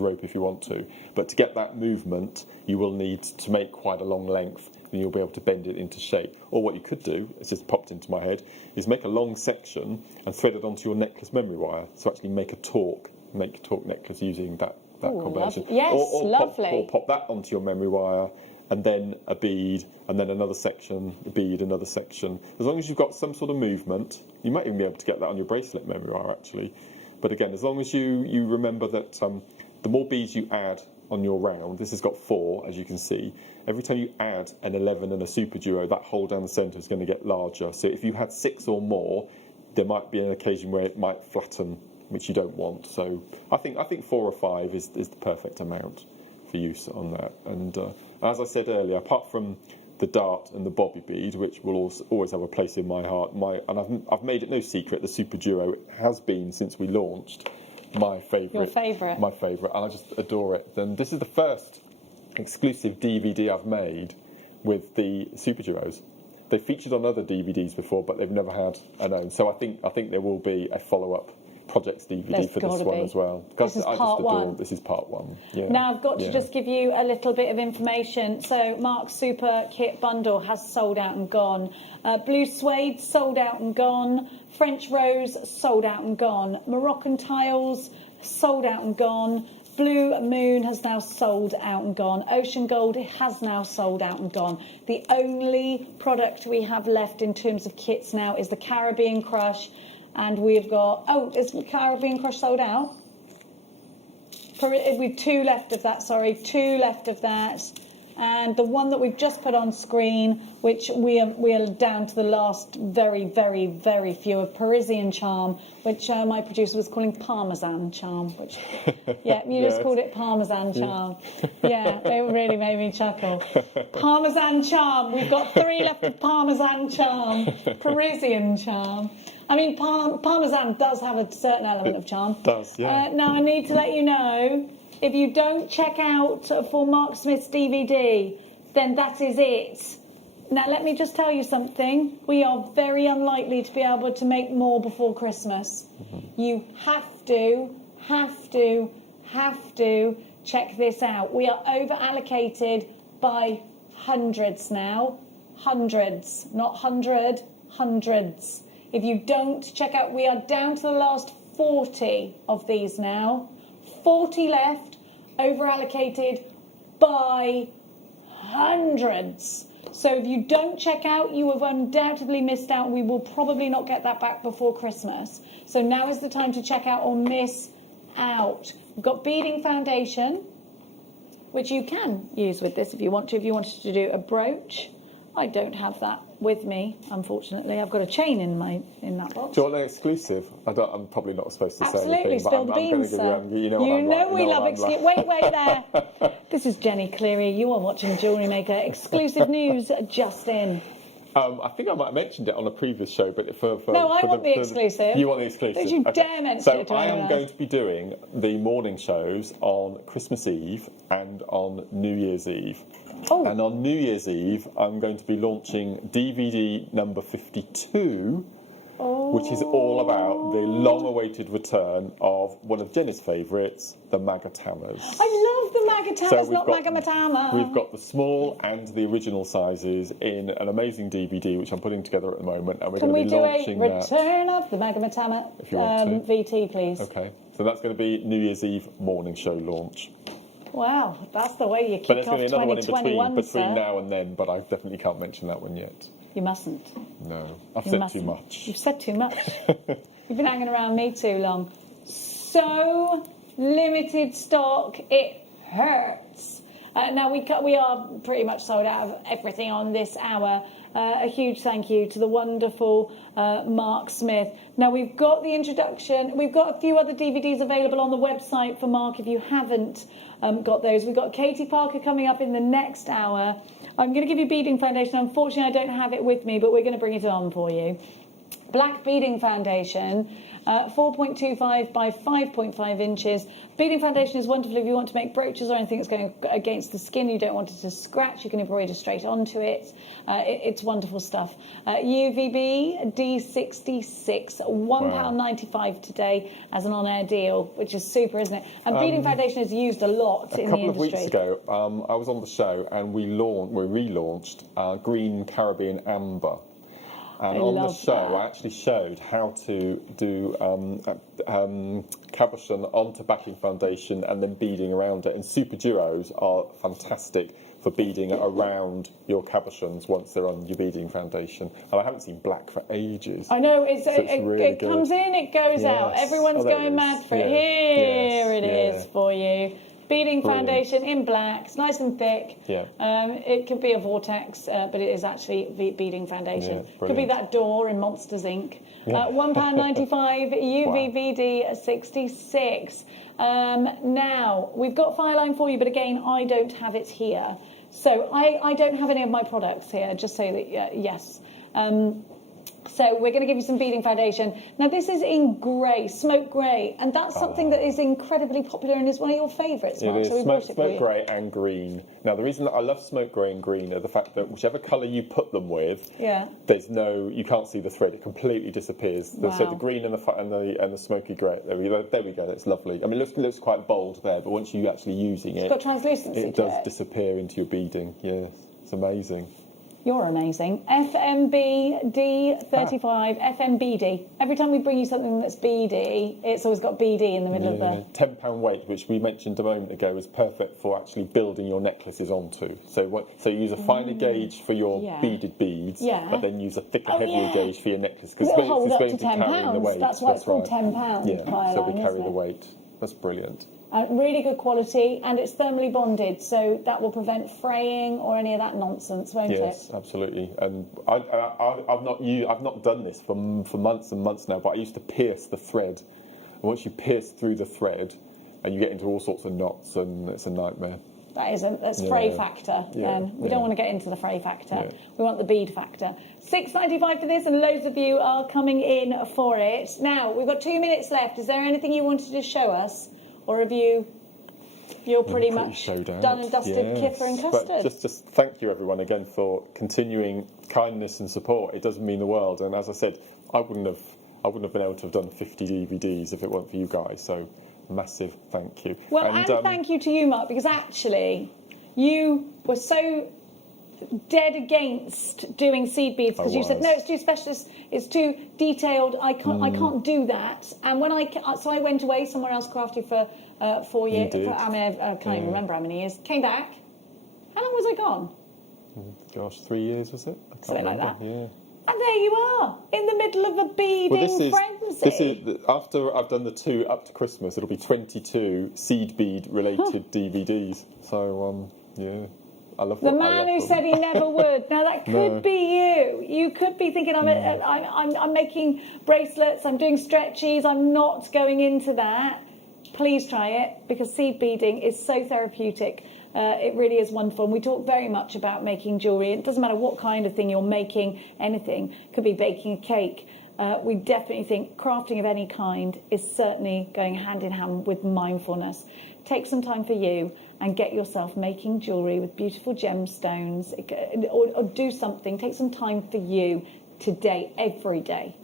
rope if you want to. But to get that movement, you will need to make quite a long length, and you'll be able to bend it into shape. Or what you could do, it's just popped into my head, is make a long section and thread it onto your necklace memory wire. So actually make a torque necklace using that combination. Yes, lovely. Or pop that onto your memory wire, and then a bead, and then another section, a bead, another section. As long as you've got some sort of movement, you might even be able to get that on your bracelet memory wire, actually. But again, as long as you remember that the more beads you add on your round, this has got 4, as you can see, every time you add an 11 and a super duo, that hole down the centre is going to get larger. So if you had 6 or more, there might be an occasion where it might flatten, which you don't want. So I think 4 or 5 is the perfect amount for use on that. And as I said earlier, apart from the dart and the bobby bead, which will always have a place in my heart, and I've made it no secret, the super duo has been, since we launched, my favourite. Your favourite. My favourite, and I just adore it. And this is the first exclusive DVD I've made with the super duos. They featured on other DVDs before, but they've never had an own. So I think there will be a follow-up projects DVD for this one as well. This is part one. This is part 1. Yeah. Now I've got to just give you a little bit of information. So Mark's Super Kit Bundle has sold out and gone. Blue Suede sold out and gone. French Rose sold out and gone. Moroccan Tiles sold out and gone. Blue Moon has now sold out and gone. Ocean Gold has now sold out and gone. The only product we have left in terms of kits now is the Caribbean Crush. And we've got, is the Caribbean Crush sold out? We've 2 left of that, 2 left of that. And the one that we've just put on screen, which we are down to the last very, very, very few, of Parisian Charm, which my producer was calling Parmesan Charm, which, you just called it Parmesan Charm. Yeah, it really made me chuckle. Parmesan Charm, we've got 3 left of Parmesan Charm, Parisian Charm. I mean, Parmesan does have a certain element of charm. It does, yeah. Now, I need to let you know, if you don't check out for Mark Smith's DVD, then that is it. Now, let me just tell you something. We are very unlikely to be able to make more before Christmas. Mm-hmm. You have to check this out. We are over-allocated by hundreds now. Hundreds, not 100, hundreds. If you don't check out, we are down to the last 40 of these now. 40 left, over-allocated by hundreds. So if you don't check out, you have undoubtedly missed out. We will probably not get that back before Christmas. So now is the time to check out or miss out. We've got beading foundation, which you can use with this if you want to. If you wanted to do a brooch, I don't have that with me, unfortunately. I've got a chain in that box. Do you want an exclusive? I'm probably not supposed to say Absolutely, anything. spill the beans, sir. You know we love exclusive. Wait there. This is Jenny Cleary. You are watching JewelleryMaker. Exclusive news just in. I think I might have mentioned it on a previous show, but No, I want the exclusive. You want the exclusive? Don't you dare mention it to I am anyone going else. to be doing the morning shows on Christmas Eve and on New Year's Eve. Oh. And on New Year's Eve, I'm going to be launching DVD number 52, which is all about the long-awaited return of one of Jenny's favourites, the Magatamas. I love the Magatamas, not Magamatama. We've got the small and the original sizes in an amazing DVD, which I'm putting together at the moment, and we're going to be launching that. Can we do a return of the Magamatama VT, please? Okay, so that's going to be New Year's Eve morning show launch. Wow, that's the way you kick But there's going off to be another 2021, one in between sir. now and then, but I definitely can't mention that one yet. You mustn't. No, I've said too much. You've said too much. You've been hanging around me too long. So limited stock, it hurts. Now we are pretty much sold out of everything on this hour. A huge thank you to the wonderful Mark Smith. Now we've got the introduction. We've got a few other DVDs available on the website for Mark if you haven't got those. We've got Katie Parker coming up in the next hour. I'm going to give you beading foundation. Unfortunately, I don't have it with me, but we're going to bring it on for you. black beading foundation, 4.25 by 5.5 inches. Beading foundation is wonderful if you want to make brooches or anything that's going against the skin. You don't want it to scratch. You can embroider straight onto it. It's wonderful stuff. UVB D66, £1.95 today as an on-air deal, which is super, isn't it? And beading foundation is used a lot in the industry. A couple of weeks ago, I was on the show and we relaunched Green Caribbean Amber. And on the show, I actually showed how to do cabochon onto backing foundation and then beading around it. And super duos are fantastic for beading around your cabochons once they're on your beading foundation. And I haven't seen black for ages. I know, really it comes in, it goes out. Everyone's going mad for it. Here it is for you. Beading foundation in black, it's nice and thick. Yeah. It could be a vortex, but it is actually beading foundation. Could be that door in Monsters Inc. £1.95, UVVD 66. Now, we've got Fireline for you, but again, I don't have it here. So I don't have any of my products here, just so that, yes. So we're going to give you some beading foundation. Now this is in grey, smoke grey, and that's something that is incredibly popular and is one of your favourites, Mark. It is so smoke grey and green. Now the reason that I love smoke grey and green are the fact that whichever colour you put them with, you can't see the thread. It completely disappears. Wow. So the green and the smoky grey. There we go. That's lovely. I mean, it looks quite bold there, but once you're actually using it, it's got translucency. It does disappear into your beading. Yes, it's amazing. You're amazing. FMBD35, FMBD. Every time we bring you something that's BD, it's always got BD in the middle of the... £10 weight, which we mentioned a moment ago, is perfect for actually building your necklaces onto. So you use a finer gauge for your beaded beads, but then use a thicker, heavier gauge for your necklace. Because it'll hold up to £10. The weight. That's why it's called £10. Yeah, so we carry the weight. That's brilliant. Really good quality, and it's thermally bonded, so that will prevent fraying or any of that nonsense, won't it? Yes, absolutely. And I've not done this for months and months now, but I used to pierce the thread. And once you pierce through the thread, and you get into all sorts of knots, and it's a nightmare. That's fray factor. We don't want to get into the fray factor. We want the bead factor. £6.95 for this, and loads of you are coming in for it. Now we've got 2 minutes left. Is there anything you wanted to show us? Or have you're pretty much done and dusted, kipper and custard? But just thank you everyone again for continuing kindness and support. It does mean the world. And as I said, I wouldn't have been able to have done 50 DVDs if it weren't for you guys. So massive thank you. Well, and thank you to you, Mark, because actually you were so dead against doing seed beads because you said no, it's too specialist, it's too detailed. I can't do that. And when I went away somewhere else crafting for 4 years. I can't even remember how many years. Came back. How long was I gone? Gosh, 3 years was it? Something like that. Yeah. And there you are, in the middle of a beading frenzy. This is after I've done the 2 up to Christmas. It'll be 22 seed bead related DVDs. So I love the man who said he never would. Now that could be you. You could be thinking I'm making bracelets. I'm doing stretchies. I'm not going into that. Please try it, because seed beading is so therapeutic. It really is wonderful. And we talk very much about making jewellery. It doesn't matter what kind of thing you're making, anything. Could be baking a cake. We definitely think crafting of any kind is certainly going hand in hand with mindfulness. Take some time for you and get yourself making jewellery with beautiful gemstones, or do something. Take some time for you today, every day.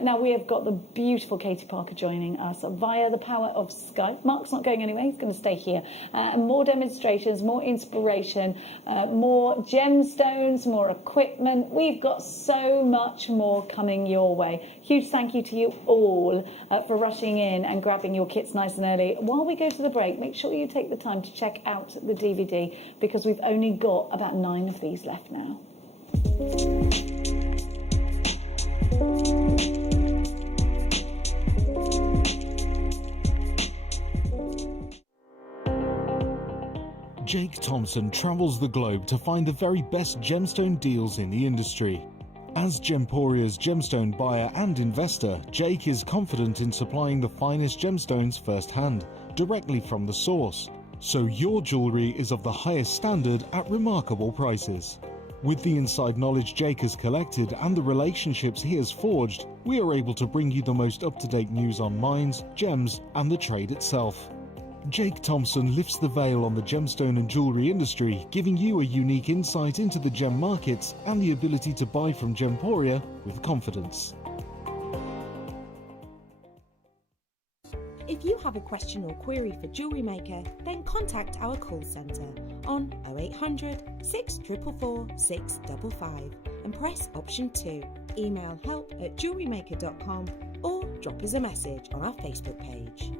Now we have got the beautiful Katie Parker joining us via the power of Skype. Mark's not going anywhere, he's going to stay here. And more demonstrations, more inspiration, more gemstones, more equipment. We've got so much more coming your way. Huge thank you to you all for rushing in and grabbing your kits nice and early. While we go to the break, make sure you take the time to check out the DVD, because we've only got about 9 of these left now. Jake Thompson travels the globe to find the very best gemstone deals in the industry. As Gemporia's gemstone buyer and investor, Jake is confident in supplying the finest gemstones firsthand, directly from the source, so your jewellery is of the highest standard at remarkable prices. With the inside knowledge Jake has collected and the relationships he has forged, we are able to bring you the most up-to-date news on mines, gems, and the trade itself. Jake Thompson lifts the veil on the gemstone and jewellery industry, giving you a unique insight into the gem markets and the ability to buy from Gemporia with confidence. If you have a question or query for JewelleryMaker, then contact our call centre on 0800 644 655 and press option 2. Email help@jewellerymaker.com or drop us a message on our Facebook page.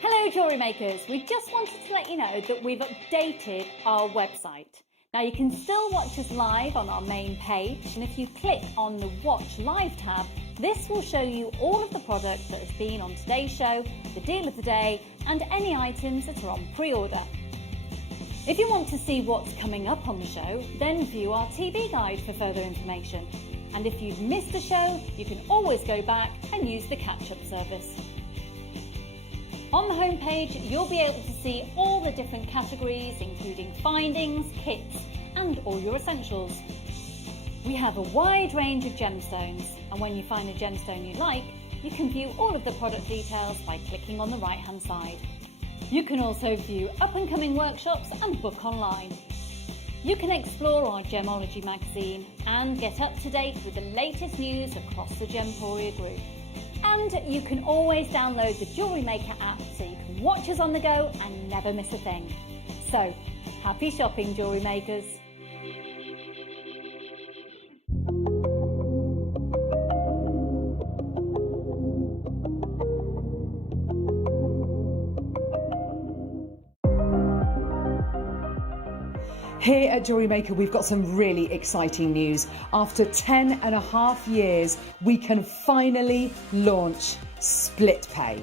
Hello Jewellery Makers, we just wanted to let you know that we've updated our website. Now you can still watch us live on our main page, and if you click on the Watch Live tab, this will show you all of the product that has been on today's show, the deal of the day, and any items that are on pre-order. If you want to see what's coming up on the show, then view our TV guide for further information. And if you've missed the show, you can always go back and use the catch-up service. On the homepage, you'll be able to see all the different categories, including findings, kits, and all your essentials. We have a wide range of gemstones, and when you find a gemstone you like, you can view all of the product details by clicking on the right-hand side. You can also view up-and-coming workshops and book online. You can explore our Gemology magazine and get up to date with the latest news across the Gemporia group. And you can always download the JewelleryMaker app so you can watch us on the go and never miss a thing. So, happy shopping, Jewellery Makers! Here at JewelleryMaker, we've got some really exciting news. After 10.5 years, we can finally launch split pay.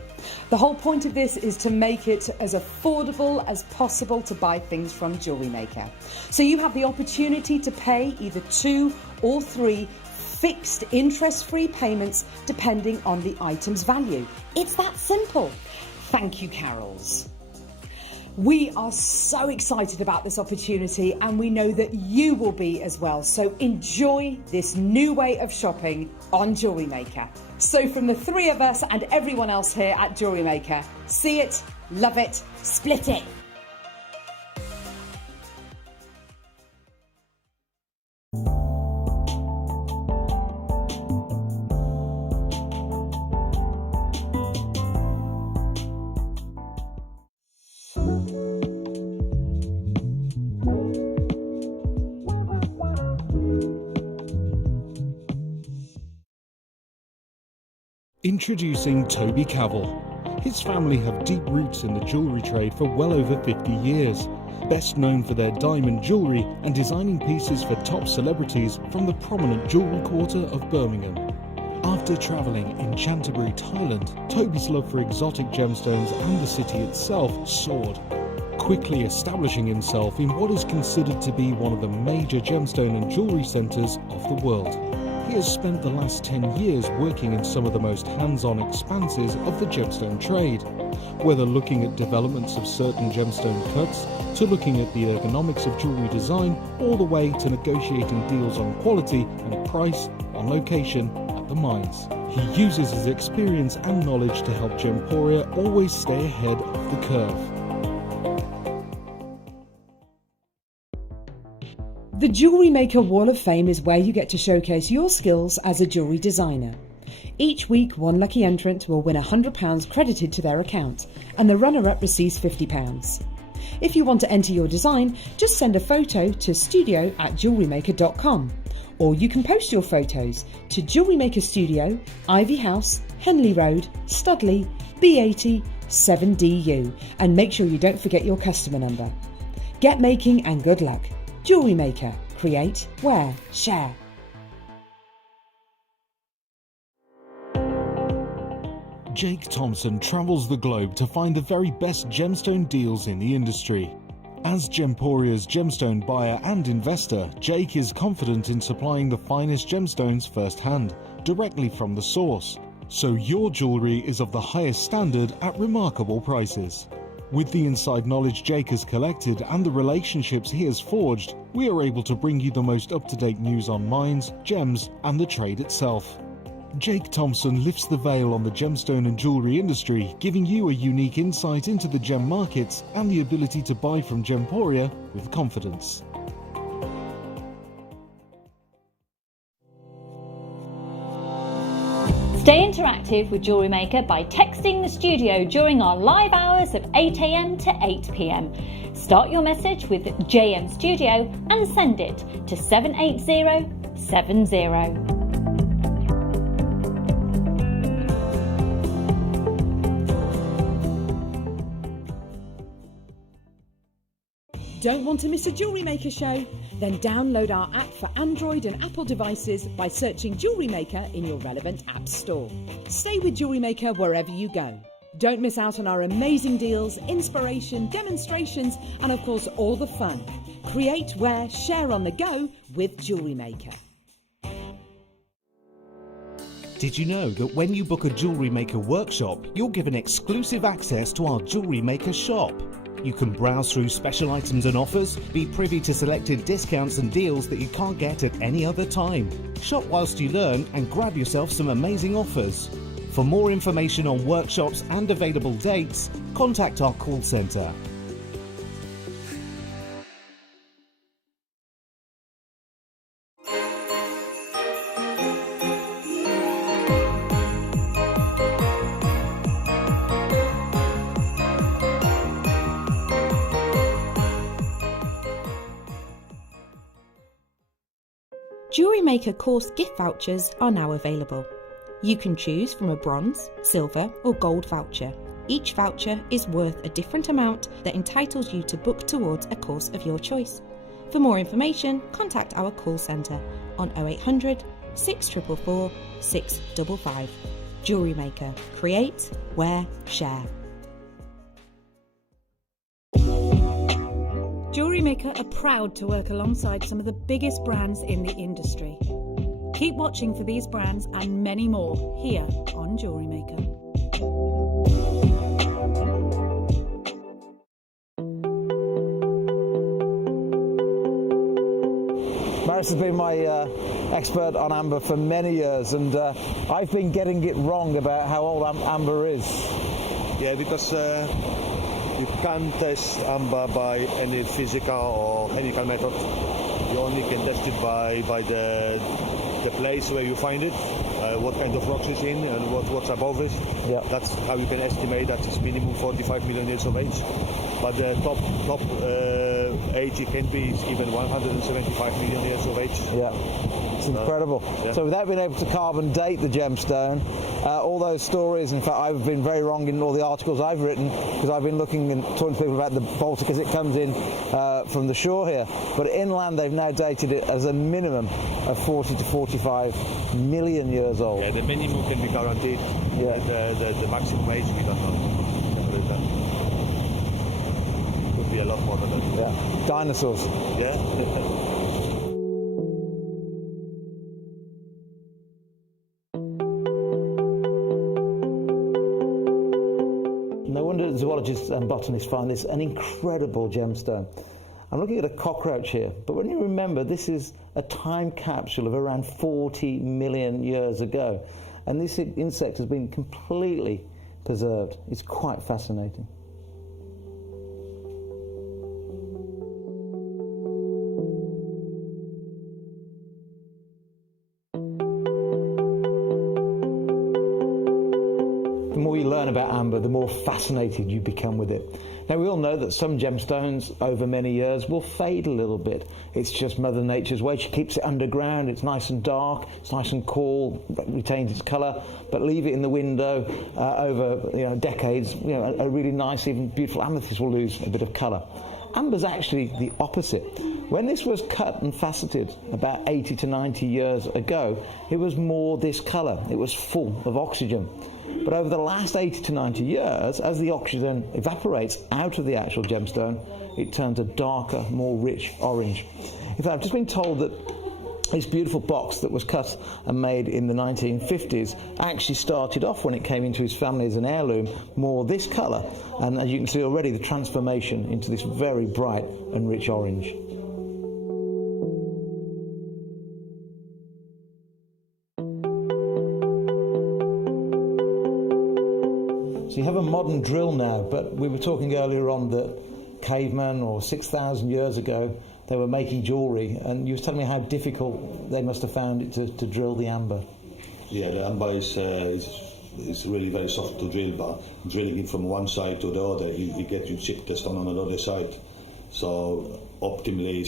The whole point of this is to make it as affordable as possible to buy things from JewelleryMaker. So you have the opportunity to pay either 2 or 3 fixed interest-free payments depending on the item's value. It's that simple. Thank you, Carols. We are so excited about this opportunity, and we know that you will be as well. So enjoy this new way of shopping on JewelleryMaker. So from the 3 of us and everyone else here at JewelleryMaker, see it, love it, split it. Introducing Toby Cavell. His family have deep roots in the jewellery trade for well over 50 years, best known for their diamond jewellery and designing pieces for top celebrities from the prominent jewellery quarter of Birmingham. After travelling in Canterbury, Thailand, Toby's love for exotic gemstones and the city itself soared, quickly establishing himself in what is considered to be one of the major gemstone and jewellery centres of the world. He has spent the last 10 years working in some of the most hands-on expanses of the gemstone trade, whether looking at developments of certain gemstone cuts, to looking at the ergonomics of jewellery design, all the way to negotiating deals on quality and price on location at the mines. He uses his experience and knowledge to help Gemporia always stay ahead of the curve. The Jewellery Maker Wall of Fame is where you get to showcase your skills as a jewellery designer. Each week, one lucky entrant will win £100 credited to their account, and the runner-up receives £50. If you want to enter your design, just send a photo to studio@jewellerymaker.com, or you can post your photos to Jewellery Maker Studio, Ivy House, Henley Road, Studley, B80 7DU, and make sure you don't forget your customer number. Get making and good luck. Jewellery Maker. Create, wear, share. Jake Thompson travels the globe to find the very best gemstone deals in the industry. As Gemporia's gemstone buyer and investor, Jake is confident in supplying the finest gemstones firsthand, directly from the source, so your jewellery is of the highest standard at remarkable prices. With the inside knowledge Jake has collected and the relationships he has forged, we are able to bring you the most up-to-date news on mines, gems, and the trade itself. Jake Thompson lifts the veil on the gemstone and jewellery industry, giving you a unique insight into the gem markets and the ability to buy from Gemporia with confidence. Stay interactive with Jewellery Maker by texting the studio during our live hours of 8 a.m. to 8 p.m. Start your message with JM Studio and send it to 78070. Don't want to miss a Jewellery Maker show? Then download our app for Android and Apple devices by searching Jewellery Maker in your relevant app store. Stay with Jewellery Maker wherever you go. Don't miss out on our amazing deals, inspiration, demonstrations, and of course all the fun. Create, wear, share on the go with Jewellery Maker. Did you know that when you book a Jewellery Maker workshop, you're given exclusive access to our Jewellery Maker shop? You can browse through special items and offers, be privy to selected discounts and deals that you can't get at any other time. Shop whilst you learn and grab yourself some amazing offers. For more information on workshops and available dates, contact our call centre. Jewellery Maker course gift vouchers are now available. You can choose from a bronze, silver or gold voucher. Each voucher is worth a different amount that entitles you to book towards a course of your choice. For more information, contact our call centre on 0800 644 655. Jewellery Maker. Create, wear, share. Jewellery Maker are proud to work alongside some of the biggest brands in the industry. Keep watching for these brands and many more here on Jewellery Maker. Maris has been my expert on amber for many years, and I've been getting it wrong about how old amber is. Yeah, because you can't test amber by any physical or chemical method. You only can test it by the place where you find it, what kind of rocks it's in, and what's above it. Yeah. That's how you can estimate that it's minimum 45 million years of age. But the top age it can be is even 175 million years of age. Yeah. That's incredible. Yeah. So without being able to carbon date the gemstone, all those stories, in fact I've been very wrong in all the articles I've written because I've been looking and talking to people about the Baltic as it comes in from the shore here. But inland they've now dated it as a minimum of 40 to 45 million years old. Yeah, the minimum can be guaranteed. Yeah. The maximum age we don't know. Could be a lot more than that. Yeah. Dinosaurs. Yeah. No wonder zoologists and botanists find this an incredible gemstone. I'm looking at a cockroach here, but when you remember this is a time capsule of around 40 million years ago, and this insect has been completely preserved. It's quite fascinating. The more you learn about amber, the more fascinated you become with it. Now, we all know that some gemstones over many years will fade a little bit. It's just Mother Nature's way. She keeps it underground. It's nice and dark. It's nice and cool. Retains its colour. But leave it in the window over decades. A really nice, even beautiful amethyst will lose a bit of colour. Amber's actually the opposite. When this was cut and faceted about 80 to 90 years ago, it was more this colour. It was full of oxygen. But over the last 80 to 90 years, as the oxygen evaporates out of the actual gemstone, it turns a darker, more rich orange. In fact, I've just been told that this beautiful box that was cut and made in the 1950s actually started off, when it came into his family as an heirloom, more this colour. And as you can see already, the transformation into this very bright and rich orange. So you have a modern drill now, but we were talking earlier on that cavemen or 6,000 years ago they were making jewellery, and you were telling me how difficult they must have found it to drill the amber. Yeah, the amber is really very soft to drill, but drilling it from one side to the other, you get you chip the stone on the other side. So optimally,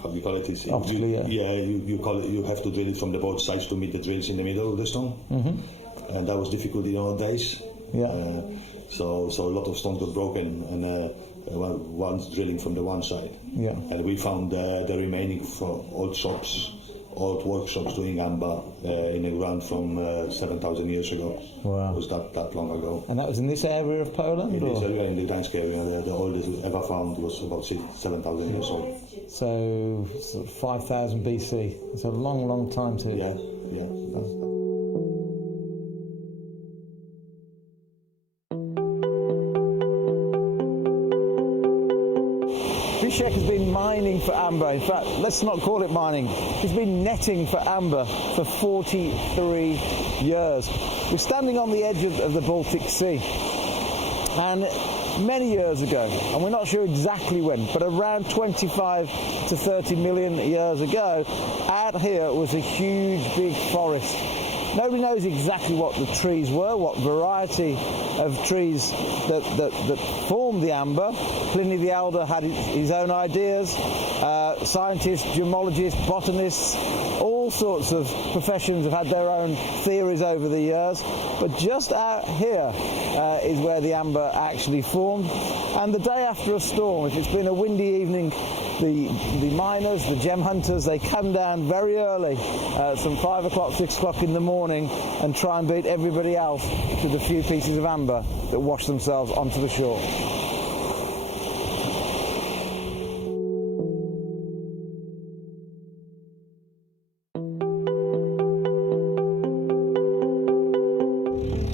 how do you call it? Optimally, you have to drill it from the both sides to meet the drills in the middle of the stone. Mm-hmm. And that was difficult in our days. Yeah. So a lot of stones got broken, and one's drilling from the one side. Yeah. And we found the remaining for old workshops doing amber in the ground from 7,000 years ago. Wow. It was that long ago. And that was in this area of Poland? In this area, in the Gdańsk area, the oldest ever found was about 7,000 years old. So 5,000 BC. It's a long, long time to... Yeah. Zbyszek has been mining for amber. In fact, let's not call it mining. He's been netting for amber for 43 years. We're standing on the edge of the Baltic Sea. And many years ago, and we're not sure exactly when, but around 25 to 30 million years ago, out here was a huge, big forest. Nobody knows exactly what the trees were, what variety of trees that formed the amber. Pliny the Elder had his own ideas. Scientists, gemologists, botanists, all sorts of professions have had their own theories over the years. But just out here is where the amber actually formed. And the day after a storm, if it's been a windy evening, the miners, the gem hunters, they come down very early, some 5 o'clock, 6 o'clock in the morning, and try and beat everybody else to the few pieces of amber that wash themselves onto the shore.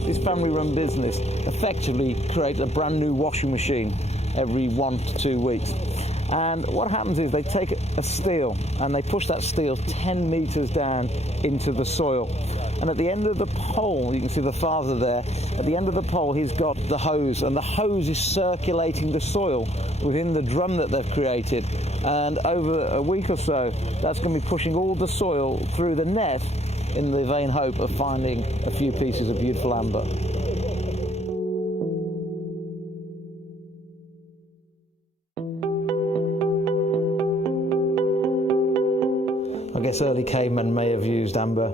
This family-run business effectively creates a brand new washing machine every 1 to 2 weeks. And what happens is they take a steel and they push that steel 10 metres down into the soil. And at the end of the pole, you can see the father there, at the end of the pole he's got the hose, and the hose is circulating the soil within the drum that they've created. And over a week or so, that's going to be pushing all the soil through the net in the vain hope of finding a few pieces of beautiful amber. I guess early cavemen may have used amber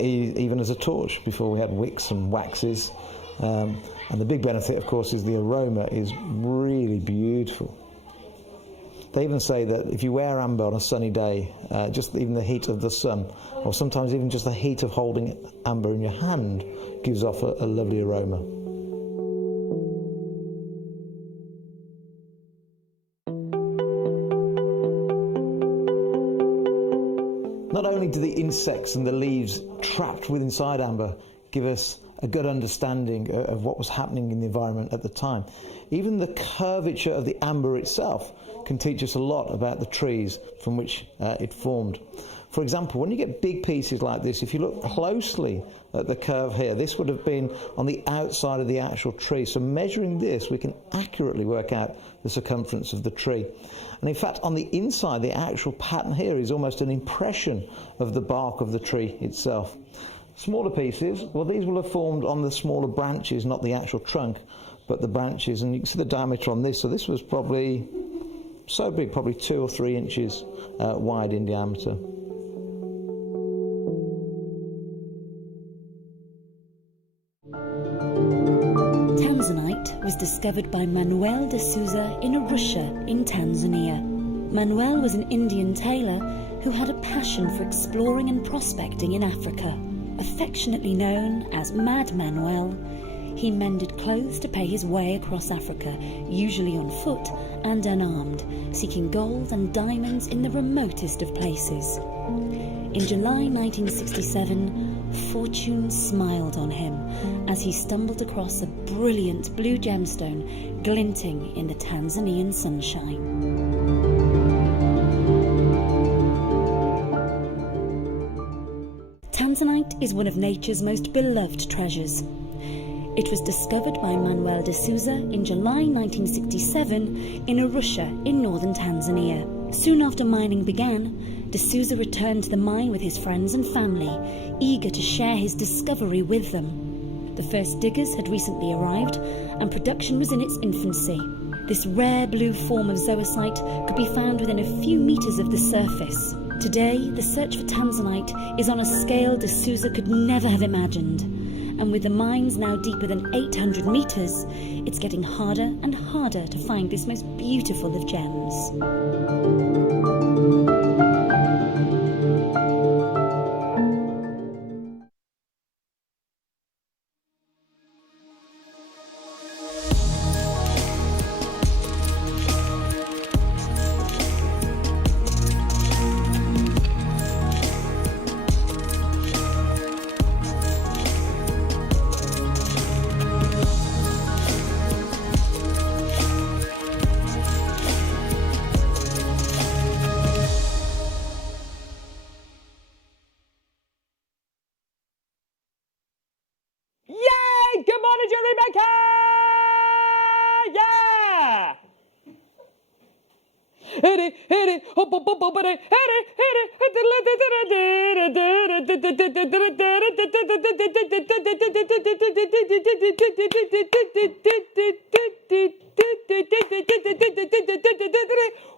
even as a torch before we had wicks and waxes. And the big benefit, of course, is the aroma is really beautiful. They even say that if you wear amber on a sunny day, just even the heat of the sun, or sometimes even just the heat of holding amber in your hand, gives off a lovely aroma. Not only do the insects and the leaves trapped within inside amber give us a good understanding of what was happening in the environment at the time, even the curvature of the amber itself can teach us a lot about the trees from which it formed. For example, when you get big pieces like this, if you look closely at the curve here, this would have been on the outside of the actual tree. So measuring this, we can accurately work out the circumference of the tree. And in fact, on the inside, the actual pattern here is almost an impression of the bark of the tree itself. Smaller pieces, well, these will have formed on the smaller branches, not the actual trunk, but the branches. And you can see the diameter on this. So this was probably so big, probably 2 or 3 inches wide in diameter. Tanzanite was discovered by Manuel de Souza in Arusha in Tanzania. Manuel was an Indian tailor who had a passion for exploring and prospecting in Africa. Affectionately known as Mad Manuel, he mended clothes to pay his way across Africa, usually on foot and unarmed, seeking gold and diamonds in the remotest of places. In July 1967, fortune smiled on him as he stumbled across a brilliant blue gemstone glinting in the Tanzanian sunshine. Tanzanite is one of nature's most beloved treasures. It was discovered by Manuel de Souza in July 1967 in Arusha in northern Tanzania. Soon after mining began, de Souza returned to the mine with his friends and family, eager to share his discovery with them. The first diggers had recently arrived, and production was in its infancy. This rare blue form of zoisite could be found within a few meters of the surface. Today, the search for Tanzanite is on a scale de Souza could never have imagined. And with the mines now deeper than 800 meters, it's getting harder and harder to find this most beautiful of gems. Yay! Good morning, JewelleryMaker! Yeah! Hit it, hit it, hop, hop, hop, hop, hit it, hit it,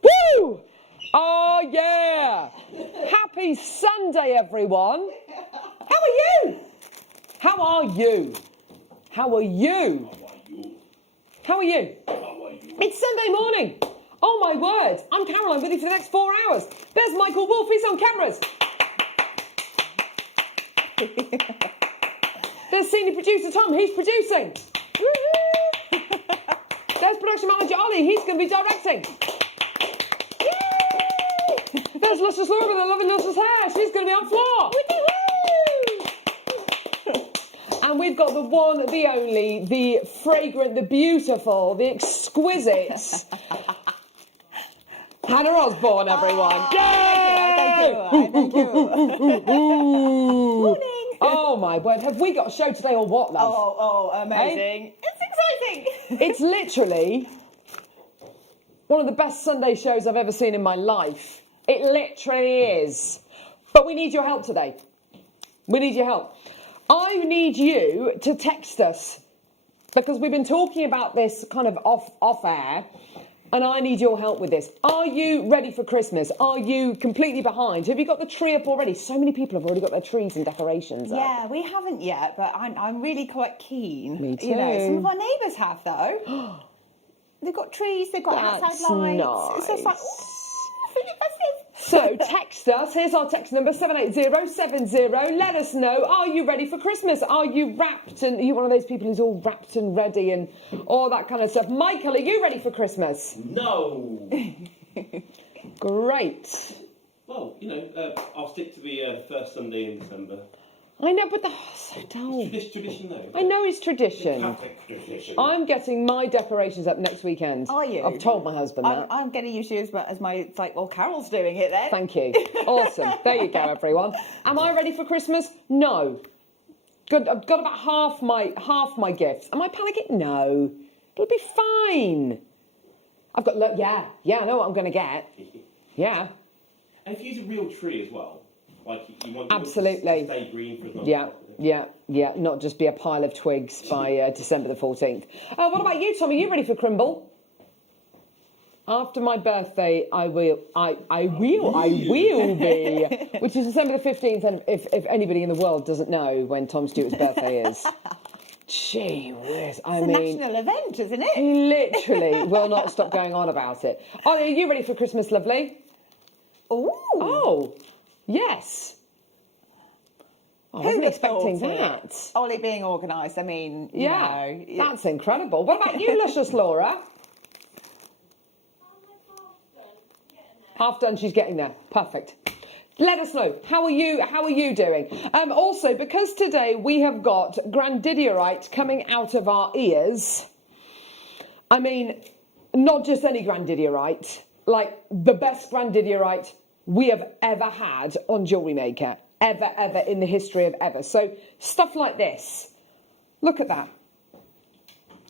Woo! Oh yeah! Happy Sunday, everyone! How are you? How are you? How are you? How are you? It's Sunday morning. Oh my word. I'm Caroline with you for the next 4 hours. There's Michael Wolf. He's on cameras. There's senior producer Tom. He's producing. There's production manager Ollie. He's going to be directing. Yay! There's Luscious Laura with her lovely luscious hair. She's going to be on floor. And we've got the one, the only, the fragrant, the beautiful, the exquisite Hannah Osborne, everyone. Yay! Thank you. Morning. Oh my word, have we got a show today or what, love? Oh, amazing. It's exciting. It's literally one of the best Sunday shows I've ever seen in my life. It literally is. But we need your help today. We need your help. I need you to text us, because we've been talking about this kind of off air, And I need your help with this. Are you ready for Christmas? Are you completely behind? Have you got the tree up already? So many people have already got their trees and decorations up. Yeah, we haven't yet, but I'm really quite keen. Me too. You know, some of our neighbours have, though. They've got trees, they've got outside lights. Nice. It's just like, I think that's it. So text us. Here's our text number, 78070. Let us know. Are you ready for Christmas? Are you wrapped? And are you one of those people who's all wrapped and ready and all that kind of stuff? Michael, are you ready for Christmas? No. Great. Well, you know, I'll stick to the first Sunday in December. I know, but so dull. It's tradition, though. I know it's tradition. Tradition. I'm getting my decorations up next weekend. Are you? I've told my husband that. I'm getting used to it as my, it's like, well, Carol's doing it then. Thank you. Awesome. There you go, everyone. Am I ready for Christmas? No. Good. I've got about half my gifts. Am I panicking? No. It'll be fine. I've got, look, yeah, I know what I'm going to get. Yeah. And if you use a real tree as well, like you want Absolutely. to stay green for as long Yeah. as Yeah, not just be a pile of twigs by December the 14th. What about you, Tom? Are you ready for Crimble? After my birthday, I will be, which is December the 15th, and if anybody in the world doesn't know when Tom Stewart's birthday is, gee whiz, I mean... It's a national event, isn't it? Literally, will not stop going on about it. Are you ready for Christmas, lovely? Ooh. Oh, yes. I wasn't expecting that. Ollie being organised, I mean, you know. That's incredible. What about you, Luscious Laura? Half done, she's getting there. Perfect. Let us know. How are you doing? Also, because today we have got grandidiorite coming out of our ears, I mean, not just any grandidiorite, like the best grandidiorite we have ever had on JewelleryMaker. Ever in the history of ever. So stuff like this. Look at that.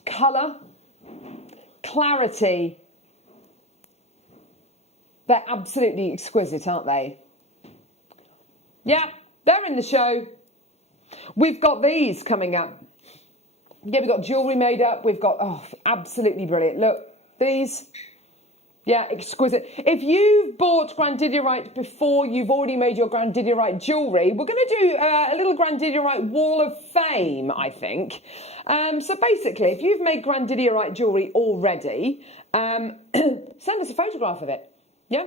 Colour, clarity. They're absolutely exquisite, aren't they? Yeah, they're in the show. We've got these coming up. Yeah, we've got jewellery made up. We've got, absolutely brilliant. Look, these. Yeah, exquisite. If you've bought grandidiorite before you've already made your grandidiorite jewellery, we're going to do a little grandidiorite wall of fame, I think. So basically, if you've made grandidiorite jewellery already, send us a photograph of it. Yeah?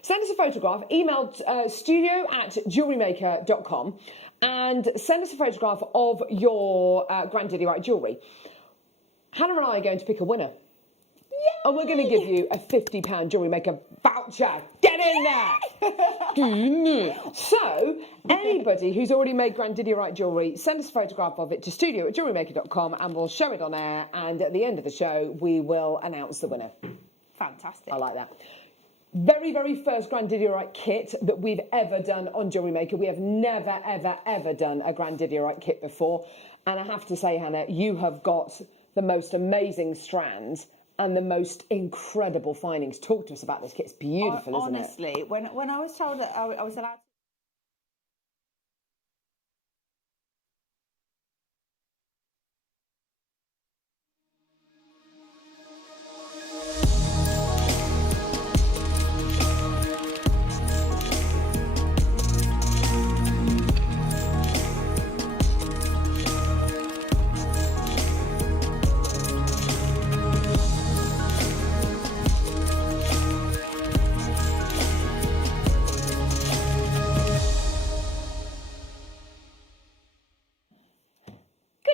Send us a photograph, email studio@jewellerymaker.com and send us a photograph of your grandidiorite jewellery. Hannah and I are going to pick a winner. And we're going to give you a £50 JewelleryMaker voucher. Get in there! So, anybody who's already made grandidiorite jewellery, send us a photograph of it to studio@jewellerymaker.com and we'll show it on air. And at the end of the show, we will announce the winner. Fantastic. I like that. Very, very first grandidiorite kit that we've ever done on JewelleryMaker. We have never, ever done a grandidiorite kit before. And I have to say, Hannah, you have got the most amazing strands and the most incredible findings. Talk to us about this kit. It's beautiful, isn't it? Honestly, when I was told that I was allowed...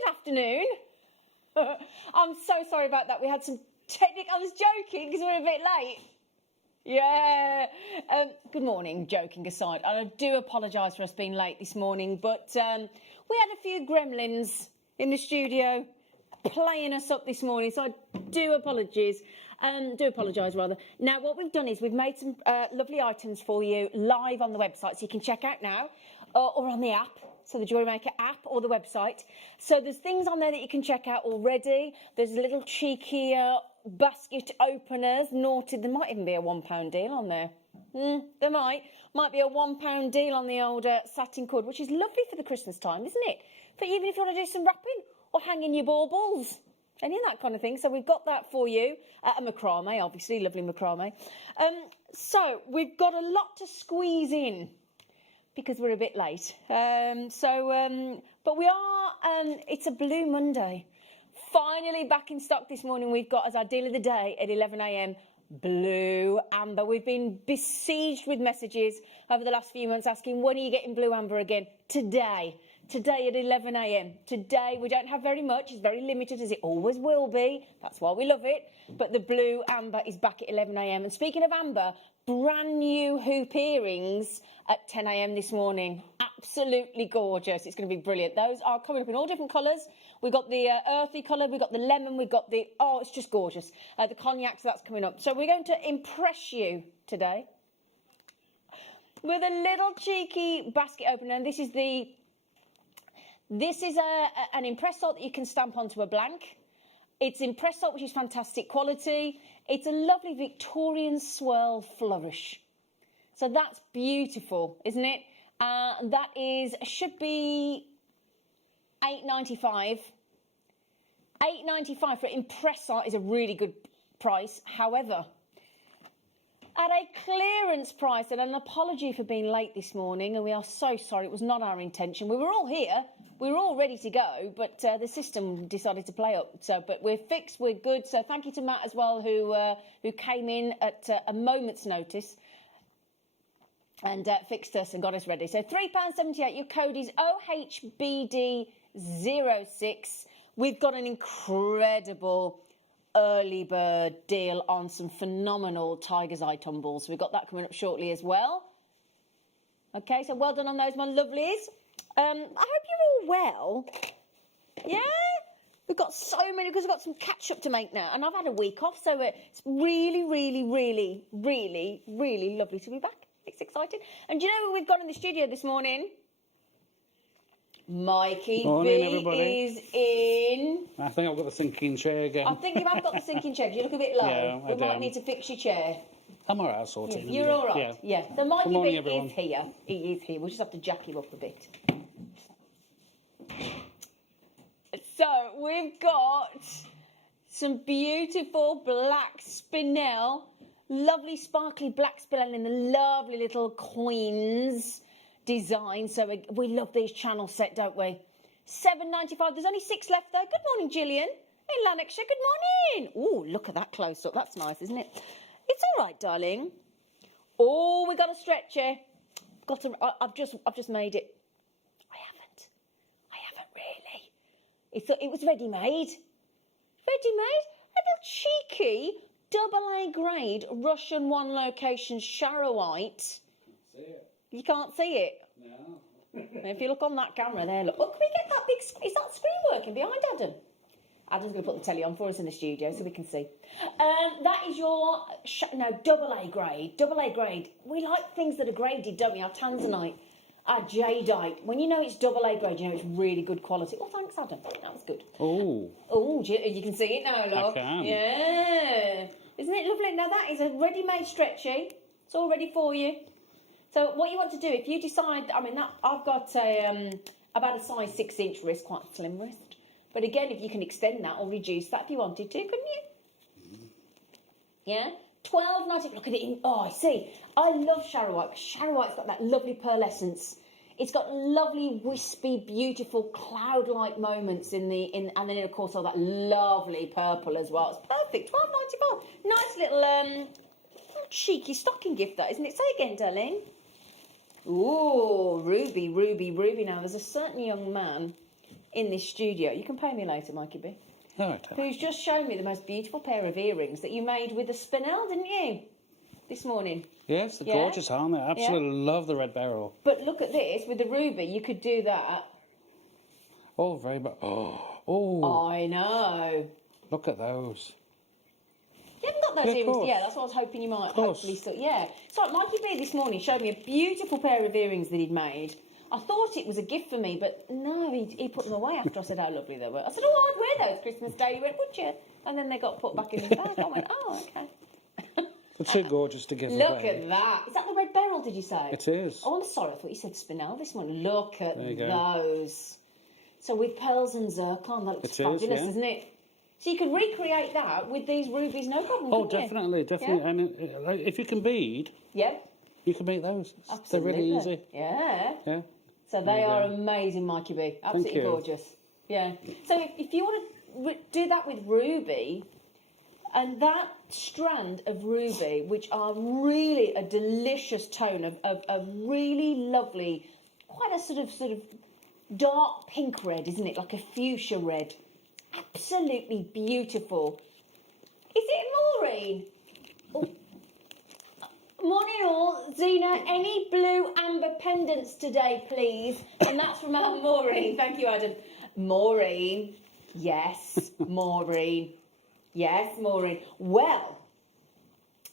Afternoon. I'm so sorry about that. We had some technical... I was joking because we were a bit late. Yeah. Good morning, joking aside. I do apologise for us being late this morning, but we had a few gremlins in the studio playing us up this morning, so I do apologise. Rather. Now, what we've done is we've made some lovely items for you live on the website, so you can check out now, or on the app. So the JewelleryMaker app or the website. So there's things on there that you can check out already. There's little cheeky basket openers. Naughty. There might even be a £1 deal on there. There might be a £1 deal on the old satin cord, which is lovely for the Christmas time, isn't it? But even if you want to do some wrapping or hanging your baubles. any of that kind of thing. So we've got that for you. A macrame, obviously, lovely macrame. So we've got a lot to squeeze in because we're a bit late. But we are, it's a Blue Monday. Finally back in stock this morning. We've got as our deal of the day at 11 a.m. Blue Amber. We've been besieged with messages over the last few months asking, when are you getting Blue Amber again? Today at 11 a.m. Today, we don't have very much. It's very limited, as it always will be. That's why we love it. But the Blue Amber is back at 11 a.m. And speaking of amber, brand new hoop earrings at 10 a.m. this morning. Absolutely gorgeous. It's going to be brilliant. Those are coming up in all different colours. We've got the earthy colour, we've got the lemon, we've got the, oh, it's just gorgeous. The cognac, so that's coming up. So we're going to impress you today with a little cheeky basket opener. And this is an impress salt that you can stamp onto a blank. It's impress salt, which is fantastic quality. It's a lovely Victorian swirl flourish. So that's beautiful, isn't it? That should be $8.95. $8.95 for impress salt is a really good price. However, at a clearance price, and an apology for being late this morning, and we are so sorry, it was not our intention. We were all here, we were all ready to go, but the system decided to play up. So, but we're fixed, we're good. So thank you to Matt as well, who came in at a moment's notice and fixed us and got us ready. So £3.78, your code is OHBD06. We've got an incredible early bird deal on some phenomenal Tiger's Eye tumbles. We've got that coming up shortly as well. Okay, so well done on those, my lovelies. I hope you're all well. Yeah? We've got so many, because we've got some catch up to make now, and I've had a week off, so it's really, really, really, really, really lovely to be back. It's exciting. And do you know who we've got in the studio this morning? Mikey Morning, B everybody. is in. I think I've got the sinking chair again. I think you have got the sinking chair, 'cause you look a bit low. Yeah, we might need to fix your chair. I'm all right, sorted. You're all right. Yeah. So Mikey Good morning, B everyone. is here. He is here. We'll just have to jack him up a bit. So we've got some beautiful black spinel, lovely sparkly black spinel in the lovely little Queen's design. So we love these channel set, don't we? $7.95. There's only 6 left though. Good morning, Gillian in Lanarkshire. Good morning. Oh, look at that close up. That's nice, isn't it? It's all right, darling. Oh, we got a stretcher. I've just made it. I haven't really. It was ready-made. Ready-made. A little cheeky AA grade Russian one location Charoite. You can't see it? No. If you look on that camera there, look. Oh, can we get that big screen? Is that screen working behind Adam? Adam's going to put the telly on for us in the studio so we can see. That is your, AA grade. AA grade. We like things that are graded, don't we? Our tanzanite, our jadeite. When you know it's AA grade, you know it's really good quality. Oh, thanks, Adam. That was good. Oh. Oh, you can see it now, look. I can. Yeah. Isn't it lovely? Now, that is a ready-made stretchy. It's all ready for you. So what you want to do, if you decide, I've got about a size 6-inch wrist, quite a slim wrist. But again, if you can extend that or reduce that if you wanted to, couldn't you? Yeah? $12.90. Look at it. Oh, I see. I love Charoite. Charoite's got that lovely pearlescence. It's got lovely, wispy, beautiful, cloud-like moments and then, of course, all that lovely purple as well. It's perfect. $12.95. Nice little cheeky stocking gift, that, isn't it? Say again, darling. Ooh, ruby, ruby, ruby. Now, there's a certain young man in this studio. You can pay me later, Mikey B. All right. Who's just shown me the most beautiful pair of earrings that you made with a spinel, didn't you? This morning. Yes, they're gorgeous, aren't they? I absolutely love the red beryl. But look at this, with the ruby, you could do that. Oh, very much. Oh. I know. Look at those. You haven't got those Yeah, of earrings? course. Yeah, that's what I was hoping you might Of course. hopefully still. Yeah. So Mikey B this morning showed me a beautiful pair of earrings that he'd made. I thought it was a gift for me, but no, he put them away after I said how lovely they were. I said, oh, I'd wear those Christmas Day. He went, would you? And then they got put back in his bag. I went, oh, okay. They're too gorgeous to give Look away. at that. Is that the red beryl, did you say? It is. Oh, I'm sorry. I thought you said spinel this one. Look at There you go. those. So with pearls and zircon, that looks It is, fabulous, yeah. isn't it? So you could recreate that with these rubies, no problem. Oh, couldn't you? definitely, definitely. Yeah. And like, if you can bead, Yeah. you can make those. Absolutely. They're really easy. Yeah. Yeah. So they are amazing, Mikey B. Absolutely you. gorgeous. Yeah. So if you want to do that with ruby, and that strand of ruby, which are really a delicious tone of really lovely, quite a sort of dark pink red, isn't it? Like a fuchsia red. Absolutely beautiful. Is it Maureen? Oh. Morning all. Zena, any blue amber pendants today, please? And that's from our Maureen. Thank you, Adam. Maureen. Yes, Maureen. Yes, Maureen. Well,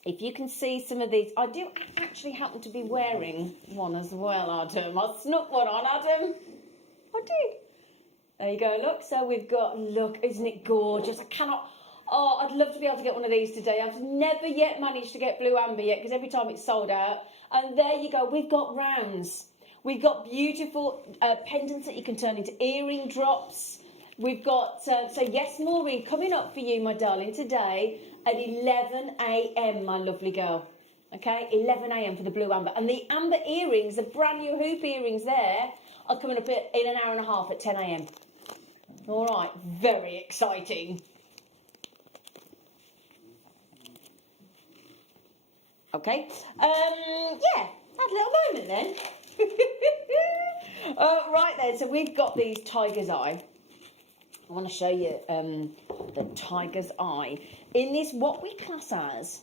if you can see some of these, I do actually happen to be wearing one as well, Adam. I snuck one on, Adam. I did. There you go, look. So we've got, look, isn't it gorgeous? I cannot... Oh, I'd love to be able to get one of these today. I've never yet managed to get blue amber yet because every time it's sold out. And there you go. We've got rounds. We've got beautiful pendants that you can turn into earring drops. We've got, so yes, Maureen, coming up for you, my darling, today at 11 a.m, my lovely girl. Okay, 11 a.m. for the blue amber. And the amber earrings, the brand new hoop earrings there, are coming up in an hour and a half at 10 a.m. All right, very exciting. Okay, yeah, had a little moment then. Right then, so we've got these tiger's eye. I want to show you the tiger's eye in this, what we class as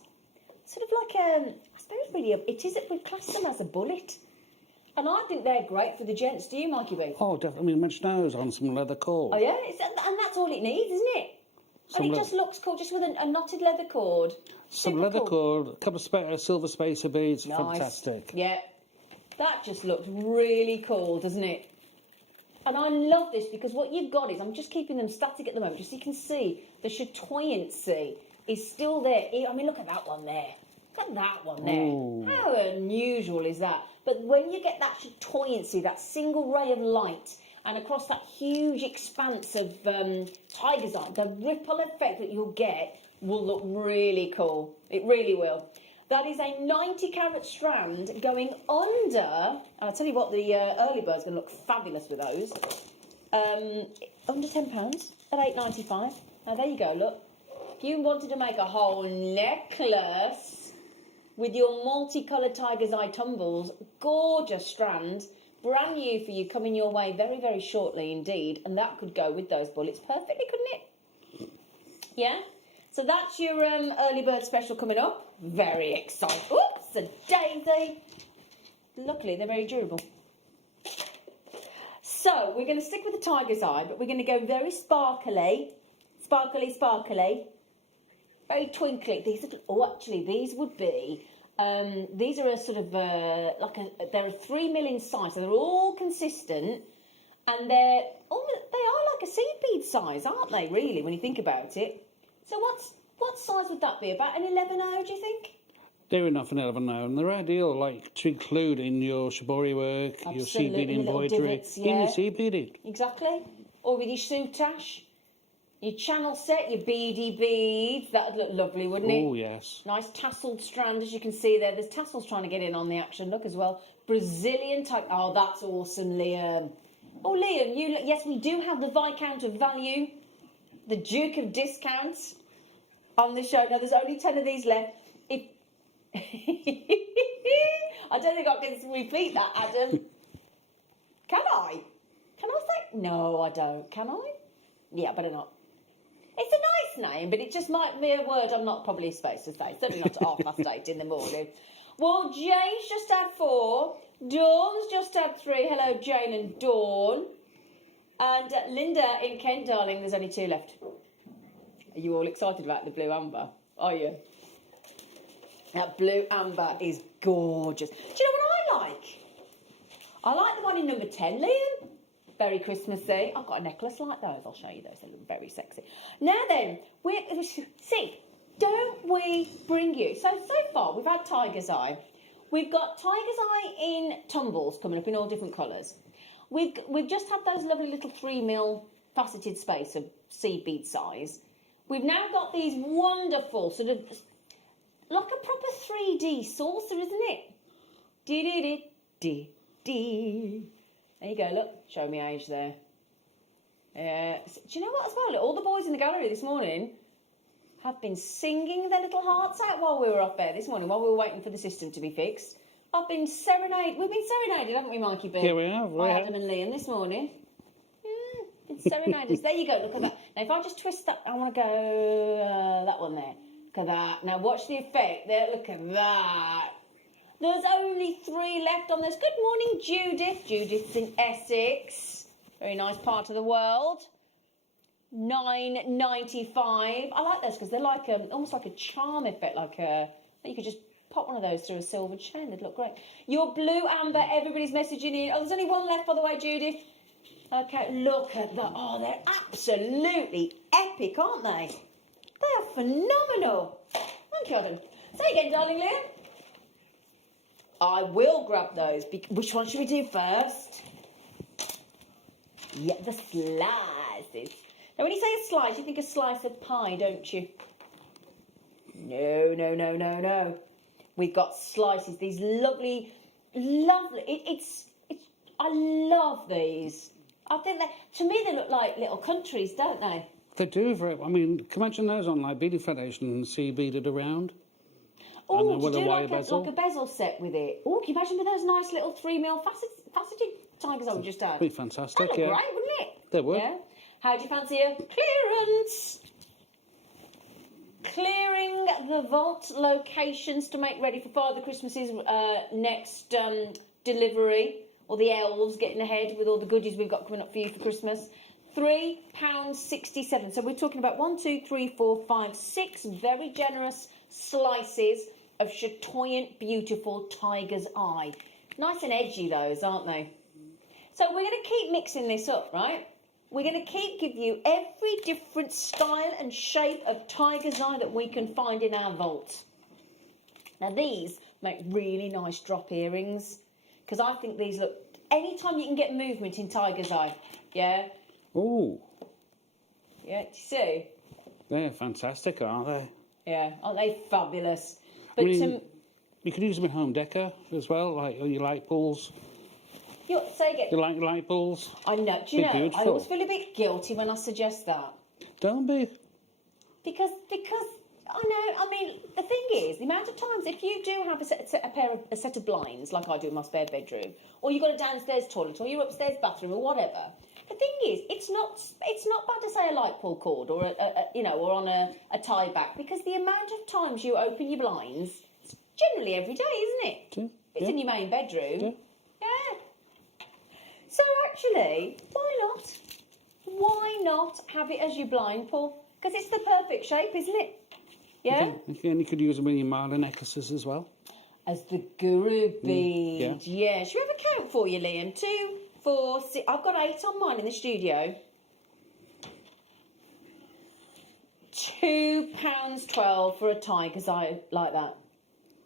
sort of like I suppose really, it is, we class them as a bullet. And I think they're great for the gents, do you, Mikey B? Oh, definitely. Mention those on some leather cord. Oh, yeah? And that's all it needs, isn't it? And it just looks cool, just with a knotted leather cord. Some Super leather cool. cord, a couple of silver spacer beads. Nice. Fantastic. Yeah. That just looks really cool, doesn't it? And I love this because what you've got is, I'm just keeping them static at the moment, just so you can see the chatoyancy is still there. I mean, look at that one there. Look at that one there. Ooh. How unusual is that? But when you get that chatoyancy, that single ray of light, and across that huge expanse of tiger's eye, the ripple effect that you'll get will look really cool. It really will. That is a 90 carat strand going under, and I'll tell you what, the early bird's going to look fabulous with those, under £10 at £8.95. Now there you go, look. If you wanted to make a whole necklace with your multicoloured tiger's eye tumbles, gorgeous strand, brand new for you, coming your way very, very shortly indeed, and that could go with those bullets perfectly, couldn't it? Yeah? So that's your early bird special coming up. Very exciting. Oops, a daisy. Luckily, they're very durable. So we're going to stick with the tiger's eye, but we're going to go very sparkly, sparkly, very twinkly. These are, actually, these would be. These are a sort of they're a 3 mm in size, so they're all consistent, and they are like a seed bead size, aren't they? Really, when you think about it. So what size would that be? About an 11/0, do you think? They're enough an 11/0, and they're ideal, like to include in your shibori work, Absolutely, your seed bead little embroidery, divots, in yeah. your seed beading. Exactly. Or with your soutache, your channel set, your beady beads. That'd look lovely, wouldn't it? Oh yes. Nice tasselled strand, as you can see there. There's tassels trying to get in on the action. Look as well. Brazilian type. Oh, that's awesome, Liam. Oh, Liam, yes, we do have the Viscount of Value, the Duke of Discounts on the show. Now, there's only 10 of these left. If I don't think I can repeat that, Adam. Can I? Can I say? No, I don't. Can I? Yeah, better not. It's a nice name, but it just might be a word I'm not probably supposed to say. Certainly not at 8:30 in the morning. Well, Jane's just had 4. Dawn's just had 3. Hello, Jane and Dawn. And Linda in Kent, darling, there's only 2 left. Are you all excited about the blue amber? Are you? That blue amber is gorgeous. Do you know what I like? I like the one in number 10, Liam. Very Christmassy. I've got a necklace like those. I'll show you those. They look very sexy. Now then, don't we bring you... So far, we've had tiger's eye. We've got tiger's eye in tumbles coming up in all different colours. We've just had those lovely little 3 mm faceted spacer seed bead size. We've now got these wonderful sort of, like a proper 3D saucer, isn't it? Dee. There you go, look, show me age there. Do you know what as well? All the boys in the gallery this morning have been singing their little hearts out while we were up there this morning, while we were waiting for the system to be fixed. We've been serenaded, haven't we, Mikey B? Yeah, we have. By Adam and Liam this morning. Been serenaded. There you go, look at that. Now, if I just twist that, I want to go that one there. Look at that. Now, watch the effect there. Look at that. There's only 3 left on this. Good morning, Judith. Judith's in Essex. Very nice part of the world. £9.95. I like those because they're like almost like a charm effect, you could just pop one of those through a silver chain. They'd look great. Your blue amber, everybody's messaging in. Oh, there's only one left, by the way, Judith. Okay, look at that. Oh, they're absolutely epic, aren't they? They are phenomenal. Thank you, Adam. Say again, darling Leah. I will grab those. Which one should we do first? Yeah, the slices. Now, when you say a slice, you think a slice of pie, don't you? No. We've got slices. These lovely. I love these. I think that, to me, they look like little countries, don't they? They do. I mean, can you imagine those on like Beading Foundation and see beaded around? Oh, to do like a bezel set with it. Oh, can you imagine with those nice little 3mm faceted tigers I just had? Be fantastic, That'd look great, wouldn't it? They would. Yeah. How do you fancy a clearance? Clearing the vault locations to make ready for Father Christmas's next delivery, or the elves getting ahead with all the goodies we've got coming up for you for Christmas. £3.67. So we're talking about 1, 2, 3, 4, 5, 6 very generous slices of chatoyant, beautiful tiger's eye. Nice and edgy, those, aren't they? So we're going to keep mixing this up, right? We're going to give you every different style and shape of tiger's eye that we can find in our vault. Now, these make really nice drop earrings, because I think these look... Anytime you can get movement in tiger's eye, yeah? Ooh. Yeah, do you see? They're fantastic, aren't they? Yeah, aren't they fabulous? But I mean, you could use them in home decor as well, like your light bulbs. Say again. You like light bulbs? I know. Do you know? Beautiful. I always feel a bit guilty when I suggest that. Don't be. Because I know. I mean, the thing is, the amount of times if you do have a set of blinds, like I do in my spare bedroom, or you've got a downstairs toilet, or your upstairs bathroom, or whatever. The thing is, it's not bad to say a light pull cord or or on a tie back, because the amount of times you open your blinds, it's generally every day, isn't it? Yeah. It's in your main bedroom. Yeah. So actually, why not have it as your blind pull? Because it's the perfect shape, isn't it? Yeah? And you could use them in your Marla necklaces as well. As the guru bead. Yeah. Should we have a count for you, Liam? 2, 4, 6. I've got 8 on mine in the studio. £2.12 for a tiger's eye like that.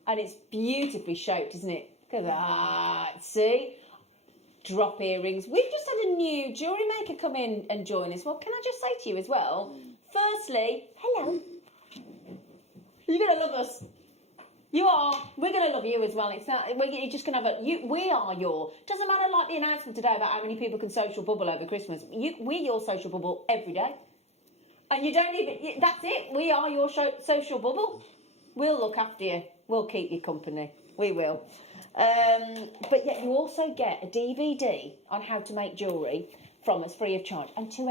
And it's beautifully shaped, isn't it? Look at that. See? Drop earrings. We've just had a new jewellery maker come in and join us. Well, can I just say to you as well, firstly, hello. You're going to love us. You are. We're going to love you as well. It's not, you're just going to have we are your... Doesn't matter like the announcement today about how many people can social bubble over Christmas. We're your social bubble every day. And you don't even... That's it. We are your social bubble. We'll look after you. We'll keep you company. We will. But yet you also get a DVD on how to make jewellery from us free of charge. And 2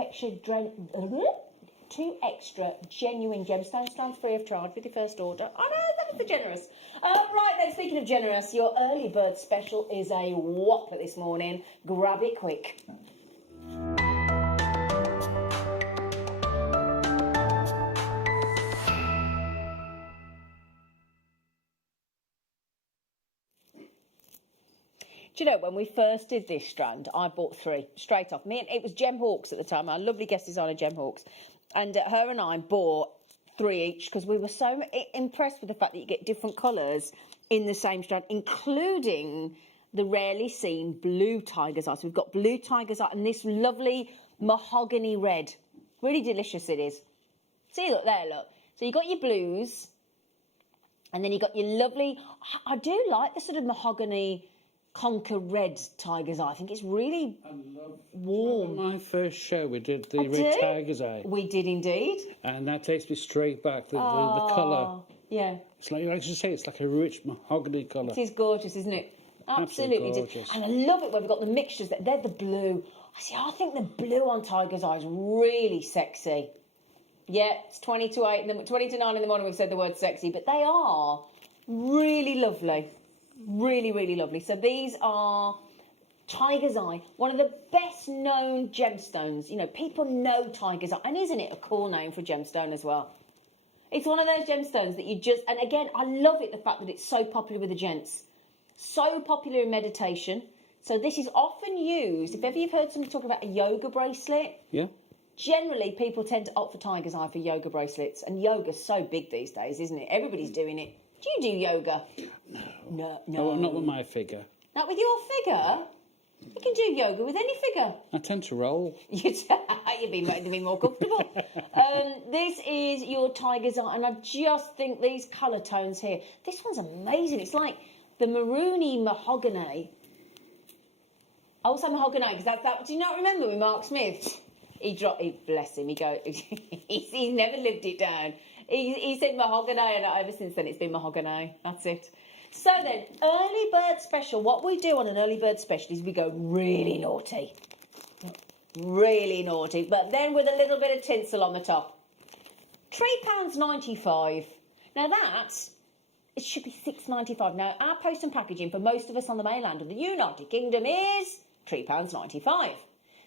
extra genuine gemstone strands free of charge with your first order. I know, that was the generous. Right then, speaking of generous, your early bird special is a whopper this morning. Grab it quick. Do you know, when we first did this strand, I bought 3 straight off. It was Gem Hawks at the time, our lovely guest designer Gem Hawks. And her and I bought 3 each because we were so impressed with the fact that you get different colours in the same strand, including the rarely seen blue tiger's eye. So we've got blue tiger's eye and this lovely mahogany red. Really delicious it is. See, look there, look. So you got your blues, and then you got your lovely. I do like the sort of mahogany conker red tiger's eye. I think it's really warm. My first show, we did the I red do. tiger's eye. We did indeed. And that takes me straight back, the colour. Yeah. It's like you say, it's like a rich mahogany colour. It is gorgeous, isn't it? Absolutely gorgeous. And I love it when we've got the mixtures. They're the blue. I think the blue on tiger's eye is really sexy. Yeah, it's 20 to 9 in the morning we've said the word sexy, but they are really lovely. Really, really lovely. So these are tiger's eye, one of the best known gemstones. You know, people know tiger's eye, and isn't it a cool name for a gemstone as well? It's one of those gemstones that you just, and again, I love it, the fact that it's so popular with the gents. So popular in meditation. So this is often used, if ever you've heard someone talk about a yoga bracelet. Yeah. Generally, people tend to opt for tiger's eye for yoga bracelets, and yoga's so big these days, isn't it? Everybody's doing it. Do you do yoga? No. Not with my figure. Not with your figure? You can do yoga with any figure. I tend to roll. You'd be more comfortable. This is your tiger's eye, and I just think these colour tones here. This one's amazing. It's like the maroony mahogany. I will say mahogany because that. Do you not remember with Mark Smith? Bless him. He's never lived it down. He said mahogany, and ever since then it's been mahogany. That's it. So then, early bird special. What we do on an early bird special is we go really naughty. Really naughty, but then with a little bit of tinsel on the top. £3.95. Now it should be £6.95. Now, our post and packaging for most of us on the mainland of the United Kingdom is £3.95.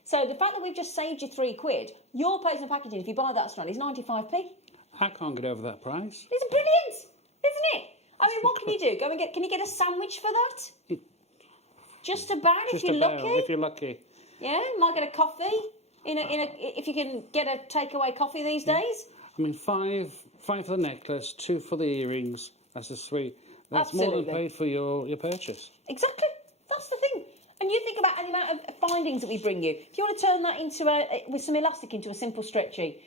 So the fact that we've just saved you £3, your post and packaging, if you buy that Australian, is 95p. I can't get over that price. It's brilliant, isn't it? I mean, what can you do? Can you get a sandwich for that? Just about, if you're lucky. If you're lucky. Yeah, you might get a coffee. If you can get a takeaway coffee these days. I mean, five for the necklace, 2 for the earrings. That's a sweet. That's more than paid for your purchase. Exactly. That's the thing. And you think about the amount of findings that we bring you. If you want to turn that into with some elastic into a simple stretchy,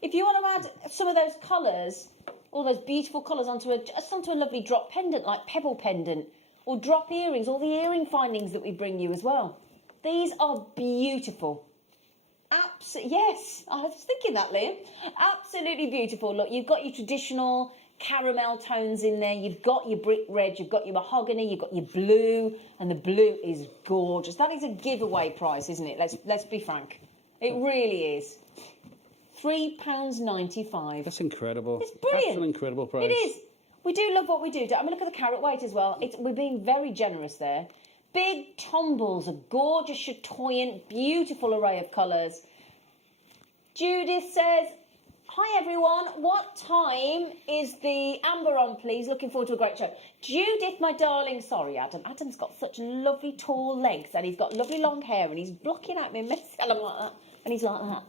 if you want to add some of those colours, all those beautiful colours onto a lovely drop pendant, like pebble pendant, or drop earrings, all the earring findings that we bring you as well. These are beautiful. Yes, I was thinking that, Liam. Absolutely beautiful. Look, you've got your traditional caramel tones in there. You've got your brick red, you've got your mahogany, you've got your blue, and the blue is gorgeous. That is a giveaway price, isn't it? Let's be frank. It really is. £3.95. That's incredible. It's brilliant. That's an incredible price. It is. We do love what we do. I mean, look at the carat weight as well. We're being very generous there. Big tumbles of gorgeous, chatoyant, beautiful array of colours. Judith says, hi everyone, what time is the Amber on, please? Looking forward to a great show. Judith, my darling, sorry Adam. Adam's got such lovely tall legs and he's got lovely long hair and he's blocking out me mess. I'm like that. And he's like that.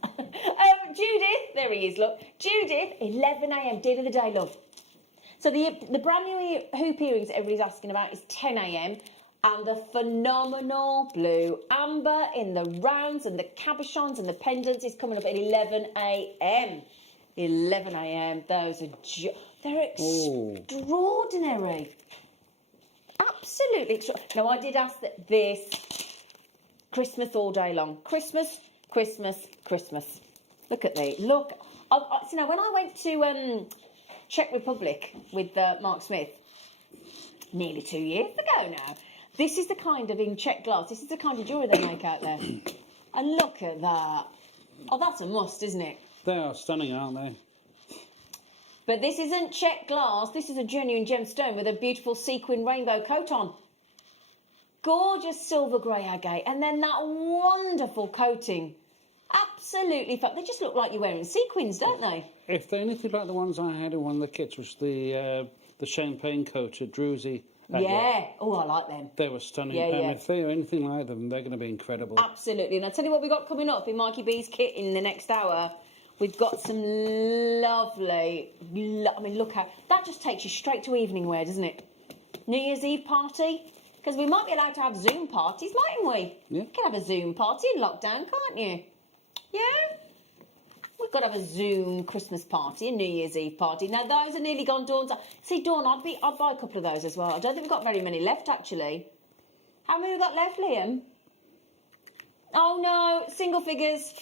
Judith, there he is, look. Judith, 11 a.m, deal of the day, love. So the brand new hoop earrings that everybody's asking about is 10 a.m. and the phenomenal blue amber in the rounds and the cabochons and the pendants is coming up at 11 a.m. 11 a.m. Those are they're extraordinary. Absolutely extraordinary. Now, I did ask that this Christmas all day long. Christmas, Christmas, Christmas. Look at these. Look. So now, when I went to Czech Republic with Mark Smith nearly 2 years ago now, this is the kind of, in Czech glass, this is the kind of jewellery they make out there. And look at that. Oh, that's a must, isn't it? They are stunning, aren't they? But this isn't Czech glass. This is a genuine gemstone with a beautiful sequin rainbow coat on. Gorgeous silver grey agate. And then that wonderful coating. Absolutely fun. They just look like you're wearing sequins, don't they? If they're anything like the ones I had in one of the kits, was the champagne coated druzy. Yeah. Oh, I like them. They were stunning. Yeah, yeah. If they are anything like them, they're going to be incredible. Absolutely. And I'll tell you what we've got coming up in Mikey B's kit in the next hour. We've got some lovely... I mean, look how... That just takes you straight to evening wear, doesn't it? New Year's Eve party. Because we might be allowed to have Zoom parties, mightn't we? Yeah. You can have a Zoom party in lockdown, can't you? Yeah? We we've got to have a Zoom Christmas party, a New Year's Eve party. Now, those are nearly gone, Dawn. See, Dawn, I'd buy a couple of those as well. I don't think we've got very many left, actually. How many have we got left, Liam? Oh, no, single figures.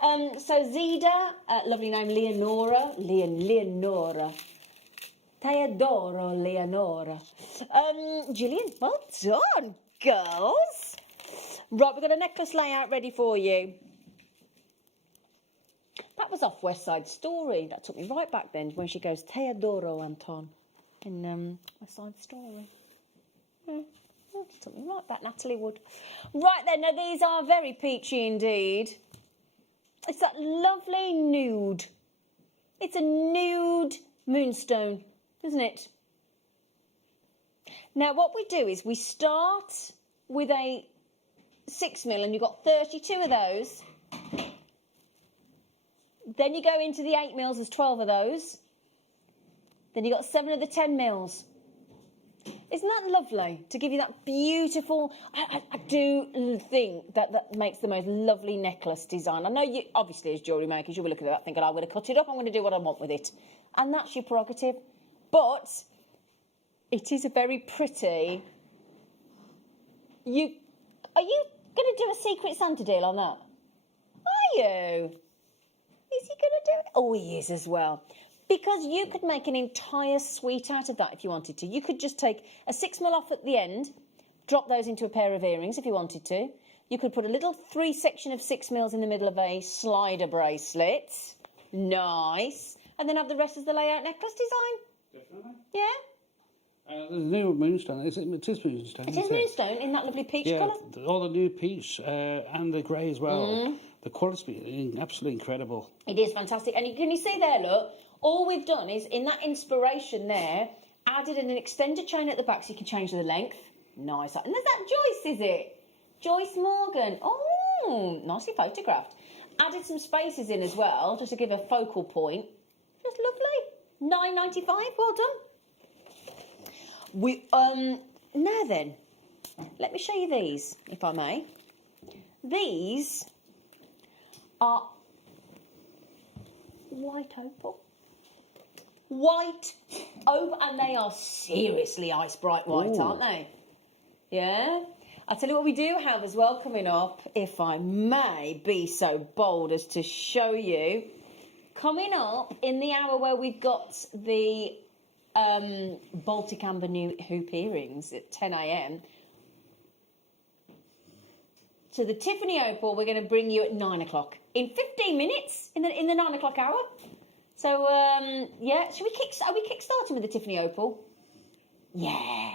So Zida, lovely name, Leonora. Leonora. Teodoro Leonora. Gillian, well done, girls. Right, we've got a necklace layout ready for you. That was off West Side Story. That took me right back then when she goes, Teodoro Anton, in West Side Story. Yeah, she took me right back, Natalie Wood. Right then, now these are very peachy indeed. It's that lovely nude. It's a nude moonstone, isn't it? Now, what we do is we start with a 6mm, and you've got 32 of those. Then you go into the 8mm, there's 12 of those. Then you've got 7 of the 10mm. Isn't that lovely to give you that beautiful... I do think that makes the most lovely necklace design. I know you, obviously, as jewellery makers, you'll be looking at that thinking, I'm going to cut it up, I'm going to do what I want with it. And that's your prerogative. But it is a very pretty... Are you going to do a Secret Santa deal on that? Are you? Is he going to do it? Oh, he is as well. Because you could make an entire suite out of that if you wanted to. You could just take a 6mm off at the end, drop those into a pair of earrings if you wanted to. You could put a little 3-section of 6mm in the middle of a slider bracelet. Nice. And then have the rest as the layout necklace design. Definitely. Yeah? The new moonstone, it is moonstone. It is moonstone in that lovely peach colour. Yeah, all the new peach and the grey as well. The quality is absolutely incredible. It is fantastic. And can you see there, look, all we've done is, in that inspiration there, added an extended chain at the back so you can change the length. Nice. And there's that Joyce, is it? Joyce Morgan. Oh, nicely photographed. Added some spaces in as well, just to give a focal point. Just lovely. $9.95, well done. Now then, let me show you these, if I may. These are white opal. White opal, and they are seriously ice bright white, aren't they? Yeah? I'll tell you what we do have as well coming up, if I may be so bold as to show you. Coming up in the hour where we've got the Baltic Amber new hoop earrings at 10 a.m. So the Tiffany opal we're going to bring you at 9 o'clock. In 15 minutes, in the 9 o'clock hour. So, yeah, are we kickstarting with the Tiffany opal? Yeah.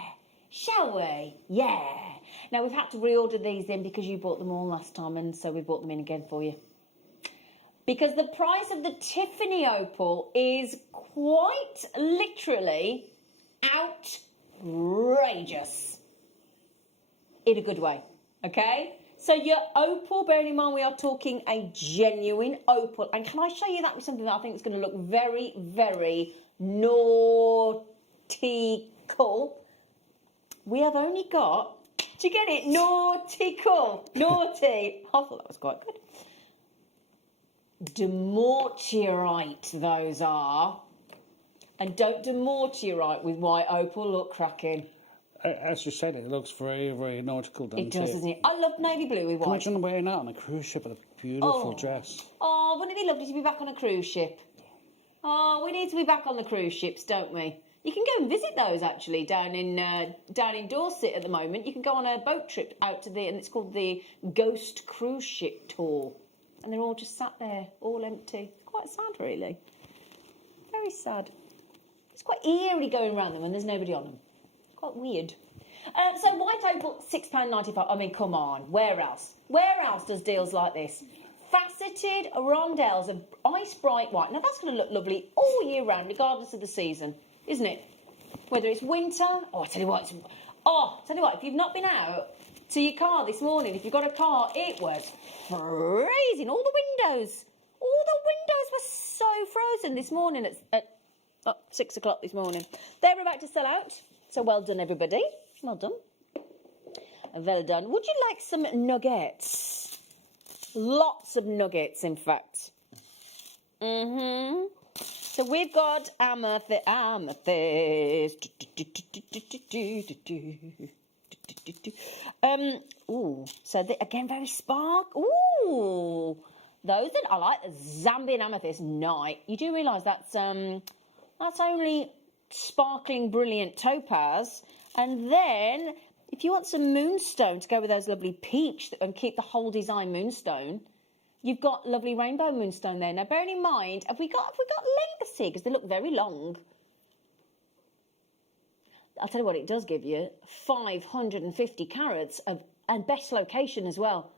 Shall we? Yeah. Now, we've had to reorder these in because you bought them all last time, and so we bought them in again for you. Because the price of the Tiffany opal is quite literally outrageous. In a good way, okay? So your opal, bearing in mind we are talking a genuine opal. And can I show you that with something that I think is going to look very, very nautical? We have only got, do you get it? Nautical. Naughty. I thought that was quite good. Demortierite those are. And don't demortierite with white opal. Look, cracking. As you said, it looks very, very nautical, doesn't it? It does, doesn't it? I love navy blue with white. Imagine wearing that on a cruise ship with a beautiful dress. Oh, wouldn't it be lovely to be back on a cruise ship? Oh, we need to be back on the cruise ships, don't we? You can go and visit those, actually, down in Dorset at the moment. You can go on a boat trip out to and it's called the Ghost Cruise Ship Tour. And they're all just sat there, all empty. Quite sad, really. Very sad. It's quite eerie going around them when there's nobody on them. Quite weird. So white opal, £6.95. I mean, come on. Where else? Where else does deals like this? Faceted rondelles of ice bright white. Now, that's going to look lovely all year round, regardless of the season, isn't it? Whether it's winter... Oh, I tell you what, if you've not been out to your car this morning, if you've got a car, it was freezing. All the windows were so frozen this morning at 6 o'clock this morning. They're about to sell out. So well done, everybody. Well done. Well done. Would you like some nuggets? Lots of nuggets, in fact. So we've got amethyst. So again, very spark. Ooh, those that I like the Zambian amethyst night. You do realise that's only sparkling, brilliant topaz, and then if you want some moonstone to go with those lovely peach and keep the whole design moonstone, you've got lovely rainbow moonstone there. Now, bearing in mind, have we got lengths here because they look very long? I'll tell you what, it does give you 550 carats and best location as well.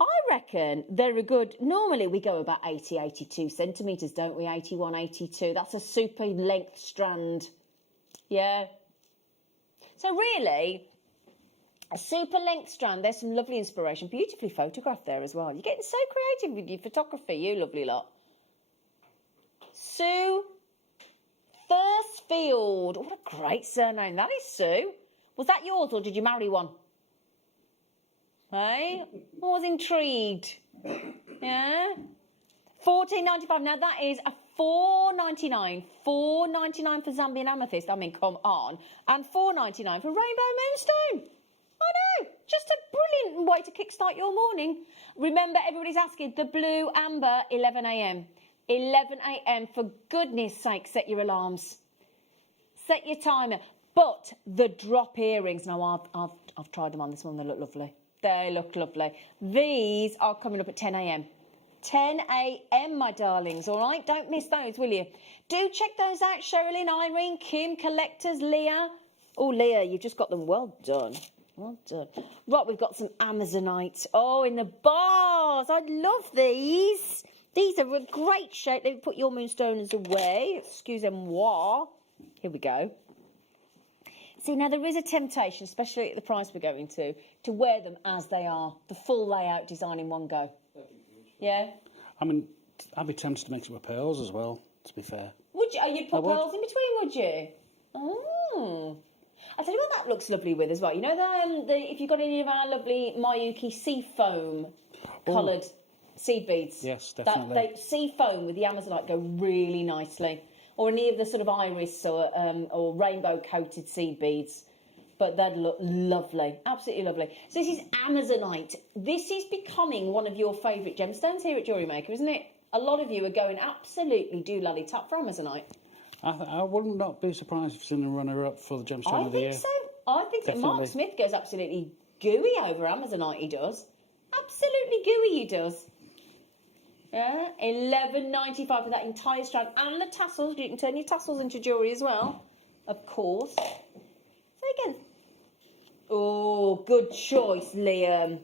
I reckon they're a good, normally we go about 80, 82 centimetres, don't we? 81, 82. That's a super length strand. Yeah. So really, a super length strand, there's some lovely inspiration. Beautifully photographed there as well. You're getting so creative with your photography, you lovely lot. Sue Thursfield. What a great surname that is, Sue. Was that yours or did you marry one? Hey? I was intrigued. Yeah? $14.95. Now that is a $4.99. $4.99 for Zambian amethyst. I mean, come on. And $4.99 for rainbow moonstone. I know. Just a brilliant way to kickstart your morning. Remember, everybody's asking, the blue amber, 11 a.m. 11 a.m. For goodness sake, set your alarms. Set your timer. But the drop earrings, now I've tried them on this morning. They look lovely. They look lovely. These are coming up at 10 a.m. 10 a.m, my darlings, all right? Don't miss those, will you? Do check those out. Sherilyn, Irene, Kim, Collectors, Leah. Oh, Leah, you've just got them. Well done. Well done. Right, we've got some Amazonite. Oh, in the bars. I love these. These are a great shape. Let me put your moonstones away. Excusez-moi. Here we go. See, now there is a temptation, especially at the price we're going to wear them as they are. The full layout design in one go. Yeah? I mean, I'd be tempted to mix it with pearls as well, to be fair. Would you? You'd put pearls in between, would you? Oh. I'll tell you what that looks lovely with as well. You know, if you've got any of our lovely Mayuki sea foam coloured seed beads? Yes, definitely. Sea foam with the Amazonite go really nicely. Or any of the sort of iris or rainbow coated seed beads. But they'd look lovely, absolutely lovely. So this is Amazonite. This is becoming one of your favourite gemstones here at JewelleryMaker, isn't it? A lot of you are going absolutely doolally-tap for Amazonite. I would not be surprised if it's in the runner-up for the gemstone of the year. I think so. Mark Smith goes absolutely gooey over Amazonite, he does. Absolutely gooey, he does. Yeah, $11.95 for that entire strand. And the tassels. You can turn your tassels into jewellery as well, of course. So again... Oh, good choice, Liam.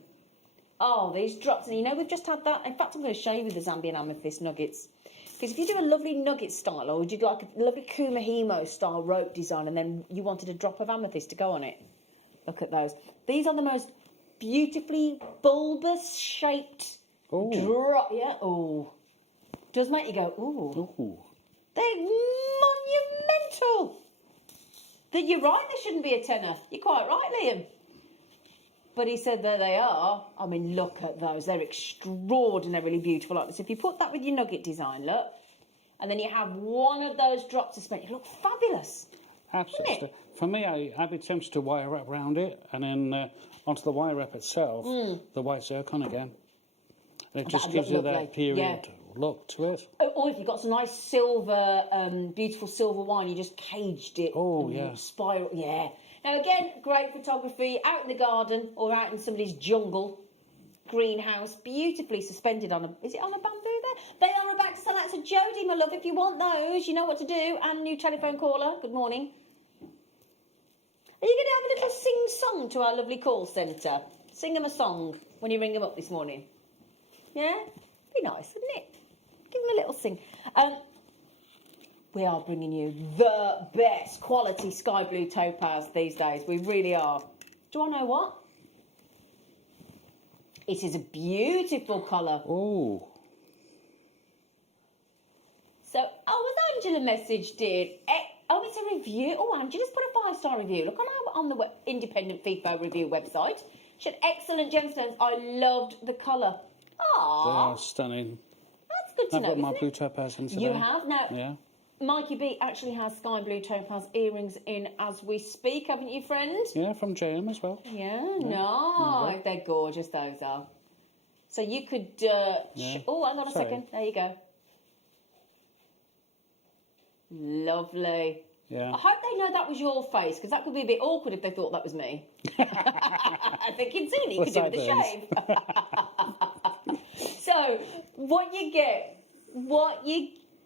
Oh, these drops. And you know, we've just had that. In fact, I'm going to show you the Zambian amethyst nuggets. Because if you do a lovely nugget style, or you'd like a lovely Kumahimo style rope design, and then you wanted a drop of amethyst to go on it, look at those. These are the most beautifully bulbous shaped drop. Yeah, oh. Does make you go, ooh. They're monumental. You're right, they shouldn't be a tenner. You're quite right, Liam. But he said that they are. I mean, look at those. They're extraordinarily beautiful like this. If you put that with your nugget design, look, and then you have one of those drops suspended, you look fabulous. Absolutely. For me, I'd be tempted to wire wrap around it, and then onto the wire wrap itself, the white zircon again. And it just gives you that period look to it. Or if you've got some nice silver, beautiful silver wine, you just caged it. Oh, yeah. Spiral, yeah. Now, again, great photography out in the garden or out in somebody's jungle, greenhouse, beautifully suspended on is it on a bamboo there? They are about to sell out. So, Jodie, my love, if you want those, you know what to do. And new telephone caller, good morning. Are you going to have a little sing-song to our lovely call centre? Sing them a song when you ring them up this morning. Yeah? Be nice, wouldn't it? Give them a little sing. We are bringing you the best quality sky blue topaz these days. We really are. Do I know what? It is a beautiful colour. Oh. So, was Angela messaged it? It's a review. Oh, Angela's put a 5-star review. Look on the independent FIFO review website. She had excellent gemstones. I loved the colour. They are stunning. That's Good to I've know, got my isn't blue it? topaz in today. You have? Now, Yeah. Mikey B actually has sky blue topaz earrings in as we speak, haven't you, friend? Yeah, from JM as well. Yeah, Yeah. no, Yeah. they're gorgeous, those are. So you could, Yeah. oh, hang on a Sorry. second, there you go. Lovely. Yeah. I hope they know that was your face, because that could be a bit awkward if they thought that was me. They can see you could do with a shave. So, what you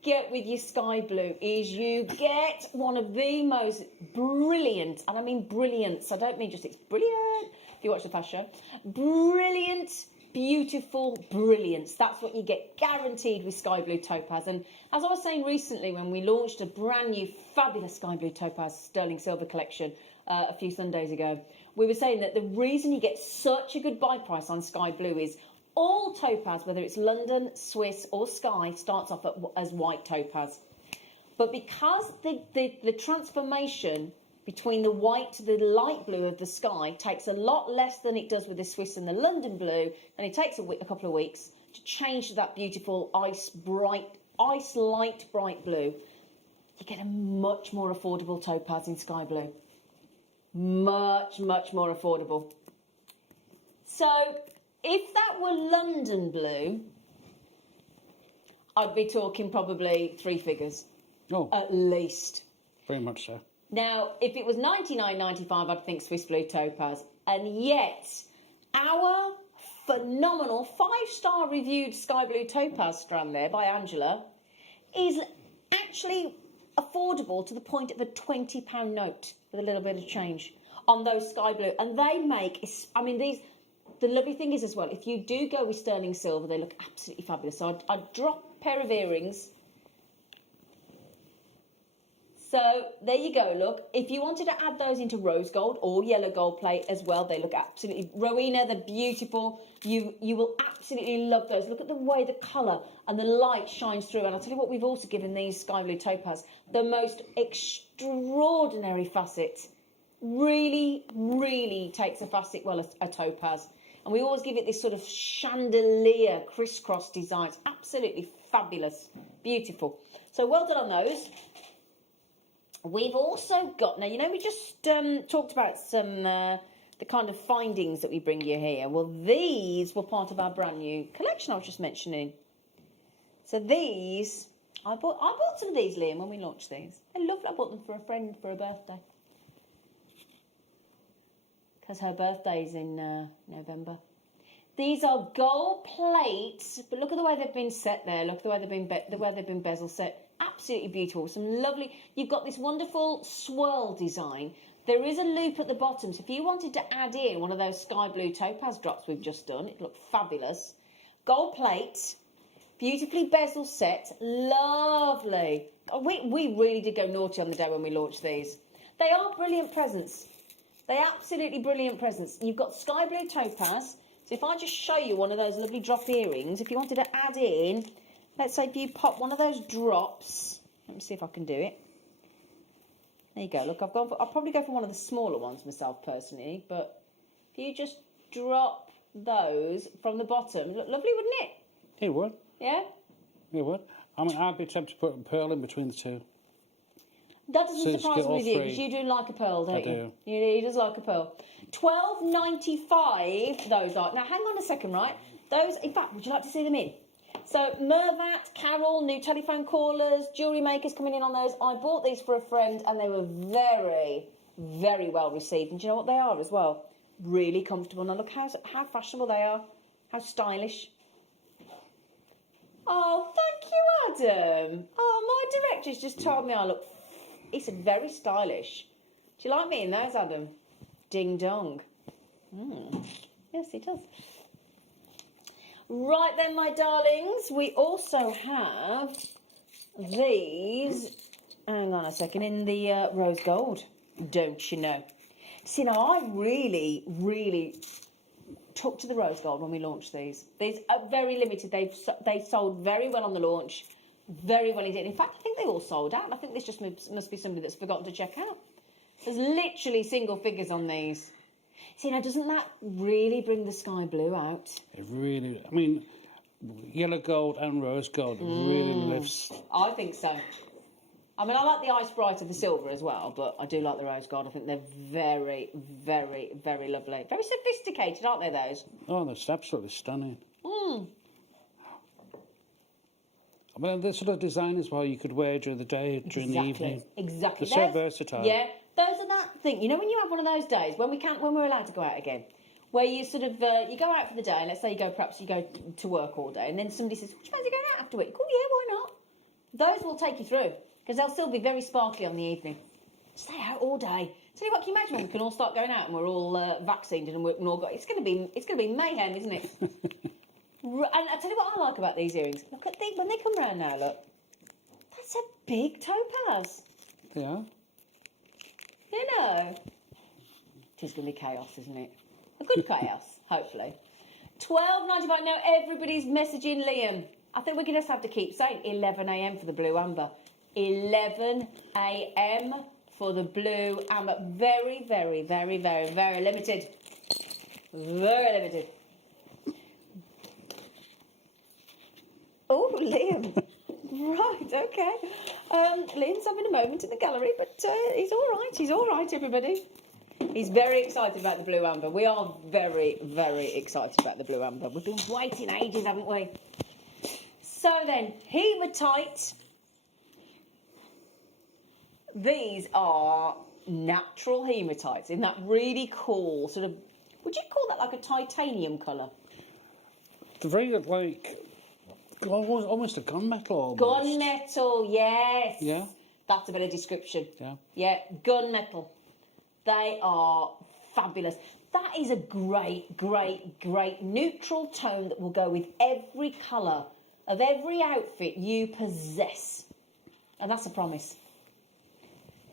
get with your sky blue is you get one of the most brilliant, and I mean brilliance, I don't mean just it's brilliant, if you watch the fast show, brilliant, beautiful brilliance. That's what you get guaranteed with sky blue topaz. And as I was saying recently, when we launched a brand new fabulous sky blue topaz sterling silver collection a few Sundays ago, we were saying that the reason you get such a good buy price on sky blue is all topaz, whether it's London, Swiss or Sky, starts off as white topaz. But because the transformation between the white to the light blue of the Sky takes a lot less than it does with the Swiss and the London blue, and it takes a couple of weeks to change to that beautiful ice light bright blue, you get a much more affordable topaz in sky blue. Much, much more affordable. So if that were London blue, I'd be talking probably 3 figures. Oh. At least. Very much so. Now, if it was $99.95, I'd think Swiss blue topaz. And yet, our phenomenal 5-star reviewed sky blue topaz strand there by Angela is actually affordable to the point of a £20 note with a little bit of change on those sky blue. And they make, I mean, these, the lovely thing is as well, if you do go with sterling silver, they look absolutely fabulous. So I'd drop a pair of earrings. So there you go, look. If you wanted to add those into rose gold or yellow gold plate as well, they look absolutely, Rowena, they're beautiful. You will absolutely love those. Look at the way the colour and the light shines through. And I'll tell you what, we've also given these sky blue topaz the most extraordinary facet. Really, really takes a facet well, a topaz. And we always give it this sort of chandelier crisscross design. It's absolutely fabulous, beautiful. So well done on those. We've also got, now, you know, we just talked about some, the kind of findings that we bring you here. Well, these were part of our brand new collection I was just mentioning. So these, I bought some of these, Liam, when we launched these. I bought them for a friend for her birthday. Because her birthday's in November. These are gold plates, but look at the way they've been set there. Look at the way they've been bezel set. Absolutely beautiful. Some lovely. You've got this wonderful swirl design. There is a loop at the bottom, so if you wanted to add in one of those sky blue topaz drops we've just done, it looked fabulous. Gold plate, beautifully bezel set, lovely. Oh, we really did go naughty on the day when we launched these. They are brilliant presents. They're absolutely brilliant presents. You've got sky blue topaz. So if I just show you one of those lovely drop earrings, if you wanted to add in, let's say if you pop one of those drops, let me see if I can do it. There you go. Look, I'll probably go for one of the smaller ones myself personally, but if you just drop those from the bottom, look lovely, wouldn't it? It would. Yeah? It would. I mean, I'd be tempted to put a pearl in between the two. That doesn't So you surprise get me all with you, three. because you do like a pearl, don't I you? do. He does like a pearl. $12.95 those are. Now, hang on a second, right? Those, in fact, would you like to see them in? So, Mervat, Carol, new telephone callers, jewellery makers coming in on those. I bought these for a friend, and they were very, very well received. And do you know what they are as well? Really comfortable. Now, look how fashionable they are. How stylish. Oh, thank you, Adam. Oh, my director's just told me I look... He said, very stylish. Do you like me in those, Adam? Ding dong. Yes, he does. Right then, my darlings, we also have these, hang on a second, in the rose gold, don't you know? See, now, I really, really took to the rose gold when we launched these. These are very limited. They sold very well on the launch. Very well indeed. In fact, I think they all sold out. I think this just must be somebody that's forgotten to check out. There's literally single figures on these. See, now, doesn't that really bring the sky blue out? It really... I mean, yellow gold and rose gold really lifts. I think so. I mean, I like the ice bright of the silver as well, but I do like the rose gold. I think they're very, very, very lovely. Very sophisticated, aren't they, those? Oh, that's absolutely stunning. Mm. I mean, the sort of design as well you could wear during the day, during the evening. Exactly. They're so versatile. Yeah, those are that thing. You know, when you have one of those days when we're allowed to go out again, where you sort of you go out for the day, and let's say you go to work all day, and then somebody says, "Would you fancy going out after work?" Oh yeah, why not? Those will take you through because they'll still be very sparkly on the evening. Stay out all day. Tell you what, can you imagine when we can all start going out and we're all vaccinated and we're all got? It's going to be mayhem, isn't it? And I tell you what I like about these earrings. Look at when they come round now. Look, that's a big topaz. Yeah. You know, it is going to be chaos, isn't it? A good chaos, hopefully. £12.95. Now everybody's messaging Liam. I think we're going to just have to keep saying 11 a.m. for the blue amber. 11 a.m. for the blue amber. Very, very, very, very, very limited. Very limited. Oh, Liam. Right, okay. Liam's having a moment in the gallery, but he's all right. He's all right, everybody. He's very excited about the blue amber. We are very, very excited about the blue amber. We've been waiting ages, haven't we? So then, hematite. These are natural hematites in that really cool sort of, would you call that like a titanium colour? They're very like, almost a gunmetal almost. Gunmetal, yes. Yeah. That's a better description. Yeah. Yeah, gunmetal. They are fabulous. That is a great, great, great neutral tone that will go with every colour of every outfit you possess. And that's a promise.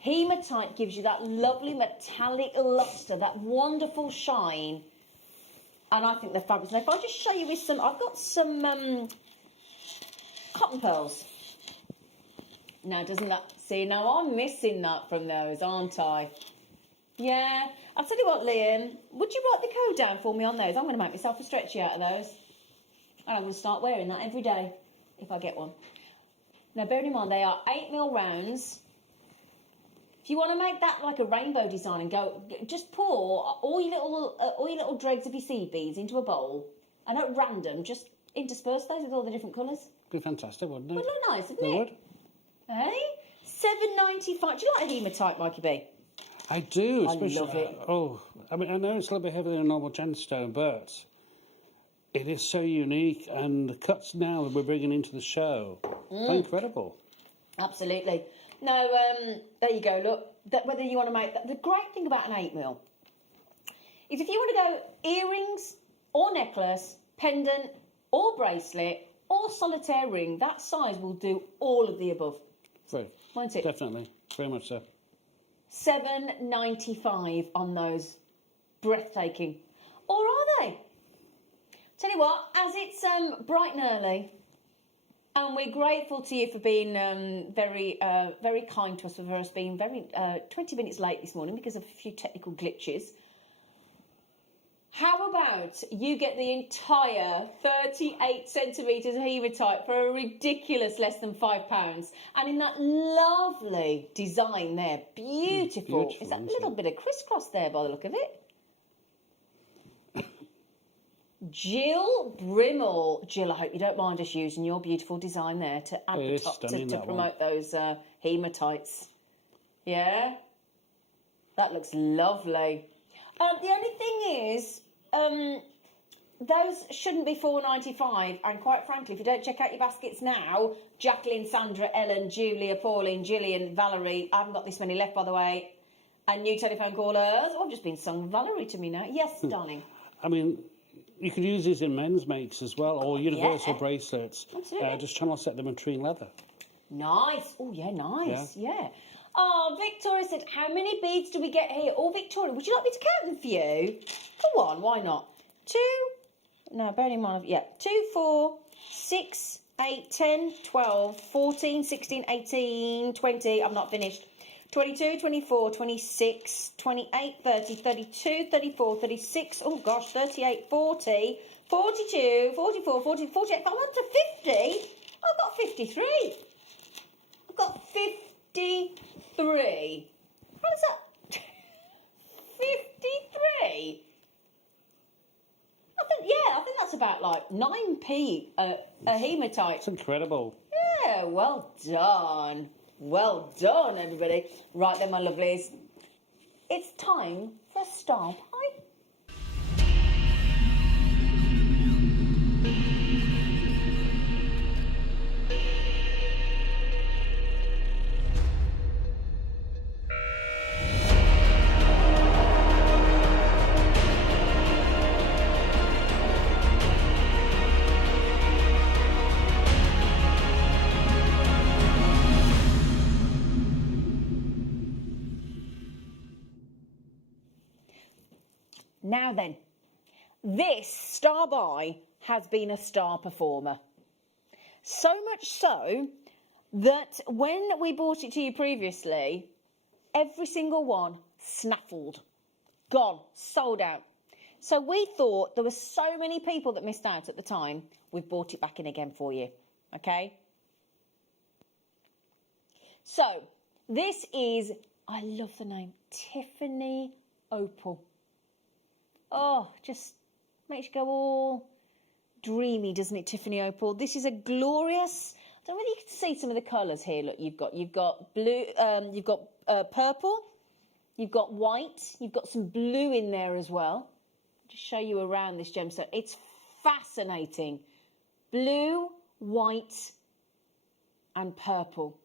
Hematite gives you that lovely metallic lustre, that wonderful shine. And I think they're fabulous. Now, if I just show you with some, I've got some cotton pearls. Now, doesn't that, see, now I'm missing that from those, aren't I? Yeah. I'll tell you what, Liam, would you write the code down for me on those? I'm going to make myself a stretchy out of those. And I'm going to start wearing that every day, if I get one. Now, bearing in mind, they are 8mm rounds. If you want to make that like a rainbow design and go, just pour all your little dregs of your seed beads into a bowl, and at random, just intersperse those with all the different colours. Be fantastic, wouldn't it? Would look nice, wouldn't It it? would. Hey? $7.95. Do you like a hematite, Mikey B? I do. I Especially, love it. Oh, I mean, I know it's a little bit heavier than a normal gemstone, but it is so unique, and the cuts now that we're bringing into the show are incredible. Absolutely. No, there you go, look. Whether you want to make that, the great thing about an 8mm is if you want to go earrings or necklace, pendant or bracelet or solitaire ring, that size will do all of the above. Very, Won't it? definitely. Very much so. $7.95 on those. Breathtaking. Or are they? Tell you what, as it's bright and early, and we're grateful to you for being very kind to us, for us being 20 minutes late this morning because of a few technical glitches. How about you get the entire 38 centimetres of hematite for a ridiculous less than £5, and in that lovely design there, beautiful. Is that a little bit of crisscross there by the look of it? Jill Brimmel. Jill, I hope you don't mind us using your beautiful design there to advertise, to promote those hematites. Yeah? That looks lovely. The only thing is, those shouldn't be $4.95, and quite frankly, if you don't check out your baskets now, Jacqueline, Sandra, Ellen, Julia, Pauline, Gillian, Valerie, I haven't got this many left, by the way, and new telephone callers. Oh, I've just been sung Valerie to me now. Yes, darling. I mean, you could use these in men's makes as well, or universal bracelets. Absolutely. Just channel set them in tree leather. Nice. Oh, yeah, nice. Yeah. Oh, Victoria said, how many beads do we get here? Oh, Victoria, would you like me to count them for you? Go on, why not? 2, no, bearing in mind, 2, 4, 6, 8, 10, 12, 14, 16, 18, 20, I'm not finished. 22, 24, 26, 28, 30, 32, 34, 36, oh gosh, 38, 40, 42, 44, 40, 48, I'm up to 50. I've got 53. I've got 53. How does that... 53? I think that's about like 9p a hematite. It's incredible. Yeah, well done. Well done, everybody. Right then, my lovelies. It's time for a star pie. Now then, this star buy has been a star performer. So much so that when we bought it to you previously, every single one snaffled, gone, sold out. So we thought there were so many people that missed out at the time, we've brought it back in again for you, okay? So this is, I love the name, Tiffany Opal. Oh, just makes you go all dreamy, doesn't it, Tiffany Opal? This is a glorious... I don't know whether you can see some of the colours here. Look, you've got blue, you've got purple, you've got white, you've got some blue in there as well. I'll just show you around this gemstone. It's fascinating. Blue, white, and purple.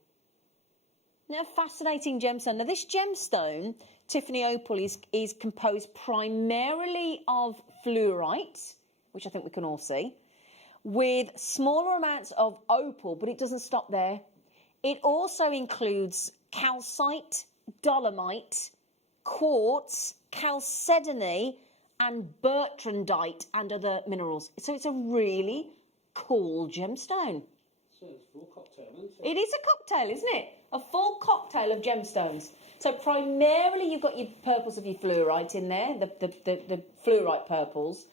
Now, a fascinating gemstone. Now, this gemstone, Tiffany Opal, is composed primarily of fluorite, which I think we can all see, with smaller amounts of opal, but it doesn't stop there. It also includes calcite, dolomite, quartz, chalcedony, and bertrandite and other minerals. So it's a really cool gemstone. So it's a full cocktail, isn't it? It is a cocktail, isn't it? A full cocktail of gemstones. So primarily you've got your purples of your fluorite in there, the fluorite purples.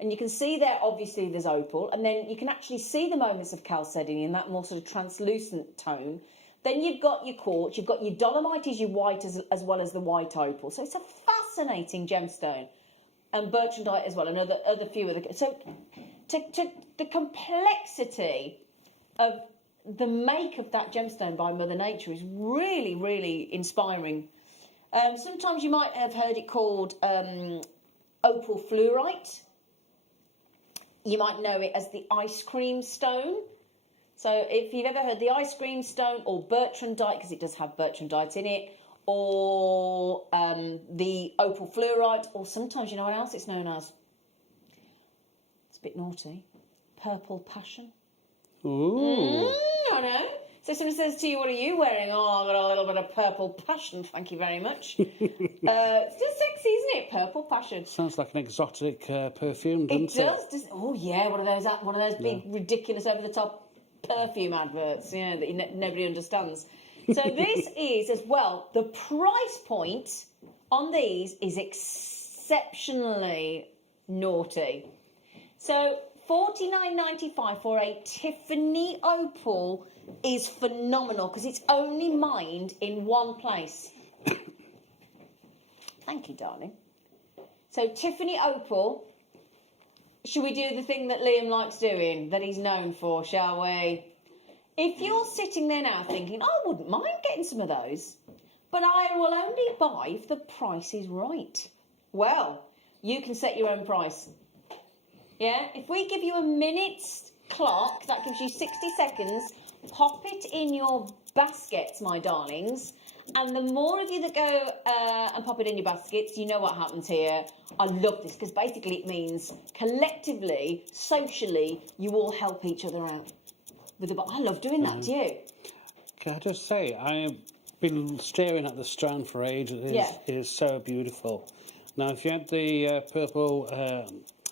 And you can see there, obviously, there's opal. And then you can actually see the moments of chalcedony in that more sort of translucent tone. Then you've got your quartz, you've got your dolomite is your white as well as the white opal. So it's a fascinating gemstone. And bertrandite as well, and other few other... So to the complexity of the make of that gemstone by Mother Nature is really, really inspiring. Sometimes you might have heard it called opal fluorite. You might know it as the ice cream stone. So if you've ever heard the ice cream stone or bertrandite, because it does have bertrandite in it, or the opal fluorite, or sometimes, you know what else it's known as? It's a bit naughty. Purple passion. Ooh. I know. So someone says to you, what are you wearing? Oh, I've got a little bit of purple passion, thank you very much. It's just sexy, isn't it? Purple passion. Sounds like an exotic perfume, doesn't it? It does. Oh, yeah, one of those big, ridiculous, over-the-top perfume adverts, yeah, that nobody understands. So this is, as well, the price point on these is exceptionally naughty. So $49.95 for a Tiffany Opal is phenomenal because it's only mined in one place. Thank you, darling. So Tiffany Opal, should we do the thing that Liam likes doing, that he's known for, shall we? If you're sitting there now thinking, I wouldn't mind getting some of those, but I will only buy if the price is right. Well, you can set your own price. Yeah, if we give you a minute's clock, that gives you 60 seconds, pop it in your baskets, my darlings, and the more of you that go and pop it in your baskets, you know what happens here. I love this, because basically it means collectively, socially, you all help each other out. I love doing that, do you? Can I just say, I've been staring at the stone for ages. It is so beautiful. Now, if you had the purple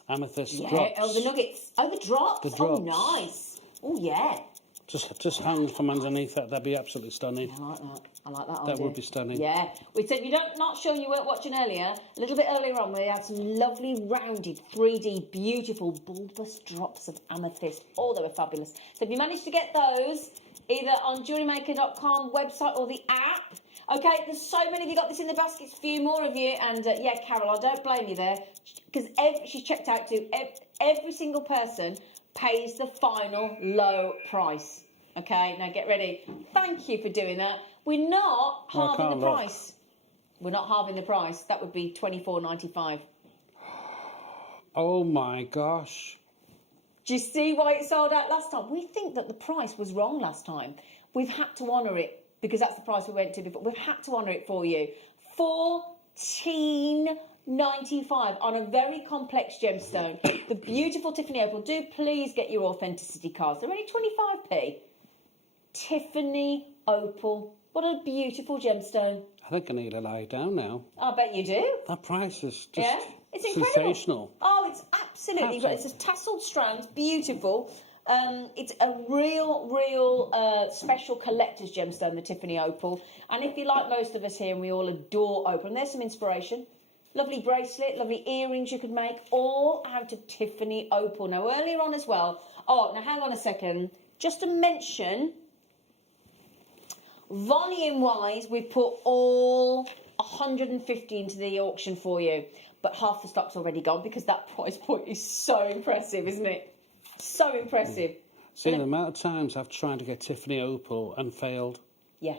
amethyst drops... Oh, the nuggets. Oh, the drops. The drops. Oh, nice. Oh, yeah. Just hung from underneath that. That'd be absolutely stunning. I like that. I like that That idea. would be stunning. Yeah. We said, not sure you weren't watching earlier, a little bit earlier on, we had some lovely rounded 3D beautiful bulbous drops of amethyst. Oh, they were fabulous. So if you managed to get those, either on JewelleryMaker.com website or the app. Okay, there's so many of you got this in the baskets, a few more of you, and yeah, Carol, I don't blame you there, because she's checked out too. Every single person pays the final low price. Okay, now get ready. Thank you for doing that. We're not halving the price. We're not halving the price. That would be $24.95. Oh my gosh. Do you see why it sold out last time? We think that the price was wrong last time. We've had to honour it because that's the price we went to before. We've had to honour it for you. $14.95 on a very complex gemstone. The beautiful Tiffany opal. Do please get your authenticity cards. They're only 25p. Tiffany opal. What a beautiful gemstone. I think I need to lie down now. I bet you do. That price is just It's incredible. sensational. Oh, it's absolutely great. It's a tasseled strands, beautiful. It's a real special collector's gemstone, the Tiffany opal. And if you like most of us here, and we all adore opal, and there's some inspiration. Lovely bracelet, lovely earrings you could make, all out of Tiffany opal. Now, earlier on as well. Oh, now hang on a second. Just to mention, volume-wise, we put all 150 into the auction for you. But half the stock's already gone because that price point is so impressive, isn't it? So impressive. See, the amount of times I've tried to get Tiffany opal and failed. Yeah.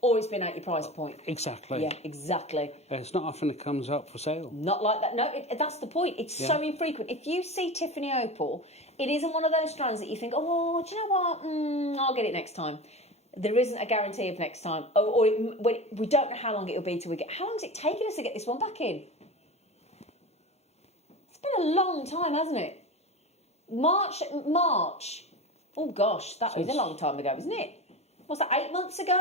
Always been at your price point. Exactly. Yeah, exactly. It's not often it comes up for sale. Not like that. No, that's the point. It's so infrequent. If you see Tiffany opal, it isn't one of those strands that you think, oh, do you know what? I'll get it next time. There isn't a guarantee of next time. We don't know how long it'll be till we get. How long has it taken us to get this one back in? It's been a long time, hasn't it? March. Oh gosh, that was a long time ago, isn't it? What's that, 8 months ago?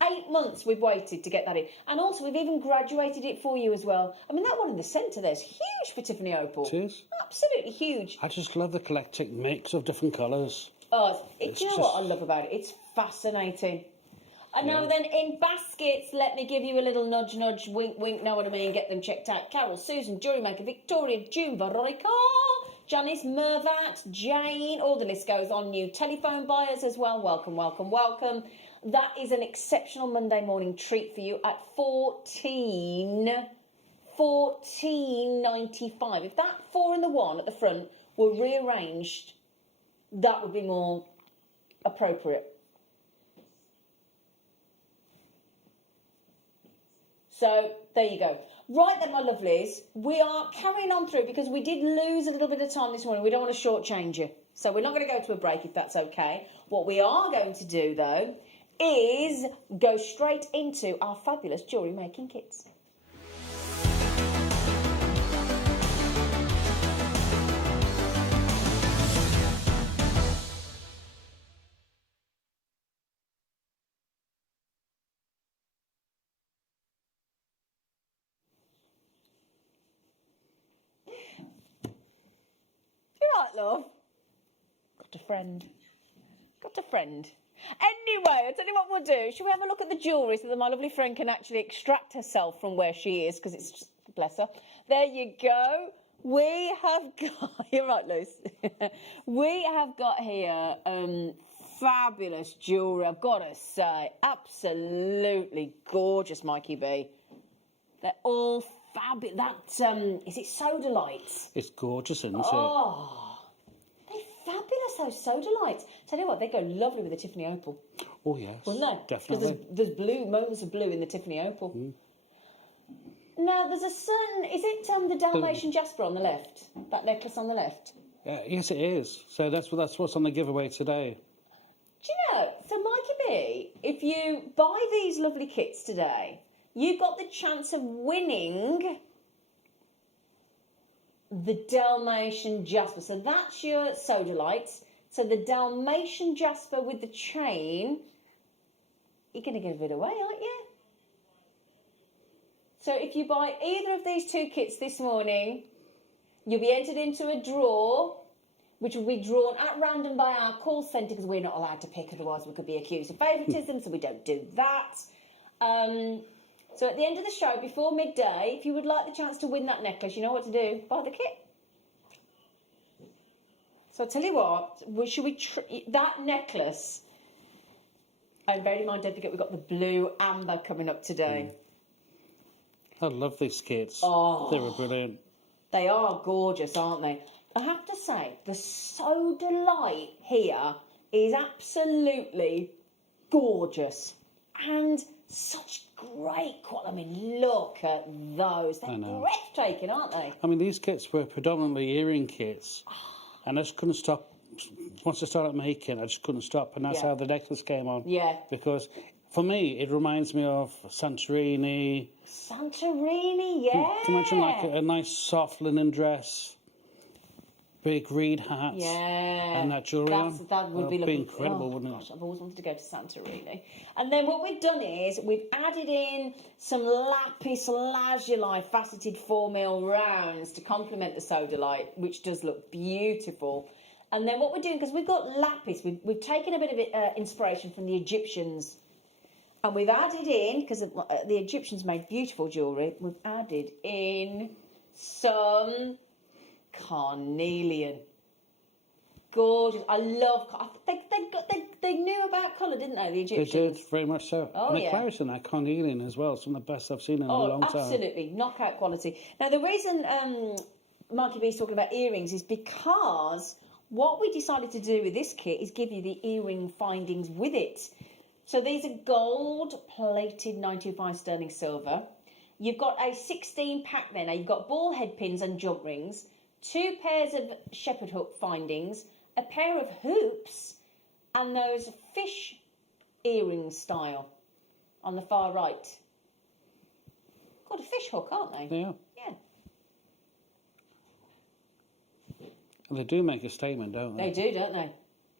8 months we've waited to get that in. And also we've even graduated it for you as well. I mean, that one in the centre there's huge for Tiffany opal. It is. Absolutely huge. I just love the eclectic mix of different colours. Oh, do you know what I love about it? It's fascinating. And now then, in baskets, let me give you a little nudge, wink, wink, know what I mean, get them checked out. Carol, Susan, JewelleryMaker, Victoria, June, Veronica, Janice, Mervat, Jane, all the list goes on. New telephone buyers as well. Welcome, welcome, welcome. That is an exceptional Monday morning treat for you at $14.95. If that 4 and the 1 at the front were rearranged, that would be more appropriate. So, there you go. Right then, my lovelies, we are carrying on through because we did lose a little bit of time this morning. We don't want to shortchange you. So we're not going to go to a break if that's okay. What we are going to do, though, is go straight into our fabulous jewellery making kits. Right, love. Got a friend. Anyway, I'll tell you what we'll do. Shall we have a look at the jewellery so that my lovely friend can actually extract herself from where she is, because it's just, bless her. There you go. We have got, you're right, Luce. We have got here fabulous jewellery, I've got to say. Absolutely gorgeous, Mikey B. They're all fabulous. That, is it Soda Lights? It's gorgeous, isn't it? Oh, they're fabulous, those Soda Lights. Tell you what, they go lovely with the Tiffany opal. Oh, yes. Wouldn't they? Definitely. Because there's blue, moments of blue in the Tiffany opal. Now, there's a certain, is it the Dalmatian Jasper on the left? That necklace on the left? Yes, it is. So that's what's on the giveaway today. Do you know, so Mikey B, if you buy these lovely kits today, you got the chance of winning the Dalmatian Jasper. So that's your Soda Lights. So the Dalmatian Jasper with the chain, you're going to give it away, aren't you? So if you buy either of these two kits this morning, you'll be entered into a draw which will be drawn at random by our call centre because we're not allowed to pick, otherwise we could be accused of favouritism, so we don't do that. So at the end of the show, before midday, if you would like the chance to win that necklace, you know what to do. Buy the kit. So I'll tell you what, that necklace, and bear in mind, don't forget we've got the blue amber coming up today. I love these kits. Oh. They're brilliant. They are gorgeous, aren't they? I have to say, the Sodalite here is absolutely gorgeous. And such great quality. I mean, look at those. They're breathtaking, aren't they? I mean, these kits were predominantly earring kits. And I just couldn't stop. Once I started making, I just couldn't stop. And that's how the necklace came on. Yeah. Because for me, it reminds me of Santorini. Santorini, yeah. Can you imagine like a nice soft linen dress, big reed hat, and that jewellery on? That would be lovely. incredible, wouldn't it? Gosh, I've always wanted to go to Santorini. And then what we've done is we've added in some lapis lazuli faceted 4mm rounds to complement the Sodalite, which does look beautiful. And then what we're doing, because we've got lapis, we've taken a bit of inspiration from the Egyptians. And we've added in, because the Egyptians made beautiful jewellery, we've added in some carnelian. Gorgeous. I love... They knew about colour, didn't they, the Egyptians? They did, very much so. Oh, and the yeah. clarity in that carnelian as well, some of the best I've seen in a long time. Absolutely. Knockout quality. Now, the reason Mikey B's talking about earrings is because what we decided to do with this kit is give you the earring findings with it. So these are gold-plated 925 sterling silver. You've got a 16-pack there. Now, you've got ball head pins and jump rings, 2 pairs of shepherd hook findings, a pair of hoops, and those fish earring style on the far right. Called a fish hook, aren't they? They are. Yeah. And they do make a statement, don't they? They do, don't they?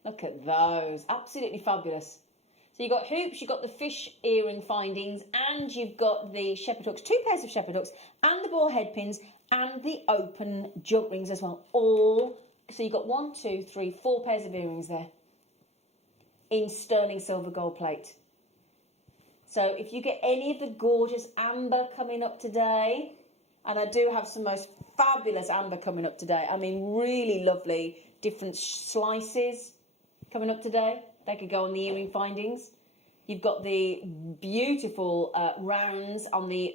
Look at those. Absolutely fabulous. So you've got hoops, you've got the fish earring findings, and you've got the shepherd hooks, 2 pairs of shepherd hooks, and the ball head pins, and the open jump rings as well. So you've got 1, 2, 3, 4 pairs of earrings there in sterling silver gold plate. So if you get any of the gorgeous amber coming up today, and I do have some most fabulous amber coming up today. I mean, really lovely different slices coming up today. They could go on the earring findings. You've got the beautiful rounds on the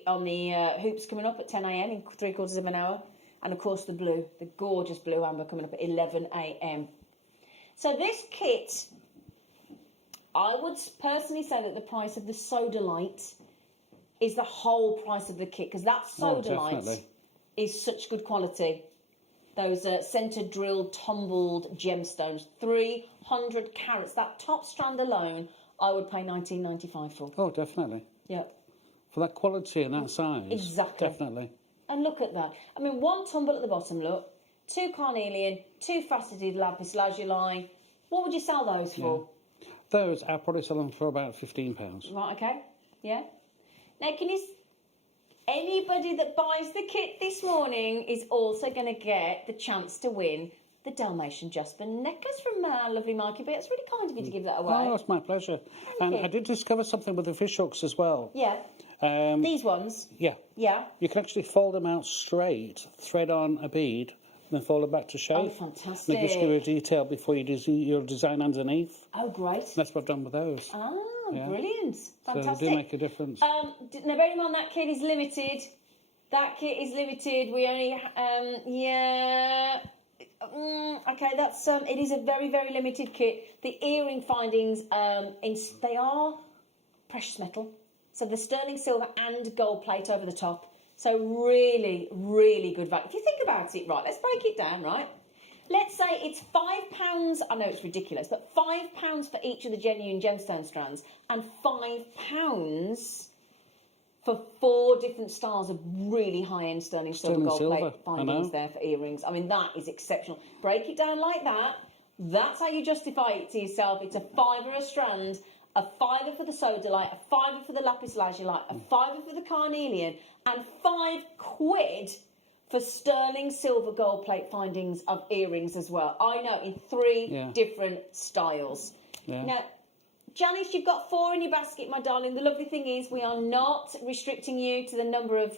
hoops coming up at 10 a.m. in 3/4 of an hour. And, of course, the gorgeous blue amber coming up at 11 a.m. So this kit, I would personally say that the price of the Sodalite is the whole price of the kit, because that Sodalite is such good quality. Those centre drilled, tumbled gemstones, 300 carats. That top strand alone, I would pay $19.95 for. Oh, definitely. Yep. For that quality and that size. Exactly. Definitely. And look at that. I mean, 1 tumble at the bottom, look. 2 carnelian, 2 faceted lapis lazuli. What would you sell those for? Yeah. Those, I'll probably sell them for about £15. Right, okay. Yeah. Now, anybody that buys the kit this morning is also going to get the chance to win the Dalmatian Jasper necklace from our lovely Mikey B. It's really kind of you to give that away. Oh, it's my pleasure. Thank you. I did discover something with the fish hooks as well. Yeah. These ones? Yeah. Yeah. You can actually fold them out straight, thread on a bead, and then fold it back to shape. Oh, fantastic. And it gives you a detail before you do your design underneath. Oh, great. That's what I've done with those. Oh, Yeah. brilliant. Fantastic. So they do make a difference. Now, bear in mind that kit is limited. That kit is limited. We only, okay, that's, it is a very, very limited kit. The earring findings, they are precious metal. So the sterling silver and gold plate over the top. So really, really good value. If you think about it, right, let's break it down, right? Let's say it's £5. I know it's ridiculous, but £5 for each of the genuine gemstone strands, and £5 for 4 different styles of really high-end sterling silver gold plate findings there for earrings. I mean, that is exceptional. Break it down like that. That's how you justify it to yourself. It's a £5 a strand, a £5 for the Sodalite, a £5 for the lapis lazuli, a £5 for the carnelian, and £5 for sterling silver gold plate findings of earrings as well. I know, in 3 different styles. Yeah. Now, Janice, you've got 4 in your basket, my darling. The lovely thing is we are not restricting you to the number of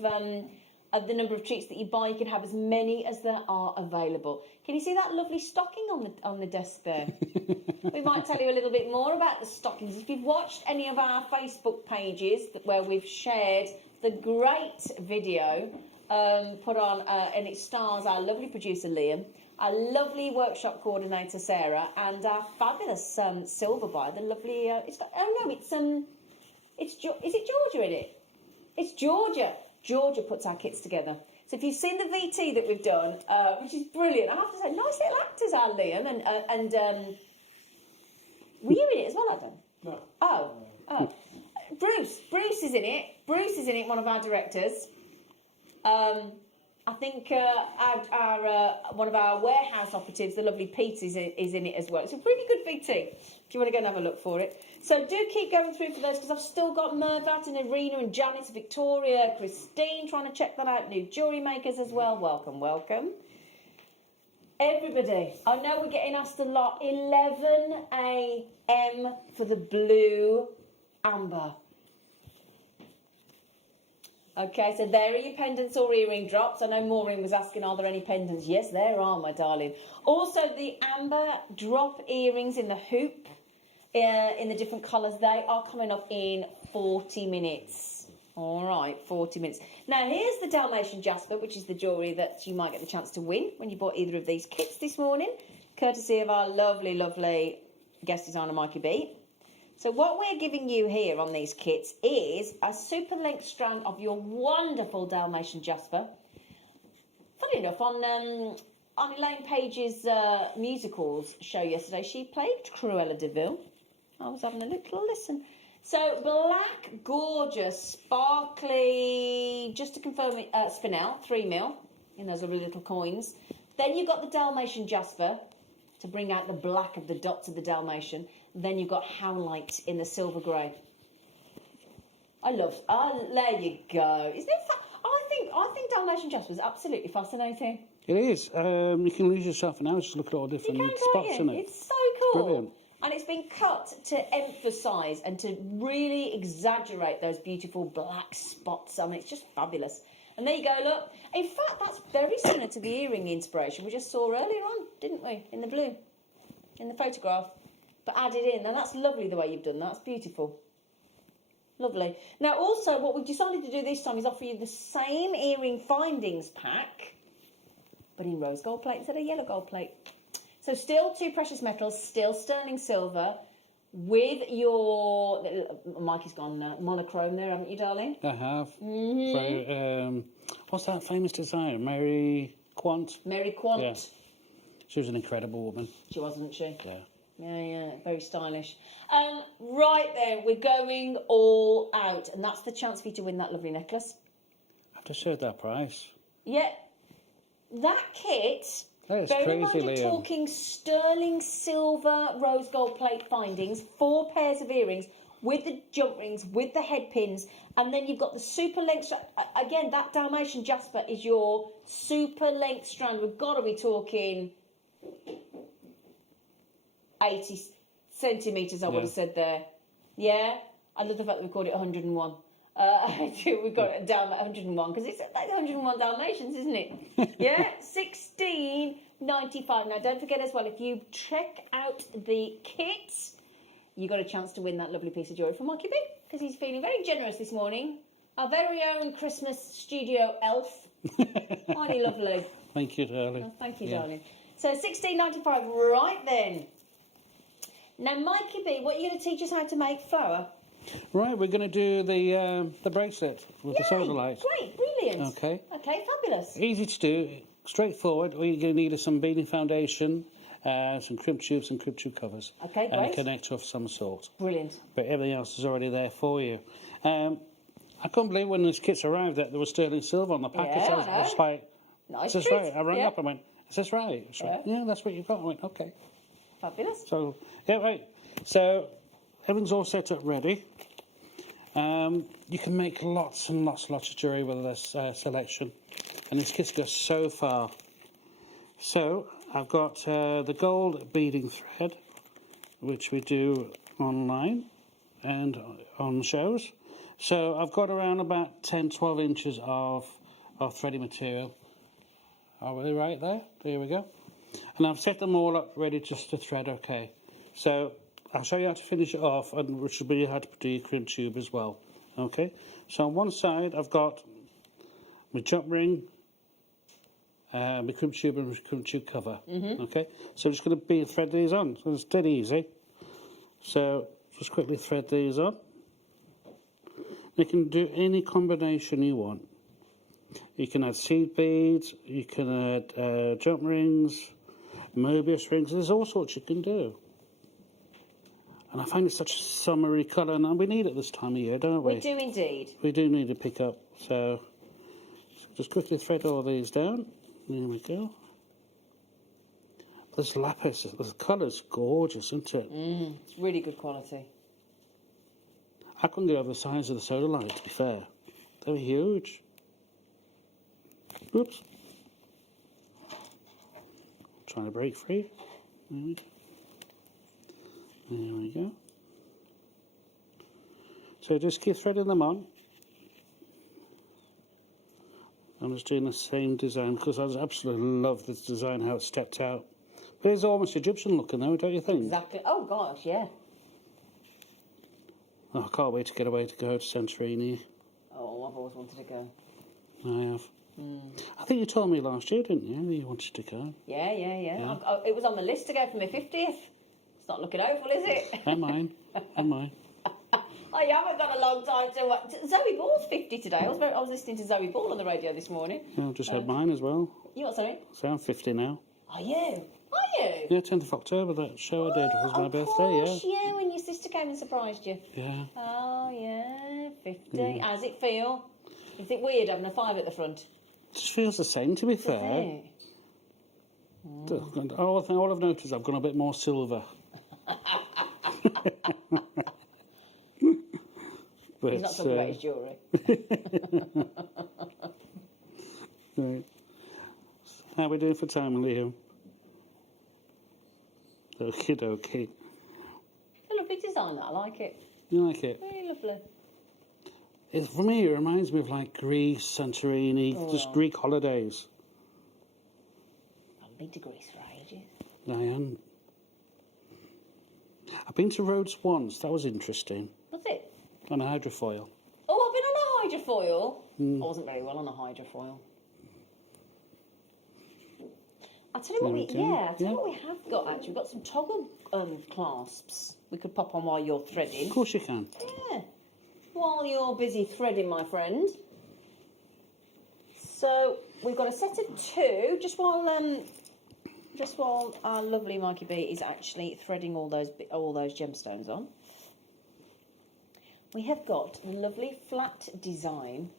treats that you buy. You can have as many as there are available. Can you see that lovely stocking on the desk there? We might tell you a little bit more about the stockings. If you've watched any of our Facebook pages where we've shared the great video put on, and it stars our lovely producer Liam, our lovely workshop coordinator Sarah, and our fabulous silver buyer, the lovely. Is it Georgia in it? It's Georgia. Georgia puts our kits together. So if you've seen the VT that we've done, which is brilliant, I have to say, nice little actors are Liam and were you in it as well, Adam? No. Oh. Bruce is in it. Bruce is in it, one of our directors. I think our one of our warehouse operatives, the lovely Pete, is in it as well. It's a really good VT if you want to go and have a look for it. So do keep going through for those, because I've still got Mervat and Irina and Janice, Victoria, Christine trying to check that out. New jewellery makers as well. Welcome, welcome. Everybody, I know we're getting asked a lot. 11 a.m. for the blue amber. Okay, so there are your pendants or earring drops. I know Maureen was asking, are there any pendants? Yes, there are, my darling. Also, the amber drop earrings in the hoop, in the different colours, they are coming up in 40 minutes. All right, 40 minutes. Now, here's the Dalmatian Jasper, which is the jewellery that you might get the chance to win when you bought either of these kits this morning, courtesy of our lovely, lovely guest designer, Mikey B. So what we're giving you here on these kits is a super length strand of your wonderful Dalmatian Jasper. Funny enough, on Elaine Page's musicals show yesterday, she played Cruella de Vil. I was having a little listen. So black, gorgeous, sparkly, just to confirm it, spinel, 3mm, in those lovely little coins. Then you've got the Dalmatian Jasper to bring out the black of the dots of the Dalmatian. Then you've got Howlite in the silver grey. There you go. Isn't it I think Dalmatian Jasper is absolutely fascinating. It is. You can lose yourself an hour just look at all different spots in it. It's so cool. Brilliant. And it's been cut to emphasise and to really exaggerate those beautiful black spots. I mean, it's just fabulous. And there you go, look. In fact, that's very similar to the earring inspiration we just saw earlier on, didn't we? In the blue, in the photograph. But added in. And that's lovely the way you've done that. It's beautiful. Lovely. Now, also, what we've decided to do this time is offer you the same earring findings pack, but in rose gold plate instead of yellow gold plate. So still 2 precious metals, still sterling silver, with your... Mikey's gone monochrome there, haven't you, darling? I have. Mm-hmm. What's that famous designer? Mary Quant? Mary Quant. Yeah. She was an incredible woman. She wasn't she? Yeah. Yeah, very stylish. Right then, we're going all out, and that's the chance for you to win that lovely necklace. I've just heard that price. Yeah. That kit... That is Bear in crazy, mind, Liam. you're talking sterling silver rose gold plate findings, 4 pairs of earrings with the jump rings, with the head pins, and then you've got the super length strand. Again, that Dalmatian Jasper is your super length strand. We've got to be talking 80 centimetres, I would have said there. Yeah? I love the fact that we called it 101. We've got it down at 101 because it's 101 Dalmatians, isn't it? Yeah, $16.95. Now, don't forget as well, if you check out the kit, you got a chance to win that lovely piece of jewellery from Mikey B, because he's feeling very generous this morning. Our very own Christmas studio elf. Aren't he lovely? Thank you, darling. Oh, thank you, darling. So $16.95, right then. Now, Mikey B, what are you going to teach us how to make flour? Right, we're going to do the bracelet with the solar light. Great, brilliant. Okay. Okay, fabulous. Easy to do, straightforward. All you're going to need is some beading foundation, some crimp tubes and crimp tube covers. Okay, and great. a connector of some sort. Brilliant. But everything else is already there for you. I couldn't believe when these kits arrived that there was sterling silver on the package. Yeah, I was like, nice is this treat. right? I rang Yeah. up and went, is this right? It's right. Yeah, that's what you've got. I went, okay. Fabulous. So, yeah, right. So, everything's all set up ready. You can make lots and lots of jewellery with this selection. And this kit's goes so far. So I've got the gold beading thread, which we do online and on shows. So I've got around about 10-12 inches of threading material. Are we right there? There we go. And I've set them all up ready just to thread, okay. So I'll show you how to finish it off, and which will be how to do your crimp tube as well. Okay, so on one side I've got my jump ring, my crimp tube and my crimp tube cover. Okay, so I'm just going to thread these on. So it's dead easy. So just quickly thread these on. You can do any combination you want. You can add seed beads, you can add jump rings, Mobius rings. There's all sorts you can do. And I find it such a summery colour, and we need it this time of year, don't we? We do indeed. We do need to pick up. So just quickly thread all these down. There we go. This lapis, the colour's gorgeous, isn't it? It's really good quality. I couldn't get over the size of the soda light, to be fair. They were huge. Oops. Trying to break free. There we go. So just keep threading them on. I'm just doing the same design because I absolutely love this design, how it's stepped out. But it's almost Egyptian looking though, don't you think? Exactly. Oh gosh, yeah. Oh, I can't wait to get away to go to Santorini. Oh, I've always wanted to go. I have. I think you told me last year, didn't you, that you wanted to go? Yeah. It was on the list to go for my 50th. It's not looking hopeful, is it? And mine. I haven't got a long time to... Zoe Ball's 50 today. I was listening to Zoe Ball on the radio this morning. Yeah, I've just had mine as well. You what, sorry? So I'm 50 now. Are you? Are you? Yeah, 10th of October, that show I did was my birthday, course, yeah, when your sister came and surprised you. Yeah. Oh, yeah, 50. Yeah. How's it feel? Is it weird having a 5 at the front? It just feels the same, to be fair. All I've noticed, I've gone a bit more silver. But, he's not talking about his jewellery. Right. How are we doing for time, Liam? Okie dokie. It's a lovely design, that. I like it. You like it? Very lovely. For me, it reminds me of like Greece, Santorini, just Greek holidays. I've been to Greece for ages. I am. I've been to Rhodes once. That was interesting. Was it? On a hydrofoil. Oh, I've been on a hydrofoil. I wasn't very well on a hydrofoil. I'll tell you what we have got, actually. We've got some toggle clasps we could pop on while you're threading. Of course you can. Yeah. While you're busy threading, my friend. So we've got a set of 2, just while our lovely Mikey B is actually threading all those gemstones on. We have got a lovely flat design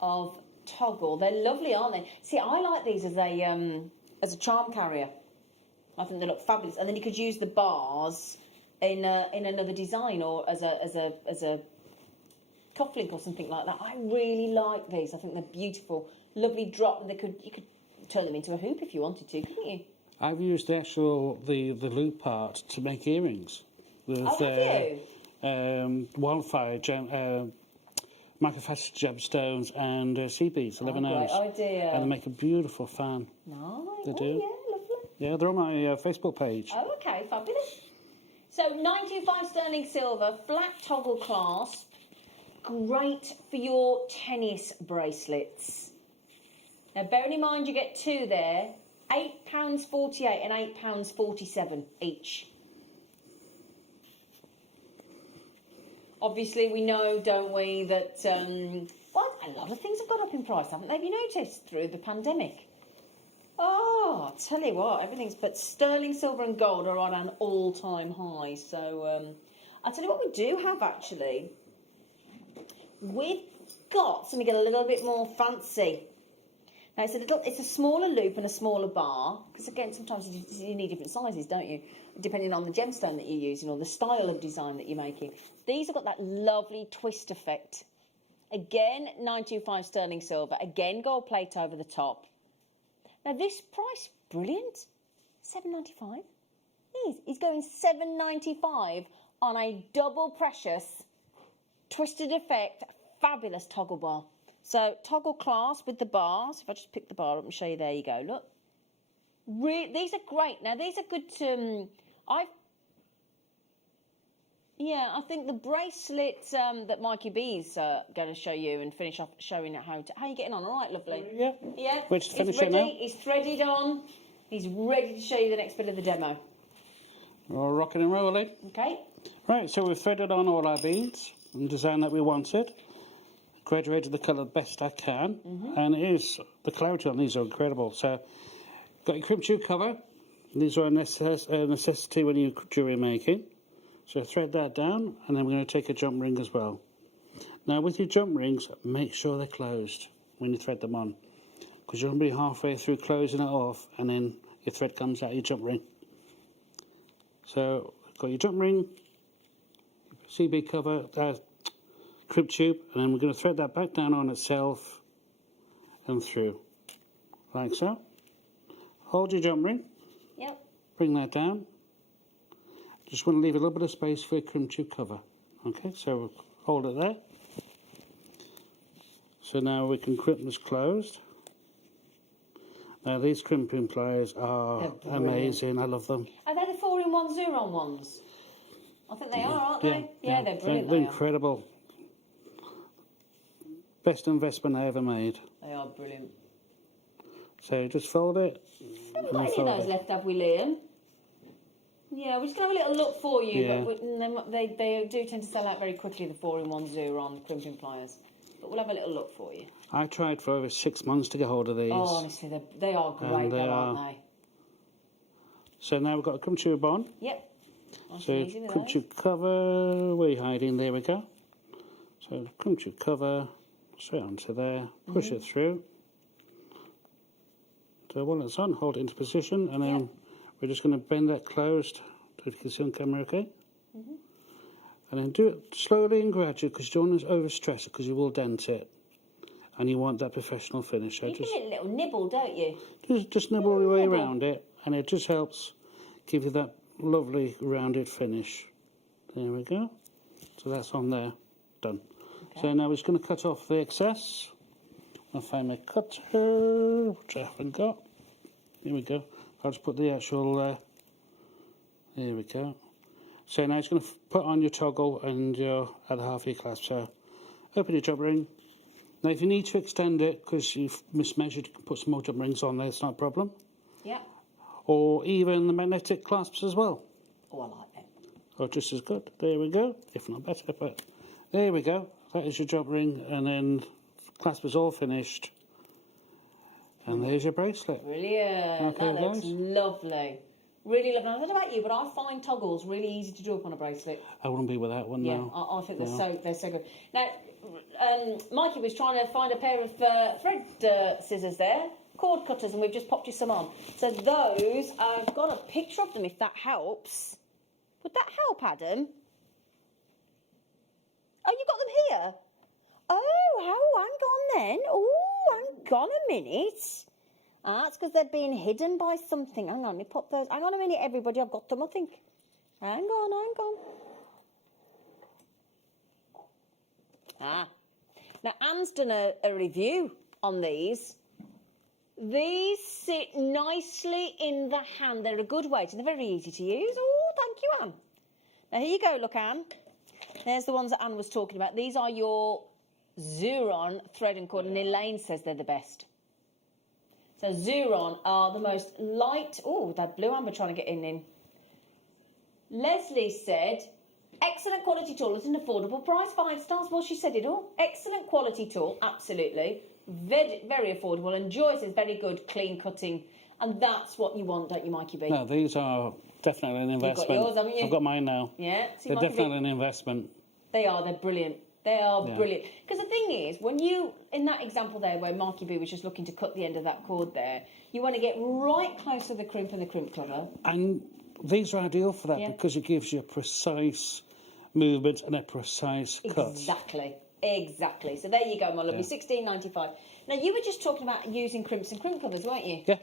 of toggle. They're lovely, aren't they? See, I like these as a charm carrier. I think they look fabulous. And then you could use the bars in another design, or as a cufflink or something like that. I really like these. I think they're beautiful, lovely drop, and you could turn them into a hoop if you wanted to, couldn't you? I've used the loop part to make earrings. With, have you? Wildfire microfaceted gemstones and sea beads, 11 hours. Great idea. And they make a beautiful fan. Nice. They do. Yeah, lovely. Yeah, they're on my Facebook page. Oh, okay, fabulous. So 925 sterling silver, flat toggle clasp, great for your tennis bracelets. Now, bearing in mind you get 2 there, £8.48 and £8.47 each. Obviously, we know, don't we, that a lot of things have gone up in price, haven't they? Have you noticed through the pandemic? Oh, I'll tell you what, but sterling, silver and gold are on an all-time high. So, I'll tell you what we do have, actually. We've got something a little bit more fancy. Now, it's a smaller loop and a smaller bar, because again, sometimes you need different sizes, don't you? Depending on the gemstone that you're using or the style of design that you're making. These have got that lovely twist effect. Again, 925 sterling silver. Again, gold plate over the top. Now this price, brilliant. $7.95. He's going $7.95 on a double precious twisted effect fabulous toggle bar. So toggle clasp with the bars. If I just pick the bar up and show you, there you go. Look, these are great. Now these are good. I think the bracelet that Mikey B's going to show you and finish off showing how are you getting on? All right, lovely. Yeah. Yeah. Which to finish He's ready. it now? He's threaded on. He's ready to show you the next bit of the demo. We're rocking and rolling. Okay. Right, so we've threaded on all our beads in the design that we wanted. Graduated the colour best I can. And the clarity on these are incredible. So, got your crimp tube cover. These are a necessity when you're jewellery making. So thread that down, and then we're going to take a jump ring as well. Now with your jump rings, make sure they're closed when you thread them on, because you're going to be halfway through closing it off, and then your thread comes out of your jump ring. So got your jump ring, CB cover, crimp tube, and then we're going to thread that back down on itself and through, like so. Hold your jump ring. Yep. Bring that down. Just want to leave a little bit of space for a crimp tube cover. Okay, so we'll hold it there. So now we can crimp this closed. Now these crimping pliers are amazing. I love them. Are they the 4-in-1 Xuron ones? I think they are, aren't they? Yeah, they're brilliant. They're incredible. Best investment I ever made. They are brilliant. So just fold it. Haven't got any of those left, have we, Liam? Yeah, we're just going to have a little look for you. Yeah. But they do tend to sell out very quickly, the 4-in-1 Xuron crimping pliers. But we'll have a little look for you. I tried for over 6 months to get hold of these. Oh, honestly, they are great, though, aren't they? So now we've got a crimp tube on. Yep. Nice So and easy with crimp those. tube cover, where are you hiding? There we go. So crimp tube cover, straight onto there, push it through. So while it's on, hold it into position, and then we're just going to bend that closed, so you can see on camera, okay? And then do it slowly and gradually, because you don't want to overstress it, because you will dent it. And you want that professional finish. So You give it a little nibble, don't you? just nibble your way around it, and it just helps give you that lovely rounded finish. There we go. So that's on there, done. Okay. So now we're just going to cut off the excess. I'll find my cutter, which I haven't got. Here we go. I'll just put the actual, here we go. So now it's going to put on your toggle and your other half of your clasp. So open your jump ring. Now if you need to extend it because you've mismeasured, you can put some more jump rings on there, it's not a problem. Yeah. Or even the magnetic clasps as well. Oh, I like them. Or just as good. There we go. If not better, but there we go. That is your jump ring, and then clasp is all finished. And there's your bracelet. Brilliant. Okay, that looks guys. lovely. Really lovely. I don't know about you, but I find toggles really easy to do up on a bracelet. I wouldn't be without one Yeah, now. I think they're No. so good. Now, Mikey was trying to find a pair of thread scissors there, cord cutters, and we've just popped you some on. So those, I've got a picture of them if that helps. Would that help, Adam? Oh, you got them here? Oh, hang on then. Oh, hang on a minute. That's because they're being hidden by something. Hang on, let me pop those. Hang on a minute, everybody. I've got them, I think. Hang on. Now, Anne's done a review on these. These sit nicely in the hand. They're a good weight and they're very easy to use. Oh, thank you, Anne. Now, here you go, look, Anne. There's the ones that Anne was talking about. These are your Xuron thread and cord, and Elaine says they're the best. So Xuron are the most light. Oh, that blue amber trying to get in. Leslie said, excellent quality tool at an affordable price, 5 stars. Well, she said it all. Excellent quality tool, absolutely. Very, very affordable. And Joyce is very good, clean cutting. And that's what you want, don't you, Mikey B? No, these are definitely an investment. You've got yours, haven't you? I've got mine now. Yeah. See, They're Mikey definitely B? an investment. They are, they're brilliant. They are Yeah. brilliant. Because the thing is, when you, in that example there where Marky B was just looking to cut the end of that cord there, you want to get right close to the crimp and the crimp cover. And these are ideal for that Yeah. because it gives you a precise movement and a precise cut. Exactly. Exactly. So there you go, my lovely. £16.95. Now you were just talking about using crimps and crimp covers, weren't you? Yeah.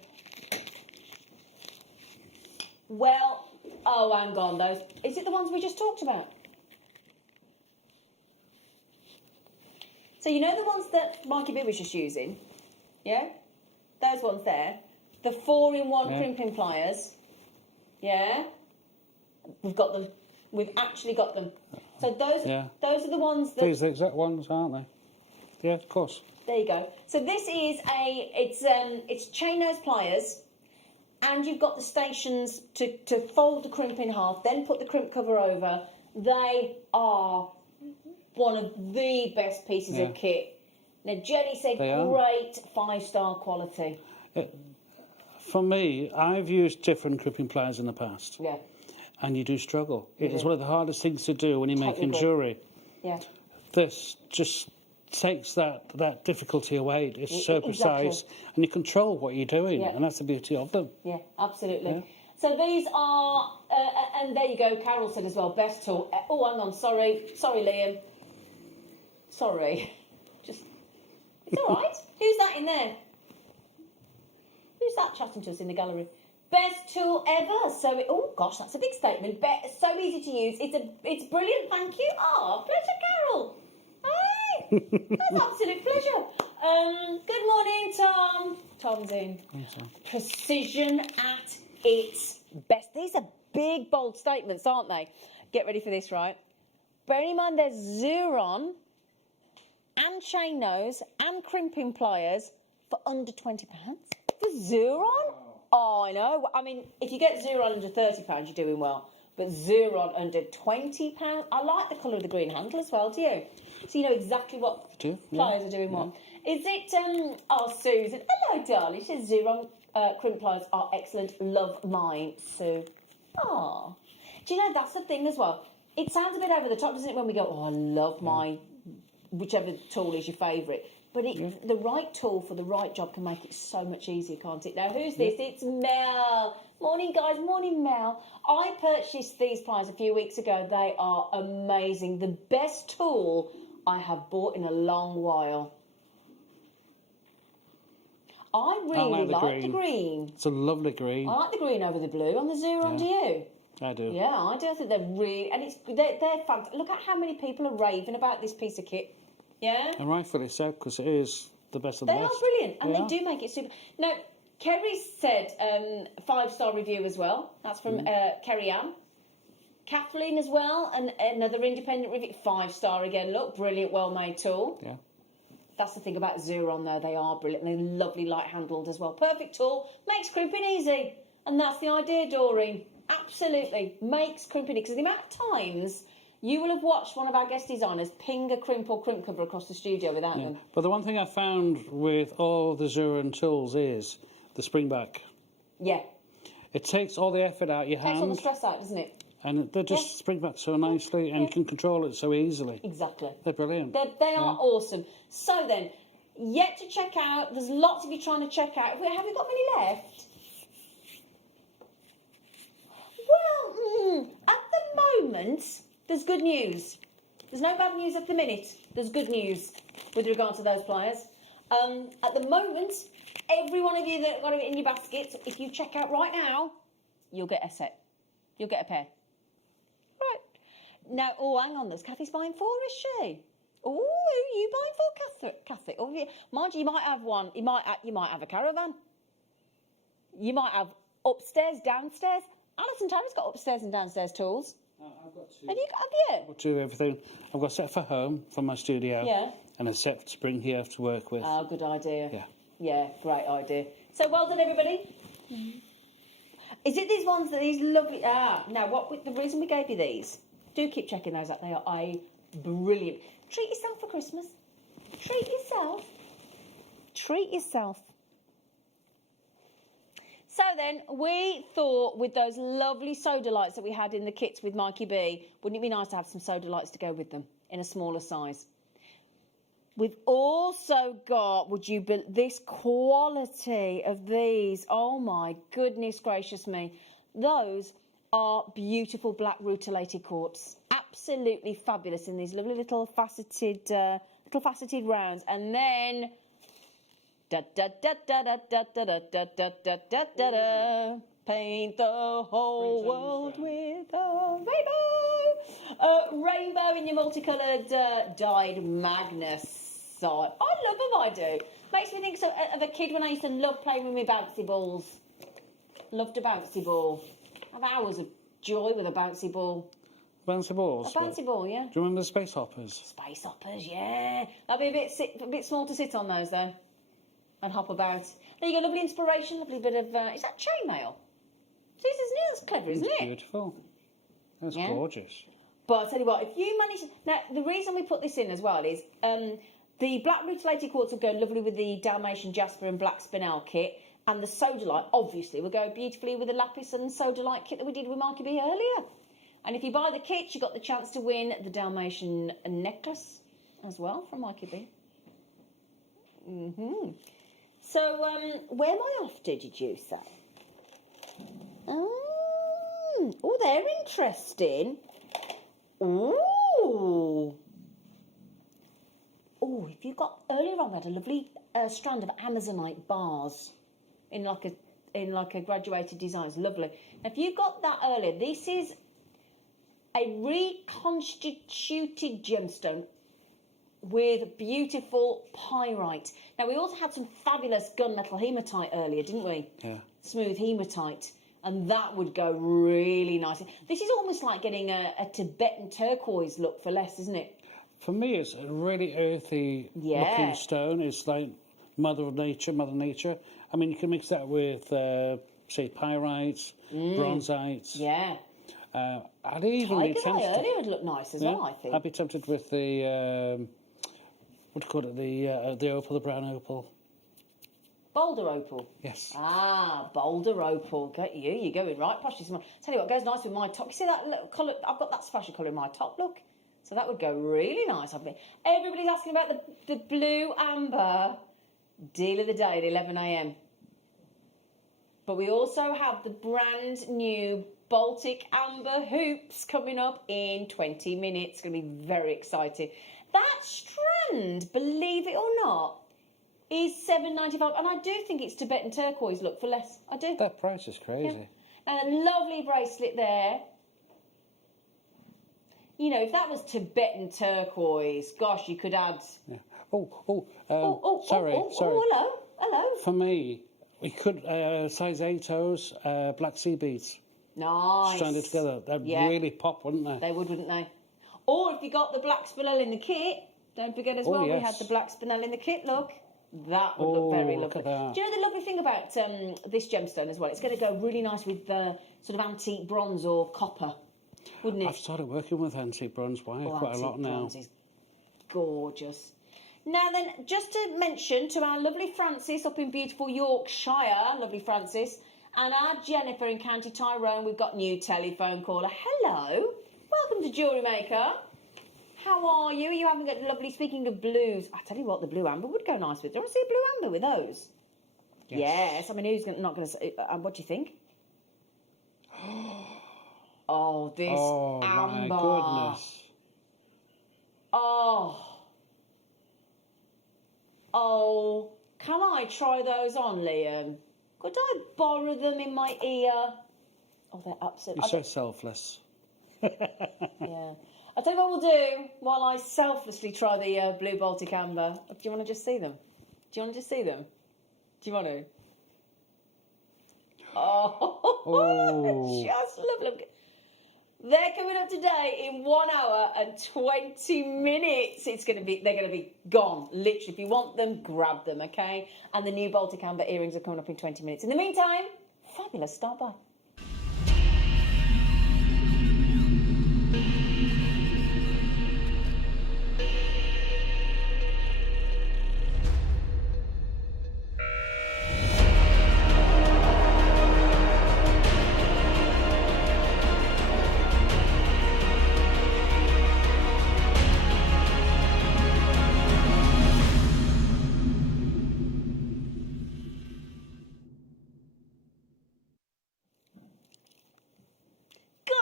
Well, oh, hang on, those. Is it the ones we just talked about? So you know the ones that Mikey B was just using? Yeah? Those ones there. The 4-in-1 crimping pliers. Yeah? We've got them. We've actually got them. So those are the ones that... These are the exact ones, aren't they? Yeah, of course. There you go. So this is it's chain nose pliers, and you've got the stations to fold the crimp in half, then put the crimp cover over. They are one of the best pieces of kit. Now Jenny said great 5-star quality. For me, I've used different crimping pliers in the past. Yeah. And you do struggle. It is one of the hardest things to do when you're making jewellery. Yeah. This just takes that difficulty away. It's so precise, and you control what you're doing, and that's the beauty of them. Yeah, absolutely. Yeah. So these are, and there you go. Carol said as well, best tool. Oh, hang on, sorry, Liam. Sorry, just it's all right. Who's that in there? Who's that chatting to us in the gallery? Best tool ever. So, oh gosh, that's a big statement. So easy to use. It's brilliant. Thank you. Oh, pleasure, Carol. Hey, that's absolute pleasure. Good morning, Tom. Tom's in. Thanks, Tom. Precision at its best. These are big, bold statements, aren't they? Get ready for this, right? Bearing in mind there's Xuron and chain nose and crimping pliers for under £20. For Xuron? Oh, I know. I mean, if you get Xuron under £30, you're doing well. But Xuron under £20, I like the colour of the green handle as well, do you? So you know exactly what pliers are doing what. Is it, oh, Susan. Hello, darling. She says Xuron crimp pliers are excellent. Love mine, Sue. Oh. Do you know, that's the thing as well. It sounds a bit over the top, doesn't it, when we go, oh, I love my, whichever tool is your favourite. But the right tool for the right job can make it so much easier, can't it? Now, who's this? It's Mel. Morning, guys. Morning, Mel. I purchased these pliers a few weeks ago. They are amazing. The best tool I have bought in a long while. I really like the green. It's a lovely green. I like the green over the blue on the Xuron, do you? I do. Yeah, I do. I think they're really... And they're fantastic. Look at how many people are raving about this piece of kit. Yeah? And rightfully so, because it is the best of the best. They are brilliant, and they do make it super... Now, Kerry said 5-star review as well. That's from Kerry Ann. Kathleen as well, and another independent review. 5-star again. Look, brilliant, well-made tool. Yeah. That's the thing about Xuron, though. They are brilliant. They're lovely, light-handled as well. Perfect tool. Makes crimping easy. And that's the idea, Doreen. Absolutely. Makes crimping easy. Because the amount of times... You will have watched one of our guest designers ping a crimp or crimp cover across the studio without them. But the one thing I found with all the Xuron tools is the spring back. Yeah. It takes all the effort out of your hand. Takes all the stress out, doesn't it? And they just spring back so nicely and you can control it so easily. Exactly. They're brilliant. They are awesome. So then, yet to check out, there's lots of you trying to check out. Have we got many left? Well, at the moment... There's good news. There's no bad news at the minute. There's good news with regard to those pliers. At the moment, every one of you that got it in your basket, if you check out right now, you'll get a set. You'll get a pair. Right. Now, oh, hang on. There's Kathy's buying 4, is she? Oh, who are you buying for, Kathy? Oh, yeah. Mind you might have one. You might have a caravan. You might have upstairs, downstairs. Alison Terry's got upstairs and downstairs tools. I've got 2. Have you? I've got 2 everything. I've got a set for home, from my studio, and a set to bring here to work with. Oh, good idea. Yeah. Yeah, great idea. So well done, everybody. Is it these ones, these lovely... now, the reason we gave you these, do keep checking those out. They are brilliant. Treat yourself for Christmas. Treat yourself. Treat yourself. So then, we thought with those lovely soda lights that we had in the kits with Mikey B, wouldn't it be nice to have some soda lights to go with them in a smaller size? We've also got, this quality of these. Oh my goodness gracious me. Those are beautiful black rutilated quartz. Absolutely fabulous in these lovely little faceted rounds. And then da da da da da da da da da da da da da. Paint the whole world with a rainbow. Rainbow in your multicoloured dyed Magnus. I love them, I do. Makes me think of a kid when I used to love playing with my bouncy balls. Loved a bouncy ball. Have hours of joy with a bouncy ball. Bouncy balls? A bouncy ball, yeah. Do you remember the space hoppers? Space hoppers, yeah. That'd be a bit small to sit on those, though. And hop about. There you go, lovely inspiration, lovely bit of... is that chainmail? See, that's clever, isn't it? Beautiful. That's gorgeous. But I'll tell you what, if you manage... Now, the reason we put this in as well is the black rutilated quartz will go lovely with the Dalmatian Jasper and Black Spinel kit, and the Sodalite, obviously, will go beautifully with the Lapis and Sodalite kit that we did with Marky B earlier. And if you buy the kit, you got the chance to win the Dalmatian necklace as well from Marky B. So, where am I off to, did you say? Oh, they're interesting. Oh, if you got earlier on, we had a lovely strand of Amazonite bars in like a graduated design. It's lovely. Now, if you got that earlier, this is a reconstituted gemstone with beautiful pyrite. Now, we also had some fabulous gunmetal hematite earlier, didn't we? Yeah. Smooth hematite. And that would go really nicely. This is almost like getting a Tibetan turquoise look for less, isn't it? For me, it's a really earthy looking stone. It's like Mother Nature. I mean, you can mix that with, say, pyrites, bronzites. Yeah. I'd even be tempted. Tigerite earlier would look nice as well, I think. I'd be tempted with the, what do you call it, the opal, the brown opal. Boulder opal. Yes. Ah, boulder opal. Get you. You're going right past this one. Tell you what, goes nice with my top. You see that little colour? I've got that special colour in my top, look. So that would go really nice, I think. Everybody's asking about the blue amber deal of the day at 11 a.m. But we also have the brand new Baltic amber hoops coming up in 20 minutes. It's going to be very exciting. That strand, believe it or not, is $7.95, and I do think it's Tibetan turquoise look for less. I do. That price is crazy. Yeah. And a lovely bracelet there. You know, if that was Tibetan turquoise, gosh, you could add. Yeah. Sorry. Hello. For me, we could size 8 black sea beads. Nice. Stranded together, they'd really pop, wouldn't they? They would, wouldn't they? Or if you got the black spinel in the kit, don't forget as well, we had the black spinel in the kit. Look. That would look very lovely. Do you know the lovely thing about this gemstone as well? It's going to go really nice with sort of antique bronze or copper, wouldn't it? I've started working with antique bronze wire quite a lot now. Bronze is gorgeous. Now then, just to mention to our lovely Francis up in beautiful Yorkshire, lovely Francis, and our Jennifer in County Tyrone, we've got new telephone caller. Hello, welcome to Jewellery Maker. How are you? You haven't got lovely. Speaking of blues, I tell you what, the blue amber would go nice with. Do you want to see a blue amber with those? Yes. I mean, who's not going to say? What do you think? Oh, this amber. My goodness. Oh, can I try those on, Liam? Could I borrow them in my ear? Oh, they're absolutely. You're so selfless. Yeah. I'll tell you what we'll do while I selflessly try the blue Baltic amber. Do you want to just see them? Do you want to just see them? Do you want to? Oh. Just lovely. They're coming up today in 1 hour and 20 minutes. They're going to be gone. Literally, if you want them, grab them, okay? And the new Baltic amber earrings are coming up in 20 minutes. In the meantime, fabulous. Start by.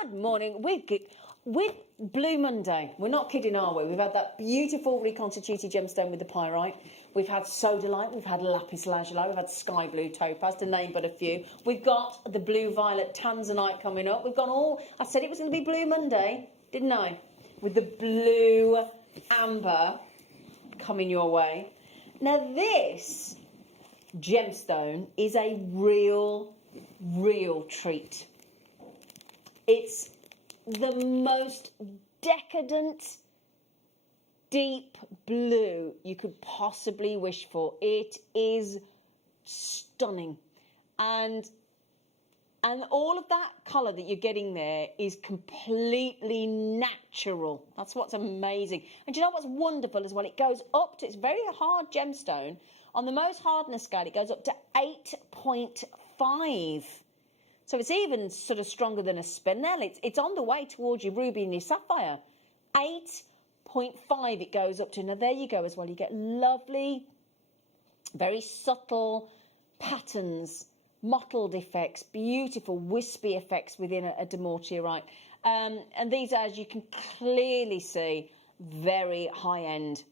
Good morning. With Blue Monday, we're not kidding, are we? We've had that beautiful reconstituted gemstone with the pyrite. We've had sodalite, we've had lapis lazuli, we've had sky blue topaz, to name but a few. We've got the blue violet tanzanite coming up. We've got all. I said it was going to be Blue Monday, didn't I? With the blue amber coming your way. Now this gemstone is a real treat. It's the most decadent, deep blue you could possibly wish for. It is stunning. And all of that colour that you're getting there is completely natural. That's what's amazing. And do you know what's wonderful as well? It goes up to, it's a very hard gemstone. On the most hardness scale, it goes up to 8.5. So it's even sort of stronger than a spinel. It's on the way towards your ruby and your sapphire. 8.5 it goes up to. Now there you go as well. You get lovely, very subtle patterns, mottled effects, beautiful wispy effects within a demortierite. And these are, as you can clearly see, very high end.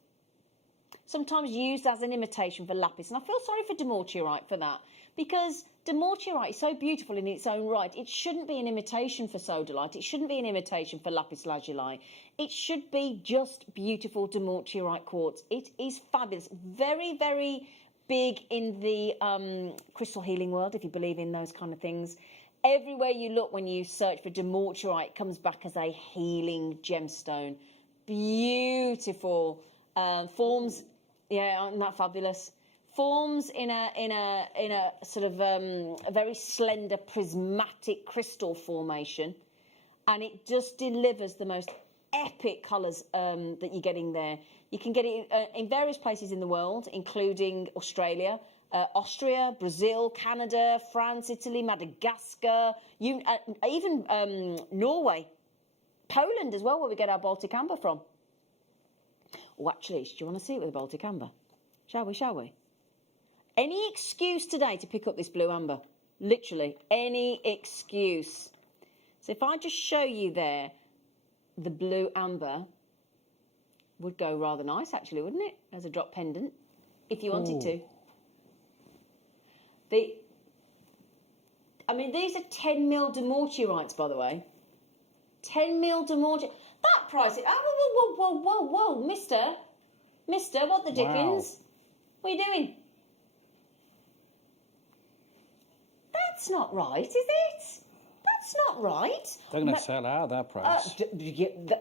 Sometimes used as an imitation for lapis. And I feel sorry for demortierite for that, because demortierite is so beautiful in its own right. It shouldn't be an imitation for sodalite. It shouldn't be an imitation for lapis lazuli. It should be just beautiful demortierite quartz. It is fabulous. Very, very big in the crystal healing world, if you believe in those kind of things. Everywhere you look when you search for demortierite, it comes back as a healing gemstone. Beautiful forms. Yeah, aren't that fabulous? Forms in a sort of a very slender prismatic crystal formation, and it just delivers the most epic colours that you're getting there. You can get it in various places in the world, including Australia, Austria, Brazil, Canada, France, Italy, Madagascar, even Norway, Poland as well, where we get our Baltic amber from. Oh, actually, do you want to see it with the Baltic amber? Shall we? Any excuse today to pick up this blue amber. Literally, any excuse. So if I just show you there, the blue amber would go rather nice, actually, wouldn't it? As a drop pendant, if you wanted to. I mean, these are 10mm demortierites, by the way. 10mm demortierite. That price, whoa, mister, what the dickens? What are you doing? That's not right, is it? That's not right. They're going to sell out that price.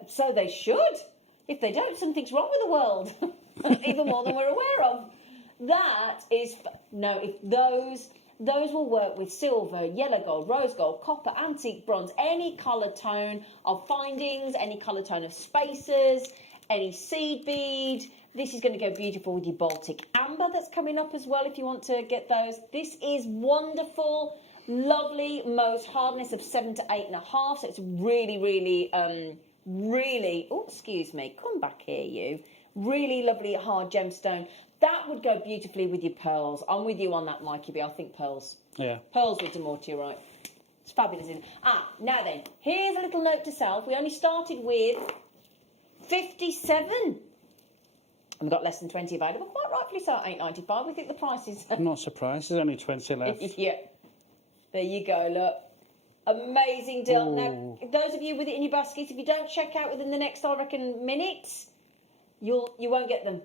So they should. If they don't, something's wrong with the world. Even more than we're aware of. That is... No, if those will work with silver, yellow gold, rose gold, copper, antique bronze, any colour tone of findings, any colour tone of spaces, any seed bead. This is going to go beautiful with your Baltic amber that's coming up as well if you want to get those. This is wonderful, lovely, most hardness of 7 to 8.5. So it's really, really, oh, excuse me, come back here, you. Really lovely hard gemstone. That would go beautifully with your pearls. I'm with you on that, Mikey B. I think pearls. Yeah. Pearls with demortierite. It's fabulous, isn't it? Now then, here's a little note to self. We only started with 57. And we've got less than 20 available. Quite rightfully so at $8.95. We think the price is... I'm not surprised. There's only 20 left. Yeah. There you go, look. Amazing deal. Now, those of you with it in your baskets, if you don't check out within the next, I reckon, minutes, you won't get them.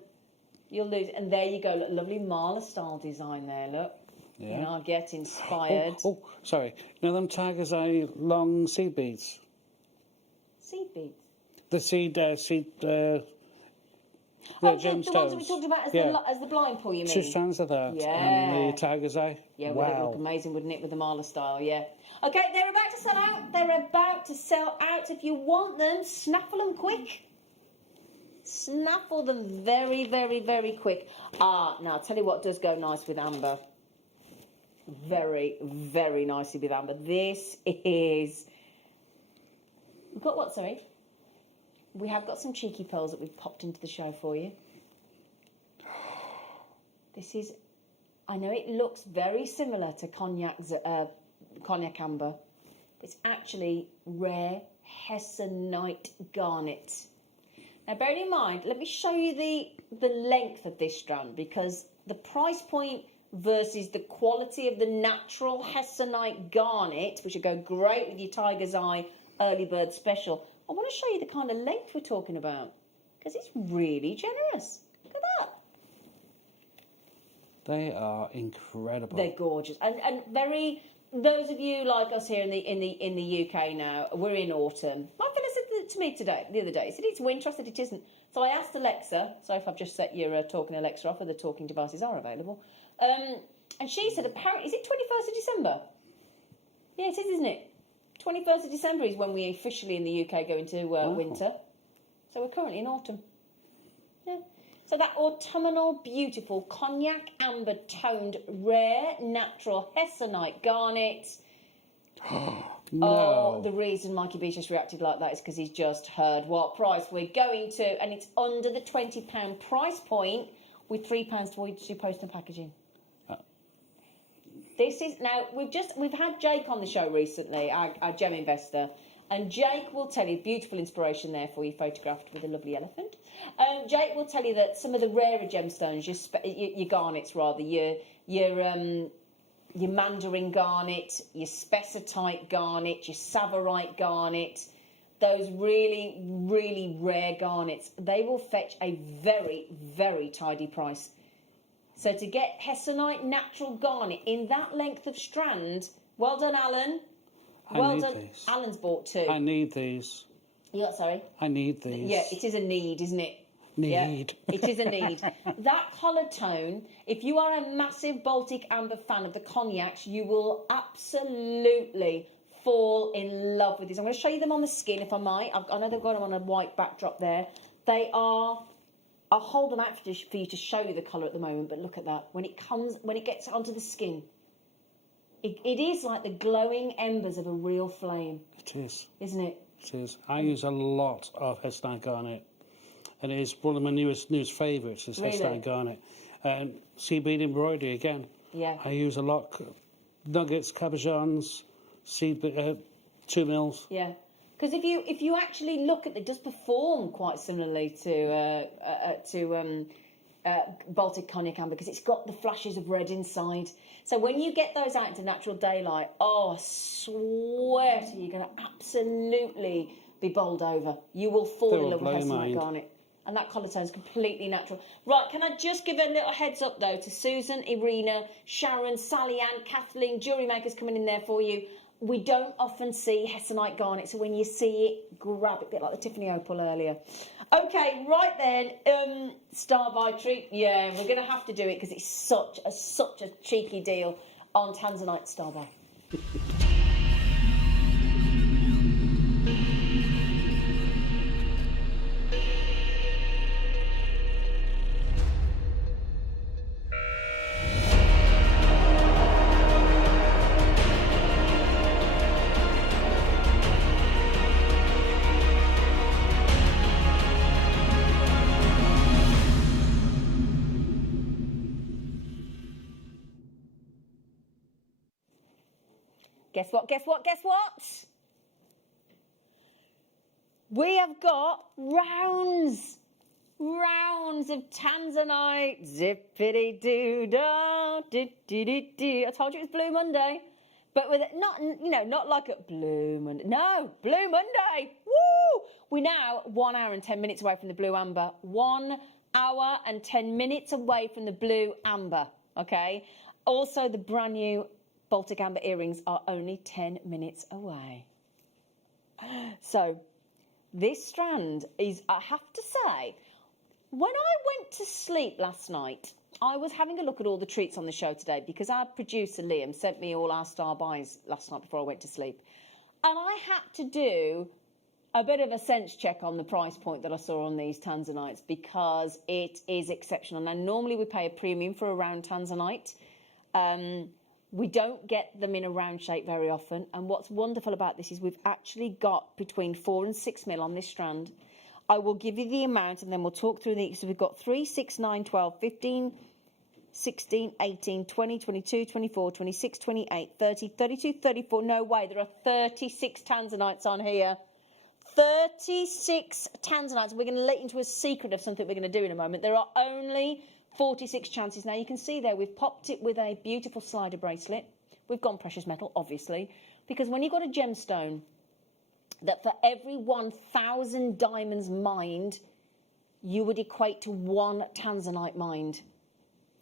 You'll lose it. And there you go. Look, lovely Marla style design there, look. Yeah. You know, I get inspired. Oh, sorry. Now, them Tiger's Eye long seed beads. Seed beads? The seed the ones that we talked about as the blind pull, you mean? 2 strands of that. Yeah. And the Tiger's Eye. Yeah, wow. Would it look amazing, wouldn't it, with the Marla style, yeah. Okay, they're about to sell out. They're about to sell out. If you want them, snaffle them quick. Snaffle them very, very, very quick. Now, I'll tell you what does go nice with amber. Very, very nicely with amber. This is... We've got what, sorry? We have got some cheeky pearls that we've popped into the show for you. This is... I know it looks very similar to cognac amber, It's actually rare hessonite garnet. Now, bearing in mind, let me show you the length of this strand, because the price point versus the quality of the natural hessonite garnet, which would go great with your Tiger's Eye early bird special. I want to show you the kind of length we're talking about, because it's really generous. Look at that. They are incredible. They're gorgeous, and very. Those of you like us here in the UK now, we're in autumn. My fella said to me the other day, he said it's winter. I said it isn't. So I asked Alexa. So if I've just set your talking Alexa off, the talking devices are available. And she said, apparently, is it 21st of December? Yeah, it is, isn't it? 21st of December is when we officially in the UK go into winter. So we're currently in autumn. Yeah. So that autumnal, beautiful cognac amber toned, rare, natural hessonite garnet. No. Oh, the reason Mikey B just reacted like that is because he's just heard what price we're going to, and it's under the £20 price point with £3 towards your post and packaging. This is now we've had Jake on the show recently, our gem investor, and Jake will tell you, beautiful inspiration there for you, photographed with a lovely elephant. Jake will tell you that some of the rarer gemstones, your garnets rather, your mandarin garnet, your spessartite garnet, your savarite garnet, those really, really rare garnets, they will fetch a very, very tidy price. So to get hessonite natural garnet in that length of strand, well done, Alan. Well done. These. Alan's bought two. I need these. You what, sorry? I need these. Yeah, it is a need, isn't it? Need. Yeah, it is a need. That colour tone, if you are a massive Baltic Amber fan of the cognacs, you will absolutely fall in love with these. I'm going to show you them on the skin, if I might. I know they've got them on a white backdrop there. They are... I'll hold them out for you to show you the colour at the moment, but look at that. When it gets onto the skin, it is like the glowing embers of a real flame. It is. Isn't it? It is. I use a lot of hessonite garnet, and it is one of my newest favourites is Really? hessonite garnet. And sea bead embroidery again. Yeah. I use a lot. Nuggets, cabochons, 2 mils. Yeah. Because if you actually look at it, does perform quite similarly to Baltic Cognac Amber, because it's got the flashes of red inside. So when you get those out into natural daylight, oh, I swear to you, you're going to absolutely be bowled over. You will fall in love with hessonite garnet. And that colour tone is completely natural. Right, can I just give a little heads up, though, to Susan, Irina, Sharon, Sally Ann, Kathleen, JewelleryMaker's coming in there for you. We don't often see hessonite garnet, so when you see it, grab it, a bit like the Tiffany Opal earlier. Okay, right then, Star by Treat. Yeah, we're going to have to do it because it's such a cheeky deal on Tanzanite Star by. Guess what, guess what, guess what? We have got rounds of Tanzanite. Zippity-doo-dah, dee-dee-dee-dee. I told you it was Blue Monday. But with it, not like a Blue Monday. No, Blue Monday. Woo! We're now 1 hour and 10 minutes away from the Blue Amber. 1 hour and 10 minutes away from the Blue Amber, okay? Also, the brand new Baltic Amber earrings are only 10 minutes away. So, this strand is, I have to say, when I went to sleep last night, I was having a look at all the treats on the show today because our producer Liam sent me all our star buys last night before I went to sleep. And I had to do a bit of a sense check on the price point that I saw on these Tanzanites because it is exceptional. Now, normally we pay a premium for a round Tanzanite. We don't get them in a round shape very often. And what's wonderful about this is we've actually got between 4 and 6 mil on this strand. I will give you the amount and then we'll talk through the... So we've got 3, 6, 9, 12, 15, 16, 18, 20, 22, 24, 26, 28, 30, 32, 34. No way, there are 36 tanzanites on here. 36 tanzanites. We're going to let you into a secret of something we're going to do in a moment. There are only 46 chances. Now, you can see there, we've popped it with a beautiful slider bracelet. We've gone precious metal, obviously, because when you've got a gemstone that for every 1,000 diamonds mined, you would equate to 1 tanzanite mined.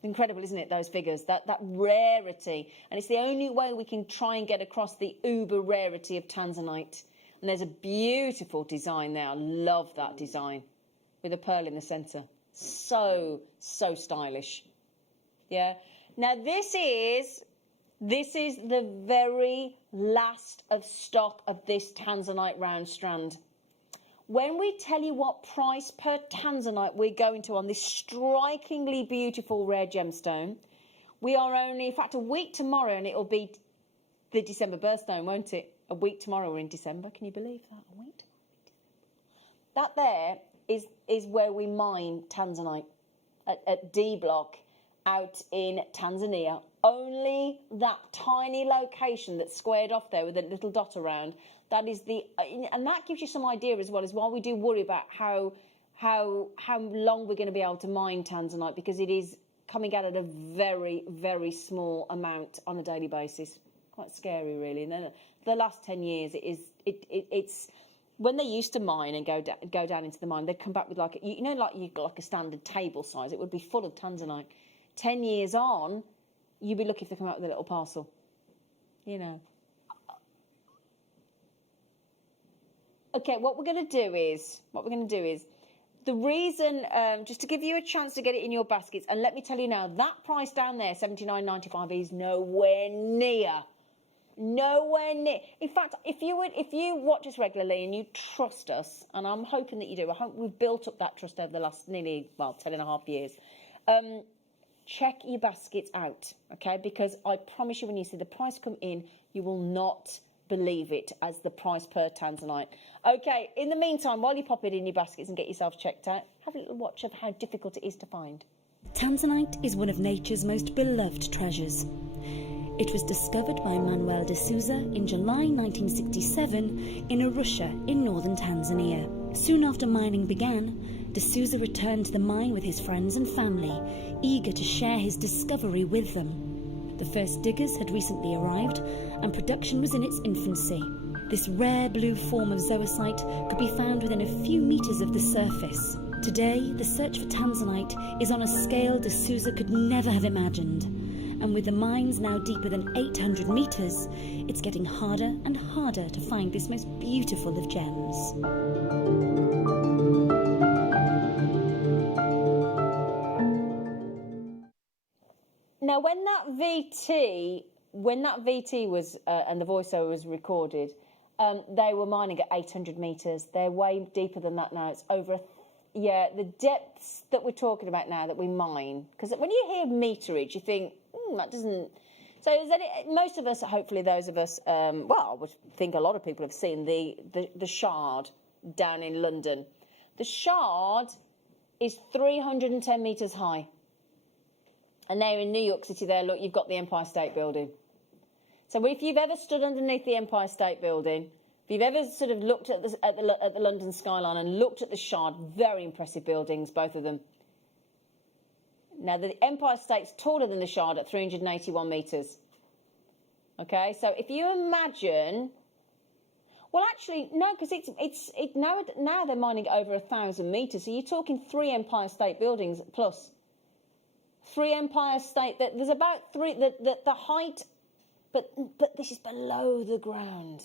Incredible, isn't it, those figures? That rarity. And it's the only way we can try and get across the uber rarity of tanzanite. And there's a beautiful design there. I love that design with a pearl in the centre. So stylish. Yeah. Now, this is the very last of stock of this tanzanite round strand. When we tell you what price per tanzanite we're going to on this strikingly beautiful rare gemstone, we are only, in fact, a week tomorrow, and it'll be the December birthstone, won't it? A week tomorrow, we're in December. Can you believe that? A week tomorrow. That there is where we mine tanzanite, at D Block out in Tanzania. Only that tiny location that's squared off there with a little dot around. That is and that gives you some idea as well as why we do worry about how long we're going to be able to mine tanzanite, because it is coming out at a very, very small amount on a daily basis. Quite scary, really. And then the last 10 years, it's when they used to mine and go down into the mine, they'd come back with like you've got like a standard table size. It would be full of tanzanite. 10 years on, you'd be lucky if they come out with a little parcel. You know. Okay, what we're going to do is the reason, just to give you a chance to get it in your baskets, and let me tell you now, that price down there, $79.95, is nowhere near. In fact, if you watch us regularly and you trust us, and I'm hoping that you do, I hope we've built up that trust over the last 10.5 years. Check your baskets out, okay? Because I promise you, when you see the price come in, you will not believe it as the price per tanzanite. Okay, in the meantime, while you pop it in your baskets and get yourself checked out, have a little watch of how difficult it is to find. Tanzanite is one of nature's most beloved treasures. It was discovered by Manuel de Souza in July 1967 in Arusha in northern Tanzania. Soon after mining began, de Souza returned to the mine with his friends and family, eager to share his discovery with them. The first diggers had recently arrived, and production was in its infancy. This rare blue form of zoisite could be found within a few metres of the surface. Today, the search for tanzanite is on a scale de Souza could never have imagined. And with the mines now deeper than 800 metres, it's getting harder and harder to find this most beautiful of gems. Now, when that VT was and the voiceover was recorded, they were mining at 800 metres. They're way deeper than that now. It's over, the depths that we're talking about now that we mine. Because when you hear meterage, you think, that doesn't. So most of us, hopefully those of us, I would think a lot of people have seen the Shard down in London. The Shard is 310 metres high. And there in New York City there, look, you've got the Empire State Building. So if you've ever stood underneath the Empire State Building, if you've ever sort of looked at the London skyline and looked at the Shard, very impressive buildings, both of them. Now, the Empire State's taller than the Shard at 381 metres. Okay, so if you imagine... Well, actually, no, because now they're mining over 1,000 metres, so you're talking 3 Empire State Buildings plus. 3 Empire State, there's about 3, the height, but this is below the ground.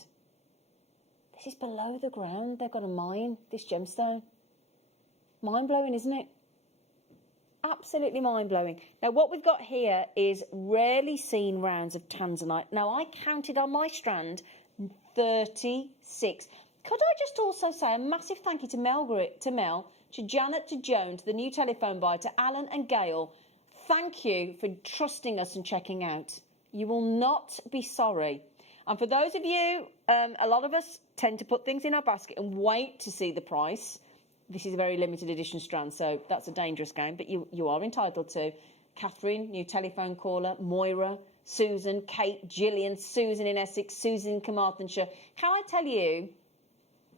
This is below the ground. They've got to mine this gemstone. Mind-blowing, isn't it? Absolutely mind-blowing. Now, what we've got here is rarely seen rounds of tanzanite. Now, I counted on my strand 36. Could I just also say a massive thank you to Mel, to Janet, to Joan, to the new telephone buyer, to Alan and Gail. Thank you for trusting us and checking out. You will not be sorry. And for those of you, a lot of us tend to put things in our basket and wait to see the price. This is a very limited edition strand, so that's a dangerous game, but you are entitled to. Catherine, new telephone caller, Moira, Susan, Kate, Gillian, Susan in Essex, Susan in Carmarthenshire. Can I tell you,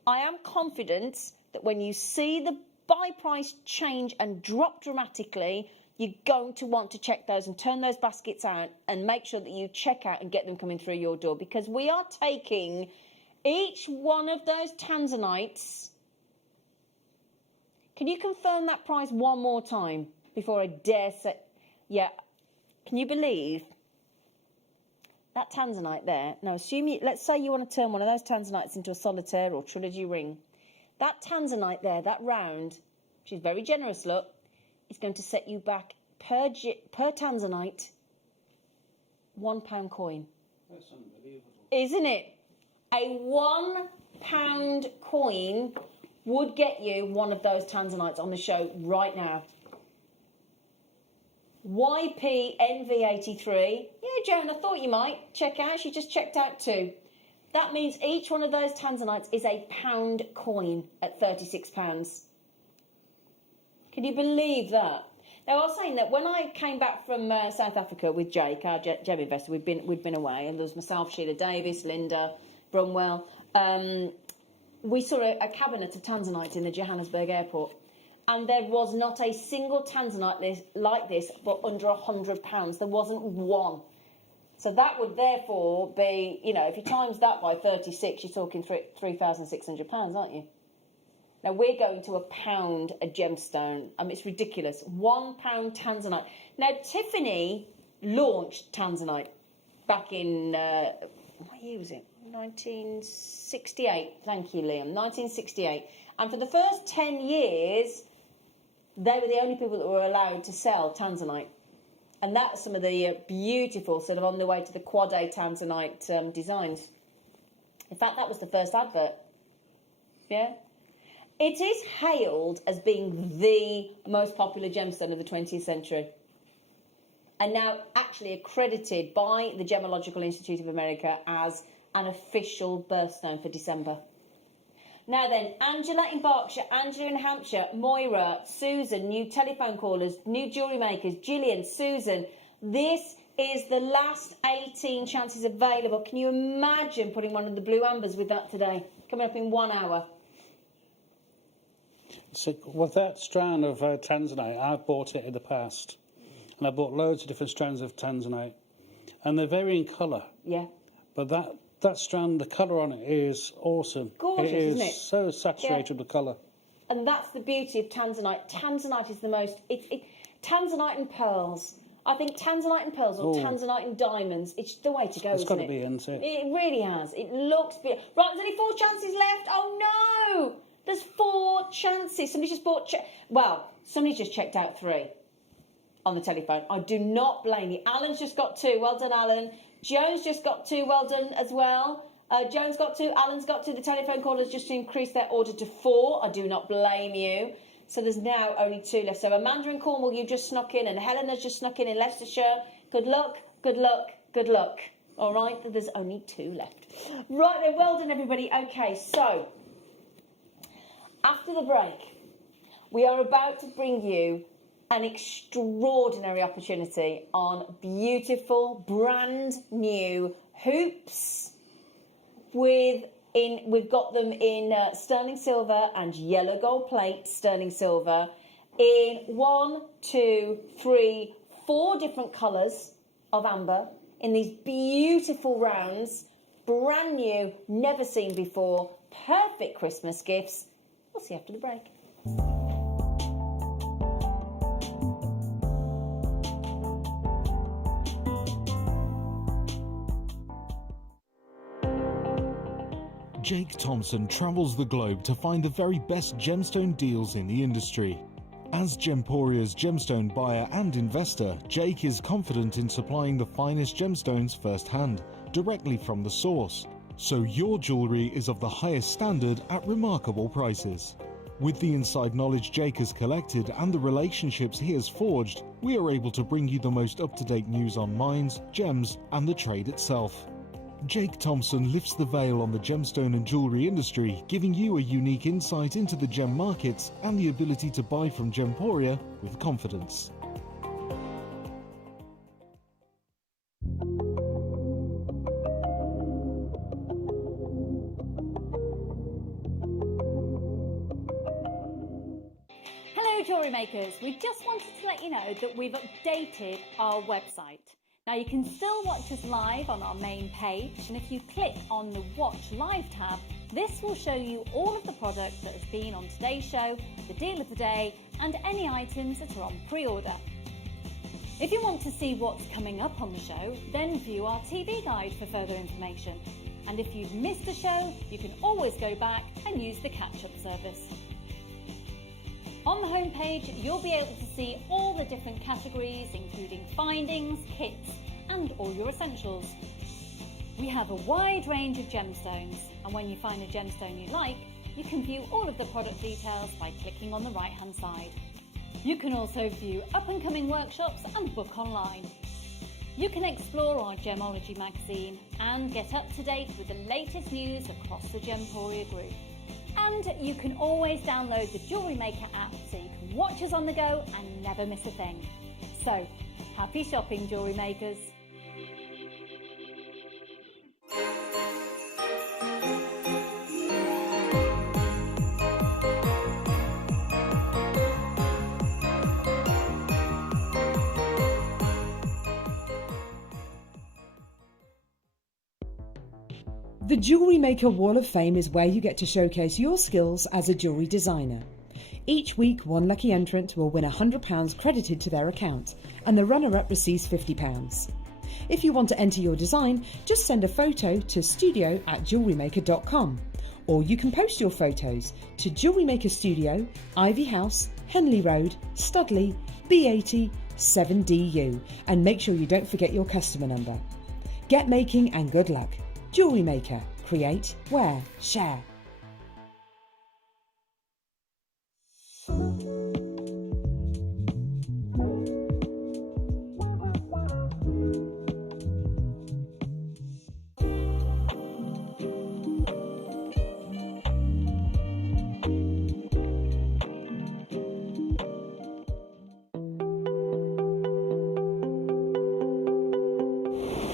I am confident that when you see the buy price change and drop dramatically, you're going to want to check those and turn those baskets out and make sure that you check out and get them coming through your door, because we are taking each one of those tanzanites. Can you confirm that price one more time before I dare say? Yeah. Can you believe that tanzanite there? Now, let's say you want to turn one of those tanzanites into a solitaire or trilogy ring. That tanzanite there, that round, which is very generous, look, is going to set you back per tanzanite £1 coin. That's unbelievable. Isn't it? A £1 coin would get you one of those tanzanites on the show right now. YPNV83. Yeah, Joan, I thought you might check out. She just checked out too. That means each one of those tanzanites is a £1 coin at £36. Can you believe that? Now, I was saying that when I came back from South Africa with Jake, our gem investor, we'd been away, and there was myself, Sheila Davis, Linda, Bromwell. We saw a cabinet of tanzanite in the Johannesburg airport, and there was not a single tanzanite like this for under £100. There wasn't one. So that would therefore be, you know, if you times that by 36, you're talking £3,600, aren't you? Now, we're going to £1 a gemstone. I mean, it's ridiculous. £1 tanzanite. Now, Tiffany launched tanzanite back in, what year was it? 1968. Thank you, Liam. 1968. And for the first 10 years, they were the only people that were allowed to sell tanzanite. And that's some of the beautiful, sort of on the way to the Quad A tanzanite designs. In fact, that was the first advert. Yeah? It is hailed as being the most popular gemstone of the 20th century. And now actually accredited by the Gemological Institute of America as an official birthstone for December. Now then, Angela in Berkshire, Angela in Hampshire, Moira, Susan, new telephone callers, new jewellery makers, Gillian, Susan. This is the last 18 chances available. Can you imagine putting one of the blue ambers with that today? Coming up in 1 hour. So with that strand of tanzanite, I've bought it in the past. And I bought loads of different strands of tanzanite. And they're varying colour. Yeah. But that strand, the colour on it is awesome. Gorgeous, isn't it? So saturated with colour. And that's the beauty of tanzanite. Tanzanite is the most... tanzanite and pearls. I think tanzanite and pearls or tanzanite and diamonds, it's the way to go, It's got isn't to be, isn't it? It really has. It looks... Right, there's only 4 chances left. Oh, no! There's 4 chances. Somebody just bought... somebody just checked out 3 on the telephone. I do not blame you. Alan's just got 2. Well done, Alan. Joan's just got 2. Well done as well. Joan's got 2. Alan's got 2. The telephone callers just increased their order to 4. I do not blame you. So there's now only 2 left. So Amanda in Cornwall, you just snuck in, and Helena's just snuck in Leicestershire. Good luck, good luck, good luck. All right, there's only 2 left. Right then, well done, everybody. Okay, so after the break, we are about to bring you an extraordinary opportunity on beautiful, brand new hoops. We've got them in sterling silver and yellow gold plate sterling silver in 1, 2, 3, 4 different colours of amber in these beautiful rounds, brand new, never seen before, perfect Christmas gifts. We'll see you after the break. Jake Thompson travels the globe to find the very best gemstone deals in the industry. As Gemporia's gemstone buyer and investor, Jake is confident in supplying the finest gemstones firsthand, directly from the source. So your jewellery is of the highest standard at remarkable prices. With the inside knowledge Jake has collected and the relationships he has forged, we are able to bring you the most up-to-date news on mines, gems, and the trade itself. Jake Thompson lifts the veil on the gemstone and jewellery industry, giving you a unique insight into the gem markets and the ability to buy from Gemporia with confidence. Jewellery Makers, we just wanted to let you know that we've updated our website. Now you can still watch us live on our main page, and if you click on the Watch Live tab, this will show you all of the product that has been on today's show, the deal of the day, and any items that are on pre-order. If you want to see what's coming up on the show, then view our TV guide for further information. And if you've missed a show, you can always go back and use the catch-up service. On the homepage, you'll be able to see all the different categories, including findings, kits, and all your essentials. We have a wide range of gemstones, and when you find a gemstone you like, you can view all of the product details by clicking on the right-hand side. You can also view up-and-coming workshops and book online. You can explore our Gemology magazine and get up to date with the latest news across the Gemporia group. And you can always download the Jewellery Maker app so you can watch us on the go and never miss a thing. So, happy shopping, Jewellery Makers! The Jewellery Maker Wall of Fame is where you get to showcase your skills as a jewellery designer. Each week, one lucky entrant will win £100 credited to their account, and the runner-up receives £50. If you want to enter your design, just send a photo to studio@jewellerymaker.com, or you can post your photos to Jewellery Maker Studio, Ivy House, Henley Road, Studley, B80 7DU, and make sure you don't forget your customer number. Get making and good luck. Jewellery Maker. Create, wear, share.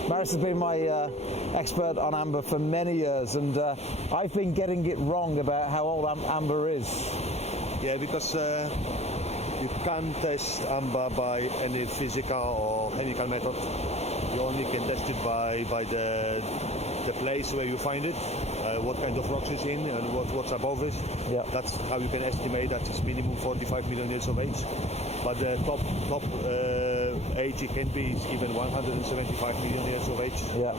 Maris has been my expert on amber for many years, and I've been getting it wrong about how old amber is. Yeah, because you can't test amber by any physical or chemical method. You only can test it by the place where you find it, what kind of rocks it's in, and what's above it. Yeah. That's how you can estimate that it's minimum 45 million years of age. But the top age it can be is even 175 million years of age. Yeah,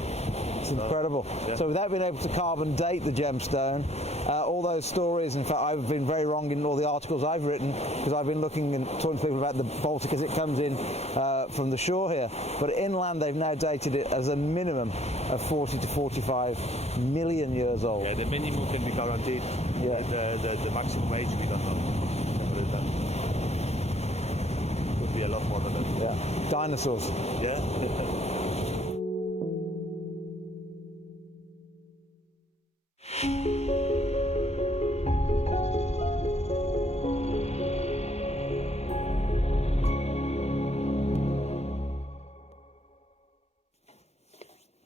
it's incredible. Yeah. So without being able to carbon date the gemstone, all those stories, in fact I've been very wrong in all the articles I've written, because I've been looking and talking to people about the Baltic as it comes in from the shore here. But inland they've now dated it as a minimum of 40 to 45 million years old. Yeah, the minimum can be guaranteed. Yeah. The maximum age we don't know. Could be a lot more than that. Yeah. Dinosaurs. Yeah.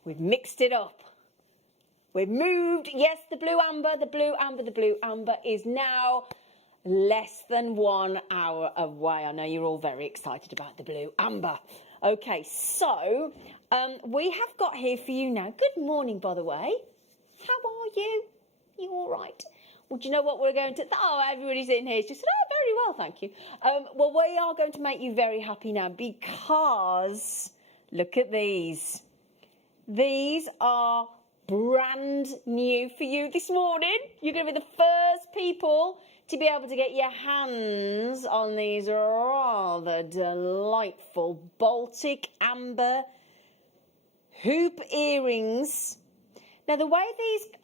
We've mixed it up. We've moved, yes, the blue amber is now less than 1 hour away. I know you're all very excited about the blue amber. Okay, so we have got here for you now. Good morning, by the way. How are you? You all right? Well, do you know what we're going to... Oh, everybody's in here. It's just, oh, very well, thank you. Well, we are going to make you very happy now because look at these. These are brand new for you this morning. You're going to be the first people to be able to get your hands on these rather delightful Baltic amber hoop earrings. Now, the way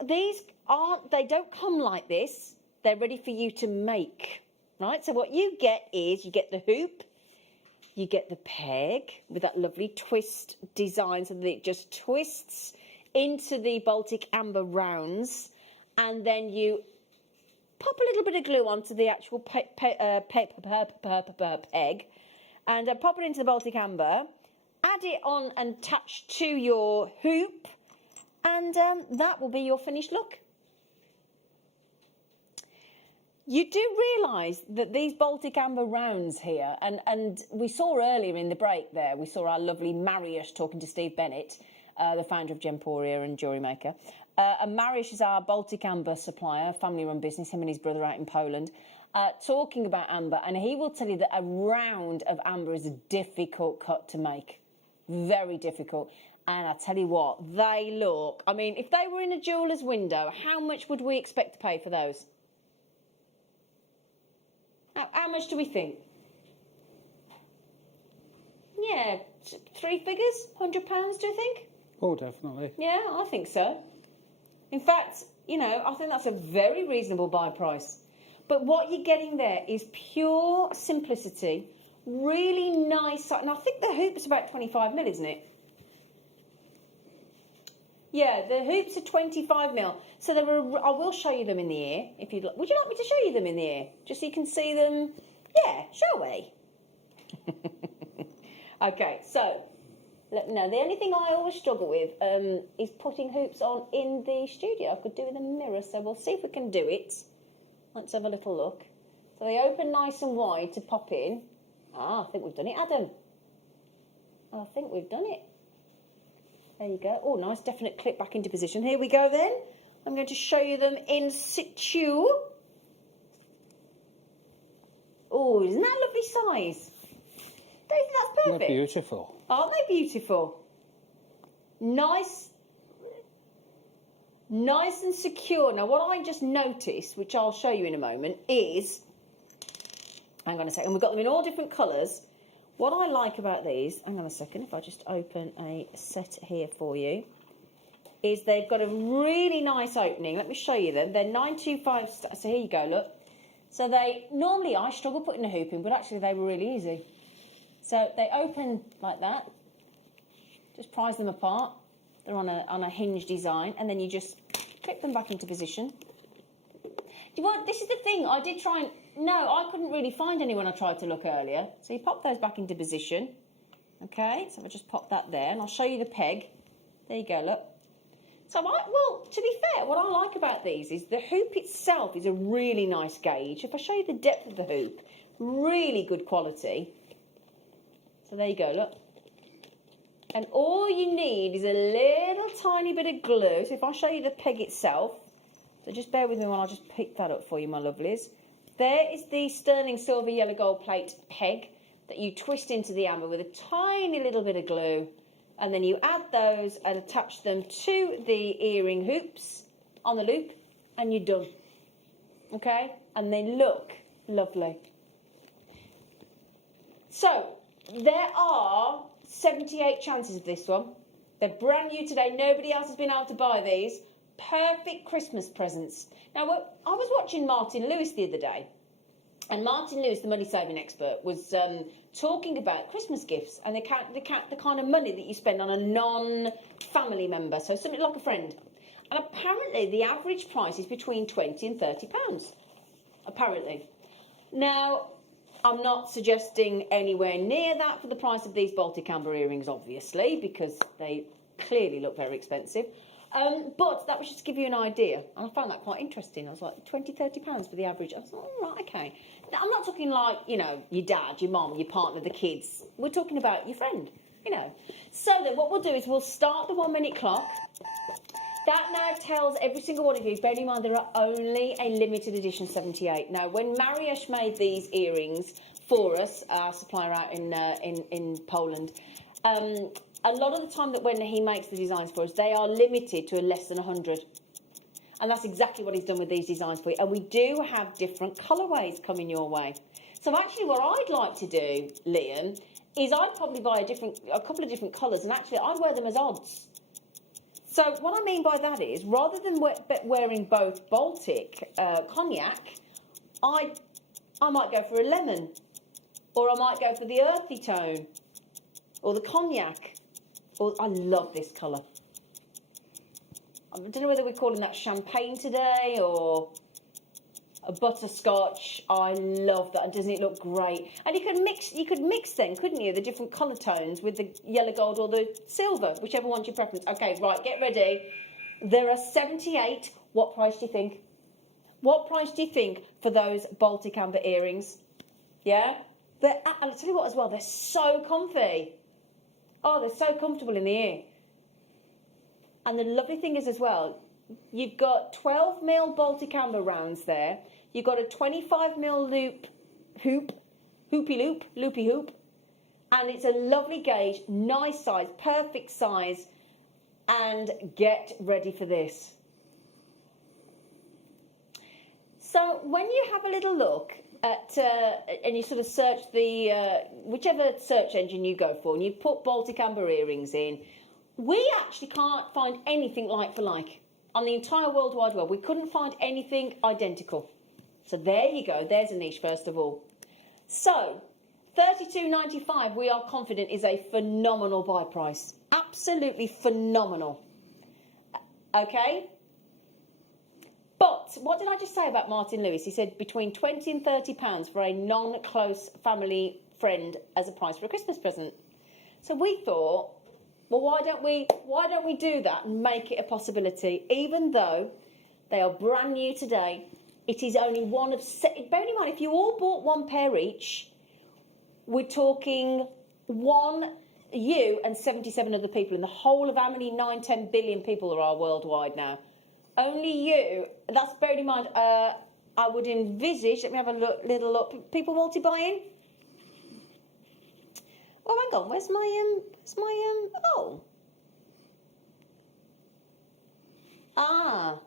these aren't, they don't come like this. They're ready for you to make, right? So what you get is you get the hoop, you get the peg with that lovely twist design so that it just twists into the Baltic amber rounds, and then you pop a little bit of glue onto the actual peg and pop it into the Baltic amber, add it on and attach to your hoop, and that will be your finished look. You do realise that these Baltic Amber rounds here, and we saw earlier in the break there, we saw our lovely Mariusz talking to Steve Bennett, the founder of Gemporia and JewelleryMaker. And Mariusz is our Baltic Amber supplier, family-run business, him and his brother out in Poland, talking about amber. And he will tell you that a round of amber is a difficult cut to make. Very difficult. And I tell you what, they look... I mean, if they were in a jeweller's window, how much would we expect to pay for those? How much do we think? Yeah, 3 figures? £100, do you think? Oh, definitely. Yeah, I think so. In fact, you know, I think that's a very reasonable buy price. But what you're getting there is pure simplicity, really nice, and I think the hoop's about 25mm, isn't it? Yeah, the hoops are 25mm. So there were. I will show you them in the air if you'd like. Would you like me to show you them in the air, just so you can see them? Yeah, shall we? Okay, so let me know. The only thing I always struggle with is putting hoops on in the studio. I could do with a mirror, so we'll see if we can do it. Let's have a little look. So they open nice and wide to pop in. Ah, I think we've done it, Adam. I think we've done it. There you go. Oh, nice, definite clip back into position. Here we go then. I'm going to show you them in situ. Oh, isn't that a lovely size? Don't you think that's perfect? They're beautiful. Aren't they beautiful? Nice and secure. Now, what I just noticed, which I'll show you in a moment, is... Hang on a second. We've got them in all different colours. What I like about these, hang on a second, if I just open a set here for you, is they've got a really nice opening. Let me show you them. They're 925, so here you go, look. So they, normally I struggle putting a hoop in, but actually they were really easy. So they open like that. Just prise them apart. They're on a hinge design, and then you just clip them back into position. Do you want, this is the thing, I did try and... No, I couldn't really find any when I tried to look earlier. So you pop those back into position. Okay, so I'll just pop that there, and I'll show you the peg. There you go, look. So, well, to be fair, what I like about these is the hoop itself is a really nice gauge. If I show you the depth of the hoop, really good quality. So there you go, look. And all you need is a little tiny bit of glue. So if I show you the peg itself, so just bear with me while I just pick that up for you, my lovelies. There is the sterling silver yellow gold plate peg that you twist into the amber with a tiny little bit of glue, and then you add those and attach them to the earring hoops on the loop, and you're done. Okay? And they look lovely. So, there are 78 chances of this one. They're brand new today. Nobody else has been able to buy these. Perfect Christmas presents. Now, I was watching Martin Lewis the other day, and Martin Lewis, the money saving expert, was talking about Christmas gifts and the kind of money that you spend on a non-family member, so something like a friend. And apparently the average price is between £20 and £30, apparently. Now, I'm not suggesting anywhere near that for the price of these Baltic Amber earrings, obviously, because they clearly look very expensive. But that was just to give you an idea, and I found that quite interesting. I was like, £20, £30 for the average. I was like, all right, okay. Now, I'm not talking like, you know, your dad, your mum, your partner, the kids. We're talking about your friend, you know. So then what we'll do is we'll start the 1 minute clock. That now tells every single one of you, bearing in mind there are only a limited edition 78. Now, when Mariusz made these earrings for us, our supplier out in Poland, a lot of the time that when he makes the designs for us, they are limited to less than 100. And that's exactly what he's done with these designs for you. And we do have different colourways coming your way. So actually what I'd like to do, Liam, is I'd probably buy a couple of different colours, and actually I'd wear them as odds. So what I mean by that is, rather than wearing both Baltic cognac, I might go for a lemon, or I might go for the earthy tone, or the cognac. Oh, I love this colour. I don't know whether we're calling that champagne today or a butterscotch. I love that. And doesn't it look great? And you could mix then, couldn't you, the different colour tones with the yellow gold or the silver, whichever one's your preference. Okay, right, get ready. There are 78. What price do you think? What price do you think for those Baltic amber earrings? Yeah? And I'll tell you what as well, they're so comfy. Oh, they're so comfortable in the ear. And the lovely thing is as well, you've got 12mm Baltic amber rounds there. You've got a 25mm loopy hoop. And it's a lovely gauge, nice size, perfect size. And get ready for this. So when you have a little look at, and you sort of search the, whichever search engine you go for, and you put Baltic amber earrings in, we actually can't find anything like for like. On the entire World Wide Web, we couldn't find anything identical. So there you go, there's a niche first of all. So, $32.95 we are confident is a phenomenal buy price. Absolutely phenomenal. Okay? But what did I just say about Martin Lewis? He said between £20 and £30 for a non-close family friend as a price for a Christmas present. So we thought, well, why don't we do that and make it a possibility? Even though they are brand new today, it is only one of... Bearing in mind, if you all bought one pair each, we're talking you and 77 other people in the whole of how many 9-10 billion people there are worldwide now. Only you. That's bearing in mind. I would envisage. Let me have a little look. People multi-buying. Oh, hang on. Where's my Oh. Ah.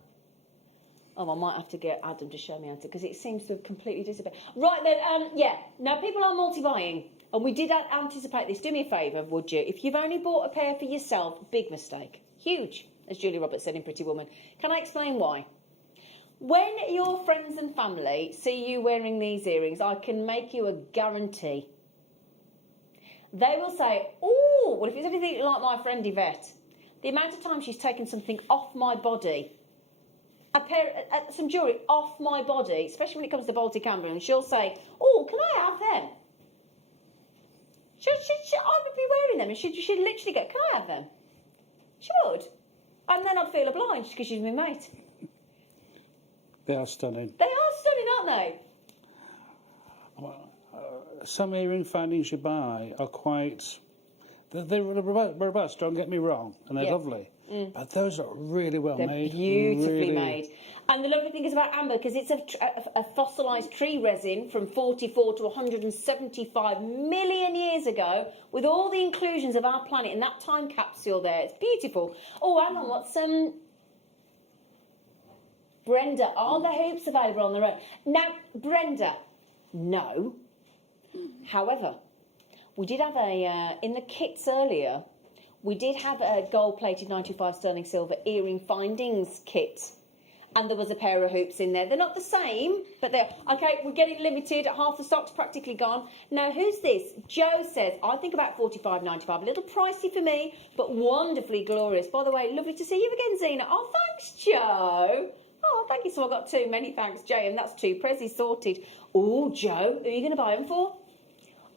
Oh, I might have to get Adam to show me how to, because it seems to have completely disappeared. Right then. Yeah. Now people are multi-buying. And we did anticipate this. Do me a favour, would you? If you've only bought a pair for yourself, big mistake. Huge, as Julie Roberts said in Pretty Woman. Can I explain why? When your friends and family see you wearing these earrings, I can make you a guarantee. They will say, oh, well, if it's anything like my friend Yvette, the amount of time she's taken something off my body, some jewellery off my body, especially when it comes to Baltic amber, and she'll say, oh, can I have them? I would be wearing them, and she'd literally go, can I have them? She would. And then I'd feel obliged, because she's my mate. They are stunning. They are stunning, aren't they? Well, some earring findings you buy are quite... They're robust, don't get me wrong, and they're lovely. But those are really well made. They're beautifully made. And the lovely thing is about amber, because it's a fossilised tree resin from 44 to 175 million years ago, with all the inclusions of our planet in that time capsule there. It's beautiful. Oh, hang on, what's... Brenda, are the hoops available on their own? Now, Brenda, no. However, we did have in the kits earlier, we did have a gold-plated 95 sterling silver earring findings kit. And there was a pair of hoops in there. They're not the same, but they're... Okay, we're getting limited. Half the stock's practically gone. Now, who's this? Joe says, I think about $45.95. A little pricey for me, but wonderfully glorious. By the way, lovely to see you again, Zena. Oh, thanks, Joe. Oh, thank you. So I got too many thanks, Jay, and that's 2 prezzies sorted. Oh, Joe, who are you going to buy them for?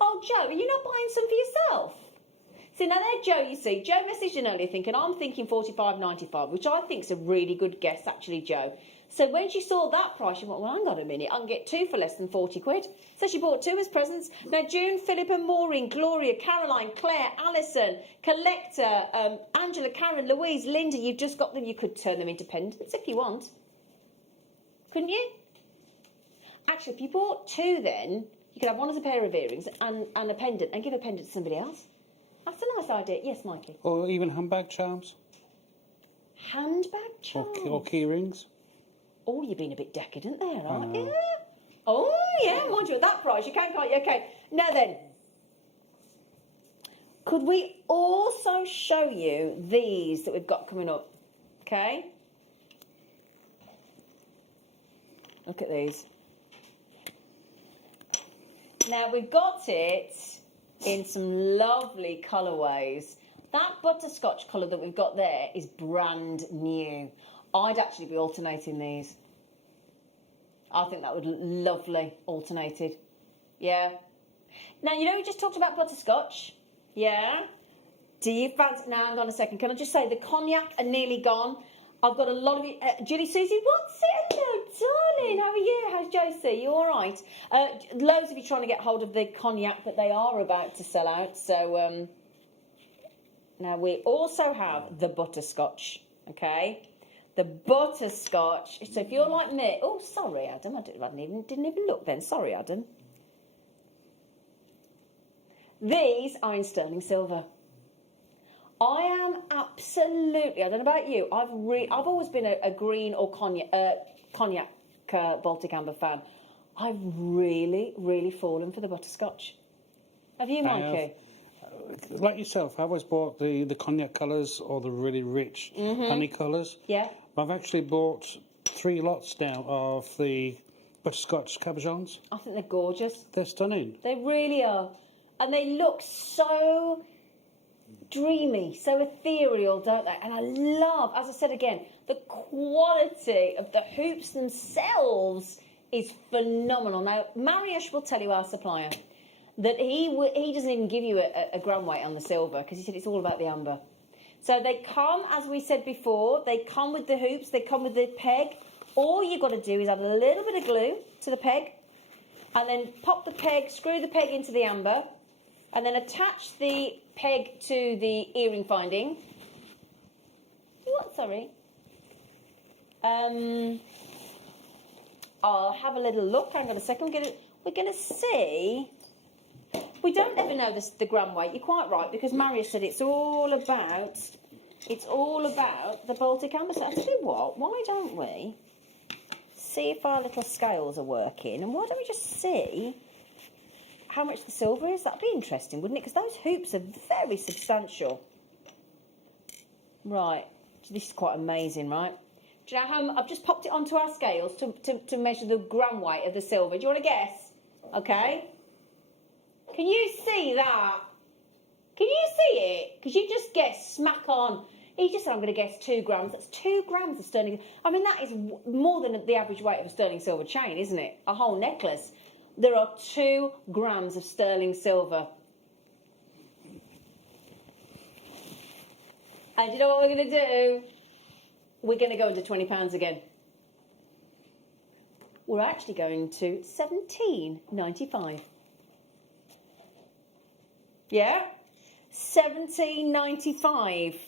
Oh, Joe, are you not buying some for yourself? See, now there's Joe, you see. Joe messaged in earlier thinking, I'm thinking $45.95, which I think's a really good guess, actually, Joe. So when she saw that price, she went, well, hang on a minute, I can get 2 for less than 40 quid. So she bought 2 as presents. Now, June, Philippa, Maureen, Gloria, Caroline, Claire, Alison, Collector, Angela, Karen, Louise, Linda, you've just got them. You could turn them into pendants if you want. Couldn't you? Actually, if you bought 2 then, you could have one as a pair of earrings and a pendant, and give a pendant to somebody else. That's a nice idea. Yes, Mikey? Or even handbag charms. Handbag charms? Or key rings. Oh, you've been a bit decadent there, aren't you? Oh, yeah, mind you, at that price, you can't you? Okay, now then. Could we also show you these that we've got coming up? Okay? Look at these. Now, we've got it in some lovely colourways. That butterscotch colour that we've got there is brand new. I'd actually be alternating these. I think that would look lovely alternated. Yeah. Now, you know you just talked about butterscotch? Yeah. Do you fancy... Now, hang on a second. Can I just say, the cognac are nearly gone. I've got a lot of it. Julie Susie, what's it? Hello, darling. Josie? You all right? Loads of you trying to get hold of the cognac that they are about to sell out. So now we also have the butterscotch. Okay, the butterscotch. So if you're like me, oh sorry, Adam, I didn't even look then. Sorry, Adam. These are in sterling silver. I am absolutely, I don't know about you, I've always been a green or cognac Baltic Amber fan. I've really fallen for the butterscotch. Have you, Mikey? Like yourself, I always bought the cognac colours or the really rich honey colours. Yeah. I've actually bought 3 lots now of the butterscotch cabochons. I think they're gorgeous. They're stunning. They really are. And they look so dreamy, so ethereal, don't they? And I love, as I said again, the quality of the hoops themselves is phenomenal. Now, Mariusz will tell you, our supplier, that he doesn't even give you a gram weight on the silver because he said it's all about the amber. So they come, as we said before, they come with the hoops, they come with the peg. All you've got to do is add a little bit of glue to the peg and then pop the peg, screw the peg into the amber, and then attach the peg to the earring finding. What? Sorry. I'll have a little look. Hang on a second. We're gonna see. We don't ever know the gram weight. You're quite right, because Marius said it's all about the Baltic Amber. So I tell you what. Why don't we see if our little scales are working, and why don't we just see how much the silver is? That'd be interesting, wouldn't it? Because those hoops are very substantial. Right, so this is quite amazing, right? Do you know how I've just popped it onto our scales to measure the gram weight of the silver? Do you want to guess? Okay. Can you see that? Can you see it? Because you just guessed smack on. He just said, I'm going to guess 2 grams. That's 2 grams of sterling. I mean, that is more than the average weight of a sterling silver chain, isn't it? A whole necklace. There are 2 grams of sterling silver. And do you know what we're going to do? We're going to go into £20 again. We're actually going to £17.95. Yeah? £17.95.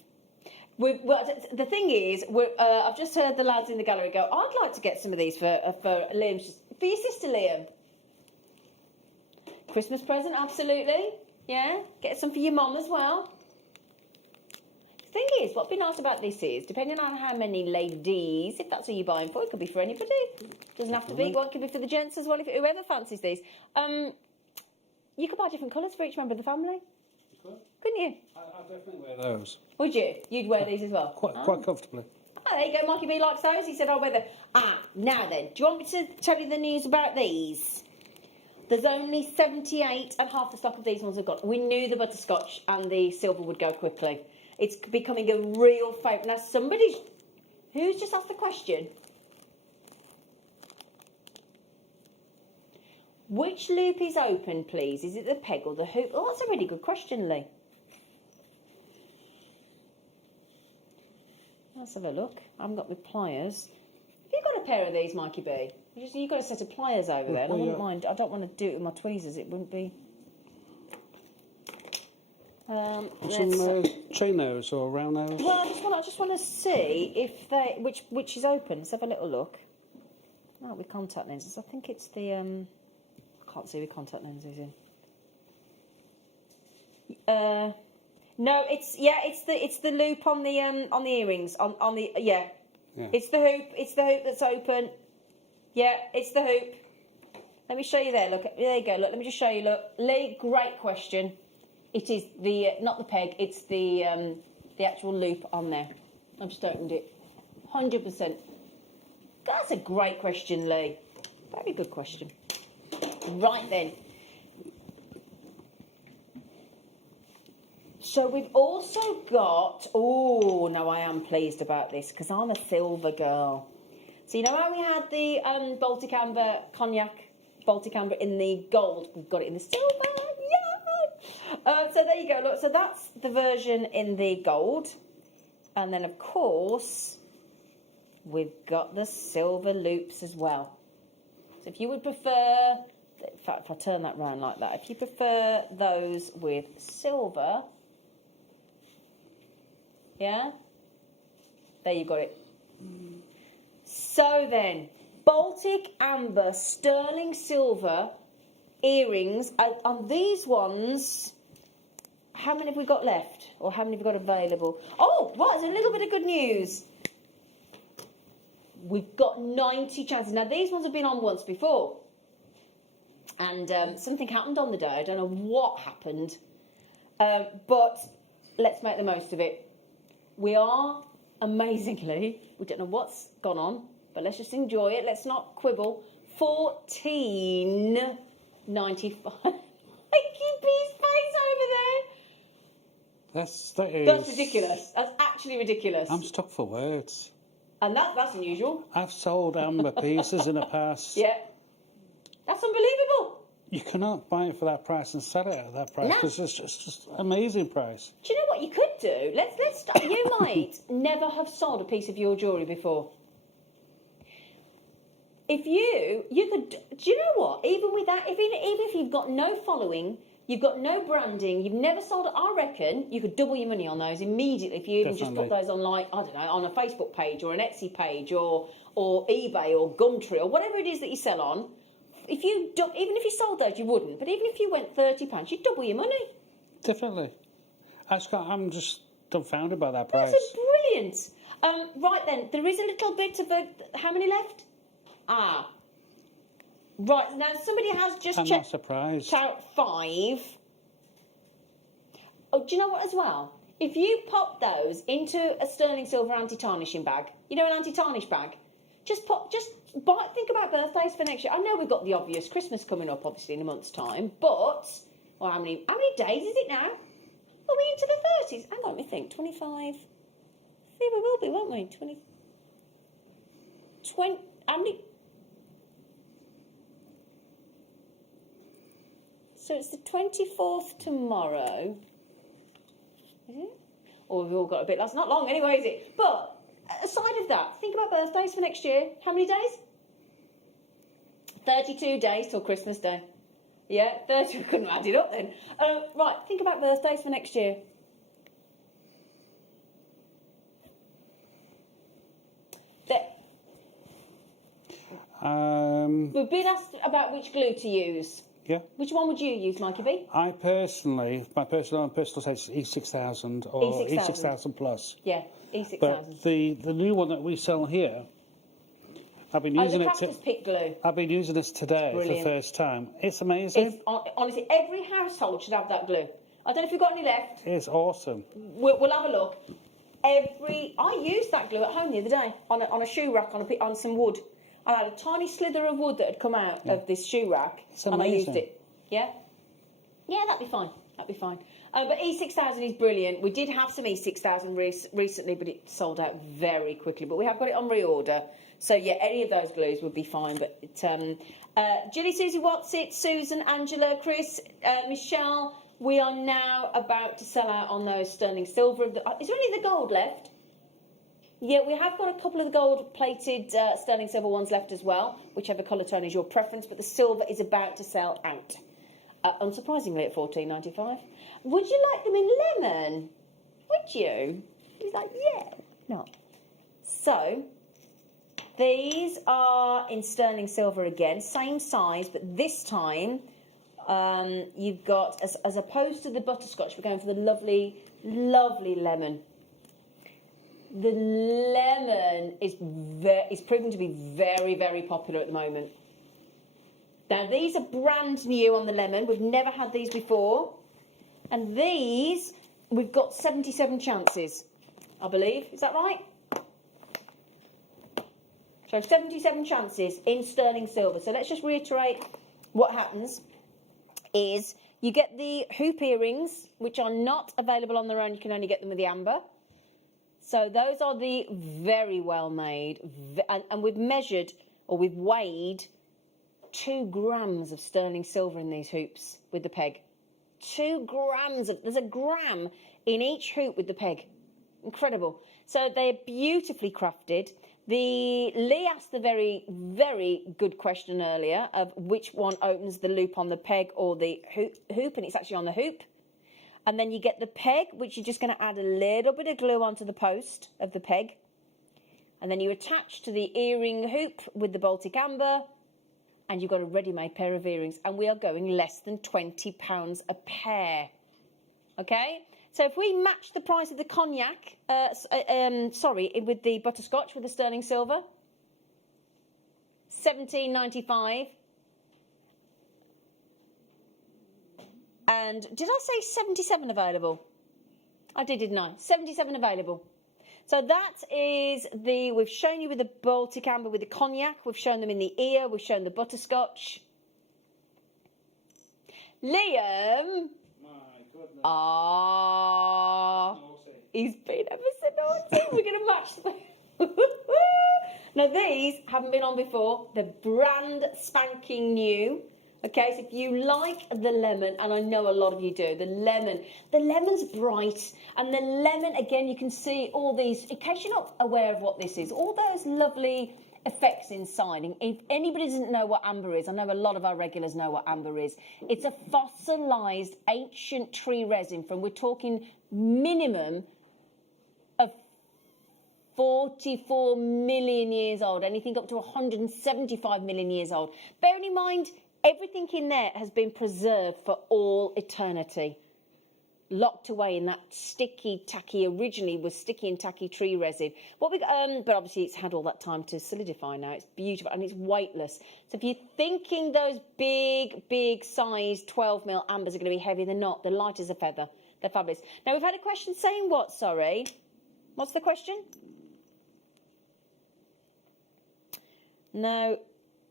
The thing is, I've just heard the lads in the gallery go, I'd like to get some of these for Liam. For your sister, Liam. Christmas present, absolutely. Yeah? Get some for your mum as well. The thing is, what'd be nice about this is, depending on how many ladies, if that's who you're buying for, it could be for anybody. Doesn't have to be. Well, it could be for the gents as well, if whoever fancies these. You could buy different colours for each member of the family. Couldn't you? I'd definitely wear those. Would you? You'd wear these as well? Quite comfortably. Oh, there you go. Mikey B likes those. He said, I'll wear them. Now then, do you want me to tell you the news about these? There's only 78 and half the stock of these ones have got. We knew the butterscotch and the silver would go quickly. It's becoming a real favourite. Now, somebody who's just asked the question, which loop is open, please? Is it the peg or the hoop? Oh, that's a really good question, Lee. Let's have a look. I haven't got my pliers. Have you got a pair of these, Mikey B? You've got a set of pliers over there, and I wouldn't mind. I don't want to do it with my tweezers. It wouldn't be. Some chain nose or round nose? Well, I just want to see if which is open. Let's have a little look. Right, with contact lenses. I think it's the I can't see with contact lenses in. No, it's the loop on the earrings on the yeah. It's the hoop that's open. Yeah, it's the hoop. Let me show you there. Look, there you go. Look, let me just show you. Look, Lee, great question. It is the not the peg. It's the actual loop on there. I've just opened it. 100%. That's a great question, Lee. Very good question. Right then. So we've also got. Oh, no, I am pleased about this because I'm a silver girl. So you know how we had the Baltic Amber cognac, Baltic Amber in the gold. We've got it in the silver. So there you go, look, so that's the version in the gold. And then, of course, we've got the silver loops as well. So if you would prefer, in fact, if I turn that round like that, if you prefer those with silver, yeah, there you got it. So then, Baltic amber, sterling silver earrings. On these ones, how many have we got left? Or how many have we got available? Oh, right, there's a little bit of good news. We've got 90 chances. Now, these ones have been on once before. And something happened on the day. I don't know what happened. But let's make the most of it. We are, amazingly, we don't know what's gone on, but let's just enjoy it. Let's not quibble. $14.95. Thank you, B's face over there. That's ridiculous. That's actually ridiculous. I'm stuck for words. And that's unusual. I've sold amber pieces in the past. Yeah. That's unbelievable. You cannot buy it for that price and sell it at that price because it's just amazing price. Do you know what you could do? Let's start. You might never have sold a piece of your jewellery before. If you could, do you know what? Even with that, even if you've got no following, you've got no branding, you've never sold it, I reckon you could double your money on those immediately if you even just put those on, like, I don't know, on a Facebook page or an Etsy page or eBay or Gumtree or whatever it is that you sell on. Even if you sold those, you wouldn't. But even if you went £30, you'd double your money. Definitely. I'm just dumbfounded by that price. That's brilliant. Right then, there is a little bit of a... How many left? Right, now somebody has just I'm checked... not surprised. 5. Oh, do you know what as well? If you pop those into a sterling silver anti-tarnishing bag, you know, an anti-tarnish bag, think about birthdays for next year. I know we've got the obvious Christmas coming up, obviously, in a month's time, but... Well, how many days is it now? Are we into the 30s? Hang on, let me think. 25... Yeah, we will be, won't we? 20... How many... So it's the 24th tomorrow. Is it? Or we've all got a bit... That's not long anyway, is it? But... Aside of that, think about birthdays for next year. How many days? 32 days till Christmas Day. Yeah, 30. I couldn't add it up then. Right, think about birthdays for next year. We've been asked about which glue to use. Yeah. Which one would you use, Mikey B? My personal taste is E6000 or E6000 Plus. Yeah, E6000. But the new one that we sell here, I've been using the Crafter's Pick glue. I've been using this today for the first time. It's amazing. Honestly, every household should have that glue. I don't know if you've got any left. It's awesome. We'll have a look. I used that glue at home the other day on a shoe rack on some wood. I had a tiny slither of wood that had come out of this shoe rack, and I used it. Yeah? Yeah, that'd be fine. That'd be fine. But E6000 is brilliant. We did have some E6000 recently, but it sold out very quickly. But we have got it on reorder. So, yeah, any of those glues would be fine. But Jilly, Susie Watsit, Susan, Angela, Chris, Michelle, we are now about to sell out on those sterling silver. Is there any of the gold left? Yeah, we have got a couple of the gold-plated sterling silver ones left as well, whichever colour tone is your preference, but the silver is about to sell out. Unsurprisingly at $14.95. Would you like them in lemon? Would you? He's like, yeah. No. So, these are in sterling silver again, same size, but this time you've got, as opposed to the butterscotch, we're going for the lovely, lovely lemon. The lemon is proven to be very, very popular at the moment. Now, these are brand new on the lemon. We've never had these before. And these, we've got 77 chances, I believe. Is that right? So 77 chances in sterling silver. So let's just reiterate what happens is you get the hoop earrings, which are not available on their own. You can only get them with the amber. So those are the very well made, and we've measured, or we've weighed 2 grams of sterling silver in these hoops with the peg. 2 grams there's a gram in each hoop with the peg. Incredible. So they're beautifully crafted. Lee asked the very, very good question earlier of which one opens the loop on the peg or the hoop, and it's actually on the hoop. And then you get the peg, which you're just going to add a little bit of glue onto the post of the peg. And then you attach to the earring hoop with the Baltic Amber, and you've got a ready-made pair of earrings. And we are going less than £20 a pair. Okay? So if we match the price of the cognac, with the butterscotch with the sterling silver, £17.95. And did I say 77 available? I did, didn't I? 77 available. So that is we've shown you with the Baltic Amber with the cognac, we've shown them in the ear, we've shown the butterscotch. Liam. He's been ever so naughty. We're going to match them. Now, these haven't been on before. They're brand spanking new. Okay, so if you like the lemon, and I know a lot of you do, the lemon's bright, and the lemon, again, you can see all these, in case you're not aware of what this is, all those lovely effects inside. And if anybody doesn't know what amber is, I know a lot of our regulars know what amber is. It's a fossilised ancient tree resin from, we're talking minimum of 44 million years old, anything up to 175 million years old. Bearing in mind, everything in there has been preserved for all eternity. Locked away in that sticky, tacky, originally was sticky and tacky tree resin. But obviously it's had all that time to solidify now. It's beautiful and it's weightless. So if you're thinking those big size 12mm ambers are going to be heavy, they're not. They're light as a feather. They're fabulous. Now we've had a question saying what, sorry? What's the question? No,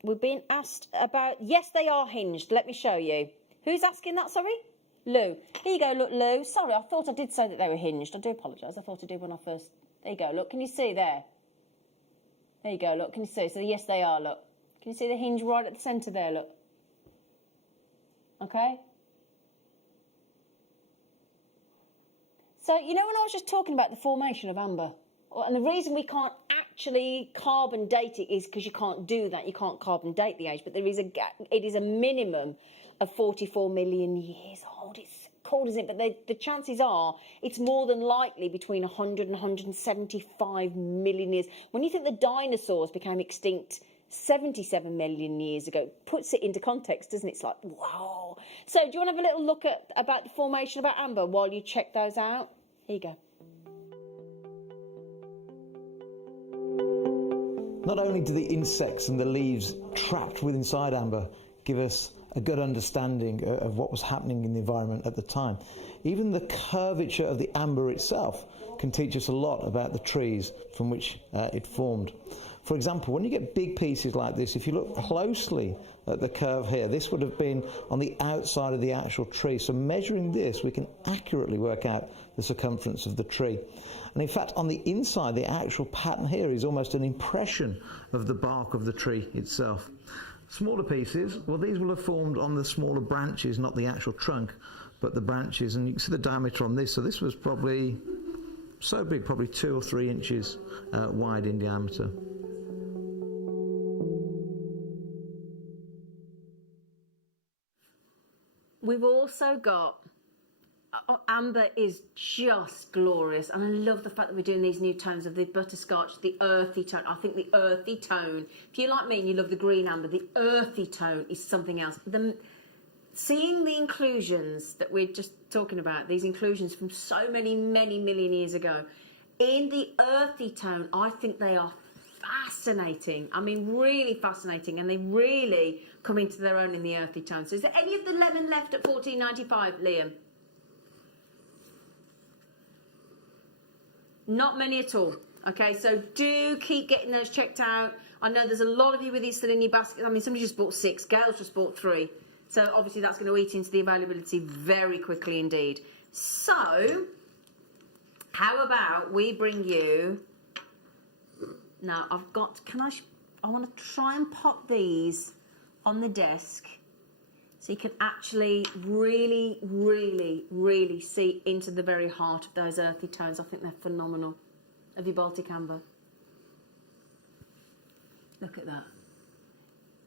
we're being asked about, yes, they are hinged. Let me show you. Who's asking that, sorry? Lou. Here you go, look, Lou. Sorry, I thought I did say that they were hinged. I do apologise. I thought I did when I first... There you go, look. Can you see there? There you go, look. Can you see? So, yes, they are, look. Can you see the hinge right at the centre there, look? Okay? So, you know when I was just talking about the formation of amber? And the reason we can't actually carbon date it is because you can't do that. You can't carbon date the age. But there is it is a minimum of 44 million years old. It's cold, isn't it? But the chances are it's more than likely between 100 and 175 million years. When you think the dinosaurs became extinct 77 million years ago, it puts it into context, doesn't it? It's like, wow. So do you want to have a little look about the formation of our amber while you check those out? Here you go. Not only do the insects and the leaves trapped within inside amber give us a good understanding of what was happening in the environment at the time, even the curvature of the amber itself can teach us a lot about the trees from which it formed. For example, when you get big pieces like this, if you look closely at the curve here, this would have been on the outside of the actual tree. So measuring this, we can accurately work out the circumference of the tree. And in fact, on the inside, the actual pattern here is almost an impression of the bark of the tree itself. Smaller pieces, well, these will have formed on the smaller branches, not the actual trunk, but the branches. And you can see the diameter on this. So this was probably so big, probably 2 or 3 inches wide in diameter. We've also got, amber is just glorious, and I love the fact that we're doing these new tones of the butterscotch, the earthy tone. I think the earthy tone, if you're like me and you love the green amber, the earthy tone is something else. Seeing the inclusions that we're just talking about, these inclusions from so many million years ago, in the earthy tone, I think they are fascinating. I mean, really fascinating, and they really come into their own in the earthy tone. So is there any of the lemon left at $14.95, Liam? Not many at all. Okay, so do keep getting those checked out. I know there's a lot of you with these still in your basket. I mean, somebody just bought 6. Gail's just bought 3. So obviously that's going to eat into the availability very quickly indeed. So how about we bring you... Now, I've got... I want to try and pop these on the desk so you can actually really see into the very heart of those earthy tones. I think they're phenomenal. Of your Baltic Amber. Look at that.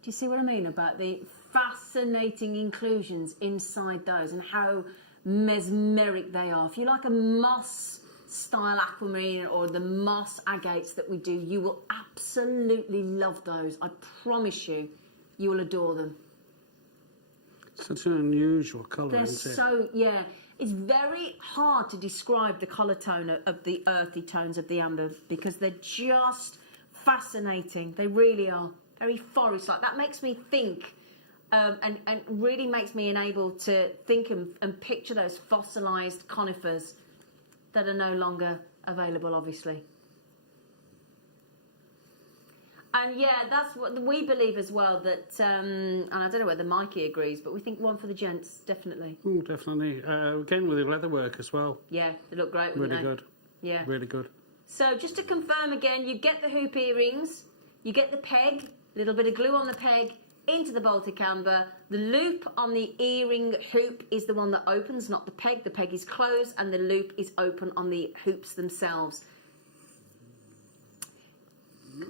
Do you see what I mean about the fascinating inclusions inside those and how mesmeric they are? If you like a moss style aquamarine or the moss agates that we do, you will absolutely love those. I promise you, you will adore them. Such an unusual colour, They're isn't it? so, yeah. It's very hard to describe the colour tone of the earthy tones of the amber because they're just fascinating. They really are. Very forest-like. That makes me think and really makes me able to think and picture those fossilised conifers that are no longer available, obviously. And yeah, that's what we believe as well, that, and I don't know whether Mikey agrees, but we think one for the gents, definitely. Definitely. Again, with the leatherwork as well. Yeah, they look great, wouldn't Really they? good. Yeah. Really good. So just to confirm again, you get the hoop earrings, you get the peg, a little bit of glue on the peg, into the Baltic amber. The loop on the earring hoop is the one that opens, not the peg. The peg is closed and the loop is open on the hoops themselves.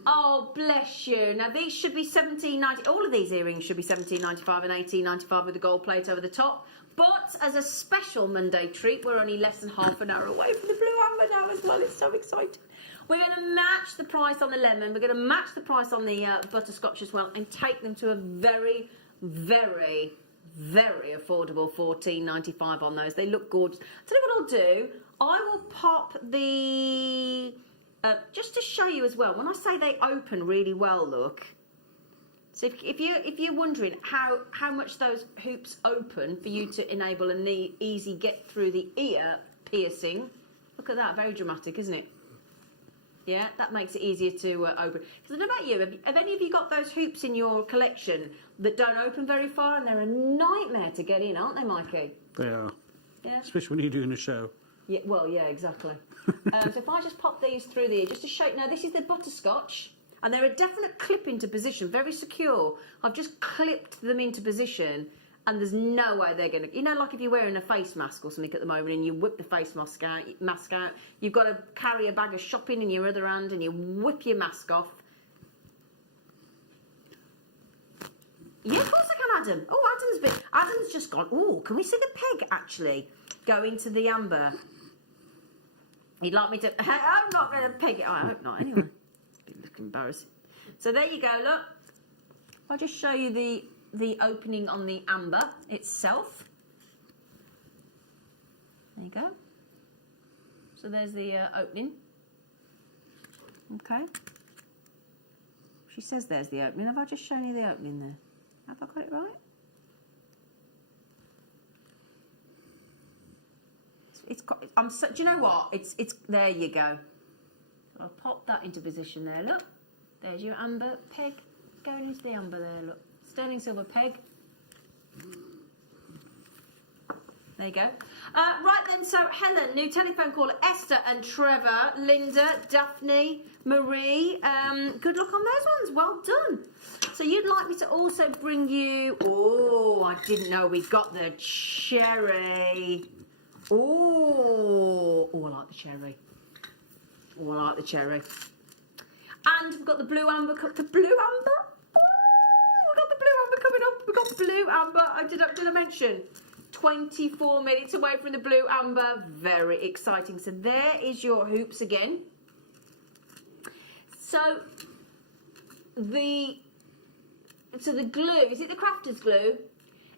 Oh, bless you. Now, these should be $17.90. All of these earrings should be $17.95 and $18.95 with the gold plate over the top. But as a special Monday treat, we're only less than half an hour away from the blue amber now as well. It's so exciting. We're going to match the price on the lemon. We're going to match the price on the butterscotch as well and take them to a very, very, very affordable $14.95 on those. They look gorgeous. Tell you what I'll do. I will pop the... just to show you as well, when I say they open really well, look. So if you're wondering how much those hoops open for you to enable an easy get through the ear piercing, look at that, very dramatic, isn't it? Yeah, that makes it easier to open. Because I don't know about you, have any of you got those hoops in your collection that don't open very far and they're a nightmare to get in, aren't they, Mikey? They are. Yeah. Especially when you're doing a show. Yeah, well, yeah, exactly. So if I just pop these through the ear, just to show you, now this is the butterscotch, and they're a definite clip into position, very secure. I've just clipped them into position, and there's no way they're going to... You know, like if you're wearing a face mask or something at the moment, and you whip the face mask out, you've got to carry a bag of shopping in your other hand, and you whip your mask off. Yeah, of course I can, Adam. Oh, Adam's just gone, oh, can we see the peg, actually, go into the amber? You'd like me to... I'm not going to peg it. Oh, I hope not, anyway. It's look embarrassing. So there you go, look. I'll just show you the opening on the amber itself. There you go. So there's the opening. Okay. She says there's the opening. Have I just shown you the opening there? Have I got it right? Do you know what? It's there you go. I'll pop that into position there. Look, there's your amber peg going into the amber there. Look, sterling silver peg. There you go. Right then, so Helen, new telephone caller, Esther and Trevor, Linda, Daphne, Marie. Good luck on those ones. Well done. So you'd like me to also bring you... Oh, I didn't know we got the cherry. Oh, I like the cherry. Oh, I like the cherry. And we've got the blue amber. The blue amber? Oh, we've got the blue amber coming up. We've got blue amber. Did I mention? 24 minutes away from the blue amber. Very exciting. So there is your hoops again. So the glue, is it the crafter's glue?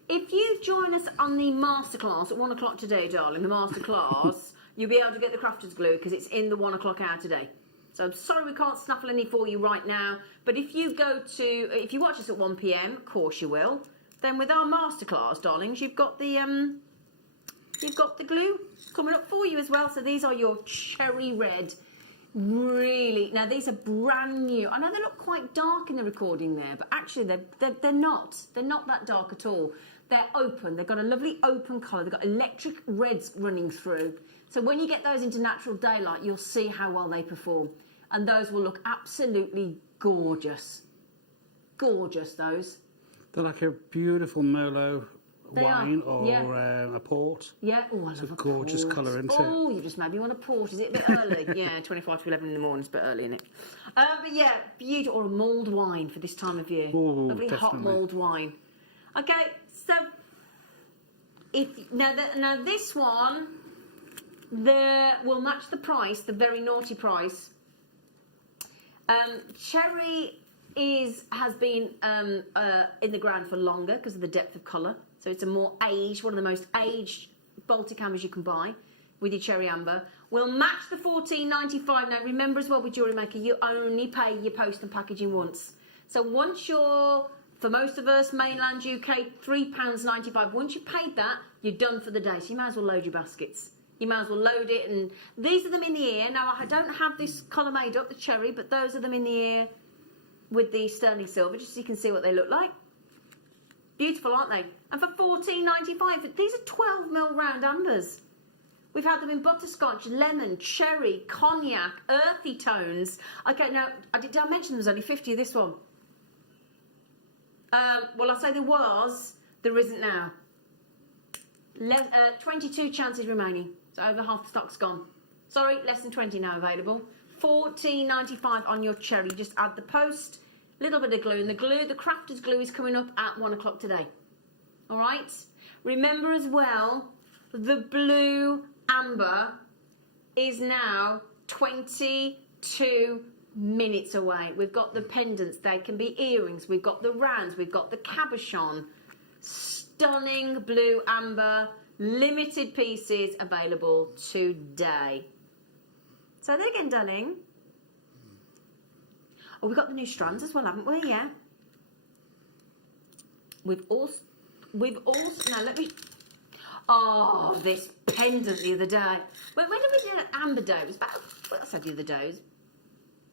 If you join us on the masterclass at 1 o'clock today, darling, the masterclass, you'll be able to get the crafter's glue because it's in the 1 o'clock hour today. So I'm sorry we can't snaffle any for you right now, but if you watch us at 1 p.m, of course you will, then with our masterclass, darlings, you've got the glue coming up for you as well. So these are your cherry red. Really, now these are brand new. I know they look quite dark in the recording there, but actually they're not. They're not that dark at all. They're open. They've got a lovely open colour. They've got electric reds running through. So when you get those into natural daylight, you'll see how well they perform. And those will look absolutely gorgeous. Gorgeous, those. They're like a beautiful Merlot They wine are, or yeah. a port. Yeah, oh, I It's love a a gorgeous port. colour, isn't it? Oh, you just made me want a port. Is it a bit early? Yeah, 25 to 11 in the morning is a bit early, isn't it? But yeah, beautiful. Or a mulled wine for this time of year. Ooh, Lovely hot definitely. mulled wine. Okay, so now this one, will match the price, the very naughty price. Cherry has been in the ground for longer because of the depth of colour. So it's a more aged, one of the most aged Baltic ambers you can buy with your cherry amber. We'll match the $14.95. Now remember as well with JewelleryMaker, you only pay your post and packaging once. So once you're, for most of us, mainland UK, £3.95. Once you've paid that, you're done for the day. So you might as well load your baskets. You might as well load it. And these are them in the ear. Now I don't have this colour made up, the cherry, but those are them in the ear with the sterling silver, just so you can see what they look like. Beautiful, aren't they? And for $14.95, these are 12mm round ambers. We've had them in butterscotch, lemon, cherry, cognac, earthy tones. Okay, now, did I mention there was only 50 of this one? Well, I'll say there was, there isn't now. 22 chances remaining, so over half the stock's gone. Sorry, less than 20 now available. $14.95 on your cherry. Just add the post, a little bit of glue, and the crafter's glue is coming up at 1 o'clock today. All right? Remember as well, the blue amber is now 22 minutes away. We've got the pendants, they can be earrings, we've got the rounds, we've got the cabochon. Stunning blue amber, limited pieces available today. Say that again, darling. Oh, we've got the new strands as well, haven't we? Yeah. We've also, now let me, oh, this pendant the other day. When did we do an amber day? It was about, what I said the other day? It was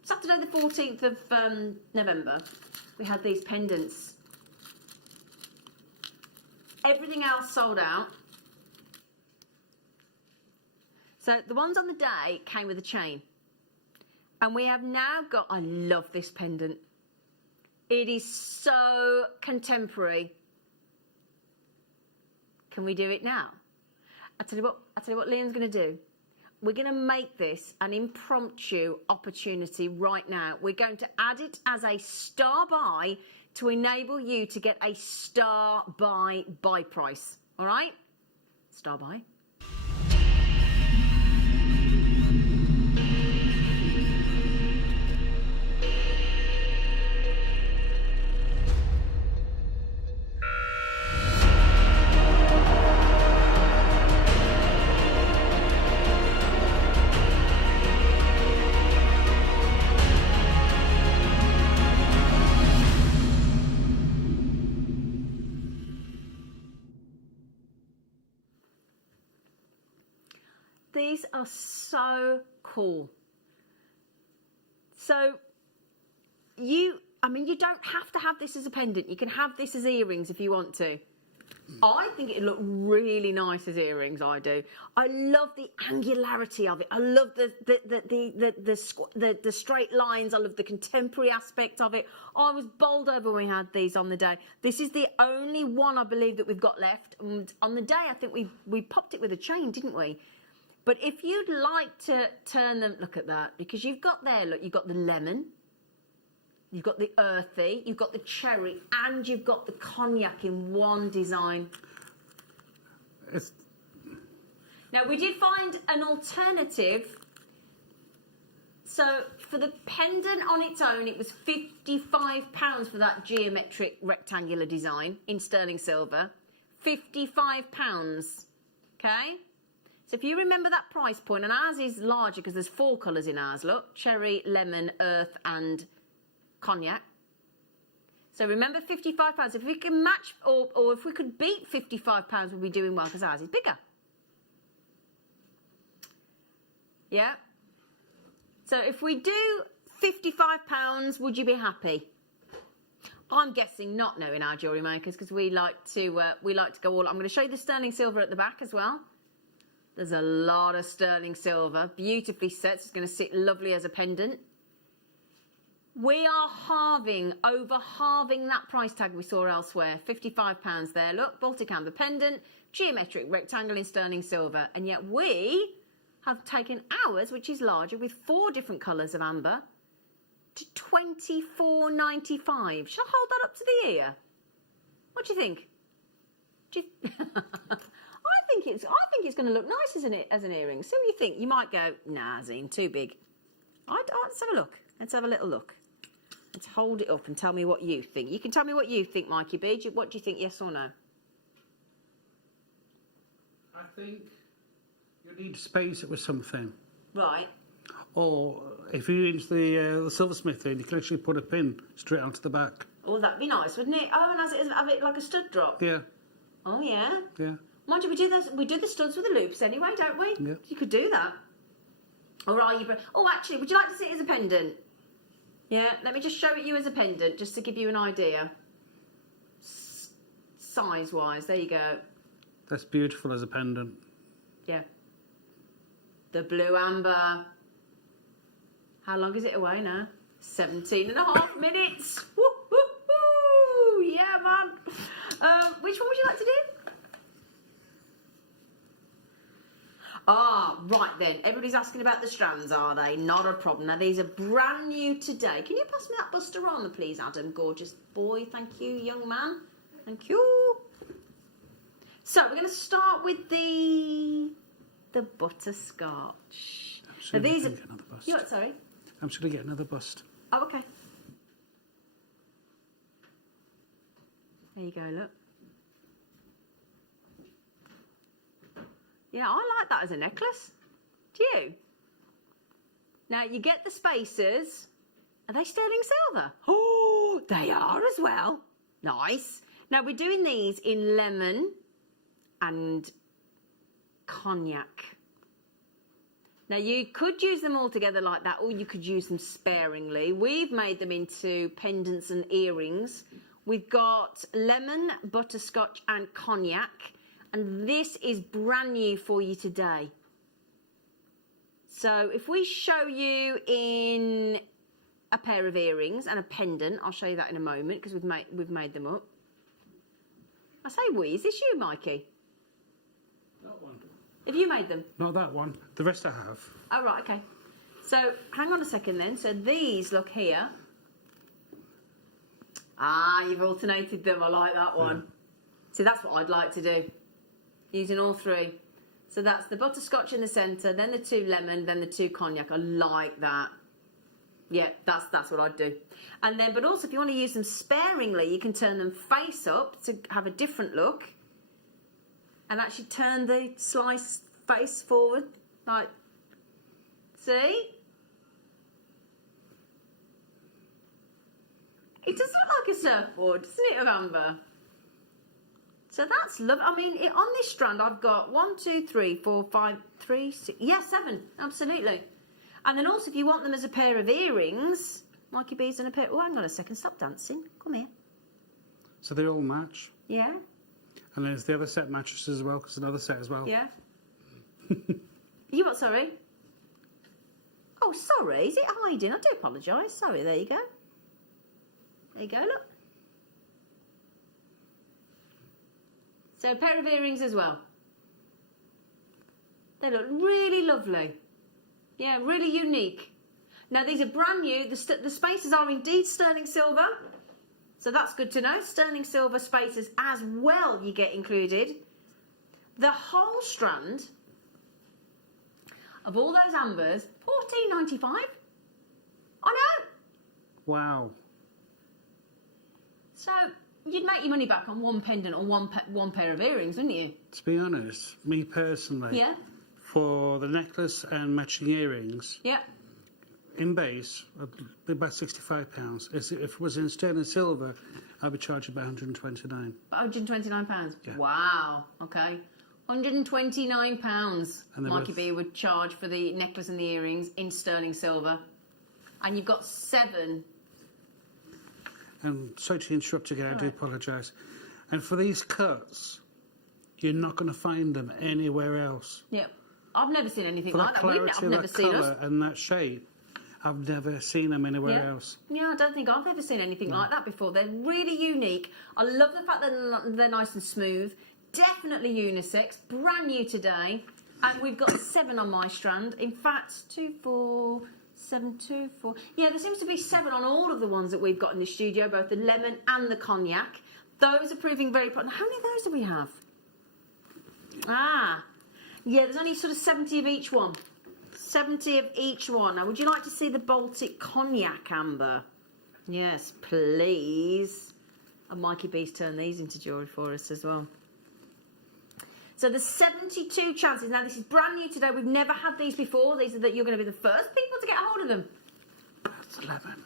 Saturday the 14th of November. We had these pendants. Everything else sold out. So the ones on the day came with a chain. And we have now got, I love this pendant. It is so contemporary. Can we do it now? I tell you what Liam's going to do. We're going to make this an impromptu opportunity right now. We're going to add it as a star buy to enable you to get a star buy price. All right? Star buy. These are so cool. So you don't have to have this as a pendant. You can have this as earrings if you want to. I think it'd look really nice as earrings. I do. I love the angularity of it. I love the straight lines. I love the contemporary aspect of it. I was bowled over when we had these on the day. This is the only one I believe that we've got left. And on the day, I think we popped it with a chain, didn't we? But if you'd like to turn them, look at that, because you've got there, look, you've got the lemon, you've got the earthy, you've got the cherry, and you've got the cognac in one design. Now, we did find an alternative. So, for the pendant on its own, it was £55 for that geometric rectangular design in sterling silver. £55, okay? So if you remember that price point, and ours is larger because there's 4 colours in ours, look. Cherry, lemon, earth and cognac. So remember £55. If we can match, or if we could beat £55, we'd be doing well because ours is bigger. Yeah? So if we do £55, would you be happy? I'm guessing not, knowing our jewellery makers, because we like to go all. I'm going to show you the sterling silver at the back as well. There's a lot of sterling silver, beautifully set. So it's going to sit lovely as a pendant. We are over halving that price tag we saw elsewhere. £55 there. Look, Baltic amber pendant, geometric rectangle in sterling silver. And yet we have taken ours, which is larger, with 4 different colours of amber, to £24.95. Shall I hold that up to the ear? What do you think? I think it's going to look nice as an earring. So what do you think? You might go, nah, Zine, too big. Let's have a look. Let's have a little look. Let's hold it up and tell me what you think. You can tell me what you think, Mikey B. What do you think, yes or no? I think you need to space it with something. Right. Or if you're into the silversmith thing, you can actually put a pin straight onto the back. Oh, that'd be nice, wouldn't it? Oh, and have it like a stud drop. Yeah. Oh, yeah. Yeah. Mind you, we do the studs with the loops anyway, don't we? Yeah. You could do that. Or are you... Oh, actually, would you like to see it as a pendant? Yeah, let me just show it you as a pendant, just to give you an idea. Size-wise, there you go. That's beautiful as a pendant. Yeah. The blue amber. How long is it away now? 17.5 minutes. Woo-hoo-hoo! Yeah, man. Which one would you like to do? Ah, right then. Everybody's asking about the strands, are they? Not a problem. Now, these are brand new today. Can you pass me that Busterama, please, Adam? Gorgeous boy. Thank you, young man. Thank you. So, we're going to start with the butterscotch. Now, these are... You what, sorry? I'm just going to get another bust. Oh, okay. There you go, look. Yeah, I like that as a necklace. Do you? Now, you get the spacers. Are they sterling silver? Oh, they are as well. Nice. Now, we're doing these in lemon and cognac. Now, you could use them all together like that, or you could use them sparingly. We've made them into pendants and earrings. We've got lemon, butterscotch, and cognac. And this is brand new for you today. So if we show you in a pair of earrings and a pendant, I'll show you that in a moment because we've made them up. I say we, is this you, Mikey? That one. Have you made them? Not that one. The rest I have. Oh, right, okay. So hang on a second then. So these, look here. Ah, you've alternated them. I like that one. Yeah. See, that's what I'd like to do. Using all 3. So that's the butterscotch in the centre, then the 2 lemon, then the 2 cognac. I like that. Yeah, that's what I'd do. And then, but also if you want to use them sparingly, you can turn them face up to have a different look. And actually turn the slice face forward. Like, see? It does look like a surfboard, doesn't it, of amber? So that's lovely. I mean, on this strand, I've got 1, 2, 3, 4, 5, 3, 6... Yeah, 7. Absolutely. And then also, if you want them as a pair of earrings, Mikey B's and a pair... Oh, hang on a second. Stop dancing. Come here. So they all match? Yeah. And there's the other set mattresses as well, because another set as well. Yeah. You what, sorry? Oh, sorry. Is it hiding? I do apologise. Sorry, there you go. There you go, look. So a pair of earrings as well. They look really lovely. Yeah, really unique. Now, these are brand new. The spacers are indeed sterling silver. So that's good to know. Sterling silver spacers as well you get included. The whole strand of all those ambers, $14.95. I know. Wow. So you'd make your money back on one pendant or one pair of earrings, wouldn't you? To be honest, me personally, yeah, for the necklace and matching earrings, yeah, in base, I'd be about £65. If it was in sterling silver, I'd be charging about £129. £129? Yeah. Wow, okay. £129 Mikey both... B would charge for the necklace and the earrings in sterling silver. And you've got 7. And sorry to interrupt again, I do apologise. And for these cuts, you're not going to find them anywhere else. Yep. I've never seen anything for like that. Clarity, I've never seen colour us. and that shape, I've never seen them anywhere else. Yeah, I don't think I've ever seen anything like that before. They're really unique. I love the fact that they're nice and smooth. Definitely unisex. Brand new today. And we've got 7 on my strand. In fact, 2, 4, 7, 2, 4. Yeah, there seems to be 7 on all of the ones that we've got in the studio, both the lemon and the cognac. Those are proving very popular. How many of those do we have? Yeah, there's only sort of 70 of each one. 70 of each one. Now, would you like to see the Baltic Cognac Amber? Yes, please. And Mikey B's turned these into jewellery for us as well. So there's 72 chances. Now, this is brand new today. We've never had these before. These are that you're going to be the first people to get hold of them. That's 11.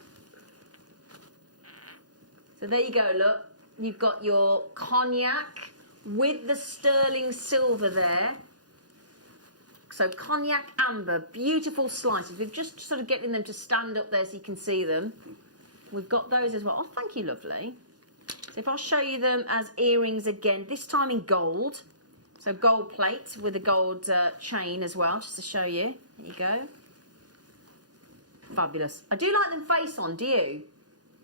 So there you go, look. You've got your cognac with the sterling silver there. So cognac amber, beautiful slices. We're just sort of getting them to stand up there so you can see them. We've got those as well. Oh, thank you, lovely. So if I'll show you them as earrings again, this time in gold. So gold plates with a gold chain as well, just to show you. There you go. Fabulous. I do like them face on, do you?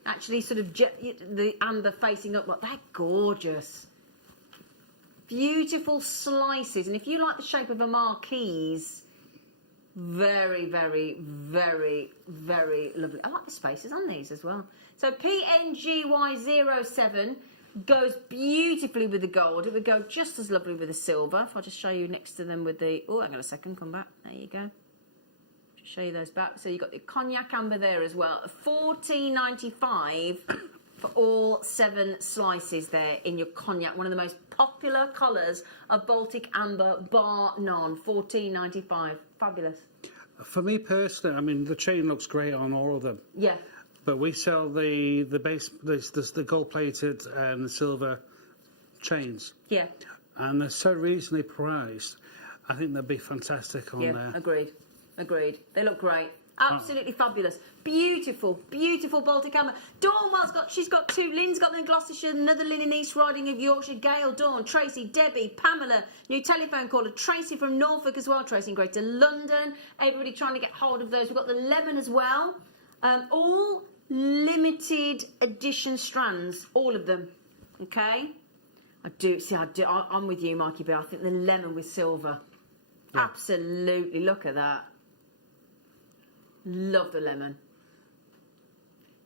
Actually sort of the amber facing up, they're gorgeous. Beautiful slices, and if you like the shape of a marquise, very, very, very, very lovely. I like the spaces on these as well. So PNGY07 goes beautifully with the gold. It would go just as lovely with the silver. If I just show you next to them with the... Oh, hang on a second, come back. There you go. Just show you those back. So you've got the cognac amber there as well. $14.95 for all 7 slices there in your cognac. One of the most popular colours of Baltic amber, bar none. $14.95. Fabulous. For me personally, I mean, the chain looks great on all of them. Yeah. But we sell the base, the gold-plated and the silver chains. Yeah. And they're so reasonably priced. I think they'd be fantastic on there. Agreed. Agreed. They look great. Absolutely fabulous. Beautiful, beautiful Baltic amber. Dawn, she's got 2. Lynn's got them in Gloucestershire, another Lynn in East Riding of Yorkshire, Gail, Dawn, Tracy, Debbie, Pamela, new telephone caller, Tracy from Norfolk as well, Tracy in Greater London. Everybody trying to get hold of those. We've got the lemon as well. All limited edition strands, all of them. Okay? I'm with you, Mikey B. I think the lemon with silver. Yeah. Absolutely. Look at that. Love the lemon.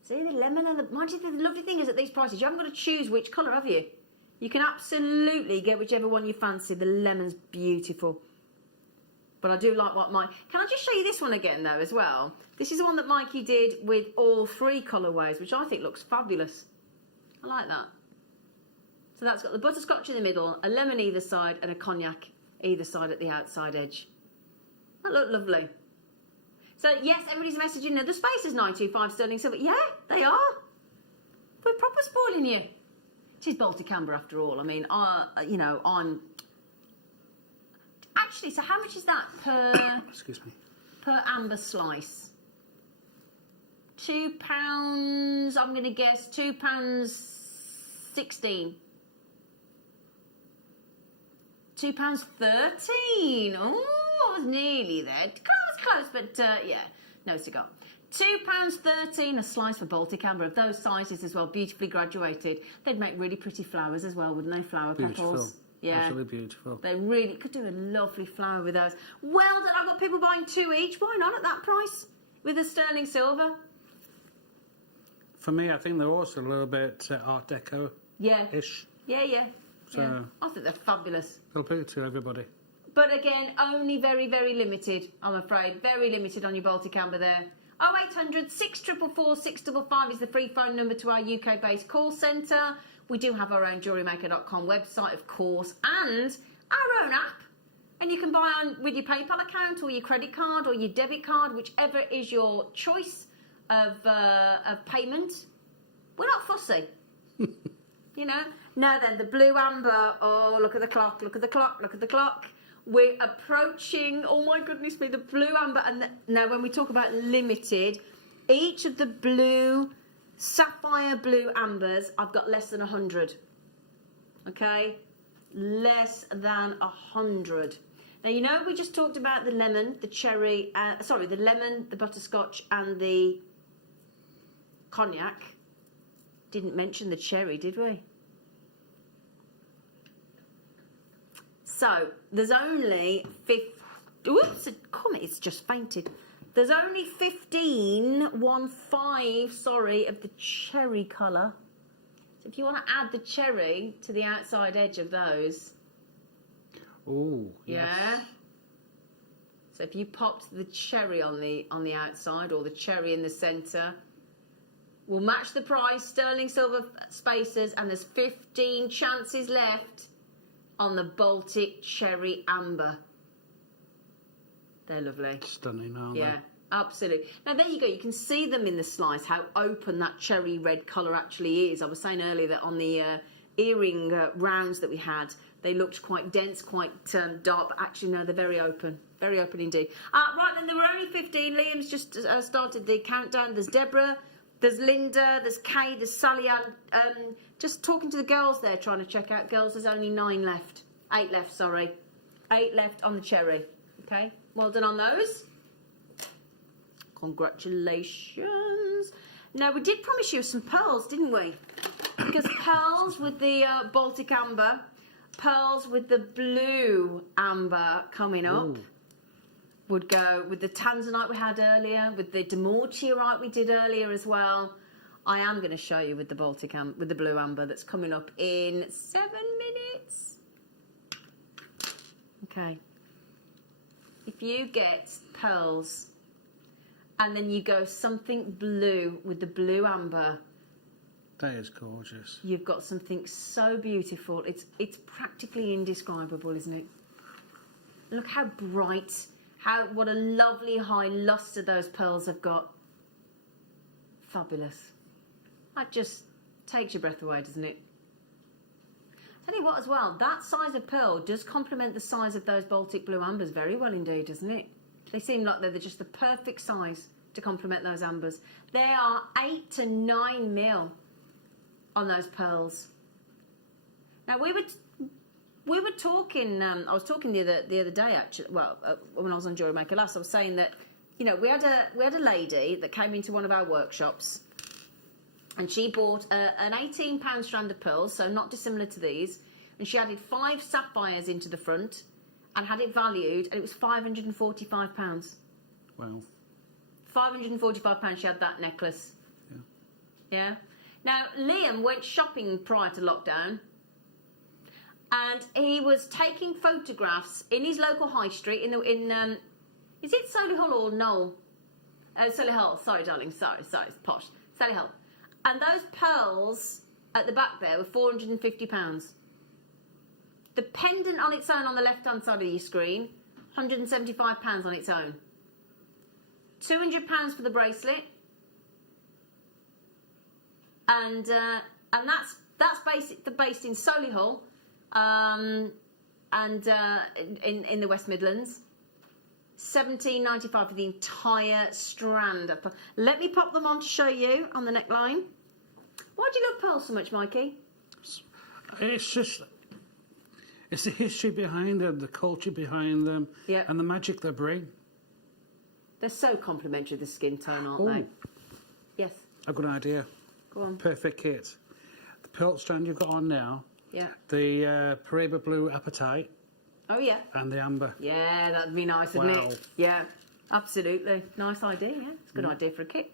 See, the lemon and mind you, the lovely thing is at these prices, you haven't got to choose which colour, have you? You can absolutely get whichever one you fancy. The lemon's beautiful. But I do like what Can I just show you this one again, though, as well? This is the one that Mikey did with all 3 colourways, which I think looks fabulous. I like that. So that's got the butterscotch in the middle, a lemon either side, and a cognac either side at the outside edge. That looked lovely. So, yes, everybody's messaging now. The space is 925 sterling silver. Yeah, they are. We're proper spoiling you. It is Baltic amber after all. I mean, you know, I'm... Actually, so how much is that per... Excuse me. Per amber slice? £2, I'm going to guess £2.16. £2.13. Oh, I was nearly there. Close, but yeah, no cigar. £2.13 a slice for Baltic amber of those sizes as well, beautifully graduated. They'd make really pretty flowers as well, wouldn't they? Flower petals. Yeah, absolutely beautiful. They really could do a lovely flower with those. Well done. I've got people buying 2 each. Why not at that price with the sterling silver? For me, I think they're also a little bit Art Deco. Yeah. Yeah. So I think they're fabulous. They'll appeal to everybody. But again, only very, very limited, I'm afraid. Very limited on your Baltic amber there. 0800 644 655 is the free phone number to our UK-based call centre. We do have our own JewelleryMaker.com website, of course, and our own app. And you can buy on with your PayPal account or your credit card or your debit card, whichever is your choice of payment. We're not fussy. You know? Now then, the blue amber. Oh, look at the clock, look at the clock, look at the clock. We're approaching, oh my goodness me, the blue amber. And now when we talk about limited, each of the blue, sapphire blue ambers, I've got less than 100. Okay? Less than 100. Now, you know, we just talked about the lemon, the cherry, the lemon, the butterscotch, and the cognac. Didn't mention the cherry, did we? So, there's only Oops, a comet, it's just fainted. There's only 15 of the cherry colour. So if you want to add the cherry to the outside edge of those. Oh, yes. Yeah. So if you popped the cherry on the outside or the cherry in the centre, we'll match the price, sterling silver spacers, and there's 15 chances left on the Baltic Cherry Amber. They're lovely. Stunning, aren't they? Yeah, absolutely. Now, there you go. You can see them in the slice, how open that cherry red colour actually is. I was saying earlier that on the earring rounds that we had, they looked quite dense, quite dark, but actually, no, they're very open. Very open indeed. Right, then there were only 15. Liam's just started the countdown. There's Deborah, there's Linda, there's Kay, there's Sally Ann. Just talking to the girls there, trying to check out. Girls, there's only 9 left. 8 left, sorry. 8 left on the cherry. Okay, well done on those. Congratulations. Now, we did promise you some pearls, didn't we? Because pearls with the Baltic Amber, pearls with the blue amber coming up. Ooh. Would go with the tanzanite we had earlier, with the demortierite we did earlier as well. I am going to show you with the Baltic with the blue amber that's coming up in 7 minutes. Okay. If you get pearls and then you go something blue with the blue amber, that is gorgeous. You've got something so beautiful. It's practically indescribable, isn't it? Look how bright. What a lovely high lustre those pearls have got. Fabulous. That just takes your breath away, doesn't it? Tell you what as well, that size of pearl does complement the size of those Baltic blue ambers very well indeed, doesn't it? They seem like they're just the perfect size to complement those ambers. They are 8 to 9 mil on those pearls. Now we were talking. I was talking the other day actually. Well, when I was on JewelleryMaker last, I was saying that we had a lady that came into one of our workshops, and she bought an £18 strand of pearls, so not dissimilar to these, and she added 5 sapphires into the front, and had it valued, and it was £545. Wow. £545. She had that necklace. Yeah. Now Liam went shopping prior to lockdown. And he was taking photographs in his local high street is it Solihull or Knoll? Solihull, sorry darling, sorry, it's posh. Solihull. And those pearls at the back there were £450. The pendant on its own on the left-hand side of your screen, £175 on its own. £200 for the bracelet. And that's based in Solihull. And in the West Midlands, £17.95 for the entire strand. Let me pop them on to show you on the neckline. Why do you love pearls so much, Mikey? It's the history behind them, the culture behind them, and the magic they bring. They're so complementary to the skin tone, aren't they? Yes. I've got an idea. Go on. Perfect kit. The pearl strand you've got on now. Yeah. The Paraiba Blue Apatite. Oh, yeah. And the Amber. Yeah, that'd be nice, wouldn't it? Yeah, absolutely. Nice idea, yeah. It's a good idea for a kit.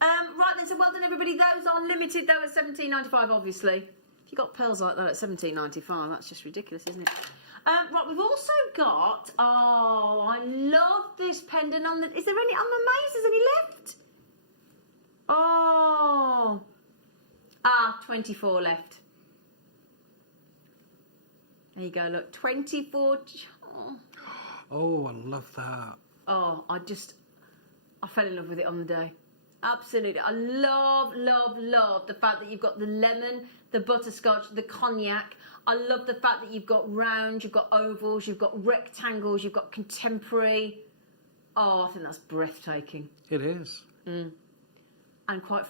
Right then, so well done, everybody. Those are limited, though, at £17.95, obviously. If you got pearls like that at £17.95, that's just ridiculous, isn't it? Right, we've also got... Oh, I love this pendant on the... Is there any on the maze? Is any left? Oh. 24 left. There you go, look, 24. Oh, I love that. Oh, I fell in love with it on the day. Absolutely. I love the fact that you've got the lemon, the butterscotch, the cognac. I love the fact that you've got round, you've got ovals, you've got rectangles, you've got contemporary. Oh, I think that's breathtaking. It is. And quite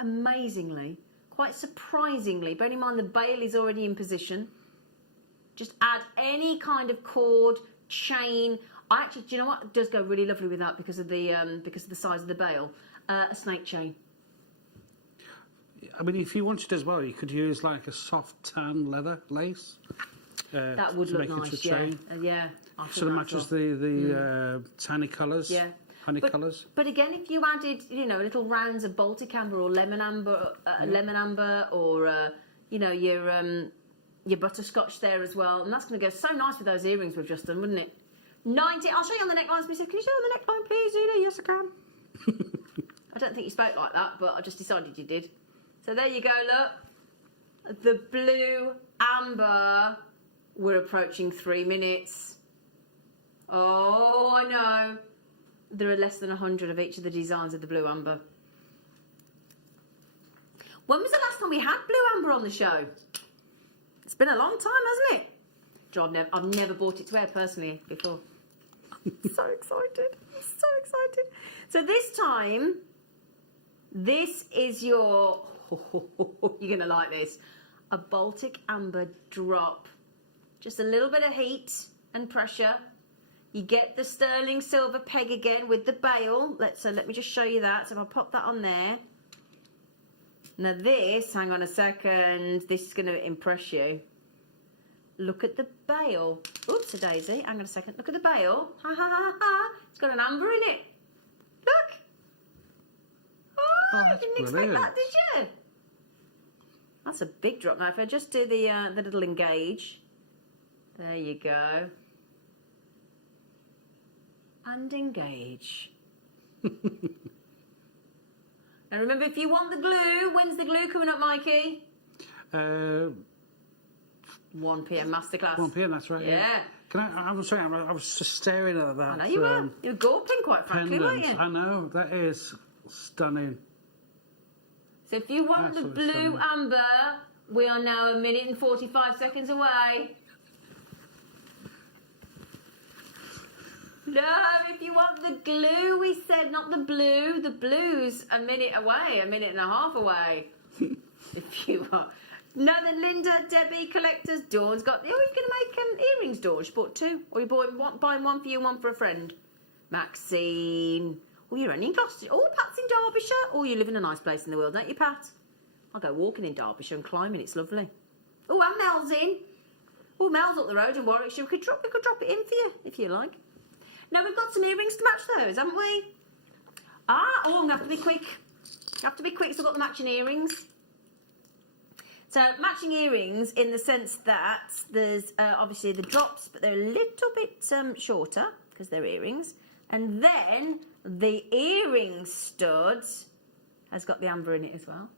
amazingly, quite surprisingly, bearing in mind the bail is already in position, just add any kind of cord, chain. I actually, do you know what? It does go really lovely with that because of the size of the bail. A snake chain. I mean, if you wanted as well, you could use like a soft tan leather lace. That would to look make nice. It a chain. Yeah. I think Sort of that's matches all. the tanny colours. Yeah. Honey colours. But again, if you added, little rounds of Baltic amber or lemon amber, or your butterscotch there as well, and that's going to go so nice with those earrings we've just done, wouldn't it? 90. I'll show you on the neckline. Can you show on the neckline, please, Zena? Yes, I can. I don't think you spoke like that, but I just decided you did. So there you go. Look, the blue amber. We're approaching 3 minutes. Oh, I know. There are less than 100 of each of the designs of the blue amber. When was the last time we had blue amber on the show? It's been a long time, hasn't it? Joe, I've never bought it to wear personally before. So excited. I'm so excited. So this time, this is your... You're going to like this. A Baltic amber drop. Just a little bit of heat and pressure. You get the sterling silver peg again with the bail. Let me just show you that. So if I pop that on there. Now this, hang on a second. This is going to impress you. Look at the bail. Oops, a daisy. Hang on a second. Look at the bail. Ha ha ha ha. It's got an amber in it. Look. Oh, you didn't expect that, did you? That's a big drop. Now if I just do the little engage. There you go. And engage. Now remember, if you want the glue, when's the glue coming up, Mikey? 1 p.m. masterclass. 1 p.m. That's right. Yeah. I'm sorry. I was just staring at that. I know you were. You were gawping, quite frankly, weren't you? I know. That is stunning. So if you want the blue amber, we are now 1 minute and 45 seconds away. No, if you want the glue, we said, not the blue. The blue's 1 minute away, 1.5 minutes away. If you want. No, then Linda, Debbie, collectors, Dawn's got... Oh, you're going to make earrings, Dawn. She bought 2. Or you're buying one for you and one for a friend. Maxine. Oh, you're only in Gloucestershire. Oh, Pat's in Derbyshire. Oh, you live in a nice place in the world, don't you, Pat? I'll go walking in Derbyshire and climbing. It's lovely. Oh, and Mel's in. Oh, Mel's up the road in Warwickshire. We could drop it in for you, if you like. Now, we've got some earrings to match those, haven't we? Oh, I'm going to have to be quick. I have to be quick, so I've got the matching earrings. So, matching earrings in the sense that there's obviously the drops, but they're a little bit shorter because they're earrings. And then the earring stud has got the amber in it as well.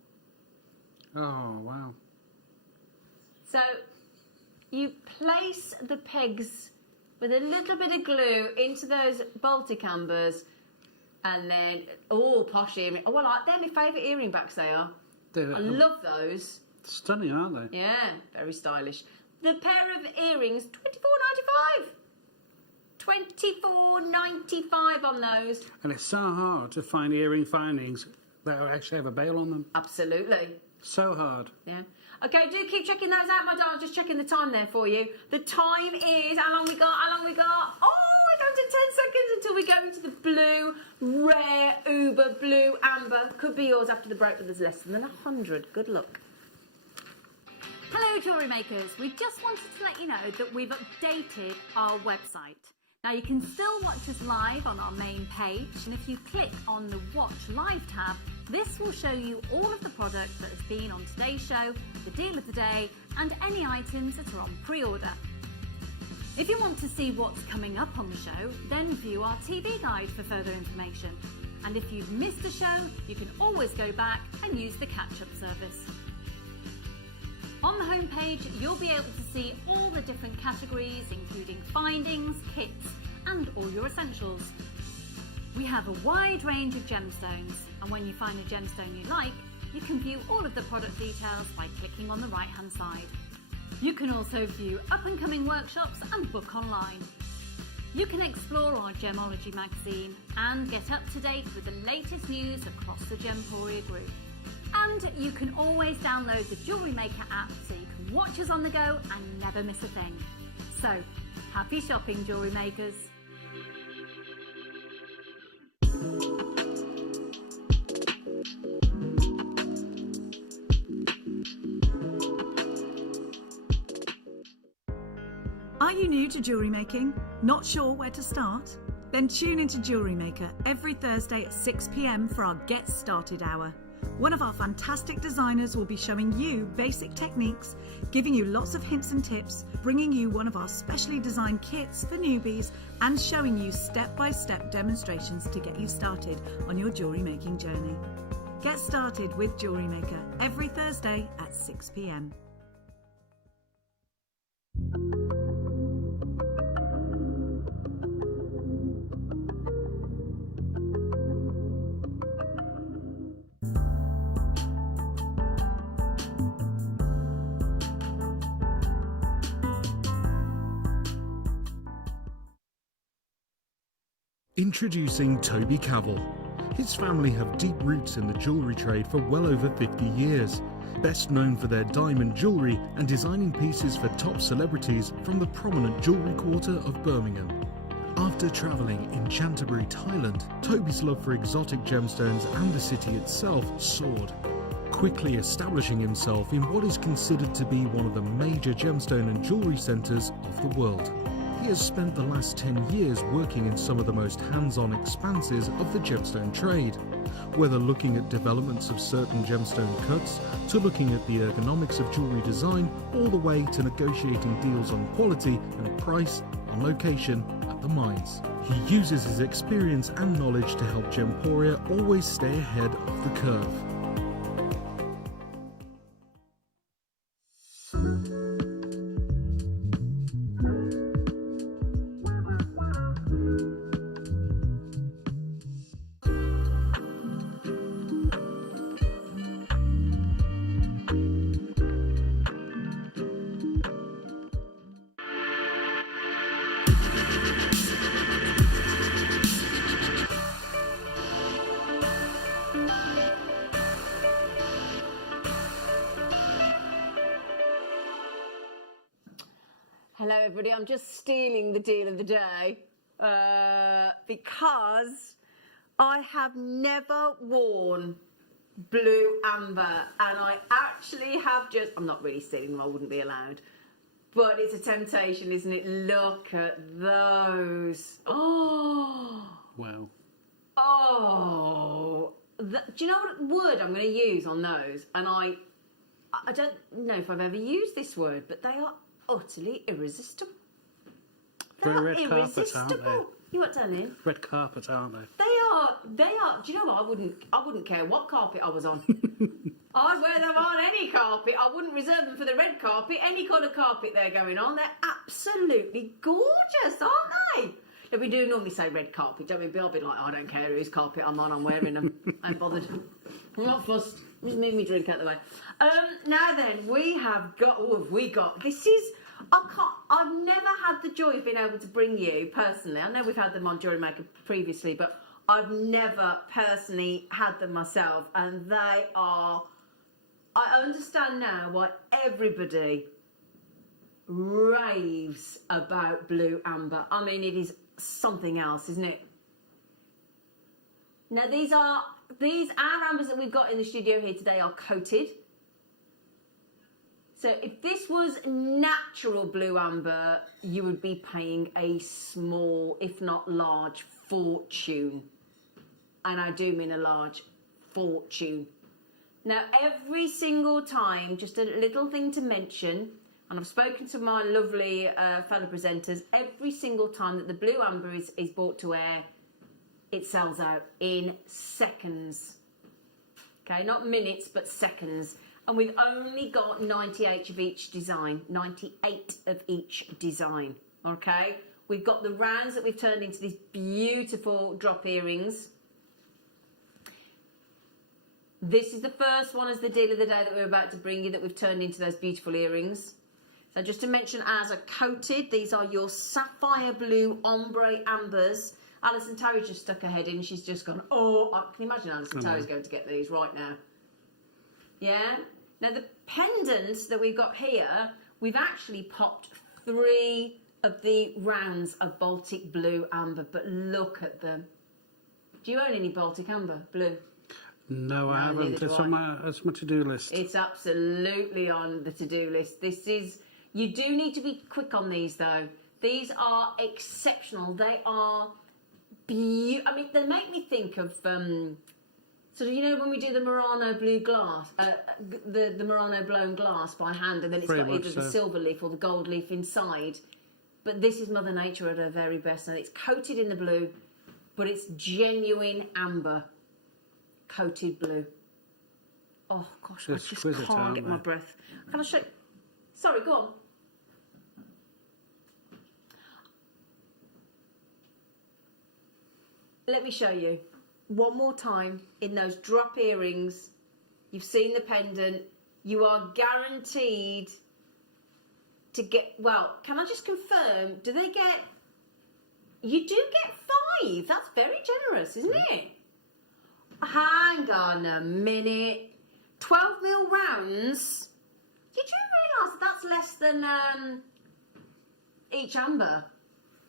Oh, wow. So, you place the pegs with a little bit of glue into those Baltic ambers, and then, posh earring. Oh, I like them. My favourite earring backs they are. I love those. Stunning, aren't they? Yeah, very stylish. The pair of earrings, $24.95. $24.95 on those. And it's so hard to find earring findings that actually have a bail on them. Absolutely. So hard. Yeah. Okay, do keep checking those out, my darling. Just checking the time there for you. The time is, how long we got? Oh, we're down to 10 seconds until we go into the blue, rare, uber blue amber. Could be yours after the break, but there's less than 100. Good luck. Hello, jewellery makers. We just wanted to let you know that we've updated our website. Now you can still watch us live on our main page, and if you click on the Watch Live tab, this will show you all of the product that has been on today's show, the deal of the day, and any items that are on pre-order. If you want to see what's coming up on the show, then view our TV guide for further information. And if you've missed a show, you can always go back and use the catch-up service. On the homepage, you'll be able to see all the different categories, including findings, kits, and all your essentials. We have a wide range of gemstones, and when you find a gemstone you like, you can view all of the product details by clicking on the right-hand side. You can also view up-and-coming workshops and book online. You can explore our Gemology magazine and get up to date with the latest news across the Gemporia group. And you can always download the JewelleryMaker app so you can watch us on the go and never miss a thing. So, Happy shopping, jewellery makers. Are you new to jewellery making? Not sure where to start? Then tune into Jewellery Maker every Thursday at 6 p.m. for our Get Started Hour. One of our fantastic designers will be showing you basic techniques, giving you lots of hints and tips, bringing you one of our specially designed kits for newbies, and showing you step-by-step demonstrations to get you started on your jewellery making journey. Get started with Jewellery Maker every Thursday at 6 p.m. Introducing Toby Cavell. His family have deep roots in the jewellery trade for well over 50 years, best known for their diamond jewellery and designing pieces for top celebrities from the prominent jewellery quarter of Birmingham. After travelling in Canterbury, Thailand, Toby's love for exotic gemstones and the city itself soared, quickly establishing himself in what is considered to be one of the major gemstone and jewellery centres of the world. He has spent the last 10 years working in some of the most hands-on expanses of the gemstone trade, whether looking at developments of certain gemstone cuts, to looking at the ergonomics of jewellery design, all the way to negotiating deals on quality and price, on location, at the mines. He uses his experience and knowledge to help Gemporia always stay ahead of the curve. Hello everybody, I'm just stealing the deal of the day because I have never worn blue amber, and I actually have just, I'm not really stealing them, I wouldn't be allowed, but it's a temptation, isn't it? Look at those. Oh, Wow. oh, do you know what word I'm going to use on those? And I don't know if I've ever used this word, but they are utterly irresistible. Very red carpet, aren't irresistible. You what, darling? Red carpet, aren't they? They are. Do you know what? I wouldn't care what carpet I was on. I'd wear them on any carpet. I wouldn't reserve them for the red carpet. Any colour carpet they're going on. They're absolutely gorgeous, aren't they? Now, we do normally say red carpet, don't we? I'll be like, I don't care whose carpet I'm on. I'm wearing them. I ain't bothered. I'm not fussed. Just move me drink out the way. Now then, we have got. Oh, have we got? This is. I've never had the joy of being able to bring you personally. I know we've had them on JewelleryMaker previously, but I've never personally had them myself, and they are. I understand now why everybody raves about blue amber. I mean, it is something else, isn't it? Now our ambers that we've got in the studio here today are coated. So if this was natural blue amber, you would be paying a small, if not large, fortune. And I do mean a large fortune. Now, every single time, just a little thing to mention, and I've spoken to my lovely fellow presenters, every single time that the blue amber is brought to air, it sells out in seconds. Okay, not minutes, but seconds. And we've only got 98 of each design, 98 of each design, okay? We've got the rounds that we've turned into these beautiful drop earrings. This is the first one as the deal of the day that we're about to bring you, that we've turned into those beautiful earrings. So just to mention, as are coated, these are your sapphire blue ombre ambers. Alison Terry just stuck her head in, she's just gone, oh, can you imagine Alison Terry's going to get these right now? Yeah? Now the pendants that we've got here, we've actually popped 3 of the rounds of Baltic Blue Amber, but look at them. Do you own any Baltic Amber Blue? No, I haven't. neither do It's on my to-do list. It's absolutely on the to-do list. You do need to be quick on these though. These are exceptional. They are beautiful. I mean, they make me think of sort of, you know, when we do the Murano blue glass, the Murano blown glass by hand, and then it's got either the silver leaf or the gold leaf inside. But this is Mother Nature at her very best, and it's coated in the blue, but it's genuine amber coated blue. Oh gosh, I just can't get my breath. Can I show? Sorry, go on. Let me show you one more time in those drop earrings. You've seen the pendant. You are guaranteed to get, well, can I just confirm, do they get, you do get 5. That's very generous, isn't it? Hang on a minute. 12mm rounds. Did you realise that that's less than each amber?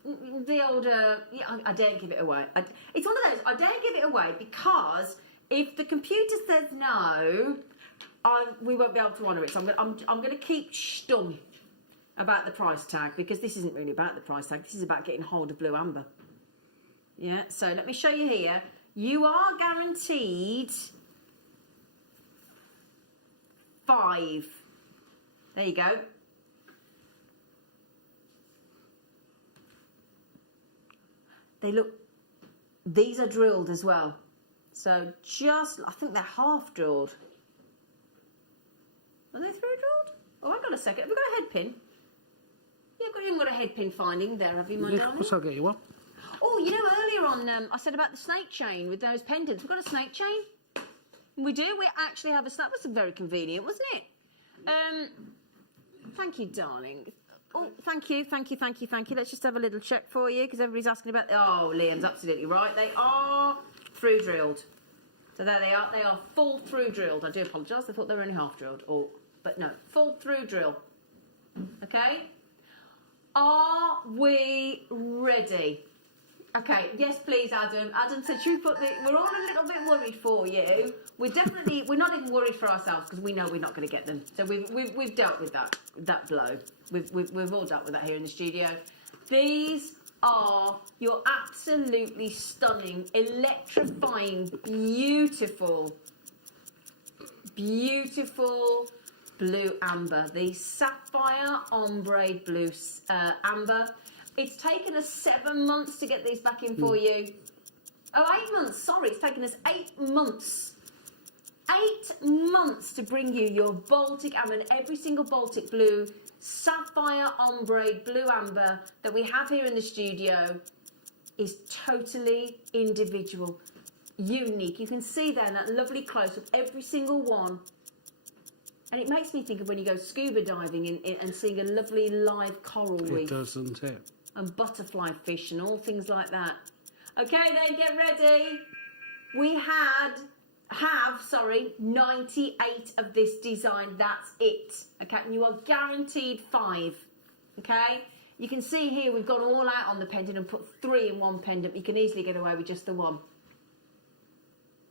The old, yeah, I daren't give it away. It's one of those, I daren't give it away because if the computer says no, we won't be able to honour it. So I'm going to keep stum about the price tag, because this isn't really about the price tag. This is about getting hold of blue amber. Yeah, so let me show you here. You are guaranteed 5. There you go. They look, these are drilled as well. So just, I think they're half drilled. Are they 3 drilled? Oh, hang on a second. Have we got a head pin? Yeah, you haven't got a head pin finding there, have you, my darling? Of course I'll get you one. Oh, you know, earlier on, I said about the snake chain with those pendants. We've got a snake chain. We do. We actually have a snake. That was very convenient, wasn't it? Thank you, darling. Oh, thank you. Let's just have a little check for you, because everybody's asking about... Oh, Liam's absolutely right. They are through drilled. So there they are. They are full through drilled. I do apologise. I thought they were only half drilled. But no, full through drill. Okay? Are we ready? Okay, yes, please, Adam. Adam said, "You put the." We're all a little bit worried for you. We're not even worried for ourselves, because we know we're not going to get them. So we've dealt with that blow. We've all dealt with that here in the studio. These are your absolutely stunning, electrifying, beautiful blue amber. The sapphire ombre blue amber. It's taken us 7 months to get these back in for you. Oh, 8 months, sorry. It's taken us 8 months. 8 months to bring you your Baltic amber, and every single Baltic blue, sapphire ombre blue amber that we have here in the studio is totally individual, unique. You can see there in that lovely close-up every single one. And it makes me think of when you go scuba diving and seeing a lovely live coral reef. It doesn't it? And butterfly fish and all things like that. Okay, then get ready. We have 98 of this design. That's it. Okay, and you are guaranteed 5. Okay, you can see here we've gone all out on the pendant and put 3 in one pendant. You can easily get away with just the one.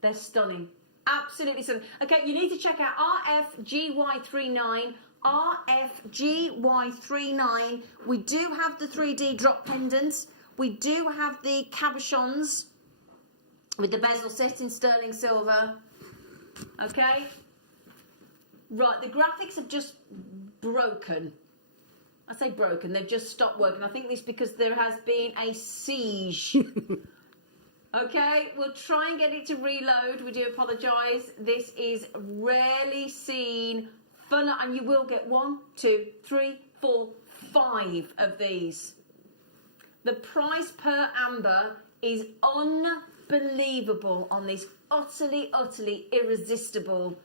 They're stunning. Absolutely stunning. Okay, you need to check out RFGY39. RFGY39. We do have the 3D drop pendants. We do have the cabochons with the bezel set in sterling silver. Okay. Right, the graphics have just broken. I say broken, they've just stopped working. I think this is because there has been a siege. Okay, we'll try and get it to reload. We do apologise. This is rarely seen. Fun, and you will get 1, 2, 3, 4, 5 of these. The price per amber is unbelievable on these utterly irresistible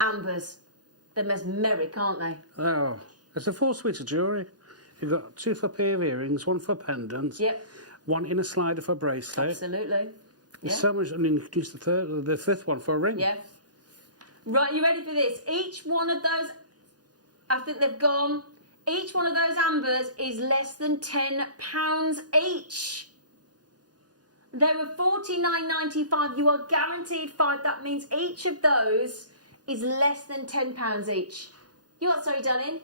ambers. They're mesmeric, aren't they? Oh, it's a full suite of jewellery. You've got 2 for pair of earrings, 1 for pendants. Yep. 1 in a slider for bracelet. Absolutely. Yeah. So much. I mean, you could use the 5th one for a ring. Yeah. Right, you ready for this? Each one of those, I think they've gone. Each one of those ambers is less than £10 each. They were $49.95. You are guaranteed 5. That means each of those is less than £10 each. You what, sorry, darling?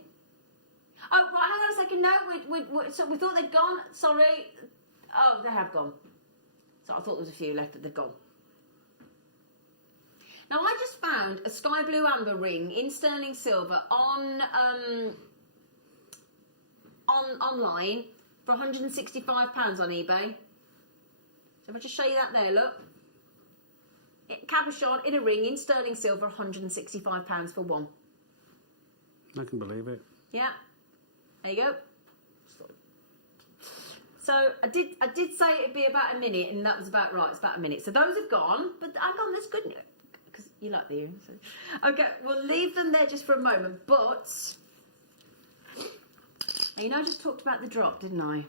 Oh, right, hang on a second. No, so we thought they'd gone. Sorry. Oh, they have gone. So I thought there was a few left, but they've gone. Now, I just found a sky blue amber ring in sterling silver online for £165 on eBay. So if I just show you that there, look. Cabochon in a ring in sterling silver, £165 for one. I can believe it. Yeah. There you go. So I did say it'd be about a minute, and that was about right. It's about a minute. So those have gone, but hang on, that's good because you like the earrings. So. Okay, we'll leave them there just for a moment. But you know, I just talked about the drop, didn't I?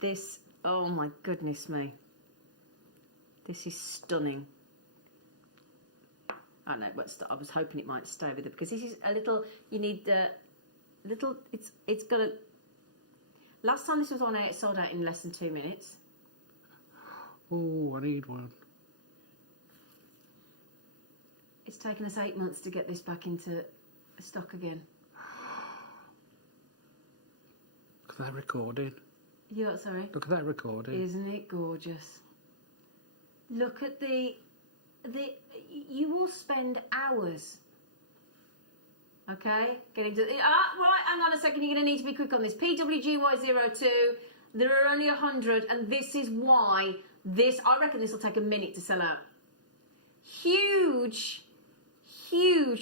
This, oh my goodness me. This is stunning. I know, but I was hoping it might stay with it because this is a little, you need a little, it's got a, last time this was on air, it sold out in less than 2 minutes. Oh, I need one. It's taken us 8 months to get this back into stock again. Look at that recording. Yeah, sorry? Look at that recording. Isn't it gorgeous? Look at you will spend hours, okay, getting to, right, hang on a second, you're going to need to be quick on this. PWGY02, there are only 100, and this is why I reckon this will take a minute to sell out. Huge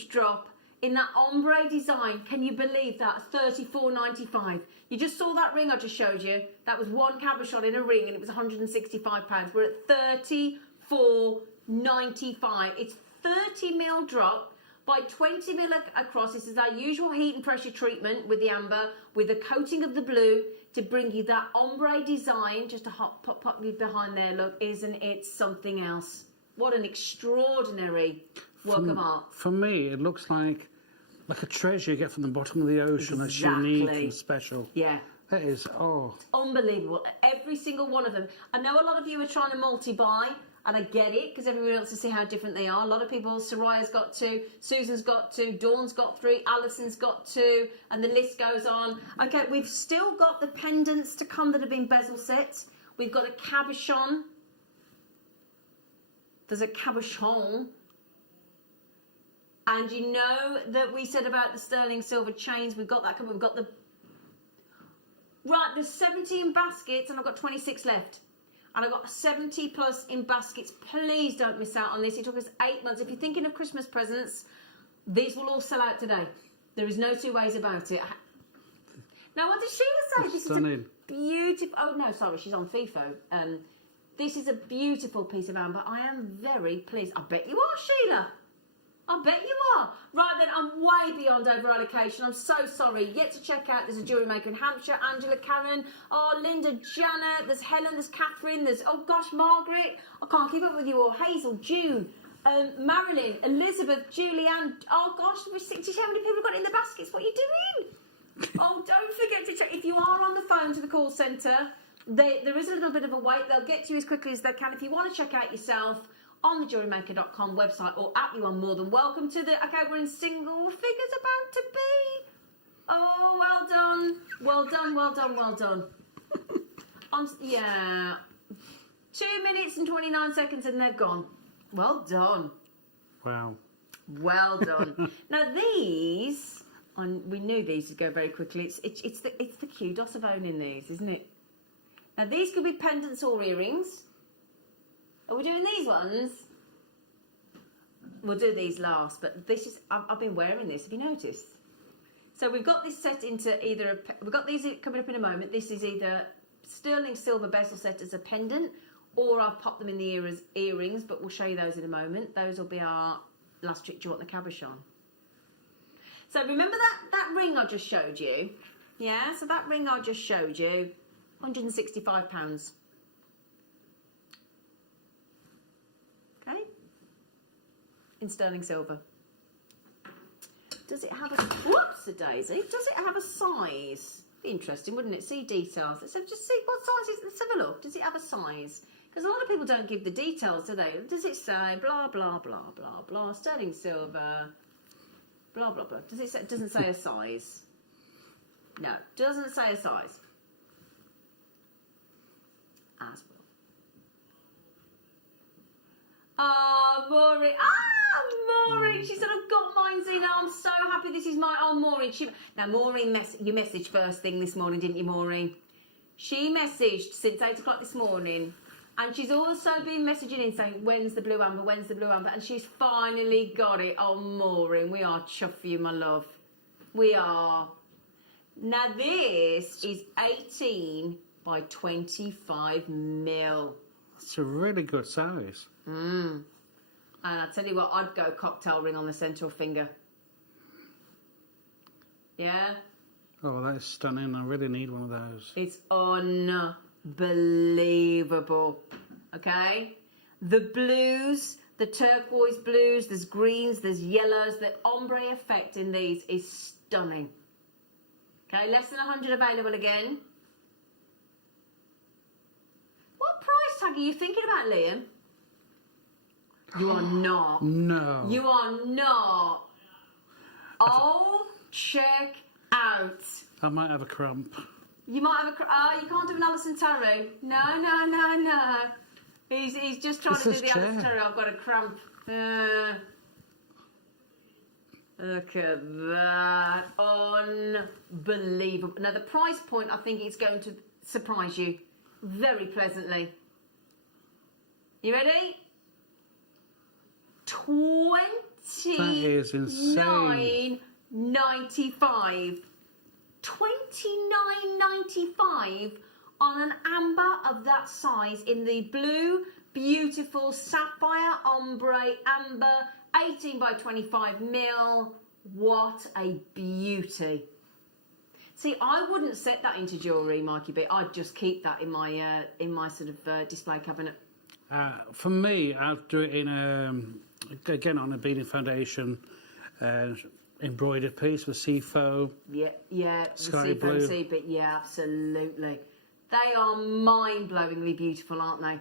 drop in that ombre design. Can you believe that? $34.95. You just saw that ring I just showed you. That was one cabochon in a ring, and it was £165. We're at $34.95. It's 30mm drop by 20mm across. This is our usual heat and pressure treatment with the amber, with a coating of the blue to bring you that ombre design. Just to pop behind there, look, isn't it something else? What an extraordinary work of art. For me, it looks like a treasure you get from the bottom of the ocean. That's unique and special. Yeah. That is, It's unbelievable. Every single one of them. I know a lot of you are trying to multi-buy, and I get it, because everyone wants to see how different they are. A lot of people, Soraya's got 2, Susan's got 2, Dawn's got 3, Alison's got 2, and the list goes on. Okay, we've still got the pendants to come that have been bezel sets. We've got a cabochon. There's a cabochon. And you know that we said about the sterling silver chains. We've got that coming. We've got the... Right, there's 70 in baskets, and I've got 26 left. And I've got 70 plus in baskets. Please don't miss out on this. It took us 8 months. If you're thinking of Christmas presents, these will all sell out today. There is no two ways about it. Now, what did Sheila say? This is a beautiful... Oh, no, sorry, she's on FIFO. This is a beautiful piece of amber. I am very pleased. I bet you are, Sheila. I bet you are. Right then, I'm way beyond over allocation. I'm so sorry. Yet to check out, there's a jewellery maker in Hampshire, Angela, Karen, Linda, Janet, there's Helen, there's Catherine, there's, oh gosh, Margaret. I can't keep up with you all. Hazel, June, Marilyn, Elizabeth, Julianne. Oh gosh, do you see how many people have got in the baskets? What are you doing? Oh, don't forget to check. If you are on the phone to the call centre, there is a little bit of a wait. They'll get to you as quickly as they can. If you want to check out yourself, on the JewelleryMaker.com website or app, you are more than welcome to the... Okay, we're in single figures about to be. Oh, well done. Well done, well done, well done. Yeah. 2 minutes and 29 seconds and they've gone. Well done. Wow. Well done. Now these, we knew these would go very quickly. It's the kudos of owning these, isn't it? Now these could be pendants or earrings. Are we doing these ones? We'll do these last, but this is, I've been wearing this, have you noticed? So we've got this set into either, we've got these coming up in a moment. This is either sterling silver bezel set as a pendant, or I've popped them in the earrings, but we'll show you those in a moment. Those will be our last trick. Do you want the cabochon? So remember that ring I just showed you? Yeah, so that ring I just showed you, £165. Okay, in sterling silver. Does it have a... Whoops, a daisy. Does it have a size? Be interesting, wouldn't it? See details. Let's just see what size is... Let's have a look. Does it have a size? Because a lot of people don't give the details, do they? Does it say blah, blah, blah, blah, blah, sterling silver, blah, blah, blah. Does it say... It doesn't say a size. No, doesn't say a size. As well. Oh, Maureen. Maureen. She said, I've got mine, Zena. I'm so happy this is mine. Oh, Maureen. Now, Maureen, you messaged first thing this morning, didn't you, Maureen? She messaged since 8 o'clock this morning. And she's also been messaging in saying, when's the blue amber, when's the blue amber? And she's finally got it. Oh, Maureen, we are chuffed for you, my love. We are. Now, this is 18 by 25 mil. It's a really good size. And I tell you what, I'd go cocktail ring on the central finger. Yeah? Oh, that is stunning. I really need one of those. It's unbelievable. Okay? The blues, the turquoise blues, there's greens, there's yellows. The ombre effect in these is stunning. Okay, less than 100 available again. What price tag are you thinking about, Liam? You are not. No. You are not. Oh, check out. I might have a cramp. You might have a... you can't do an Alison Tarot. No. He's just trying to do the Alison Tarot. I've got a cramp. Look at that. Unbelievable. Now, the price point, I think it's going to surprise you very pleasantly. You ready? $29.95. $29.95 on an amber of that size in the blue, beautiful sapphire ombre amber, 18 by 25 mil. What a beauty. See, I wouldn't set that into jewellery, Mikey B. I'd just keep that in my sort of display cabinet. For me, I'd do it in again on a beading foundation, embroidered piece with seafoam. Yeah, sky the blue. sea, but yeah, absolutely. They are mind-blowingly beautiful, aren't they?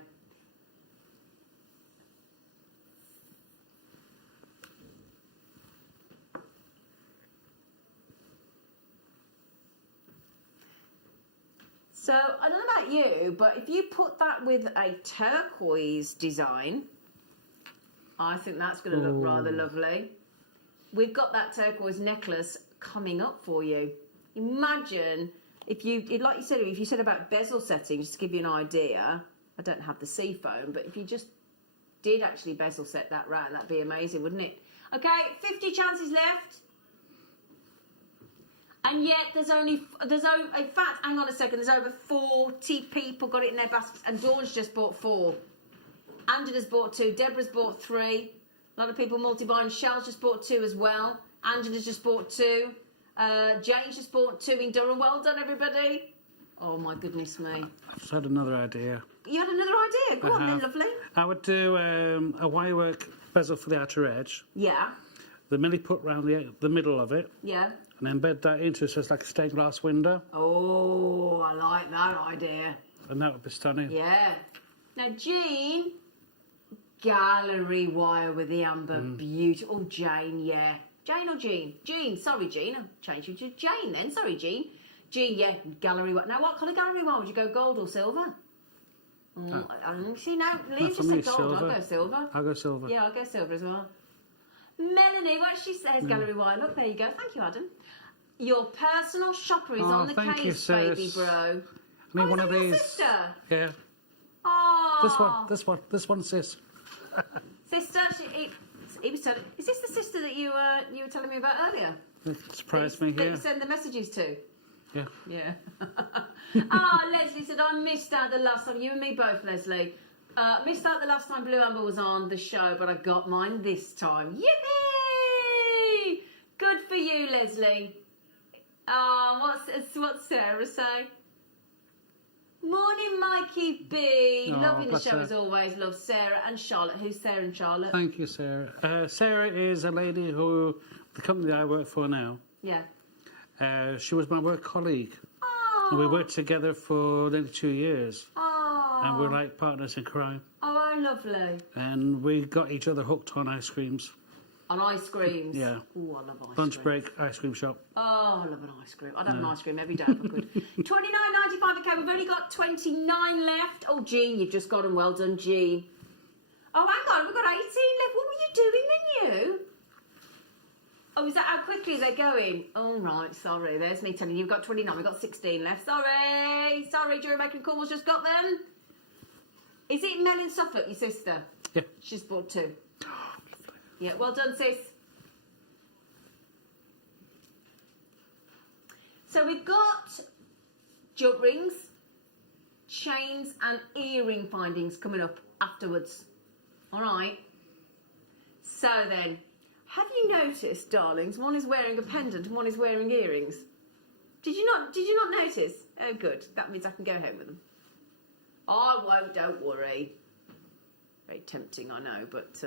So, I don't know about you, but if you put that with a turquoise design, I think that's going to look rather lovely. We've got that turquoise necklace coming up for you. Imagine if you, like you said, if you said about bezel setting, just to give you an idea, I don't have the seafoam, but if you just did actually bezel set that round, that'd be amazing, wouldn't it? Okay, 50 chances left. And yet in fact, hang on a second, there's over 40 people got it in their baskets, and Dawn's just bought 4. Angela's bought 2, Deborah's bought 3. A lot of people multi-buying. Shell's just bought 2 as well. Angela's just bought 2. Jane's just bought 2 in Durham. Well done, everybody. Oh, my goodness me. I've just had another idea. You had another idea? Go on then, lovely. I would do a wirework bezel for the outer edge. Yeah. The milli put round the middle of it. Yeah. And embed that into so it's like a stained glass window. Oh, I like that idea. And that would be stunning. Yeah. Now, Jean, gallery wire with the amber, beautiful. Oh, Jane, yeah. Jane or Jean? Jean, sorry, Jean. I'll change you to Jane then. Sorry, Jean. Jean, yeah, gallery wire. Now, what colour gallery wire? Would you go gold or silver? See, now, Lee just said gold. Silver. I'll go silver. I'll go silver. Yeah, I'll go silver as well. Melanie, what she says, gallery wire. Look, there you go. Thank you, Adam. Your personal shopper is on the case, baby bro. I need one of these. Your sister? Yeah. Oh. This one, sis. Sister, he was telling. Is this the sister that you were telling me about earlier? It surprised me That here. you send the messages to. Yeah. Yeah. Leslie said, I missed out the last time. You and me both, Leslie. Missed out the last time Blue Amber was on the show, but I got mine this time. Yippee! Good for you, Leslie. What's Sarah say? Morning, Mikey B. Loving the show as always. Love Sarah and Charlotte. Who's Sarah and Charlotte? Thank you, Sarah. Sarah is a lady who the company I work for now, Yeah. she was my work colleague. Oh. And we worked together for nearly 2 years. Oh. And we're like partners in crime. Oh, how lovely. And we got each other hooked on ice creams. On ice creams? Yeah. Oh, I love ice Lunch cream. break, ice cream shop. Oh, I love an ice cream. I'd have an No. ice cream every day if I could. $29.95. Okay, we've only got 29 left. Oh, Jean, you've just got them. Well done, Jean. Oh, hang on. We've got 18 left. What were you doing then, you? Oh, is that how quickly they're going? Oh, right. Sorry. There's me telling you. You've got 29. We've got 16 left. Sorry. Sorry, JewelleryMaker and Cornwall's just got them. Is it Mel in Suffolk, your sister? Yeah. She's bought 2. Yeah, well done, sis. So we've got jug rings, chains and earring findings coming up afterwards. All right. So then, have you noticed, darlings, one is wearing a pendant and one is wearing earrings? Did you not notice? Oh, good. That means I can go home with them. I won't, don't worry. Very tempting, I know, but...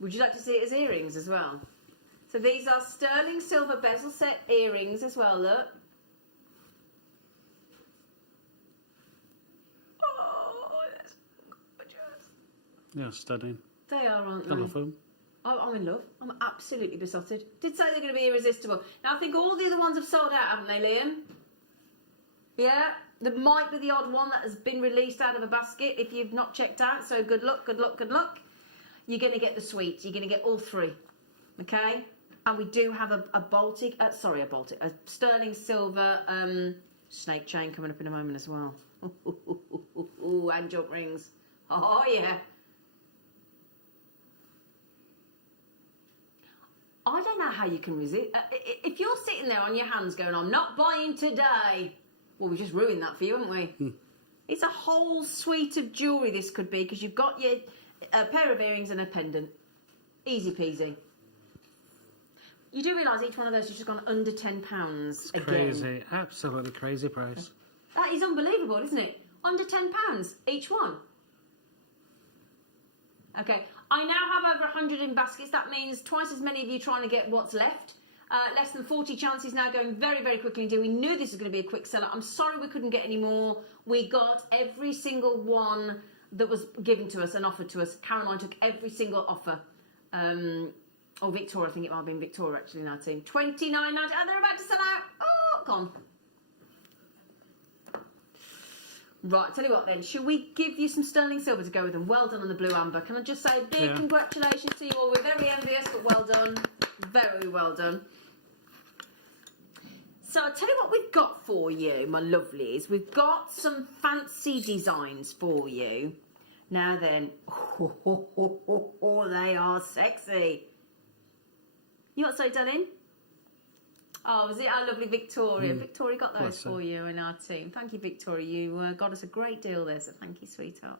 would you like to see it as earrings as well? So these are sterling silver bezel set earrings as well, look. Oh, that's gorgeous. Yeah, stunning. They are, aren't I they? love them. Oh, I'm in love. I'm absolutely besotted. Did say they're going to be irresistible. Now, I think all the other ones have sold out, haven't they, Liam? Yeah? There might be the odd one that has been released out of a basket if you've not checked out. So good luck, good luck, good luck. You're going to get the sweets. You're going to get all 3. Okay? And we do have a sterling silver snake chain coming up in a moment as well. Ooh, and jump rings. Oh, yeah. I don't know how you can resist. If you're sitting there on your hands going, I'm not buying today. Well, we just ruined that for you, haven't we? It's a whole suite of jewellery this could be, because you've got your pair of earrings and a pendant. Easy peasy. You do realise each one of those has just gone under £10 It's again. crazy. Absolutely crazy price. That is unbelievable, isn't it? Under £10 each one. Okay, I now have over 100 in baskets. That means twice as many of you trying to get what's left. Less than 40 chances now, going very, very quickly indeed. We knew this was going to be a quick seller. I'm sorry we couldn't get any more. We got every single one that was given to us and offered to us. Caroline took every single offer. Or Victoria, I think it might have been Victoria actually in our team. $29.90. Oh, they're about to sell out. Oh, gone. Right, tell you what then, shall we give you some sterling silver to go with them? Well done on the blue amber. Can I just say a big congratulations to you all. We're very envious, but well done. Very well done. So I'll tell you what we've got for you, my lovelies. We've got some fancy designs for you. Now then, they are sexy. You want to say, darling? Oh, was it our lovely Victoria? Victoria got those for you in our team. Thank you, Victoria. You got us a great deal there, so thank you, sweetheart.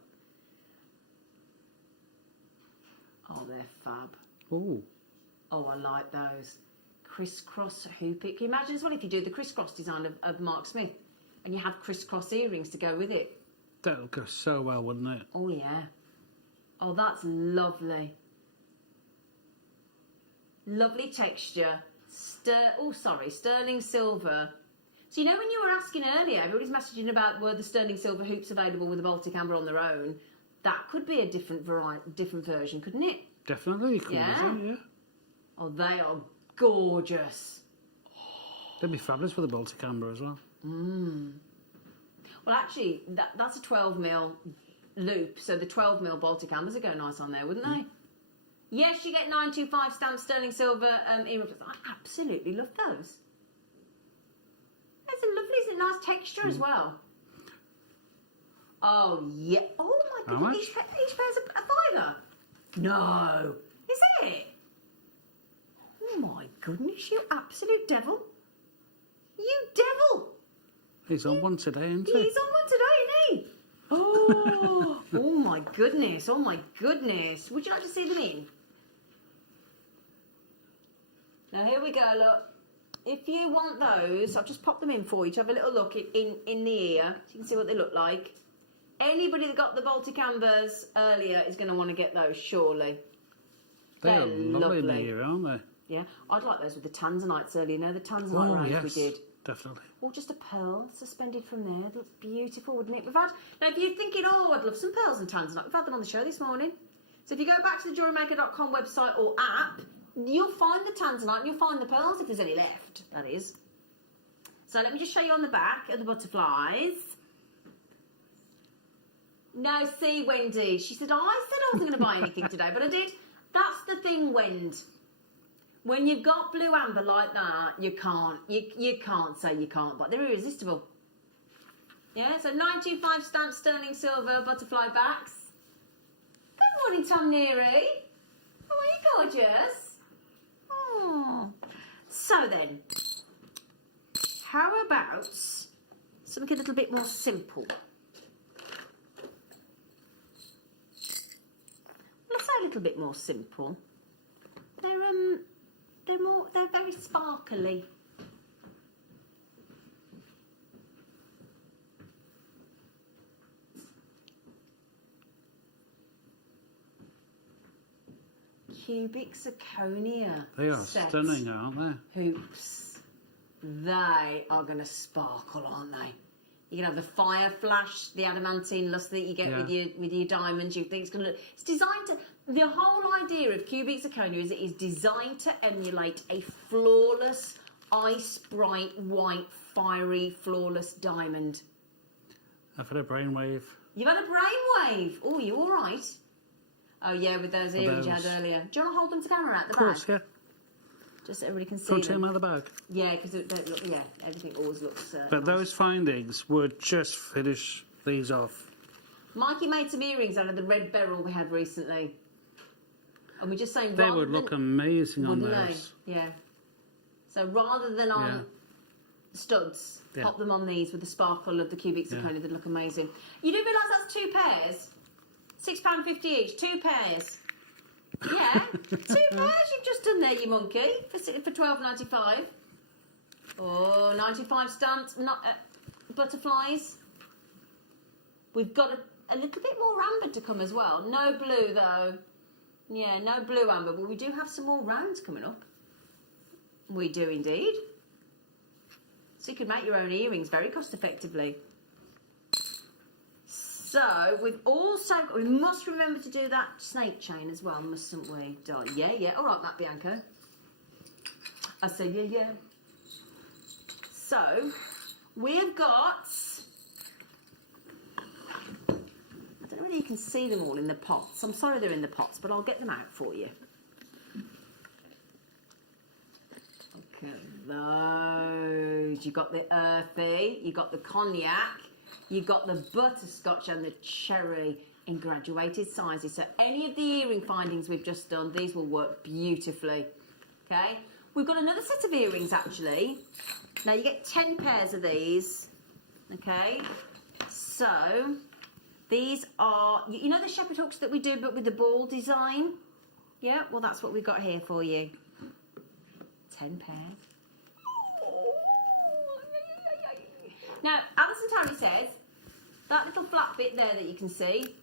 Oh, they're fab. Ooh. Oh, I like those. Crisscross hoop it. Can you imagine as well if you do the crisscross design of Mark Smith and you have crisscross earrings to go with it? That would go so well, wouldn't it? Oh, yeah. Oh, that's lovely. Lovely texture. Sterling silver. So, you know, when you were asking earlier, everybody's messaging about were the sterling silver hoops available with the Baltic amber on their own. That could be a different version, couldn't it? Definitely. Cool, Yeah. yeah. Oh, they are gorgeous. They'd be fabulous with the Baltic amber as well. Well, actually, that's a 12mm loop, so the 12mm Baltic ambers would go nice on there, wouldn't they? Yes, you get 925 stamp sterling silver earrings. I absolutely love those. That's a lovely, it's a nice texture as well. Oh, yeah. Oh, my How goodness. much? Each pair's a £5. No. Is it? Oh, my goodness, you absolute devil. You devil. He's on one today, isn't he? He's on one today, isn't he? Oh, oh my goodness, oh my goodness. Would you like to see them in? Now here we go, look. If you want those, I've just popped them in for you to have a little look in the ear, so you can see what they look like. Anybody that got the Baltic Ambers earlier is going to want to get those, surely. They're lovely in the ear, aren't they? Yeah, I'd like those with the tanzanites earlier. You know, the tanzanite rounds we did. Definitely. Or just a pearl suspended from there. It looks beautiful, wouldn't it? We've had, now if you're thinking, oh, I'd love some pearls and tanzanite, we've had them on the show this morning. So if you go back to the JewelleryMaker.com website or app, you'll find the tanzanite and you'll find the pearls, if there's any left, that is. So let me just show you on the back of the butterflies. No, see, Wendy, she said, I said I wasn't going to buy anything today, but I did. That's the thing, Wend. When you've got blue amber like that, you can't say you can't, but they're irresistible. Yeah, so 925 stamp sterling silver butterfly backs. Good morning, Tom Neary. How are you, gorgeous? Oh. So then, how about something a little bit more simple? Let's say a little bit more simple. They're very sparkly. Cubic zirconia. They are stunning, aren't they? Hoops. They are going to sparkle, aren't they? You can have the fire flash, the adamantine luster that you get with your diamonds. You think it's going to look... It's designed to... The whole idea of cubic zirconia is it is designed to emulate a flawless, ice-bright, white, fiery, flawless diamond. I've had a brainwave. You've had a brainwave? Oh, you all right? Oh, yeah, with those earrings you had earlier. Do you want to hold them to camera at the back? Of course, yeah. Just so everybody can see Can you them. take them out of the bag? Yeah, because everything always looks But nice. those findings would just finish these off. Mikey made some earrings out of the red beryl we had recently. And we're just saying... They would look amazing on wouldn't those. they? Yeah. So rather than on studs, pop them on these with the sparkle of the cubic zirconia. They'd look amazing. You do realise that's 2 pairs? £6.50 each. 2 pairs. Yeah, 2 pairs you've just done there, you monkey, for £12.95. Oh, 95 stamped butterflies. We've got a little bit more amber to come as well. No blue though. Yeah, no blue amber, but we do have some more rounds coming up. We do indeed. So you can make your own earrings very cost effectively. So, we've also got, we must remember to do that snake chain as well, mustn't we? Yeah, yeah. All right, Matt Bianca. I say yeah, yeah. So, we've got, I don't know whether you can see them all in the pots. I'm sorry they're in the pots, but I'll get them out for you. Look at those. You've got the earthy, you've got the cognac, you've got the butterscotch and the cherry in graduated sizes. So any of the earring findings we've just done, these will work beautifully. Okay, we've got another set of earrings actually. Now you get 10 pairs of these. Okay, so these are, you know the shepherd hooks that we do but with the ball design? Yeah, well that's what we've got here for you. 10 pairs. Now, Alison Terry says, that little flat bit there that you can see,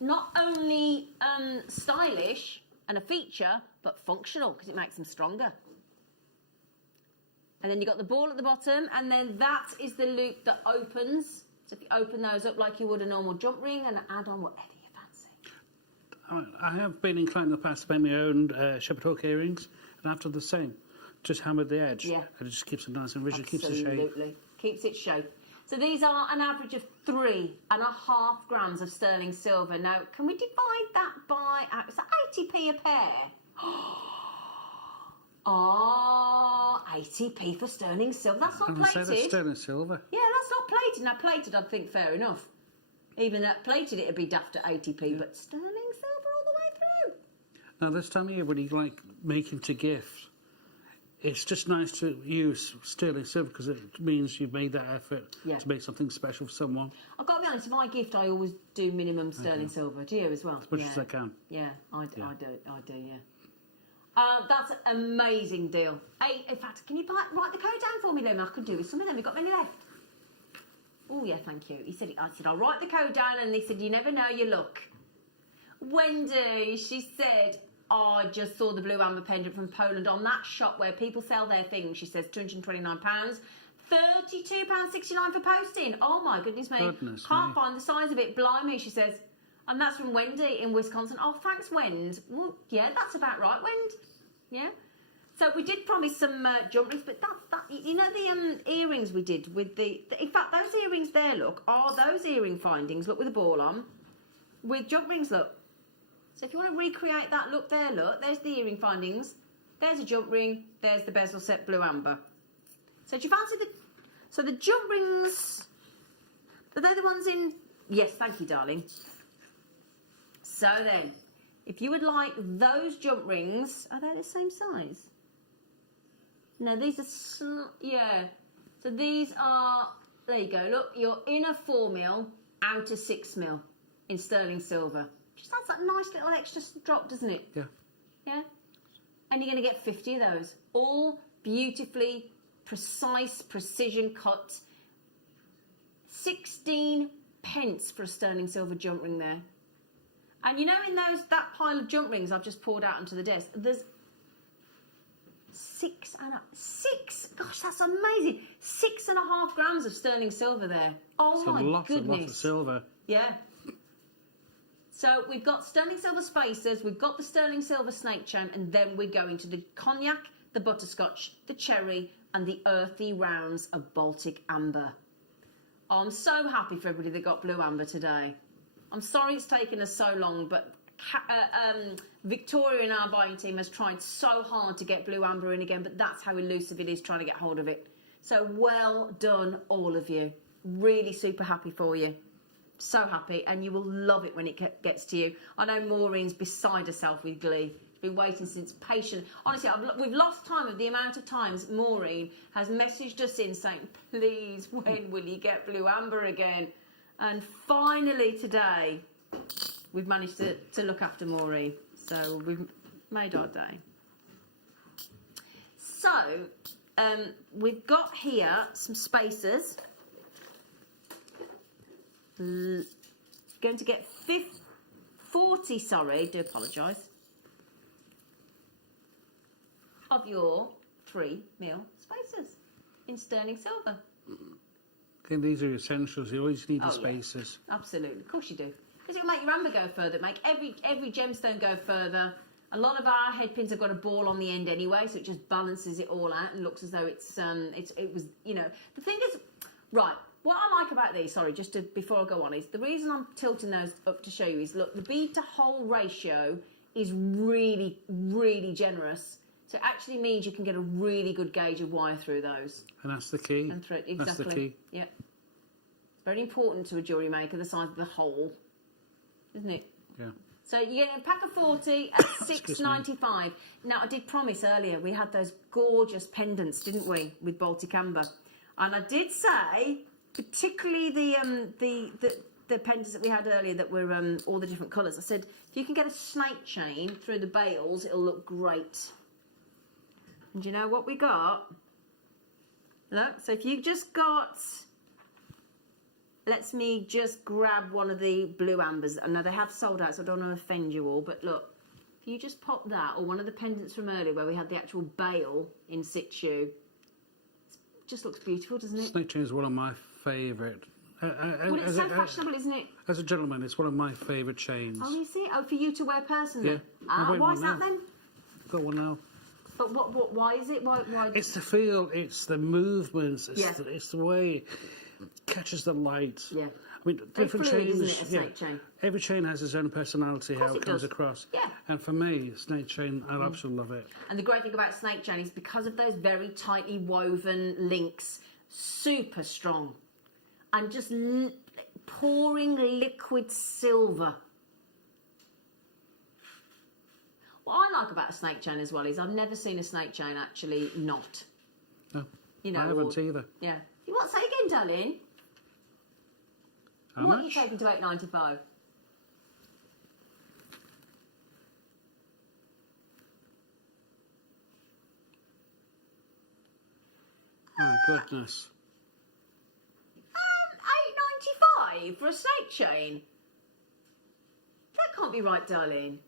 not only stylish and a feature, but functional, because it makes them stronger. And then you've got the ball at the bottom, and then that is the loop that opens. So if you open those up like you would a normal jump ring, and add on whatever you fancy. I have been inclined in the past to make my own shepherd hook earrings, and after the same, just hammered the edge. Yeah. And it just keeps it nice and rigid, keeps the shape. Absolutely. Keeps its shape. So these are an average of 3.5 grams of sterling silver. Now, can we divide that by... Is that 80p a pair? Oh, 80p for sterling silver. That's not plated. That's sterling silver. Yeah, that's not plated. Now, plated, I'd think fair enough. Even at plated, it'd be daft at 80p, but sterling silver all the way through. Now, this time of year, when you like making to gift, it's just nice to use sterling silver because it means you've made that effort to make something special for someone. I've got to be honest, if I gift, I always do minimum sterling silver. Do you as well? As much as I can. Yeah, I do, yeah. That's an amazing deal. In fact, can you write the code down for me, Lou? I could do with some of them. We've got many left. Oh, yeah, thank you. He said, I said, I'll write the code down, and he said, you never know your luck. Wendy, she said, I just saw the blue amber pendant from Poland on that shop where people sell their things. She says £229, £32.69 for posting. Oh my goodness me. Can't find the size of it. Blimey, she says. And that's from Wendy in Wisconsin. Oh, thanks, Wend. Well, yeah, that's about right, Wend. Yeah. So we did promise some jump rings, but that you know the earrings we did with the in fact those earrings there, look, are those earring findings, look, with a ball on, with jump rings, look. So if you want to recreate that look there, look, there's the earring findings, there's a jump ring, there's the bezel set blue amber. So do you fancy the jump rings, are they the ones in, yes, thank you, darling. So then, if you would like those jump rings, are they the same size? No, these are, yeah. So these are, there you go, look, your inner 4mm, outer 6mm in sterling silver. Just adds that nice little extra drop, doesn't it? Yeah. Yeah? And you're going to get 50 of those. All beautifully precise, precision cut. 16 pence for a sterling silver jump ring there. And you know, in that pile of jump rings I've just poured out onto the desk, there's six, gosh, that's amazing. 6.5 grams of sterling silver there. Oh my goodness. Lots of silver. Yeah. So we've got sterling silver spacers, we've got the sterling silver snake chain, and then we're going to the cognac, the butterscotch, the cherry, and the earthy rounds of Baltic amber. Oh, I'm so happy for everybody that got blue amber today. I'm sorry it's taken us so long, but Victoria in our buying team has tried so hard to get blue amber in again, but that's how elusive it is trying to get hold of it. So well done, all of you. Really super happy for you. So happy, and you will love it when it gets to you. I know Maureen's beside herself with glee. She's been waiting since patient. Honestly, we've lost time of the amount of times Maureen has messaged us in saying, please, when will you get blue amber again? And finally today, we've managed to look after Maureen. So we've made our day. So, we've got here some spacers. Going to get 40, sorry, do apologise, of your 3mm spacers in sterling silver. Okay, these are essentials. You always need the spacers. Yeah, absolutely, of course you do. Because it'll make your amber go further, make every gemstone go further. A lot of our head pins have got a ball on the end anyway, so it just balances it all out and looks as though it was, you know. The thing is, right. What I like about these, sorry, just before I go on, is the reason I'm tilting those up to show you is, look, the bead to hole ratio is really, really generous. So it actually means you can get a really good gauge of wire through those. And that's the key. And through, exactly. That's the key. Yeah. It's very important to a jewellery maker, the size of the hole, isn't it? Yeah. So you're getting a pack of 40 at £6.95. Now, I did promise earlier we had those gorgeous pendants, didn't we, with Baltic amber? And I did say, particularly the pendants that we had earlier that were all the different colours. I said, if you can get a snake chain through the bales, it'll look great. And do you know what we got? Look, so if you just got, let me just grab one of the blue ambers. I know they have sold out, so I don't want to offend you all, but look, if you just pop that, or one of the pendants from earlier where we had the actual bale in situ, it just looks beautiful, doesn't it? Snake chain is one of my favourite. Well, it's so fashionable, isn't it? As a gentleman, it's one of my favourite chains. Oh, you see? Oh, for you to wear personally? Yeah. Why is that then? Got one now. But why is it? Why? It's the feel, it's the movements, Yeah. it's the way it catches the light. Yeah. I mean, different fluid, chains. isn't it, a snake chain? Every chain has its own personality, how it comes does. across. Yeah. And for me, snake chain, I absolutely love it. And the great thing about snake chain is because of those very tightly woven links, super strong, and just pouring liquid silver. What I like about a snake chain as well is I've never seen a snake chain actually not. No, you know, I haven't either. Yeah. You want to say again, darling? How what much? are you taking to £8.95? My goodness. £25 for a snake chain? That can't be right, darling.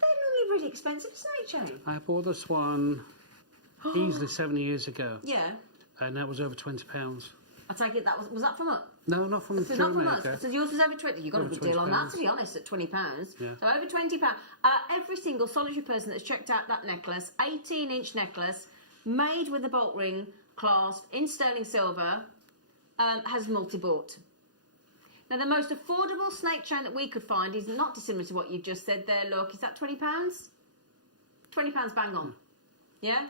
They're normally really expensive, snake chain. I bought this one easily 7 years ago. Yeah. And that was over £20. I take it that was that from us? No, not from So not from us. JewelleryMaker. So yours was over 20. You got a Over good deal on that, £20. to be honest, at £20. Yeah. So over £20. Every single solitary person that's checked out that necklace, 18-inch necklace, made with a bolt ring clasp in sterling silver, has multi-bought. Now, the most affordable snake chain that we could find is not dissimilar to what you've just said there, look. Is that £20? £20 bang on. Yeah?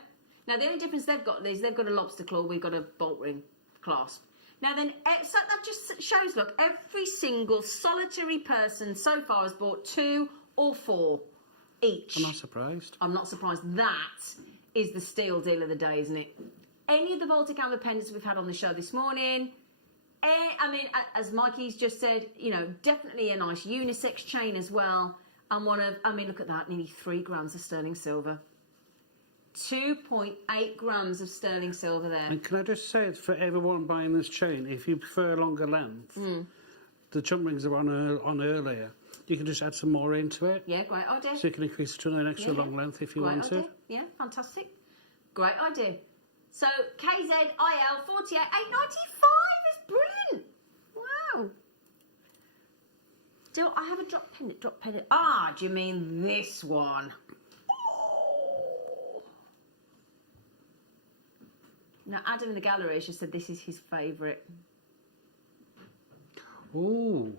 Now, the only difference they've got is they've got a lobster claw, we've got a bolt ring clasp. Now then, so that just shows, look, every single solitary person so far has bought 2 or 4 each. I'm not surprised. I'm not surprised. That is the steal deal of the day, isn't it? Any of the Baltic Amber pendants we've had on the show this morning, I mean, as Mikey's just said, you know, definitely a nice unisex chain as well. And I mean, look at that, nearly 3 grams of sterling silver. 2.8 grams of sterling silver there. And can I just say, for everyone buying this chain, if you prefer a longer length, the jump rings are on earlier. You can just add some more into it. Yeah, great idea. So you can increase it to an extra long length if you great wanted. idea. Yeah, fantastic. Great idea. So KZIL 48 895 is brilliant. Wow. Do I have a drop pendant? Drop pendant. Ah, do you mean this one? Now, Adam in the gallery has just said this is his favourite. Ooh.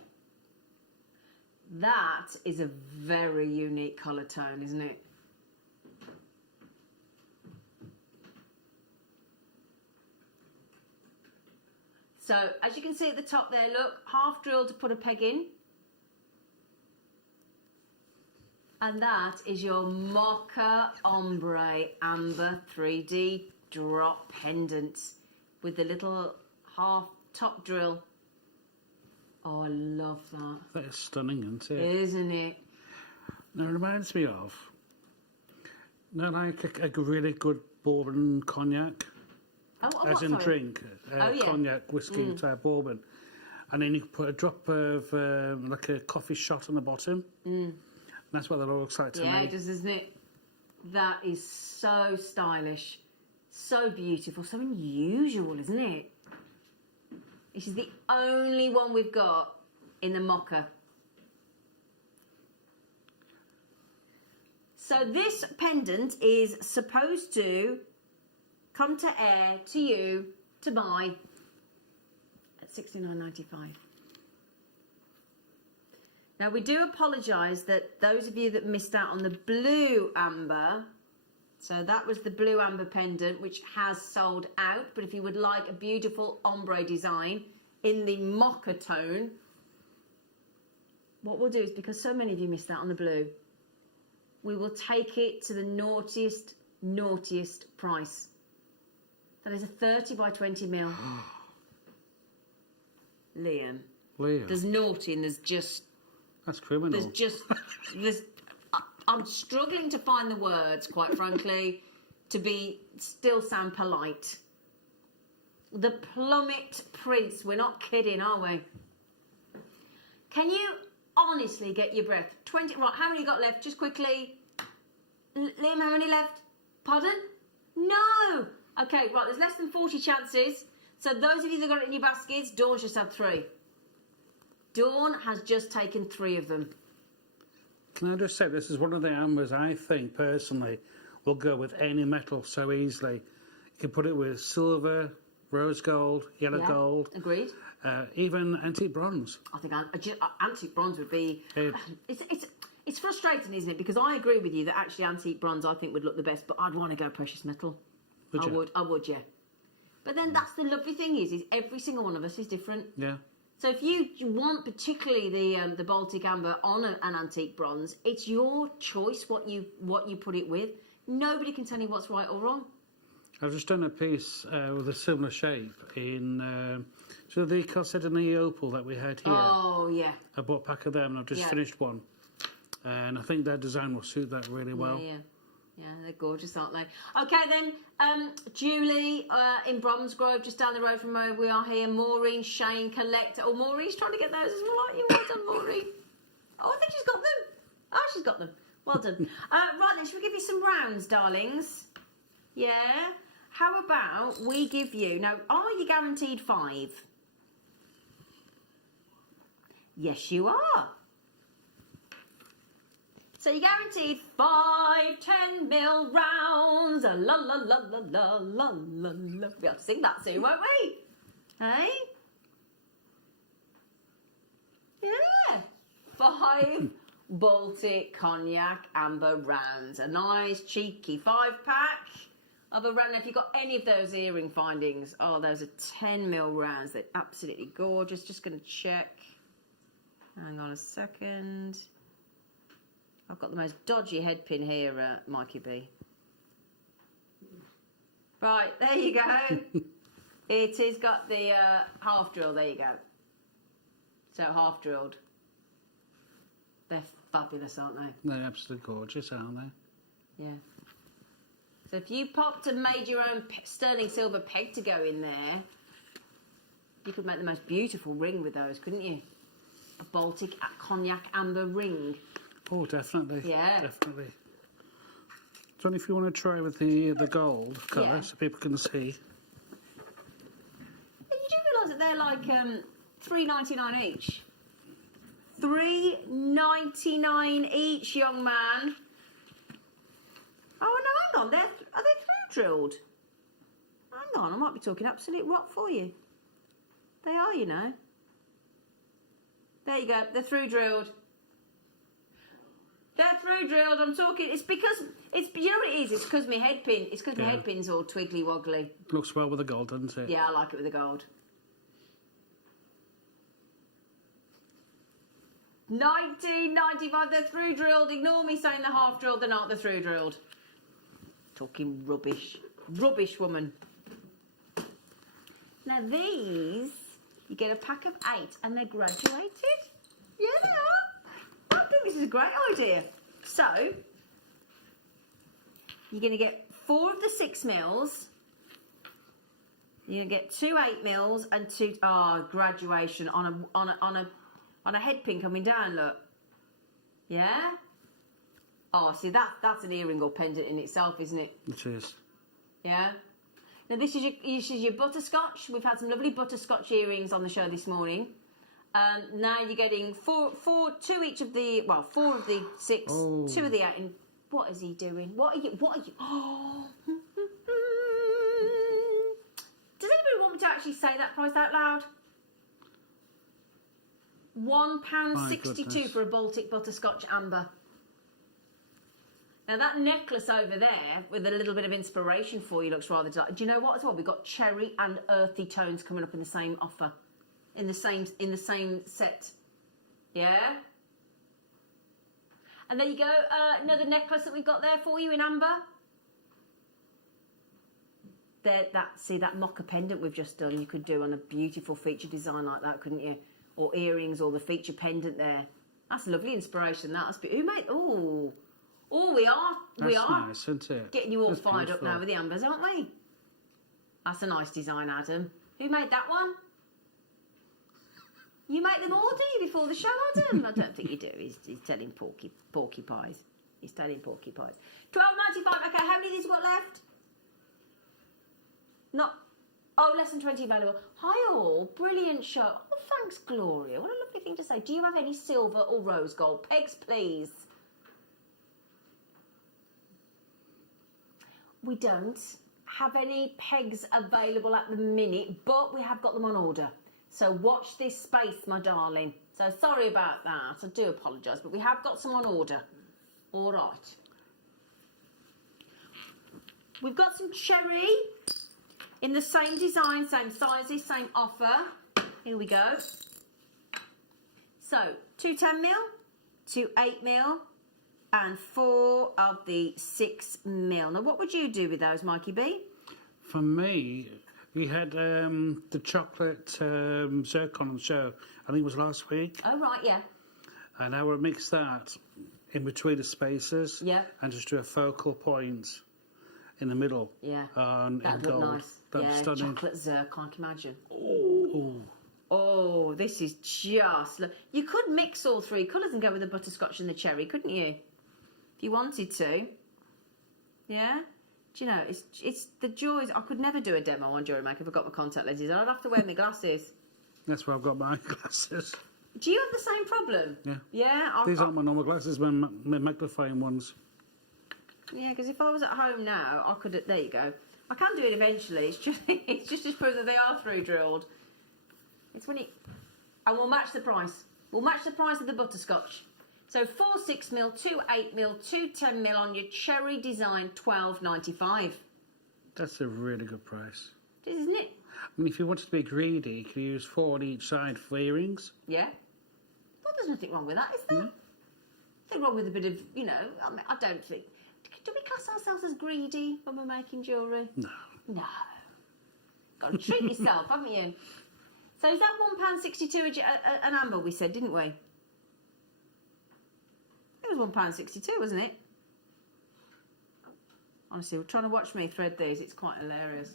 That is a very unique colour tone, isn't it? So, as you can see at the top there, look, half drill to put a peg in. And that is your Mocha Ombre Amber 3D drop pendant with the little half top drill. Oh, I love that. That is stunning, isn't it? Isn't it? Now, it reminds me of, like a really good bourbon cognac. As in drink. Cognac, whiskey type bourbon. And then you can put a drop of like a coffee shot on the bottom. That's what that all looks like to me. Yeah, it does, isn't it? That is so stylish. So beautiful, so unusual, isn't it? This is the only one we've got in the mocha. So this pendant is supposed to come to air to you to buy at $69.95. Now we do apologise that those of you that missed out on the blue amber. So that was the blue amber pendant, which has sold out. But if you would like a beautiful ombre design in the mocha tone, what we'll do is, because so many of you missed out on the blue, we will take it to the naughtiest price. That is a 30 by 20 mil. Liam. There's naughty and there's just... That's criminal. I'm struggling to find the words, quite frankly, to still sound polite. The plummet prince. We're not kidding, are we? Can you honestly get your breath? 20. Right, how many you got left? Just quickly. Liam, how many left? Pardon? No. Okay, right, there's less than 40 chances. So those of you that got it in your baskets, Dawn's just had 3. Dawn has just taken 3 of them. Can I just say, this is one of the ambers I think, personally, will go with any metal so easily. You can put it with silver, rose gold, yellow gold. Agreed. Even antique bronze. I think antique bronze would be... It's frustrating, isn't it? Because I agree with you that actually antique bronze I think would look the best, but I'd want to go precious metal. Would you? I would, yeah. But then that's the lovely thing is every single one of us is different. Yeah. So if you want particularly the Baltic Amber on an antique bronze, it's your choice what you put it with. Nobody can tell you what's right or wrong. I've just done a piece with a similar shape in so the Chalcedony opal that we had here. Oh yeah. I bought a pack of them and I've just finished one, and I think that design will suit that really well. Yeah. Yeah, they're gorgeous, aren't they? Okay, then, Julie in Bromsgrove, just down the road from where we are here. Maureen, Shane, Collector. Oh, Maureen's trying to get those as well, aren't you? Well done, Maureen. Oh, I think she's got them. Oh, she's got them. Well done. Right then, should we give you some rounds, darlings? Yeah? How about we give you... Now, are you guaranteed 5? Yes, you are. So you're guaranteed 5 10mm rounds. La la la la la la la la. We'll be able to sing that soon, won't we? Hey? Yeah. 5 Baltic Cognac Amber rounds. A nice cheeky 5-pack of a round. Now, if you've got any of those earring findings, oh, those are 10mm rounds. They're absolutely gorgeous. Just going to check. Hang on a second. I've got the most dodgy head pin here, Mikey B. Right, there you go. It has got the half drill. There you go. So half drilled. They're fabulous, aren't they? They're absolutely gorgeous, aren't they? Yeah. So if you popped and made your own sterling silver peg to go in there, you could make the most beautiful ring with those, couldn't you? A Baltic Cognac Amber ring. Oh, definitely. Yeah. Definitely. It's only if you want to try with the gold colour, Yeah. so people can see. You do realise that they're like $3.99 each. $3.99 each, young man. Oh no, hang on. Are they through drilled? Hang on, I might be talking absolute rot for you. They are, you know. There you go. They're through drilled. They're through drilled. I'm talking. It's because you know what it is. It's because my head pin. It's because my head pin's all twiggly woggly. Looks well with the gold, doesn't it? Yeah, I like it with the gold. $19.95. They're through drilled. Ignore me saying they're half drilled. They're not. They're through drilled. Talking rubbish. Rubbish, woman. Now these, you get a pack of 8 and they're graduated. Yeah, they are. I think this is a great idea. So, you're going to get 4 of the 6mm. You're going to get 2 8mm and 2... Oh, graduation on a head pin coming down, look. Yeah? Oh, see, that's an earring or pendant in itself, isn't it? It is. Yeah? Now, this is your butterscotch. We've had some lovely butterscotch earrings on the show this morning. Now you're getting 4 each of the... Well, 4 of the 6, Oh. 2 of the 8. And what is he doing? What are you... Oh... Does anybody want me to actually say that price out loud? £1.62 for a Baltic butterscotch amber. Now that necklace over there, with a little bit of inspiration for you, looks rather delightful. Do you know what as well? We've got cherry and earthy tones coming up in the same offer, in the same set. Yeah. And there you go. Another necklace that we've got there for you in amber. There, that mocha pendant we've just done, you could do on a beautiful feature design like that, couldn't you? Or earrings, or the feature pendant there. That's lovely inspiration. That's who made? Oh, we are Nice, isn't it? getting you all That's fired up beautiful. now with the ambers, aren't we? That's a nice design, Adam. Who made that one? You make them all, do you, before the show, Adam? I don't think you do. He's telling porky pies. He's telling porky pies. £12.95. Okay, how many of these have got left? Not. Oh, less than 20 available. Hi all, brilliant show. Oh, thanks, Gloria. What a lovely thing to say. Do you have any silver or rose gold pegs, please? We don't have any pegs available at the minute, but we have got them on order. So watch this space, my darling. So sorry about that. I do apologise, but we have got some on order. All right. We've got some cherry in the same design, same sizes, same offer. Here we go. So 2 10mm, 2 8mm, and 4 of the 6mm. Now, what would you do with those, Mikey B? For me, we had the chocolate zircon on the show. I think it was last week. Oh, right, yeah. And I would mix that in between the spaces. Yeah. And just do a focal point in the middle. Yeah. In That'd look gold. nice. That's yeah, stunning. chocolate zircon, can you imagine? Ooh. Oh, this is just... Look, you could mix all three colours and go with the butterscotch and the cherry, couldn't you? If you wanted to. Yeah? Do you know, it's the joys... I could never do a demo on JewelleryMaker if I got my contact lenses. I'd have to wear my glasses. That's why I've got my glasses. Do you have the same problem? Yeah. Yeah? These aren't my normal glasses, my magnifying ones. Yeah, because if I was at home now, I could... There you go. I can do it eventually. It's just to prove that they are through drilled. It's when it... And we'll match the price. We'll match the price of the butterscotch. So 4 6mm, 2 8mm, 2 10mm on your cherry design, $12.95. That's a really good price. It is, isn't it? I mean, if you wanted to be greedy, you could use 4 on each side for earrings. Yeah. Well, there's nothing wrong with that, is there? Nothing wrong with a bit of, you know, I mean, I don't think... Do we class ourselves as greedy when we're making jewellery? No. No. Got to treat yourself, haven't you? So is that £1.62 an amber, we said, didn't we? It was £1.62, wasn't it? Honestly, we're trying to watch me thread these. It's quite hilarious.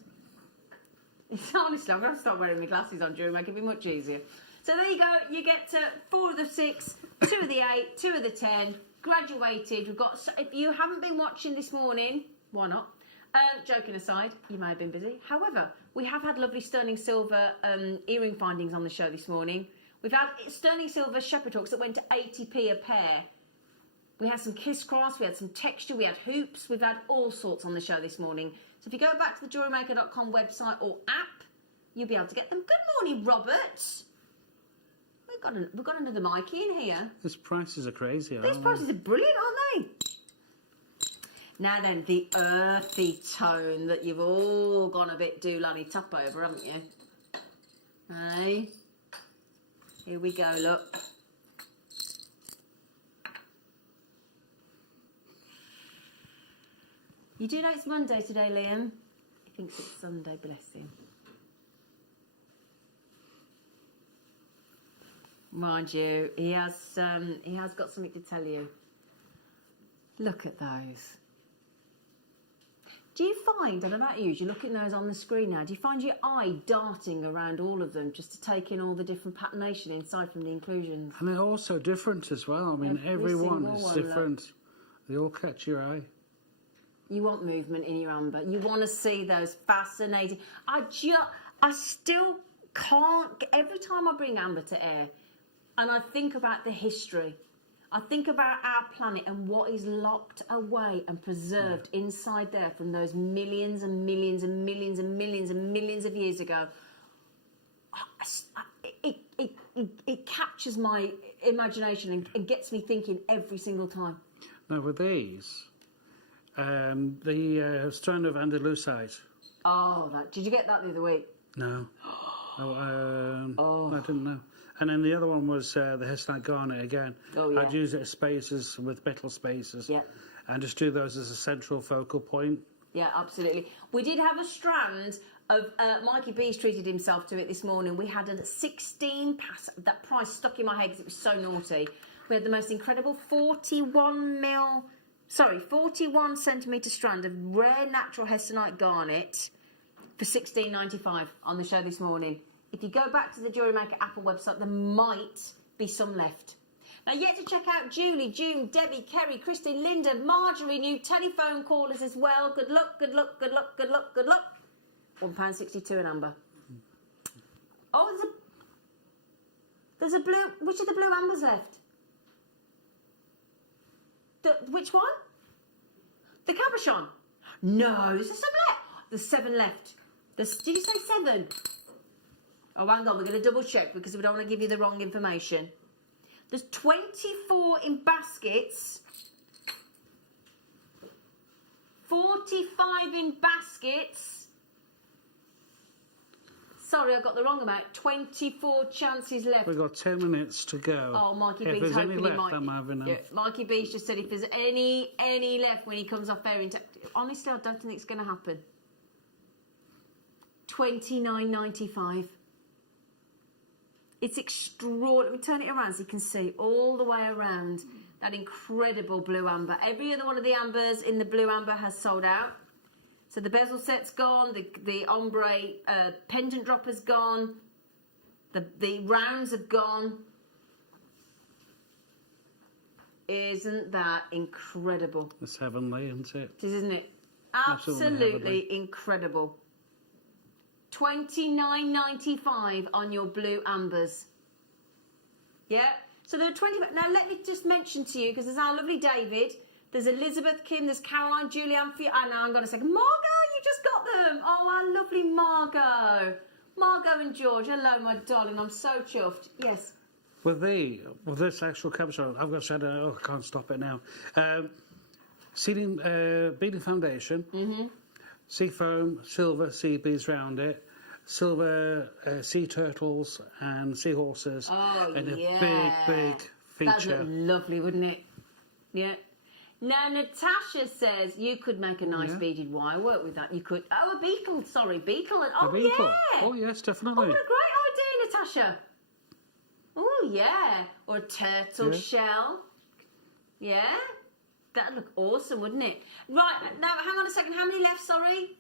Honestly, I'm going to start wearing my glasses on during make it be much easier. So there you go. You get 4 of the 6, 2 of the 8, 2 of the 10. Graduated. We've got... If you haven't been watching this morning, why not? Joking aside, you may have been busy. However, we have had lovely sterling silver earring findings on the show this morning. We've had sterling silver shepherd hooks that went to 80p a pair. We had some kiss cross, we had some texture, we had hoops. We've had all sorts on the show this morning. So if you go back to the JewelleryMaker.com website or app, you'll be able to get them. Good morning, Robert. We've got another Mikey in here. These prices are crazy, aren't These prices are brilliant, aren't they? Now then, the earthy tone that you've all gone a bit doolally top over, haven't you? Hey, here we go, look. You do know it's Monday today, Liam? He thinks it's Sunday, bless him. Mind you, he has got something to tell you. Look at those. Do you find, I don't know about you, as you're looking at those on the screen now, do you find your eye darting around all of them just to take in all the different patternation inside from the inclusions? And they're all so different as well. I mean, every one is different. They all catch your eye. You want movement in your amber. You want to see those fascinating... I still can't... Every time I bring amber to air, and I think about the history, I think about our planet and what is locked away and preserved inside there from those millions and millions and millions and millions and millions of years ago. It captures my imagination and gets me thinking every single time. Now with these, the strand of Andalusite. Oh, did you get that the other week? No. I didn't know. And then the other one was the Hessite Garnet again. Oh, yeah. I'd use it as spaces with metal spaces. Yeah. And just do those as a central focal point. Yeah, absolutely. We did have a strand of Mikey B's treated himself to it this morning. We had a 16 pass. That price stuck in my head because it was so naughty. We had the most incredible 41 centimetre strand of rare natural Hessite Garnet for $16.95 on the show this morning. If you go back to the JewelleryMaker Apple website, there might be some left. Now, yet to check out Julie, June, Debbie, Kerry, Christine, Linda, Marjorie, new telephone callers as well. Good luck, good luck, good luck, good luck, good luck. £1.62 an amber. Oh, there's a blue... Which of the blue ambers left? Which one? The cabochon? No, is there some left? There's 7 left. Did you say 7? Oh, hang on, we're going to double check because we don't want to give you the wrong information. There's 24 in baskets. 45 in baskets. Sorry, I got the wrong amount. 24 chances left. We've got 10 minutes to go. Oh, Mikey If B's there's any hoping left, he might. I'm having them. Yeah, Mikey B's just said if there's any left when he comes off air. Honestly, I don't think it's going to happen. $29.95. It's extraordinary. Let me turn it around so you can see all the way around. That incredible blue amber. Every other one of the ambers in the blue amber has sold out. So the bezel set's gone, the ombre pendant dropper's gone, the rounds have gone. Isn't that incredible? It's heavenly, isn't it? It is, isn't it? Absolutely Absolutely incredible. $29.95 on your blue ambers. Yeah. So there are 20. Now let me just mention to you, because there's our lovely David, there's Elizabeth, Kim, there's Caroline, Julianne, and now I'm going to say, Margot, you just got them. Oh, our lovely Margot. Margot and George, hello, my darling. I'm so chuffed. Yes. With this actual cabochon, I've got to say, I can't stop it now. Sealing, beading foundation, sea foam, silver sea beads round it, silver sea turtles and seahorses, and a big feature. That'd look lovely, wouldn't it? Yeah. Now, Natasha says you could make a nice beaded wire work with that. You could. Oh, a beetle. Sorry, beetle. Oh, a beetle. Yeah. Oh, yes, definitely. Oh, what a great idea, Natasha. Oh, yeah. Or a turtle shell. Yeah. That'd look awesome, wouldn't it? Right, now, hang on a second. How many left, sorry?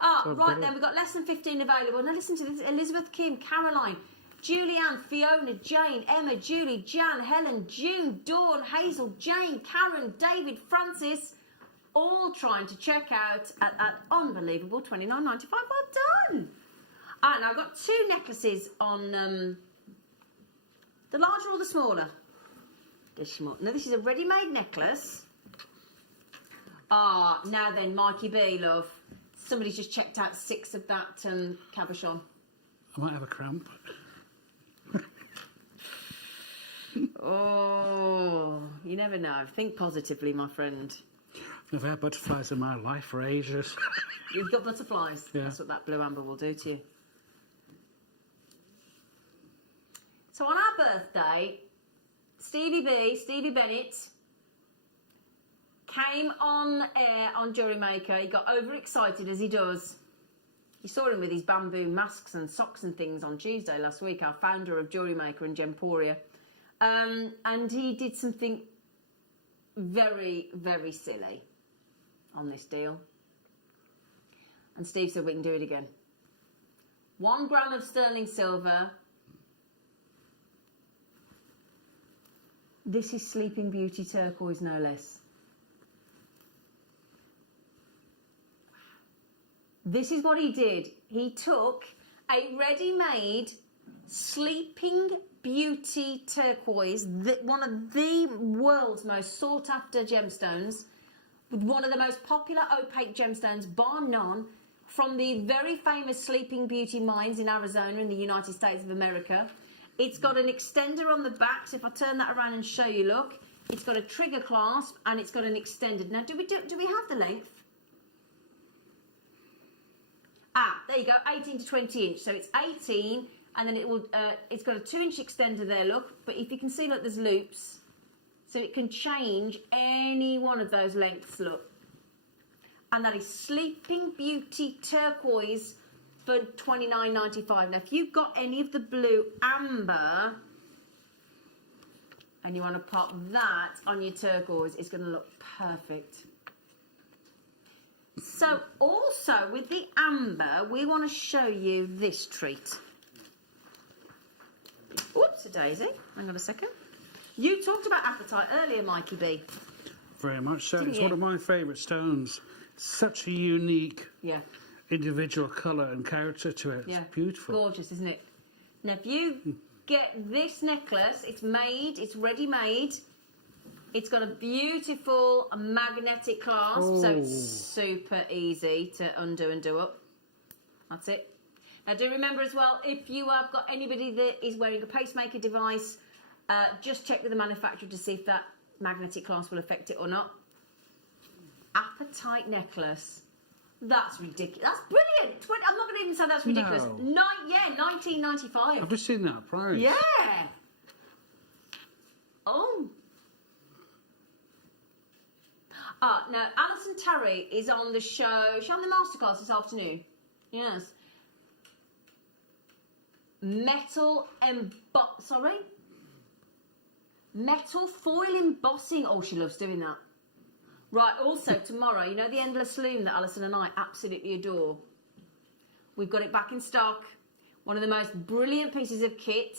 Oh, right then, we've got less than 15 available. Now, listen to this. Elizabeth, Kim, Caroline, Julianne, Fiona, Jane, Emma, Julie, Jan, Helen, June, Dawn, Hazel, Jane, Karen, David, Francis, all trying to check out at that unbelievable $29.95. Well done. And I've got two necklaces on the larger or the smaller? The small. Now, this is a ready-made necklace. Ah, now then, Mikey B, love. Somebody's just checked out 6 of that cabochon. I might have a cramp. Oh, you never know. Think positively, my friend. I've had butterflies in my life for ages. You've got butterflies. Yeah. That's what that blue amber will do to you. So on our birthday, Stevie Bennett, came on air on JewelleryMaker. He got overexcited, as he does. You saw him with his bamboo masks and socks and things on Tuesday last week, our founder of JewelleryMaker and Gemporia. And he did something very, very silly on this deal. And Steve said we can do it again. 1 gram of sterling silver. This is Sleeping Beauty turquoise, no less. This is what he did. He took a ready-made Sleeping Beauty turquoise, one of the world's most sought-after gemstones, with one of the most popular opaque gemstones, bar none, from the very famous Sleeping Beauty mines in Arizona in the United States of America. It's got an extender on the back, so if I turn that around and show you, look, it's got a trigger clasp and it's got an extended. Now, do we have the length? Ah, there you go, 18 to 20 inch. So it's 18, and then it will. It's got a 2-inch extender there. Look, but if you can see, look, there's loops, so it can change any one of those lengths. Look, and that is Sleeping Beauty turquoise for $29.95. Now, if you've got any of the blue amber and you want to pop that on your turquoise, it's going to look perfect. So, also with the amber, we want to show you this treat. Oops, a daisy. Hang on a second. You talked about apatite earlier, Mikey B. Very much so. Didn't It's you? one of my favourite stones. Such a unique individual colour and character to it. It's beautiful. Gorgeous, isn't it? Now, if you get this necklace, it's made, it's ready-made. It's got a beautiful magnetic clasp, so it's super easy to undo and do up. That's it. Now, do remember as well, if you have got anybody that is wearing a pacemaker device, just check with the manufacturer to see if that magnetic clasp will affect it or not. Apatite necklace. That's ridiculous. That's brilliant. I'm not going to even say that's ridiculous. No. $19.95. I've just seen that price. Yeah. Oh. Now, Alison Terry is on the show. She's on the masterclass this afternoon. Yes. Metal Metal foil embossing. Oh, she loves doing that. Right, also tomorrow, you know the endless loom that Alison and I absolutely adore? We've got it back in stock. One of the most brilliant pieces of kit.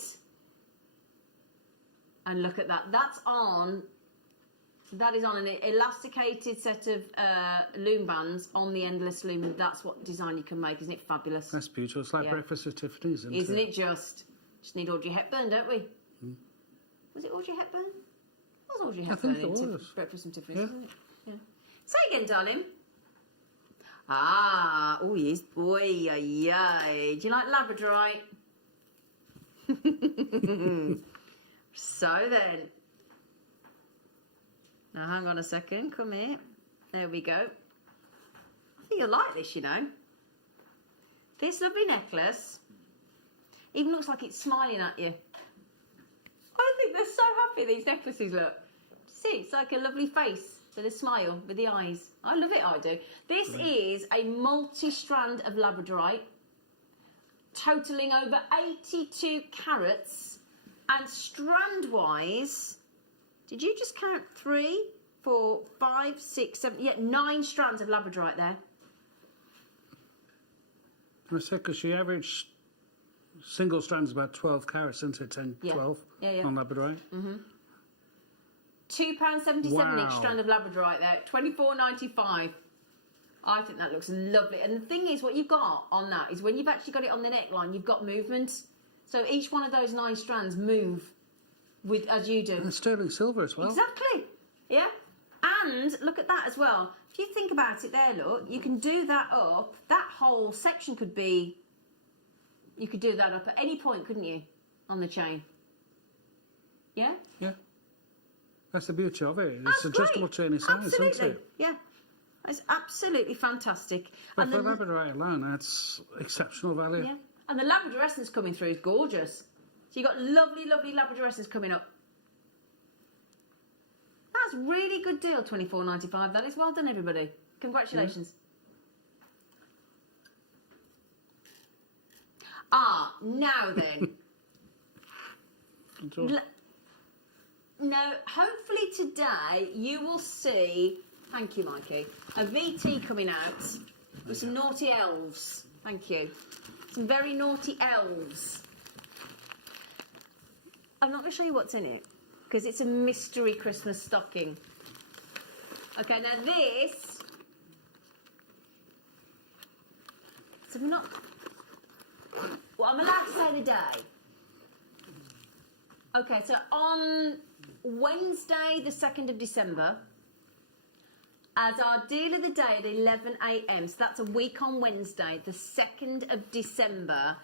And look at that. That is on an elasticated set of loom bands on the endless loom, and that's what design you can make. Isn't it fabulous? That's beautiful. It's like Breakfast at Tiffany's, isn't it? Just need Audrey Hepburn, don't we? Was it Audrey Hepburn? It was Audrey Hepburn in Breakfast and Tiffany's, wasn't it? Yeah. Say again, darling. Ah, oh yes, boy, yay. Do you like Labradorite? So then. Now hang on a second, come here. There we go. I think you'll like this, you know. This lovely necklace even looks like it's smiling at you. I think they're so happy, these necklaces, look. See, it's like a lovely face with a smile, with the eyes. I love it, I do. This is a multi-strand of Labradorite, totalling over 82 carats, and strand-wise, did you just count 3, 4, 5, 6, 7, 9 strands of Labradorite there? I said, because she averaged single strands about 12 carats, isn't it? 10, 12 on Labradorite. £2.77 each strand of Labradorite there, $24.95. I think that looks lovely. And the thing is, what you've got on that is when you've actually got it on the neckline, you've got movement. So each one of those 9 strands move with as you do. And sterling silver as well. Exactly. Yeah. And look at that as well. If you think about it there, look, you can do that up. That whole section could be, you could do that up at any point, couldn't you, on the chain? Yeah? Yeah. That's the beauty of it. It's adjustable to any size, isn't it? Yeah. It's absolutely fantastic. But for Labradorite alone, that's exceptional value. Yeah. And the Labrador essence coming through is gorgeous. So you've got lovely, lovely Labrador essence coming up. That's a really good deal, $24.95. That is well done, everybody. Congratulations. Ah, now then. Now, hopefully today you will see, thank you, Mikey, a VT coming out with some naughty elves. Thank you. Some very naughty elves. I'm not going to show you what's in it, because it's a mystery Christmas stocking. Okay, now this... So we're not... Well, I'm allowed to say the day. Okay, so on Wednesday, the 2nd of December, as our deal of the day at 11 a.m, so that's a week on Wednesday, the 2nd of December,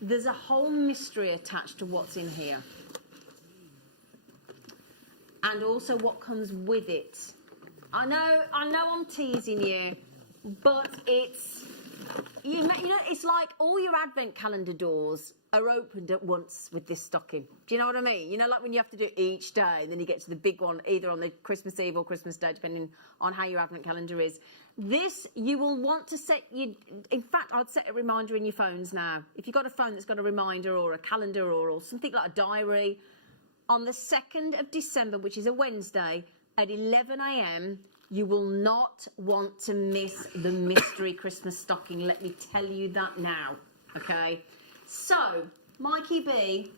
there's a whole mystery attached to what's in here. And also what comes with it. I know I'm teasing you, but it's, you know, it's like all your advent calendar doors are opened at once with this stocking. Do you know what I mean? You know, like when you have to do it each day and then you get to the big one either on the Christmas Eve or Christmas Day, depending on how your advent calendar is. This, you will want to set, in fact, I'd set a reminder in your phones now. If you've got a phone that's got a reminder or a calendar or something like a diary, on the 2nd of December, which is a Wednesday, at 11 a.m, you will not want to miss the mystery Christmas stocking. Let me tell you that now, okay? So, Mikey B,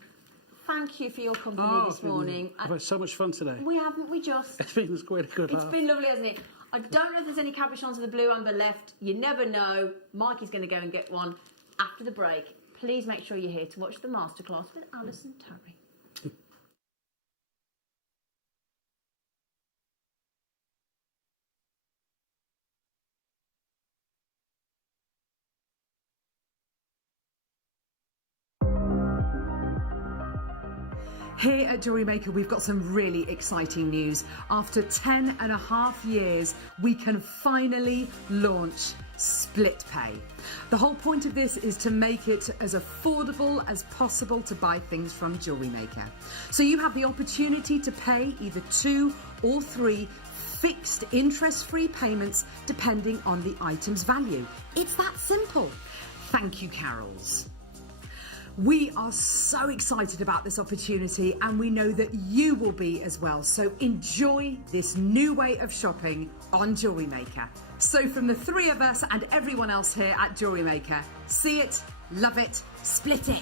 thank you for your company this morning. I've had so much fun today. We haven't, we just... It's been quite a good laugh. It's been lovely, hasn't it? I don't know if there's any cabochons of the blue amber left. You never know. Mikey's going to go and get one after the break. Please make sure you're here to watch the masterclass with Alison Terry. Here at JewelleryMaker, we've got some really exciting news. After 10.5 years, we can finally launch split pay. The whole point of this is to make it as affordable as possible to buy things from JewelleryMaker. So you have the opportunity to pay either 2 or 3 fixed interest-free payments depending on the item's value. It's that simple. Thank you, Carols. We are so excited about this opportunity and we know that you will be as well. So enjoy this new way of shopping on JewelleryMaker. So from the three of us and everyone else here at JewelleryMaker, see it, love it, split it.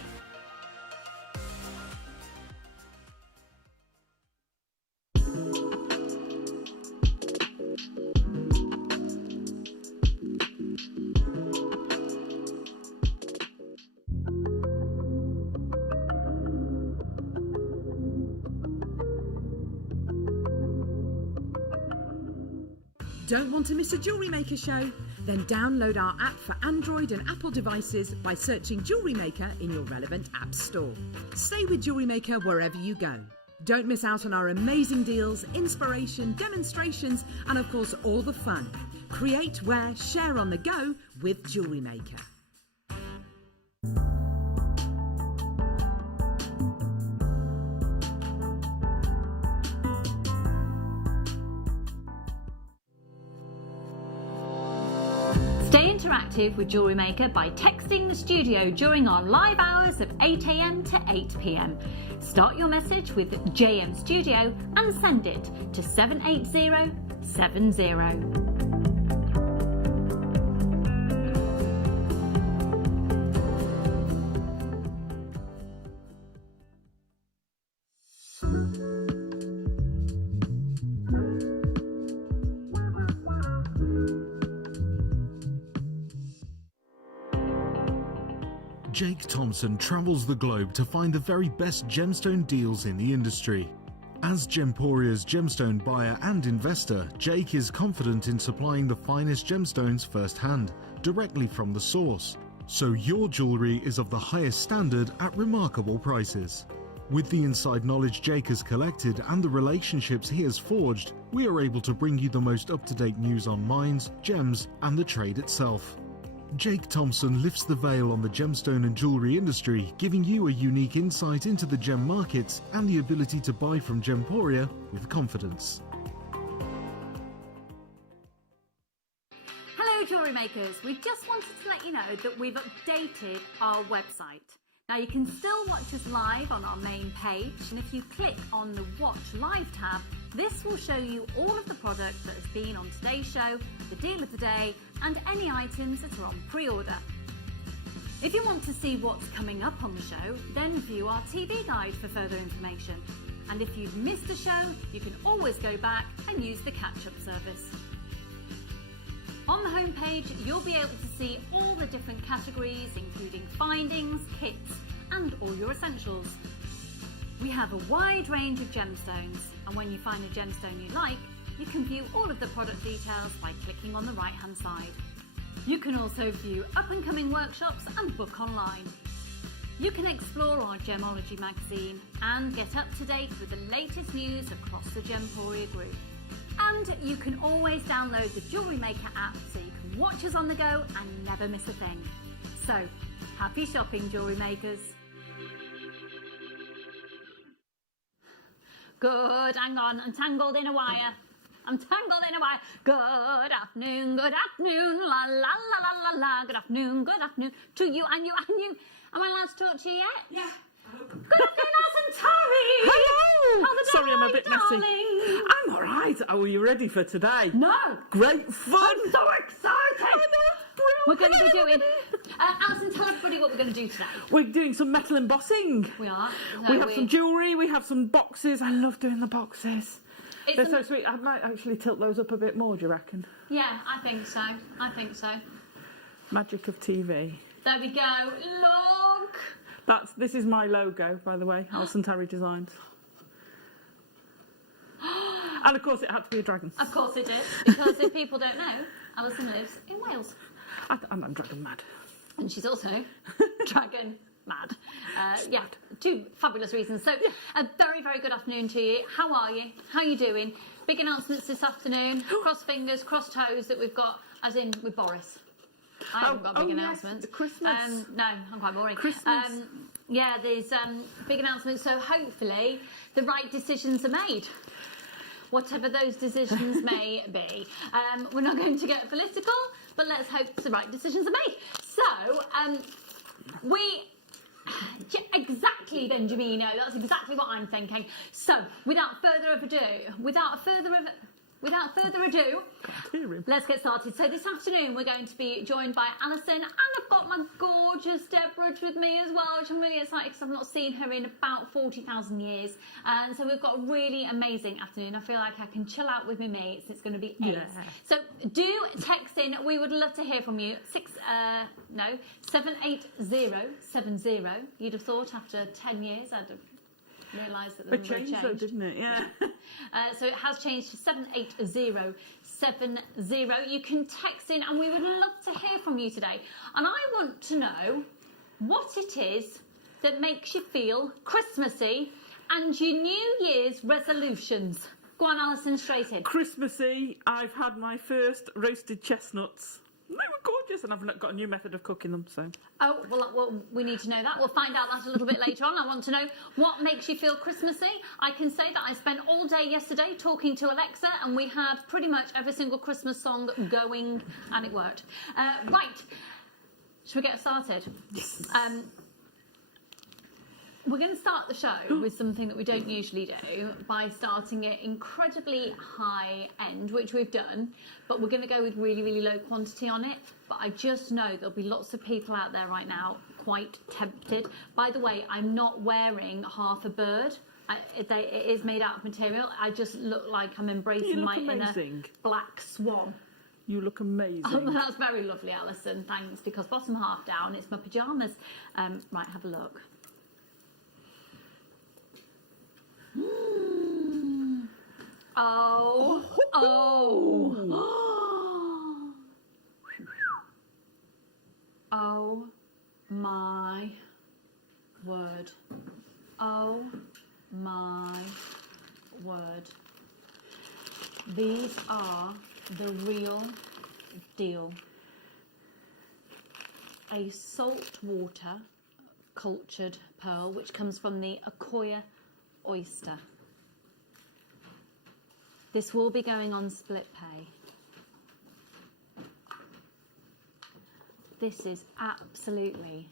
Don't want to miss a JewelleryMaker show? Then download our app for Android and Apple devices by searching JewelleryMaker in your relevant app store. Stay with JewelleryMaker wherever you go. Don't miss out on our amazing deals, inspiration, demonstrations, and of course all the fun. Create, wear, share on the go with JewelleryMaker. Stay interactive with JewelleryMaker by texting the studio during our live hours of 8 a.m. to 8 p.m. Start your message with JM Studio and send it to 78070. Jake Thompson travels the globe to find the very best gemstone deals in the industry. As Gemporia's gemstone buyer and investor, Jake is confident in supplying the finest gemstones firsthand, directly from the source. So your jewellery is of the highest standard at remarkable prices. With the inside knowledge Jake has collected and the relationships he has forged, we are able to bring you the most up-to-date news on mines, gems, and the trade itself. Jake Thompson lifts the veil on the gemstone and jewellery industry, giving you a unique insight into the gem markets and the ability to buy from Gemporia with confidence. Hello jewellery makers, we just wanted to let you know that we've updated our website. Now you can still watch us live on our main page, and if you click on the Watch Live tab, this will show you all of the product that has been on today's show, the deal of the day, and any items that are on pre-order. If you want to see what's coming up on the show, then view our TV guide for further information. And if you've missed a show, you can always go back and use the catch-up service. On the homepage, you'll be able to see all the different categories, including findings, kits, and all your essentials. We have a wide range of gemstones, and when you find a gemstone you like, you can view all of the product details by clicking on the right-hand side. You can also view up-and-coming workshops and book online. You can explore our Gemology magazine and get up to date with the latest news across the Gemporia group. And you can always download the JewelleryMaker app so you can watch us on the go and never miss a thing. So, happy shopping, jewellery makers. Good, hang on, I'm tangled in a wire. Good afternoon, la la la la la la. Good afternoon to you and you and you. Am I allowed to talk to you yet? Yeah. Good afternoon, Alison Terry. Hello. How's the Sorry, I'm a bit darling? messy. I'm all right. Are you ready for today? No. Great fun. I'm so excited. I know. We're going to be doing... Alison, tell everybody what we're going to do today. We're doing some metal embossing. We are. We have some jewellery. We have some boxes. I love doing the boxes. They're so sweet. I might actually tilt those up a bit more, do you reckon? Yeah, I think so. Magic of TV. There we go. Look. This is my logo, by the way. Alison Terry Designs. And of course it had to be a dragon. Of course it did. Because if people don't know, Alison lives in Wales. I'm dragon mad. And she's also dragon mad. Yeah, two fabulous reasons. So, a very, very good afternoon to you. How are you? How are you doing? Big announcements this afternoon. Cross fingers, cross toes that we've got, as in with Boris. I haven't got big announcements. Yes, Christmas. No, I'm quite boring. Christmas. Yeah, there's big announcements. So hopefully the right decisions are made. Whatever those decisions may be. We're not going to get political, but let's hope the right decisions are made. So, we Yeah, exactly, Benjamino. That's exactly what I'm thinking. So, without further ado, let's get started. So this afternoon we're going to be joined by Alison, and I've got my gorgeous Deborah with me as well, which I'm really excited because I've not seen her in about 40,000 years. And so we've got a really amazing afternoon. I feel like I can chill out with my mates. It's going to be ace. Yeah. So do text in. We would love to hear from you. 78070. You'd have thought after 10 years I'd have realised that the It number had changed though, didn't it? Yeah. So it has changed to 78070. You can text in and we would love to hear from you today. And I want to know what it is that makes you feel Christmassy and your New Year's resolutions. Go on, Alison, straight in. Christmassy, I've had my first roasted chestnuts. They were gorgeous, and I've got a new method of cooking them, so... Oh, well, we need to know that. We'll find out that a little bit later on. I want to know what makes you feel Christmassy. I can say that I spent all day yesterday talking to Alexa, and we had pretty much every single Christmas song going, and it worked. Right. Should we get started? Yes. We're going to start the show with something that we don't usually do by starting it incredibly high end, which we've done, but we're going to go with really, really low quantity on it. But I just know there'll be lots of people out there right now quite tempted. By the way, I'm not wearing half a bird. It is made out of material. I just look like I'm embracing my inner black swan. You look amazing. Oh, well, that's very lovely, Alison. Thanks, because bottom half down, it's my pyjamas. Right, have a look. Oh, oh my word. Oh my word. These are the real deal. A saltwater cultured pearl, which comes from the Akoya oyster. This will be going on split pay. This is absolutely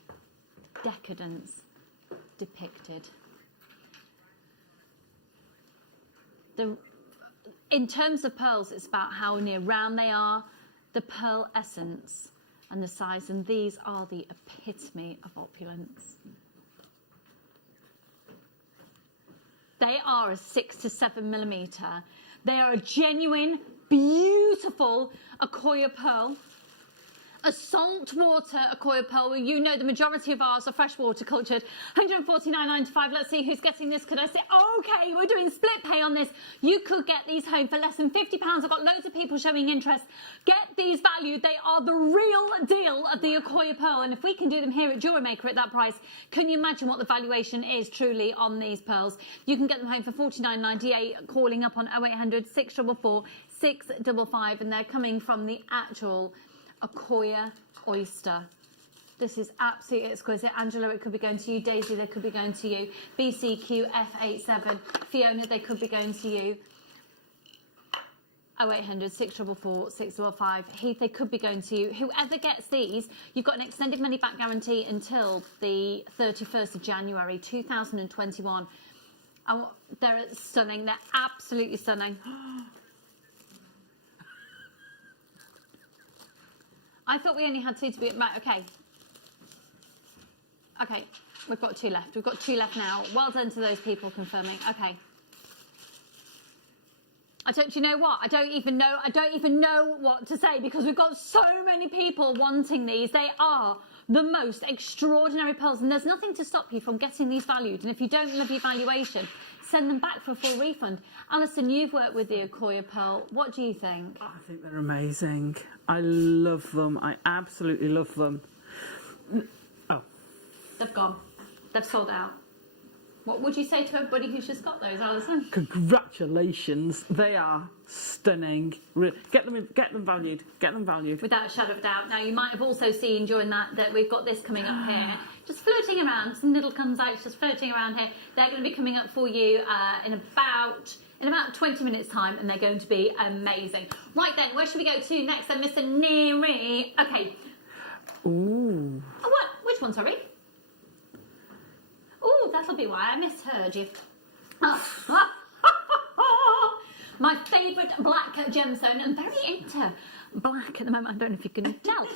decadence depicted. In terms of pearls, it's about how near round they are, the pearl essence and the size, and these are the epitome of opulence. They are a 6 to 7 millimetre. They are a genuine, beautiful Akoya pearl. A saltwater Akoya pearl. You know the majority of ours are freshwater cultured. £149.95. Let's see who's getting this. Could I say, okay, we're doing split pay on this. You could get these home for less than £50. I've got loads of people showing interest. Get these valued. They are the real deal of the Akoya pearl. And if we can do them here at JewelleryMaker at that price, can you imagine what the valuation is truly on these pearls? You can get them home for £49.98, calling up on 0800 644 655, and they're coming from the actual Akoya oyster. This is absolutely exquisite. Angela, it could be going to you. Daisy, they could be going to you. BCQ F87. Fiona, they could be going to you. 0800 644 655. Heath, they could be going to you. Whoever gets these, you've got an extended money back guarantee until the 31st of January 2021. They're stunning. They're absolutely stunning. I thought we only had two to be... Right, okay. Okay, we've got two left. We've got two left now. Well done to those people confirming. Okay. Do you know what? I don't even know what to say because we've got so many people wanting these. They are the most extraordinary pearls, and there's nothing to stop you from getting these valued. And if you don't love your valuation, send them back for a full refund. Alison, you've worked with the Akoya pearl. What do you think? I think they're amazing. I love them. I absolutely love them. Oh. They've gone. They've sold out. What would you say to everybody who's just got those, Alison? Congratulations. They are stunning. Get them valued. Get them valued. Without a shadow of a doubt. Now, you might have also seen during that we've got this coming up here. Just floating around. Some little comes out, just floating around here. They're going to be coming up for you in about 20 minutes' time, and they're going to be amazing. Right then, where should we go to next then, Mr. Neary? Okay. Ooh. Oh, what? Which one, sorry? Oh, that'll be why I misheard you. My favourite black gemstone. I'm very into black at the moment. I don't know if you can tell.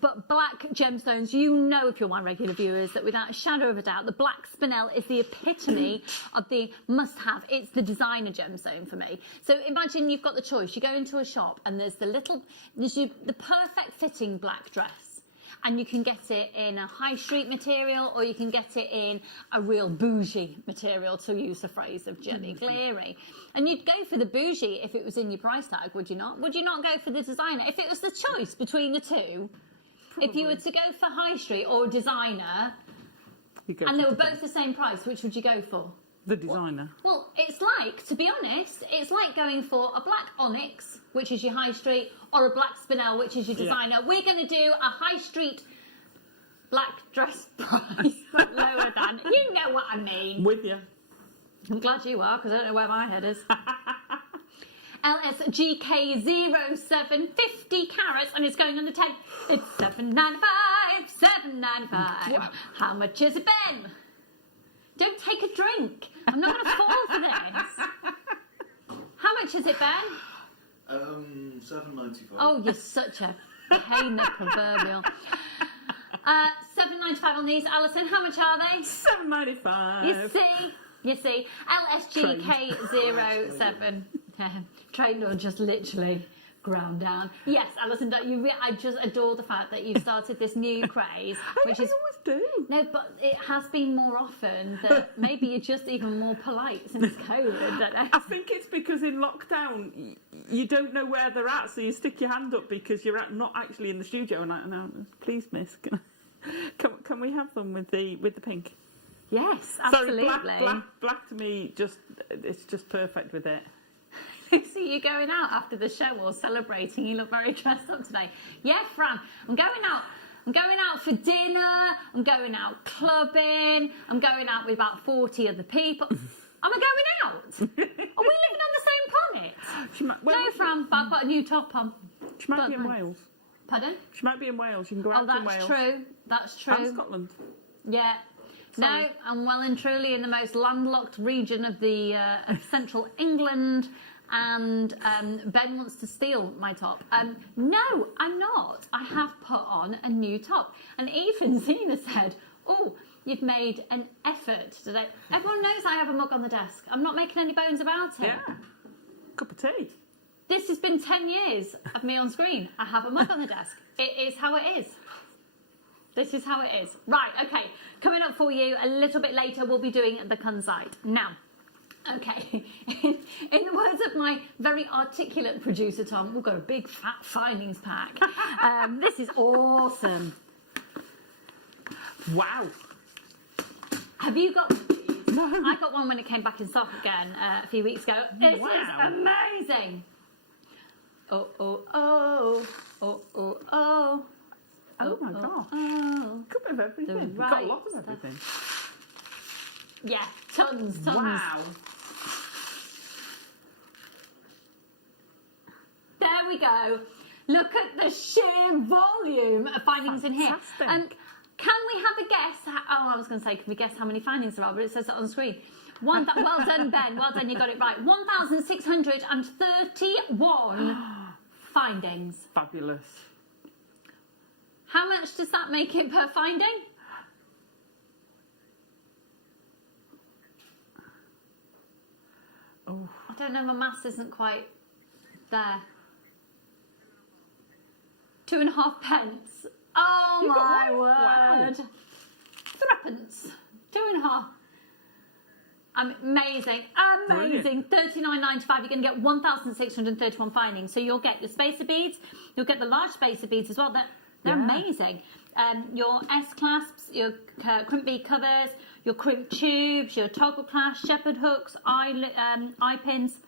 But black gemstones, you know, if you're my regular viewers, that without a shadow of a doubt, the black spinel is the epitome of the must-have. It's the designer gemstone for me. So imagine you've got the choice. You go into a shop and there's the perfect fitting black dress. And you can get it in a high street material, or you can get it in a real bougie material, to use the phrase of Jenny Cleary. And you'd go for the bougie if it was in your price tag, would you not? Would you not go for the designer? If it was the choice between the two, if you were to go for high street or designer, and they were both the same price, which would you go for? The designer. Well, it's like, to be honest, it's like going for a black onyx, which is your high street, or a black spinel, which is your designer. Yeah. We're going to do a high street black dress price, but lower than. You know what I mean. With you. I'm glad you are, because I don't know where my head is. LSGK07, 50 carats, and it's going on the 10. It's $7.95, $7.95. Wow. How much is it, Ben? Don't take a drink. I'm not going to fall for this. How much is it, Ben? $7.95. Oh, you're such a pain, the proverbial. $7.95 on these, Alison. How much are they? $7.95. You see. LSGK07. Trained or just literally ground down. Yes, Alison, I just adore the fact that you've started this new craze. I always do. No, but it has been more often that maybe you're just even more polite since COVID. Don't know. I think it's because in lockdown you don't know where they're at, so you stick your hand up because you're not actually in the studio. And no, please, miss, can we have them with the pink? Yes, absolutely. Sorry, black to me it's just perfect with it. So you're going out after the show or celebrating? You look very dressed up today. Yeah, Fran, I'm going out for dinner. I'm going out clubbing. I'm going out with about 40 other people. Am I going out? Are we living on the same planet? No, Fran, but I've got a new top on. She might be in Wales. Pardon? She might be in Wales. You can go out in Wales. That's true. And Scotland. Yeah. Sorry. No, I'm well and truly in the most landlocked region of the of central England. And Ben wants to steal my top. No, I'm not. I have put on a new top. And even Zena said, oh, you've made an effort today. Everyone knows I have a mug on the desk. I'm not making any bones about it. Yeah. Cup of tea. This has been 10 years of me on screen. I have a mug on the desk. It is how it is. This is how it is. Right, okay. Coming up for you a little bit later, we'll be doing the Kunzite. Now, okay, in the words of my very articulate producer, Tom, we've got a big fat findings pack. This is awesome. Wow. Have you got one of these? No. I got one when it came back in stock again a few weeks ago. This is amazing. Oh, oh, oh. Oh, oh, oh. Oh my gosh. Oh. Good bit of everything. You've got a lot of everything. Yeah, tons. Wow. There we go. Look at the sheer volume of findings in here. Can we have a guess? I was going to say, can we guess how many findings there are? But it says it on screen. Well done, Ben. Well done, you got it right. 1,631 findings. Fabulous. How much does that make it per finding? Oh. I don't know, my maths isn't quite there. 2.5 pence. Oh my word. Wow. 3 pence. 2.5. Amazing. Brilliant. 39.95. You're going to get 1,631 findings. So you'll get your spacer beads. You'll get the large spacer beads as well. They're amazing. Your S-clasps, your crimp bead covers, your crimp tubes, your toggle clasp, shepherd hooks, eye pins,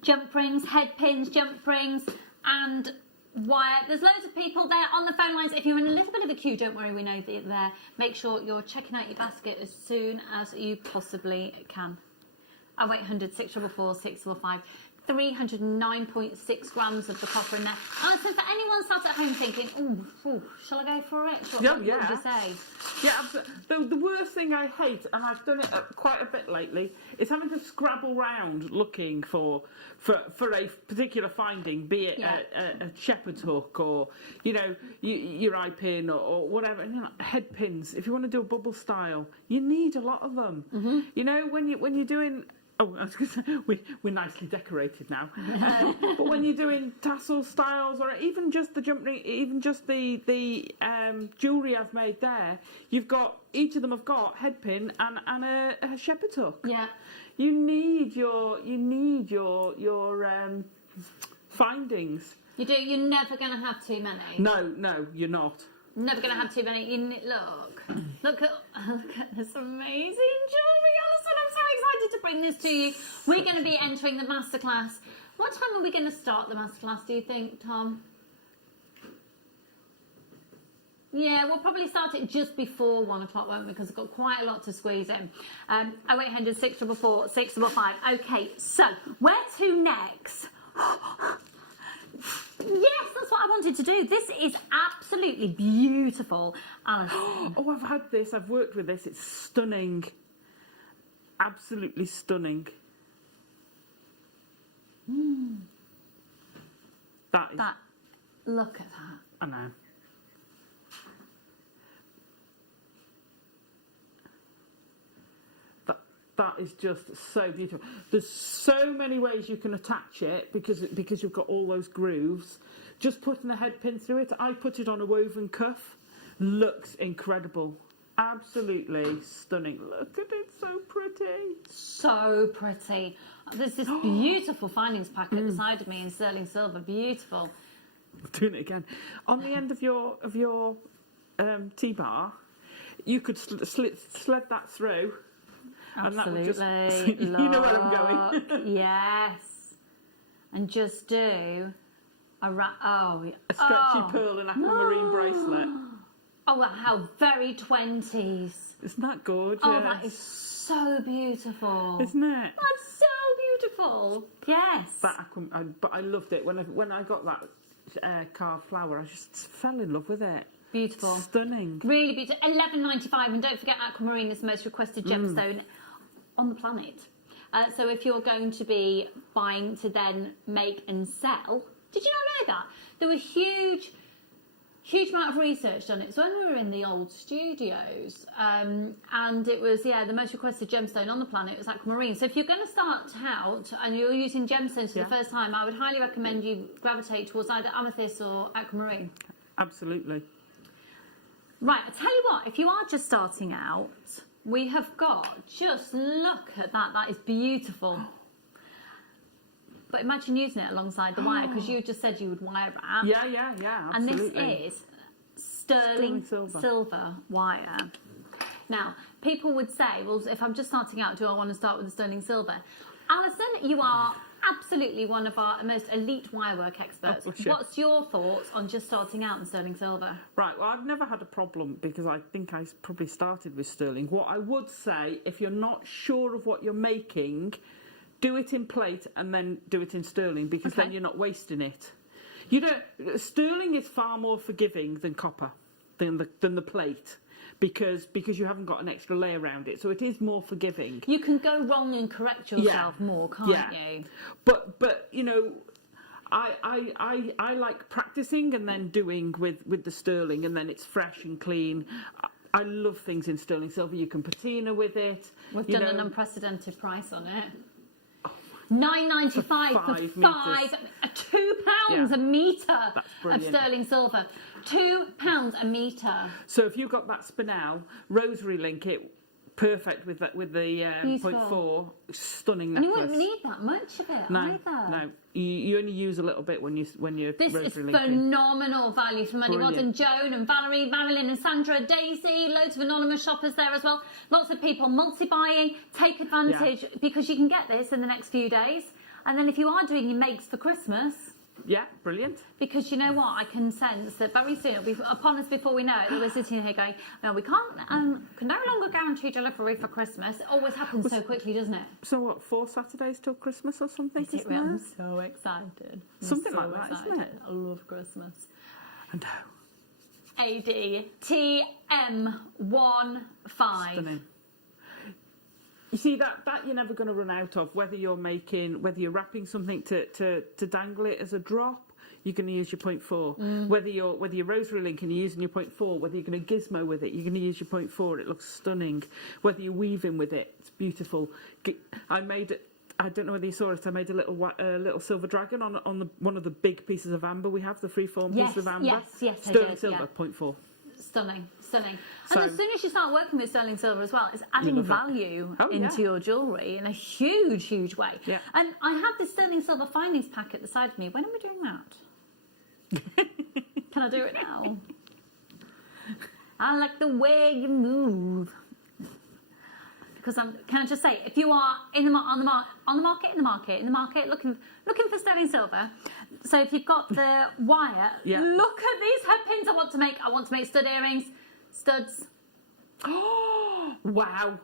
jump rings, head pins, jump rings, and wire. There's loads of people there on the phone lines. If you're in a little bit of a queue, don't worry, we know that you're there. Make sure you're checking out your basket as soon as you possibly can. 0800 644 655. 309.6 grams of the copper in there. So for anyone sat at home thinking, oh, shall I go for it? What would you say? Yeah, absolutely. The worst thing I hate, and I've done it quite a bit lately, is having to scrabble round looking for a particular finding, be it a shepherd's hook or, you know, your eye pin or whatever. And, you know, head pins. If you want to do a bubble style, you need a lot of them. Mm-hmm. You know, when you're doing... Oh, I was going to say, we're nicely decorated now. But when you're doing tassel styles, or even just the jump ring, even just the jewellery I've made there, each of them have got head pin and a shepherd's hook. Yeah. You need your findings. You do. You're never going to have too many. No, you're not. Never going to have too many. Look at this amazing jewellery, Alison. I'm so excited to bring this to you. We're going to be entering the masterclass. What time are we going to start the masterclass, do you think, Tom? Yeah, we'll probably start it just before 1 o'clock, won't we? Because we've got quite a lot to squeeze in. 0800 644 655. Okay, so where to next? Yes, that's what I wanted to do. This is absolutely beautiful, Alison. Oh, I've had this. I've worked with this. It's stunning. Absolutely stunning. Look at that. I know. That is just so beautiful. There's so many ways you can attach it because you've got all those grooves. Just putting the head pin through it. I put it on a woven cuff. Looks incredible. Absolutely stunning. Look at it, so pretty. So pretty. There's this beautiful findings packet beside of me in sterling silver. Beautiful. I'm doing it again. On the end of your T-bar, you could sled that through. Absolutely. And that would just, you know where I'm going. Yes. And just do a stretchy pearl and aquamarine bracelet. Oh, how very 20s. Isn't that gorgeous? Oh, that is so beautiful. Isn't it? That's so beautiful. Yes. But I loved it. When I got that carved flower, I just fell in love with it. Beautiful. Stunning. Really beautiful. £11.95, and don't forget aquamarine is the most requested gemstone on the planet. So if you're going to be buying to then make and sell, did you not know that? There were huge amount of research done. It's when we were in the old studios, and it was, the most requested gemstone on the planet was aquamarine. So if you're going to start out and you're using gemstones for the first time, I would highly recommend you gravitate towards either amethyst or aquamarine. Absolutely. Right, I'll tell you what, if you are just starting out, we have got, just look at that, that is beautiful. But imagine using it alongside the wire, because you just said you would wire wrap. Yeah, absolutely. And this is sterling silver wire. Now, people would say, well, if I'm just starting out, do I want to start with the sterling silver? Alison, you are absolutely one of our most elite wirework experts. What's your thoughts on just starting out in sterling silver? Right, well, I've never had a problem because I think I probably started with sterling. What I would say, if you're not sure of what you're making, do it in plate and then do it in sterling, because then you're not wasting it. Sterling is far more forgiving than copper, than the plate. Because you haven't got an extra layer around it, so it is more forgiving. You can go wrong and correct yourself more, can't you? But you know, I like practicing and then doing with the sterling, and then it's fresh and clean. I love things in sterling silver. You can patina with it. We've done an unprecedented price on it. £9.95 for £2 a metre of sterling silver. £2 a metre. So if you've got that spinel rosary link, it perfect with the 0.4 stunning necklace. And you won't need that much of it either. No, you only use a little bit when you're this rosary is linking. phenomenal value for money. Brilliant. Well done, Joan and Valerie, Marilyn and Sandra, Daisy, loads of anonymous shoppers there as well. Lots of people multi-buying. Take advantage because you can get this in the next few days. And then if you are doing your makes for Christmas, Yeah, brilliant. Because you know what, I can sense that very soon it'll be upon us before we know it that we're sitting here going, no, we can't, can no longer guarantee delivery for Christmas. It always happens so quickly, doesn't it? So what, 4 Saturdays till Christmas or something? Is it real? I'm so excited. Something like that, isn't it? I love Christmas. I know. ADTM15. Stunning. You see that you're never going to run out of. Whether you're wrapping something to dangle it as a drop, you're going to use your 0.4. Whether you're rosary link and you're using your 0.4, whether you're going to gizmo with it, you're going to use your 0.4. It looks stunning. Whether you're weaving with it, it's beautiful. I don't know whether you saw it. I made a little silver dragon on one of the big pieces of amber we have, the freeform piece of amber. Yes, sterling silver, 0.4. Stunning. So, and as soon as you start working with sterling silver as well, it's adding value into your jewellery in a huge, huge way. Yeah. And I have this sterling silver findings pack at the side of me. When are we doing that? Can I do it now? I like the way you move. Because can I just say, if you are on the market, looking for sterling silver. So if you've got the wire, look at these head pins I want to make. I want to make stud earrings, studs. Oh, wow.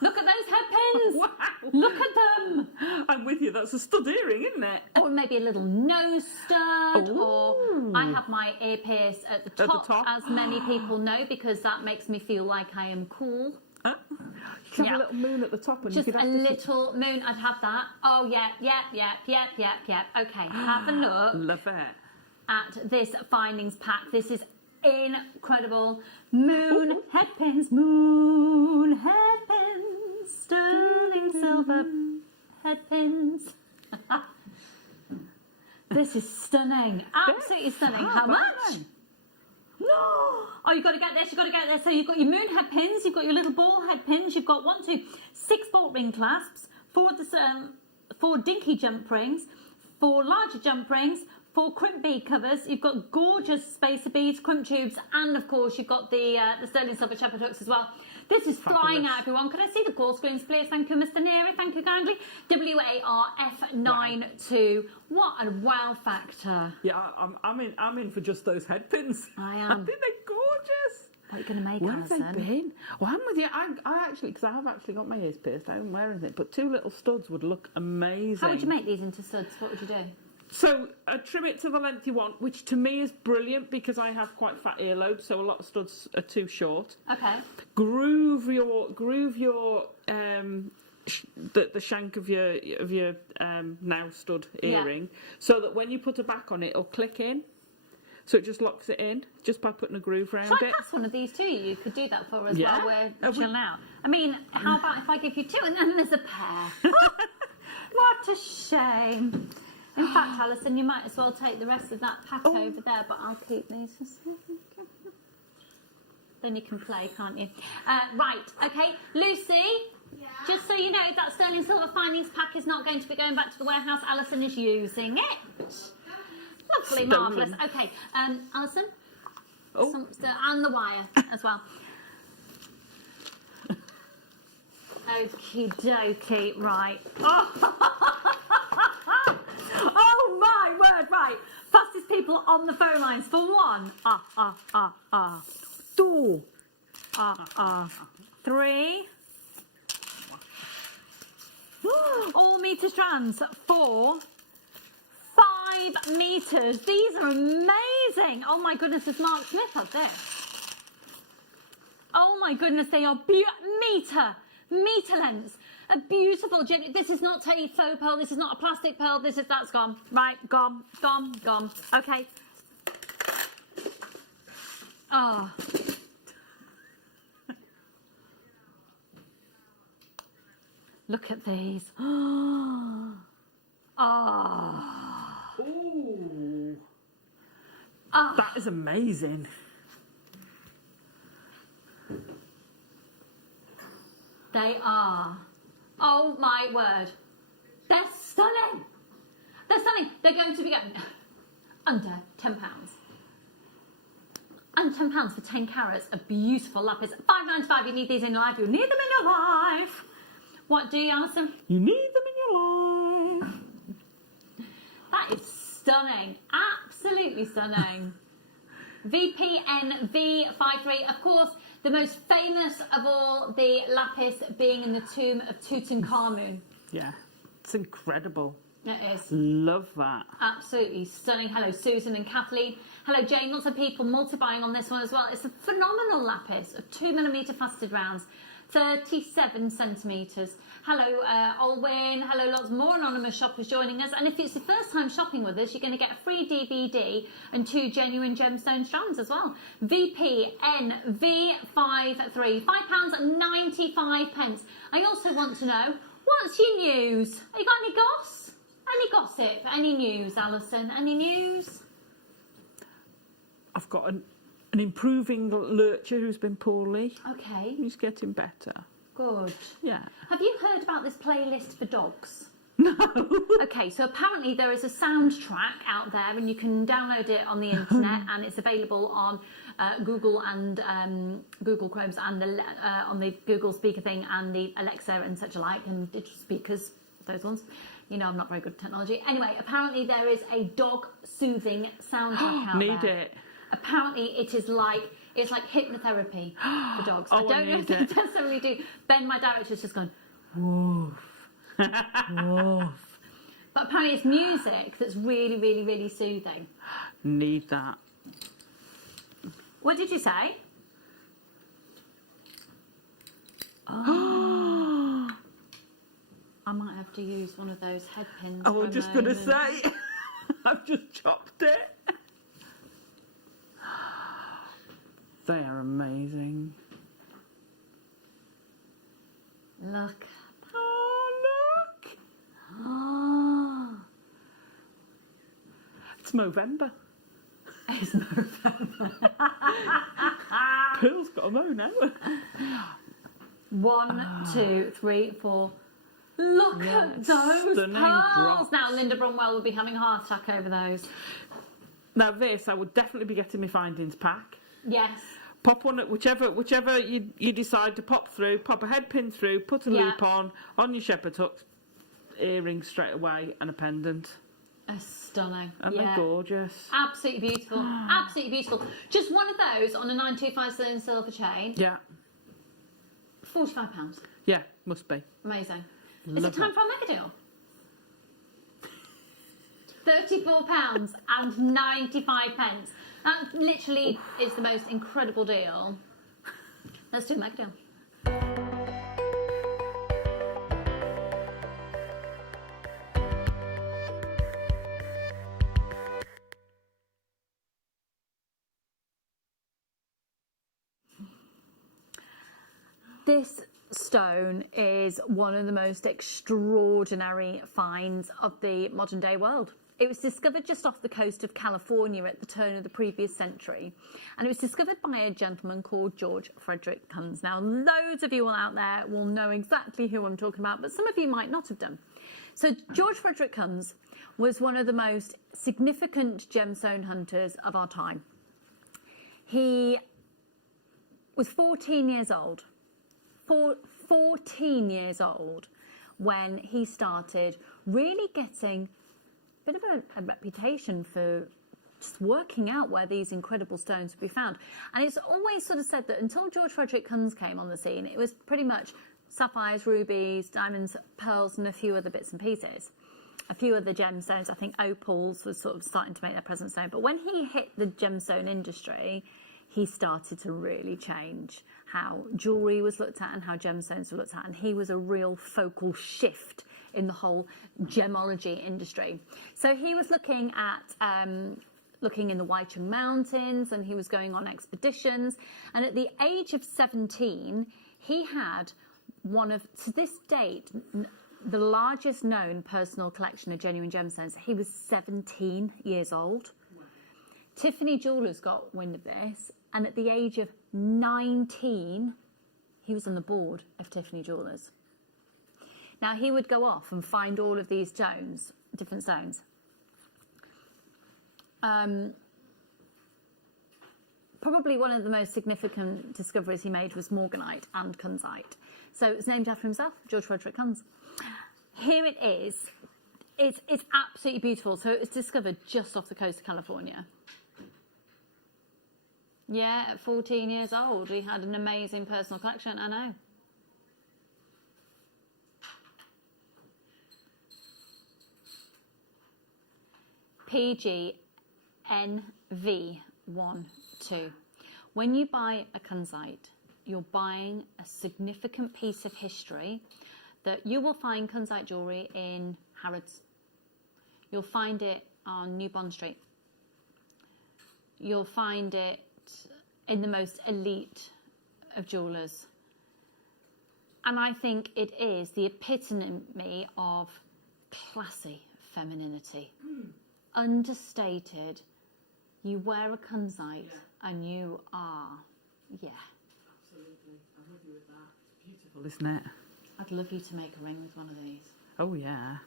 Look at those head pins. Wow. Look at them. I'm with you. That's a stud earring, isn't it? Or maybe a little nose stud. Ooh. Or I have my ear pierce at the top, as many people know, because that makes me feel like I am cool. You could have a little moon at the top. And just you could a little moon, I'd have that. Oh, yeah. Okay, have a look. Love it. At this findings pack. This is incredible. Moon head pins, sterling silver head pins. This is stunning. Absolutely stunning. How much? No! Oh, you've got to get this, So you've got your moon head pins, you've got your little ball head pins, you've got 6 bolt ring clasps, 4 dinky jump rings, 4 larger jump rings, 4 crimp bead covers, you've got gorgeous spacer beads, crimp tubes, and of course you've got the sterling silver shepherd hooks as well. This is flying out, everyone. Can I see the call screens, please? Thank you, Mr. Neary. Thank you kindly. WARF92. What a wow factor. Yeah, I'm in for just those head pins. I am. I think they're gorgeous. What are you going to make, Where Alison? have they been? Well, I'm with you. I actually, because I have actually got my ears pierced. I don't wear anything, but 2 little studs would look amazing. How would you make these into studs? What would you do? So trim it to the length you want, which to me is brilliant because I have quite fat earlobes, so a lot of studs are too short. Okay. Groove your the shank of your now stud earring, so that when you put a back on it, it'll click in. So it just locks it in just by putting a groove around Shall it. I pass one of these to you? You could do that for us Yeah. while we're chilling out. I mean, how about if I give you 2 and then there's a pair? What a shame. In fact, Alison, you might as well take the rest of that pack over there, but I'll keep these. Then you can play, can't you? Right, okay. Lucy, just so you know, that sterling silver findings pack is not going to be going back to the warehouse. Alison is using it. Lovely, marvellous. Okay, Alison, and the wire as well. Okie dokie, right. Oh my word, right. Fastest people on the phone lines for 1. 2. 3. All metre strands. 4. 5 metres. These are amazing. Oh my goodness, has Mark Smith had this? Oh my goodness, they are metre lengths. A beautiful gem. This is not a faux pearl. This is not a plastic pearl. That's gone. Right, gone. Okay. Oh. Look at these. Oh. Ooh. Oh. That is amazing. They are. Oh my word. They're stunning. They're going to be going under £10. Under £10 for 10 carats of beautiful lapis. £5.95. You need these in your life. You need them in your life. What do you, Alison? You need them in your life. That is Stunning. Absolutely stunning. VPNV53, of course, the most famous of all the lapis being in the tomb of Tutankhamun. Yeah, it's incredible. It is. Love that. Absolutely stunning. Hello, Susan and Kathleen. Hello, Jane. Lots of people multi-buying on this one as well. It's a phenomenal lapis of 2mm faceted rounds, 37 centimetres. Hello, Olwyn. Hello, lots more anonymous shoppers joining us. And if it's your first time shopping with us, you're going to get a free DVD and 2 genuine gemstone strands as well. VPNV53, £5.95. I also want to know, what's your news? Have you got any goss? Any gossip? Any news, Alison? Any news? I've got an improving lurcher who's been poorly. Okay. He's getting better. Good. Yeah. Have you heard about this playlist for dogs? No. Okay, so apparently there is a soundtrack out there and you can download it on the internet and it's available on Google and Google Chromes and on the Google speaker thing and the Alexa and such alike and digital speakers, those ones. You know I'm not very good at technology. Anyway, apparently there is a dog soothing soundtrack out there. Need it. Apparently it is like, it's like hypnotherapy for dogs. I don't know if they necessarily do. Ben, my director's just gone, woof, woof. But apparently it's music that's really, really, really soothing. Need that. What did you say? Oh. I might have to use one of those head pins. I was just going to say, I've just chopped it. They are amazing. Look. Oh, look. Oh. It's Movember. It's Movember. Pearl's got a mo now. 1, 2, 3, 4. Look at those stunning pearls. drops. Now, Linda Bromwell will be having a heart attack over those. Now this, I would definitely be getting my findings pack. Yes. Pop one at whichever you decide to pop through, pop a head pin through, put a loop on your shepherd hook, earrings straight away, and a pendant. Stunning. And they're gorgeous. Absolutely beautiful. Absolutely beautiful. Just one of those on a 925 sterling silver chain. Yeah. £45. Yeah, must be. Amazing. Is Love it time for a mega deal? £34 and 95 pence. That literally is the most incredible deal. Let's do a mega deal. This stone is one of the most extraordinary finds of the modern day world. It was discovered just off the coast of California at the turn of the previous century, and it was discovered by a gentleman called George Frederick Kunz. Now, loads of you all out there will know exactly who I'm talking about, but some of you might not have done. So George Frederick Kunz was one of the most significant gemstone hunters of our time. He was 14 years old. 14 years old when he started really getting a bit of a reputation for just working out where these incredible stones would be found. And it's always sort of said that until George Frederick Kunz came on the scene, it was pretty much sapphires, rubies, diamonds, pearls, and a few other bits and pieces. A few other gemstones, I think opals was sort of starting to make their presence known. But when he hit the gemstone industry, he started to really change how jewellery was looked at and how gemstones were looked at. And he was a real focal shift in the whole gemology industry. So he was looking at looking in the Wycham Mountains, and he was going on expeditions. And at the age of 17, he had one of, to this date, the largest known personal collection of genuine gemstones. He was 17 years old. Tiffany Jewellers got wind of this, and at the age of 19, he was on the board of Tiffany Jewellers. Now, he would go off and find all of these stones, different stones. Probably one of the most significant discoveries he made was morganite and kunzite. So it's named after himself, George Frederick Kunz. Here it is. It's absolutely beautiful. So it was discovered just off the coast of California. Yeah, at 14 years old, he had an amazing personal collection. I know. PGNV12. When you buy a kunzite, you're buying a significant piece of history that you will find kunzite jewellery in Harrods. You'll find it on New Bond Street. You'll find it in the most elite of jewellers. And I think it is the epitome of classy femininity. Understated. You wear a kunzite and you are, Absolutely. I'm with you with that. It's beautiful, isn't it? I'd love you to make a ring with one of these. Oh, yeah.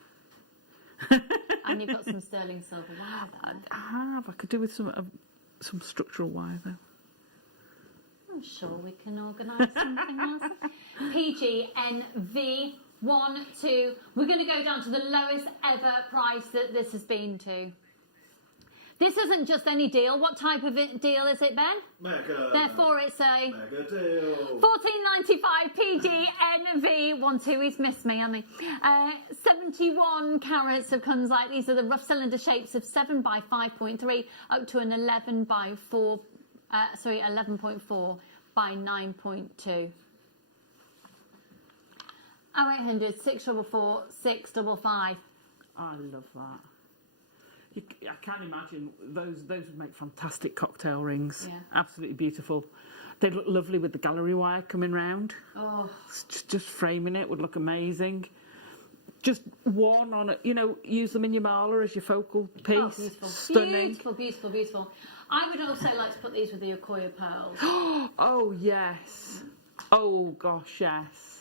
And you've got some sterling silver wire there. I have. I could do with some structural wire, though. I'm sure we can organise something else. PGNV12. We're going to go down to the lowest ever price that this has been to. This isn't just any deal. What type of deal is it, Ben? Mega. Therefore, it's a mega deal. $14.95 PGNV12. He's missed me, hasn't he? 71 carats of kunzite. These are the rough cylinder shapes of 7 by 5.3 up to an 11 by 4. 11.4 by 9.2. 0800 644 655. I love that. I can't imagine those would make fantastic cocktail rings. Yeah. Absolutely beautiful. They'd look lovely with the gallery wire coming round. Oh, just framing it would look amazing. Just one on it, use them in your mala as your focal piece. oh, beautiful. Stunning. Beautiful, beautiful, beautiful. I would also like to put these with the Okoye pearls. Oh yes. Oh gosh, yes.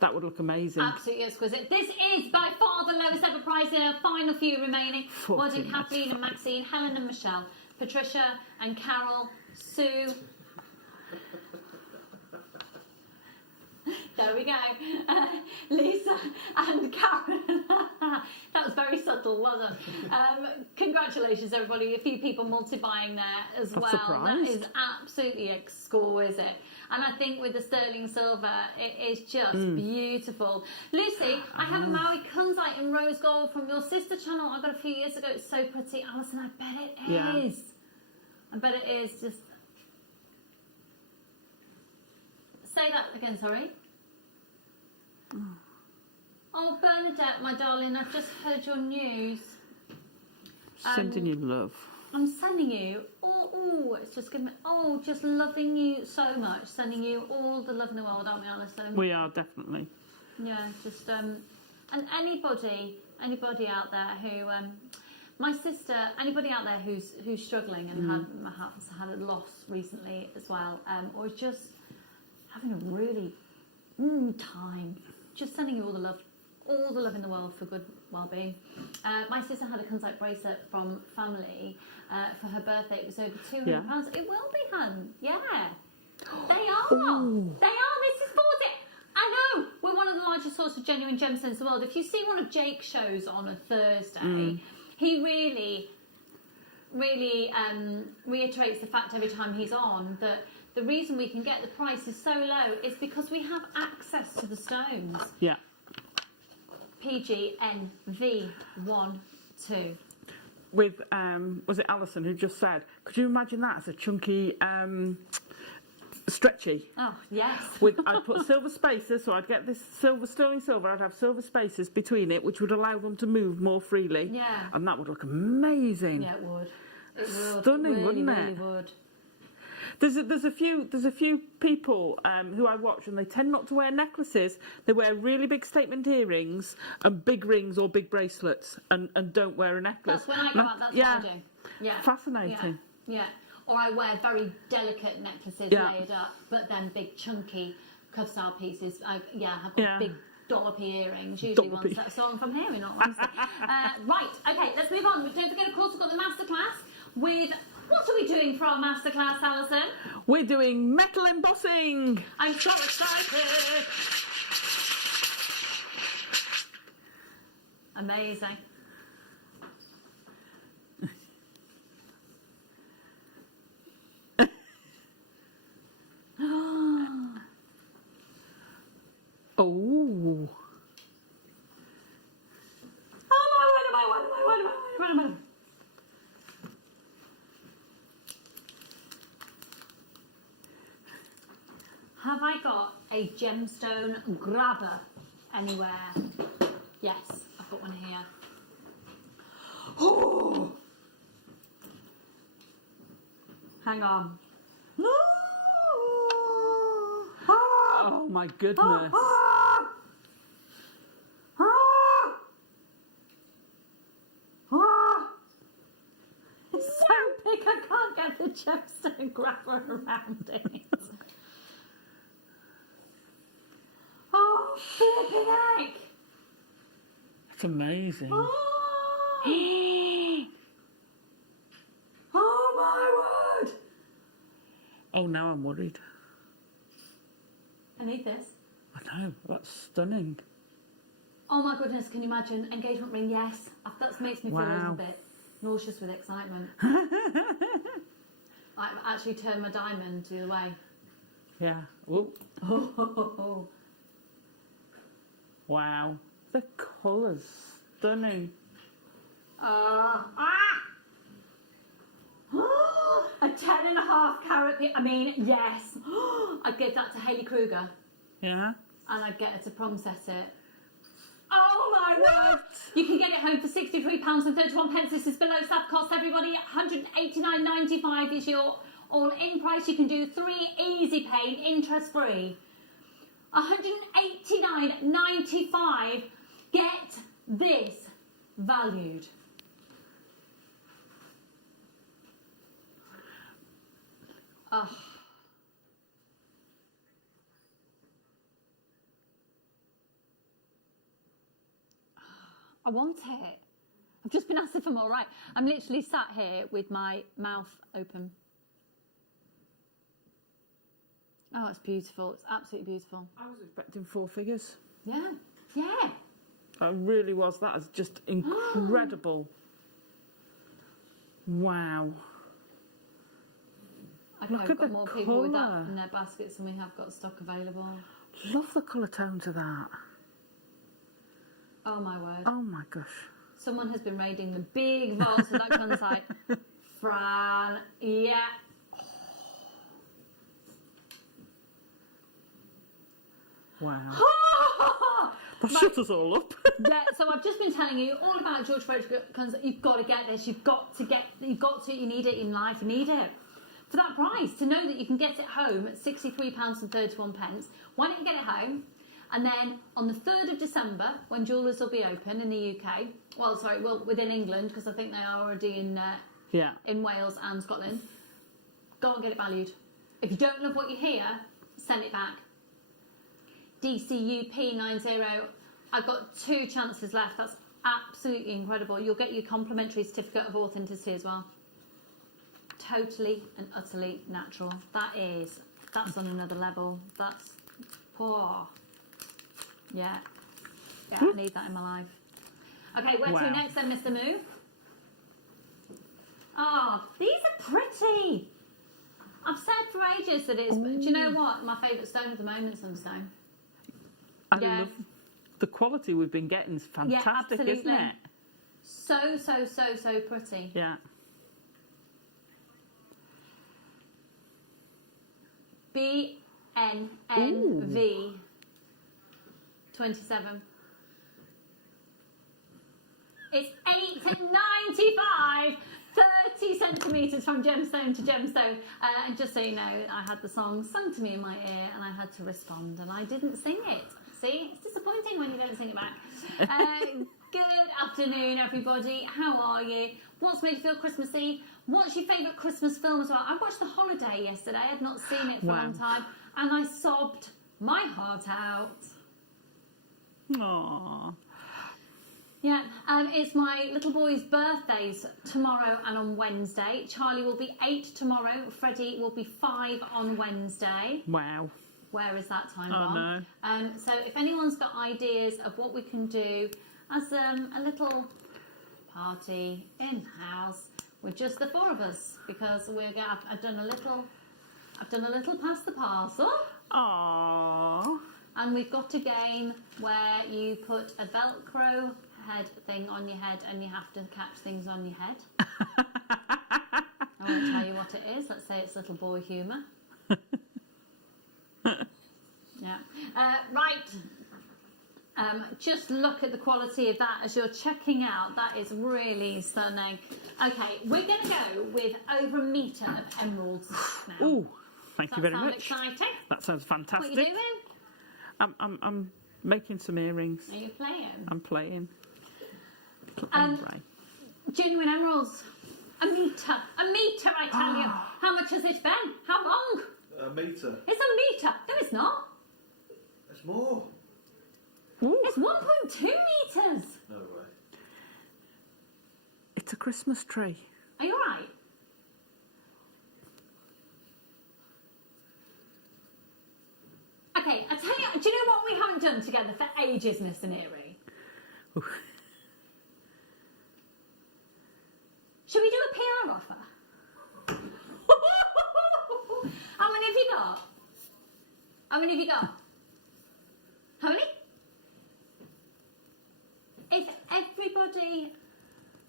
That would look amazing. Absolutely exquisite. This is by far the lowest ever price. There are final few remaining. Was it Kathleen and Maxine, Helen and Michelle, Patricia and Carol, Sue. There we go. Lisa and Karen. That was very subtle, wasn't it? Congratulations, everybody. A few people multi-buying there as well. Surprised. That is absolutely exquisite. And I think with the sterling silver, it is just beautiful. Lucy, I have a Maui kunzite in rose gold from your sister channel I got a few years ago. It's so pretty. Alison, I bet it is. Yeah. I bet it is. Just say that again, sorry. Oh, Bernadette, my darling, I've just heard your news. Sending you love. I'm sending you, it's just giving me, just loving you so much. Sending you all the love in the world, aren't we, Alison? We are, definitely. Yeah, just, and anybody out there who, my sister, anybody out there who's struggling and has had a loss recently as well, or is just having a really time, just sending you all the love in the world for good well-being. My sister had a kunzite bracelet from family for her birthday. It was over £200. Yeah. It will be, hun. Yeah. They are. Ooh. They are. This is 40. I know. We're one of the largest sources of genuine gemstones in the world. If you see one of Jake's shows on a Thursday, he really reiterates the fact every time he's on that the reason we can get the prices so low is because we have access to the stones. Yeah. PGNV12. With, was it Alison who just said, could you imagine that as a chunky, stretchy? Oh, yes. I'd put silver spaces, so I'd get this sterling silver, I'd have silver spaces between it, which would allow them to move more freely. Yeah. And that would look amazing. Yeah, it would. It would. Stunning, it really, wouldn't it? really would. There's a few people who I watch, and they tend not to wear necklaces. They wear really big statement earrings and big rings or big bracelets, and don't wear a necklace. That's when I go out. That's what I do. Yeah. Fascinating. Yeah. Or I wear very delicate necklaces layered up, but then big chunky cuff style pieces. I've got big dollopy earrings, usually ones that I saw from here, in all honesty. Right, okay, let's move on. Don't forget, of course, we've got the masterclass with... What are we doing for our masterclass, Alison? We're doing metal embossing. I'm so excited. Amazing. Oh. Have I got a gemstone grabber anywhere? Yes, I've got one here. Oh! Hang on. Oh my goodness. It's so big I can't get the gemstone grabber around it. Oh, flipping heck! It's amazing. Oh my word! Oh, now I'm worried. I need this. I know, that's stunning. Oh my goodness, can you imagine? Engagement ring, yes. That makes me feel a little bit nauseous with excitement. I actually turned my diamond the other way. Yeah. Ooh. Oh. Wow. The colours, stunning. A 10.5 carat. I mean, yes. I'd give that to Hayley Kruger. Yeah. And I'd get her to prom set it. Oh my word! You can get it home for £63.31. This is below staff cost, everybody. £189.95 is your all-in price. You can do 3 easy pay, interest-free. £189.95. Get this valued. Oh. I want it. I've just been asked if I'm all right. I'm literally sat here with my mouth open. Oh, it's beautiful. It's absolutely beautiful. I was expecting 4 figures. Yeah, yeah. I really was. That is just incredible. Wow. I Look hope at got the more people with that colour. in their baskets than we have got stock available. Love the colour tones of that. Oh my word. Oh my gosh. Someone has been raiding the big vaults of that gunsight. Fran, yeah. Wow. That shut us all up. Yeah, so I've just been telling you all about George Frederick guns. You've got to get this. You need it in life. You need it. For that price, to know that you can get it home at £63.31. Why don't you get it home? And then on the 3rd of December, when jewellers will be open in the UK, within England, because I think they are already in Wales and Scotland, go and get it valued. If you don't love what you hear, send it back. DCUP90. I've got 2 chances left. That's absolutely incredible. You'll get your complimentary certificate of authenticity as well. Totally and utterly natural. That's on another level. That's yeah, I need that in my life. Okay, where to next then, Mr. Moo? Oh, these are pretty. I've said for ages that it's. Do you know what? My favourite stone at the moment is sunstone. I love the quality we've been getting. Is fantastic, isn't it? So pretty. Yeah. BNNV 27. It's $8.95, 30 centimetres from gemstone to gemstone. And just so you know, I had the song sung to me in my ear and I had to respond and I didn't sing it. See, it's disappointing when you don't sing it back. Good afternoon, everybody. How are you? What's made you feel Christmassy? What's your favourite Christmas film as well? I watched The Holiday yesterday. I had not seen it for a long time. And I sobbed my heart out. Aww. Yeah, it's my little boy's birthdays tomorrow and on Wednesday. Charlie will be 8 tomorrow. Freddie will be 5 on Wednesday. Wow. Where is that time gone? No. So if anyone's got ideas of what we can do as a little party in-house with just the 4 of us, because I've done a little pass the parcel. Aww. And we've got a game where you put a Velcro head thing on your head and you have to catch things on your head. I won't tell you what it is. Let's say it's little boy humour. Yeah. Right. Just look at the quality of that as you're checking out. That is really stunning. Okay, we're going to go with over a metre of emeralds now. Ooh, thank you very Sound much. Exciting? That sounds fantastic. What are you doing? I'm making some earrings. Are you playing? I'm playing. Genuine emeralds. A metre, I tell you. How much has it been? How long? A metre. It's a metre. No, it's not. It's more. Ooh. It's 1.2 metres. No way. It's a Christmas tree. Are you all right? Okay, I tell you, do you know what we haven't done together for ages, Mr. Neary? Should we do a PR offer? How many have you got? How many have you got? How many?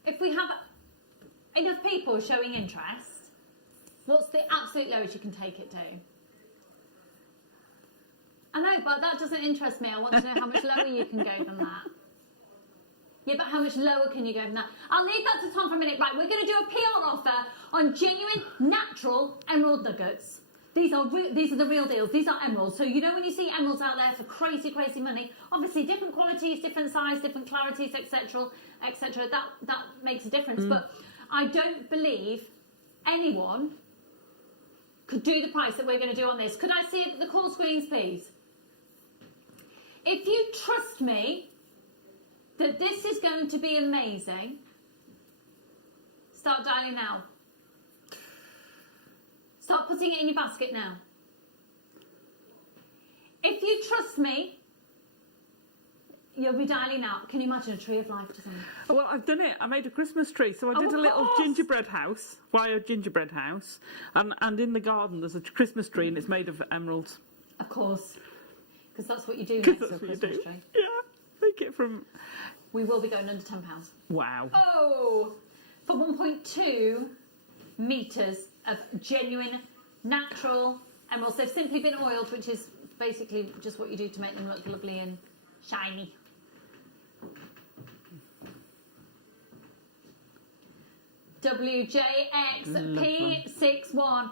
If we have enough people showing interest, what's the absolute lowest you can take it to? I know, but that doesn't interest me. I want to know how much lower you can go than that. Yeah, but how much lower can you go than that? I'll leave that to Tom for a minute. Right, we're going to do a PR offer on genuine, natural emerald nuggets. These are the real deals. These are emeralds. So you know when you see emeralds out there for crazy, crazy money, obviously different qualities, different size, different clarities, etc., etc. That makes a difference. But I don't believe anyone could do the price that we're going to do on this. Could I see the call screens, please? If you trust me that this is going to be amazing, start dialing now. Start putting it in your basket now. If you trust me, you'll be dialing out. Can you imagine a tree of life design? Well, I've done it. I made a Christmas tree. So I did a little gingerbread house, wire gingerbread house. And in the garden there's a Christmas tree and it's made of emeralds. Of course. Because that's what you do next to a Christmas tree. Yeah. Make it from... We will be going under £10. Wow. Oh! For 1.2 metres of genuine, natural emeralds. They've simply been oiled, which is basically just what you do to make them look lovely and shiny. WJXP61.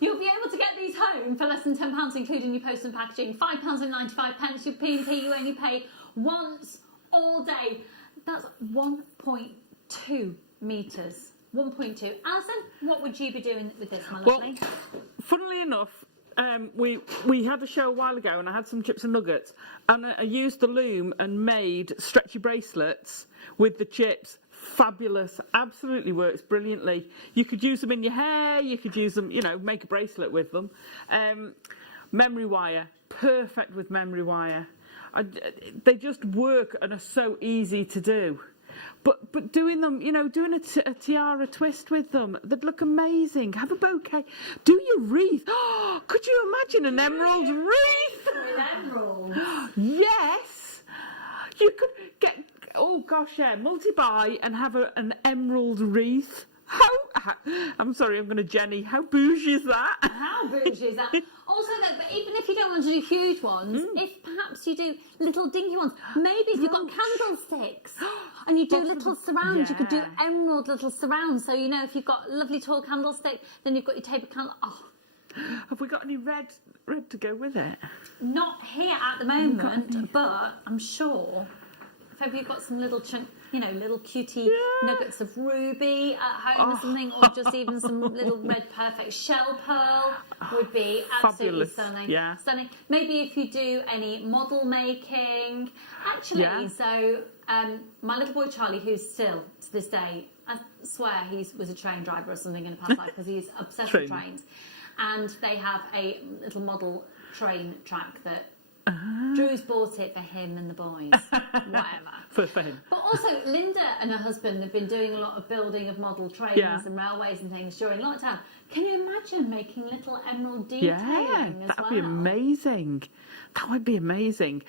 You'll be able to get these home for less than £10, including your post and packaging. £5.95. Your P&P you only pay once all day. That's 1.2 metres. 1.2. Alison, what would you be doing with this, my lovely? Well, funnily enough, we had a show a while ago and I had some chips and nuggets and I used the loom and made stretchy bracelets with the chips. Fabulous, absolutely works brilliantly. You could use them in your hair, you could use them, you know, make a bracelet with them. Memory wire, perfect with memory wire. They just work and are so easy to do. But doing them, you know, doing a tiara twist with them, they'd look amazing. Have a bouquet. Do your wreath. Oh, could you imagine an emerald wreath? With emeralds? Yes. You could get, oh gosh, yeah, multi-buy and have an emerald wreath. How, I'm sorry, I'm going to Jenny. How bougie is that? How bougie is that? Also, though, but even if you don't want to do huge ones, if perhaps you do little dinky ones, maybe if you've got candlesticks and you do little surrounds, you could do emerald little surrounds. So, you know, if you've got a lovely tall candlestick, then you've got your table candle. Oh. Have we got any red to go with it? Not here at the moment, but I'm sure if ever you've got some little little cutie nuggets of ruby at home or something, or just even some little red perfect shell pearl would be absolutely stunning. Yeah. Stunning. Maybe if you do any model making. Actually, so my little boy Charlie, who's still to this day, I swear he was a train driver or something in a past life because he's obsessed with trains. And they have a little model train track that Drew's bought it for him and the boys, whatever. For him. But Also, Linda and her husband have been doing a lot of building of model trains Yeah. and railways and things during lockdown. Can you imagine making little emerald Yeah, detailing as that'd well? be amazing. That would be amazing.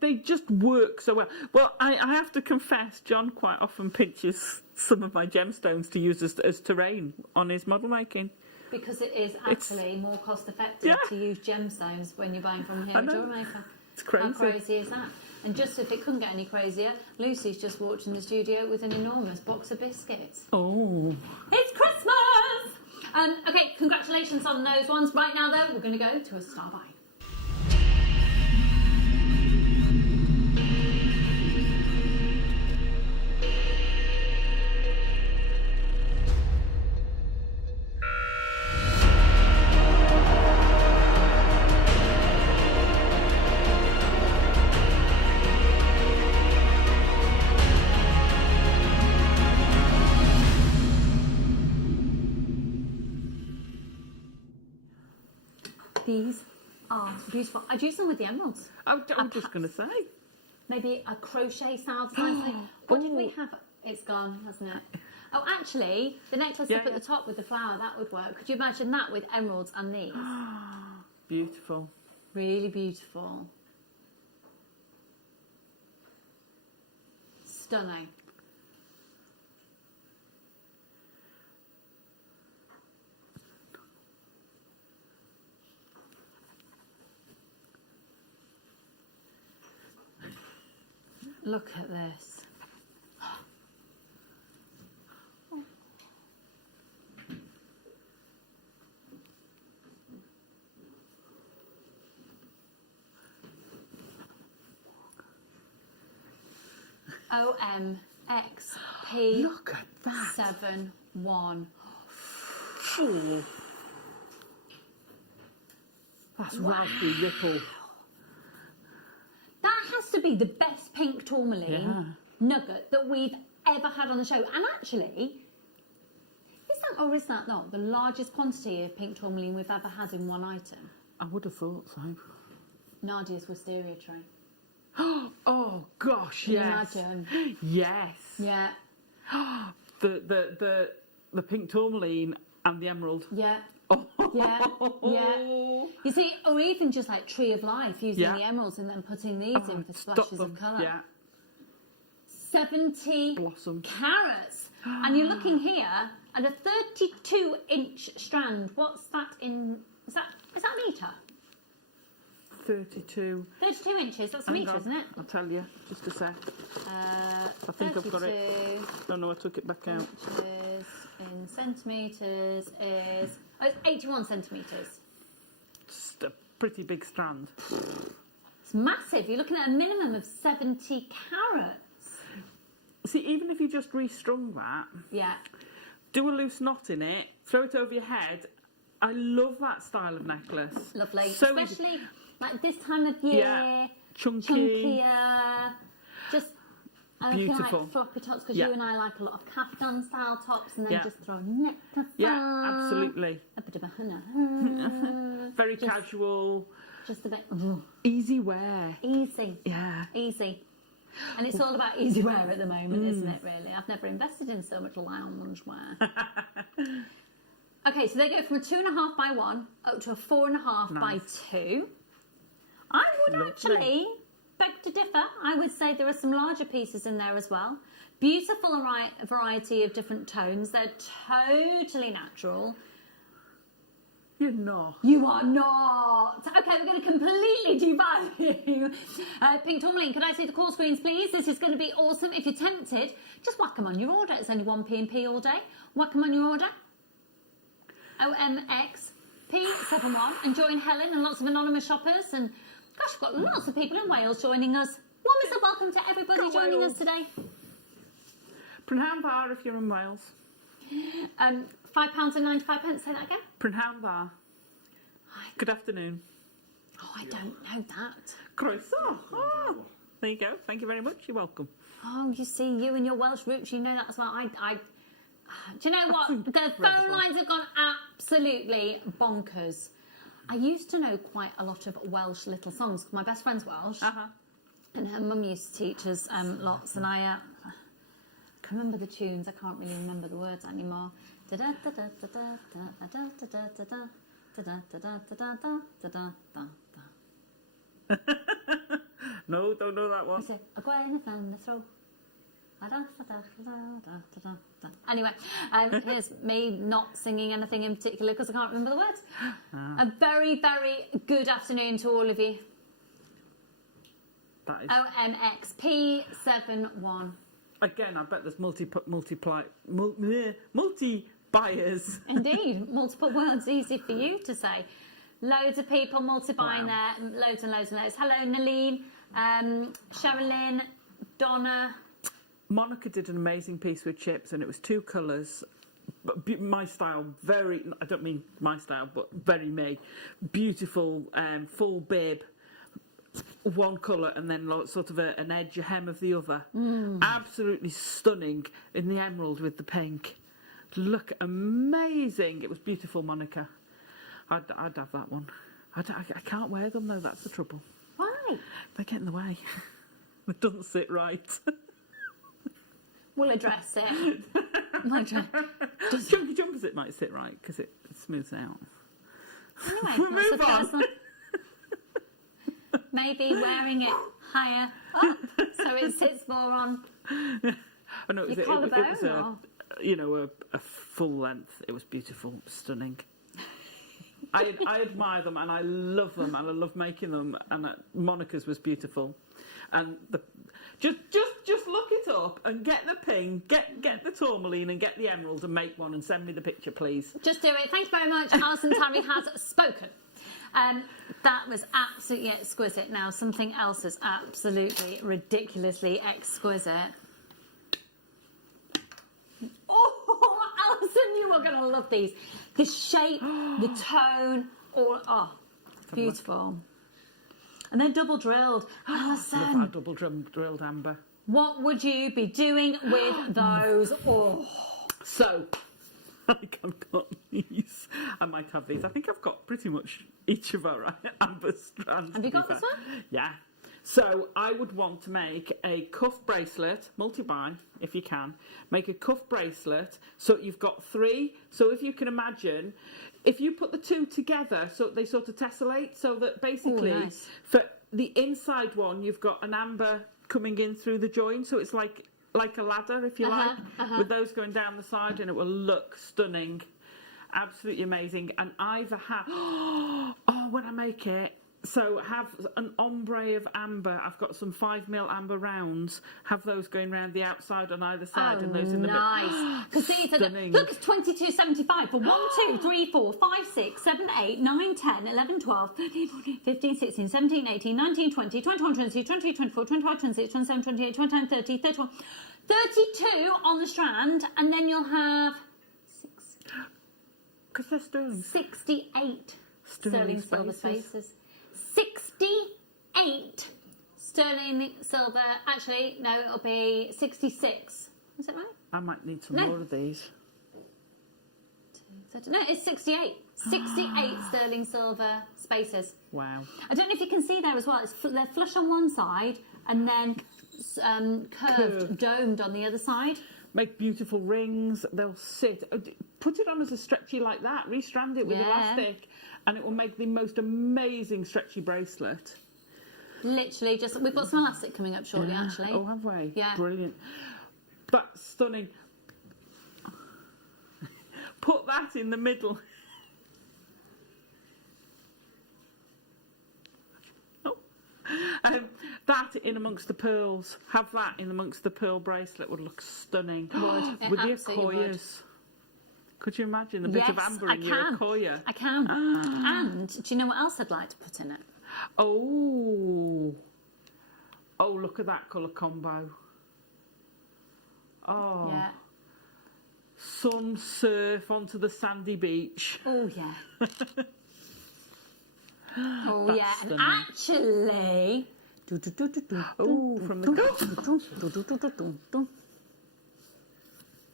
They just work so well. Well, I have to confess, John quite often pinches some of my gemstones to use as terrain on his model making. Because it is actually more cost effective to use gemstones when you're buying from here I at know. JewelleryMaker. It's crazy. How crazy is that? And just if it couldn't get any crazier, Lucy's just walked in the studio with an enormous box of biscuits. Oh. It's Christmas! Okay, congratulations on those ones. Right now, though, we're going to go to a star buy. These are beautiful. I'd use them with the emeralds. I'm just going to say. Maybe a crochet style design. What did we have? It's gone, hasn't it? Oh, actually, the necklace up at the top with the flower, that would work. Could you imagine that with emeralds and these? Beautiful. Really beautiful. Stunning. Look at this. OMXP. Look at that. 7-1. Oh. That's raspberry ripple. That has to be the best pink tourmaline nugget that we've ever had on the show. And actually, is that or is that not the largest quantity of pink tourmaline we've ever had in one item? I would have thought so. Nadia's wisteria tray. Oh gosh, Can you yes. imagine? Yes. Yeah. The pink tourmaline and the emerald. Yeah. Yeah, yeah. You see, or even just like Tree of Life, using the emeralds and then putting these in for splashes of colour. Yeah. 70 carats. And you're looking here at a 32-inch strand. What's that in... Is that a metre? 32. 32 inches, that's a Hang metre, on, isn't it? I'll tell you, just a sec. I think I've got it. Oh no, I took it back out. Inches in centimetres is... Oh, it's 81 centimetres. Just a pretty big strand. It's massive. You're looking at a minimum of 70 carats. See, even if you just restrung that, do a loose knot in it, throw it over your head. I love that style of necklace. Lovely, So especially like this time of year. Yeah, chunky. Chunkier. Just beautiful. like floppy tops because you and I like a lot of caftan style tops, and then Yeah. just throw a necklace. Yeah, absolutely. A bit of a Very casual. Just a bit easy wear. Easy. Yeah. Easy. And it's all about easy wear at the moment, isn't it, really? I've never invested in so much lounge wear. Okay, so they go from a 2.5 by 1 up to a 4.5 by 2. I would actually beg to differ. I would say there are some larger pieces in there as well. Beautiful variety of different tones. They're totally natural. You're not. You are not. Okay, we're going to completely devalue pink tourmaline. Could I see the call screens, please? This is going to be awesome. If you're tempted, just whack them on your order. It's only 1p&p all day. Whack them on your order. OMXP71. And join Helen and lots of anonymous shoppers. And gosh, we've got lots of people in Wales joining us. Warmest of welcome to everybody joining us today. Prynhawn Bar if you're in Wales. £5.95. Say that again. Prynhawn Bar. Good afternoon. Oh, I don't know that. Croeso. Oh, there you go. Thank you very much. You're welcome. Oh, you see, you and your Welsh roots, you know that as well. Do you know what? The phone lines have gone absolutely bonkers. I used to know quite a lot of Welsh little songs. My best friend's Welsh. And her mum used to teach us lots, and can remember the tunes. I can't really remember the words anymore. No, don't know that one. A Gwen found the throw. Anyway, here's me not singing anything in particular because I can't remember the words. A very, very good afternoon to all of you. That is... OMXP71. Again, I bet there's multi buyers. Indeed, multiple words, easy for you to say. Loads of people multi-buying there, loads and loads and loads. Hello, Naleen, Sherilyn, Donna. Monica did an amazing piece with chips, and it was 2 colours. My style, very, I don't mean my style, but very me. Beautiful, full bib, 1 colour, and then sort of an edge, a hem of the other. Absolutely stunning in the emerald with the pink. Look, amazing. It was beautiful, Monica. I'd have that one. I can't wear them though, that's the trouble. Why? They get in the way. It doesn't sit right. We'll address it. Chunky jumpers, it might sit right because it smooths out. Anyway, Move on. Maybe wearing it higher up so it sits more on Oh no, it was a full length. It was beautiful, stunning. I admire them and I love them and I love making them. And Monica's was beautiful. And just look it up and get the pink, get the tourmaline and get the emerald and make one and send me the picture, please. Just do it. Thank you very much. Alison Tarry has spoken. That was absolutely exquisite. Now, something else is absolutely ridiculously exquisite. Oh, Alison, you are going to love these. The shape, the tone, beautiful. And they're double drilled. Alison. Love that double drilled amber. What would you be doing with those? So, I've got these. I might have these. I think I've got pretty much each of our amber strands. Have you got this one? Yeah. So I would want to make a cuff bracelet, multi-buy if you can. Make a cuff bracelet so you've got 3. So if you can imagine, if you put the 2 together, so they sort of tessellate, so that basically nice. For the inside one you've got an amber coming in through the join, so it's like a ladder, if you like, with those going down the side, and it will look stunning, absolutely amazing. And either have when I make it. So have an ombre of amber. I've got some 5mm amber rounds. Have those going round the outside on either side, and those in the middle. Nice. Because look, it's $22.75 for 1, 2, 3, 4, 5, 6, 7, 8, 9, 10, 11, 12, 13, 14, 15, 16, 17, 18, 19, 20, 21, 22, 23, 24, 25, 26, 27, 28, 29, 30, 31, 32 on the strand, and then you'll have because they're sterling. 68 sterling silver spaces. 68 sterling silver. Actually, no, it'll be 66. Is that right? I might need some more of these. No, it's 68. 68 sterling silver spaces. Wow. I don't know if you can see there as well. They're flush on one side and then curved, domed on the other side. Make beautiful rings. They'll sit. Put it on as a stretchy like that. Restrand it with elastic, and it will make the most amazing stretchy bracelet. Literally, we've got some elastic coming up shortly, actually. Oh, have we? Yeah. Brilliant. But stunning. Put that in the middle. That in amongst the pearls. Have that in amongst the pearl bracelet would look stunning. With your koyas. Could you imagine a bit of amber in your koya? I can. And do you know what else I'd like to put in it? Oh, look at that colour combo. Oh. Yeah. Sun, surf onto the sandy beach. Oh, yeah. Oh, That's yeah. stunning. And actually... Oh, from the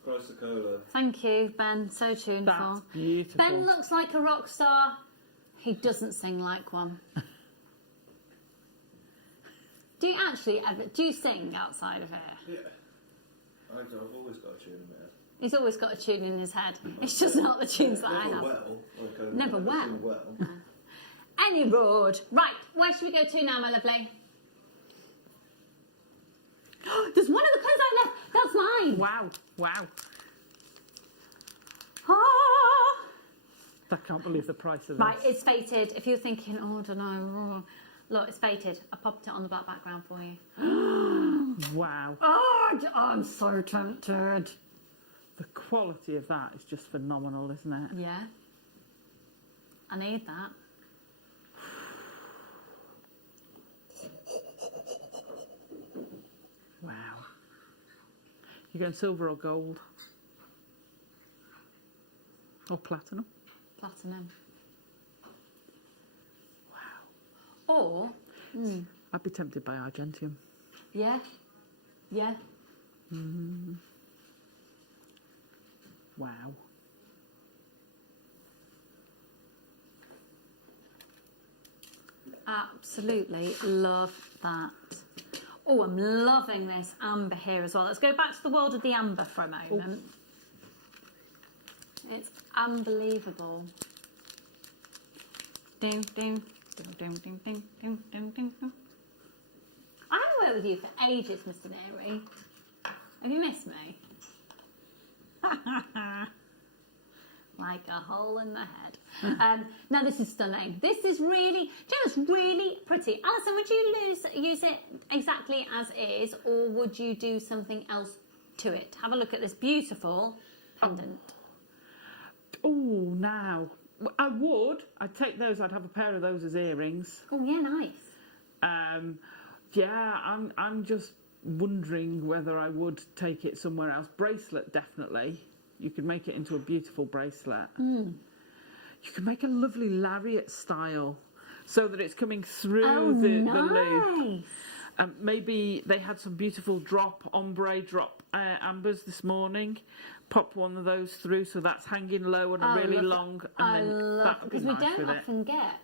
Coca-Cola. Thank you, Ben. So tuneful. That's beautiful. Ben looks like a rock star. He doesn't sing like one. Do you actually ever... Do you sing outside of here? Yeah. I I've always got a tune in my head. He's always got a tune in his head. It's just not the tunes that I have. Never well. Any road. Right, where should we go to now, my lovely? There's one of the clothes I left. That's mine. Wow, wow. Ah. I can't believe the price of this. Right, it's fated. If you're thinking, oh, I don't know. Look, it's fated. I popped it on the black background for you. Wow. Oh, I'm so tempted. The quality of that is just phenomenal, isn't it? Yeah. I need that. Wow. You going silver or gold? Or platinum? Platinum. Wow. Or... I'd be tempted by argentium. Yeah. Yeah. Wow. Absolutely love that. Oh, I'm loving this amber here as well. Let's go back to the world of the amber for a moment. It's unbelievable. Ding, ding, ding, ding, ding, ding, ding, ding, ding, ding. I haven't worked with you for ages, Mr. Neary. Have you missed me? Like a hole in the head. Now this is stunning. This is really, it's really pretty. Alison, would you use it exactly as is, or would you do something else to it? Have a look at this beautiful pendant. Oh, now. I would. I'd take those. I'd have a pair of those as earrings. Oh, yeah, nice. Yeah, I'm just wondering whether I would take it somewhere else. Bracelet, definitely. You could make it into a beautiful bracelet. You could make a lovely lariat style so that it's coming through the loop. Maybe they had some beautiful ombre drop ambers this morning. Pop one of those through so that's hanging low and really long. And then that would be because nice we don't with often get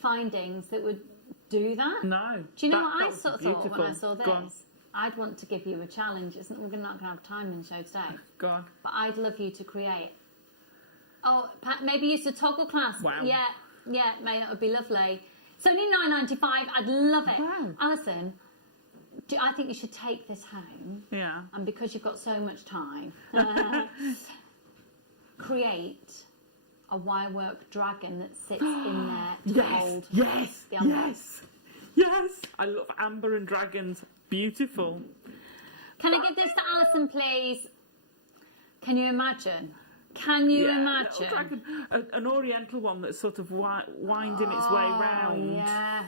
findings that would do that. No. Do you know what I sort of thought when I beautiful. saw Go on. this? I'd want to give you a challenge. We're not going to have time in the show today. Go on. But I'd love you to create. Oh, maybe use the toggle clasp. Wow. Yeah, mate, that would be lovely. It's only £9.95. I'd love it. Wow. Alison, I think you should take this home. Yeah. And because you've got so much time, create a wirework dragon that sits in there to hold the amber. Yes. I love amber and dragons. Beautiful. Can I give this to Alison, please? Can you imagine? Can you imagine? Dragon, an oriental one that's sort of winding its way round. Yeah.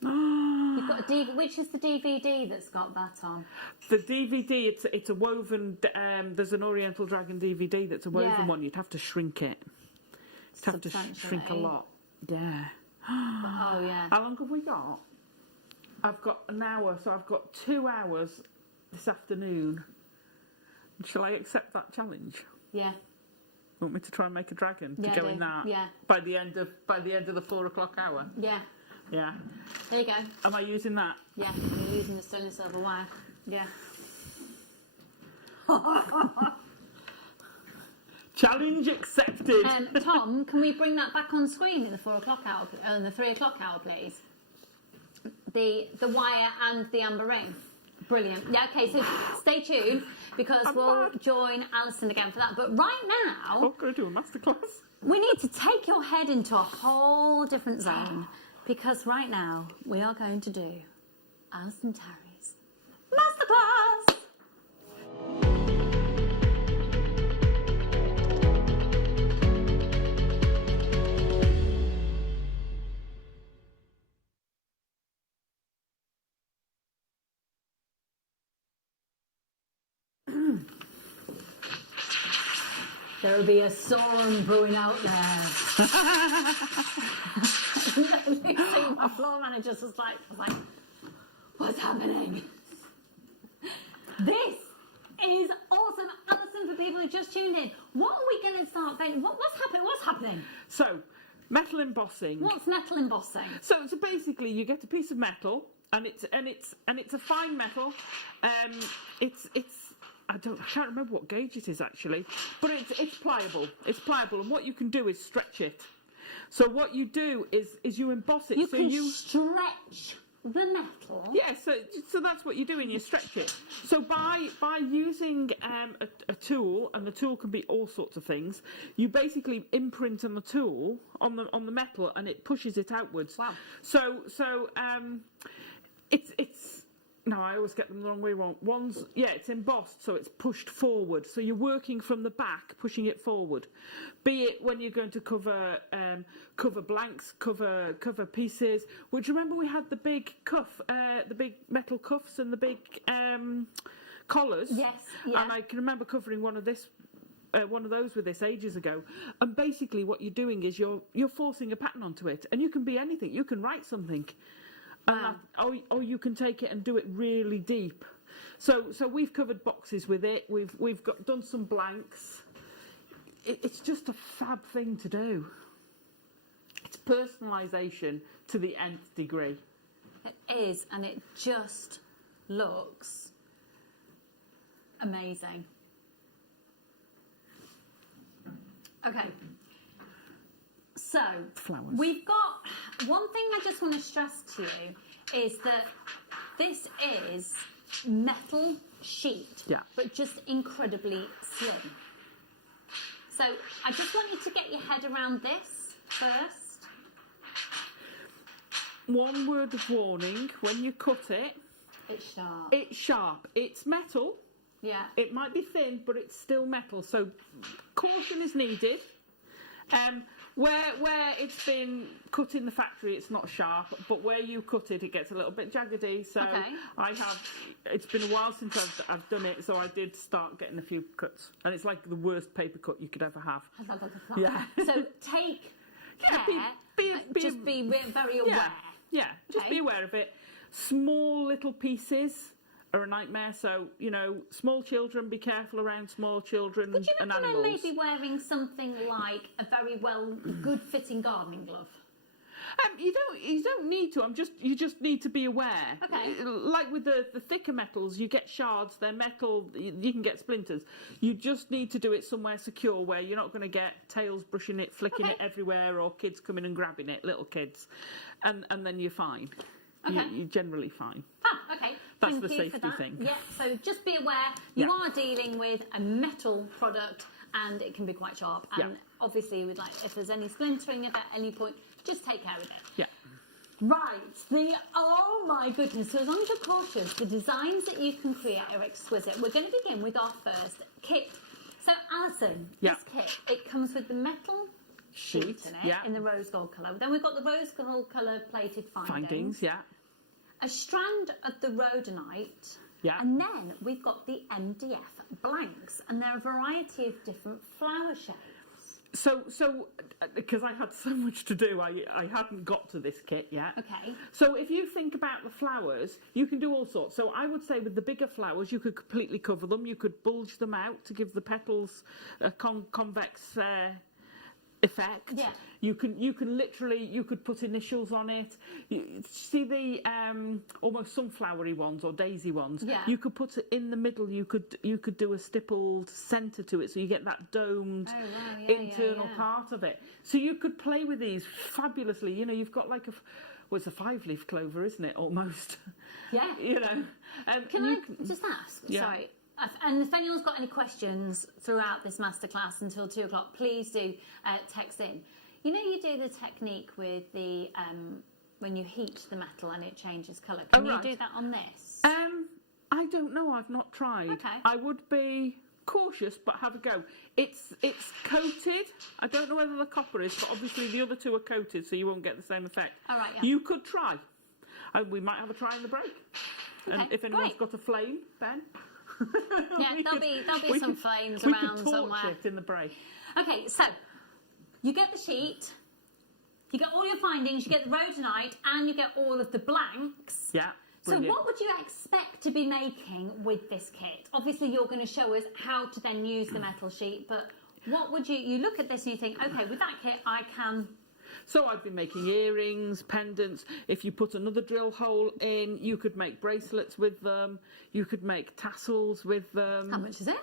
You've got a which is the DVD that's got that on? The DVD, it's a woven. There's an Oriental Dragon DVD that's a woven one. You'd have to shrink it. You'd have to shrink a lot. Yeah. Oh yeah. How long have we got? I've got an hour, so I've got 2 hours this afternoon. Shall I accept that challenge? Yeah. Want me to try and make a dragon Yeah, to go in that? Yeah. By the end of the 4 o'clock hour. Yeah. Yeah. There you go. Am I using that? Yeah. I'm using the sterling silver wire. Yeah. Challenge accepted. Tom, can we bring that back on screen in the 4 o'clock hour, in the 3 o'clock hour, please? The wire and the amber ring. Brilliant. Yeah, okay, so stay tuned because we'll join Alison again for that. But right now... I'll go do a masterclass. We need to take your head into a whole different zone because right now we are going to do Alison Terry's masterclass. There'll be a storm brewing out there. My floor manager was like, what's happening? This is awesome. Alison, for people who just tuned in, what are we going to start painting? What's happening? What's happening? So, metal embossing. What's metal embossing? So basically you get a piece of metal and it's a fine metal. It's I can't remember what gauge it is actually, but it's pliable. It's pliable, and what you can do is stretch it. So what you do is you emboss it. You can stretch the metal. Yeah, so that's what you do, and you stretch it. So by using a tool, and the tool can be all sorts of things, you basically imprint on the tool on the metal, and it pushes it outwards. Wow. So it's no, I always get them the wrong way around. It's embossed, so it's pushed forward. So you're working from the back, pushing it forward. Be it when you're going to cover blanks, cover pieces. Which, remember, we had the big cuff, the big metal cuffs and the big collars. Yes, yeah. And I can remember covering one of those with this ages ago. And basically, what you're doing is you're forcing a pattern onto it, and you can be anything. You can write something. Or you can take it and do it really deep. So we've covered boxes with it. We've done some blanks. It's just a fab thing to do. It's personalisation to the nth degree. It is, and it just looks amazing. Okay. So, flowers. We've got one thing I just want to stress to you is that this is metal sheet, but just incredibly slim. So I just want you to get your head around this first. One word of warning, when you cut it, it's sharp. It's sharp. It's metal. Yeah. It might be thin, but it's still metal. So caution is needed. Where it's been cut in the factory, it's not sharp, but where you cut it, it gets a little bit jaggedy. So it's been a while since I've done it, so I did start getting a few cuts, and it's like the worst paper cut you could ever have. Yeah. So take care. Just be very aware. Yeah. Just be aware of it. Small little pieces are a nightmare. So, small children, be careful around small children Would you and recommend animals. maybe wearing something like a very good-fitting gardening glove? You don't need to. You just need to be aware. Okay. Like with the thicker metals, you get shards. They're metal. You can get splinters. You just need to do it somewhere secure where you're not going to get tails brushing it, flicking it everywhere, or kids coming and grabbing it, little kids, and then you're fine. Okay. You're generally fine. Okay. That's Thank the you safety for that. thing. Yeah, so just be aware you are dealing with a metal product, and it can be quite sharp. And obviously, if there's any splintering at any point, just take care of it. Yeah. Right. Oh my goodness. So as long as you're cautious, the designs that you can create are exquisite. We're going to begin with our first kit. So Alison, this kit, it comes with the metal sheet in it, in the rose gold colour. Then we've got the rose gold colour plated findings. A strand of the rhodonite. And then we've got the MDF blanks, and there are a variety of different flower shapes. So because I had so much to do, I hadn't got to this kit yet. Okay. So if you think about the flowers, you can do all sorts. So I would say with the bigger flowers, you could completely cover them. You could bulge them out to give the petals a convex effect. Yeah. You can literally put initials on it. You see the almost sunflowery ones or daisy ones. Yeah. You could put it in the middle. You could do a stippled centre to it, so you get that domed internal part of it. So you could play with these fabulously. You've got like it's a 5-leaf clover, isn't it? Almost. Yeah. Can I just ask? Yeah. Sorry. And if anyone's got any questions throughout this masterclass until 2 o'clock, please do text in. You do the technique with the when you heat the metal and it changes colour. Can you do that on this? I don't know. I've not tried. Okay. I would be cautious, but have a go. It's coated. I don't know whether the copper is, but obviously the other two are coated, so you won't get the same effect. All right. Yeah. You could try. We might have a try in the break. Okay, and if anyone's got a flame, Ben. Yeah, there'll be some flames around somewhere. We could torch it in the break. Okay, so you get the sheet, you get all your findings, you get the rhodonite, and you get all of the blanks. Yeah. Brilliant. So what would you expect to be making with this kit? Obviously, you're going to show us how to then use the metal sheet, but what would you look at this and you think, okay, with that kit, I can So I've been making earrings, pendants. If you put another drill hole in, you could make bracelets with them. You could make tassels with them. How much is it?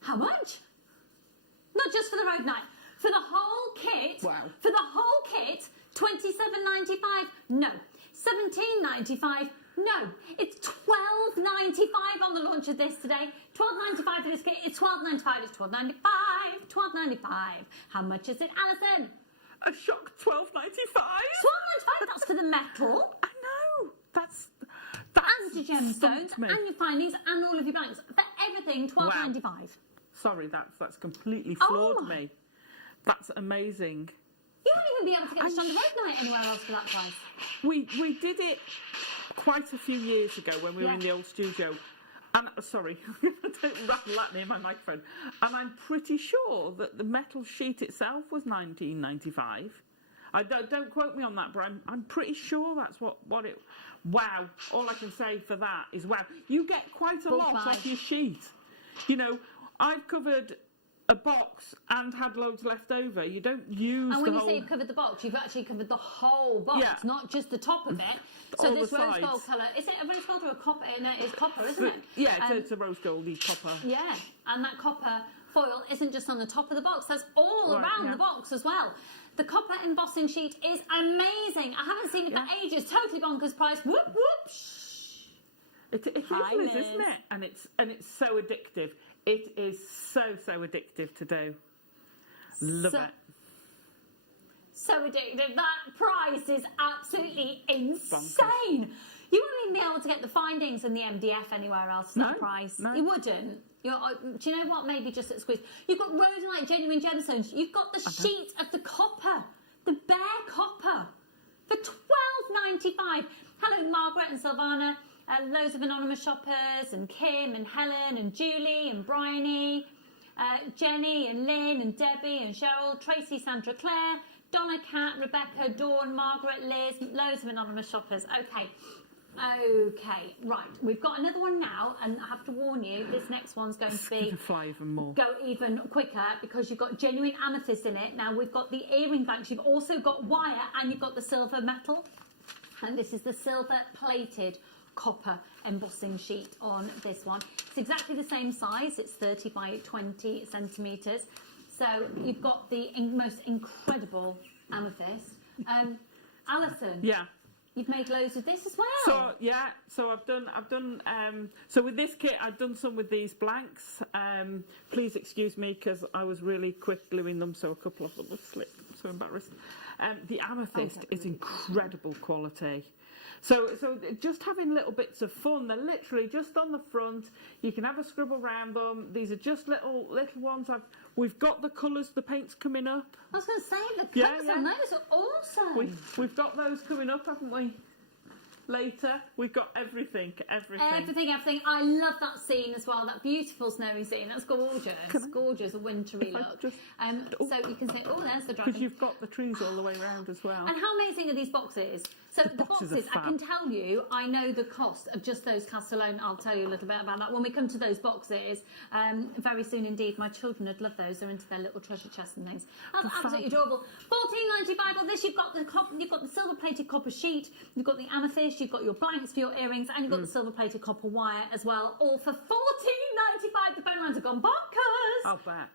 How much? Not just for the road knife. For the whole kit. Wow. For the whole kit, $27.95. No. $17.95. No. It's $12.95 on the launch of this today. $12.95 for this kit. It's $12.95. It's $12.95. $12.95. How much is it, Alison? A shock $12.95. $12.95. That's for the metal. I know. That's and your gemstones stumped me. and your findings and all of your blanks. For everything, $12.95. Wow. Sorry, that's completely Oh floored me. That's amazing. You won't even be able to get this on the road night anywhere else for that price. We did it quite a few years ago when we were in the old studio. And sorry, don't rattle that near my microphone. And I'm pretty sure that the metal sheet itself was $19.95. I don't quote me on that, but I'm pretty sure that's what it. Wow! All I can say for that is wow. You get quite a lot off your sheet. You know, I've covered a box and had loads left over. You don't use and when the you whole... say you've covered the box, you've actually covered the whole box, Yeah. not just the top of it. So All this the rose sides. gold colour, is it a rose gold or a copper? No, it's copper, isn't it? Yeah, it's a rose goldy copper. Yeah, and that copper foil isn't just on the top of the box, that's all Right, around yeah. the box as well. The copper embossing sheet is amazing. I haven't seen it for ages. Totally bonkers price. Whoop, whoop. It is, Liz, isn't it? And it's so addictive. It is so addictive to do. Love it. So addictive. That price is absolutely insane. You wouldn't even be able to get the findings and the MDF anywhere else for that price. No. You wouldn't. Do you know what? Maybe just at Squeeze. You've got rhodonite genuine gemstones. You've got the sheet of the copper, the bare copper, for $12.95. Hello, Margaret and Silvana. Loads of anonymous shoppers, and Kim and Helen and Julie and Bryony, Jenny and Lynn and Debbie and Cheryl, Tracy, Sandra, Claire, Donna, Kat, Rebecca, Dawn, Margaret, Liz, loads of anonymous shoppers. Okay, right. We've got another one now, and I have to warn you, this next one's going to be fly even more. Go even quicker because you've got genuine amethyst in it. Now we've got the earring banks. You've also got wire, and you've got the silver metal, and this is the silver plated copper embossing sheet on this one. It's exactly the same size. It's 30 by 20 centimetres. So you've got the most incredible amethyst. Alison. Yeah. You've made loads of this as well. So yeah, so I've done. So with this kit, I've done some with these blanks. Please excuse me because I was really quick gluing them, so a couple of them have slipped. I'm so embarrassed. The amethyst is incredible quality. So just having little bits of fun. They're literally just on the front. You can have a scribble around them. These are just little ones. We've got the colours. The paint's coming up. I was going to say the colours on those are awesome. We've got those coming up, haven't we? Later, we've got everything. Everything. I love that scene as well. That beautiful snowy scene. That's gorgeous. Gorgeous, a wintry look. So you can say, oh, there's the dragon. Because you've got the trees all the way around as well. And how amazing are these boxes? So the boxes, I can tell you, I know the cost of just those cast alone. I'll tell you a little bit about that when we come to those boxes very soon indeed. My children would love those. They're into their little treasure chests and things. That's absolutely adorable. $14.95 on this. You've got the silver-plated copper sheet. You've got the amethyst. You've got your blanks for your earrings, and you've got the silver-plated copper wire as well. All for $14.95. The phone lines have gone bonkers. I'll bet.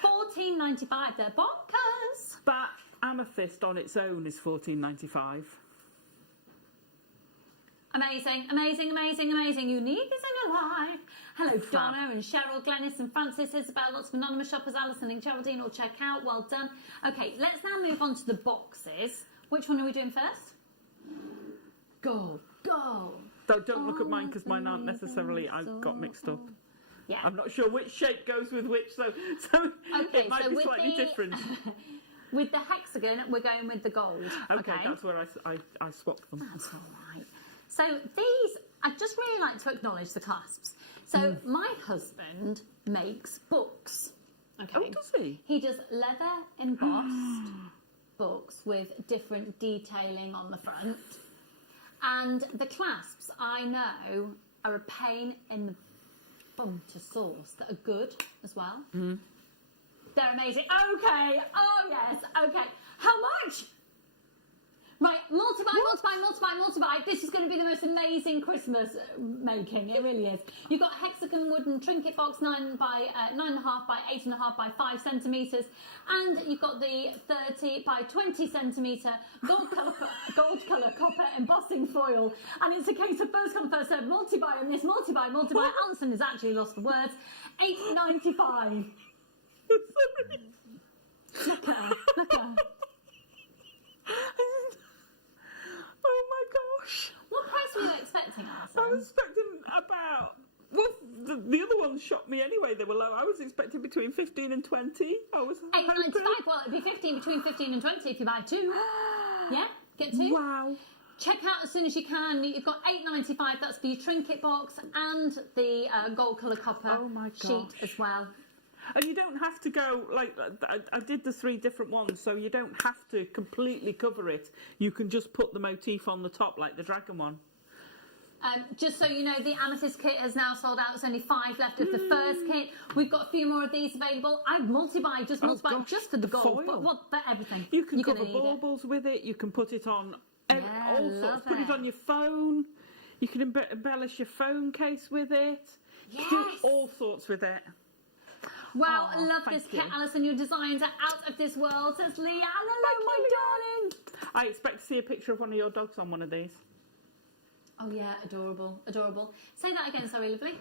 $14.95. They're bonkers. That amethyst on its own is $14.95. Amazing, amazing, amazing, amazing. You need this in your life. Hello, Donna and Cheryl, Glennis and Francis, Isabel, lots of anonymous shoppers, Alison and Geraldine all check out. Well done. Okay, let's now move on to the boxes. Which one are we doing first? Gold. Don't look at mine because mine aren't necessarily. I got mixed up. Yeah. I'm not sure which shape goes with which, so it might be slightly different. With the hexagon, we're going with the gold. Okay, that's where I swapped them. That's all right. So these, I'd just really like to acknowledge the clasps. So my husband makes books. Okay. Oh, does he? He does leather embossed books with different detailing on the front. And the clasps, I know, are a pain in the fun to source that are good as well. Mm. They're amazing. Okay. Oh, yes. Okay. How much? Right, multiply. This is going to be the most amazing Christmas making. It really is. You've got a hexagon wooden trinket box, 9 by 9.5 by 8.5 by 5 centimetres, and you've got the 30 by 20 centimetre gold colour copper embossing foil. And it's a case of first come first served. Multi-buy on this. Multi-buy. Alison has actually lost the words. £8.95. Look at her. Oh my gosh. What price were you expecting, Alison? I was expecting about... Well, the other ones shocked me anyway. They were low. I was expecting between 15 and 20. I was £8.95. Well, it'd be between 15 and 20 if you buy 2. Yeah, get 2. Wow. Check out as soon as you can. You've got £8.95. That's for your trinket box and the gold colour copper sheet as well. And you don't have to go, like, I did the 3 different ones, so you don't have to completely cover it. You can just put the motif on the top, like the dragon one. Just so you know, the amethyst kit has now sold out. There's only 5 left of the first kit. We've got a few more of these available. I'd multi-buy just for the gold, but everything. You can cover baubles with it. You can put it on all sorts. Put it on your phone. You can embellish your phone case with it. Yes. Do all sorts with it. Wow, I love this kit, Alison. Your designs are out of this world, says Leanne. Hello, my darling. I expect to see a picture of one of your dogs on one of these. Oh, yeah, adorable, adorable. Say that again, sorry, lovely.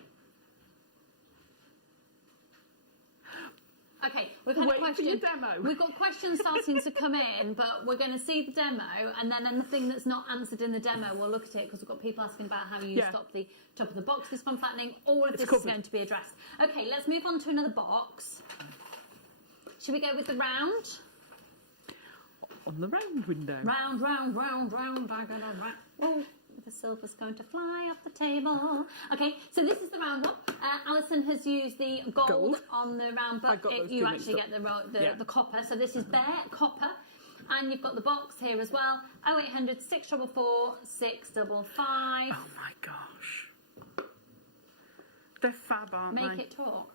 Okay, we've had a question. For your demo. We've got questions starting to come in, but we're going to see the demo, and then anything that's not answered in the demo, we'll look at it, because we've got people asking about how you stop the top of the box, this fun flattening. All of this is going to be addressed. Okay, let's move on to another box. Should we go with the round? On the round window. Round. Oh, the silver's going to fly off the table. Okay, so this is the round one. Alison has used the gold on the round, but you actually get the copper. So this is bare copper. And you've got the box here as well. 0800 644 655. Oh my gosh. They're fab, aren't they? Make it talk.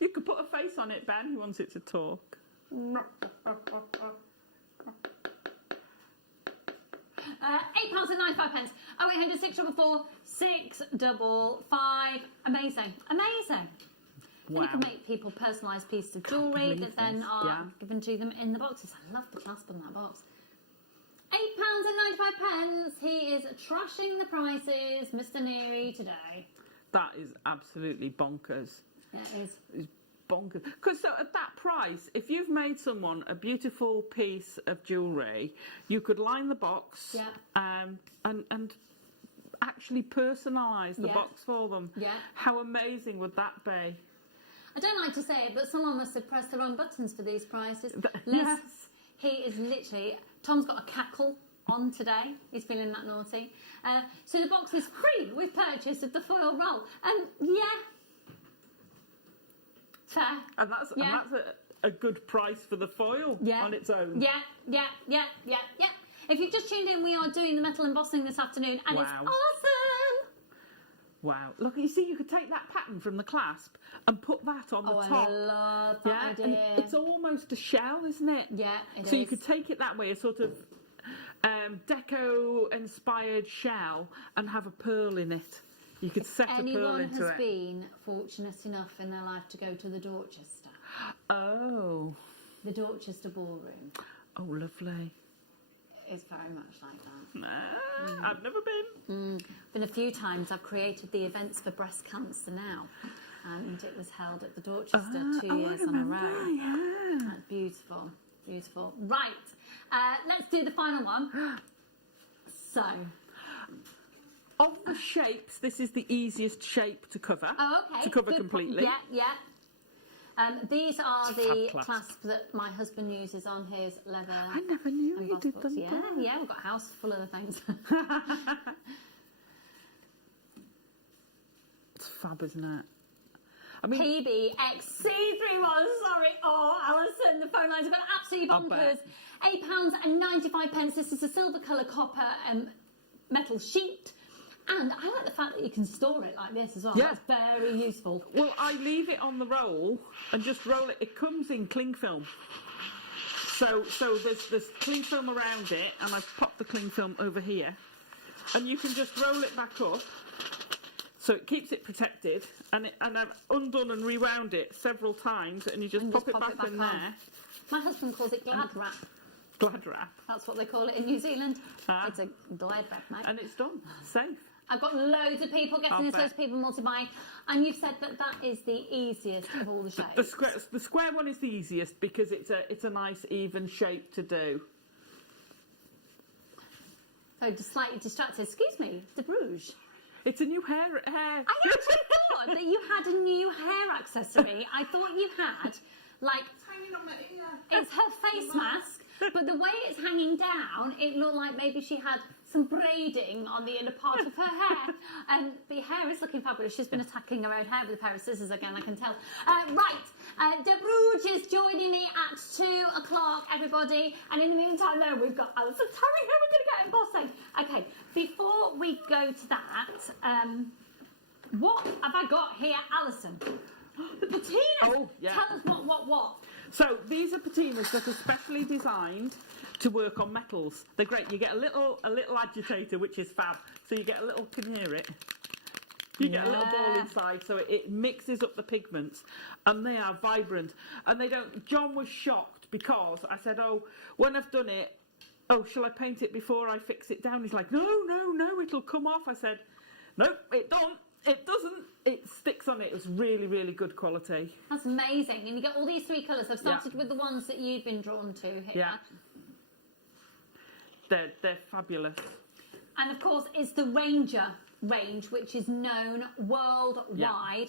You could put a face on it, Ben, who wants it to talk. £8.95. 0800 644 655. Amazing. Amazing. Wow. You can make people personalised pieces of jewellery that then are given to them in the boxes. I love the clasp on that box. £8.95. He is trashing the prices, Mr. Neary, today. That is absolutely bonkers. Yeah, it is. It's bonkers. Because so at that price, if you've made someone a beautiful piece of jewellery, you could line the box and actually personalise the box for them. Yeah. How amazing would that be? I don't like to say it, but someone must have pressed the wrong buttons for these prices. Yes. He is literally... Tom's got a cackle on today. He's feeling that naughty. So the box is free with purchase of the foil roll. Fair. And that's a good price for the foil on its own. Yeah. If you've just tuned in, we are doing the metal embossing this afternoon, and it's awesome. Wow. Look, you see, you could take that pattern from the clasp and put that on the top. I love that idea. And it's almost a shell, isn't it? Yeah, it is. So you could take it that way, a sort of deco-inspired shell, and have a pearl in it. You could set a pearl into it. Anyone has been fortunate enough in their life to go to the Dorchester. Oh. The Dorchester Ballroom. Oh, lovely. It's very much like that. I've never been. Been a few times. I've created the events for breast cancer now, and it was held at the Dorchester 2 years on a row. Yeah. That's beautiful, beautiful. Right, let's do the final one. So, of the shapes, this is the easiest shape to cover. Oh, okay. To cover completely. Yeah. These are the clasps that my husband uses on his leather. I never knew you did them. Yeah, we've got a house full of the things. It's fab, isn't it? I mean, PBXC31, sorry. Oh, Alison, the phone lines have gone absolutely bonkers. £8.95. This is a silver colour copper metal sheet. And I like the fact that you can store it like this as well. Yeah. That's very useful. Well, I leave it on the roll and just roll it. It comes in cling film. So there's cling film around it, and I've popped the cling film over here. And you can just roll it back up, so it keeps it protected. And I've undone and rewound it several times, and you just pop it back in there. My husband calls it glad wrap. Glad wrap. That's what they call it in New Zealand. It's a glad wrap, mate. And it's done. Safe. I've got loads of people getting this, loads of people multi-buying, and you've said that that is the easiest of all the shapes. The square one is the easiest because it's a nice even shape to do. So just slightly distracted. Excuse me, the Bruges. It's a new hair. I actually thought that you had a new hair accessory. I thought you had, like, it's her face mask, but the way it's hanging down, it looked like maybe she had some braiding on the inner part of her hair. But your hair is looking fabulous. She's been attacking her own hair with a pair of scissors again, I can tell. Right, De Bruges is joining me at 2 o'clock, everybody. And in the meantime, there we've got Alison telling her we're going to get embossing. Okay, before we go to that, what have I got here, Alison? The patinas. Oh, yeah. Tell us what. So these are patinas that are specially designed to work on metals. They're great. You get a little agitator, which is fab. So you get a little, can you hear it? You get a little ball inside, so it mixes up the pigments, and they are vibrant. And they don't. John was shocked because I said, "Oh, when I've done it, oh, shall I paint it before I fix it down?" He's like, "No, it'll come off." I said, "Nope, it don't. It doesn't. It sticks on it. It was really, really good quality." That's amazing. And you get all these three colours. I've started with the ones that you've been drawn to here. Yeah. They're fabulous. And of course, it's the Ranger range, which is known worldwide. Yeah.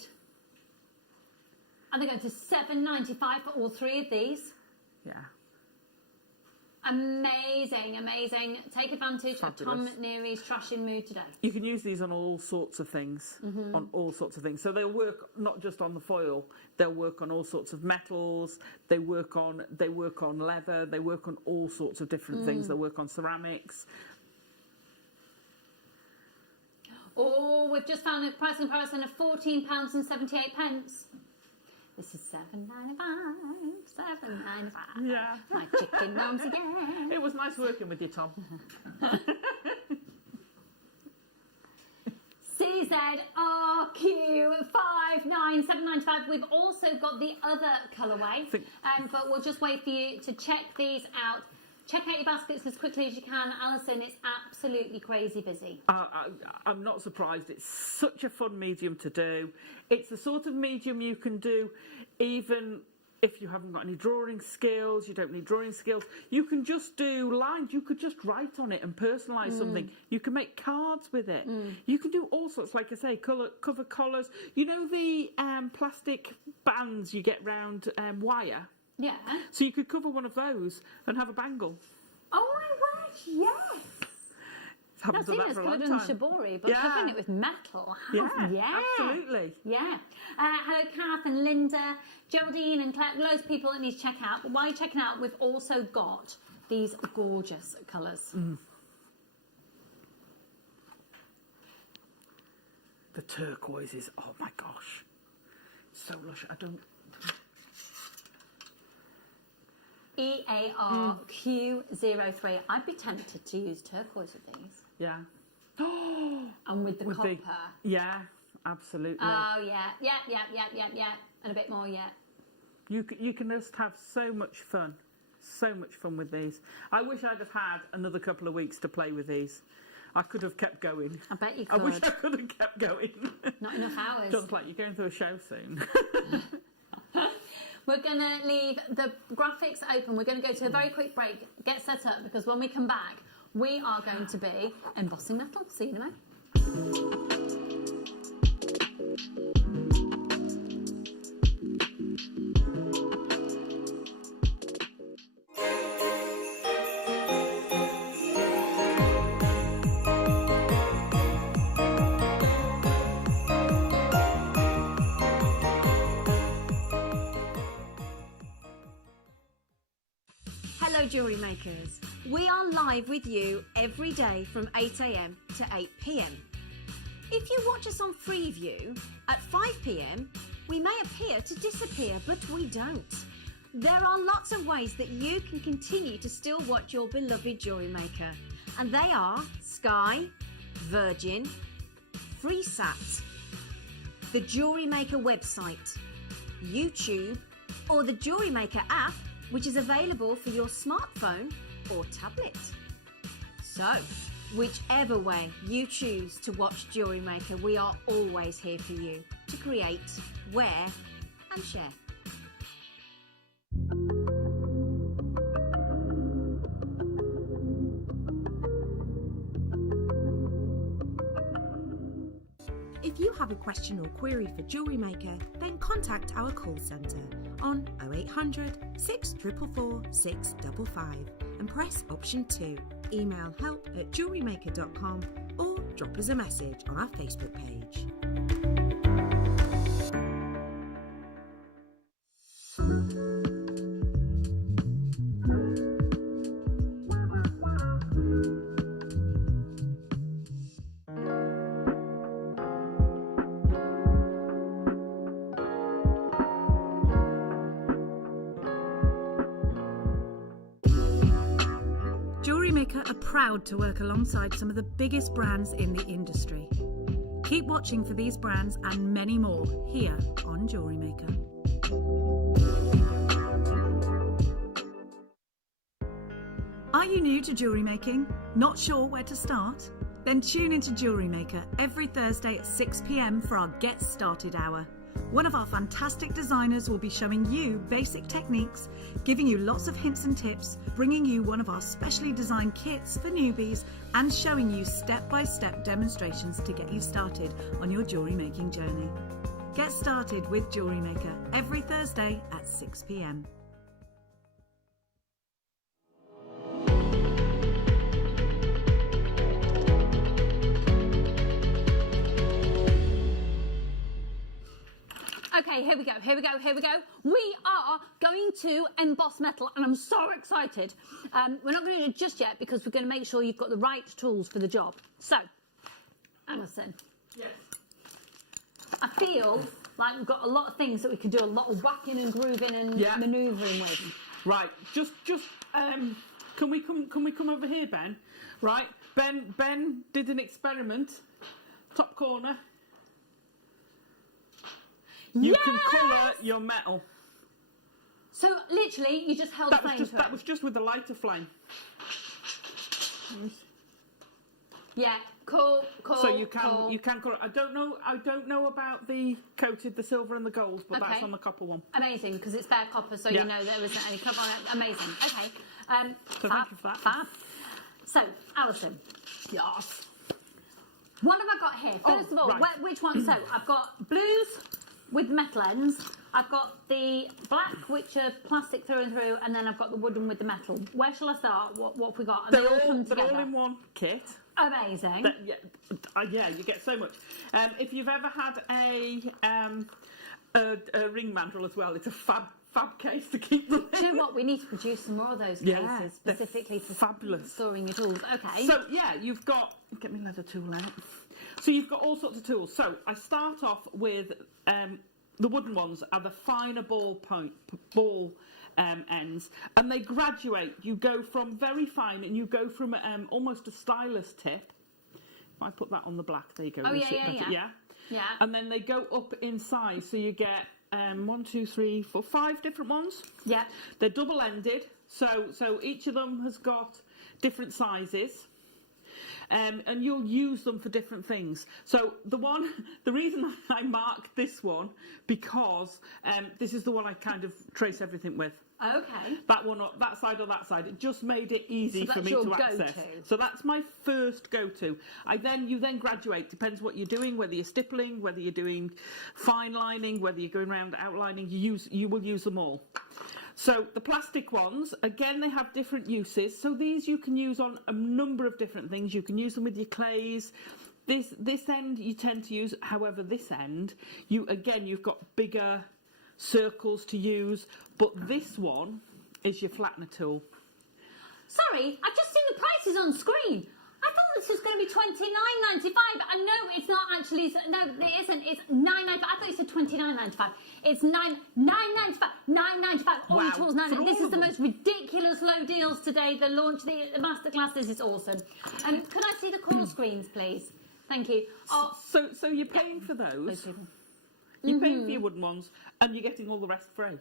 And they're going to $7.95 for all three of these. Yeah. Amazing, amazing. Take advantage Fabulous. of Tom McNeary's trashing mood today. You can use these on all sorts of things. On all sorts of things. So they'll work not just on the foil. They'll work on all sorts of metals. They work on leather. They work on all sorts of different things. They work on ceramics. Oh, we've just found a price comparison of £14.78. This is $7.95. $7.95. Yeah. My chicken arms again. It was nice working with you, Tom. CZRQ59795. We've also got the other colourway, but we'll just wait for you to check these out. Check out your baskets as quickly as you can. Alison, it's absolutely crazy busy. I'm not surprised. It's such a fun medium to do. It's the sort of medium you can do even if you haven't got any drawing skills, you don't need drawing skills. You can just do lines. You could just write on it and personalise something. You can make cards with it. You can do all sorts, like I say, cover collars. You know the plastic bands you get round wire? Yeah. So you could cover one of those and have a bangle. Oh my word, yes! Haven't done that it's for a long good on time. shibori, but covering it with metal. Absolutely. Yeah. Hello, Kath and Linda, Geraldine and Claire. Loads of people that need to check out. But while you're checking out, we've also got these gorgeous colours. The turquoises, oh my gosh. So lush. I don't... EARQ03. I'd be tempted to use turquoise with these. Yeah. And with the copper. Yeah, absolutely. Oh, yeah. And a bit more, yeah. You can just have so much fun. So much fun with these. I wish I'd have had another couple of weeks to play with these. I could have kept going. I bet you could. I wish I could have kept going. Not enough hours. Just like you're going through a show soon. We're going to leave the graphics open. We're going to go to a very quick break, get set up, because when we come back, we are going to be embossing metal. See you in a minute. Hello Jewellery Makers. We are live with you every day from 8 a.m. to 8 p.m. If you watch us on Freeview at 5 p.m, we may appear to disappear, but we don't. There are lots of ways that you can continue to still watch your beloved Jewellery Maker, and they are Sky, Virgin, FreeSat, the Jewellery Maker website, YouTube, or the Jewellery Maker app, which is available for your smartphone or tablet. So, whichever way you choose to watch Jewellery Maker, we are always here for you to create, wear, and share. If you have a question or query for Jewellery Maker, then contact our call centre on 0800 644 655 and press option 2. Email help@jewellerymaker.com or drop us a message on our Facebook page. JewelleryMaker are proud to work alongside some of the biggest brands in the industry. Keep watching for these brands and many more here on JewelleryMaker. Are you new to jewellery making? Not sure where to start? Then tune into JewelleryMaker every Thursday at 6 p.m. for our Get Started Hour. One of our fantastic designers will be showing you basic techniques, giving you lots of hints and tips, bringing you one of our specially designed kits for newbies, and showing you step-by-step demonstrations to get you started on your jewellery making journey. Get started with JewelleryMaker every Thursday at 6 p.m. Okay, here we go. We are going to emboss metal, and I'm so excited. We're not going to do it just yet because we're going to make sure you've got the right tools for the job. So, Alison. Yes. I feel like we've got a lot of things that we can do a lot of whacking and grooving and manoeuvring with. Right. Just can we come over here, Ben? Right. Ben did an experiment. Top corner. You can colour your metal. So literally, you just held the flame to it. That was just with the lighter flame. Yeah, cool. So you can colour. I don't know about the coated, the silver and the gold, but that's on the copper one. Amazing, because it's bare copper, so you know there isn't any copper on it. Amazing. Okay. So thank you for that. Fab. So, Alison. Yes. What have I got here? First of all, which one? So I've got blues with metal ends. I've got the black, which are plastic through and through, and then I've got the wooden with the metal. Where shall I start? What have we got? And they all come together. They're all in one kit. Amazing. Yeah, you get so much. If you've ever had a ring mandrel as well, it's a fab case to keep them in. Do you know what? We need to produce some more of those cases specifically for fabulous storing your tools. Okay. So yeah, you've got. Get my leather tool out. So you've got all sorts of tools. So I start off with the wooden ones are the finer ball ends, and they graduate. You go from very fine, and you go from almost a stylus tip. If I put that on the black, there you go. Oh yeah. And then they go up in size, so you get 1, 2, 3, 4, 5 different ones. Yeah. They're double-ended, so each of them has got different sizes. And you'll use them for different things. So the reason I marked this one, because this is the one I kind of trace everything with. Okay. That one, that side or that side. It just made it easy for me to access. So that's my first go-to. You then graduate. Depends what you're doing, whether you're stippling, whether you're doing fine lining, whether you're going around outlining. You will use them all. So the plastic ones, again, they have different uses. So these you can use on a number of different things. You can use them with your clays. This end you tend to use. However, this end, you've got bigger circles to use. But this one is your flattener tool. Sorry, I've just seen the prices on screen. I thought this was going to be $29.95. And no, it's not actually. No, it isn't. It's $9.95. I thought you said $29.95. It's $9.95. All Wow. your tools, For all This is of the them. most ridiculous low deals today. The launch, the masterclass. This is awesome. Could I see the call screens, please? Thank you. Oh, So you're paying for those. You're paying for your wooden ones, and you're getting all the rest free.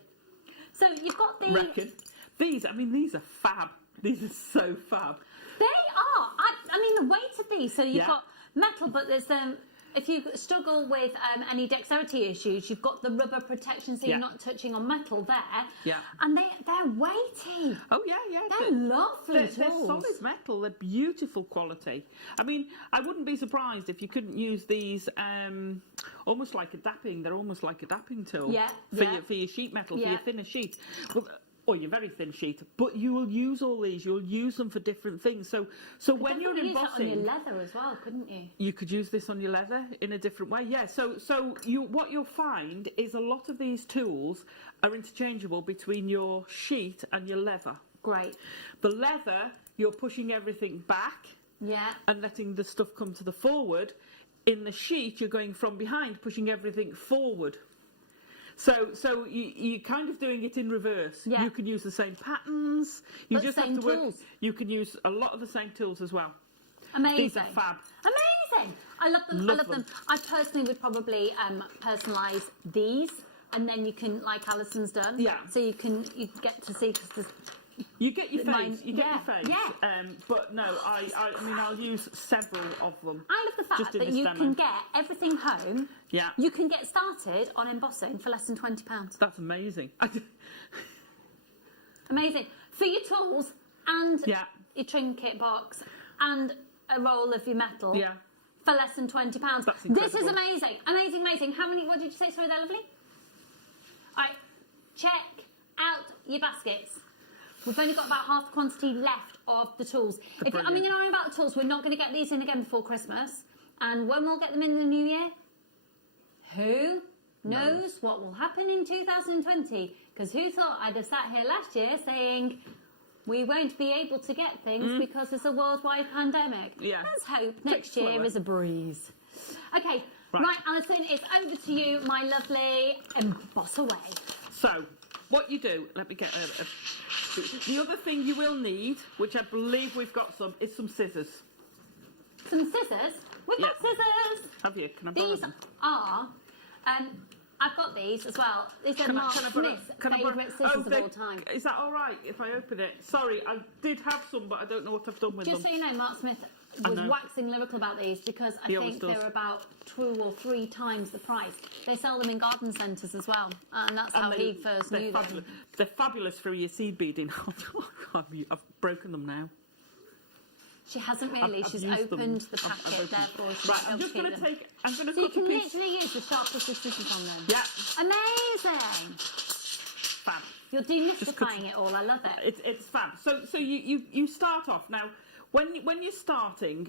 So you've got the. Reckon. These are fab. These are so fab. They are. I mean, the weight of these. So you've Yeah. got metal, but there's if you struggle with any dexterity issues, you've got the rubber protection, so Yeah. you're not touching on metal there. Yeah. And they're weighty. Oh yeah. They're lovely They're tools. solid metal. They're beautiful quality. I mean, I wouldn't be surprised if you couldn't use these almost like a dapping. They're almost like a dapping tool. Yeah, For your sheet metal, for Yeah. your thinner sheet. Well, or your very thin sheet, but you will use all these. You'll use them for different things. So when you're Use that on embossing, your leather as well, couldn't you? you could use this on your leather in a different way. Yeah. So what you'll find is a lot of these tools are interchangeable between your sheet and your leather. Great. The leather, you're pushing everything back. Yeah. And letting the stuff come to the forward. In the sheet, you're going from behind, pushing everything forward. So you're kind of doing it in reverse. Yeah. You can use the same patterns. You But just same have to work. tools. You can use a lot of the same tools as well. Amazing. These are fab. Amazing. I love them. Love I love them. I personally would probably personalise these, and then you can, like Alison's done. Yeah. So you get to see because You get your face. Mine- You get yeah, your face. yeah. But no, I mean, I'll use several of them. I love the fact just in that this you demo. can get everything home. Yeah. You can get started on embossing for less than £20. That's amazing. Amazing. For your tools and Yeah. your trinket box and a roll of your metal. Yeah. For less than £20. That's This is incredible. amazing. Amazing, amazing. How many, what did you say? Sorry, they're lovely? All right. Check out your baskets. We've only got about half the quantity left of the tools. If you, I mean, you know about the tools, we're not going to get these in again before Christmas. And when we'll get them in the new year, who knows what will happen in 2020? Because who thought I'd have sat here last year saying we won't be able to get things because there's a worldwide pandemic? Yeah. Let's hope next year slower. is a breeze. Okay, right, Alison, it's over to you, my lovely emboss away. So, what you do, let me get the other thing you will need, which I believe we've got some, is some scissors. Some scissors? We've got scissors! Have you? Can I borrow These them? are, I've got these as well. These are Mark Smith's favourite scissors of all time. Is that all right if I open it? Sorry, I did have some, but I don't know what I've done with Just so them. you know, Mark Smith I was know. waxing lyrical about these because I He always think does. they're about 2 or 3 times the price. They sell them in garden centres as well, and that's how he first they're knew fabulous. them. They're fabulous for your seed beading. Oh, God, I've broken them now. She hasn't really. I've She's used them. opened the I've packet, opened them. therefore she's Right, I'm able just to going keep to them. take. I'm going to So you cut can a piece. literally use the sharpest of scissors on them. Yeah. Amazing. Fab. You're demystifying it all. I love it. It's fab. So you start off now. When you're starting,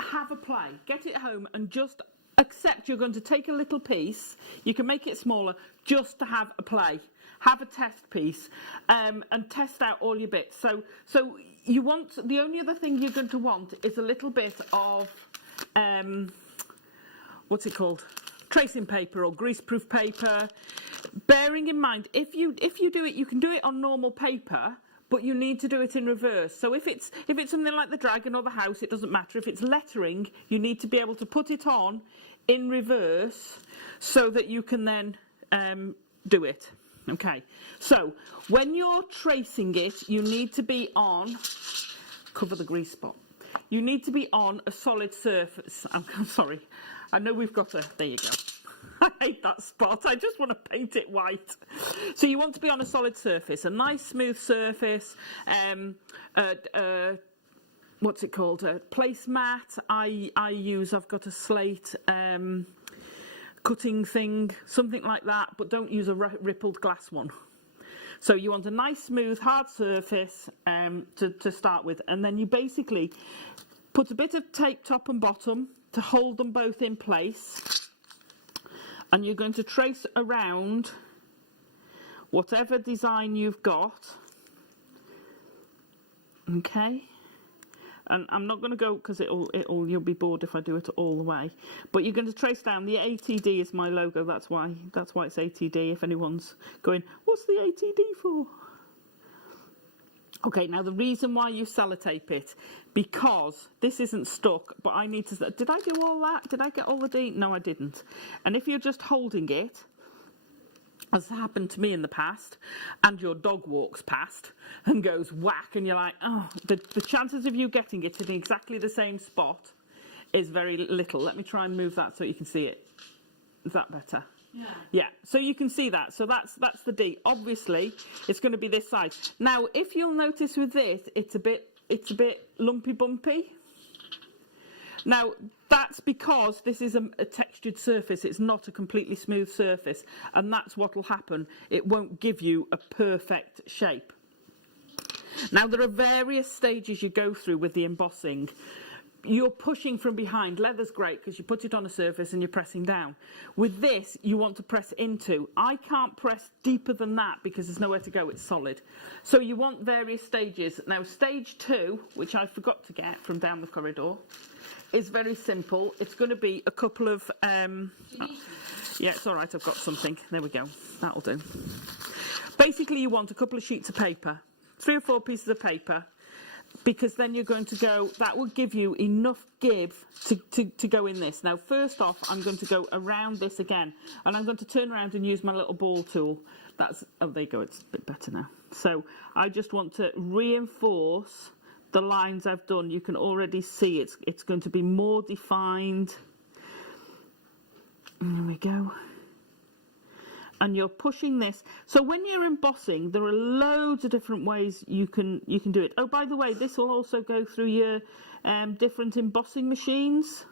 have a play. Get it home and just accept you're going to take a little piece. You can make it smaller just to have a play. Have a test piece and test out all your bits. So you want, the only other thing you're going to want is a little bit of what's it called? Tracing paper or greaseproof paper. Bearing in mind, if you do it, you can do it on normal paper, but you need to do it in reverse. So if it's something like the dragon or the house, it doesn't matter. If it's lettering, you need to be able to put it on in reverse so that you can then do it. Okay. So when you're tracing it, you need to be on, cover the grease spot. You need to be on a solid surface. I'm sorry. I know we've got a, there you go. I hate that spot. I just want to paint it white. So you want to be on a solid surface, a nice smooth surface. What's it called? A placemat. I've got a slate cutting thing, something like that, but don't use a rippled glass one. So you want a nice smooth hard surface to start with, and then you basically put a bit of tape top and bottom to hold them both in place. And you're going to trace around whatever design you've got. Okay. And I'm not going to go because you'll be bored if I do it all the way. But you're going to trace down the ATD is my logo. That's why it's ATD. If anyone's going, what's the ATD for? Okay, now the reason why you sellotape it, because this isn't stuck, but I need to... Did I do all that? Did I get all the D? No, I didn't. And if you're just holding it, as happened to me in the past, and your dog walks past and goes whack, and you're like, oh, the chances of you getting it in exactly the same spot is very little. Let me try and move that so you can see it. Is that better? Yeah, so you can see that. So that's the D. Obviously, it's going to be this side. Now, if you'll notice with this, it's a bit lumpy bumpy. Now, that's because this is a textured surface. It's not a completely smooth surface, and that's what will happen. It won't give you a perfect shape. Now, there are various stages you go through with the embossing. You're pushing from behind. Leather's great because you put it on a surface and you're pressing down. With this, you want to press into. I can't press deeper than that because there's nowhere to go. It's solid. So you want various stages. Now, stage 2, which I forgot to get from down the corridor, is very simple. It's going to be a couple of... yeah, it's all right. I've got something. There we go. That'll do. Basically, you want a couple of sheets of paper, 3 or 4 pieces of paper, because then you're going to go, that will give you enough give to go in this. Now, first off, I'm going to go around this again, and I'm going to turn around and use my little ball tool. Oh, there you go, it's a bit better now. So I just want to reinforce the lines I've done. You can already see it's going to be more defined. There we go. And you're pushing this. So when you're embossing, there are loads of different ways you can do it. Oh, by the way, this will also go through your different embossing machines.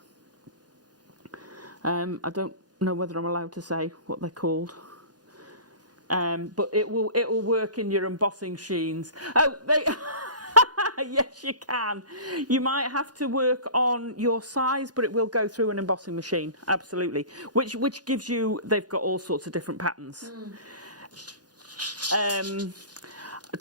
I don't know whether I'm allowed to say what they're called. But it will work in your embossing machines. Oh, they... Yes, you can. You might have to work on your size, but it will go through an embossing machine, absolutely. Which gives you, they've got all sorts of different patterns.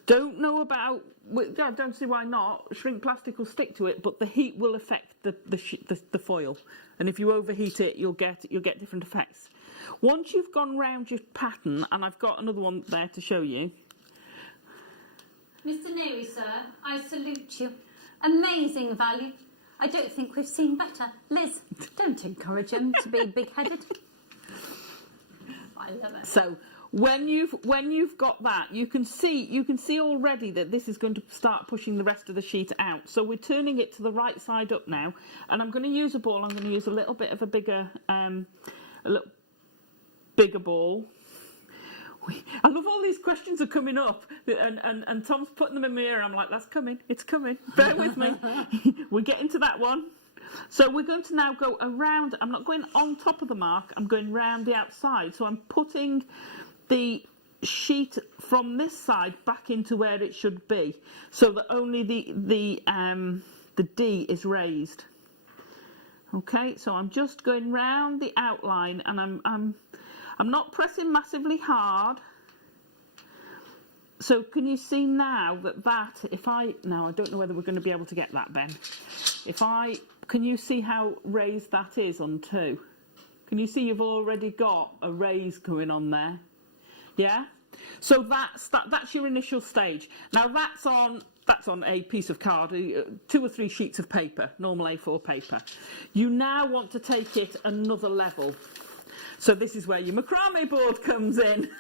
Don't know about, I don't see why not. Shrink plastic will stick to it, but the heat will affect the foil. And if you overheat it, you'll get different effects. Once you've gone round your pattern, and I've got another one there to show you. Mr. Neary, sir, I salute you. Amazing value. I don't think we've seen better. Liz, don't encourage him to be big-headed. I love it. So when you've got that, you can see already that this is going to start pushing the rest of the sheet out. So we're turning it to the right side up now, and I'm going to use a ball. I'm going to use a little bit of a bigger ball. I love all these questions are coming up, and Tom's putting them in my ear. I'm like, that's coming. It's coming. Bear with me. We're getting to that one. So we're going to now go around. I'm not going on top of the mark. I'm going round the outside. So I'm putting the sheet from this side back into where it should be, so that only the D is raised. Okay. So I'm just going round the outline, and I'm not pressing massively hard. So can you see now that now I don't know whether we're going to be able to get that, Ben. Can you see how raised that is on 2? Can you see you've already got a raise going on there? Yeah? So that's your initial stage. Now that's on a piece of card, 2 or 3 sheets of paper, normal A4 paper. You now want to take it another level. So this is where your macrame board comes in.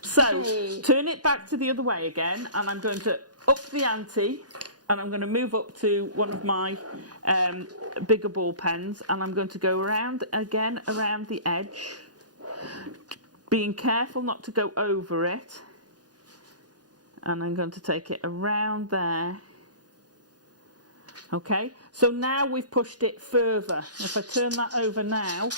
So turn it back to the other way again, and I'm going to up the ante, and I'm going to move up to one of my bigger ball pens, and I'm going to go around again around the edge, being careful not to go over it, and I'm going to take it around there. Okay, so now we've pushed it further. If I turn that over now,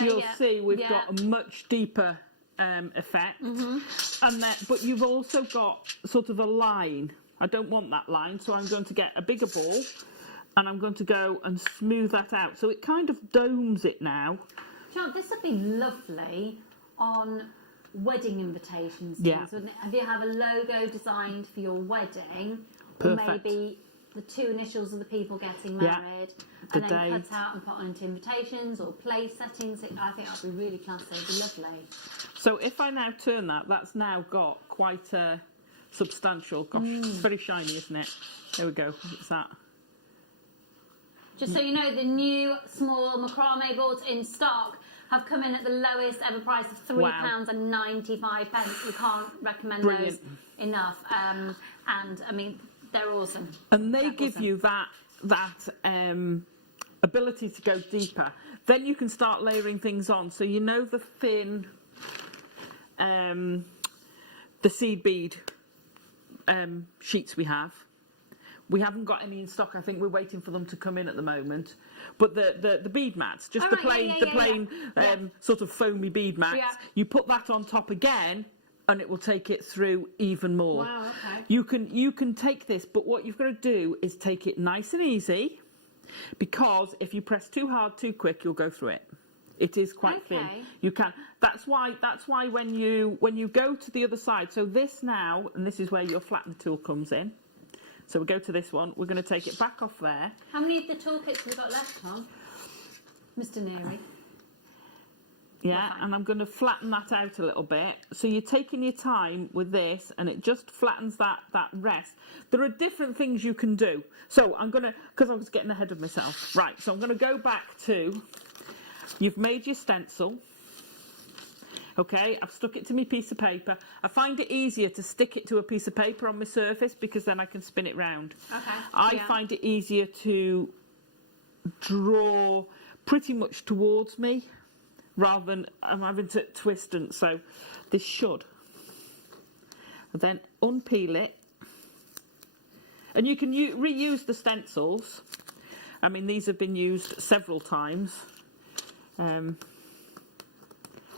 you'll see we've got a much deeper effect. And but you've also got sort of a line. I don't want that line, so I'm going to get a bigger ball, and I'm going to go and smooth that out. So it kind of domes it now. John, this would be lovely on wedding invitations. Yeah. Wouldn't it? Have you have a logo designed for your wedding? Perfect. Or maybe the 2 initials of the people getting Yeah. married, The and then date. cut out and put onto invitations or place settings. I think that'd be really classy. It'd be lovely. So if I now turn that, that's now got quite a substantial. Gosh, it's very shiny, isn't it? There we go. It's that. Just so you know, the new small macrame boards in stock have come in at the lowest ever price of £3.95. We can't recommend Brilliant. those enough. And I mean, they're awesome. And they give you that ability to go deeper. Then you can start layering things on. So you know the thin, the seed bead sheets we have. We haven't got any in stock. I think we're waiting for them to come in at the moment. But the bead mats, just the plain sort of foamy bead mats, you put that on top again, and it will take it through even more. Wow, okay. You can take this, but what you've got to do is take it nice and easy, because if you press too hard too quick, you'll go through it. It is quite thin. You can. That's why when you go to the other side. So this now, and this is where your flattener tool comes in. So we go to this one. We're going to take it back off there. How many of the toolkits have we got left, Tom? Mr. Neary. Yeah, and I'm going to flatten that out a little bit. So you're taking your time with this, and it just flattens that rest. There are different things you can do. So I'm going to, because I was getting ahead of myself. Right, so I'm going to go back to, you've made your stencil. Okay, I've stuck it to my piece of paper. I find it easier to stick it to a piece of paper on my surface because then I can spin it round. Okay. I find it easier to draw pretty much towards me rather than I'm having to twist, and so this should. Then unpeel it. And you can reuse the stencils. I mean, these have been used several times.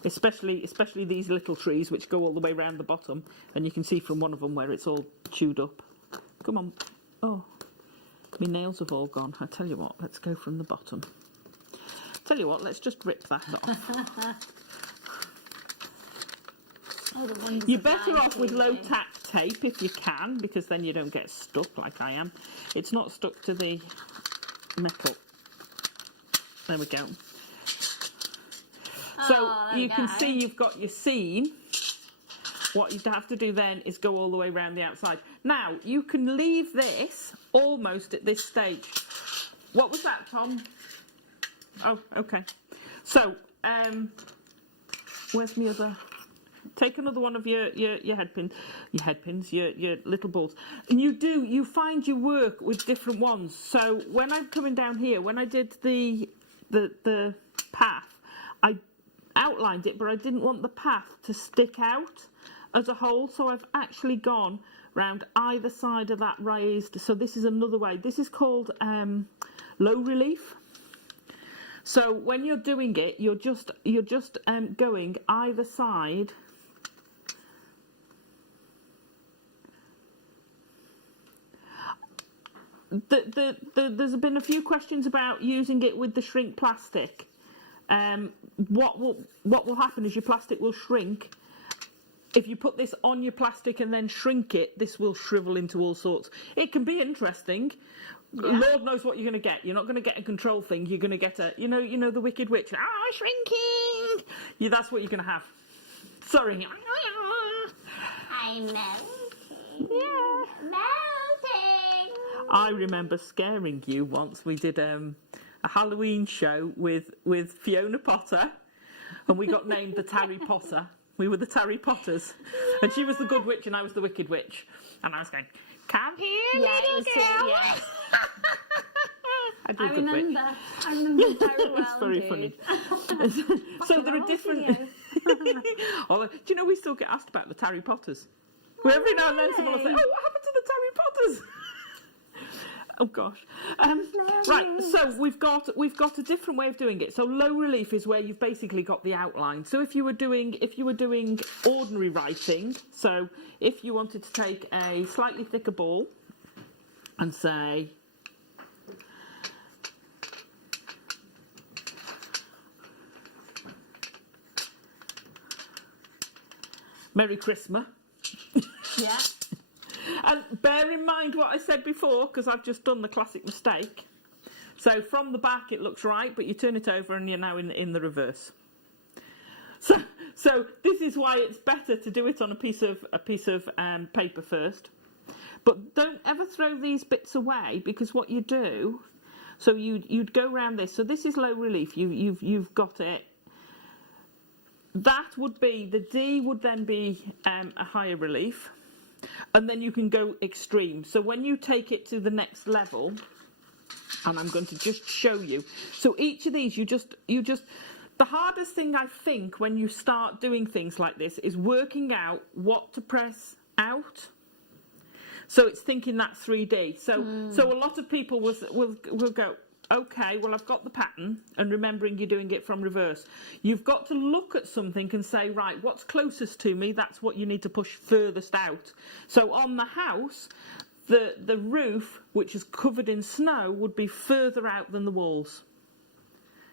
Especially these little trees which go all the way around the bottom, and you can see from one of them where it's all chewed up. Come on. Oh, my nails have all gone. I tell you what, let's go from the bottom. Tell you what, let's just rip that off. You're better off with low tack tape if you can, because then you don't get stuck like I am. It's not stuck to the metal. There we go. So you can see you've got your seam. What you have to do then is go all the way around the outside. Now, you can leave this almost at this stage. What was that, Tom? Oh, okay. So, where's my other... Take another one of your headpins, your little balls. And you find you work with different ones. So when I'm coming down here, when I did the path, I outlined it, but I didn't want the path to stick out as a whole, so I've actually gone round either side of that raised. So this is another way. This is called low relief. So when you're doing it, you're just going either side. There's been a few questions about using it with the shrink plastic. What will happen is your plastic will shrink. If you put this on your plastic and then shrink it, this will shrivel into all sorts. It can be interesting. Yeah. Lord knows what you're going to get. You're not going to get a control thing. You're going to get a, you know, the Wicked Witch. Shrinking. Yeah, that's what you're going to have. Sorry. I'm melting. Yeah. Melting. I remember scaring you once. We did a Halloween show with Fiona Potter, and we got named the Tarry Potter. We were the Tarry Potters, and she was the Good Witch and I was the Wicked Witch, and I was going, "Come here, little girl." Yeah. I remember very well. It's very funny. So there are different. Oh, do you know we still get asked about the Tarry Potters? Every now and then someone will say, "Oh, what happened to the Tarry Potters?" Oh gosh. Right, so we've got a different way of doing it. So low relief is where you've basically got the outline. So if you were doing ordinary writing, so if you wanted to take a slightly thicker ball and say Merry Christmas. Yeah. And bear in mind what I said before, because I've just done the classic mistake. So from the back it looks right, but you turn it over and you're now in the reverse. So this is why it's better to do it on a piece of paper first. But don't ever throw these bits away, because what you do, so you'd go around this. So this is low relief. You've got it. That would be, the D would then be a higher relief, and then you can go extreme. So when you take it to the next level, and I'm going to just show you. So each of these, you just. The hardest thing, I think, when you start doing things like this is working out what to press out. So it's thinking that 3D. So a lot of people will go, okay, well, I've got the pattern, and remembering you're doing it from reverse. You've got to look at something and say, right, what's closest to me? That's what you need to push furthest out. So on the house, the roof, which is covered in snow, would be further out than the walls.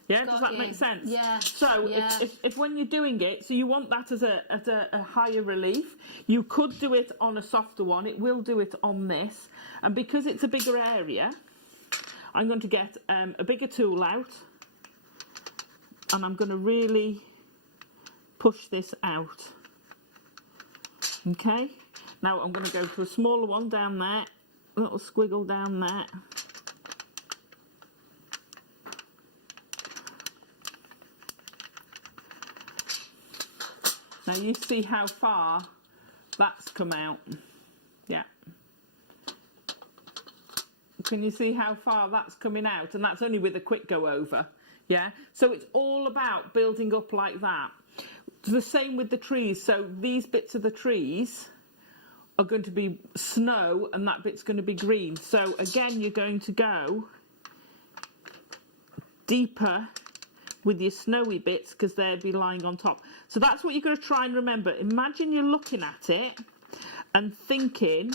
Yeah, does that make sense? Yeah. So if when you're doing it, so you want that as a higher relief, you could do it on a softer one. It will do it on this, and because it's a bigger area, I'm going to get a bigger tool out, and I'm going to really push this out. Okay. Now I'm going to go for a smaller one down there, a little squiggle down there. Now you see how far that's come out. Yeah. Can you see how far that's coming out? And that's only with a quick go over. Yeah. So it's all about building up like that. It's the same with the trees. So these bits of the trees are going to be snow, and that bit's going to be green. So again, you're going to go deeper with your snowy bits, because they'd be lying on top. So that's what you're going to try and remember. Imagine you're looking at it and thinking,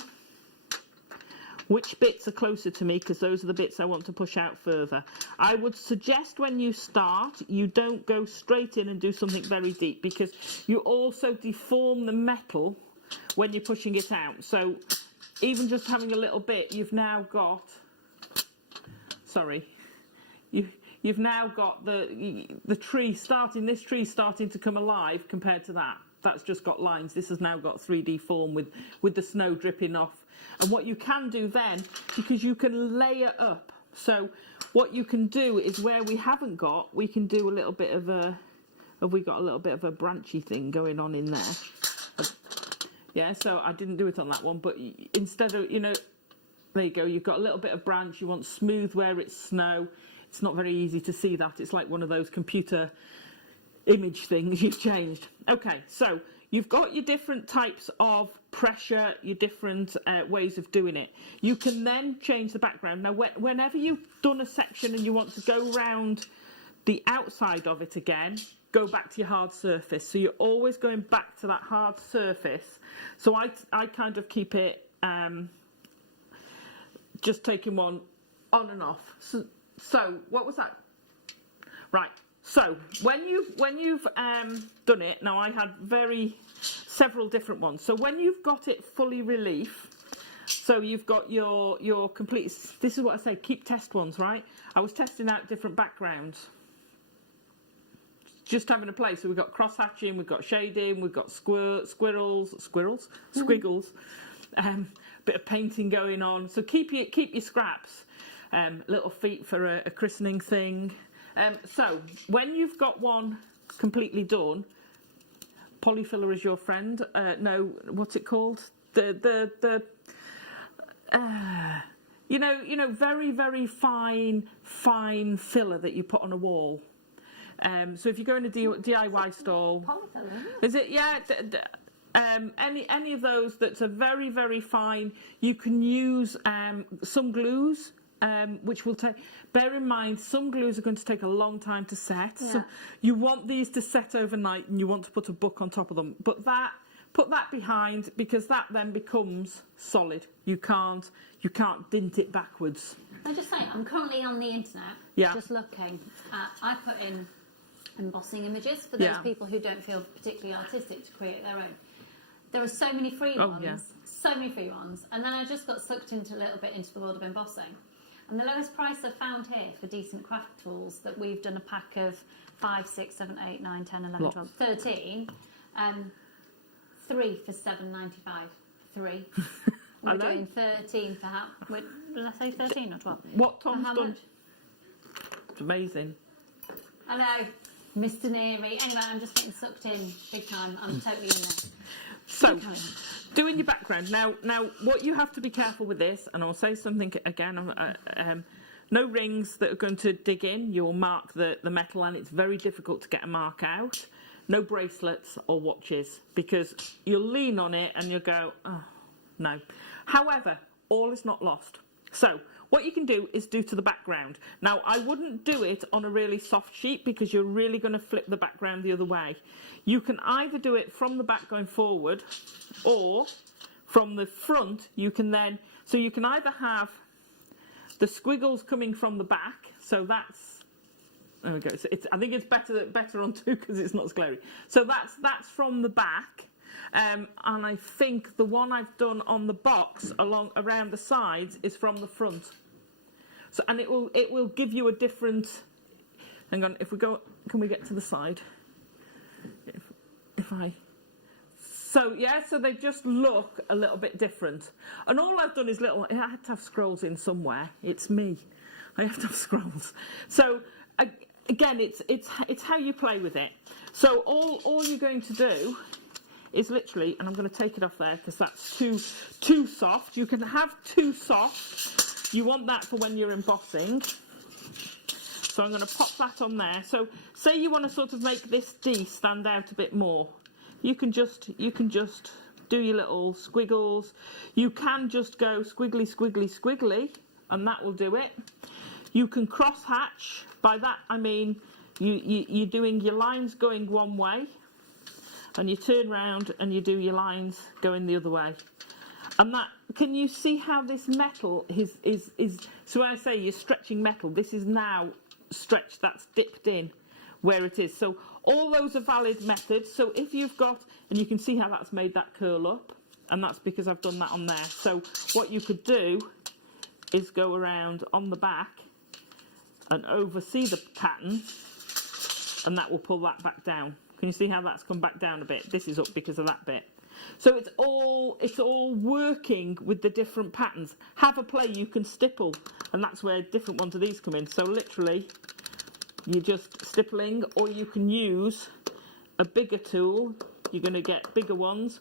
which bits are closer to me, because those are the bits I want to push out further. I would suggest when you start, you don't go straight in and do something very deep, because you also deform the metal when you're pushing it out. So even just having a little bit, you've now got, you've now got the tree starting, this tree starting to come alive compared to that. That's just got lines. This has now got 3D form with the snow dripping off. And what you can do then, because you can layer up. So what you can do is, where we haven't got, we can do a little bit of a, have we got a little bit of a branchy thing going on in there? Yeah, so I didn't do it on that one, but instead of, there you go, you've got a little bit of branch. You want smooth where it's snow. It's not very easy to see that. It's like one of those computer image things you've changed. Okay, so you've got your different types of pressure, your different ways of doing it. You can then change the background. Now, whenever you've done a section and you want to go round the outside of it again, go back to your hard surface. So you're always going back to that hard surface. So I kind of keep it just taking one on and off. So what was that? Right. So when you've done it, now I had several different ones. So when you've got it fully relief, so you've got your complete. This is what I say. Keep test ones, right? I was testing out different backgrounds, just having a play. So we've got cross hatching, we've got shading, we've got squiggles, bit of painting going on. So keep your scraps. Little feet for a christening thing. So when you've got one completely done, polyfiller is your friend. No, what's it called? The very, very fine filler that you put on a wall. So if you go in a DIY stall, is it? Yeah. Any of those that's a very, very fine. You can use some glues. Which will take, bear in mind, some glues are going to take a long time to set. Yeah. So you want these to set overnight, and you want to put a book on top of them. But put that behind, because that then becomes solid. You can't dint it backwards. I just say, I'm currently on the internet, just looking at, I put in embossing images for those people who don't feel particularly artistic to create their own. There are so many free Oh, ones. yeah. So many free ones. And then I just got sucked into a little bit into the world of embossing. And the lowest price I've found here for decent craft tools that we've done a pack of 5, 6, 7, 8, 9, 10, 11, Lots. 12, 13. 3 for $7.95. 3. We're I know. doing 13 for how? Did I say 13 or 12? What For Tom's how done? much? It's amazing. I know, Mr. Neary. Anyway, I'm just getting sucked in big time. I'm totally in there. So, doing your background. Now, what you have to be careful with this, and I'll say something again, no rings that are going to dig in. You'll mark the metal, and it's very difficult to get a mark out. No bracelets or watches, because you'll lean on it and you'll go, oh, no. However, all is not lost. So, what you can do is do to the background. Now, I wouldn't do it on a really soft sheet because you're really going to flip the background the other way. You can either do it from the back going forward or from the front. You can then, so you can either have the squiggles coming from the back. So that's, there we go. I think it's better on two because it's not as glary. So that's from the back. And I think the one I've done on the box around the sides is from the front. So, and it will give you a different. Hang on, if we go, can we get to the side? So they just look a little bit different. And all I've done is I had to have scrolls in somewhere. It's me. I have to have scrolls. So again, it's how you play with it. So all you're going to do is literally, and I'm going to take it off there because that's too soft. You can have too soft. You want that for when you're embossing. So I'm going to pop that on there. So say you want to sort of make this D stand out a bit more. You can just do your little squiggles. You can just go squiggly, squiggly, squiggly, and that will do it. You can cross hatch. By that I mean you're doing your lines going one way, and you turn round and you do your lines going the other way. And that, can you see how this metal is so when I say you're stretching metal, this is now stretched, that's dipped in where it is. So all those are valid methods. So if you've got, and you can see how that's made that curl up, and that's because I've done that on there. So what you could do is go around on the back and oversee the pattern, and that will pull that back down. Can you see how that's come back down a bit? This is up because of that bit. So it's all working with the different patterns. Have a play, you can stipple, and that's where different ones of these come in. So literally, you're just stippling, or you can use a bigger tool. You're going to get bigger ones.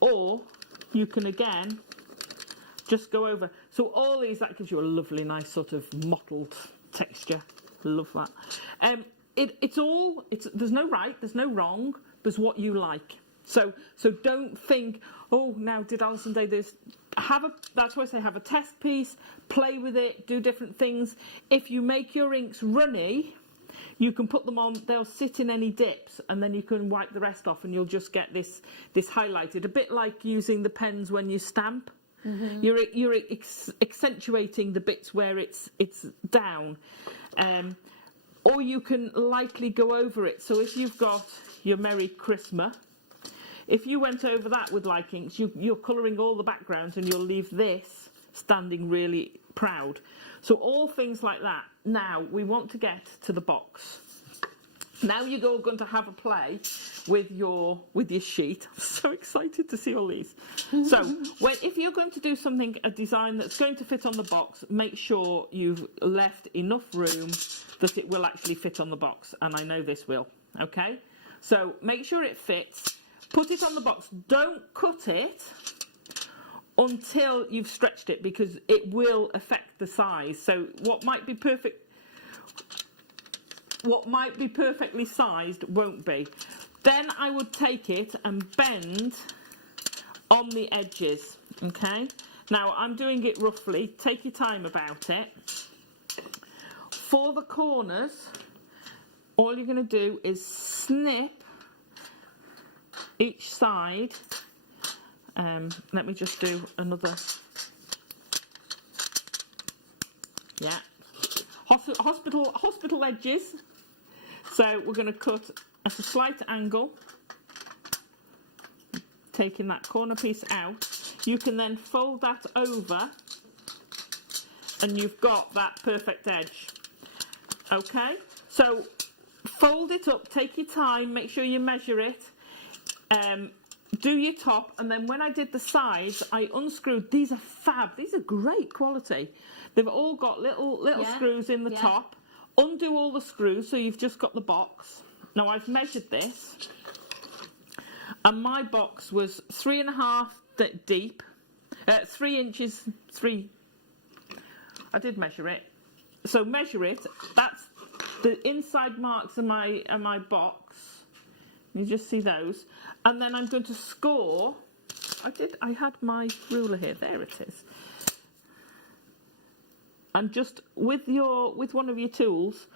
Or you can, again, just go over. So all these, that gives you a lovely, nice sort of mottled texture. Love that. There's no right, there's no wrong, there's what you like. So don't think, oh, now did Alison do this? That's why I say have a test piece, play with it, do different things. If you make your inks runny, you can put them on, they'll sit in any dips, and then you can wipe the rest off and you'll just get this highlighted. A bit like using the pens when you stamp. Mm-hmm. You're accentuating the bits where it's down. Or you can lightly go over it. So if you've got your Merry Christmas, if you went over that with like inks, you're colouring all the backgrounds and you'll leave this standing really proud. So all things like that. Now we want to get to the box. Now you're going to have a play with your sheet. I'm so excited to see all these. So if you're going to do a design that's going to fit on the box, make sure you've left enough room that it will actually fit on the box. And I know this will, okay? So make sure it fits. Put it on the box. Don't cut it until you've stretched it, because it will affect the size. So what might be perfectly sized won't be. Then I would take it and bend on the edges, okay? Now I'm doing it roughly. Take your time about it. For the corners, all you're going to do is snip each side. Let me just do another. Yeah. Hospital edges. So we're going to cut at a slight angle. taking that corner piece out, you can then fold that over and you've got that perfect edge. Okay, so fold it up, take your time, make sure you measure it, do your top, and then when I did the sides, I unscrewed. These are fab, these are great quality. They've all got little screws in the top. Undo all the screws, so you've just got the box. Now I've measured this, and my box was 3.5 deep, 3 inches, I did measure it. So measure it, that's the inside marks of my box. You just see those. And then I'm going to score. I had my ruler here, there it is. And just with one of your tools,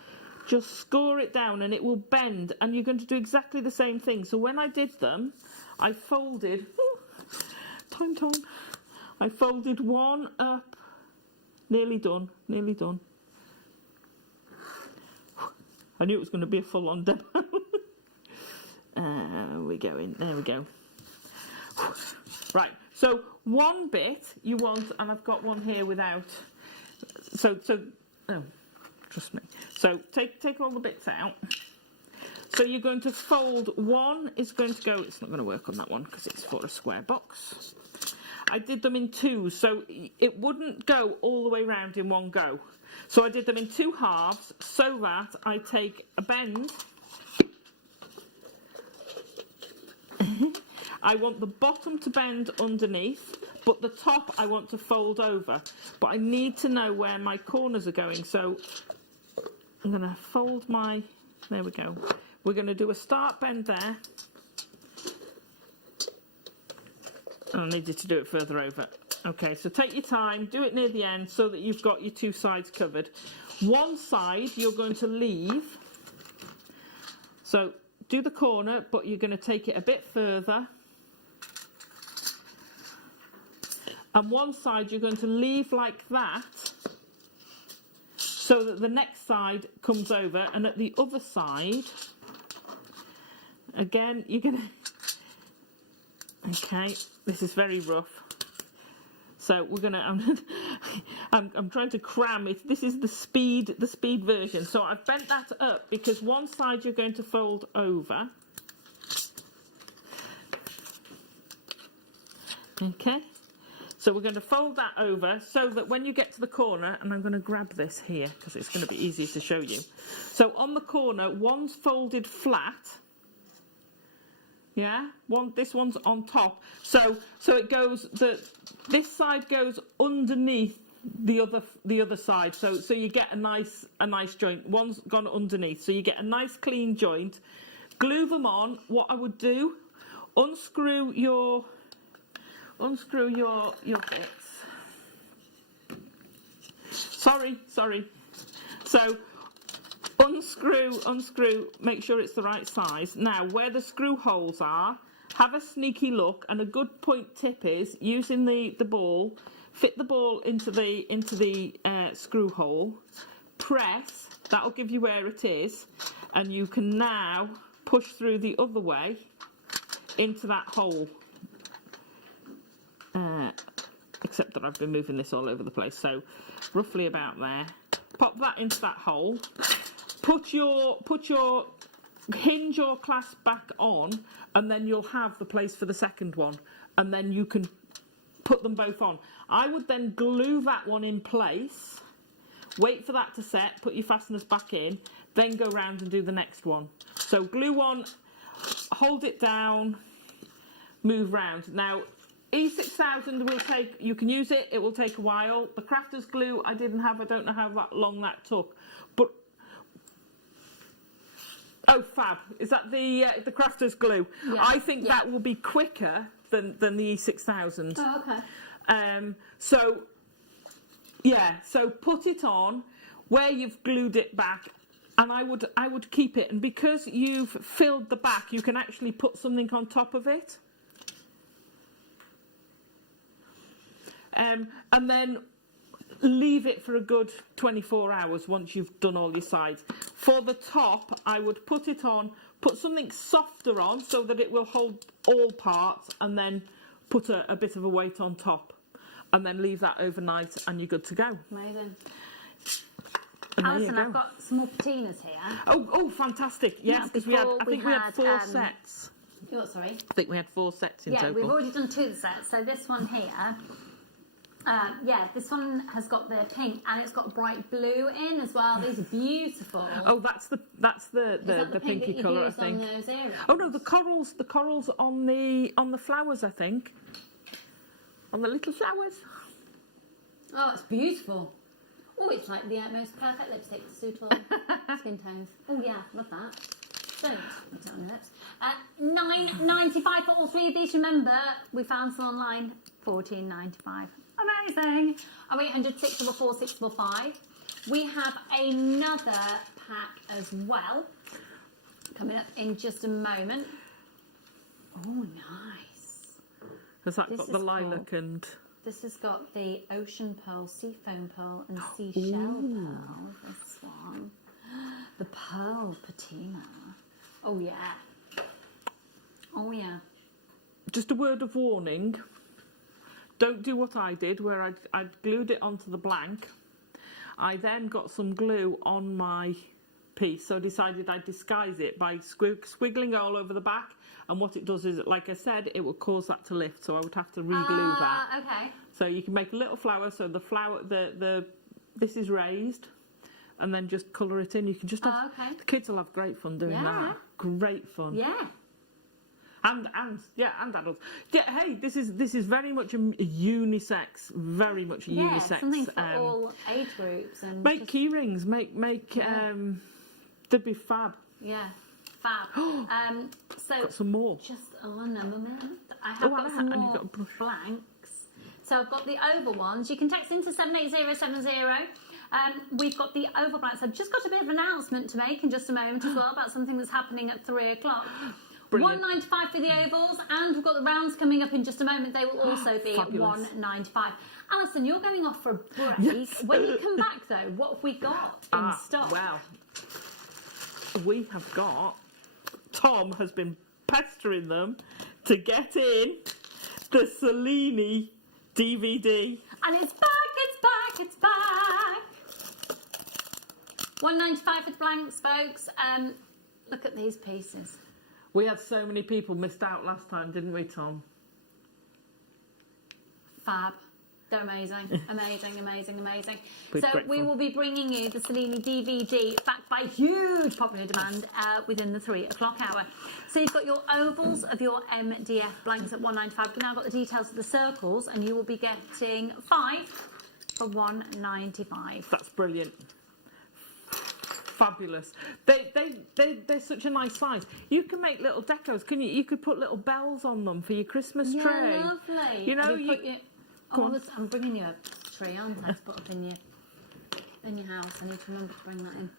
just score it down and it will bend, and you're going to do exactly the same thing. So when I did them, I folded, time. I folded one up, nearly done. I knew it was going to be a full-on demo. There we go. Right, so one bit you want, and I've got one here without, oh, trust me. So take all the bits out. So you're going to fold, one is going to go, it's not going to work on that one because it's for a square box. I did them in twos, so it wouldn't go all the way around in one go. So I did them in 2 halves so that I take a bend. I want the bottom to bend underneath, but the top I want to fold over. But I need to know where my corners are going, so I'm going to fold there we go. We're going to do a start bend there. And I need you to do it further over. Okay, so take your time, do it near the end so that you've got your 2 sides covered. One side you're going to leave. So do the corner, but you're going to take it a bit further. And one side you're going to leave like that, so that the next side comes over, and at the other side, again, you're going to... Okay, this is very rough. So we're going to... I'm trying to cram it. This is the speed version. So I've bent that up because one side you're going to fold over. Okay. So we're going to fold that over so that when you get to the corner, and I'm going to grab this here because it's going to be easier to show you. So on the corner, one's folded flat. Yeah, this one's on top. So it goes, this side goes underneath the other side. So you get a nice joint. One's gone underneath, so you get a nice clean joint. Glue them on. What I would do, unscrew your bits. Sorry. So unscrew, make sure it's the right size. Now, where the screw holes are, have a sneaky look, and a good point tip is using the ball, fit the ball into the screw hole, press, that'll give you where it is, and you can now push through the other way into that hole. Except that I've been moving this all over the place, so roughly about there. Pop that into that hole. Hinge your clasp back on, and then you'll have the place for the second one, and then you can put them both on. I would then glue that one in place, wait for that to set, put your fasteners back in, then go round and do the next one. So glue one, hold it down, move round. Now, E6000 will take, you can use it, it will take a while. The crafter's glue I don't know how long that took. But, oh fab, is that the crafter's glue? Yeah. I think that will be quicker than the E6000. Oh, okay. So put it on where you've glued it back, and I would keep it, and because you've filled the back, you can actually put something on top of it. And then leave it for a good 24 hours once you've done all your sides. For the top, I would put it on, put something softer on so that it will hold all parts, and then put a bit of a weight on top, and then leave that overnight, and you're good to go. Amazing. And Alison, I've got some more patinas here. Oh, fantastic! Yes, because I think we had 4 sets. What, sorry? I think we had 4 sets in total. Yeah, we've already done 2 sets. So this one here, this one has got the pink and it's got bright blue in as well. These are beautiful. Oh, that's the pinky colour, I think. On those areas? Oh no, the corals on the flowers, I think. On the little flowers. Oh, it's beautiful. Oh, it's like the most perfect lipstick to suit all skin tones. Oh yeah, love that. Don't put it on your lips. $9.95 for all 3 of these. Remember, we found some online. $14.95. Amazing. 0800 644 655. We have another pack as well coming up in just a moment. Oh, nice. Has that got the lilac and? This has got the ocean pearl, sea foam pearl, and seashell pearl. This one. The pearl patina. Oh, yeah. Oh, yeah. Just a word of warning. Don't do what I did, where I'd glued it onto the blank. I then got some glue on my piece, so I decided I'd disguise it by squiggling all over the back. And what it does is, like I said, it will cause that to lift, so I would have to re-glue that. Okay. So you can make a little flower, so the flower, this is raised, and then just colour it in. You can just have, the kids will have great fun doing that. Great fun. Yeah. And adults. Yeah, hey, this is very much a unisex, very much a unisex. Something for all age groups. And make key rings. Make they'd be fab. Yeah, fab. So got some more. Just a moment. I have got some more blanks. So I've got the oval ones. You can text into 78070. We've got the oval blanks. I've just got a bit of an announcement to make in just a moment as well about something that's happening at 3 o'clock. $1.95 for the ovals, and we've got the rounds coming up in just a moment. They will also be at $1.95. Alison, you're going off for a break. Yes. When you come back, though, what have we got in stock? Well, we have got... Tom has been pestering them to get in the Cellini DVD. And it's back, it's back, it's back. $1.95 for the blanks, folks. Look at these pieces. We had so many people missed out last time, didn't we, Tom? Fab. They're amazing. Amazing, amazing, amazing. So we will be bringing you the Cellini DVD backed by huge popular demand within the 3 o'clock hour. So you've got your ovals of your MDF blanks at $1.95. We've now got the details of the circles, and you will be getting 5 for $1.95. That's brilliant. Fabulous. They're such a nice size. You can make little decos, can you? You could put little bells on them for your Christmas tree. Yeah, lovely. You know, I'm bringing you a tree, aren't I, to put up in your house. I need to remember to bring that in.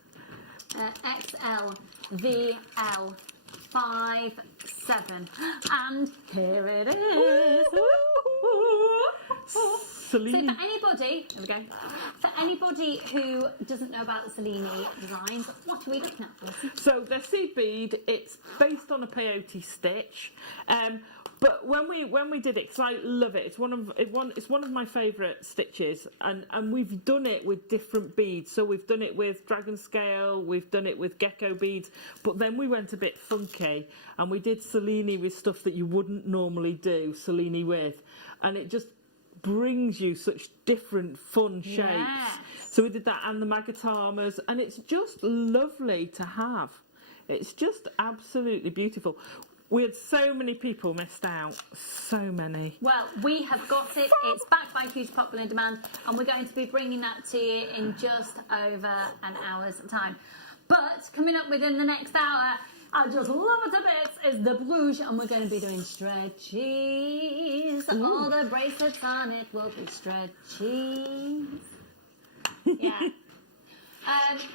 XL, VL, 5-7, and here it is. Cellini. So for anybody, there we go. For anybody who doesn't know about the Cellini designs, what are we looking at, Alison? So they're seed bead. It's based on a peyote stitch. But when we did it, because I love it, it's one of my favourite stitches, and we've done it with different beads. So we've done it with dragon scale, we've done it with gecko beads, but then we went a bit funky, and we did Cellini with stuff that you wouldn't normally do Cellini with, and it just brings you such different fun shapes. Yes. So we did that and the magatamas, and it's just lovely to have. It's just absolutely beautiful. We had so many people missed out. So many. Well, we have got it. It's backed by huge popular demand, and we're going to be bringing that to you in just over an hour's time. But coming up within the next hour, I just love it a bit, is the blues, and we're going to be doing stretchies. All the bracelets on it will be stretchies. Yeah.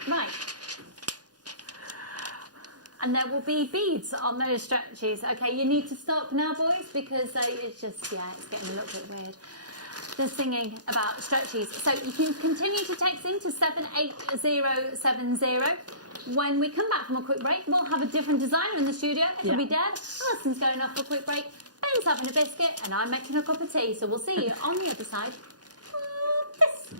Right. And there will be beads on those stretchies. Okay, you need to stop now, boys, because it's just, it's getting a little bit weird. the singing about stretches. So you can continue to text in to 78070. When we come back from a quick break, we'll have a different designer in the studio. It'll be Deb. Alison's going off for a quick break. Ben's having a biscuit, and I'm making a cup of tea. So we'll see you on the other side. This.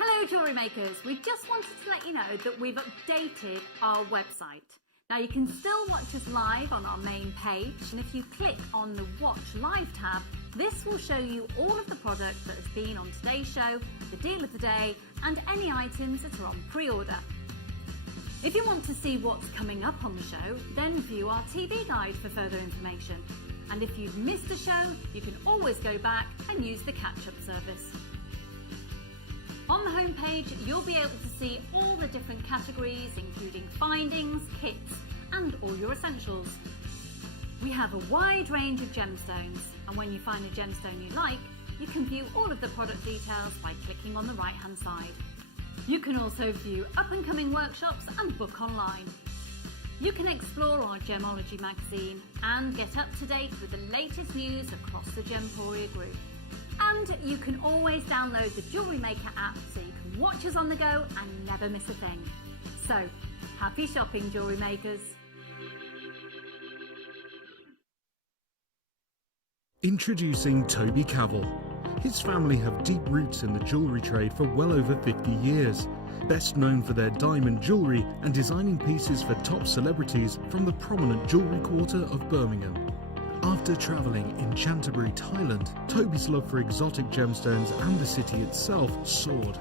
Hello jewellery makers, we just wanted to let you know that we've updated our website. Now you can still watch us live on our main page, and if you click on the Watch Live tab, this will show you all of the product that has been on today's show, the deal of the day, and any items that are on pre-order. If you want to see what's coming up on the show, then view our TV guide for further information. And if you've missed a show, you can always go back and use the catch-up service. On the homepage, you'll be able to see all the different categories, including findings, kits, and all your essentials. We have a wide range of gemstones, and when you find a gemstone you like, you can view all of the product details by clicking on the right-hand side. You can also view up-and-coming workshops and book online. You can explore our Gemology magazine and get up to date with the latest news across the Gemporia group. And you can always download the JewelleryMaker app so you can watch us on the go and never miss a thing. So, happy shopping, jewellery makers. Introducing Toby Cavell. His family have deep roots in the jewellery trade for well over 50 years. Best known for their diamond jewellery and designing pieces for top celebrities from the prominent jewellery quarter of Birmingham. After travelling in Canterbury, Thailand, Toby's love for exotic gemstones and the city itself soared,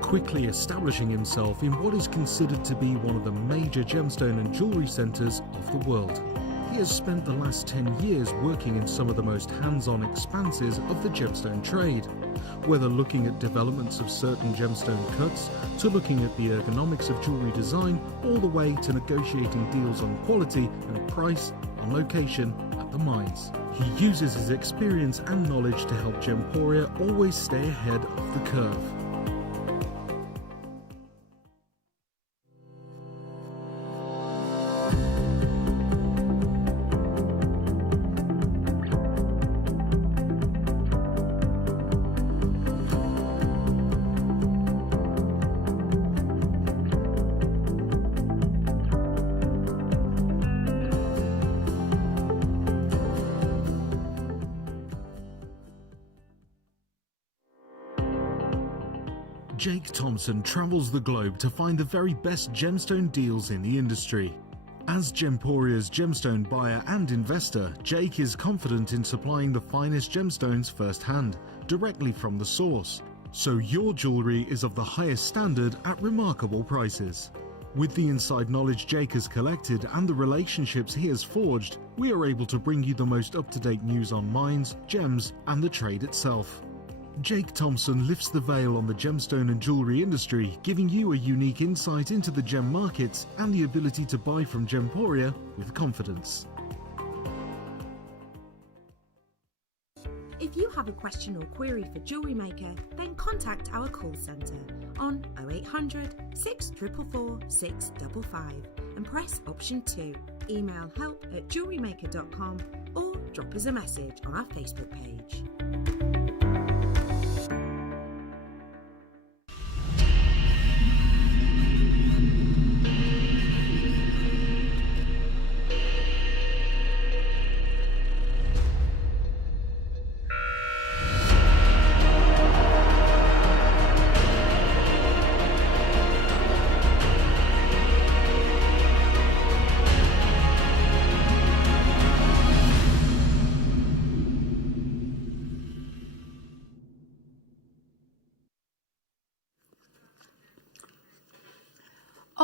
quickly establishing himself in what is considered to be one of the major gemstone and jewellery centres of the world. He has spent the last 10 years working in some of the most hands-on expanses of the gemstone trade, whether looking at developments of certain gemstone cuts, to looking at the ergonomics of jewellery design, all the way to negotiating deals on quality and price, on location, at the mines. He uses his experience and knowledge to help Gemporia always stay ahead of the curve. Jake Thompson travels the globe to find the very best gemstone deals in the industry. As Gemporia's gemstone buyer and investor, Jake is confident in supplying the finest gemstones firsthand, directly from the source. So your jewellery is of the highest standard at remarkable prices. With the inside knowledge Jake has collected and the relationships he has forged, we are able to bring you the most up-to-date news on mines, gems, and the trade itself. Jake Thompson lifts the veil on the gemstone and jewellery industry, giving you a unique insight into the gem markets and the ability to buy from Gemporia with confidence. If you have a question or query for JewelleryMaker, then contact our call centre on 0800 644 655 and press option 2. Email help@jewellerymaker.com or drop us a message on our Facebook page.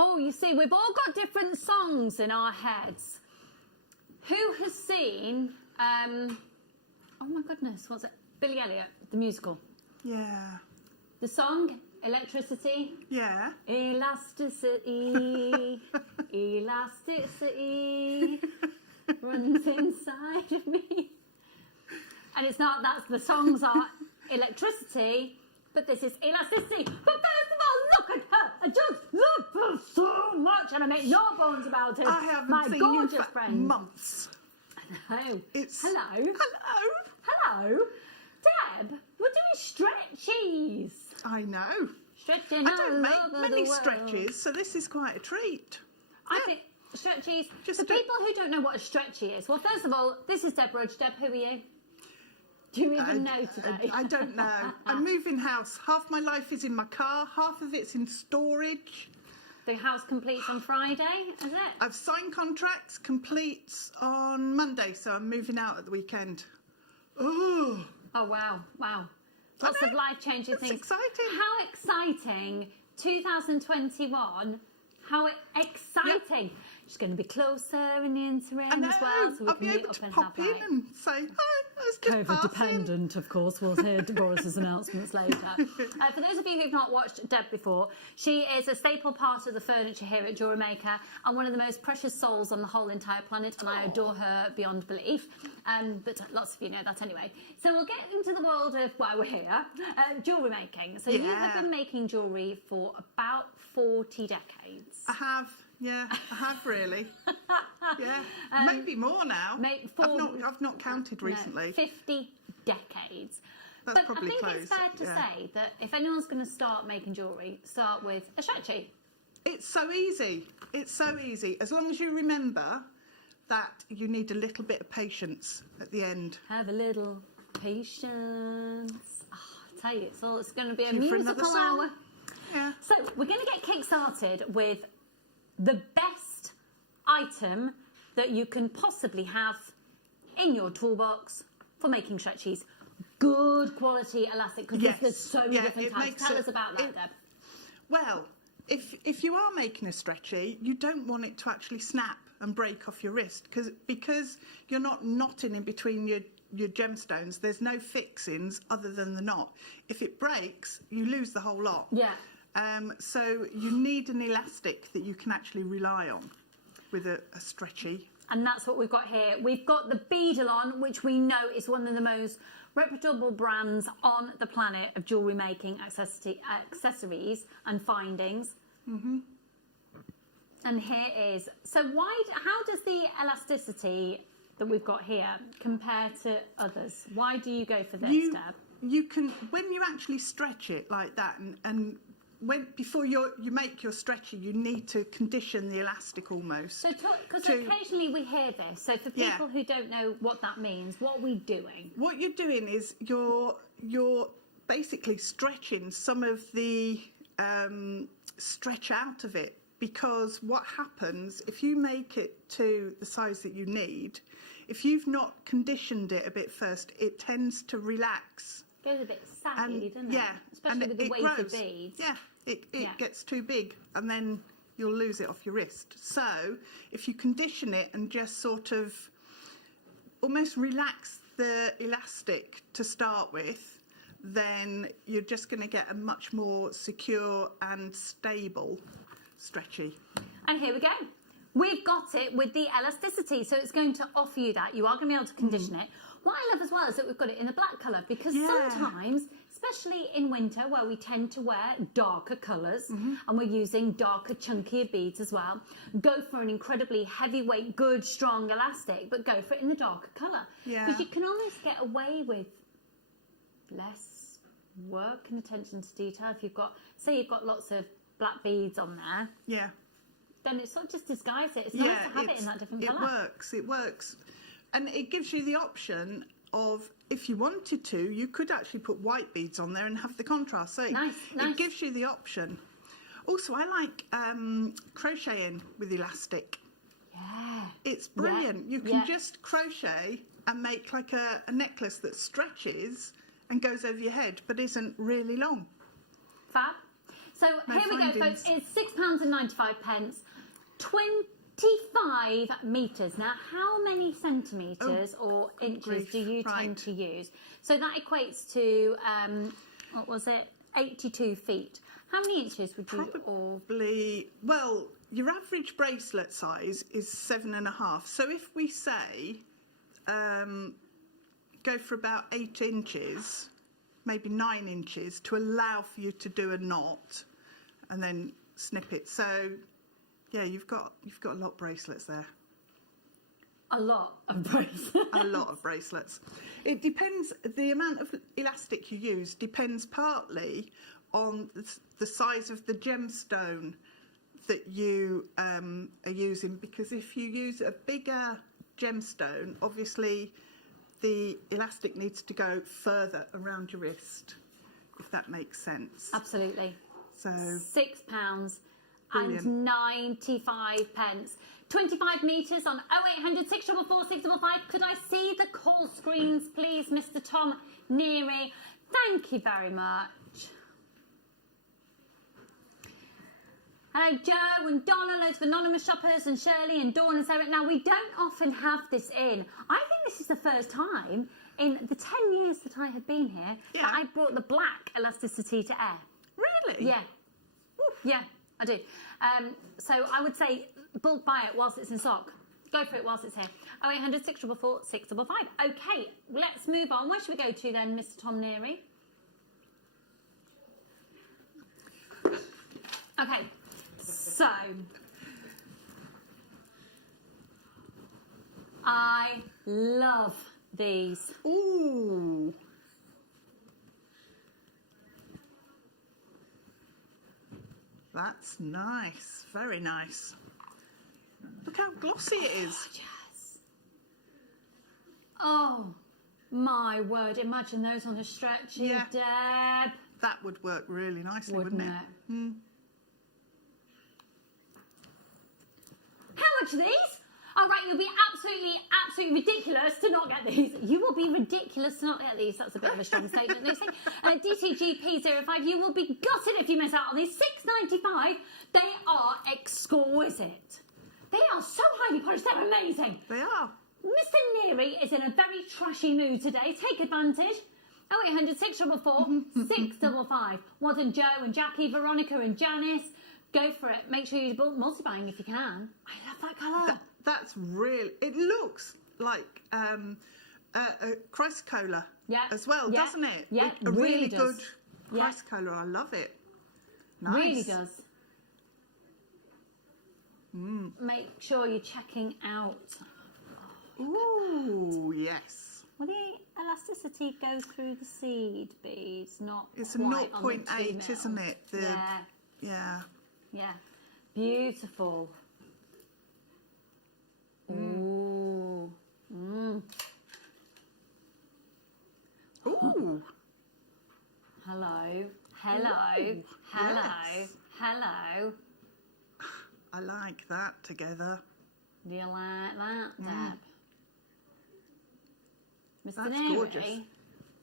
Oh, you see, we've all got different songs in our heads. Who has seen, oh my goodness, what's it? Billy Elliot, the musical. Yeah. The song, Electricity. Yeah. Elasticity, elasticity runs inside of me. And it's not, the songs are electricity, but this is elasticity. But first of all, look at her. I just love her so much, and I make no bones about it. I haven't My seen gorgeous you for friend. months. Hello. It's Hello. Hello. Hello. Deb, we're doing stretchies. I know. Stretching I don't all over make many the world. stretches, so this is quite a treat. I think stretchies. Just for people who don't know what a stretchy is, well, first of all, this is Deb Rudge. Deb, who are you? Do you even know today? I don't know. I'm moving house. Half my life is in my car, half of it's in storage. The house completes on Friday, is it? I've signed contracts, completes on Monday, so I'm moving out at the weekend. Oh. Oh, wow. Wow. Lots of life-changing things. Exciting. How exciting. 2021. How exciting. She's going to be closer in the interim as well, so we I'll can be meet able up to and pop have in like... and say, hi, I was just COVID passing. dependent, of course. We'll hear Boris's announcements later. For those of you who've not watched Deb before, she is a staple part of the furniture here at JewelleryMaker and one of the most precious souls on the whole entire planet, and I adore her beyond belief. But lots of you know that anyway. So we'll get into the world of why we're here, jewellery making. So you have been making jewellery for about 40 decades. I have. Yeah, I have really. Yeah, maybe more now. I've not counted recently. No, 50 decades. That's but probably I think close. it's fair to say that if anyone's going to start making jewellery, start with a stretchy. It's so easy. It's so easy. As long as you remember that you need a little bit of patience at the end. Have a little patience. Oh, I tell you, it's going to be a Due for another musical song? hour. Yeah. So we're going to get kick-started with the best item that you can possibly have in your toolbox for making stretchies. Good quality elastic, because there's so many different types. Tell us about that, Deb. Well, if you are making a stretchy, you don't want it to actually snap and break off your wrist, because you're not knotting in between your gemstones. There's no fixings other than the knot. If it breaks, you lose the whole lot. Yeah. So you need an elastic that you can actually rely on with a stretchy. And that's what we've got here. We've got the Beadalon, which we know is one of the most reputable brands on the planet of jewellery making accessories and findings. Mm-hmm. And here is, so how does the elasticity that we've got here compare to others? Why do you go for this, Deb? You can, when you actually stretch it like that, and before you make your stretchy, you need to condition the elastic almost. So, because occasionally we hear this. So, for people who don't know what that means, what are we doing? What you're doing is you're basically stretching some of the stretch out of it, because what happens if you make it to the size that you need, if you've not conditioned it a bit first, it tends to relax. Goes a bit saggy, doesn't it? Yeah, especially and with the it weight grows. of beads. Yeah, it gets too big, and then you'll lose it off your wrist. So if you condition it and just sort of almost relax the elastic to start with, then you're just going to get a much more secure and stable stretchy. And here we go. We've got it with the elasticity, so it's going to offer you that. You are going to be able to condition it. What I love as well is that we've got it in the black colour, because sometimes, especially in winter where we tend to wear darker colours and we're using darker, chunkier beads as well, go for an incredibly heavyweight, good, strong elastic, but go for it in the darker colour. Because you can almost get away with less work and attention to detail. If you've got, say you've got lots of black beads on there. Yeah. Then it sort of just disguises it. It's nice to have it in that different colour. It works. And it gives you the option of, if you wanted to, you could actually put white beads on there and have the contrast. So it gives you the option. Also, I like crocheting with elastic. Yeah. It's brilliant. You can just crochet and make like a necklace that stretches and goes over your head but isn't really long. Fab. So here we go, folks. It's £6.95. 25 metres. Now, how many centimetres or inches do you tend to use? So that equates to, what was it, 82 feet. How many inches would you Probably, well, your average bracelet size is 7.5. So if we say, go go for about 8 inches, maybe 9 inches, to allow for you to do a knot, and then snip it. So, yeah, you've got a lot of bracelets there. A lot of bracelets. A lot of bracelets. It depends. The amount of elastic you use depends partly on the size of the gemstone that you are using, because if you use a bigger gemstone, obviously the elastic needs to go further around your wrist, if that makes sense. Absolutely. So £6 Brilliant. and 95 pence. 25 metres on 0800 644 655. Could I see the call screens, please, Mr. Tom Neary? Thank you very much. Hello, Joe and Donna, loads of anonymous shoppers, and Shirley and Dawn and Sarah. Now, we don't often have this in. I think this is the first time in the 10 years that I have been here that I brought the black elasticity to air. Really? Yeah. Yeah, I do. So I would say bulk buy it whilst it's in stock. Go for it whilst it's here. 0800 644 655. Okay, let's move on. Where should we go to then, Mr. Tom Neary? Okay, so I love these. Ooh. That's nice. Very nice. Look how glossy it is. Yes. Oh, my word. Imagine those on a stretchy, Deb. That would work really nicely, wouldn't it? Mm. How much are these? All right, you'll be absolutely ridiculous to not get these. You will be ridiculous to not get these. That's a bit of a strong statement, Lucy. DTGP05, you will be gutted if you miss out on these. $6.95. They are exquisite. They are so highly polished. They're amazing. They are. Mr. Neary is in a very trashy mood today. Take advantage. 0800 644 655. Wasn't Joe and Jackie, Veronica and Janice? Go for it. Make sure you're multi-buying if you can. I love that colour. That's really... It looks like a Chrysocolla as well, doesn't it? Yeah, a really really good does. Yeah. Chrysocolla. I love it. Nice. Really does. Make sure you're checking out. Ooh, yes. Will the elasticity go through the seed beads? Not It's a quite on the 0.8, 2 isn't mils. it? Yeah. Yeah. Beautiful. Ooh. Ooh. Hello. Ooh, yes. Hello. I like that together. Do you like that, Deb? Mr. That's Neary, gorgeous.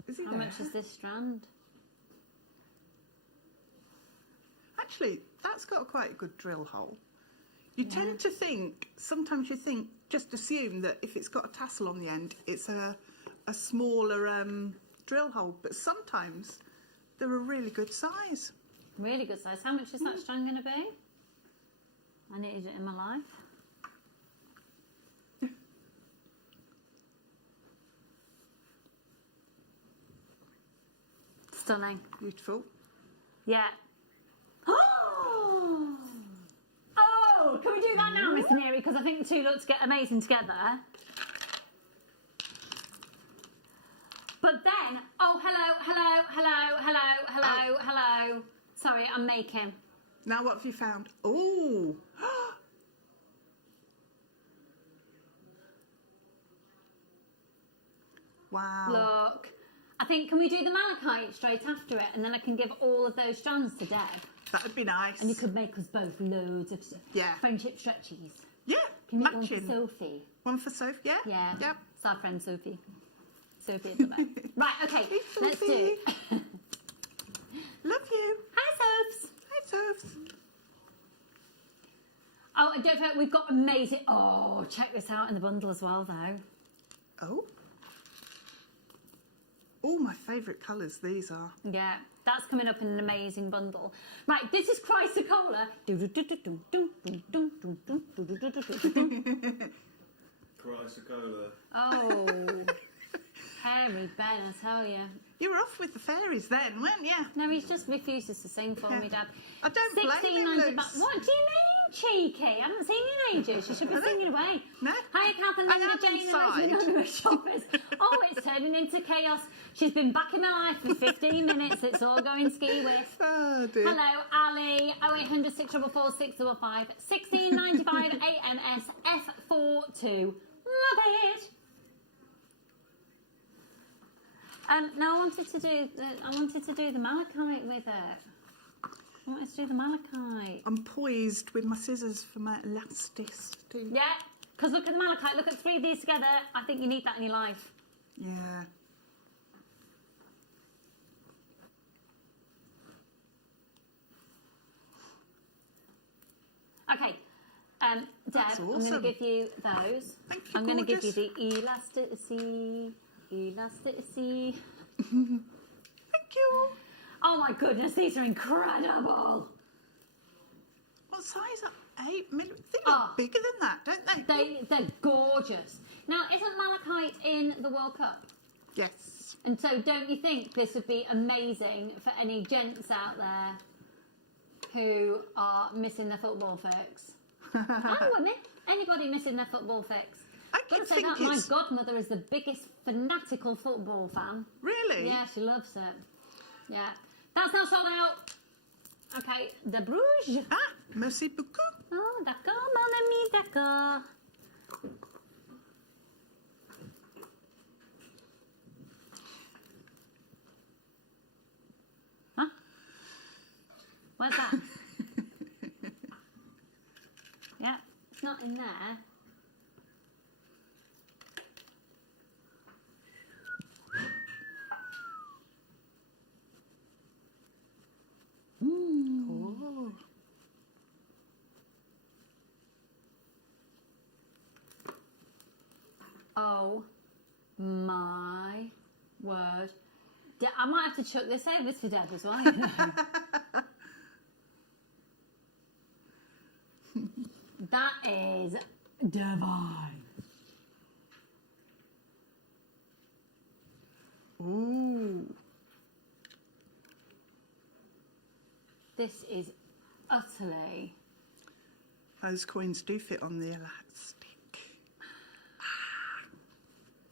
Is he how there? much is this strand? Actually, that's got quite a good drill hole. You tend to think, sometimes you think, just assume that if it's got a tassel on the end, it's a smaller drill hole. But sometimes they're a really good size. Really good size. How much is that strand going to be? I needed it in my life. Stunning. Beautiful. Yeah. Oh, can we do that now, Mr. Neary? Because I think the two look amazing together. But then, oh, hello. Sorry, I'm making. Now what have you found? Ooh. Wow. Look. I think, can we do the malachite straight after it? And then I can give all of those strands to Deb. That would be nice. And you could make us both loads of friendship stretchies. Yeah, Can you make matching. one for Sophie? One for Sophie, yeah? Yeah. Yep. It's our friend Sophie. Sophie at the back. Right, okay, let's do it. Love you. Hi, Sophs. Hi, Sophs. Oh, and don't forget, we've got amazing... Oh, check this out in the bundle as well, though. Oh. Oh, my favourite colours these are. Yeah, that's coming up in an amazing bundle. Right, this is Chrysocolla. Chrysocolla. Oh. hairy Ben, I tell you. You were off with the fairies then, weren't you? No, he just refuses to sing for me, Dad. I don't blame him, 1690 Luce. What do you mean, cheeky? I haven't seen you in ages. You should be singing away. No. Hiya, Kath and Linda, Jane, and Elizabeth shoppers. Oh, it's turning into chaos. She's been back in my life for 15 minutes. It's all going ski with. Oh, dear. Hello, Ali. 0800 644 655 1695 AMS F42. Love it. No, I wanted to do the malachite with it. I wanted to do the malachite. I'm poised with my scissors for my elasticity. Yeah, because look at the malachite. Look at 3 of these together. I think you need that in your life. Yeah. Okay, Deb, That's I'm going awesome. to give you those. Thank you, I'm going to give you gorgeous. the elasticity. Elasticity. Thank you. Oh my goodness, these are incredible. What size are 8 millimeter? They look bigger than that, don't they? They're gorgeous. Now, isn't malachite in the World Cup? Yes. And so don't you think this would be amazing for any gents out there who are missing their football fix? And women. Anybody missing their football fix. I Gotta keep say that thinking my godmother is the biggest fanatical football fan. Really? Yeah, she loves it. Yeah. That's now sold out. Okay, de Bruges. Ah, merci beaucoup. Oh, d'accord, mon ami, d'accord. Huh? Where's that? Yeah, it's not in there. Oh. Oh my word. I might have to chuck this over to Deb as well. You know. That is divine. Ooh. This is utterly. Those coins do fit on the elastic. Ah,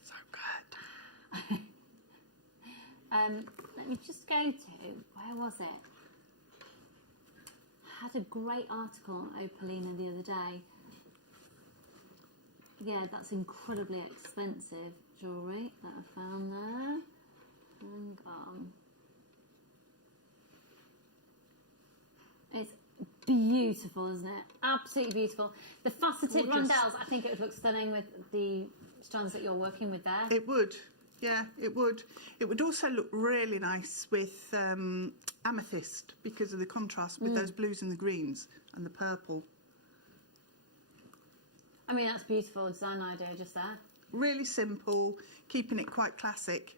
so good. Let me just go to, where was it? I had a great article on Opalina the other day. Yeah, that's incredibly expensive jewellery that I found there. Hang on. It's beautiful, isn't it? Absolutely beautiful. The faceted Gorgeous. rondelles, I think it would look stunning with the strands that you're working with there. It would. Yeah, it would. It would also look really nice with amethyst because of the contrast with those blues and the greens and the purple. I mean, that's beautiful design idea just there. Really simple, keeping it quite classic.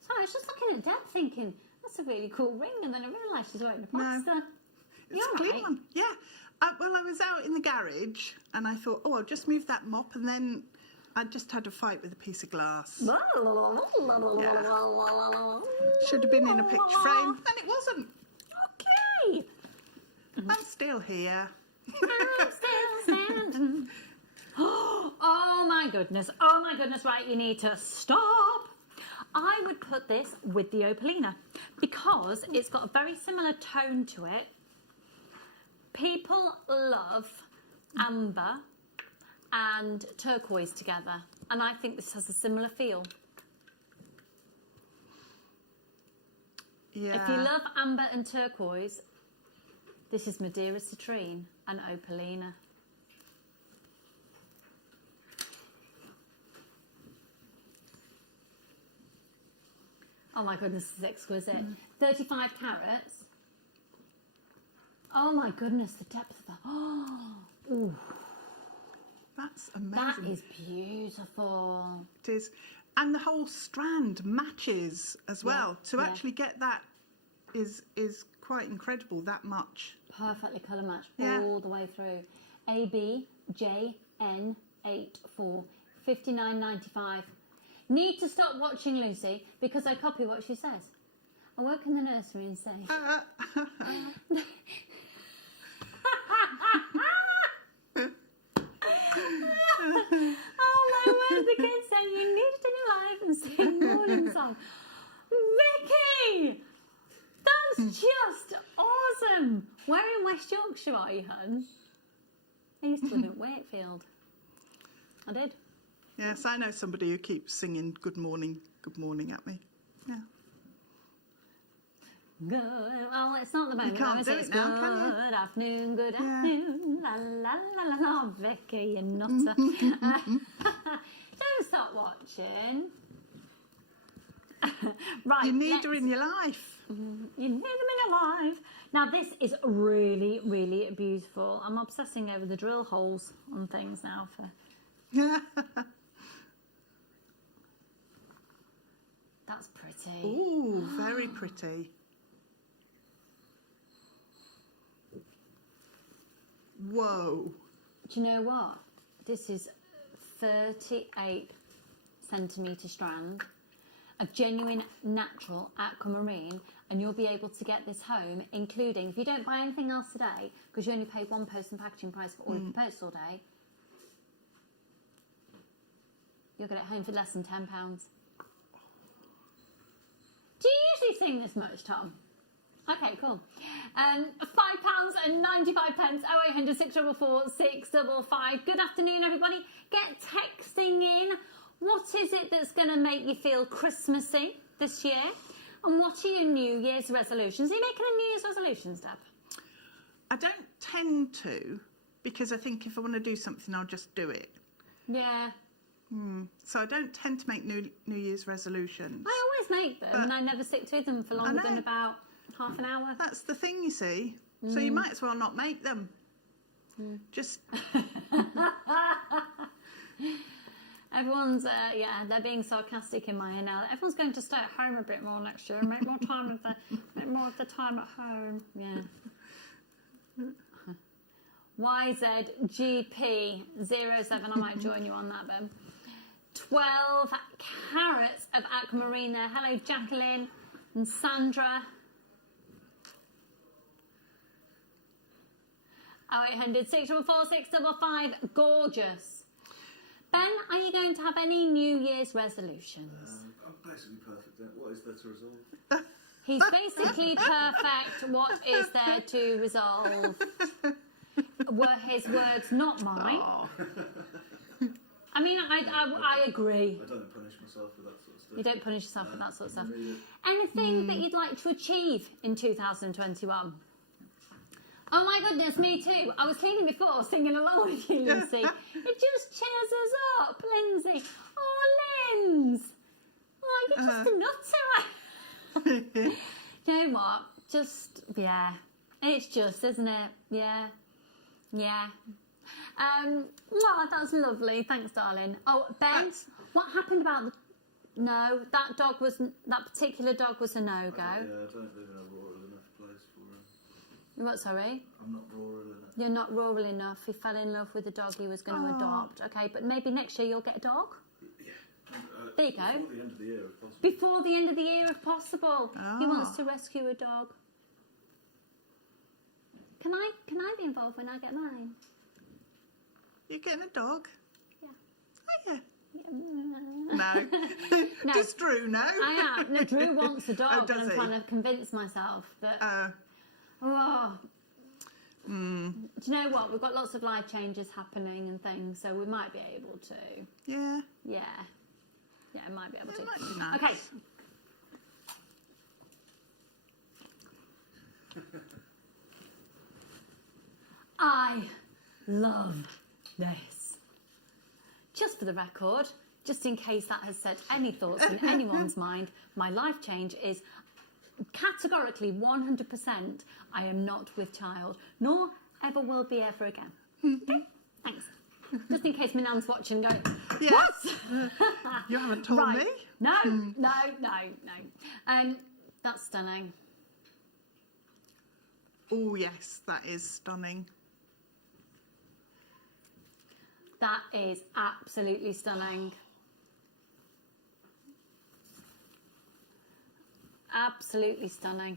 So I was just looking at Deb thinking, that's a really cool ring, and then I realised she's wearing a plaster. It's a clean one, yeah. Well, I was out in the garage and I thought, oh, I'll just move that mop, and then I just had a fight with a piece of glass. Yeah. Should have been in a picture frame, and it wasn't. Okay. I'm still here. I'm still standing. Oh my goodness, right, you need to stop. I would put this with the Opalina because it's got a very similar tone to it. People love amber and turquoise together, and I think this has a similar feel. Yeah. If you love amber and turquoise, this is Madeira citrine and Opalina. Oh my goodness, this is exquisite. 35 carats. Oh my goodness, the depth of that. Oh, ooh. That's amazing. That is beautiful. It is. And the whole strand matches as well. To actually get that is quite incredible, that much perfectly colour matched Yeah. all the way through. ABJN84, $59.95. Need to stop watching Lucy because I copy what she says. I work in the nursery and say. Oh my word, the kids say you need to do live and sing morning song. Vicky! That's just awesome! Where in West Yorkshire are you, hun? I used to live in Wakefield. I did. Yes, I know somebody who keeps singing good morning at me. Yeah. Good. Well, it's not the moment. can't is do it? it It's now, can you? good afternoon, good afternoon. La la la la la. Vicky, you nutter. Don't stop watching. Right. You need her in your life. You need them in your life. Now, this is really, really beautiful. I'm obsessing over the drill holes on things now. That's pretty. Ooh, very pretty. Whoa. Do you know what? This is 38 centimetre strand of genuine natural aquamarine, and you'll be able to get this home, including, if you don't buy anything else today, because you only pay one post and packaging price for all of the posts all day, you'll get it home for less than £10. Do you usually sing this much, Tom? Okay, cool. £5.95, 0800 644 655. Good afternoon, everybody. Get texting in. What is it that's going to make you feel Christmassy this year? And what are your New Year's resolutions? Are you making a New Year's resolutions, Deb? I don't tend to, because I think if I want to do something, I'll just do it. Yeah. So I don't tend to make New Year's resolutions. I always make them, and I never stick to them for longer than about half an hour. That's the thing, you see. So you might as well not make them. Just... Everyone's, they're being sarcastic in my ear now. Everyone's going to stay at home a bit more next year, make more time make more of the time at home. Yeah. YZGP07, I might join you on that, Ben. 12 carats of aquamarine there. Hello, Jacqueline and Sandra. 0800 644 655. Gorgeous. Ben, are you going to have any New Year's resolutions? I'm basically perfect. What is there to resolve? He's basically perfect. What is there to resolve? Were his words, not mine. I mean, I agree. I don't punish myself for that sort of stuff. You don't punish yourself for that sort of stuff. Anything that you'd like to achieve in 2021? Oh my goodness, me too. I was cleaning before, singing along with you, Lucy. It just cheers us up, Lindsay. Oh, Linz. Oh, you're just a nutter. You know what? Just, yeah. It's just, isn't it? Yeah. Yeah. Well, that's lovely. Thanks, darling. Oh, Ben, what happened about the... No, that particular dog was a no-go. Yeah, I don't live in a rural enough place for him. What, sorry? I'm not rural enough. You're not rural enough. He fell in love with a dog he was going to adopt. Okay, but maybe next year you'll get a dog? Yeah. There you go. Before the end of the year, if possible. Before the end of the year, if possible. He wants to rescue a dog. Can I be involved when I get mine? You're getting a dog? Yeah. Oh, yeah. No. Does Drew know? I am. No, Drew wants a dog, Oh, does and I'm he? trying to convince myself that... Do you know what? We've got lots of life changes happening and things, so we might be able to. Yeah. Yeah. Yeah, I might be able to. Might be nice. Okay. I love this. Just for the record, just in case that has set any thoughts in anyone's mind, my life change is categorically 100% I am not with child, nor ever will be ever again. Okay? Thanks. Just in case my nan's watching going, what? You haven't told me. No. That's stunning. Oh yes, that is stunning. That is absolutely stunning. Absolutely stunning.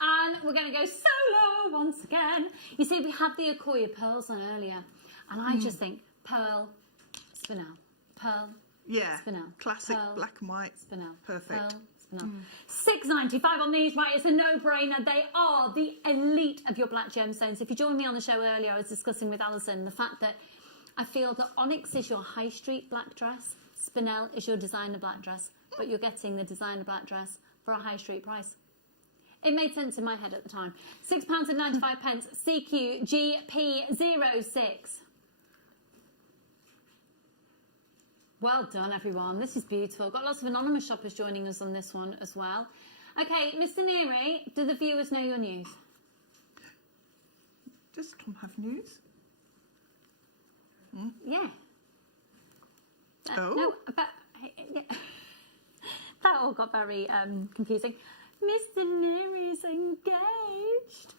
And we're going to go solo once again. You see, we had the Akoya pearls on earlier, and I just think pearl, spinel, pearl, Yeah, spinel, classic pearl, black and white. spinel, Perfect. pearl, spinel. $6.95 on these, right? It's a no-brainer. They are the elite of your black gemstones. If you joined me on the show earlier, I was discussing with Alison the fact that I feel that onyx is your high street black dress, spinel is your designer black dress, but you're getting the designer black dress for a high street price. It made sense in my head at the time. £6.95, CQGP06. Well done, everyone. This is beautiful. Got lots of anonymous shoppers joining us on this one as well. Okay, Mr. Neary, do the viewers know your news? Does Tom have news? Yeah. Oh. No, but yeah. That all got very confusing. Mr. Neary's engaged.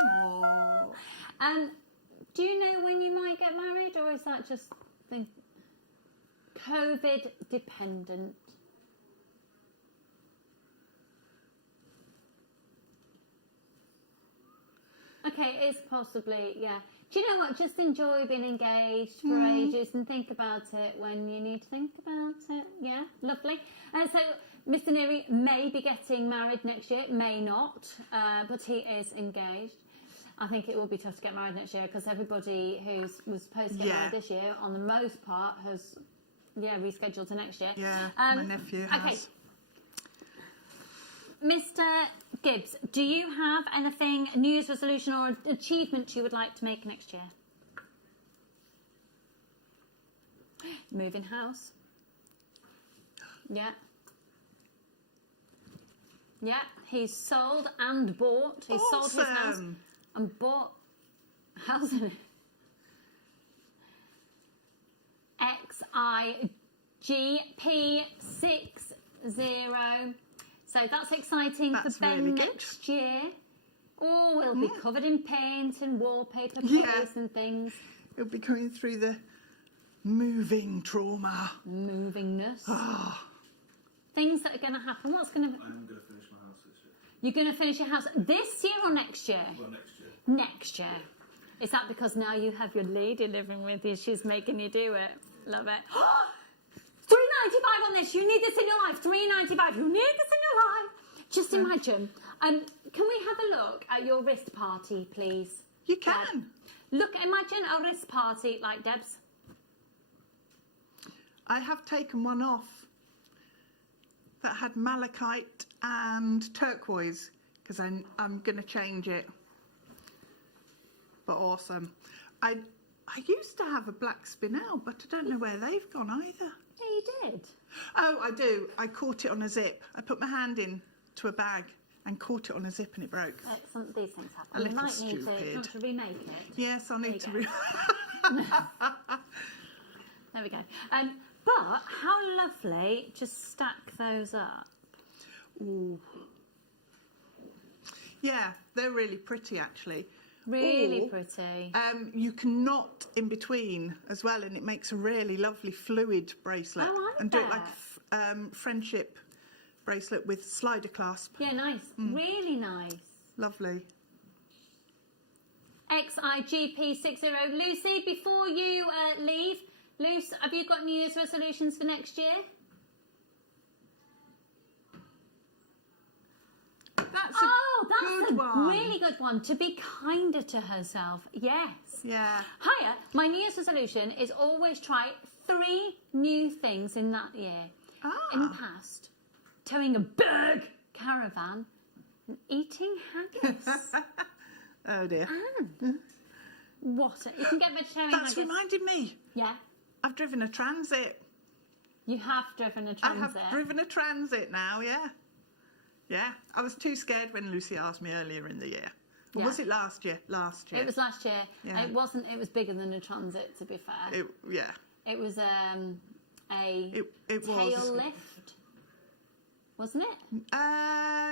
Oh. Do you know when you might get married, or is that just COVID dependent? Okay, it is possibly, yeah. Do you know what? Just enjoy being engaged for ages and think about it when you need to think about it. Yeah, lovely. So Mr. Neary may be getting married next year, may not, but he is engaged. I think it will be tough to get married next year because everybody who was supposed to get married this year, on the most part, has rescheduled to next year. Yeah, my nephew has. Okay. Mr. Gibbs, do you have anything, New Year's resolution or achievement you would like to make next year? Moving house. Yeah. Yeah, he's sold and bought. He's sold his house and bought a house in it. XIGP60. So that's exciting for Ben really next year. Oh, we'll be covered in paint and wallpaper colours and things. He'll be going through the moving trauma. Movingness. Things that are going to happen. What's going to... I'm going to finish my house this year. You're going to finish your house this year or next year? Well, next year. Next year. Is that because now you have your lady living with you? She's making you do it. Love it. $3.95 on this. You need this in your life. $3.95. You need this in your life. Just imagine. Can we have a look at your wrist party, please? You can. Look, imagine a wrist party like Deb's. I have taken one off that had malachite and turquoise because I'm going to change it. But awesome. I used to have a black spinel, but I don't know where they've gone either. Yeah, you did. Oh, I do. I caught it on a zip. I put my hand in to a bag and caught it on a zip and it broke. Excellent. These things happen. A You little might need stupid. to remake it. Yes, I need to. There we go. But how lovely. Just stack those up. Ooh. Yeah, they're really pretty actually. Really pretty. You can knot in between as well, and it makes a really lovely fluid bracelet. Oh, I like and do it that. like friendship bracelet with slider clasp. Yeah, nice. Really nice. Lovely. XIGP60. Lucy, before you leave, Luce, have you got New Year's resolutions for next year? That's a really good one. To be kinder to herself. Yes. Yeah. Hiya, my New Year's resolution is always try 3 new things in that year. In the past, towing a big caravan and eating haggis. Oh dear. What? You can get vegetarian That's haggis. reminded me. Yeah. I've driven a transit. You have driven a transit. I have driven a transit now, yeah. Yeah, I was too scared when Lucy asked me earlier in the year. Or Yeah. was it last year? Last year. It was last year. Yeah. It wasn't. It was bigger than a transit, to be fair. Yeah. It was a It tail was. lift. wasn't it?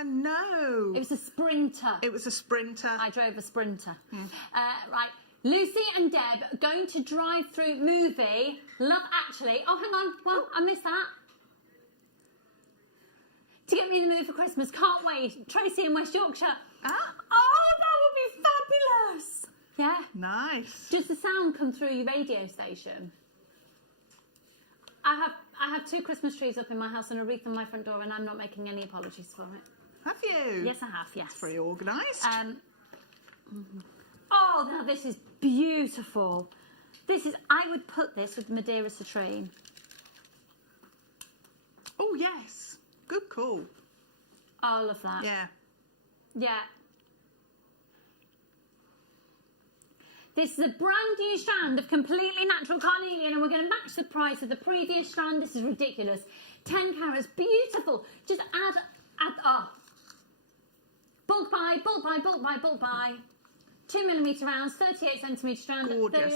No. It was a Sprinter. It was a Sprinter. I drove a Sprinter. Right. Lucy and Deb are going to drive through movie Love Actually. Oh, hang on. Well, I missed that. To get me in the mood for Christmas. Can't wait. Tracy in West Yorkshire. Oh, that would be fabulous. Yeah. Nice. Does the sound come through your radio station? I have 2 Christmas trees up in my house and a wreath on my front door, and I'm not making any apologies for it. Have you? Yes, I have. Yes. Very organised. Oh, now this is beautiful. I would put this with Madeira citrine. Oh, yes. Good call. Oh, I love that. Yeah. Yeah. This is a brand new strand of completely natural carnelian, and we're going to match the price of the previous strand. This is ridiculous. 10 carats, beautiful. Just add, bulk buy, bulk buy, bulk buy, bulk buy. 2mm rounds, 38cm strand. Gorgeous.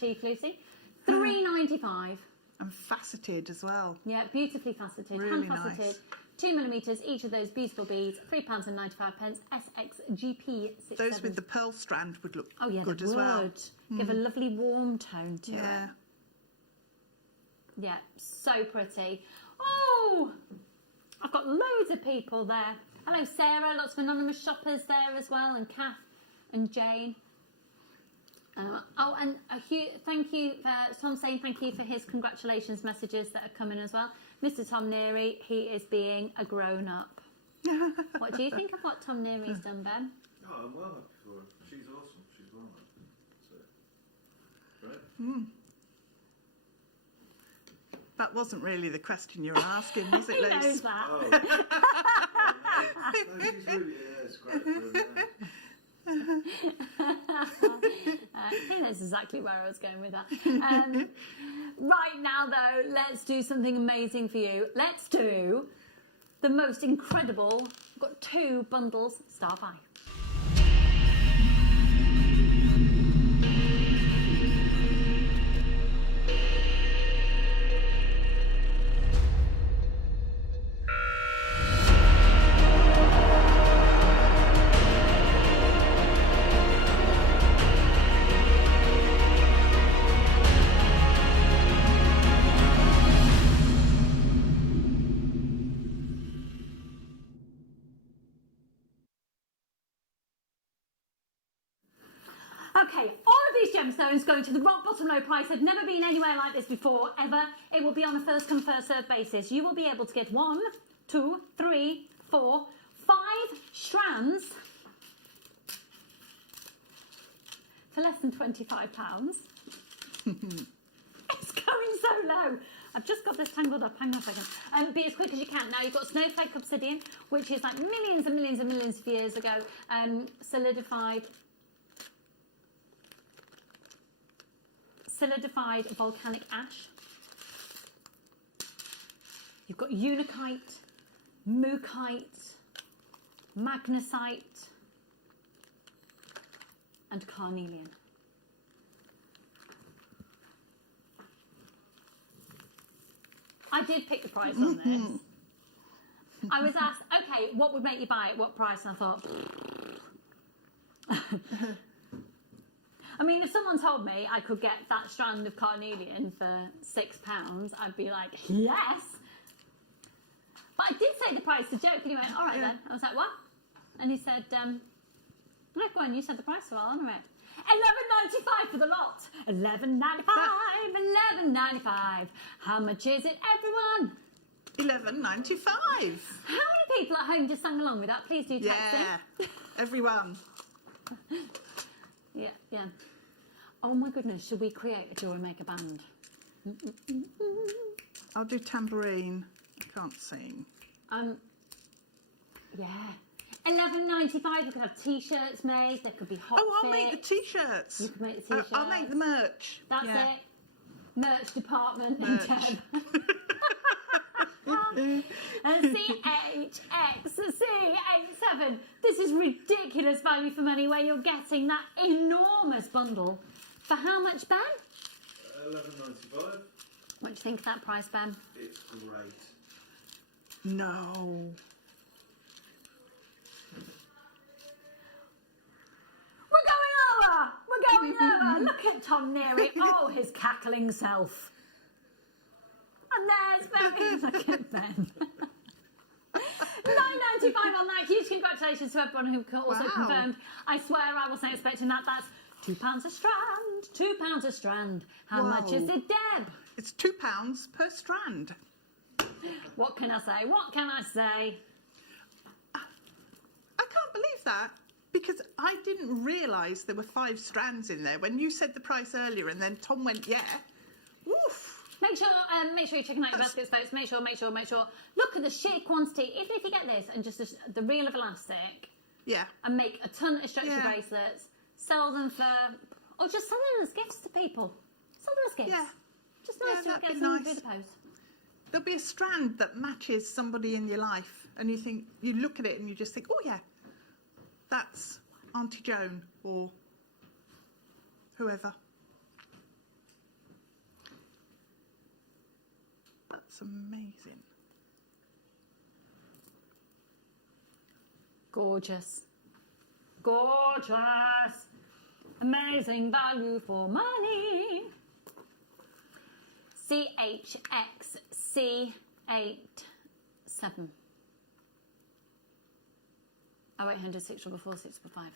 Chief Lucy. £3.95. And faceted as well. Yeah, beautifully faceted, Really hand faceted. nice. 2mm, each of those beautiful beads, £3.95, SXGP 67. Those with the pearl strand would look good they as well. would. Give a lovely warm tone to it. Yeah, so pretty. Oh, I've got loads of people there. Hello, Sarah. Lots of anonymous shoppers there as well, and Kath and Jane. And thank you for Tom saying thank you for his congratulations messages that are coming as well. Mr. Tom Neary, he is being a grown-up. What do you think of what Tom Neary's done, Ben? Oh, I'm well happy for her. She's awesome. She's well happy. So, great. That wasn't really the question you were asking, was it, Luce? He knows that. Oh. No, she's really, it's great for her. He knows exactly where I was going with that. Right now, though, let's do something amazing for you. Let's do the most incredible. We've got 2 bundles. Star by. Okay, all of these gemstones going to the rock bottom low price. Have never been anywhere like this before, ever. It will be on a first come, first served basis. You will be able to get 1, 2, 3, 4, 5 strands for less than £25. It's going so low. I've just got this tangled up. Hang on a second. Be as quick as you can. Now, you've got Snowflake Obsidian, which is like millions and millions and millions of years ago, solidified volcanic ash. You've got Unakite, Mookite, Magnesite, and Carnelian. I did pick the price on this. I was asked, okay, what would make you buy it? What price? And I thought, I mean, if someone told me I could get that strand of carnelian for £6, I'd be like, yes. But I did say the price to joke, and he went, all right then. I was like, what? And he said, no, go on, you said the price, so I'll honour it. £11.95 for the lot. £11.95, £11.95. How much is it, everyone? £11.95. How many people at home just sang along with that? Please do text in. Everyone. Yeah, yeah. Oh my goodness, should we create a JewelleryMaker band? I'll do tambourine. I can't sing. Yeah. £11.95. You could have t-shirts made. There could be hot I'll make the t-shirts. You can make the t-shirts. I'll make the merch. That's it. Merch department. Merch. CHX, C87. This is ridiculous value for money where you're getting that enormous bundle. For how much, Ben? £11.95. What do you think of that price, Ben? It's great. No. We're going over. Look at Tom Neary. Oh, his cackling self. And there's Ben. Look at Ben. £9.95 on that. Huge congratulations to everyone who also confirmed. I swear I wasn't expecting that. That's £2 a strand. £2 a strand. How much is it, Deb? It's £2 per strand. What can I say? What can I say? I can't believe that, because I didn't realise there were 5 strands in there. When you said the price earlier and then Tom went, yeah. Woof. Make sure you're checking out your baskets, folks. Make sure. Look at the sheer quantity. Even if you get this and just the reel of elastic. Yeah. And make a ton of stretchy bracelets, sell them for, or just sell them as gifts to people. Sell them as gifts. Yeah. Just nice to get be them nice. through the post. There'll be a strand that matches somebody in your life, and you look at it and you just think, oh yeah, that's Auntie Joan or whoever. That's amazing. Gorgeous. Gorgeous. Amazing value for money. CHXC87. 0800 644 655.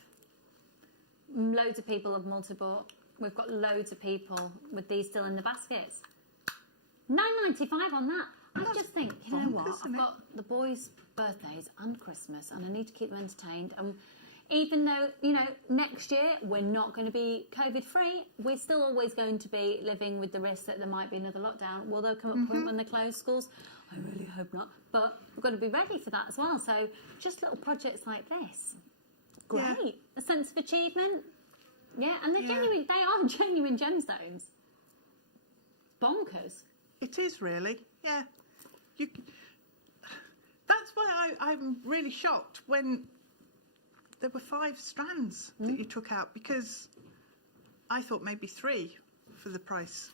Loads of people have multi-bought. We've got loads of people with these still in the baskets. £9.95 on that. I just think, you know what? I've got the boys' birthdays and Christmas, and I need to keep them entertained. And even though, you know, next year we're not going to be COVID-free, we're still always going to be living with the risk that there might be another lockdown. Will there come a point when they close schools? I really hope not. But we've got to be ready for that as well. So just little projects like this. Great. Yeah. A sense of achievement. Yeah, and they're genuine. They are genuine gemstones. Bonkers. It is really, yeah. That's why I'm really shocked when there were 5 strands that you took out, because I thought maybe 3 for the price.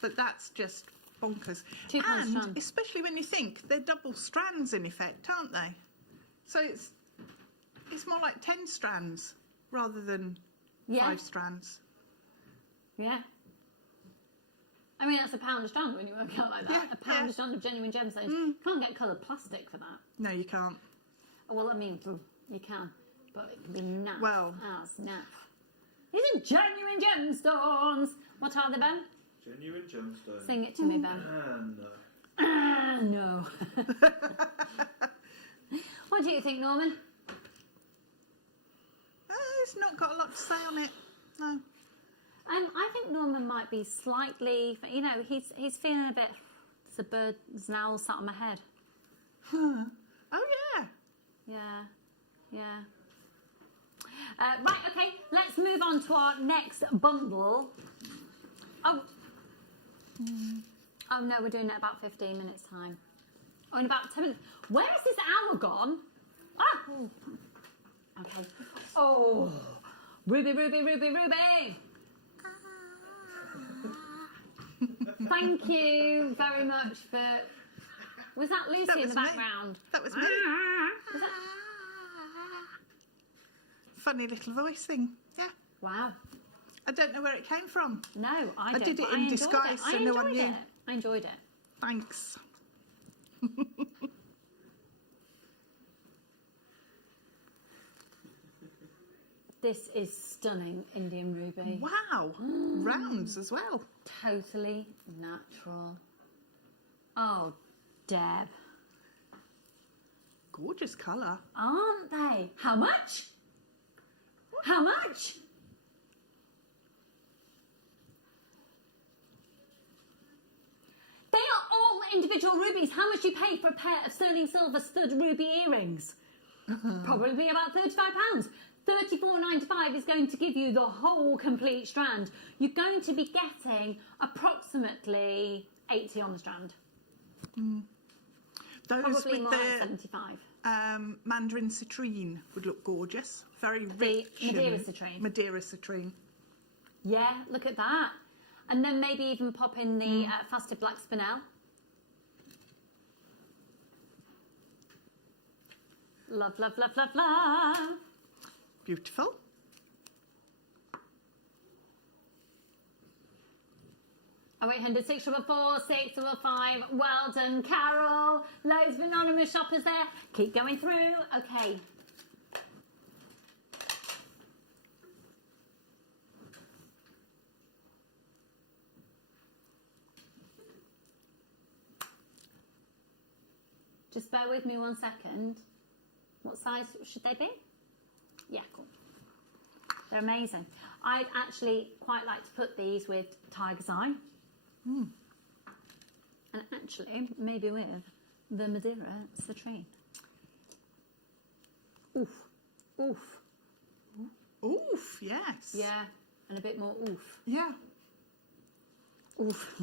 But that's just bonkers. £2 and strand. especially when you think they're double strands in effect, aren't they? So it's more like 10 strands rather than 5 strands. Yeah. I mean, that's £1 a strand when you work out like that. £1 a strand of genuine gemstones. You can't get coloured plastic for that. No, you can't. Well, I mean, you can, but it can be naff as naff. These are genuine gemstones. What are they, Ben? Genuine gemstones. Sing it to me, Ben. No. What do you think, Norman? It's not got a lot to say on it. No. I think Norman might be slightly, you know, he's feeling a bit, there's a bird, there's an owl sat on my head. Huh. Oh, yeah. Yeah, yeah. Right, okay, let's move on to our next bundle. Oh no, we're doing it about 15 minutes time. Oh, in about 10 minutes. Where has this hour gone? Ah! Okay. Oh, Ruby, Ruby, Ruby, Ruby! Thank you very much for... Was that Lucy in the background? That was me. Was that... Funny little voice thing. Yeah. Wow. I don't know where it came from. No, I don't. did it in disguise so no one knew. I enjoyed it. Thanks. This is stunning, Indian ruby. Wow. Rounds as well. Totally natural. Oh, Deb. Gorgeous colour. Aren't they? How much? How much? They are all individual rubies. How much do you pay for a pair of sterling silver stud ruby earrings? Probably about £35. $34.95 is going to give you the whole complete strand. You're going to be getting approximately 80 on the strand. Those Probably with more the like 75. Mandarin citrine would look gorgeous. Very rich. Madeira citrine. Madeira citrine. Yeah, look at that. And then maybe even pop in the faceted black spinel. Love, love, love, love, love. Beautiful. Oh, 800 644 655. Well done, Carol. Loads of anonymous shoppers there. Keep going through. Okay. Just bear with me 1 second. What size should they be? Yeah, cool. They're amazing. I'd actually quite like to put these with Tiger's Eye. Mm. And actually, maybe with the Madeira citrine. Oof. Oof. Oof, yes. Yeah, and a bit more oof. Yeah. Oof.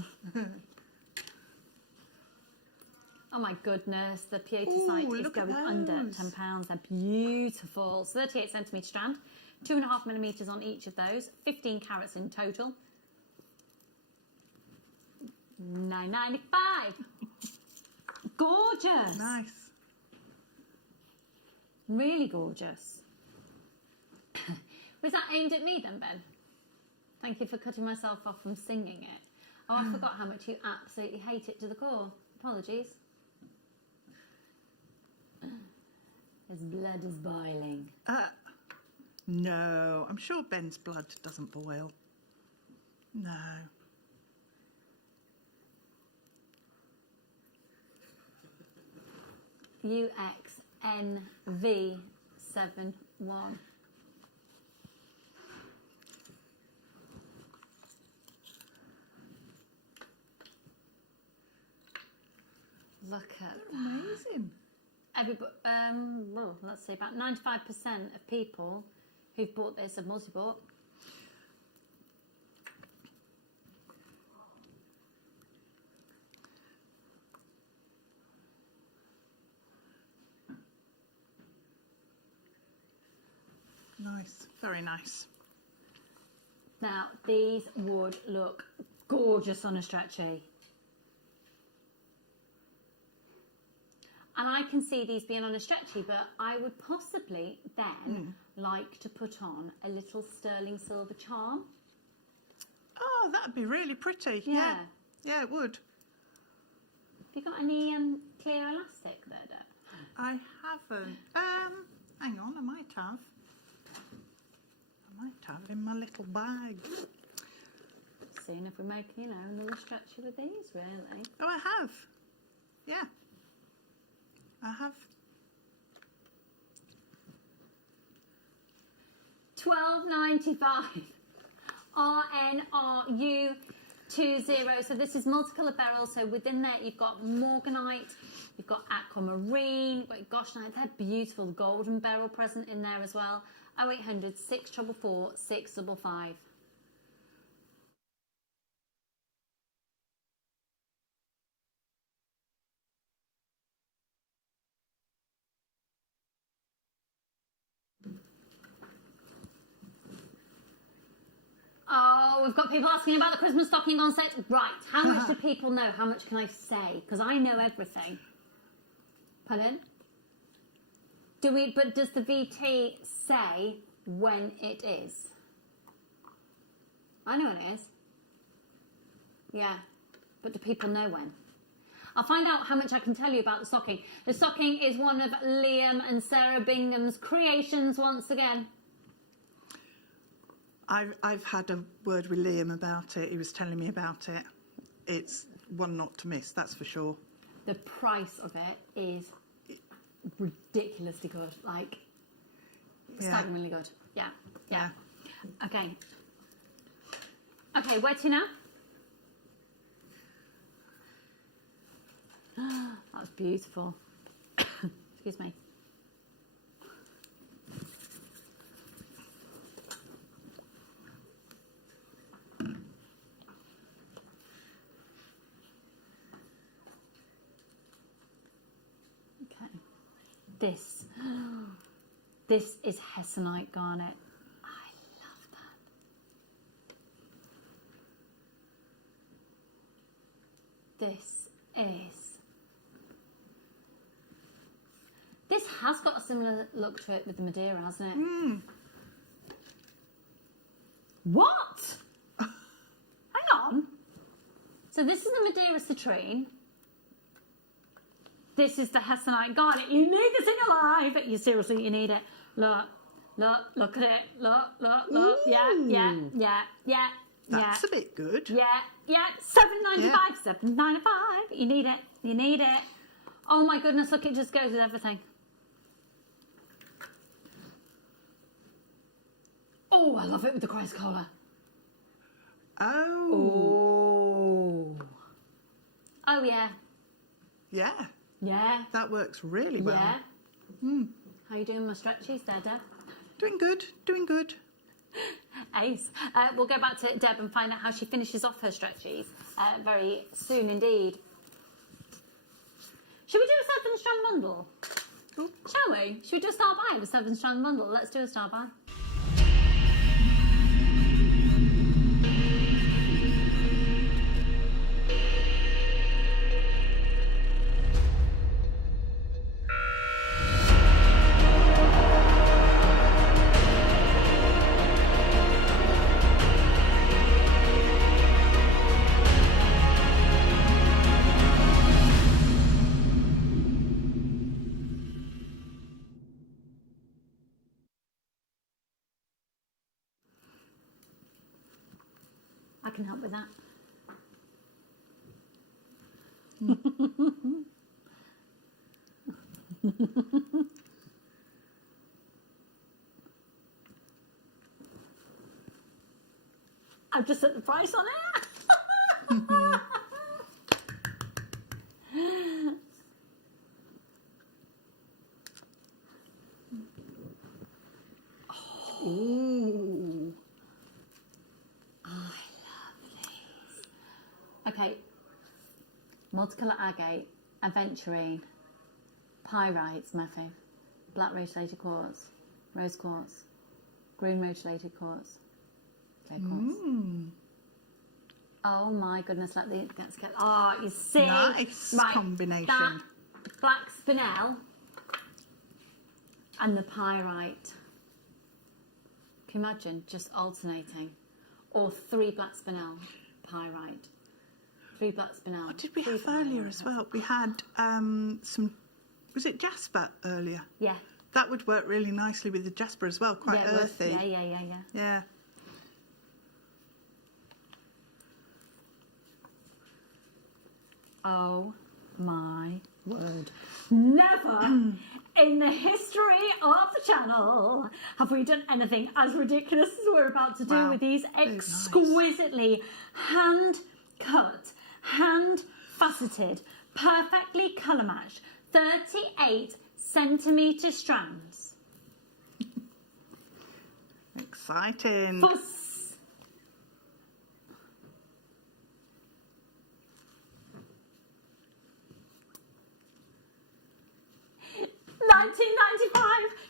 Oh my goodness, the Pieta Ooh, site is look at going under those. £10. They're beautiful. 38 centimetre strand, 2.5 millimetres on each of those, 15 carats in total. $9.95. Gorgeous. Nice. Really gorgeous. Was that aimed at me then, Ben? Thank you for cutting myself off from singing it. Oh, I forgot how much you absolutely hate it to the core. Apologies. His blood is boiling. No, I'm sure Ben's blood doesn't boil. No. UXNV71. Look at that. Amazing. Everybody, well, let's say about 95% of people who've bought this have multi-bought. Nice. Very nice. Now, these would look gorgeous on a stretchy. And I can see these being on a stretchy, but I would possibly then like to put on a little sterling silver charm. Oh, that'd be really pretty. Yeah. Yeah, it would. Have you got any clear elastic there, Deb? I haven't. Hang on, I might have. I might have it in my little bag. Seeing if we make, you know, another stretchy with these, really. Oh, I have. Yeah. I have. $12.95. RNRU20. So this is multicolour beryl. So within there you've got morganite, you've got aquamarine, you've got goshenite. They're beautiful. Golden beryl present in there as well. 0800 644 655. Oh, we've got people asking about the Christmas stocking on set. Right, how much do people know? How much can I say? Because I know everything. Pardon? But does the VT say when it is? I know when it is. Yeah, but do people know when? I'll find out how much I can tell you about the stocking. The stocking is one of Liam and Sarah Bingham's creations once again. I've had a word with Liam about it. He was telling me about it. It's one not to miss, that's for sure. The price of it is ridiculously good. Like, staggeringly good. Yeah, yeah. Okay. Okay, where to now? That was beautiful. Excuse me. This is Hessonite garnet. I love that. This is This has got a similar look to it with the Madeira, hasn't it? What? Hang on. So this is the Madeira citrine. This is the Hessonite garlic. You need this in your life. Seriously, you need it. Look at it. Look. Yeah. That's a bit good. Yeah. $7.95. $7.95. You need it. Oh my goodness, look, it just goes with everything. Oh, I love it with the Christ collar. Oh, yeah. Yeah. That works really well. Yeah. How you doing, my stretchies there, Deb? Doing good. Ace. We'll go back to Deb and find out how she finishes off her stretchies very soon indeed. Should we do a 7-strand bundle? Shall we? Should we do a star buy of a 7-strand bundle? Let's do a star buy. I can help with that. I've just set the price on it. Ooh. Okay, multicolour agate, aventurine, pyrite, my fave, black rotulated quartz, rose quartz, green rotulated quartz, clay quartz. Oh my goodness, let the let's get. Oh, you see, nice combination. That black spinel and the pyrite. Can you imagine just alternating, or 3 black spinel, pyrite. 3 black spinel. What did we have earlier as well? We had some, was it jasper earlier? Yeah. That would work really nicely with the jasper as well, quite earthy. Yeah. Oh my word. Never in the history of the channel have we done anything as ridiculous as we're about to do with these exquisitely hand-cut, hand-faceted, perfectly colour matched 38cm strands. Exciting. For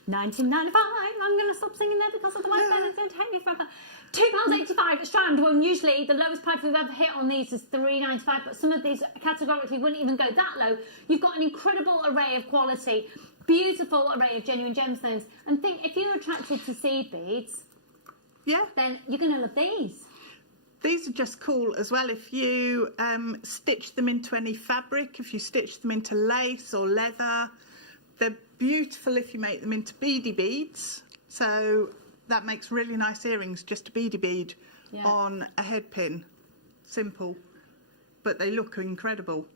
$19.95. I'm going to stop singing there because otherwise Ben is going to hate me forever. £2.85 a strand. Well, usually the lowest price we've ever hit on these is $3.95, but some of these categorically wouldn't even go that low. You've got an incredible array of quality, beautiful array of genuine gemstones. And think, if you're attracted to seed beads, then you're going to love these. These are just cool as well if you stitch them into any fabric, if you stitch them into lace or leather. They're beautiful if you make them into beady beads. So that makes really nice earrings, just a beady bead on a head pin. Simple, but they look incredible.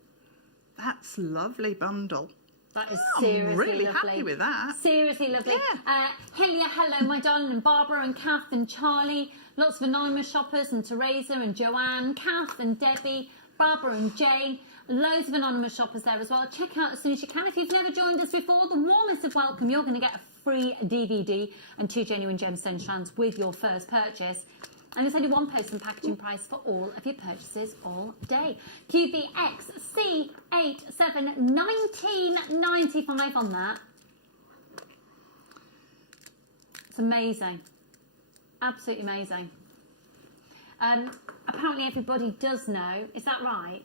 That's lovely bundle. That is seriously I'm really lovely. happy with that. Seriously lovely. Hilya, hello, my darling, and Barbara and Kath and Charlie. Lots of anonymous shoppers, and Teresa and Joanne, Kath and Debbie, Barbara and Jane. Loads of anonymous shoppers there as well. Check out as soon as you can. If you've never joined us before, the warmest of welcome. You're going to get a free DVD and 2 genuine gemstone strands with your first purchase. And it's only one post and packaging price for all of your purchases all day. QVXC87 19.95 on that. It's amazing. Absolutely amazing. Apparently everybody does know. Is that right?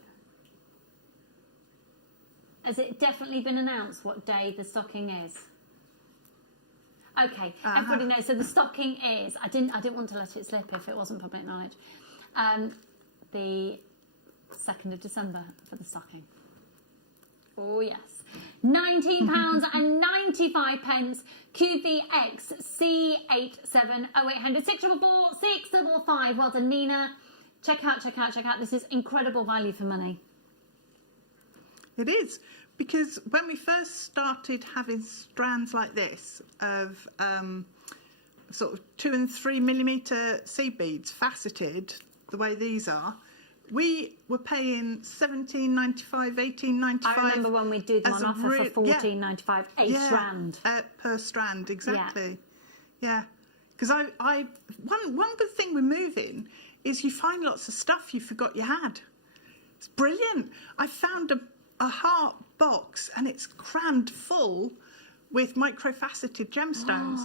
Has it definitely been announced what day the stocking is? Okay, everybody knows. So the stocking is. I didn't want to let it slip if it wasn't public knowledge. The 2nd of December for the stocking. Oh yes, £19.95. QVX C87 0800 644 655. Well done, Nina. Check out. This is incredible value for money. It is, because when we first started having strands like this of sort of 2 and 3 millimetre seed beads, faceted, the way these are, we were paying $17.95, $18.95. I remember when we did them on offer for $14.95 a strand. Per strand, exactly. Yeah, because one good thing with moving is you find lots of stuff you forgot you had. It's brilliant. I found a heart box and it's crammed full with microfaceted gemstones.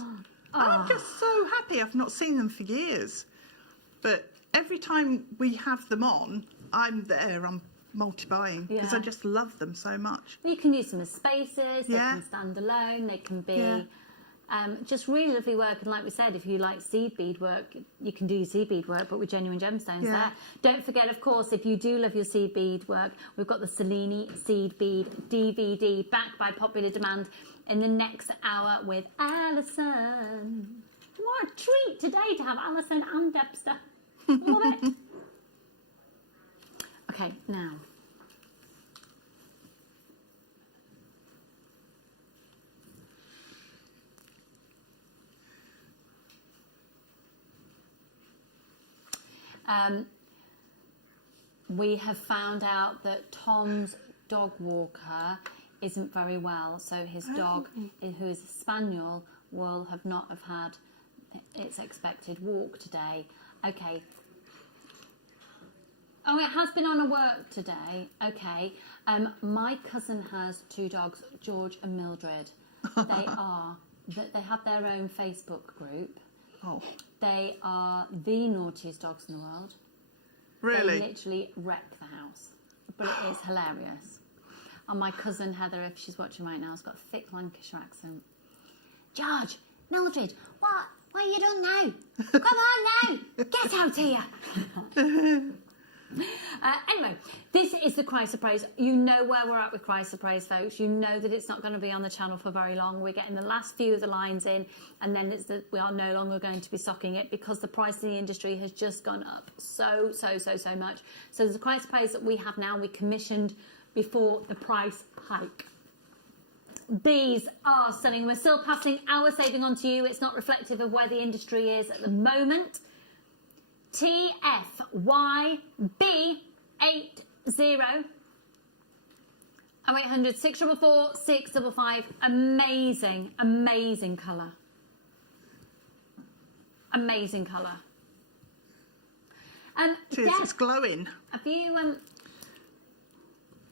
I'm just so happy. I've not seen them for years, but every time we have them on, I'm multi-buying because I just love them so much. You can use them as spaces, they can stand alone, they can be just really lovely work. And like we said, if you like seed bead work, you can do seed bead work, but with genuine gemstones there. Don't forget, of course, if you do love your seed bead work, we've got the Cellini Seed Bead DVD back by popular demand in the next hour with Alison. What a treat today to have Alison and Debster. Love it. Okay, now. We have found out that Tom's dog walker isn't very well, so his dog, who is a spaniel, will not have had its expected walk today. Okay. Oh, it has been on a work today. Okay. My cousin has 2 dogs, George and Mildred. They have their own Facebook group. Oh. They are the naughtiest dogs in the world. Really? They literally wreck the house. But it is hilarious. And my cousin Heather, if she's watching right now, has got a thick Lancashire accent. George, Mildred, what are you doing now? Come on now, get out here. Anyway, this is the Chrysler Praise. You know where we're at with Chrysler Praise, folks. You know that it's not going to be on the channel for very long. We're getting the last few of the lines in, and then we are no longer going to be stocking it because the price in the industry has just gone up so much. So there's a Chrysler Praise that we have now. We commissioned before the price hike. These are stunning. We're still passing our saving on to you. It's not reflective of where the industry is at the moment. TFYB80 0800 644 655. Amazing colour. Amazing colour. It's glowing. Have you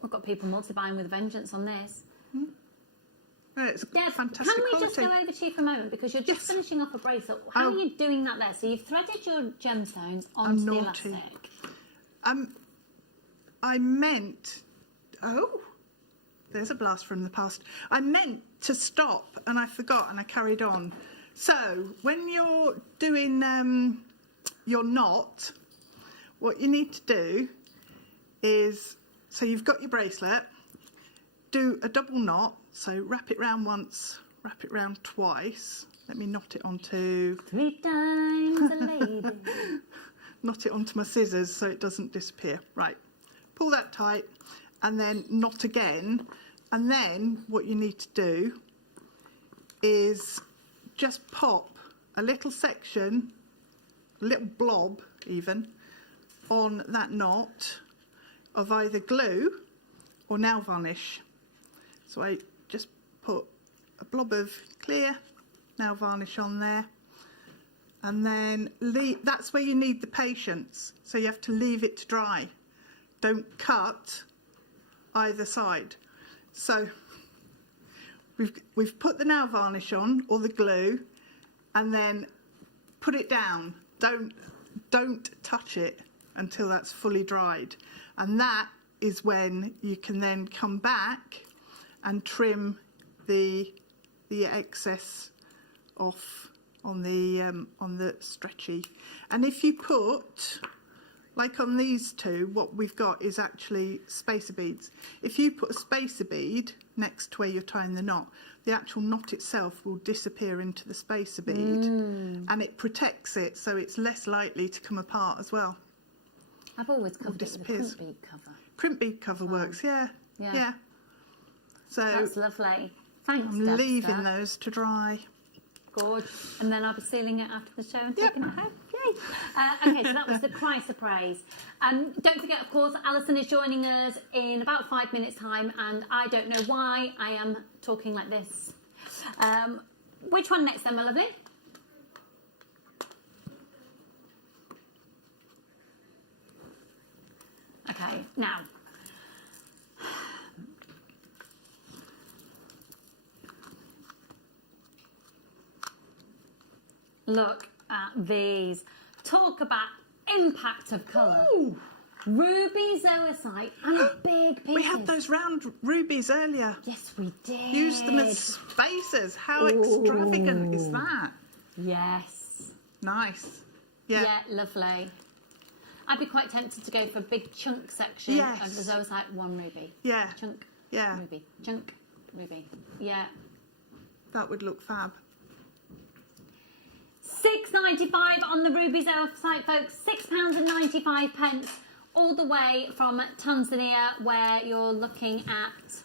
we've got people multi-buying with a vengeance on this. It's fantastic can we quality. just go over to you for a moment, because you're just finishing off a bracelet. How are you doing that there? So you've threaded your gemstones onto the elastic. I meant... Oh, there's a blast from the past. I meant to stop and I forgot and I carried on. So when you're doing your knot, what you need to do is, so you've got your bracelet, do a double knot. So wrap it round once, wrap it round twice. Let me knot it onto... 3 times a lady. Knot it onto my scissors so it doesn't disappear. Right, pull that tight and then knot again. And then what you need to do is just pop a little section, a little blob even, on that knot of either glue or nail varnish. So I just put a blob of clear nail varnish on there, and then that's where you need the patience. So you have to leave it to dry. Don't cut either side. So we've put the nail varnish on, or the glue, and then put it down. Don't touch it until that's fully dried. And that is when you can then come back and trim the excess off on the stretchy. And if you put, like on these two, what we've got is actually spacer beads. If you put a spacer bead next to where you're tying the knot, the actual knot itself will disappear into the spacer bead, and it protects it, so it's less likely to come apart as well. I've always covered it with a print bead cover. Print bead cover works, yeah. So that's lovely. Thanks, I'm leaving Debster. those to dry. Good. And then I'll be sealing it after the show and taking it home. Yay! Okay, so that was the price of praise. Don't forget, of course, Alison is joining us in about 5 minutes' time, and I don't know why I am talking like this. Which one next then, my lovely? Okay, now. Look at these. Talk about impact of colour. Ruby zoisite and big pieces. We had those round rubies earlier. Yes, we did. Used them as spacers. How extravagant is that? Yes. Nice. Yeah, lovely. I'd be quite tempted to go for a big chunk section of the zoisite, one ruby. Yeah. Chunk. Yeah. Ruby. Chunk. Ruby. Yeah. That would look fab. £6.95 on the Ruby zoisite, folks. £6.95, all the way from Tanzania, where you're looking at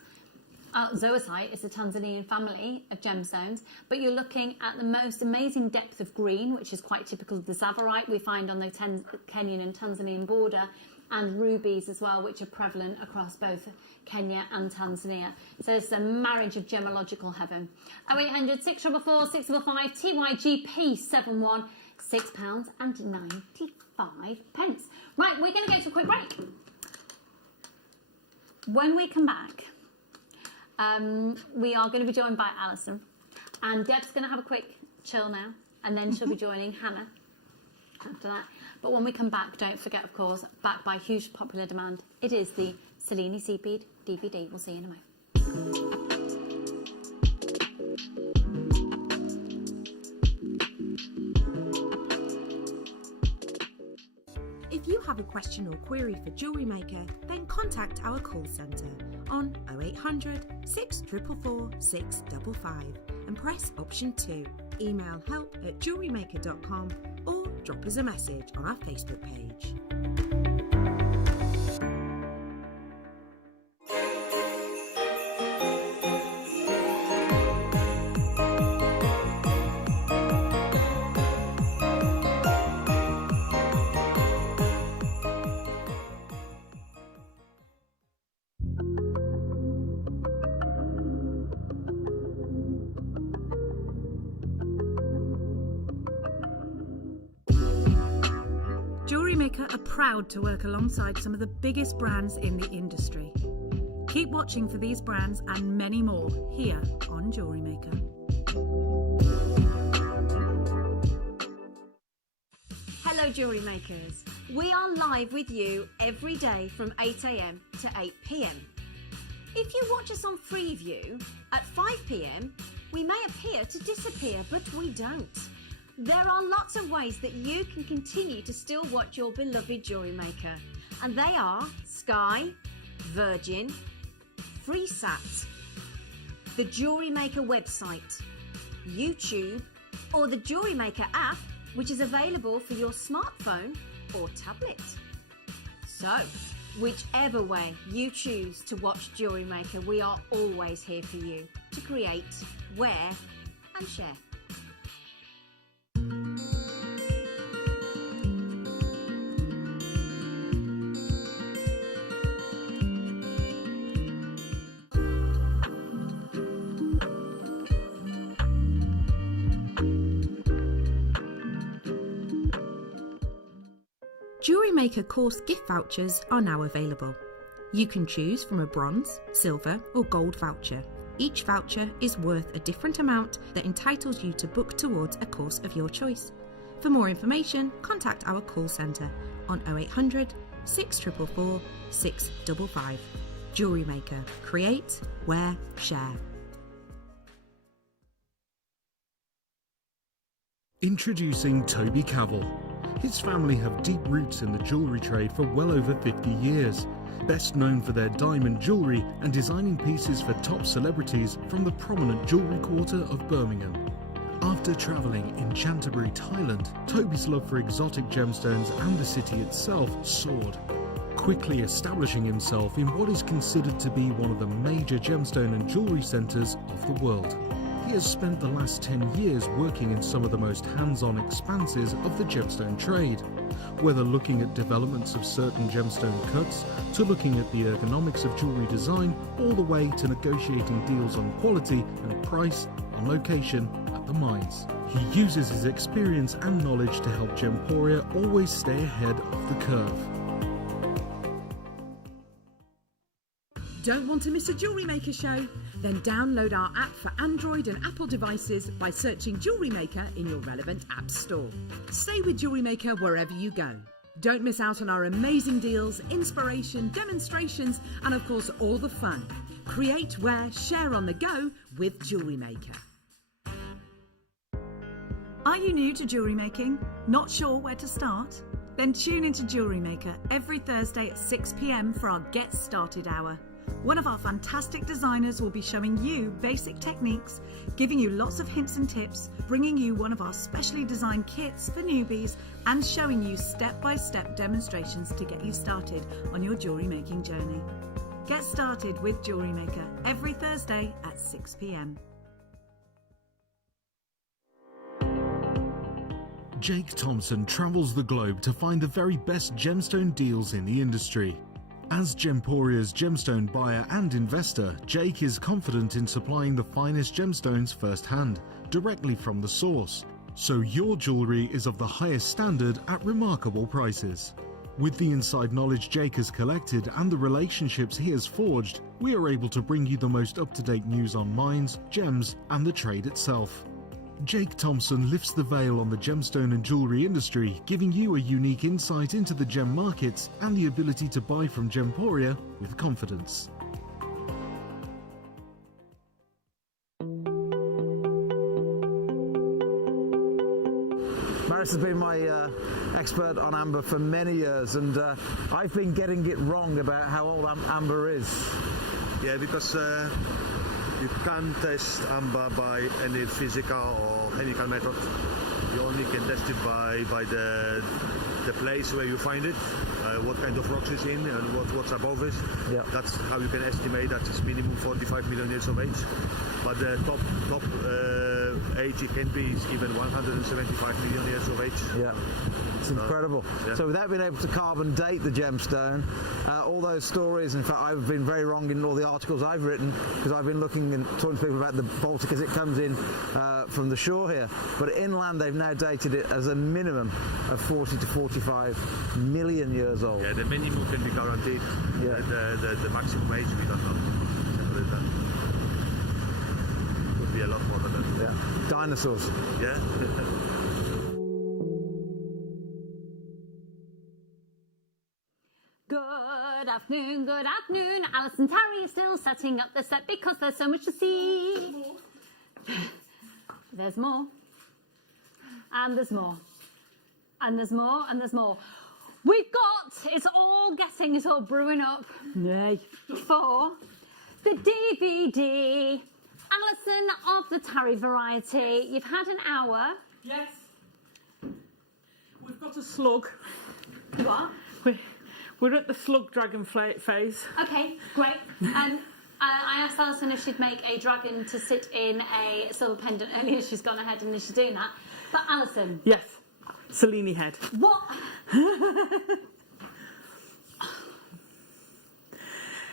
zoisite is a Tanzanian family of gemstones, but you're looking at the most amazing depth of green, which is quite typical of the zavarite we find on the Kenyan and Tanzanian border, and rubies as well, which are prevalent across both Kenya and Tanzania. So it's a marriage of gemological heaven. 0800 644 655 TYGP 71, £6.95. Right, we're going to go to a quick break. When we come back, we are going to be joined by Alison, and Deb's going to have a quick chill now, and then she'll be joining Hannah after that. But when we come back, don't forget, of course, backed by huge popular demand, it is the Selene Seabead DVD. We'll see you in a moment. If you have a question or query for JewelleryMaker, then contact our call centre on 0800 644 655 and press option 2. Email help@jewellerymaker.com or drop us a message on our Facebook page. JewelleryMaker are proud to work alongside some of the biggest brands in the industry. Keep watching for these brands and many more here on JewelleryMaker. Hello, Jewellery Makers. We are live with you every day from 8 a.m. to 8 p.m. If you watch us on Freeview at 5 p.m, we may appear to disappear, but we don't. There are lots of ways that you can continue to still watch your beloved Jewellery Maker, and they are Sky, Virgin, FreeSat, the Jewellery Maker website, YouTube, or the Jewellery Maker app, which is available for your smartphone or tablet. So, whichever way you choose to watch Jewellery Maker, we are always here for you to create, wear, and share. JewelleryMaker course gift vouchers are now available. You can choose from a bronze, silver or gold voucher. Each voucher is worth a different amount that entitles you to book towards a course of your choice. For more information, contact our call centre on 0800 644 655. JewelleryMaker. Create, wear, share. Introducing Toby Cavell. His family have deep roots in the jewellery trade for well over 50 years. Best known for their diamond jewellery and designing pieces for top celebrities from the prominent jewellery quarter of Birmingham. After travelling in Canterbury, Thailand, Toby's love for exotic gemstones and the city itself soared, quickly establishing himself in what is considered to be one of the major gemstone and jewellery centres of the world. He has spent the last 10 years working in some of the most hands-on expanses of the gemstone trade, whether looking at developments of certain gemstone cuts, to looking at the ergonomics of jewellery design, all the way to negotiating deals on quality and price, on location, at the mines. He uses his experience and knowledge to help Gemporia always stay ahead of the curve. Don't want to miss a JewelleryMaker show? Then download our app for Android and Apple devices by searching JewelleryMaker in your relevant app store. Stay with JewelleryMaker wherever you go. Don't miss out on our amazing deals, inspiration, demonstrations, and of course all the fun. Create, wear, share on the go with JewelleryMaker. Are you new to jewellery making? Not sure where to start? Then tune into JewelleryMaker every Thursday at 6 p.m. for our Get Started Hour. One of our fantastic designers will be showing you basic techniques, giving you lots of hints and tips, bringing you one of our specially designed kits for newbies, and showing you step-by-step demonstrations to get you started on your jewellery making journey. Get started with JewelleryMaker every Thursday at 6 p.m. Jake Thompson travels the globe to find the very best gemstone deals in the industry. As Gemporia's gemstone buyer and investor, Jake is confident in supplying the finest gemstones firsthand, directly from the source, so your jewellery is of the highest standard at remarkable prices. With the inside knowledge Jake has collected and the relationships he has forged, we are able to bring you the most up-to-date news on mines, gems, and the trade itself. Jake Thompson lifts the veil on the gemstone and jewellery industry, giving you a unique insight into the gem markets and the ability to buy from Gemporia with confidence. Maris has been my expert on amber for many years, and I've been getting it wrong about how old amber is. Yeah, because you can't test amber by any physical or chemical method. You only can test it by the place where you find it, what kind of rocks it's in, and what's above it. Yeah. That's how you can estimate that it's minimum 45 million years of age. But the top age it can be is even 175 million years of age. Yeah, it's incredible. Yeah. So without being able to carbon date the gemstone, all those stories, in fact I've been very wrong in all the articles I've written, because I've been looking and talking to people about the Baltic as it comes in from the shore here, but inland they've now dated it as a minimum of 40 to 45 million years old. Yeah, the minimum can be guaranteed. Yeah. The maximum age we don't know. Could be a lot more than that. Yeah. Dinosaurs. Yeah. Good afternoon. Alice and Terry are still setting up the set because there's so much to see. There's more. And there's more. And there's more, and there's more. We've got, it's all brewing up. Nay. For the DVD. Alison of the Terry variety. You've had an hour. Yes. We've got a slug. What? We're at the slug dragon phase. Okay, great. I asked Alison if she'd make a dragon to sit in a silver pendant earlier. She's gone ahead and she's doing that. But Alison. Yes. Cellini head. What?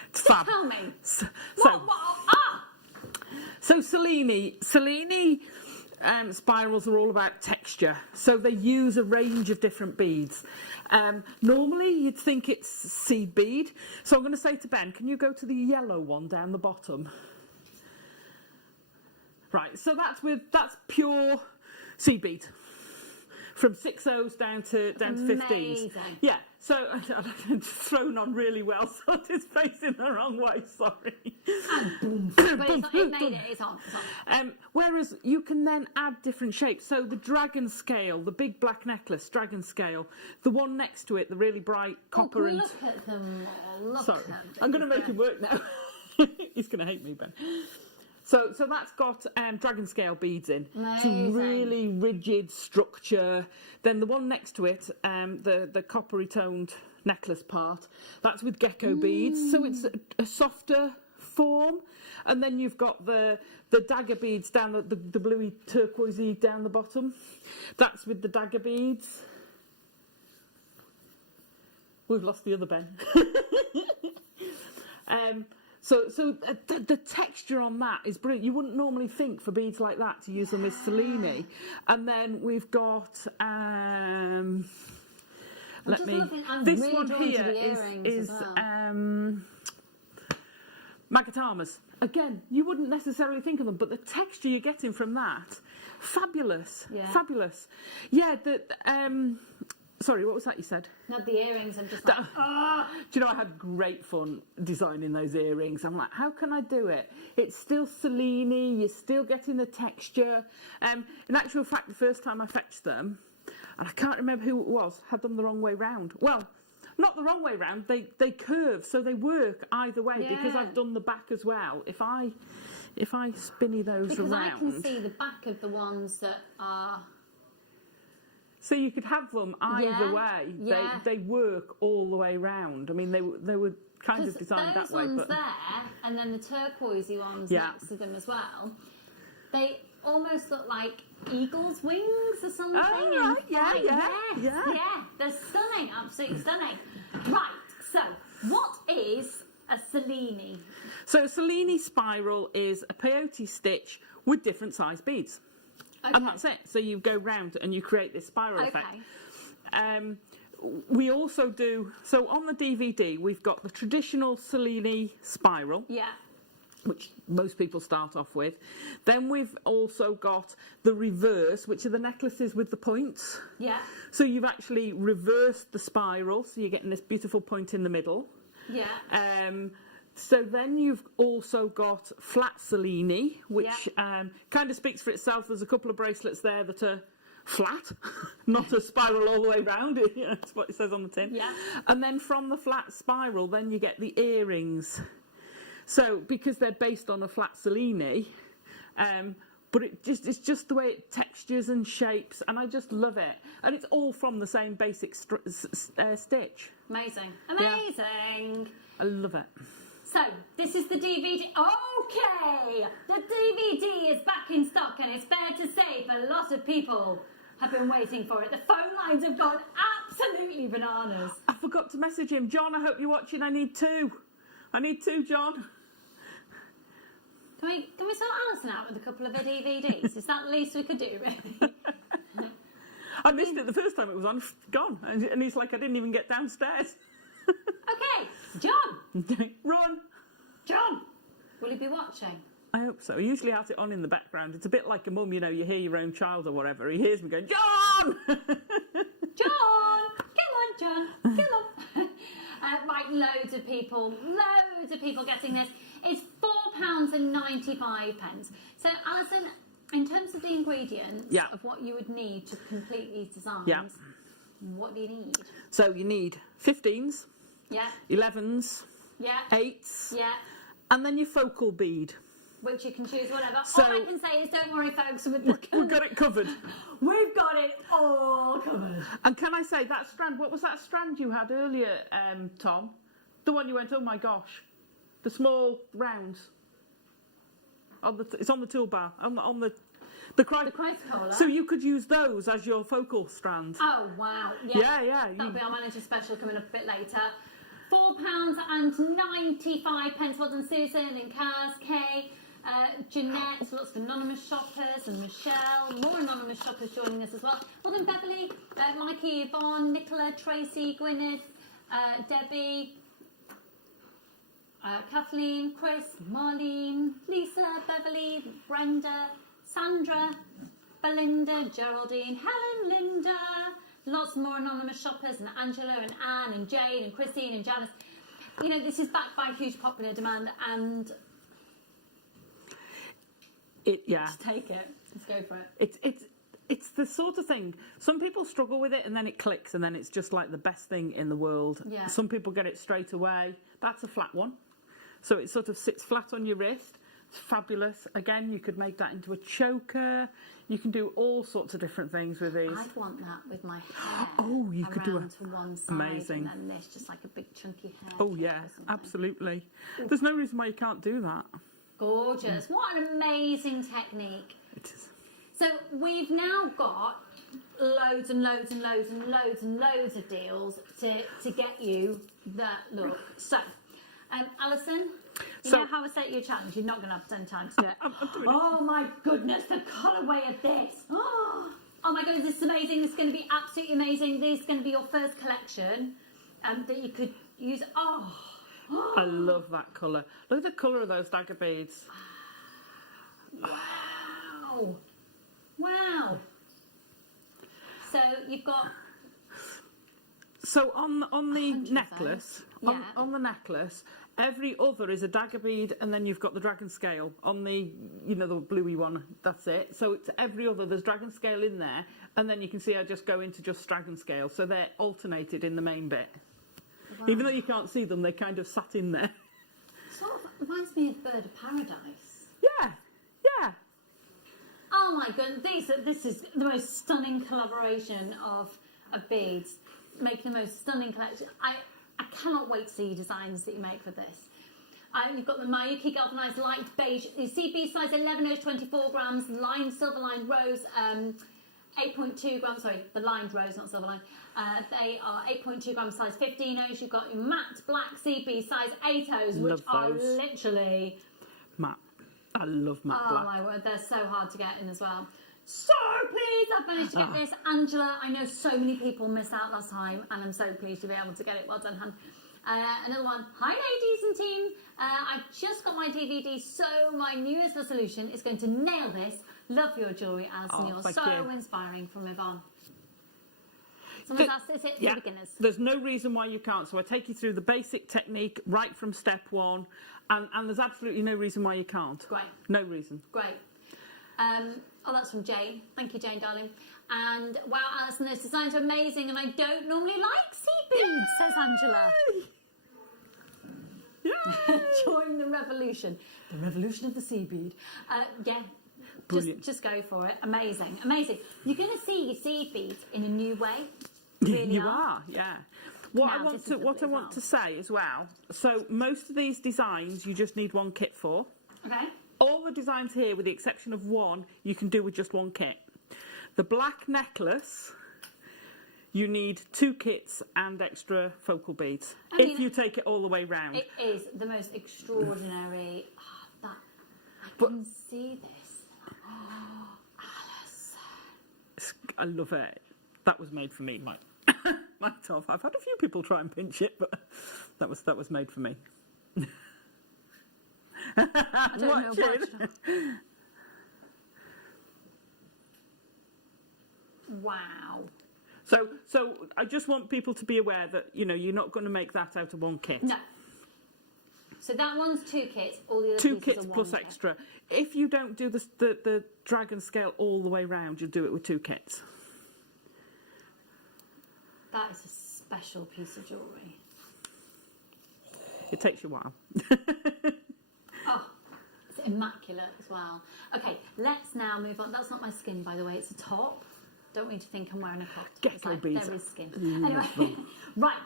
It's fab. Tell me. So Cellini spirals are all about texture. So they use a range of different beads. Normally you'd think it's seed bead. So I'm going to say to Ben, can you go to the yellow one down the bottom? Right, so that's pure seed bead. From 6 O's down to 15s. Amazing. Yeah. So it's thrown on really well, so it's facing the wrong way. Sorry. But it made it. It's on. Whereas you can then add different shapes. So the dragon scale, the big black necklace, dragon scale. The one next to it, the really bright copper and. Look at them all. Look Sorry, at them. I'm going to make him work now. He's going to hate me, Ben. So that's got dragon scale beads in. It's a really rigid structure. Then the one next to it, the coppery toned necklace part, that's with gecko beads. So it's a softer form. And then you've got the dagger beads down the bluey turquoisey down the bottom. That's with the dagger beads. We've lost the other Ben. So the texture on that is brilliant. You wouldn't normally think for beads like that to use them with Cellini. And then we've got this really one drawn to here the is earrings as well. Magatamas. Again, you wouldn't necessarily think of them, but the texture you're getting from that, fabulous, fabulous. Yeah, sorry, what was that you said? Not the earrings, I'm just like, Do you know, I had great fun designing those earrings. I'm like, how can I do it? It's still Cellini, you're still getting the texture. In actual fact, the first time I fetched them, and I can't remember who it was, had them the wrong way round. Well, not the wrong way round, they curve, so they work either way, because I've done the back as well. If I spinny those because around... I can see the back of the ones that are... So you could have them either way. Yeah. They work all the way round. I mean, they were kind of designed that way. Those ones but there, and then the turquoisey ones next to them as well, they almost look like eagle's wings or something. Oh, right, yeah. They're stunning, absolutely stunning. Right, so what is a Cellini? So a Cellini spiral is a peyote stitch with different size beads. Okay. And that's it. So you go round and you create this spiral effect. We also do, so on the DVD, we've got the traditional Cellini spiral. Yeah. Which most people start off with. Then we've also got the reverse, which are the necklaces with the points. Yeah. So you've actually reversed the spiral, so you're getting this beautiful point in the middle. Yeah. So then you've also got flat Cellini, which kind of speaks for itself. There's a couple of bracelets there that are flat, not a spiral all the way round. That's what it says on the tin. Yeah. And then from the flat spiral, then you get the earrings. So because they're based on a flat Cellini, but it's just the way it textures and shapes, and I just love it. And it's all from the same basic stitch. Amazing. Yeah. I love it. So, this is the DVD. Okay! The DVD is back in stock, and it's fair to say a lot of people have been waiting for it. The phone lines have gone absolutely bananas. I forgot to message him. John, I hope you're watching. I need two. John. Can we sort Alison out with a couple of her DVDs? Is that the least we could do, really? I missed it the first time it was on. Gone. And he's like, I didn't even get downstairs. Okay, John! Run! John! Will he be watching? I hope so. He usually has it on in the background. It's a bit like a mum, you know, you hear your own child or whatever. He hears me going, John! John! Come on, John. Come on. Right, loads of people getting this. It's £4.95. So, Alison, in terms of the ingredients of what you would need to complete these designs, what do you need? So you need 15s, 11s, 8s, and then your focal bead. Which you can choose whatever. So, all I can say is don't worry, folks. We've got it covered. We've got it all covered. And can I say, that strand, what was that strand you had earlier, Tom? The one you went, oh my gosh. The small rounds. It's on the toolbar. On the Chrysocolla. So you could use those as your focal strands. Oh, wow. Yeah. That'll be our manager special coming up a bit later. £4.95. Well done, Susan and Kaz, Kay, Jeanette, lots of anonymous shoppers, and Michelle. More anonymous shoppers joining us as well. Well done, Beverly, Mikey, Yvonne, Nicola, Tracy, Gwyneth, Debbie, Kathleen, Chris, Marlene, Lisa, Beverly, Brenda, Sandra, Belinda, Geraldine, Helen, Linda, lots more anonymous shoppers, and Angela and Anne and Jane and Christine and Janice. You know, this is backed by huge popular demand, and just take it. Let's go for it. It's the sort of thing, some people struggle with it and then it clicks and then it's just like the best thing in the world. Yeah. Some people get it straight away. That's a flat one. So it sort of sits flat on your wrist. It's fabulous. Again, you could make that into a choker. You can do all sorts of different things with these. I'd want that with my hair. Oh, you could do around to one side, amazing. and then this just like a big chunky hair. Oh yeah, absolutely. There's no reason why you can't do that. Gorgeous. What an amazing technique. It is. So we've now got loads and loads and loads and loads and loads of deals to get you that look. So, Alison, you know how I set you a challenge? You're not going to have 10 times to do it. I'm doing Oh my goodness, the colourway of this. Oh my goodness, this is amazing. This is going to be absolutely amazing. This is going to be your first collection that you could use. I love that colour. Look at the colour of those dagger beads. Wow. Wow. So you've got... So on the necklace, on the necklace, every other is a dagger bead, and then you've got the dragon scale on the, you know, the bluey one. That's it. So it's every other. There's dragon scale in there, and then you can see I just go into just dragon scale. So they're alternated in the main bit. Wow. Even though you can't see them, they kind of sat in there. Sort of reminds me of Bird of Paradise. Yeah, yeah. Oh my goodness, this is the most stunning collaboration of beads, making the most stunning collection. I cannot wait to see your designs that you make for this. You've got the Mayuki galvanised light beige, the CB size 11 oz, 24 grams, lined silver lined rose, 8.2 grams, sorry, the lined rose, not silver line. They are 8.2 grams size 15 oz. You've got your matte black CB size 8 oz, which are literally matte. I love matte black. Oh my word, they're so hard to get in as well. So pleased I've managed to get this. Angela, I know so many people missed out last time, and I'm so pleased to be able to get it. Well done, Han. Another one. Hi, ladies and team. I've just got my DVD, so my New Year's resolution is going to nail this. Love your jewellery, Alison. You're so inspiring from Yvonne. Someone's asked, is it for beginners? There's no reason why you can't. So I take you through the basic technique right from step one, and there's absolutely no reason why you can't. Great. No reason. Great. Oh, that's from Jane. Thank you, Jane, darling. And wow, Alison, those designs are amazing, and I don't normally like sea beads, says Angela. Join the revolution. The revolution of the sea bead. Yeah. Just go for it. Amazing, amazing. You're going to see your seed beads in a new way. Really you are, yeah. What I want to say as well. So most of these designs, you just need one kit for. Okay. All the designs here, with the exception of one, you can do with just one kit. The black necklace, you need 2 kits and extra focal beads. If you take it all the way round. It is the most extraordinary. I can see this. Alice. I love it. That was made for me, Mike. Myself. I've had a few people try and pinch it, but that was made for me. I don't know what. Wow. So I just want people to be aware that, you know, you're not going to make that out of one kit. No. So that one's 2 kits, all the other 2 pieces kits are plus 1 kit. extra. If you don't do the dragon scale all the way round, you'll do it with 2 kits. That is a special piece of jewellery. It takes you a while. Oh, it's immaculate as well. Okay, let's now move on. That's not my skin, by the way. It's a top. Don't want you to think I'm wearing a crop top. Gecko beads. There is skin. Anyway, right.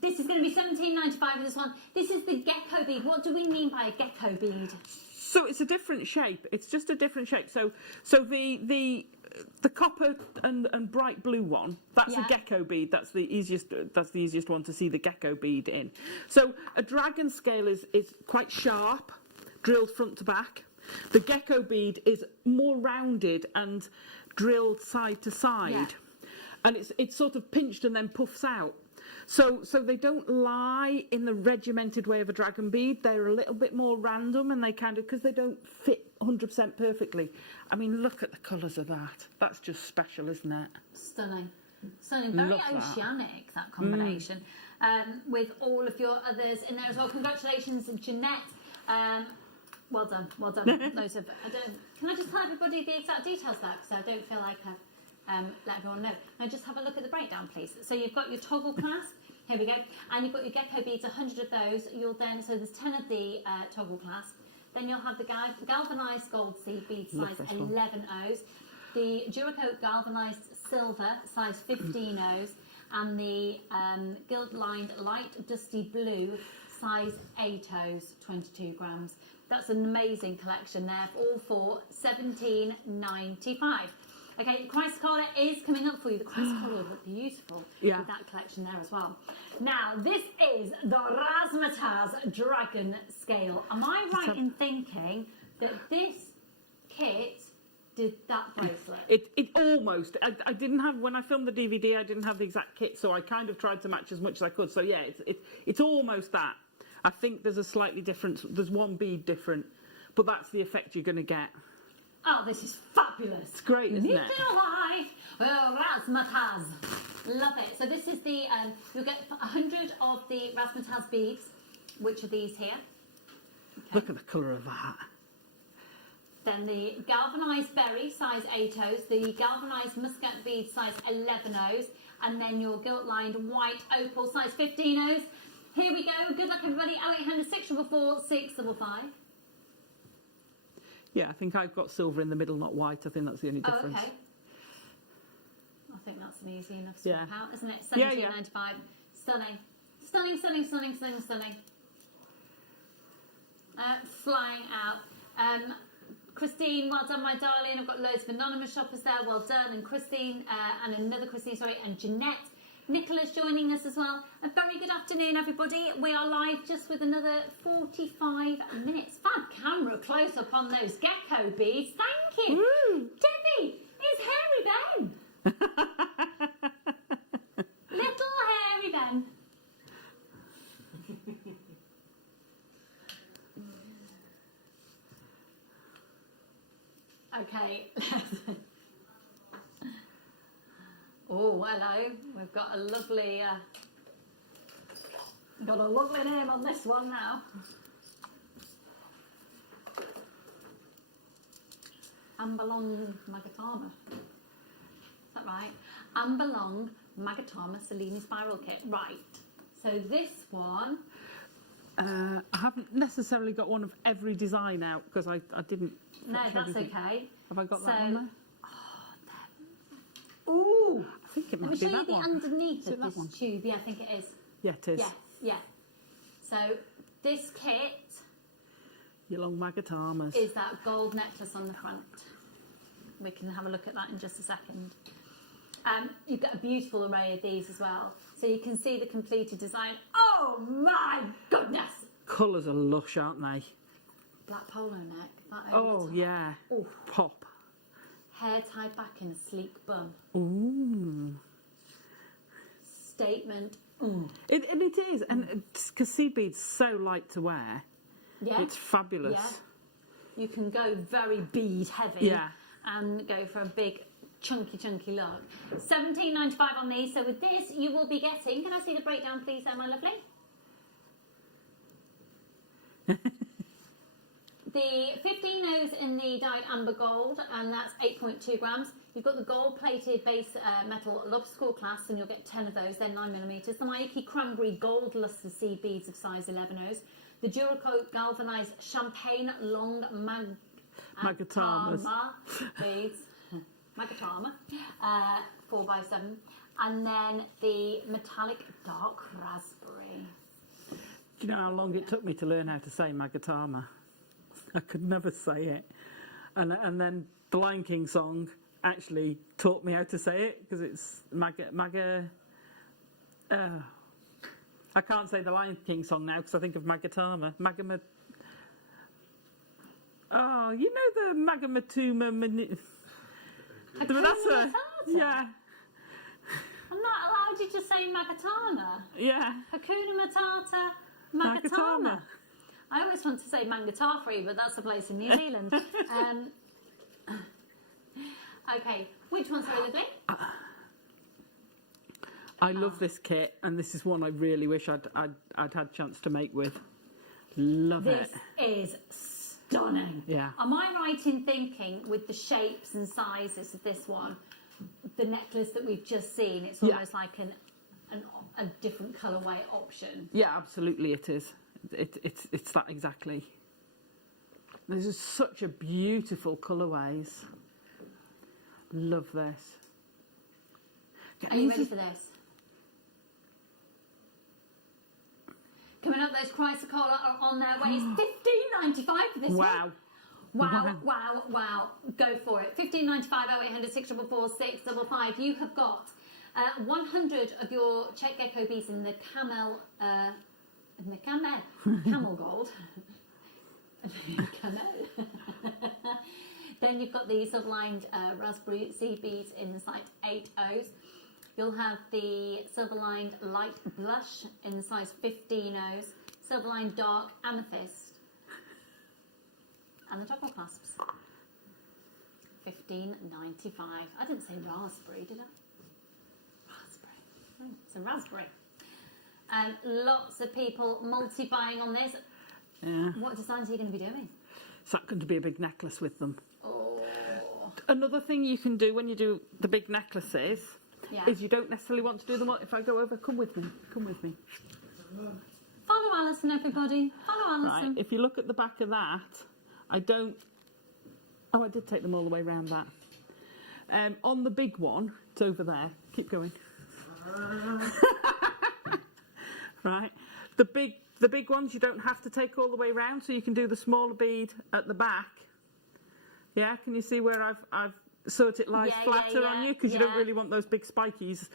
This is going to be $17.95 for this one. This is the gecko bead. What do we mean by a gecko bead? So it's a different shape. It's just a different shape. So the copper and bright blue one, that's a gecko bead. That's the easiest one to see the gecko bead in. So a dragon scale is quite sharp, drilled front to back. The gecko bead is more rounded and drilled side to side, and it's sort of pinched and then puffs out. So they don't lie in the regimented way of a dragon bead. They're a little bit more random, and they kind of, because they don't fit 100% perfectly. I mean, look at the colours of that. That's just special, isn't it? Stunning. Stunning, very Love that. oceanic, that combination, with all of your others in there as well. Congratulations, Jeanette. Well done, well done. Those of, can I just tell everybody the exact details of that, because I don't feel like I've let everyone know. Now just have a look at the breakdown, please. So you've got your toggle clasp, here we go, and you've got your gecko beads, 100 of those. You'll then, so there's 10 of the toggle clasp. Then you'll have the galvanised gold seed bead size 11 O's, the Duracoat galvanised silver size 15 O's, and the gilt lined light dusty blue size 8 O's, 22 grams. That's an amazing collection there, all for $17.95. Okay, the Christ collar is coming up for you. The Christ collar would look beautiful with that collection there as well. Now, this is the Razzmatazz Dragon Scale. Am I right in thinking that this kit did that bracelet? It almost. I didn't have, when I filmed the DVD, I didn't have the exact kit, so I kind of tried to match as much as I could. So yeah, it's almost that. I think there's a slightly different, there's one bead different, but that's the effect you're going to get. Oh, this is fabulous. It's great, isn't it? Life. Oh, Razzmatazz. Love it. So this is the, you'll get 100 of the Razzmatazz beads, which are these here. Okay. Look at the colour of that. Then the galvanised berry, size 8 O's, the galvanised muscat bead, size 11 O's, and then your gilt-lined white opal, size 15 O's. Here we go. Good luck, everybody. 0800 644 655. Yeah, I think I've got silver in the middle, not white. I think that's the only difference. Oh, okay. I think that's an easy enough swap out, isn't it? Yeah, $17.95. Stunning. Stunning, stunning, stunning, stunning, stunning. Flying out. Christine, well done, my darling. I've got loads of anonymous shoppers there. Well done. And Christine, and another Christine, sorry, and Jeanette. Nicholas joining us as well. A very good afternoon, everybody. We are live just with another 45 minutes. Fab camera close up on those gecko beads. Thank you. Woo. Debbie, it's Hairy Ben. Little Hairy Ben. Okay. Oh, hello. We've got a lovely name on this one now. Amberlong Magatama. Is that right? Amberlong Magatama Selene Spiral Kit. Right. So this one. I haven't necessarily got one of every design out because I didn't. No, that's okay. Have I got that one there? Ooh! I think it might Let me be show you that the one. underneath Is it of that this one? tube. Yeah, I think it is. Yeah, it is. Yes, yeah. So this kit Your long magatamas. is that gold necklace on the front. We can have a look at that in just a second. You've got a beautiful array of these as well. So you can see the completed design. Oh my goodness! Colours are lush, aren't they? Black polo neck. That over Oh, the top. yeah. Oof. Pop. Hair tied back in a sleek bun. Ooh. Statement. It is, and because sea beads so light to wear, Yeah. it's fabulous. Yeah. You can go very bead heavy. Yeah. And go for a big chunky look. $17.95 on these. So with this, you will be getting. Can I see the breakdown, please, there, my lovely? The 15 O's in the dyed amber gold, and that's 8.2 grams. You've got the gold-plated base metal lobscoil clasps, and you'll get 10 of those. They're 9mm. The Mayuki cranberry gold luster seed beads of size 11 O's. The Duracoat galvanized champagne long Magatamas. beads, Magatama, 4x7, and then the metallic dark raspberry. Do you know how long it took me to learn how to say magatama? I could never say it. And then the Lion King song actually taught me how to say it because it's I can't say the Lion King song now because I think of Magatama. Oh, you know the Magamatuma. Hakuna That's Matata. yeah. I'm not allowed you to say Magatama. Yeah. Hakuna Matata, Magatama. I always want to say Mangatafri, but that's a place in New Zealand. Okay, which one's really big? I love this kit, and this is one I really wish I'd had a chance to make with. Love This it. is stunning. Yeah. Am I right in thinking with the shapes and sizes of this one, the necklace that we've just seen, it's almost like a different colourway option? Yeah, absolutely it is. It's that exactly. This is such a beautiful colourways. Love this. Are you ready for this? Coming up, those Chrysler Cola are on their way. It's $15.95 for this one. Wow. Go for it. $15.95, 0800 644 655. You have got 100 of your check gecko beads in the camel gold. Camel. Then you've got the silver-lined raspberry seed beads in the size 8Os. You'll have the silver-lined light blush in the size 15Os, silver-lined dark amethyst, and the toggle clasps. $15.95. I didn't say raspberry, did I? Raspberry. Oh, it's a raspberry. And lots of people multi-buying on this. Yeah. What designs are you going to be doing? Is that going to be a big necklace with them? Oh. Another thing you can do when you do the big necklaces is you don't necessarily want to do them all. If I go over, come with me. Come with me. Follow Alison, everybody. Follow Alison. Right, if you look at the back of that, I don't... Oh, I did take them all the way around that. On the big one, it's over there. Keep going. Right. The big ones you don't have to take all the way around, so you can do the smaller bead at the back. Yeah, can you see where I've so it lies flatter on you? Because you don't really want those big spikies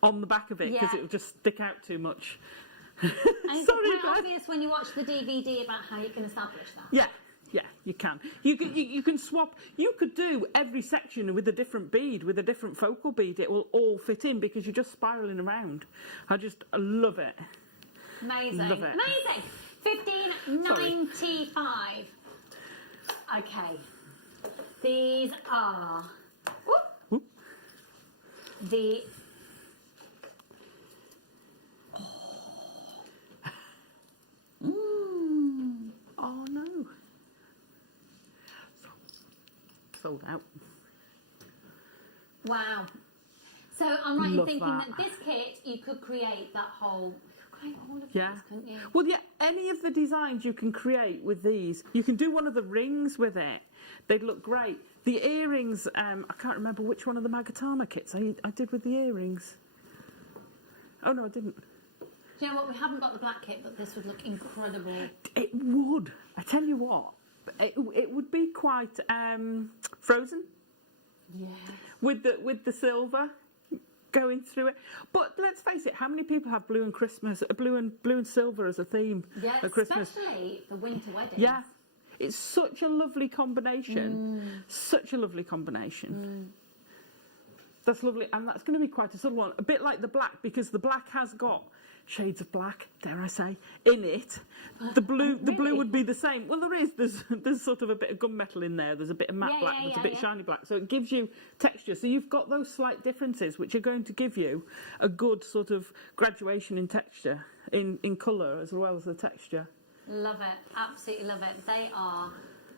on the back of it, because it will just stick out too much. And it's quite obvious when you watch the DVD about how you can establish that. Yeah, you can. You can swap. You could do every section with a different bead, with a different focal bead. It will all fit in because you're just spiralling around. I love it. Amazing. Love it. Amazing. $15.95. Okay. These are the Oh no. Sold out. wow. So I'm right in Love thinking that. that this kit you could create that whole. All of Yeah. these, couldn't you? Well, yeah, any of the designs you can create with these. You can do one of the rings with it. They'd look great. The earrings, I can't remember which one of the Magatama kits I did with the earrings. Oh, no, I didn't. Do you know what? We haven't got the black kit, but this would look incredible. It would. I tell you what, it would be quite frozen. Yeah. With the silver going through it. But let's face it, how many people have blue and silver as a theme Yeah, at Christmas? especially for winter weddings. Yeah. It's such a lovely combination. Such a lovely combination. That's lovely. And that's going to be quite a subtle one. A bit like the black, because the black has got shades of black, dare I say, in it. The blue would be the same. Well, there's sort of a bit of gunmetal in there. There's a bit of matte black. There's a bit of shiny black. So it gives you texture. So you've got those slight differences, which are going to give you a good sort of graduation in texture, in colour as well as the texture. Love it. Absolutely love it. They are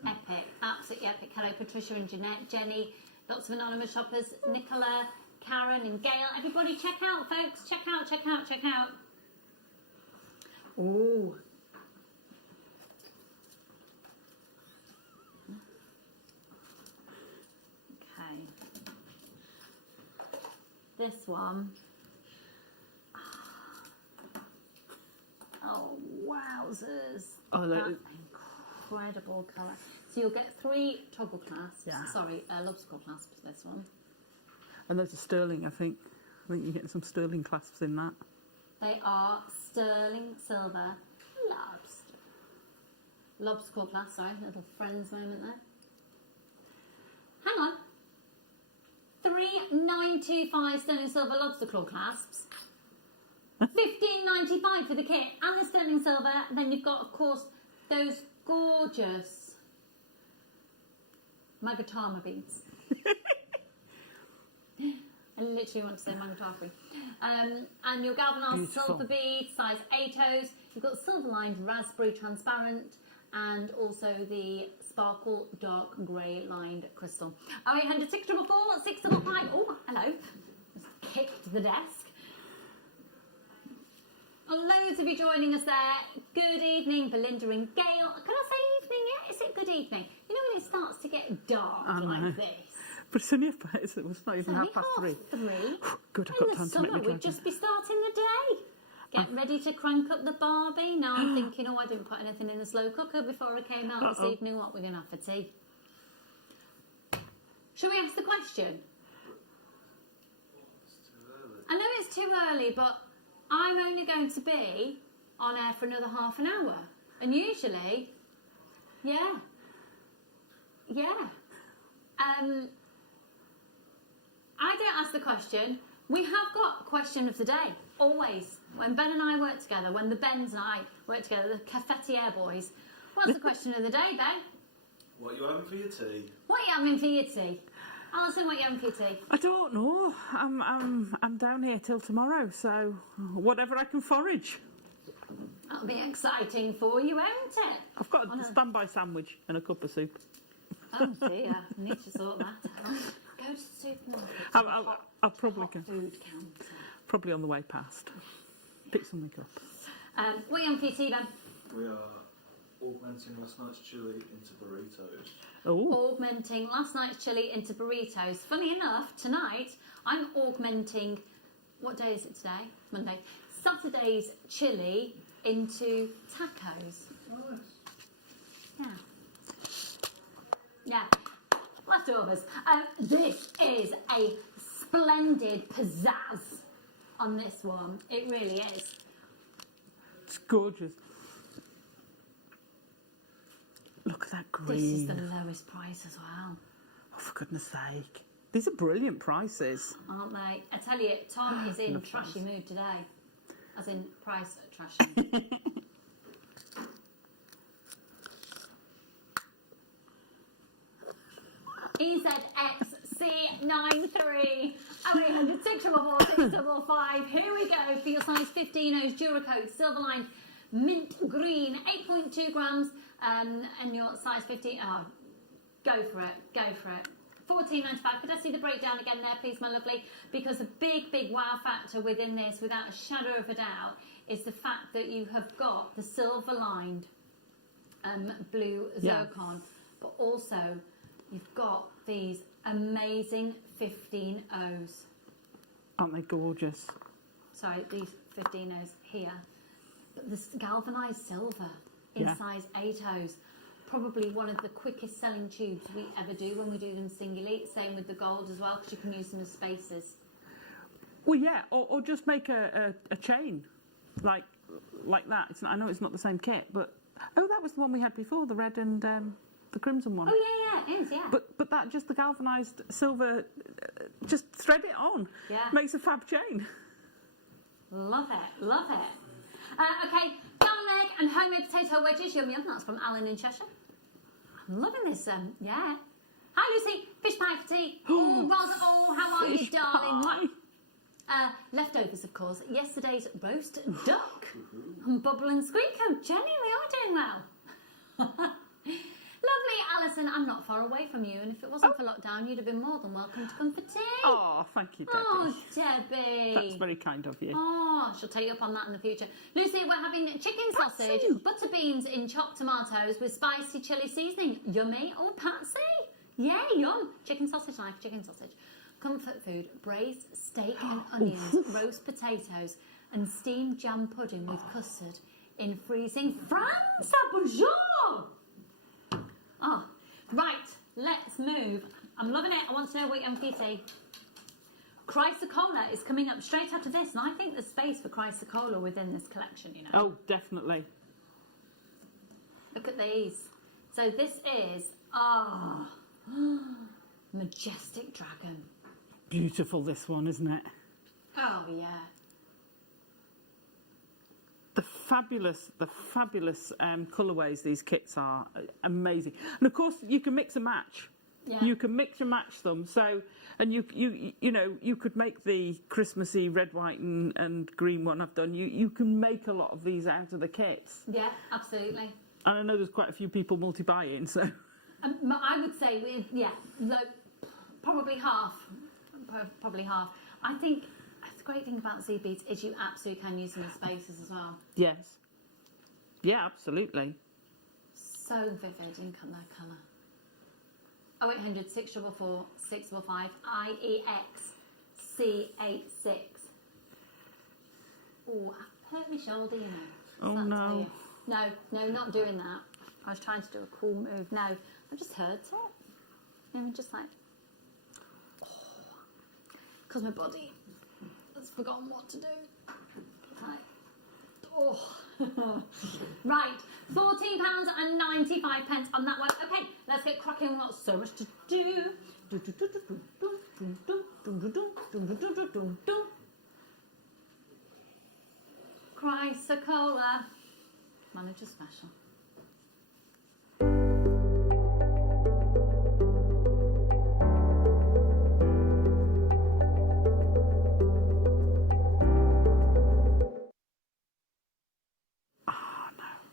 epic. Absolutely epic. Hello, Patricia and Jeanette, Jenny, lots of anonymous shoppers, Nicola, Karen and Gail. Everybody check out, folks. Check out, check out, check out. Ooh. Okay. This one. Oh, wowzers. Oh, that incredible colour. So you'll get 3 toggle clasps. Yeah. Sorry, lobster clasps, this one. And those are sterling, I think. I think you're getting some sterling clasps in that. They are sterling silver lobster claw clasp. Sorry, little friends moment there. Hang on. 3,925 sterling silver lobster claw clasps. $15.95 for the kit and the sterling silver. Then you've got, of course, those gorgeous Magatama beads. I literally want to say Mangatafri. And your galvanised silver bead, size 8 You've got silver lined raspberry transparent, and also the sparkle dark grey lined crystal. 0800 644 655. Oh, hello. Just kicked the desk. Loads of you joining us there. Good evening, Belinda and Gail. Can I say evening yet? Is it good evening? You know when it starts to get dark like this? But it's only it's not even half past 3. Good, I've got time to make me we'd just be starting the day. Get ready to crank up the Barbie. Now I'm thinking, I didn't put anything in the slow cooker before I came out this evening. What we're going to have for tea? Shall we ask the question? I know it's too early, but I'm only going to be on air for another half an hour. And usually, I don't ask the question. We have got question of the day, always. When Ben and I work together, when the Bens and I work together, the Cafetiere boys. What's the question of the day, Ben? What are you having for your tea? What are you having for your tea? Alison, what are you having for your tea? I don't know. I'm down here till tomorrow, so whatever I can forage. That'll be exciting for you, won't it? I've got a standby sandwich and a cup of soup. Oh dear, I need to sort that out. Go to the supermarket. I'll probably go. Food counter. Probably on the way past. Pick something up. What are you on for your tea, Ben? We are augmenting last night's chilli into burritos. Augmenting last night's chilli into burritos. Funny enough, tonight I'm augmenting. What day is it today? Monday. Saturday's chilli into tacos. Nice. Yeah. Leftovers. This is a splendid pizzazz on this one. It really is. It's gorgeous. Look at that green. This is the lowest price as well. Oh, for goodness sake. These are brilliant prices. Aren't they? I tell you, Tom is in trashy mood today. As in price trashy. EZXC93 0800 644 655. Here we go for your size 15 Duracoat silver lined mint green 8.2 grams and your size 15. Go for it. £14.95. Could I see the breakdown again there, please, my lovely? Because the big wow factor within this, without a shadow of a doubt, is the fact that you have got the silver lined blue zircon, but also you've got these amazing 15Os. Aren't they gorgeous? Sorry, these 15Os here. But this galvanised silver in size 8Os. Probably one of the quickest selling tubes we ever do when we do them singly. Same with the gold as well, because you can use them as spacers. Well, yeah, or just make a chain like that. I know it's not the same kit, but that was the one we had before, the red and the crimson one. Oh yeah, it is, yeah. But that just the galvanised silver, just thread it on. Yeah, makes a fab chain. Love it. Okay, garlic egg and homemade potato wedges. Yum yum. That's from Alan in Cheshire. I'm loving this. Yeah. Hi Lucy. Fish pie for tea. Oh, Roz. Oh, how are you, darling? Leftovers, of course. Yesterday's roast duck. Bubble and squeak. Oh, Jenny, we are doing well. Lovely, Alison. I'm not far away from you, and if it wasn't for lockdown, you'd have been more than welcome to come for tea. Oh, thank you, Debbie. Oh, Debbie. That's very kind of you. Oh, she'll take you up on that in the future. Lucy, we're having chicken sausage, butter beans in chopped tomatoes with spicy chilli seasoning. Yummy. Oh, Patsy. Yeah, yum. Chicken sausage, like chicken sausage. Comfort food, braised steak and onions, roast potatoes, and steamed jam pudding with custard in freezing France. Bonjour. Oh, right, let's move. I'm loving it. I want to know what you're having for tea. Chrysocolla is coming up straight after this, and I think there's space for Chrysocolla within this collection, you know. Oh, definitely. Look at these. So this is, Majestic Dragon. Beautiful, this one, isn't it? Oh, yeah. The fabulous colourways these kits are amazing. And of course, you can mix and match Yeah. You can mix and match them. So, and you know, you could make the Christmassy red, white, and green one I've done. You can make a lot of these out of the kits. Yeah, absolutely. And I know there's quite a few people multi-buying, so. I would say probably half. Probably half. I think the great thing about Z beads is you absolutely can use them in spaces as well. Yes. Yeah, absolutely. So vivid in their colour. 0800 644 655 IEX C86. Oh, I've hurt my shoulder, you know. Oh, That's no. how you- No, not doing that. I was trying to do a cool move. No, I just hurt it. And just like, because my body has forgotten what to do. Like, right, £14.95 on that one. Okay, let's get cracking. We've got so much to do. Chrysocola. Manager special.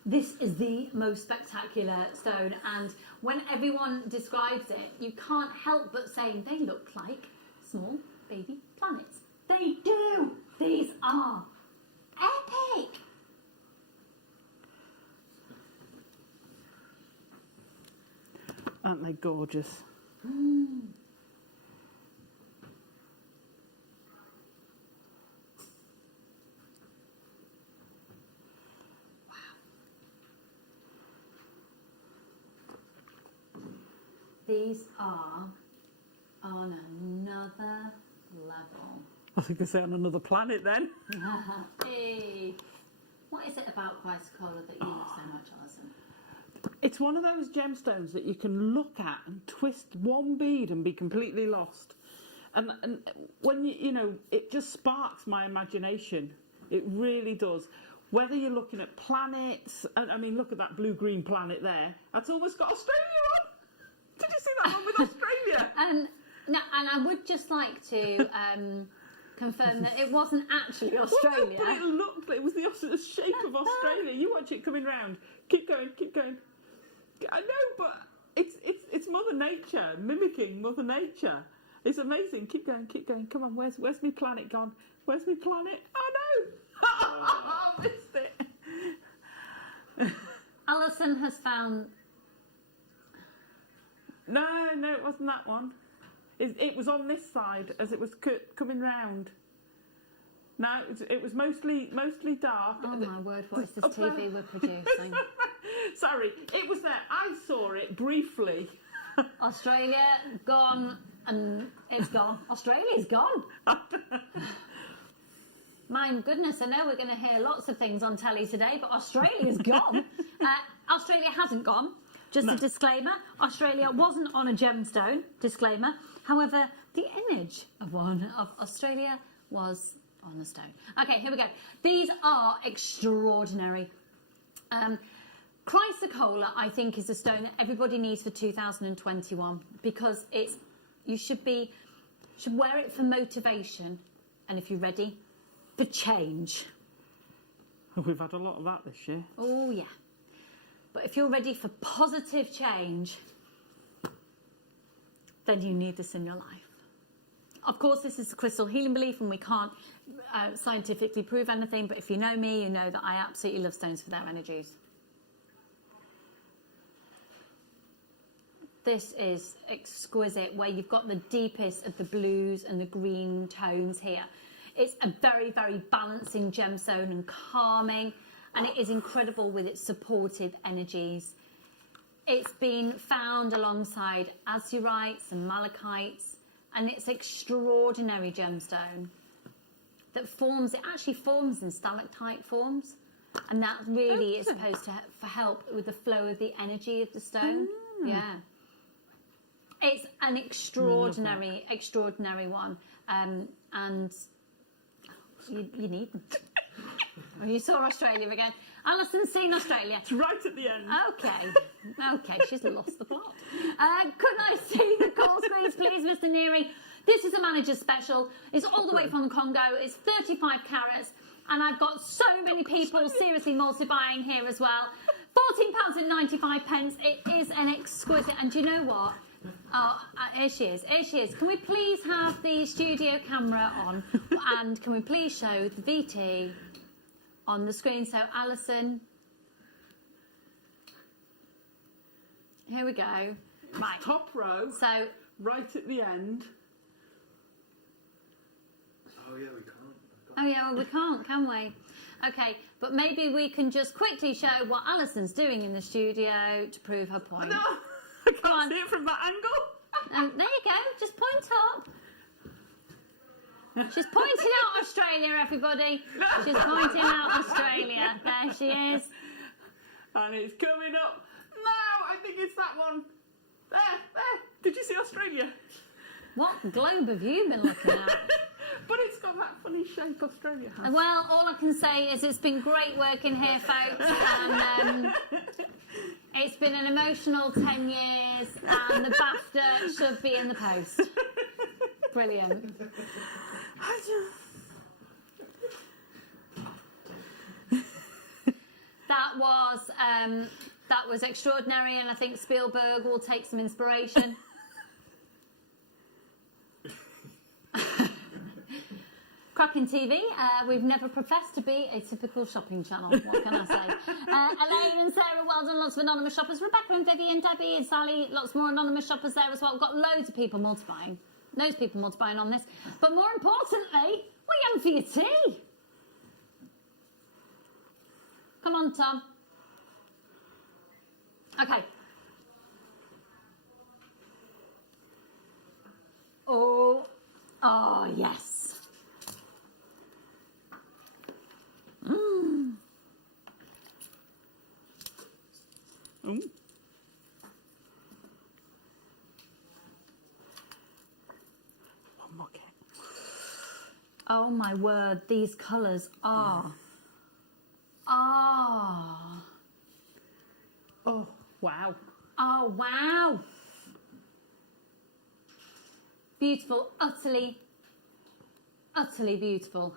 This is the most spectacular stone, and when everyone describes it, you can't help but saying they look like small baby planets. They do! These are epic! Aren't they gorgeous? These are on another level. I think I say on another planet then. Hey. What is it about Chrysocola that you love so much, Alison? It's one of those gemstones that you can look at and twist one bead and be completely lost. And when you know, it just sparks my imagination. It really does. Whether you're looking at planets, and I mean, look at that blue-green planet there. That's almost got Australia on. Did you see that one with Australia? No, and I would just like to confirm that it wasn't actually Australia. Well, no, but it looked like it was the shape of Australia. You watch it coming round. Keep going, keep going. I know, but it's Mother Nature mimicking Mother Nature. It's amazing. Keep going, keep going. Come on, where's my planet gone? Where's my planet? Oh no! I missed it. Alison has found. No, it wasn't that one. It was on this side as it was coming round. No, it was mostly dark. Oh my word! What is this TV we're producing? Sorry, it was there. I saw it briefly. Australia gone, and it's gone. Australia's gone. My goodness, I know we're going to hear lots of things on telly today, but Australia's gone. Australia hasn't gone. Just a disclaimer, Australia wasn't on a gemstone, disclaimer. However, the image of one of Australia was on a stone. Okay, here we go. These are extraordinary. Chrysocola, I think, is a stone that everybody needs for 2021 because you should wear it for motivation, and if you're ready, for change. We've had a lot of that this year. Oh yeah. But if you're ready for positive change, then you need this in your life. Of course, this is a crystal healing belief and we can't scientifically prove anything, but if you know me, you know that I absolutely love stones for their energies. This is exquisite, where you've got the deepest of the blues and the green tones here. It's a very, very balancing gemstone and calming. And it is incredible with its supportive energies. It's been found alongside azurites and malachites, and it's extraordinary gemstone that actually forms in stalactite forms, and that really is supposed to help with the flow of the energy of the stone. Yeah. It's an extraordinary one, and you need them. Well, you saw Australia again. Alison's seen Australia. It's right at the end. Okay, she's lost the plot. Could I see the call screens, please, Mr. Neary? This is a manager's special. It's all the way from the Congo. It's 35 carats. And I've got so many people seriously multi-buying here as well. £14.95. It is an exquisite. And do you know what? Oh, here she is. Here she is. Can we please have the studio camera on? And can we please show the VT on the screen? So, Alison. Here we go. Right. Top row. So, right at the end. Oh, yeah, we can't. oh yeah, well we can't, can we? Okay, but maybe we can just quickly show what Alison's doing in the studio to prove her point. No, I can't see it from that angle. There you go, just point up. She's pointing out Australia, everybody. She's pointing out Australia. There she is. And it's coming up. No, I think it's that one. There. Did you see Australia? What globe have you been looking at? But it's got that funny shape Australia has. Well, all I can say is it's been great working here, folks. And it's been an emotional 10 years, and the BAFTA should be in the post. Brilliant. That was extraordinary, and I think Spielberg will take some inspiration. Cracking TV. We've never professed to be a typical shopping channel. What can I say? Elaine and Sarah, well done. Lots of anonymous shoppers. Rebecca and Vivian, Debbie and Sally. Lots more anonymous shoppers there as well. We've got loads of people multiplying. Loads of people multiplying on this. But more importantly, we're young for your tea. Come on, Tom. Okay. Oh, yes. Mm. One more cake. Oh my word, these colours are. Oh, wow. Oh, wow. Beautiful, utterly beautiful.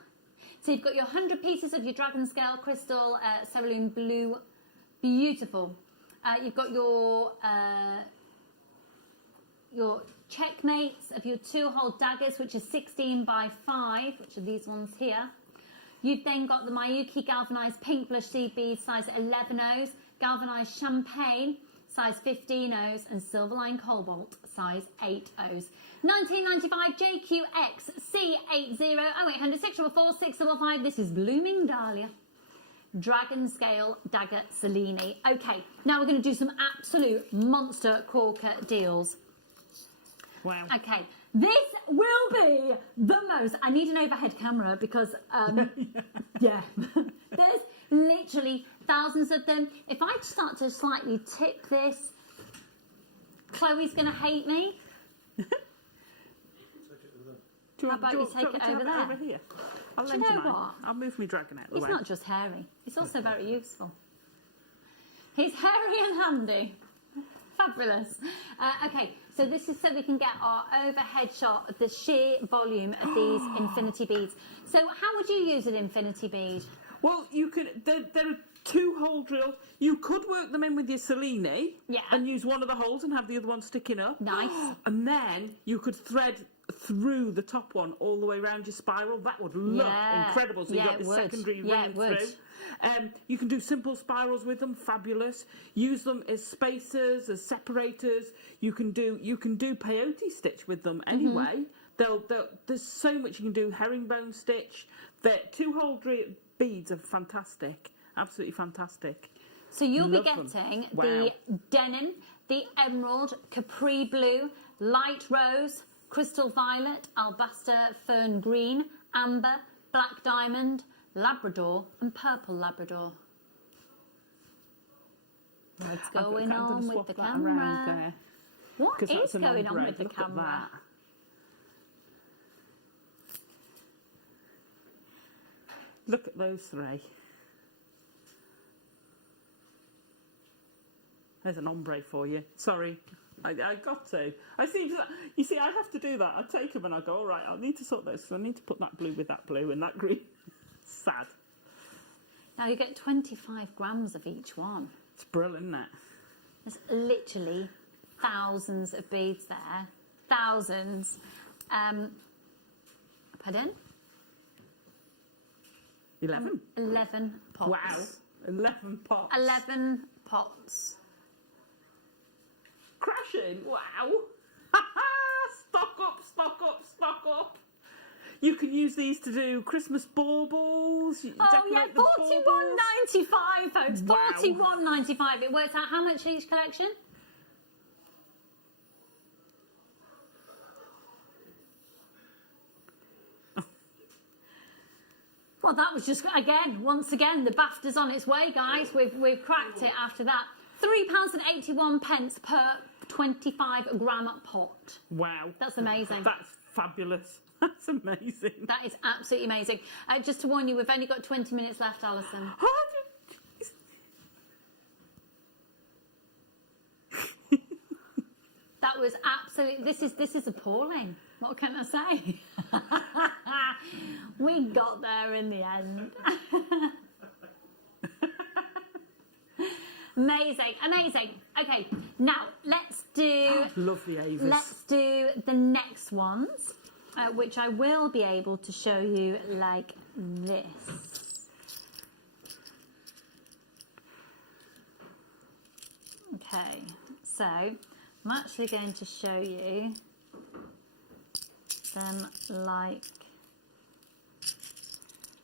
So you've got your 100 pieces of your dragon scale crystal cerulean blue, beautiful. You've got your checkmates of your 2-hole daggers, which are 16 by 5, which are these ones here. You've then got the Miyuki galvanised pink blush seed beads, size 11 O's, galvanised champagne, size 15 O's, and silverline cobalt, size 8 O's. 1995 JQX C80 0800 644 655. This is Blooming Dahlia. Dragon Scale Dagger Cellini. Okay, now we're going to do some absolute monster corker deals. Wow. Okay, this will be the most... I need an overhead camera because, yeah, there's literally thousands of them. If I start to slightly tip this, Chloe's going to hate me. How about you take it over there? Over here? I'll Do you know what? I'll move my dragon out of the way. He's not just hairy. He's also very useful. He's hairy and handy. Fabulous. Okay, so this is so we can get our overhead shot of the sheer volume of these infinity beads. So how would you use an infinity bead? Well, you could... They're a 2-hole drill. You could work them in with your Cellini. Yeah. And use one of the holes and have the other one sticking up. Nice. And then you could thread through the top one all the way around your spiral. That would look incredible. So you've got the secondary running through. You can do simple spirals with them, fabulous. Use them as spacers, as separators. You can do peyote stitch with them anyway. There's so much you can do. Herringbone stitch. The 2-hole beads are fantastic, absolutely fantastic. So you'll be getting the denim, the emerald, capri blue, light rose, crystal violet, albaster, fern green, amber, black diamond, Labrador, and purple Labrador. What's going on with the camera? What is going on with the camera? Look at those three. There's an ombre for you. Sorry, I got to. You see, I have to do that. I take them and I go, all right, I need to sort this. I need to put that blue with that blue and that green. Sad. Now you get 25 grams of each one. It's brilliant, isn't it? There's literally thousands of beads there. Thousands. Pardon? 11? 11 pots. Wow. 11 pots. 11 pots. Crashing? Wow. Stock up, stock up, stock up. You can use these to do Christmas baubles. Oh yeah, $41.95, folks. Wow. $41.95. It works out how much each collection? Well, that was just, once again, the BAFTA's on its way, guys. We've cracked it after that. £3.81 per 25 gram pot. Wow. That's amazing. That's fabulous. That's amazing. That is absolutely amazing. Just to warn you, we've only got 20 minutes left, Alison. That was absolutely... This is appalling. What can I say? We got there in the end. Amazing, amazing. Okay, now let's do... Lovely Avas. Let's do the next ones, which I will be able to show you like this. Okay, so I'm actually going to show you them like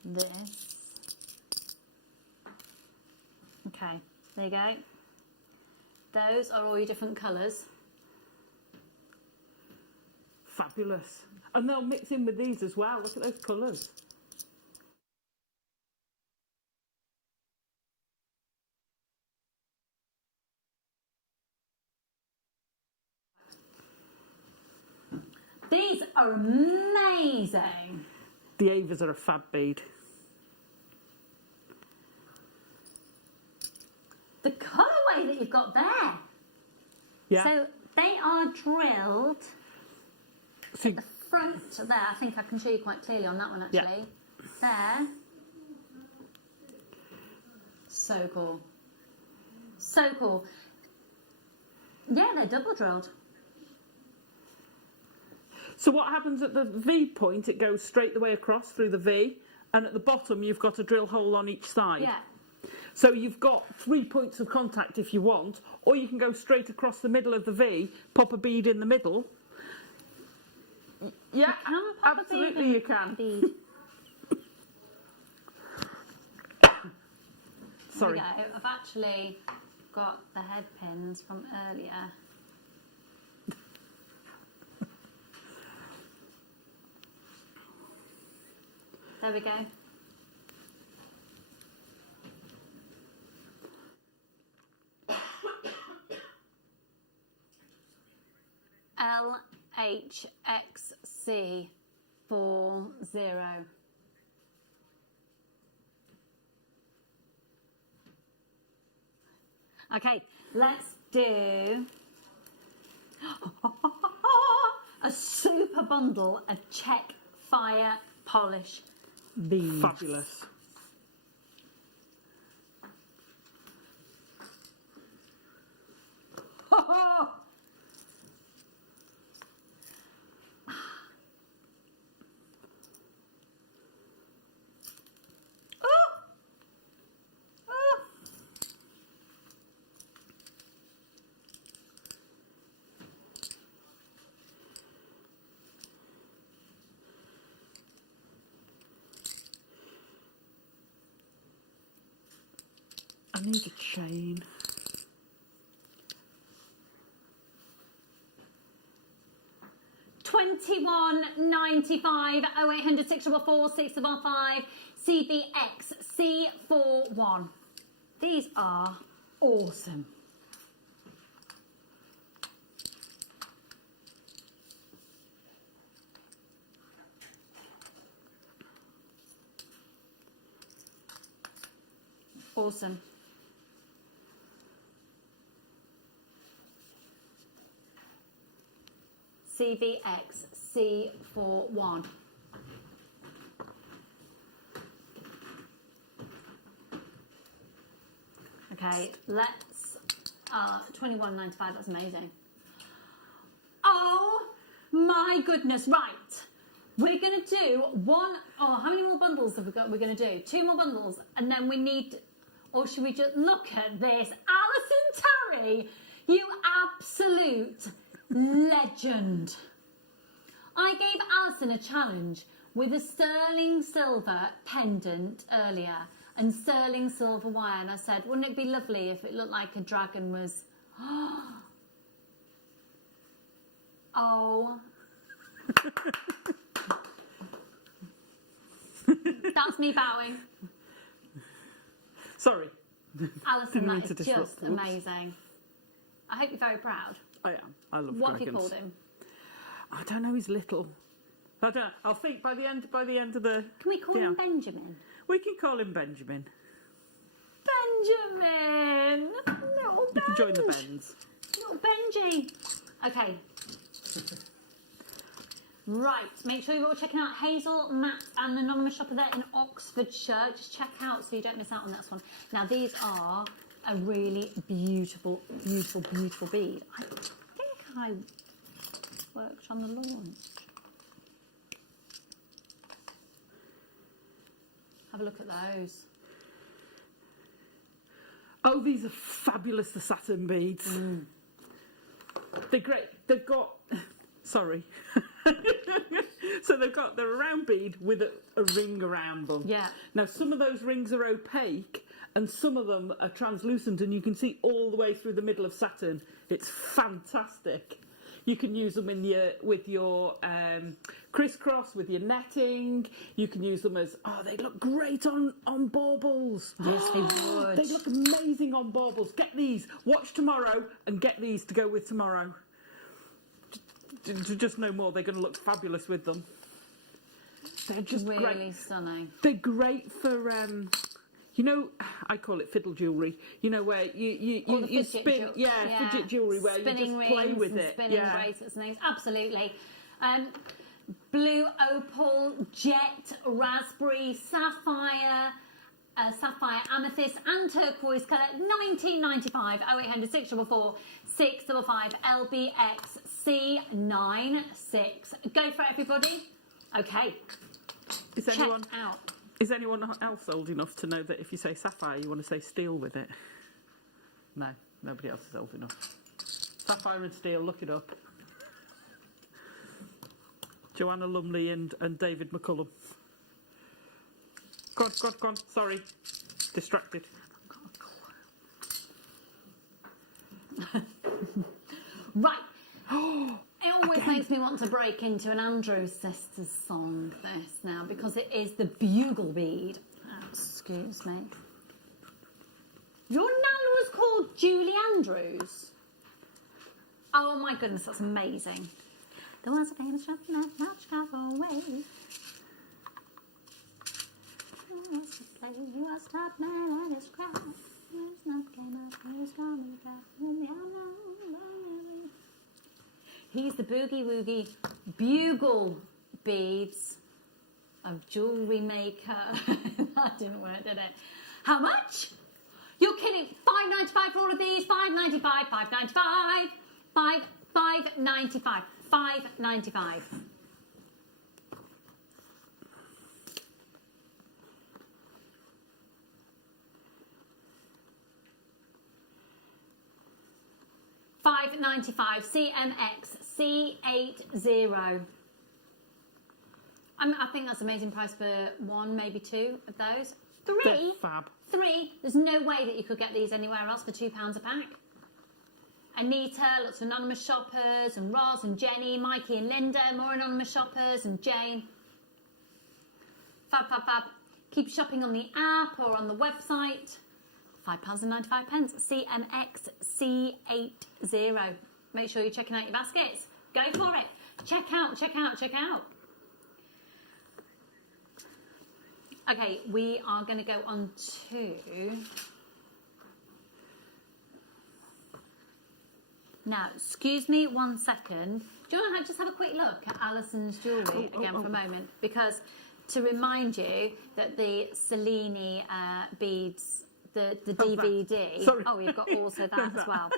this. Okay, there you go. Those are all your different colours. Fabulous. And they'll mix in with these as well. Look at those colours. These are amazing. The Avas are a fab bead. The colourway that you've got there. Yeah. So they are drilled at the front there. I think I can show you quite clearly on that one actually. Yeah. There. So cool. So cool. Yeah, they're double drilled. So what happens at the V point, it goes straight the way across through the V, and at the bottom you've got a drill hole on each side. Yeah. So you've got 3 points of contact if you want, or you can go straight across the middle of the V, pop a bead in the middle. Yeah, you can pop absolutely you can. Bead. Sorry. There we go. I've actually got the head pins from earlier. There we go. LHXC 40. Okay, let's do a super bundle of check fire polish beads. Fabulous. I need a chain. £21.95 0800 644 655 CBX C41. These are awesome. Awesome. CVXC41. Okay, let's 21.95. That's amazing. Oh my goodness! Right, we're going to do one. Oh, how many more bundles have we got? We're going to do 2 more bundles, and then we need. Or should we just look at this, Alison Terry? You absolute legend. I gave Alison a challenge with a sterling silver pendant earlier and sterling silver wire, and I said, wouldn't it be lovely if it looked like a dragon was... Oh. That's me bowing. Sorry. Alison, Didn't mean that to is disrupt. just amazing. I hope you're very proud. I am. I love What have you dragons. called him? I don't know. He's little. I don't. I'll think by the end of the. Can we call him Benjamin? We can call him Benjamin. Benjamin! Little You can join the Benj. Bens. Little Benji. Okay. Right, make sure you're all checking out Hazel, Matt and the anonymous shopper there in Oxfordshire. Just check out so you don't miss out on this one. Now these are a really beautiful, beautiful, beautiful bead. I think I worked on the launch. Have a look at those. Oh, these are fabulous, the satin beads. They're great. They've got... Sorry. So they've got the round bead with a ring around them. Yeah. Now, some of those rings are opaque and some of them are translucent and you can see all the way through the middle of satin. It's fantastic. You can use them with your crisscross, with your netting. You can use them as, they look great on baubles. Yes, they would. They look amazing on baubles. Get these. Watch tomorrow and get these to go with tomorrow. Just no more. They're going to look fabulous with them. They're just really great. Stunning. They're great for, I call it fiddle jewellery. You know, where you spin, fidget jewellery, where spinning you just play rings with and it. spinning bracelets and things. Absolutely. Blue opal, jet, raspberry, sapphire, sapphire amethyst and turquoise colour, 1995, 0800 644 655 LBX C96. Go for it, everybody. Okay. Check out. Is anyone else old enough to know that if you say sapphire, you want to say steel with it? No, nobody else is old enough. Sapphire and steel, look it up. Joanna Lumley and David McCullum. Go on. Sorry. Distracted. Right. It always makes me want to break into an Andrews Sisters song, this now, because it is the bugle bead. Oh, excuse me. Your nan was called Julie Andrews? Oh my goodness, that's amazing. There was a famous shop not much far away. He was top man at his craft. His love came up, he was coming back. He's the boogie woogie bugle beads of Jewellery Maker. That didn't work, did it? How much? You're kidding. $5.95 for all of these. $5.95. $5.95. $5.95. $5.95. $5.95. CMX C80. I think that's an amazing price for one, maybe two of those. They're Three. fab. Three. There's no way that you could get these anywhere else for £2 a pack. Anita, lots of anonymous shoppers, and Roz and Jenny, Mikey and Linda, more anonymous shoppers, and Jane. Fab, fab, fab. Keep shopping on the app or on the website. £5.95. CMX C80. Make sure you're checking out your baskets. Go for it. Check out, check out, check out. Okay, we are going to go on to Now, excuse me 1 second. Do you want to just have a quick look at Alison's jewellery again for a moment? Because to remind you that the Cellini beads, the DVD... Sorry. Oh, you've got also that as well.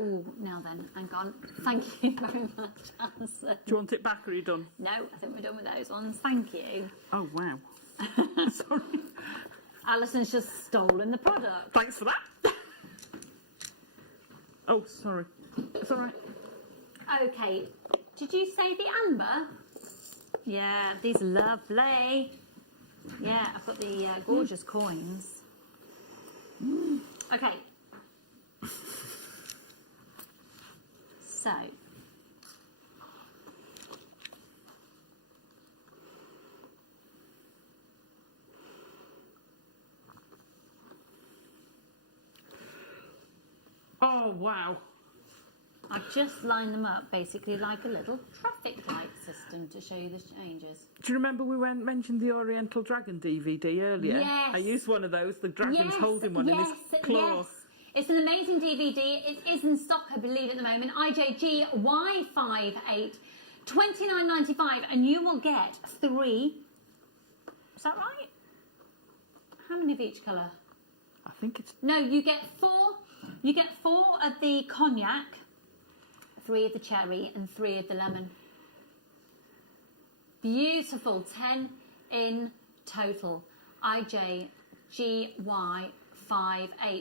Oh, now then, hang on. Thank you very much, Alison. Do you want it back or are you done? No, I think we're done with those ones. Thank you. Oh, wow. Sorry. Alison's just stolen the product. Thanks for that. Oh, sorry. It's all right. Okay, did you say the amber? Yeah, these are lovely. Yeah, I've got the gorgeous coins. Okay. So. Oh, wow. I've just lined them up basically like a little traffic light system to show you the changes. Do you remember we mentioned the Oriental Dragon DVD earlier? Yes. I used one of those. The dragon's holding one in his claws. Yes. It's an amazing DVD. It is in stock, I believe, at the moment. IJG Y58, $29.95, and you will get 3. Is that right? How many of each colour? I think it's... No, you get 4. You get 4 of the cognac, 3 of the cherry, and 3 of the lemon. Beautiful. 10 in total. IJGY58.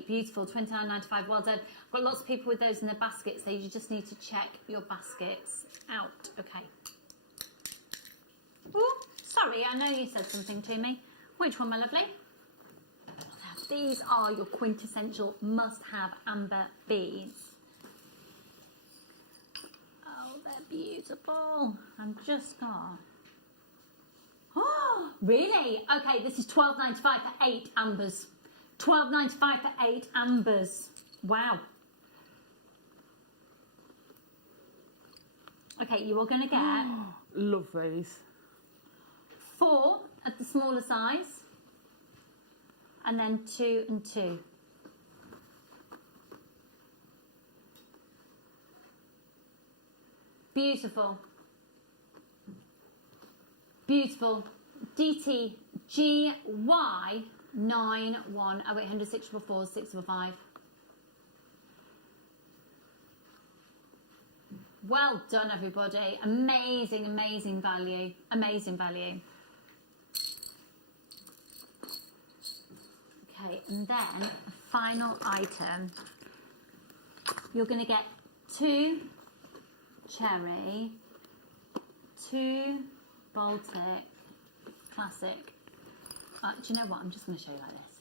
Beautiful. $29.95. Well done. I've got lots of people with those in their baskets, so you just need to check your baskets out. Okay. Oh, sorry, I know you said something to me. Which one, my lovely? These are your quintessential must-have amber beads. Oh, they're beautiful. I'm just got... Oh, really? Okay, this is $12.95 for 8 ambers. $12.95 for 8 ambers. Wow. Okay, you are going to get... Love these. 4 at the smaller size. And then 2 and 2. Beautiful. Beautiful. DTGY91 0800 644 655. Well done, everybody. Amazing, amazing value. Amazing value. Okay, and then a final item. You're going to get 2 cherry, 2 Baltic classic. Do you know what? I'm just going to show you like this.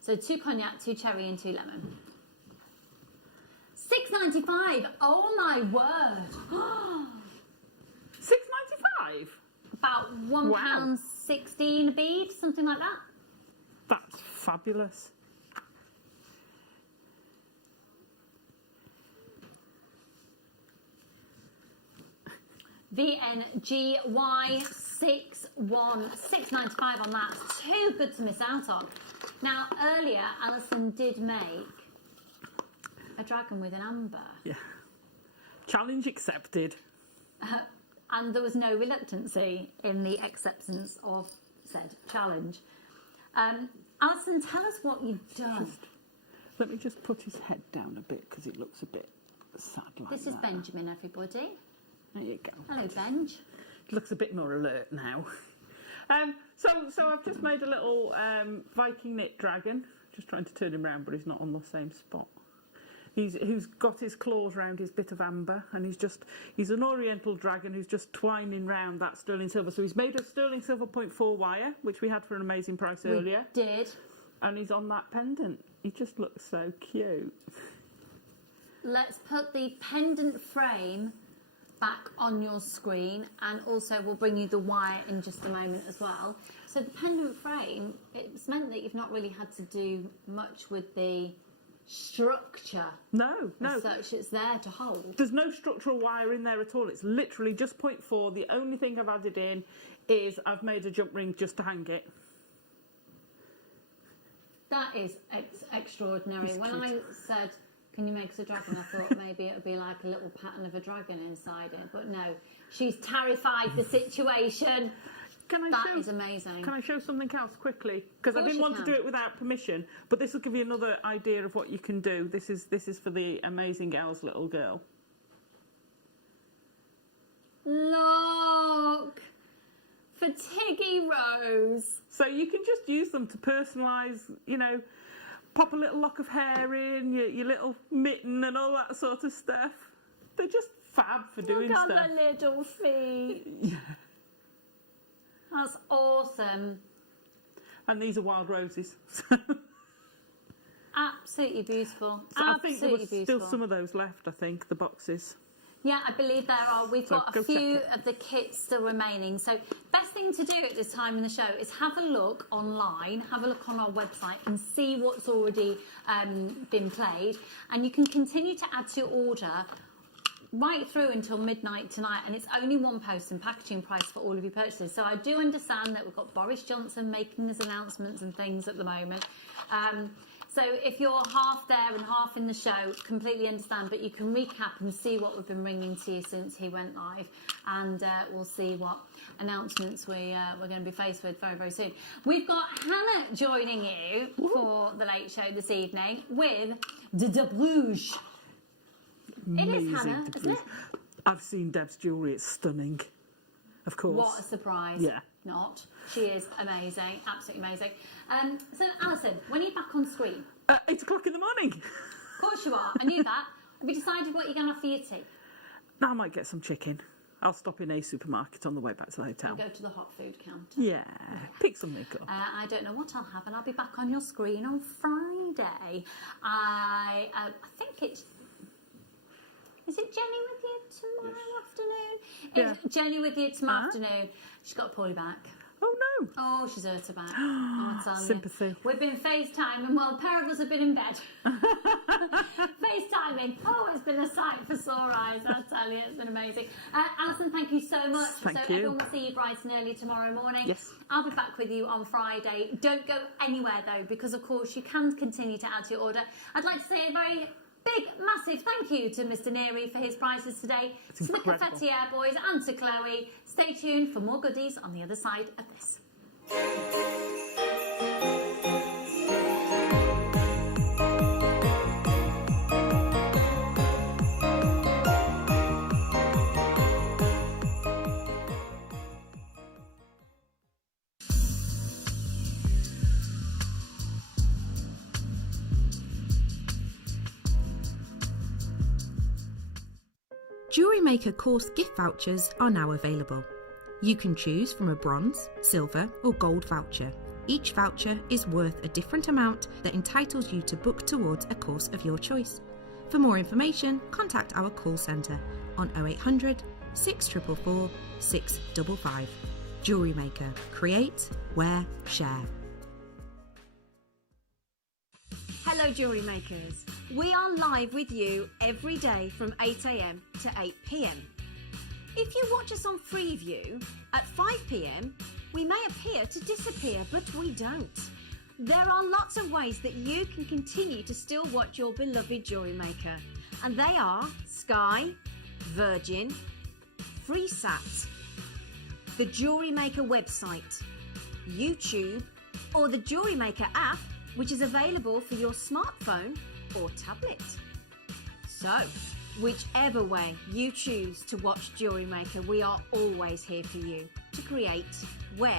So 2 cognac, 2 cherry, and 2 lemon. $6.95. Oh my word! $6.95. About £1.16 a bead, something like that. That's fabulous. VNGY61, $6.95 on that. Too good to miss out on. Now, earlier, Alison did make a dragon with an amber. Yeah. Challenge accepted. And there was no reluctancy in the acceptance of said challenge. Alison, tell us what you've done. Let me just put his head down a bit because it looks a bit sad like This is Benjamin, everybody. There you go. Hello, Benj. Looks a bit more alert now. So I've just made a little Viking knit dragon. Just trying to turn him around, but he's not on the same spot. Who's got his claws round his bit of amber, and he's an Oriental dragon who's just twining round that sterling silver. So he's made of sterling silver 0.4 wire, which we had for an amazing price earlier. Did. And he's on that pendant. He just looks so cute. Let's put the pendant frame back on your screen, and also we'll bring you the wire in just a moment as well. So the pendant frame, it's meant that you've not really had to do much with the structure. No. As such, it's there to hold. There's no structural wire in there at all. It's literally just 0.4. The only thing I've added in is I've made a jump ring just to hang it. That is extraordinary. It's When cute. I said, can you make us a dragon, I thought maybe it would be like a little pattern of a dragon inside it. But no, she's terrified the situation. That is amazing. Can I show something else quickly? Because I Of course didn't you want to can. do it without permission, but this will give you another idea of what you can do. This is for the amazing Elle's little girl. Look! For Tiggy Rose. So you can just use them to personalise, you know, pop a little lock of hair in, your little mitten and all that sort of stuff. They're just fab for doing Look stuff. at the little feet. That's awesome. And these are wild roses. Absolutely beautiful. So I think there Absolutely was beautiful. still some of those left, I think, the boxes. Yeah, I believe there are. We've So got go a check few it. of the kits still remaining. So best thing to do at this time in the show is have a look online, have a look on our website and see what's already been played. And you can continue to add to your order right through until midnight tonight, and it's only one post and packaging price for all of your purchases. So I do understand that we've got Boris Johnson making his announcements and things at the moment. So if you're half there and half in the show, completely understand, but you can recap and see what we've been bringing to you since he went live, and we'll see what announcements we're going to be faced with very, very soon. We've got Hannah joining you for the Late Show this evening with De Bruges. It is Hannah, isn't it? I've seen Deb's jewellery, it's stunning. Of course. What a surprise. Yeah. Not. She is amazing, absolutely amazing. So, Alison, when are you back on screen? 8 o'clock in the morning. Of course you are, I knew that. Have you decided what you're going to have for your tea? Now I might get some chicken. I'll stop in a supermarket on the way back to the hotel. I'll go to the hot food counter. Yeah, pick something up. I don't know what I'll have, and I'll be back on your screen on Friday. I think it's... Is it Jenny with you tomorrow afternoon? It's Jenny with you tomorrow afternoon. She's got a poorly back. Oh no! Oh, she's hurt her back. Oh, I tell you. Sympathy. We've been FaceTiming while a pair of us have been in bed. FaceTiming. Oh, it's been a sight for sore eyes, I tell you. It's been amazing. Alison, thank you so much. Thank so you. everyone will see you bright and early tomorrow morning. Yes. I'll be back with you on Friday. Don't go anywhere though, because of course you can continue to add to your order. I'd like to say a very big, massive thank you to Mr. Neary for his prizes today, to the incredible. Confetti Air Boys and to Chloe. Stay tuned for more goodies on the other side of this. JewelleryMaker course gift vouchers are now available. You can choose from a bronze, silver or gold voucher. Each voucher is worth a different amount that entitles you to book towards a course of your choice. For more information, contact our call centre on 0800 644 655. JewelleryMaker. Create, wear, share. Hello Jewellery Makers. We are live with you every day from 8 a.m. to 8 p.m. If you watch us on Freeview at 5 p.m, we may appear to disappear, but we don't. There are lots of ways that you can continue to still watch your beloved Jewellery Maker, and they are Sky, Virgin, FreeSat, the Jewellery Maker website, YouTube, or the Jewellery Maker app, which is available for your smartphone or tablet. So, whichever way you choose to watch Jewellery Maker, we are always here for you to create, wear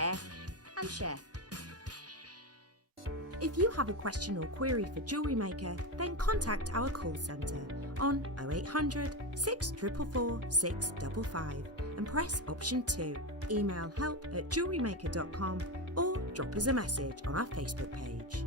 and share. If you have a question or query for Jewellery Maker, then contact our call centre on 0800 644 655 and press option 2. Email help@jewellerymaker.com or drop us a message on our Facebook page.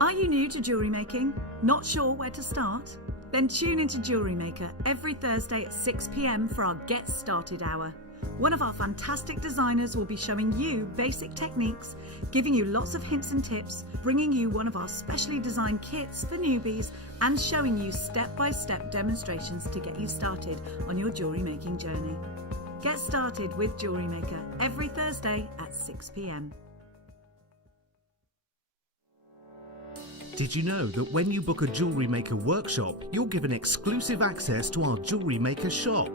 Are you new to jewellery making? Not sure where to start? Then tune into Jewellery Maker every Thursday at 6 p.m. for our Get Started Hour. One of our fantastic designers will be showing you basic techniques, giving you lots of hints and tips, bringing you one of our specially designed kits for newbies, and showing you step-by-step demonstrations to get you started on your jewellery making journey. Get started with JewelleryMaker every Thursday at 6 p.m. Did you know that when you book a JewelleryMaker workshop, you're given exclusive access to our JewelleryMaker shop?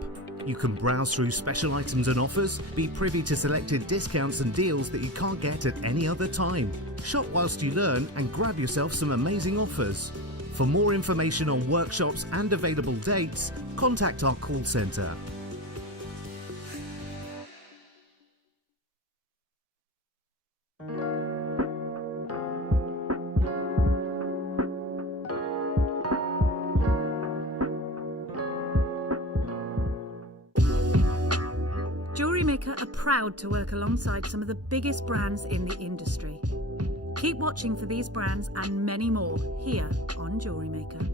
You can browse through special items and offers, be privy to selected discounts and deals that you can't get at any other time. Shop whilst you learn and grab yourself some amazing offers. For more information on workshops and available dates, contact our call centre. JewelleryMaker are proud to work alongside some of the biggest brands in the industry. Keep watching for these brands and many more here on JewelleryMaker.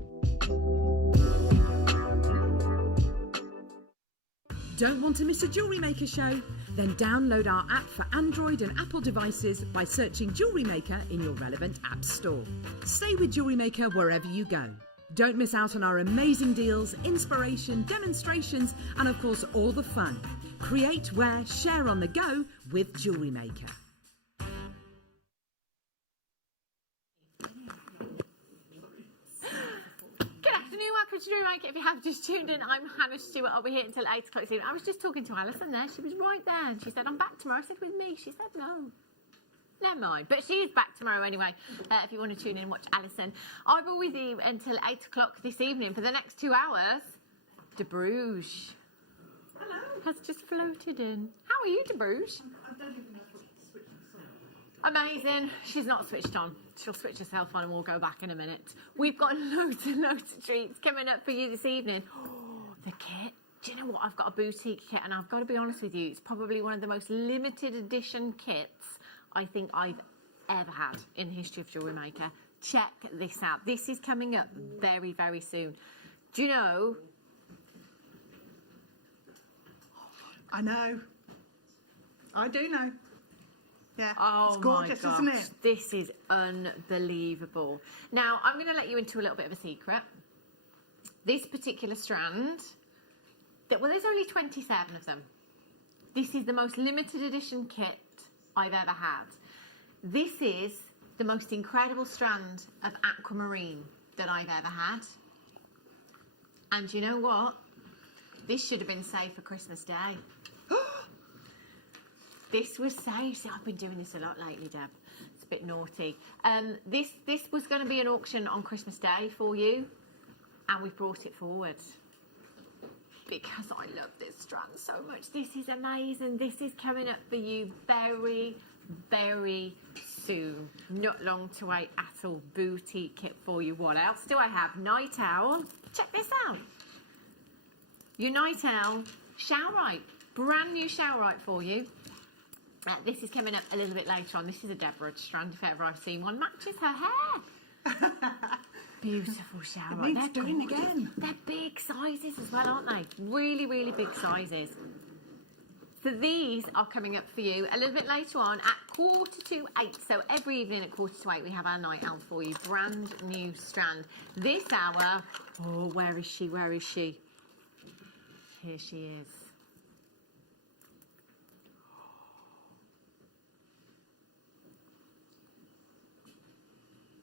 Don't want to miss a JewelleryMaker show? Then download our app for Android and Apple devices by searching JewelleryMaker in your relevant app store. Stay with JewelleryMaker wherever you go. Don't miss out on our amazing deals, inspiration, demonstrations, and of course all the fun. Create, wear, share on the go with JewelleryMaker. Good afternoon, welcome to JewelleryMaker. If you have just tuned in, I'm Hannah Stewart. I'll be here until 8 o'clock this evening. I was just talking to Alison there. She was right there. And she said, I'm back tomorrow. I said, with me? She said, no. Never mind. But she is back tomorrow anyway. If you want to tune in and watch Alison. I'll be with you until 8 o'clock this evening for the next 2 hours. De Bruges. Hello. Has just floated in. How are you, De Bruges? I don't even know if it's switched on. Amazing. She's not switched on. She'll switch herself on and we'll go back in a minute. We've got loads and loads of treats coming up for you this evening. Oh, the kit. Do you know what? I've got a boutique kit and I've got to be honest with you, it's probably one of the most limited edition kits I think I've ever had in the history of JewelleryMaker. Check this out. This is coming up very, very soon. Do you know? I know. I do know. Yeah, oh, it's gorgeous, my gosh. isn't it? This is unbelievable. Now, I'm going to let you into a little bit of a secret. This particular strand, well, there's only 27 of them. This is the most limited edition kit I've ever had. This is the most incredible strand of aquamarine that I've ever had. And you know what? This should have been saved for Christmas Day. This was saved. See, I've been doing this a lot lately, Deb. It's a bit naughty. This was going to be an auction on Christmas Day for you, and we've brought it forward because I love this strand so much. This is amazing. This is coming up for you very, very soon. Not long to wait at all. Boutique kit for you. What else do I have? Night Owl. Check this out. Your Night Owl showerite. Brand new showerite for you. This is coming up a little bit later on. This is a Deborah strand, if ever I've seen one. Matches her hair. Beautiful shower. It needs doing again. They're big sizes as well, aren't they? Really, really big sizes. So these are coming up for you a little bit later on at 7:45. So every evening at 7:45 we have our Night Owl for you. Brand new strand. This hour, oh, where is she? Where is she? Here she is.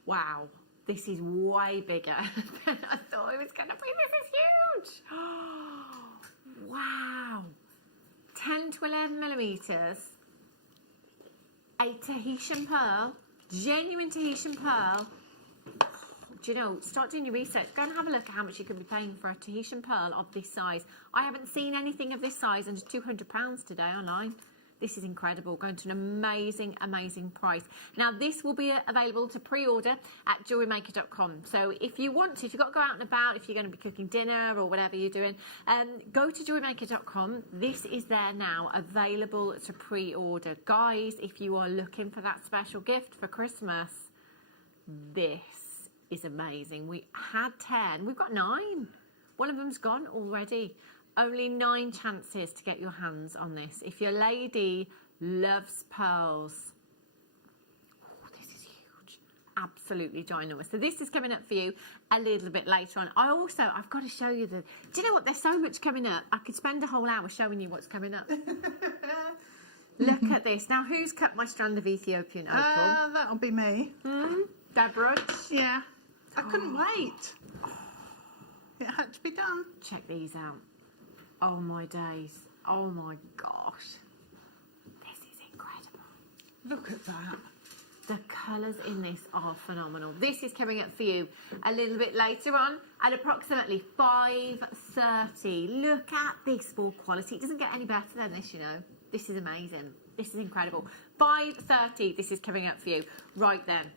Wow, this is way bigger than I thought it was going to be. This is huge. Wow. 10 to 11 millimetres. A Tahitian pearl. Genuine Tahitian pearl. Do you know, start doing your research. Go and have a look at how much you could be paying for a Tahitian pearl of this size. I haven't seen anything of this size under £200 today online. This is incredible, going to an amazing, amazing price. Now, this will be available to pre-order at JewelleryMaker.com. So if you want to, if you've got to go out and about, if you're going to be cooking dinner or whatever you're doing, go to JewelleryMaker.com. This is there now, available to pre-order. Guys, if you are looking for that special gift for Christmas, this is amazing. We had 10, we've got 9. One of them's gone already. Only 9 chances to get your hands on this. If your lady loves pearls, oh, this is huge. absolutely ginormous. So this is coming up for you a little bit later on. I've got to show you do you know what? There's so much coming up. I could spend a whole hour showing you what's coming up. Look at this. Now, who's cut my strand of Ethiopian opal? That'll be me. Deborah? Yeah. I couldn't wait. It had to be done. Check these out. Oh my days. Oh my gosh. This is incredible. Look at that. The colours in this are phenomenal. This is coming up for you a little bit later on at approximately 5:30. Look at this for quality. It doesn't get any better than this, you know. This is amazing. This is incredible. 5:30, this is coming up for you right then.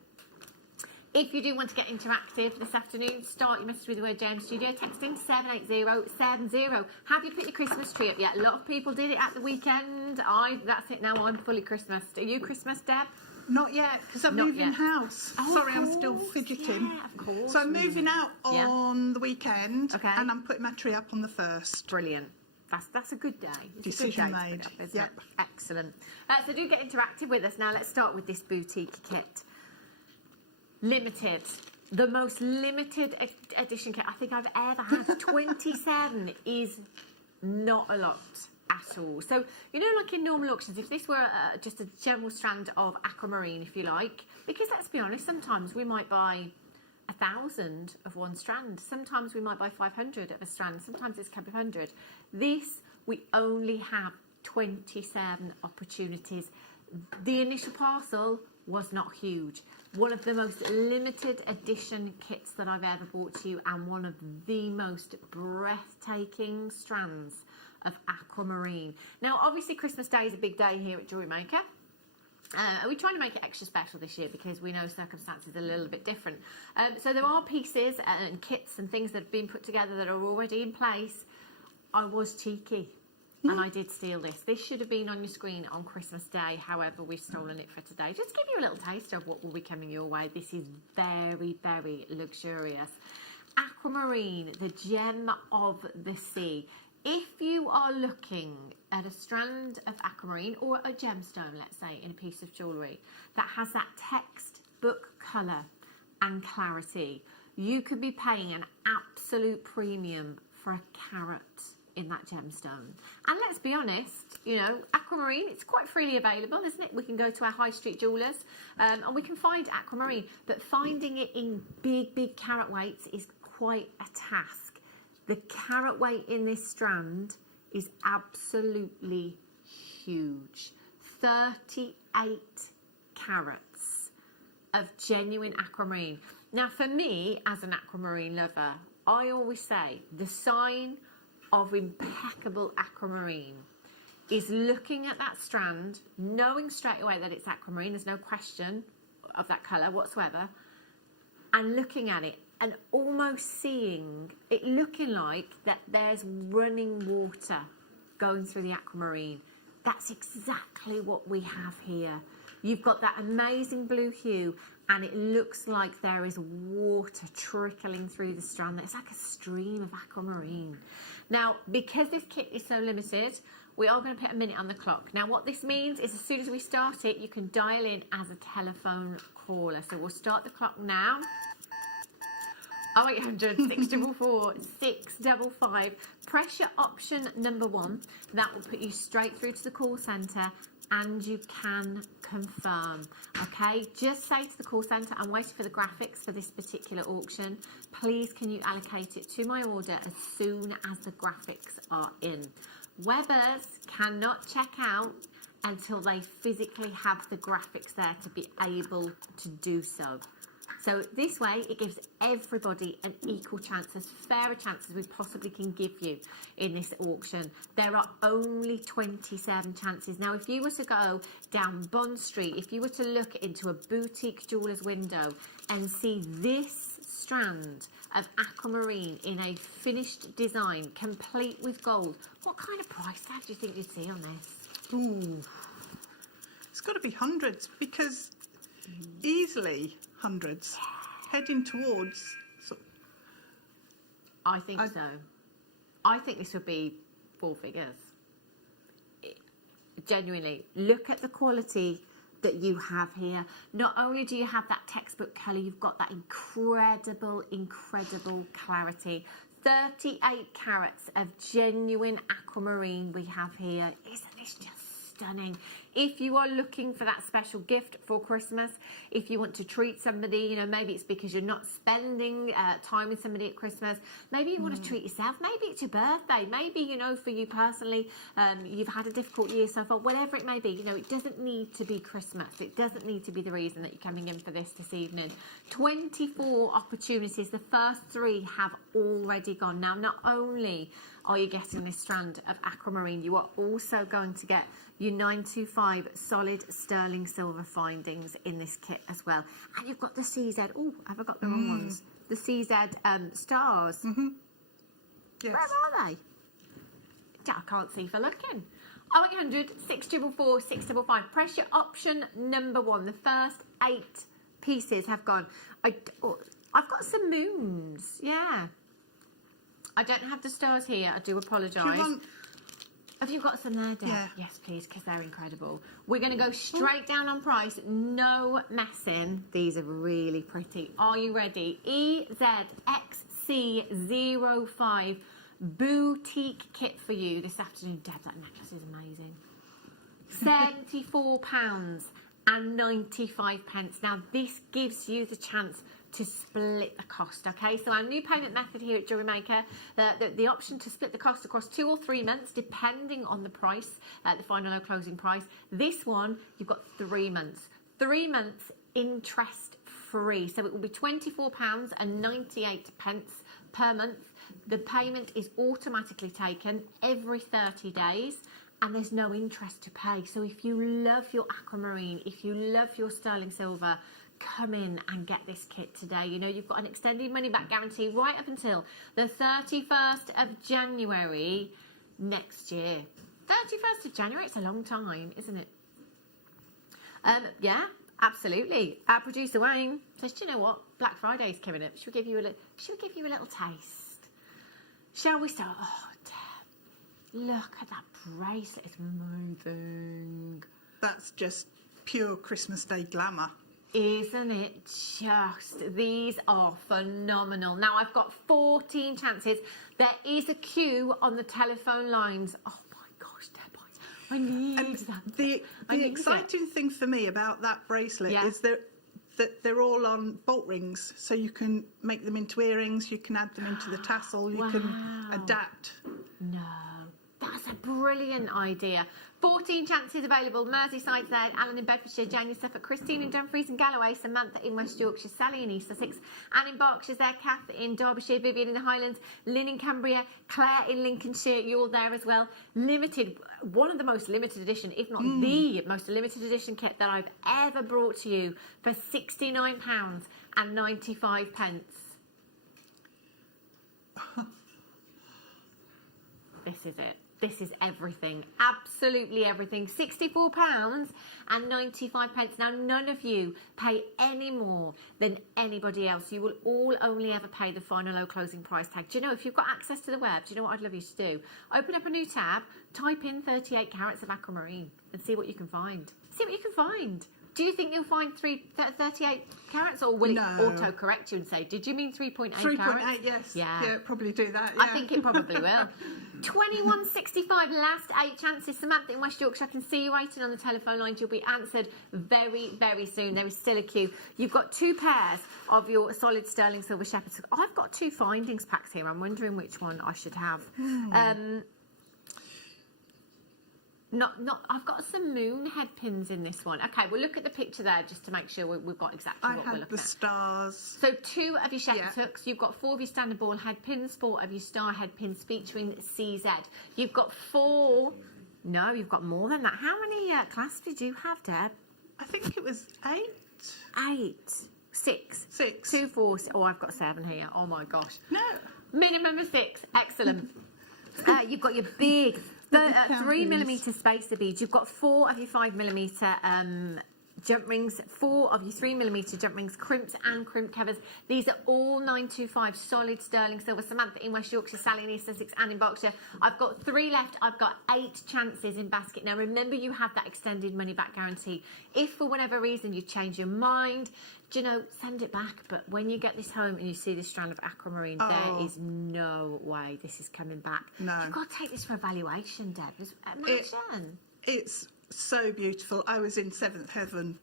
If you do want to get interactive this afternoon, start your message with the word JM Studio, texting 78070. Have you put your Christmas tree up yet? A lot of people did it at the weekend. That's it now, I'm fully Christmased. Are you Christmas, Deb? Not yet, because I'm moving house. Oh, Sorry, I'm still fidgeting. Yeah, of course. So I'm moving out on the weekend, and I'm putting my tree up on the 1st. Brilliant. That's a good day. It's Decision a good day made. to put up, isn't it? Excellent. So do get interactive with us now. Let's start with this boutique kit. Limited. The most limited edition kit I think I've ever had. 27 is not a lot at all. So, you know, like in normal auctions, if this were just a general strand of aquamarine, if you like, because let's be honest, sometimes we might buy 1,000 of one strand. Sometimes we might buy 500 of a strand. Sometimes it's a couple of hundred. This, we only have 27 opportunities. The initial parcel was not huge. One of the most limited edition kits that I've ever bought to you, and one of the most breathtaking strands of aquamarine. Now, obviously, Christmas Day is a big day here at JewelleryMaker. We're trying to make it extra special this year because we know circumstances are a little bit different. So there are pieces and kits and things that have been put together that are already in place. I was cheeky and I did steal this. This should have been on your screen on Christmas Day. However, we've stolen it for today. Just to give you a little taste of what will be coming your way. This is very, very luxurious. Aquamarine, the gem of the sea. If you are looking at a strand of aquamarine or a gemstone, let's say, in a piece of jewellery that has that textbook colour and clarity, you could be paying an absolute premium for a carat in that gemstone. And let's be honest, you know, aquamarine, it's quite freely available, isn't it? We can go to our high street jewellers and we can find aquamarine, but finding it in big, big carat weights is quite a task. The carat weight in this strand is absolutely huge. 38 carats of genuine aquamarine. Now, for me, as an aquamarine lover, I always say the sign of impeccable aquamarine is looking at that strand, knowing straight away that it's aquamarine, there's no question of that colour whatsoever, and looking at it and almost seeing it looking like that there's running water going through the aquamarine. That's exactly what we have here. You've got that amazing blue hue and it looks like there is water trickling through the strand. It's like a stream of aquamarine. Now, because this kit is so limited, we are going to put a minute on the clock. Now, what this means is as soon as we start it, you can dial in as a telephone caller. So we'll start the clock now. 0800 644 655. Press your option number 1. That will put you straight through to the call centre and you can confirm. Okay, just say to the call centre, I'm waiting for the graphics for this particular auction. Please can you allocate it to my order as soon as the graphics are in. Webbers cannot check out until they physically have the graphics there to be able to do so. So this way, it gives everybody an equal chance, as fair a chance as we possibly can give you in this auction. There are only 27 chances. Now, if you were to go down Bond Street, if you were to look into a boutique jeweller's window and see this strand of aquamarine in a finished design, complete with gold, what kind of price tag do you think you'd see on this? Ooh, it's got to be hundreds, because easily hundreds, heading towards. I think so. I think this would be 4 figures. Genuinely, look at the quality that you have here. Not only do you have that textbook colour, you've got that incredible clarity. 38 carats of genuine aquamarine we have here. Isn't this just stunning? If you are looking for that special gift for Christmas, if you want to treat somebody, you know, maybe it's because you're not spending time with somebody at Christmas, maybe you want to treat yourself, maybe it's your birthday, maybe, you know, for you personally, you've had a difficult year so far, whatever it may be, you know, it doesn't need to be Christmas. It doesn't need to be the reason that you're coming in for this evening. 24 opportunities. The first 3 have already gone. Now, not only are you getting this strand of aquamarine, you are also going to get your 925 solid sterling silver findings in this kit as well. And you've got the CZ. Oh, have I got the wrong ones? The CZ stars. Yes. Where are they? I can't see for looking. 0800 644 655. Press your option number 1. The first 8 pieces have gone. I've got some moons. Yeah. I don't have the stars here. I do apologise. Have you got some there, Deb? Yeah. Yes, please, because they're incredible. We're going to go straight down on price. No messing. These are really pretty. Are you ready? EZXC05 boutique kit for you this afternoon. Deb, that necklace is amazing. £74.95. Now, this gives you the chance to split the cost, okay? So our new payment method here at JewelleryMaker, the option to split the cost across 2 or 3 months, depending on the price, the final or closing price. This one, you've got 3 months. 3 months interest free. So it will be £24.98 per month. The payment is automatically taken every 30 days. And there's no interest to pay. So if you love your aquamarine, if you love your sterling silver, come in and get this kit today. You know, you've got an extended money back guarantee right up until the 31st of January next year. 31st of January, it's a long time, isn't it? Yeah, absolutely. Our producer Wayne says, do you know what? Black Friday's coming up. Should we give you a little taste? Shall we start? Oh, damn. Look at that bracelet. It's moving. That's just pure Christmas Day glamour. Isn't it just? These are phenomenal. Now, I've got 14 chances. There is a queue on the telephone lines. Oh, my gosh, Deb, I need that. The exciting thing for me about that bracelet is that they're all on bolt rings, so you can make them into earrings, you can add them into the tassel, you can adapt. No, that's a brilliant idea. 14 chances available. Merseyside there, Alan in Bedfordshire, Jane in Suffolk, Christine in Dumfries and Galloway, Samantha in West Yorkshire, Sally in East Sussex, Anne in Berkshire there, Kath in Derbyshire, Vivian in the Highlands, Lynn in Cumbria, Claire in Lincolnshire, you're there as well. Limited, one of the most limited edition, if not the most limited edition kit that I've ever brought to you for £69.95. This is it. This is everything, absolutely everything. £64.95. Now, none of you pay any more than anybody else. You will all only ever pay the final low closing price tag. Do you know, if you've got access to the web, do you know what I'd love you to do? Open up a new tab, type in 38 carats of aquamarine and see what you can find. See what you can find. Do you think you'll find 38 carats, or will it auto-correct you and say, did you mean 3.8 carats? 3.8, yes. Yeah, probably do that. I think it probably will. 21.65, last 8 chances. Samantha in West Yorkshire, I can see you waiting on the telephone lines. You'll be answered very, very soon. There is still a queue. You've got 2 pairs of your solid sterling silver shepherd's. I've got 2 findings packs here. I'm wondering which one I should have. I've got some moon head pins in this one. Okay, we'll look at the picture there just to make sure we've got exactly what we're looking at. the stars. So 2 of your shepherd's hooks. You've got 4 of your standard ball head pins, 4 of your star head pins featuring CZ. You've got 4. No, you've got more than that. How many clasps did you have, Deb? I think it was 8. 6. 2, 4. Oh, I've got 7 here. Oh my gosh. No. Minimum of 6. Excellent. You've got your big 3mm spacer beads. You've got 4 of your 5mm jump rings, 4 of your 3mm jump rings, crimps and crimp covers. These are all 925 solid sterling silver. Samantha in West Yorkshire, Sally in East Sussex and in Berkshire. I've got 3 left. I've got 8 chances in basket. Now remember, you have that extended money back guarantee. If for whatever reason you change your mind, do you know, send it back. But when you get this home and you see this strand of aquamarine, there is no way this is coming back. No. You've got to take this for evaluation, Deb. Imagine. It's so beautiful. I was in seventh heaven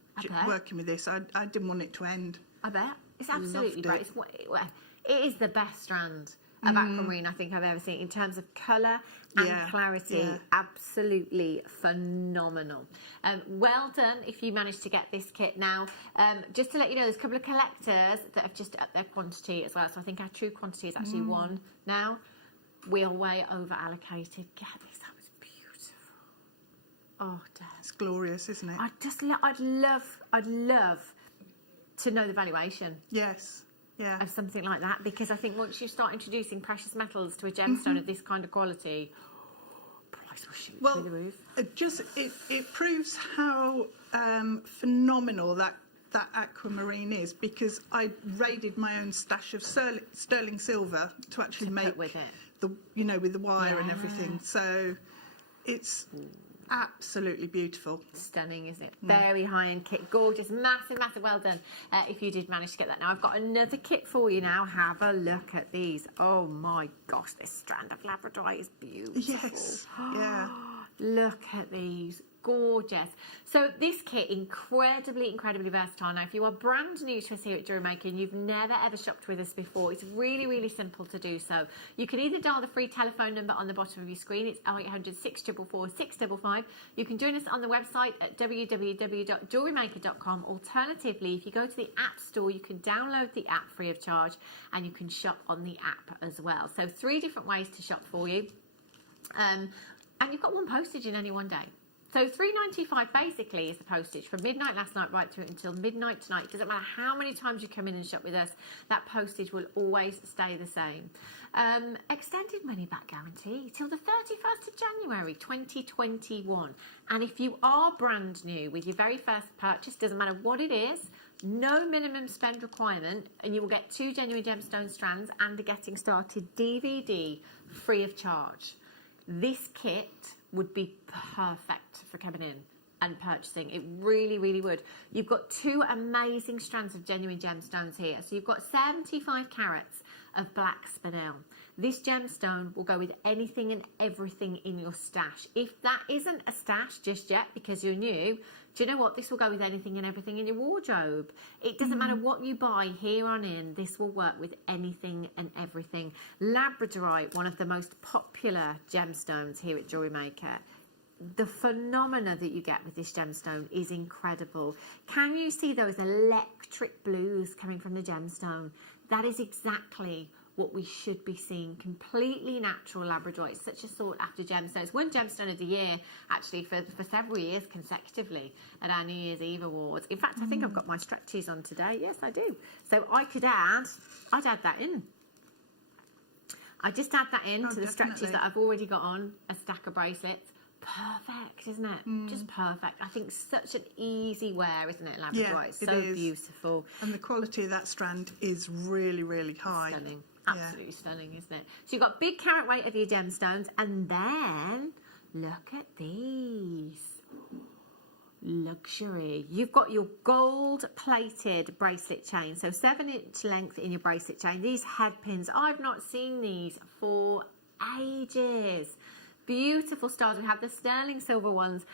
working with this. I didn't want it to end. I bet. It's absolutely Loved great. It is the best strand of aquamarine I think I've ever seen in terms of colour and clarity. Yeah. Absolutely phenomenal. Well done if you managed to get this kit. Now, just to let you know, there's a couple of collectors that have just upped their quantity as well. So I think our true quantity is actually 1 now. We are way over allocated. Get this. That was beautiful. Oh, Dad. It's glorious, isn't it? I'd love to know the valuation. Yes. Yeah. Of something like that, because I think once you start introducing precious metals to a gemstone of this kind of quality, price will shoot through the roof. It proves how phenomenal that aquamarine is, because I raided my own stash of sterling silver to actually make with it. with the wire and everything. So it's absolutely beautiful. Stunning, isn't it? Very high-end kit. Gorgeous. Massive, massive well done if you did manage to get that. Now, I've got another kit for you now. Have a look at these. Oh, my gosh. This strand of labradorite is beautiful. Yes. Yeah. Look at these. Gorgeous. So this kit, incredibly versatile. Now, if you are brand new to us here at JewelleryMaker and you've never ever shopped with us before, it's really, really simple to do so. You can either dial the free telephone number on the bottom of your screen. It's 0800 644 655. You can join us on the website at www.jewellerymaker.com. Alternatively, if you go to the App Store, you can download the app free of charge and you can shop on the app as well. So 3 different ways to shop for you. And you've got 1 postage in any one day. So $3.95 basically is the postage from midnight last night right through until midnight tonight. It doesn't matter how many times you come in and shop with us, that postage will always stay the same. Extended money back guarantee till the 31st of January 2021. And if you are brand new with your very first purchase, doesn't matter what it is, no minimum spend requirement, and you will get 2 genuine gemstone strands and a Getting Started DVD free of charge. This kit would be perfect for coming in and purchasing. It really, really would. You've got 2 amazing strands of genuine gemstones here. So you've got 75 carats of black spinel. This gemstone will go with anything and everything in your stash. If that isn't a stash just yet because you're new, do you know what? This will go with anything and everything in your wardrobe. It doesn't matter what you buy here on in, this will work with anything and everything. Labradorite, one of the most popular gemstones here at JewelleryMaker. The phenomena that you get with this gemstone is incredible. Can you see those electric blues coming from the gemstone? That is exactly what we should be seeing. Completely natural labradorite. It's such a sought after gemstone. It's won gemstone of the year actually for several years consecutively at our New Year's Eve awards. In fact, I think I've got my stretchies on today. Yes, I do. So I'd add that in. I just add that in to the stretchies that I've already got on, a stack of bracelets. Perfect, isn't it? Just perfect. I think such an easy wear, isn't it, labradorite? Yeah, It's so beautiful. And the quality of that strand is really, really high. Stunning. Absolutely stunning, isn't it? So you've got big carat weight of your gemstones, and then look at these. Luxury. You've got your gold-plated bracelet chain, so 7-inch length in your bracelet chain. These head pins, I've not seen these for ages. Beautiful stars. We have the sterling silver ones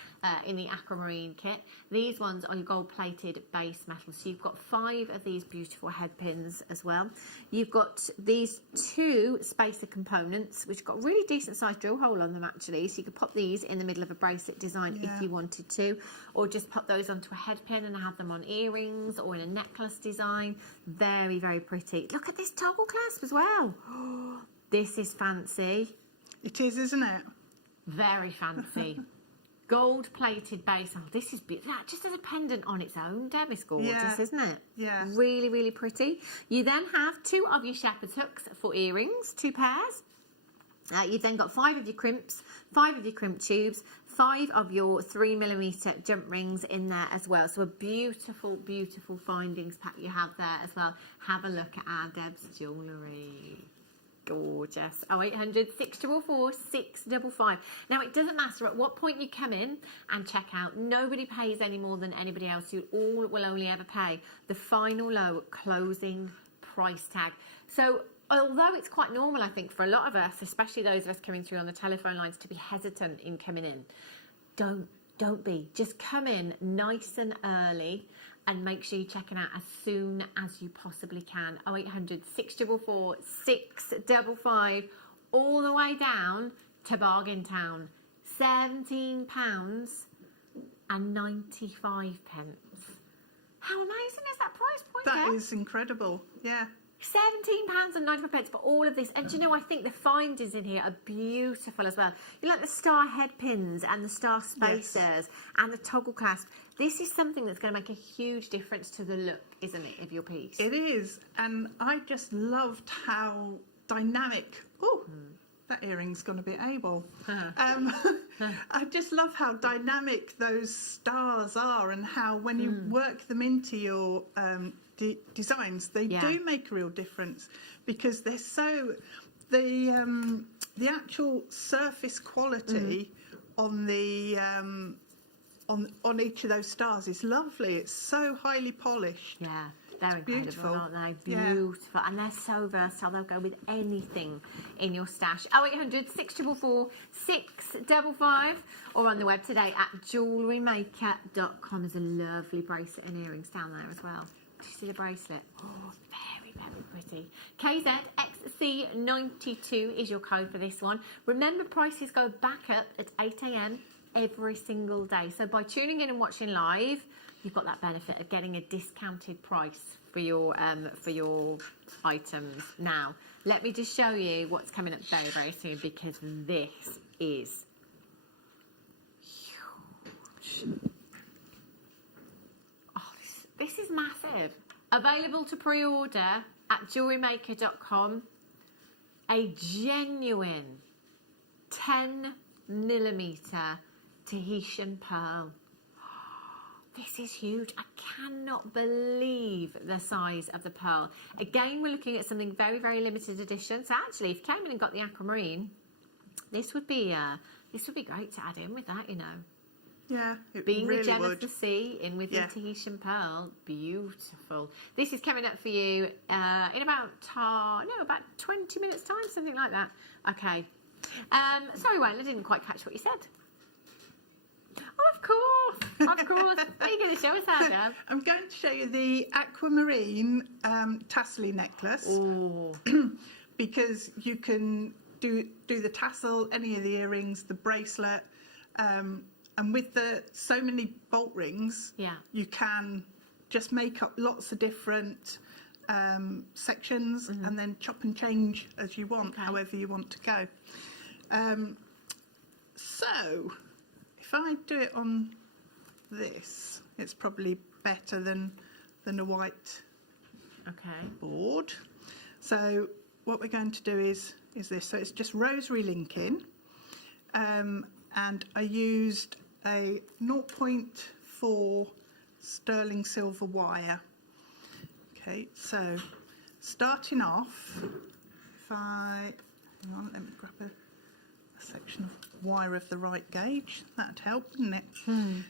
in the aquamarine kit. These ones are your gold-plated base metal. So you've got 5 of these beautiful head pins as well. You've got these 2 spacer components, which got really decent sized drill hole on them actually. So you could pop these in the middle of a bracelet design if you wanted to, or just pop those onto a head pin and have them on earrings or in a necklace design. Very, very pretty. Look at this toggle clasp as well. This is fancy. It is, isn't it? Very fancy. Gold-plated base. Oh, this is beautiful. That just as a pendant on its own, Deb, is gorgeous, isn't it? Yeah. Really, really pretty. You then have 2 of your shepherd's hooks for earrings, 2 pairs. You've then got 5 of your crimps, 5 of your crimp tubes, 5 of your 3mm jump rings in there as well. So a beautiful, beautiful findings pack you have there as well. Have a look at our Deb's jewellery. Gorgeous. 0800 644 655. Now, it doesn't matter at what point you come in and check out. Nobody pays any more than anybody else. You all will only ever pay the final low closing price tag. So although it's quite normal, I think, for a lot of us, especially those of us coming through on the telephone lines, to be hesitant in coming in, don't be. Just come in nice and early and make sure you're checking out as soon as you possibly can. 0800 644 655, all the way down to Bargain Town. £17.95. How amazing is that price point? That is incredible, yeah. £17.95 for all of this. And do you know, I think the findings in here are beautiful as well. You like the star head pins and the star spacers and the toggle clasp. This is something that's going to make a huge difference to the look, isn't it, of your piece? It is, and I just loved how dynamic. Oh, that earring's gone a bit able. I just love how dynamic those stars are, and how when you work them into your designs, they do make a real difference, because they're so the actual surface quality on the on each of those stars is lovely. It's so highly polished. Yeah, they're incredible, beautiful, aren't they? Beautiful, and they're so versatile. They'll go with anything in your stash. 0800 644 655, or on the web today at JewelleryMaker.com. There's a lovely bracelet and earrings down there as well. Do you see the bracelet? Oh, very, very pretty. KZXC92 is your code for this one. Remember, prices go back up at 8 a.m. every single day. So by tuning in and watching live, you've got that benefit of getting a discounted price for your items. Now, let me just show you what's coming up very, very soon, because this is huge. This is massive. Available to pre-order at JewelleryMaker.com. A genuine 10mm Tahitian pearl. This is huge. I cannot believe the size of the pearl. Again, we're looking at something very, very limited edition. So actually, if you came in and got the aquamarine, this would be great to add in with that, you know. Yeah, it being really the gem would. of the sea in with the Tahitian pearl, beautiful. This is coming up for you in about 20 minutes time, something like that. Okay. Sorry, Wayne, I didn't quite catch what you said. Oh, of course. What are you going to show us how, Deb? I'm going to show you the aquamarine tassel necklace. Ooh. Because you can do the tassel, any of the earrings, the bracelet, and with so many bolt rings, you can just make up lots of different sections and then chop and change as you want, however you want to go. So, if I do it on this, it's probably better than a white board. So, what we're going to do is this. So, it's just rosary linking. And I used a 0.4 sterling silver wire. Okay, so starting off, hang on, let me grab a section of wire of the right gauge. That'd help, wouldn't it?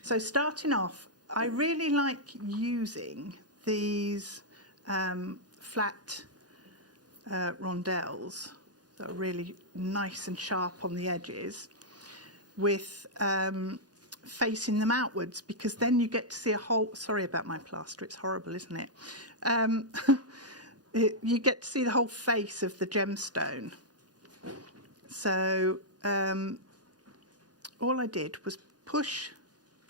So starting off, I really like using these flat rondelles that are really nice and sharp on the edges, with facing them outwards, because then you get to see a whole, sorry about my plaster, it's horrible, isn't it? You get to see the whole face of the gemstone. So all I did was push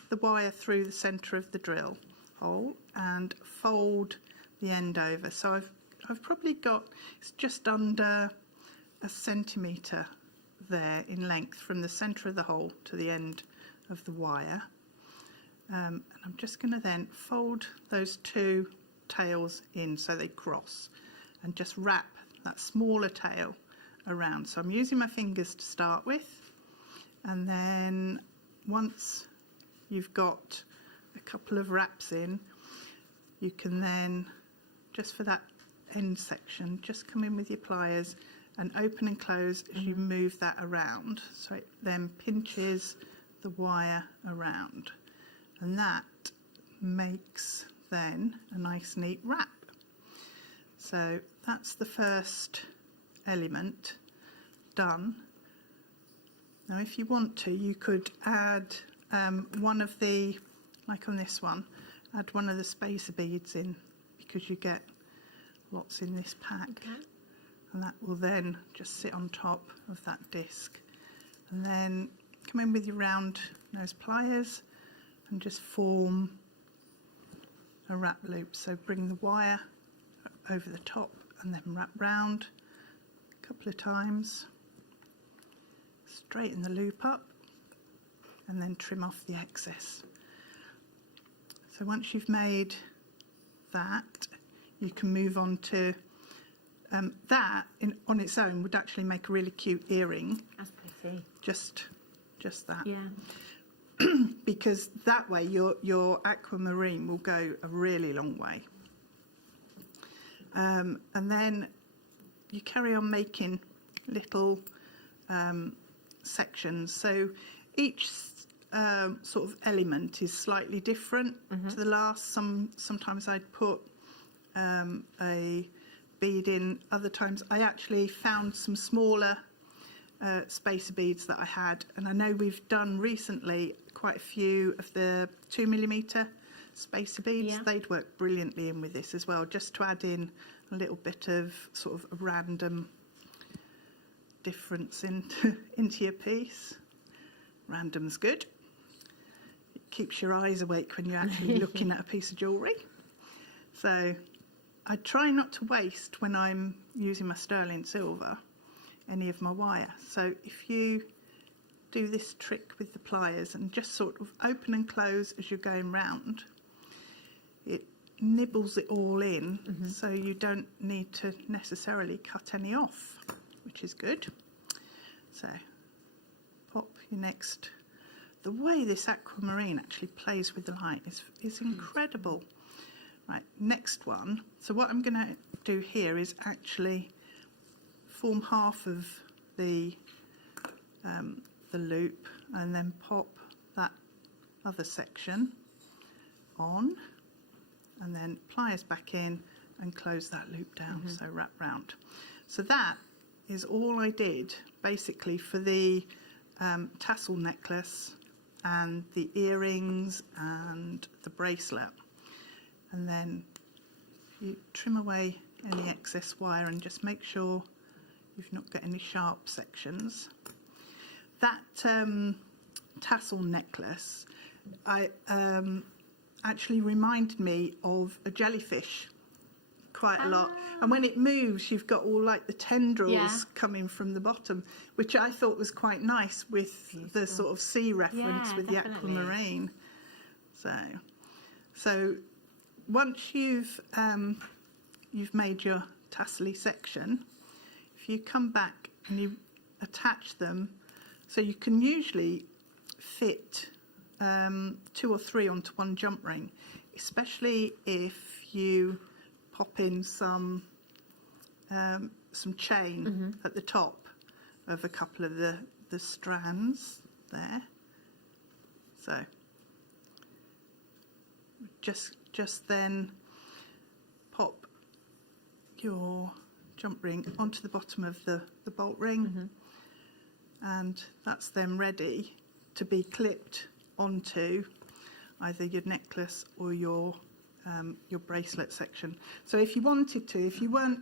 the wire through the centre of the drill hole and fold the end over. So I've probably got, it's just under a centimetre there in length from the centre of the hole to the end of the wire. And I'm just going to then fold those two tails in so they cross, and just wrap that smaller tail around. So I'm using my fingers to start with, and then once you've got a couple of wraps in, you can then, just for that end section, just come in with your pliers and open and close as you move that around, so it then pinches the wire around, and that makes then a nice neat wrap. So that's the first element done. Now if you want to, you could add one of the, like on this one, add one of the spacer beads in, because you get lots in this pack. And that will then just sit on top of that disc. And then come in with your round nose pliers and just form a wrap loop. So bring the wire over the top and then wrap round a couple of times. Straighten the loop up and then trim off the excess. So once you've made that, you can move on to that on its own would actually make a really cute earring. That's pretty. Just that. Yeah. Because that way your aquamarine will go a really long way. And then you carry on making little sections. So each sort of element is slightly different to the last. Sometimes I'd put a bead in, other times I actually found some smaller spacer beads that I had, and I know we've done recently quite a few of the 2mm spacer beads. They'd work brilliantly in with this as well, just to add in a little bit of sort of a random difference into your piece. Random's good. It keeps your eyes awake when you're actually looking at a piece of jewellery. So I try not to waste, when I'm using my sterling silver, any of my wire. So if you do this trick with the pliers and just sort of open and close as you're going round, it nibbles it all in, so you don't need to necessarily cut any off, which is good. So pop your next. The way this aquamarine actually plays with the light is incredible. Right, next one. So what I'm going to do here is actually form half of the loop and then pop that other section on, and then pliers back in and close that loop down, so wrap round. So that is all I did basically for the tassel necklace and the earrings and the bracelet. And then you trim away any excess wire and just make sure you've not got any sharp sections. That tassel necklace actually reminded me of a jellyfish quite a lot. And when it moves, you've got all like the tendrils coming from the bottom, which I thought was quite nice with the sort of sea reference with the aquamarine. So once you've made your tassel-y section, if you come back and you attach them, so you can usually fit 2 or 3 onto one jump ring, especially if you pop in some chain at the top of a couple of the strands there. So just then pop your jump ring onto the bottom of the bolt ring, and that's then ready to be clipped onto either your necklace or your bracelet section. So if you wanted to, if you weren't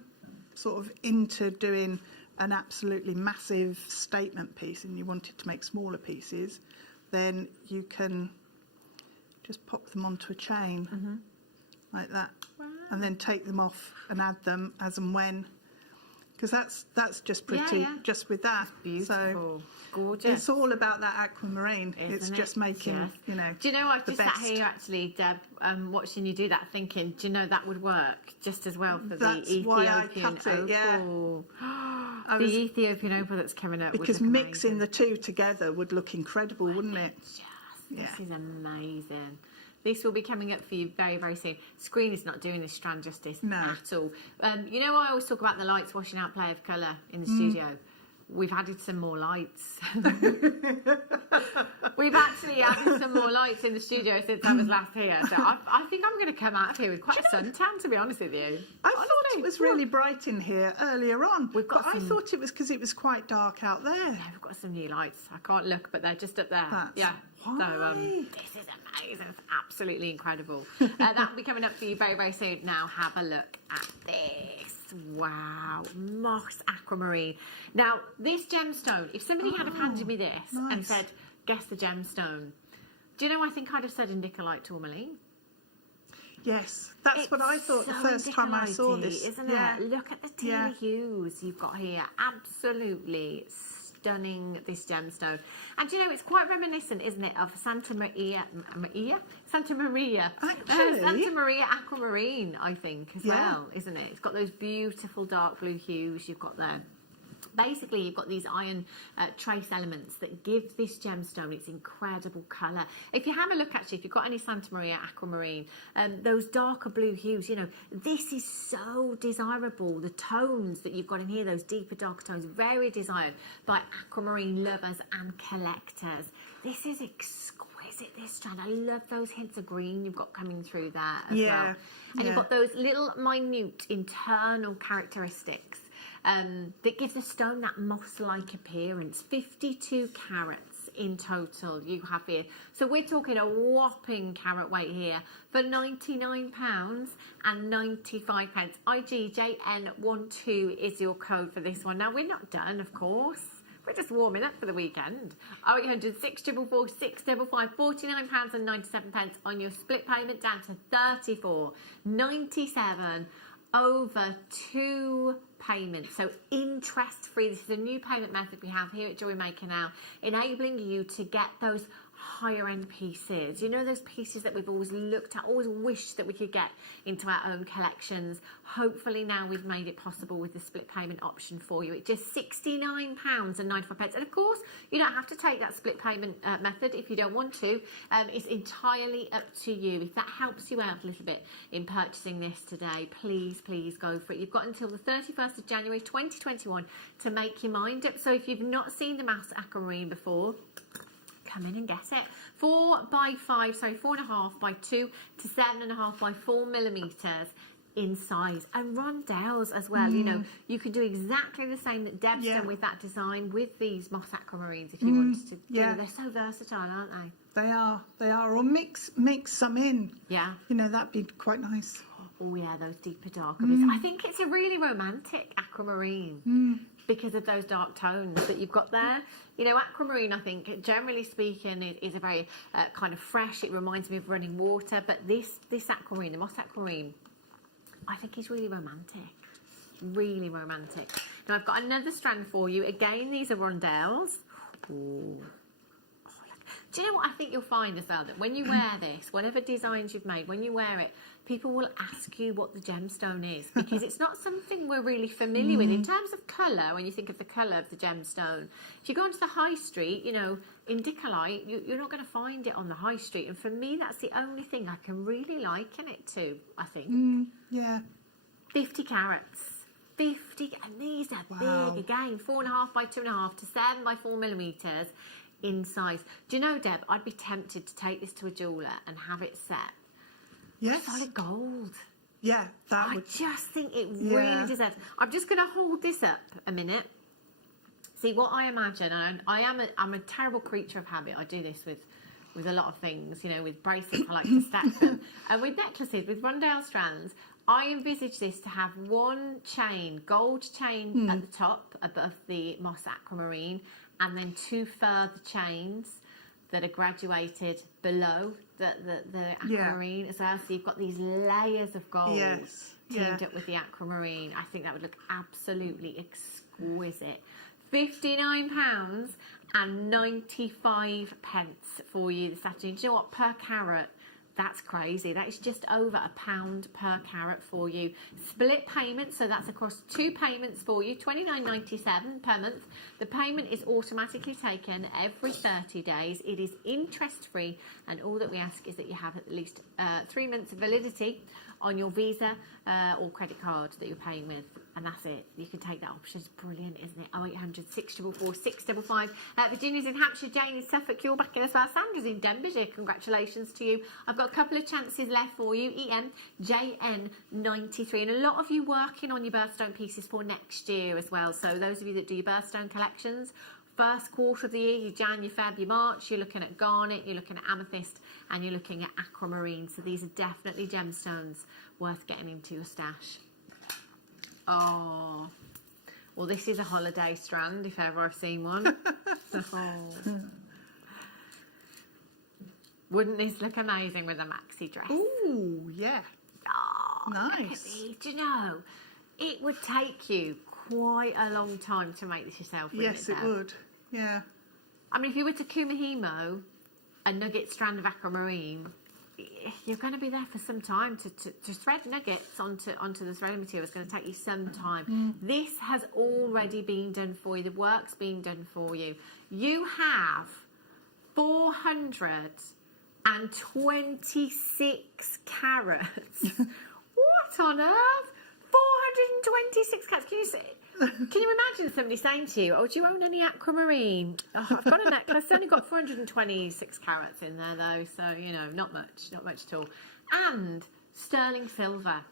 sort of into doing an absolutely massive statement piece and you wanted to make smaller pieces, then you can just pop them onto a chain like that, and then take them off and add them as and when, because that's just pretty, just with that. Beautiful. So gorgeous. It's all about that aquamarine. It's just making, you know. Do you know, I've the just best. sat here actually, Deb, watching you do that, thinking, do you know that would work just as well for That's the why Ethiopian I cut it, opal? The Ethiopian opal that's coming up. Because would look mixing the two together would look incredible, wouldn't it? This is amazing. This will be coming up for you very, very soon. Screen is not doing this strand justice at all. You know, I always talk about the lights washing out play of colour in the studio. We've added some more lights. We've actually added some more lights in the studio since I was last here. So I think I'm going to come out of here with quite a suntan, to be honest with you. I thought it was really bright in here earlier on, but I thought it was because it was quite dark out there. Yeah, we've got some new lights. I can't look, but they're just up there. Why? So this is amazing. It's absolutely incredible. That'll be coming up for you very, very soon. Now have a look at this. Wow, moss aquamarine. Now this gemstone, if somebody had have handed me this and said, guess the gemstone, do you know, I think I'd have said indicolite tourmaline. Yes, that's what I thought the first time I saw this. Isn't it? Look at the teal hues you've got here. Absolutely stunning, this gemstone. And do you know, it's quite reminiscent, isn't it, of Santa Maria Santa Maria aquamarine, I think, as well, isn't it? It's got those beautiful dark blue hues you've got there. Basically, you've got these iron trace elements that give this gemstone its incredible colour. If you have a look, actually, if you've got any Santa Maria aquamarine, those darker blue hues, you know, this is so desirable. The tones that you've got in here, those deeper, darker tones, very desired by aquamarine lovers and collectors. This is exquisite, this strand. I love those hints of green you've got coming through there as well. And you've got those little minute internal characteristics that gives the stone that moss-like appearance. 52 carats in total you have here. So we're talking a whopping carat weight here for £99 and 95 pence. IGJN12 is your code for this one. Now we're not done, of course. We're just warming up for the weekend. 0800 644 655, £49 and 97 pence on your split payment down to £34.97 over 2 payments. So interest free. This is a new payment method we have here at JewelleryMaker now, enabling you to get those higher end pieces. You know, those pieces that we've always looked at, always wished that we could get into our own collections. Hopefully now we've made it possible with the split payment option for you. It's just £69 and 95 pence. And of course, you don't have to take that split payment method if you don't want to. It's entirely up to you. If that helps you out a little bit in purchasing this today, please, please go for it. You've got until the 31st of January 2021 to make your mind up. So if you've not seen the mouse aquamarine before, come in and get it. 4.5 by 2 to 7.5 by 4 millimeters in size, and rondelles as well. You know, you can do exactly the same that Deb's done with that design with these moss aquamarines if you wanted to. You know, they're so versatile, aren't they? They are. Or mix some in. Yeah. You know, that'd be quite nice. Oh yeah, those deeper darker bits. I think it's a really romantic aquamarine because of those dark tones that you've got there. You know, aquamarine, I think, generally speaking, is a very kind of fresh. It reminds me of running water. But this aquamarine, the moss aquamarine, I think is really romantic. Really romantic. Now, I've got another strand for you. Again, these are rondelles. Ooh. Do you know what I think you'll find as well? That when you wear this, whatever designs you've made, when you wear it, people will ask you what the gemstone is, because it's not something we're really familiar with. In terms of colour, when you think of the colour of the gemstone, if you go onto the high street, you know, indicolite, you're not going to find it on the high street. And for me, that's the only thing I can really liken it to, I think. 50 carats. 50, and these are big again. 4.5 by 2.5 to 7 by 4 millimetres in size. Do you know, Deb, I'd be tempted to take this to a jeweller and have it set. Yes. Solid gold. Yeah, I just think it really deserves. I'm just going to hold this up a minute. See what I imagine, and I'm a terrible creature of habit. I do this with a lot of things, you know, with bracelets, I like to stack them. And with necklaces, with rondelle strands, I envisage this to have one chain, gold chain at the top above the moss aquamarine, and then 2 further chains that are graduated below the aquamarine as well. So you've got these layers of gold teamed up with the aquamarine. I think that would look absolutely exquisite. £59 and 95 pence for you this afternoon. Do you know what? Per carat, That's crazy. That is just over £1 per carat for you. Split payment, so that's across 2 payments for you, $29.97 per month. The payment is automatically taken every 30 days. It is interest free, and all that we ask is that you have at least 3 months of validity on your Visa or credit card that you're paying with, and that's it. You can take that option. It's brilliant, isn't it? 0800 644 655. Virginia's in Hampshire, Jane in Suffolk, you're back in as well. Sandra's in Denbighshire. Congratulations to you. I've got a couple of chances left for you. EMJN93, and a lot of you working on your birthstone pieces for next year as well. So those of you that do your birthstone collections, first quarter of the year, your Jan, your Feb, your March, you're looking at garnet, you're looking at amethyst, and you're looking at aquamarine. So these are definitely gemstones worth getting into your stash. Oh, well, this is a holiday strand, if ever I've seen one. Oh. Wouldn't this look amazing with a maxi dress? Ooh, yeah. Oh, nice. Do you know, it would take you quite a long time to make this yourself. Yes, it would. Yeah. I mean, if you were to Kumihimo a nugget strand of aquamarine, you're going to be there for some time to thread nuggets onto the threading material. It's going to take you some time. This has already been done for you. The work's being done for you. You have 426 carats. What on earth? 426 carats. Can you imagine somebody saying to you, oh, do you own any aquamarine? Oh, I've got a necklace. I've only got 426 carats in there, though. So, you know, not much at all. And sterling silver.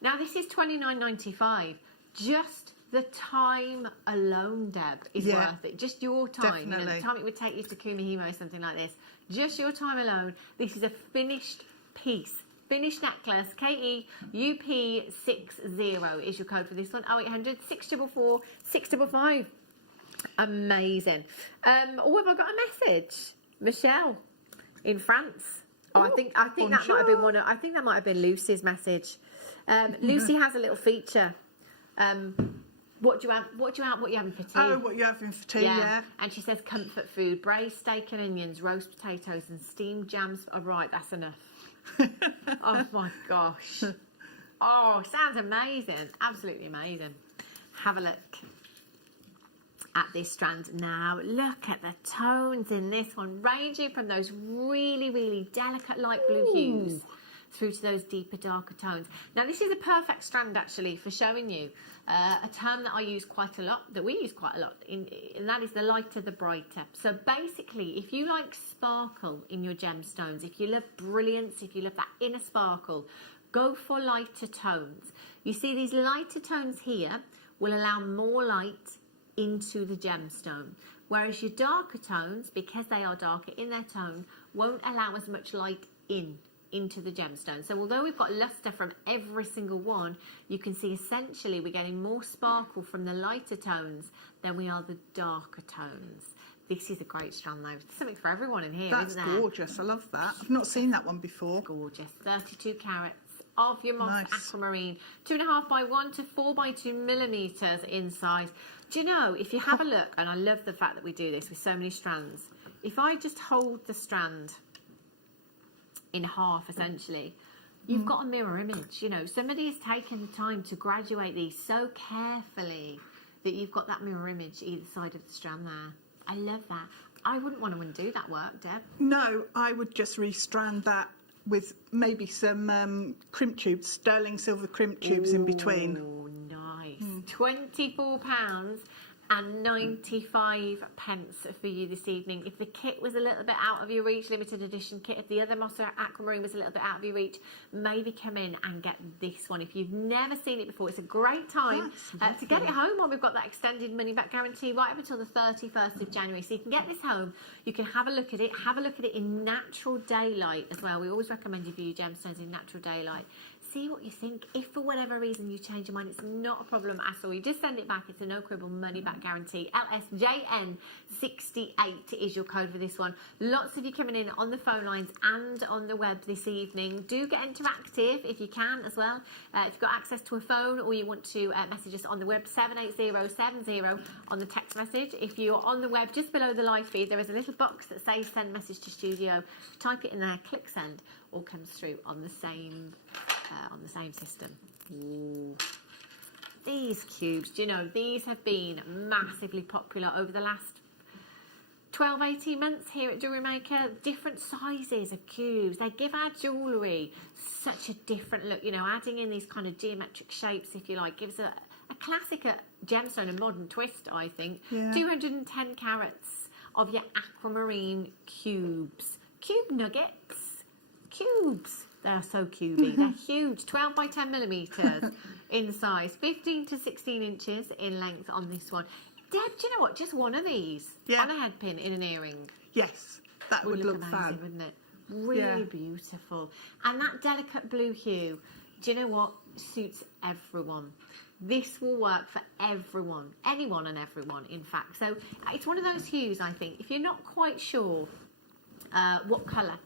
Now, this is $29.95. Just the time alone, Deb, is worth it. Just your time. You know, the time it would take you to Kumihimo or something like this. Just your time alone. This is a finished piece. Finished necklace, KEUP60 is your code for this one. 0800 644 655. Amazing. Oh, have I got a message? Michelle in France. Oh, I think that might have been I think that might have been Lucy's message. Lucy has a little feature. What you having for tea? Oh, what you having for tea? Yeah. And she says comfort food: braised steak and onions, roast potatoes, and steamed jams. Oh, right, that's enough. Oh my gosh. Oh, sounds amazing. Absolutely amazing. Have a look at this strand now. Look at the tones in this one, ranging from those really, really delicate light blue hues through to those deeper, darker tones. Now, this is a perfect strand, actually, for showing you a term that I use quite a lot, that we use quite a lot, and that is the lighter, the brighter. So basically, if you like sparkle in your gemstones, if you love brilliance, if you love that inner sparkle, go for lighter tones. You see, these lighter tones here will allow more light into the gemstone, whereas your darker tones, because they are darker in their tone, won't allow as much light into the gemstone. So although we've got luster from every single one, you can see essentially we're getting more sparkle from the lighter tones than we are the darker tones. This is a great strand though. There's something for everyone in here, isn't there? That's gorgeous. I love that. I've not seen that one before. Gorgeous. 32 carats of your moss aquamarine. 2.5 by 1 to 4 by 2 millimeters in size. Do you know, if you have a look, and I love the fact that we do this with so many strands, if I just hold the strand in half, essentially, you've got a mirror image. You know, somebody has taken the time to graduate these so carefully that you've got that mirror image either side of the strand there. I love that. I wouldn't want to undo that work, Deb. No, I would just restrand that with maybe some crimp tubes, sterling silver crimp tubes in between. Oh, nice. £24 and 95 pence for you this evening. If the kit was a little bit out of your reach, limited edition kit, if the other moss aquamarine was a little bit out of your reach, maybe come in and get this one. If you've never seen it before, it's a great time to get it home while we've got that extended money back guarantee right up until the 31st of January. So you can get this home, you can have a look at it in natural daylight as well. We always recommend you view your gemstones in natural daylight. see what you think. If for whatever reason you change your mind, it's not a problem at all. You just send it back. It's a no quibble money back guarantee. LSJN68 is your code for this one. Lots of you coming in on the phone lines and on the web this evening. Do get interactive if you can as well. If you've got access to a phone or you want to message us on the web, 78070 on the text message. If you're on the web, just below the live feed, there is a little box that says send message to studio. Type it in there, click send, all comes through on the same system. Ooh. These cubes, do you know, these have been massively popular over the last 12, 18 months here at JewelleryMaker. Different sizes of cubes. They give our jewellery such a different look, you know, adding in these kind of geometric shapes, if you like, gives a classic gemstone, a modern twist, I think. Yeah. 210 carats of your aquamarine cubes. Cube nuggets. Cubes. They're so cubey. They're huge. 12 by 10 millimetres in size. 15 to 16 inches in length on this one. Deb, do you know what? Just one of these on a headpin in an earring. Yes, that would look amazing, fab. wouldn't it? Really beautiful. And that delicate blue hue, do you know what? Suits everyone. This will work for everyone. Anyone and everyone, in fact. So it's one of those hues, I think. If you're not quite sure what colour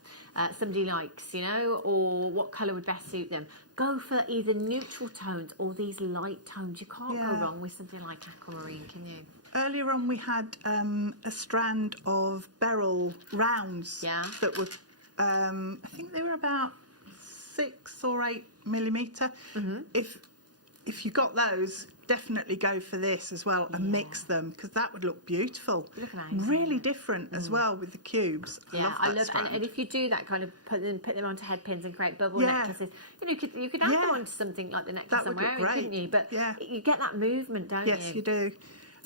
somebody likes, you know, or what colour would best suit them, go for either neutral tones or these light tones. You can't go wrong with something like aquamarine, can you? Earlier on we had a strand of beryl rounds that were, I think they were about 6 or 8 millimetre. If you got those, definitely go for this as well and mix them, because that would look beautiful. Look amazing. Really different as well with the cubes. I love that. And if you do that, kind of put them onto head pins and create bubble necklaces, you know, you could add them onto something like the necklace I'm wearing, couldn't you? But you get that movement, don't you? Yes, you do.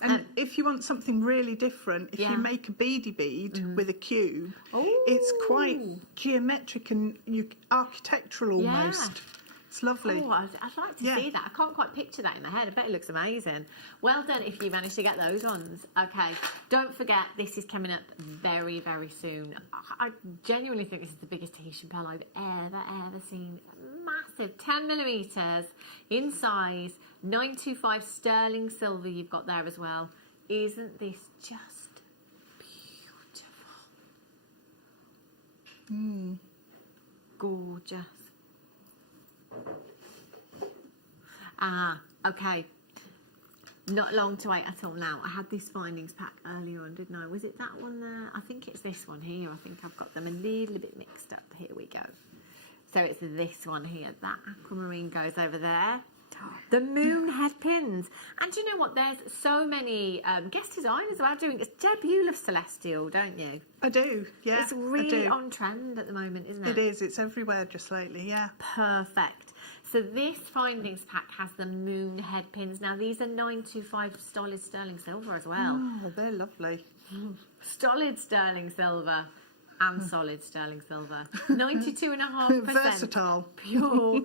And if you want something really different, if you make a beady bead with a cube, it's quite geometric and architectural almost. It's lovely. Oh, I'd like to see that. I can't quite picture that in my head. I bet it looks amazing. Well done if you managed to get those ones. Okay, don't forget, this is coming up very, very soon. I genuinely think this is the biggest Tahitian pearl I've ever seen. Massive, 10 millimetres in size, 925 sterling silver you've got there as well. Isn't this just beautiful? Gorgeous. Okay. Not long to wait at all now. I had this findings pack earlier on, didn't I? Was it that one there? I think it's this one here. I think I've got them a little bit mixed up. Here we go. So it's this one here. That aquamarine goes over there. The moon head pins. And do you know what? There's so many guest designers who are doing this. Deb, you love Celestial, don't you? I do, yeah. It's really on trend at the moment, isn't it? It is. It's everywhere just lately, yeah. Perfect. So this findings pack has the moon head pins. Now these are 925 solid sterling silver as well. Oh, they're lovely. Solid sterling silver and solid sterling silver. 92.5% versatile. Pure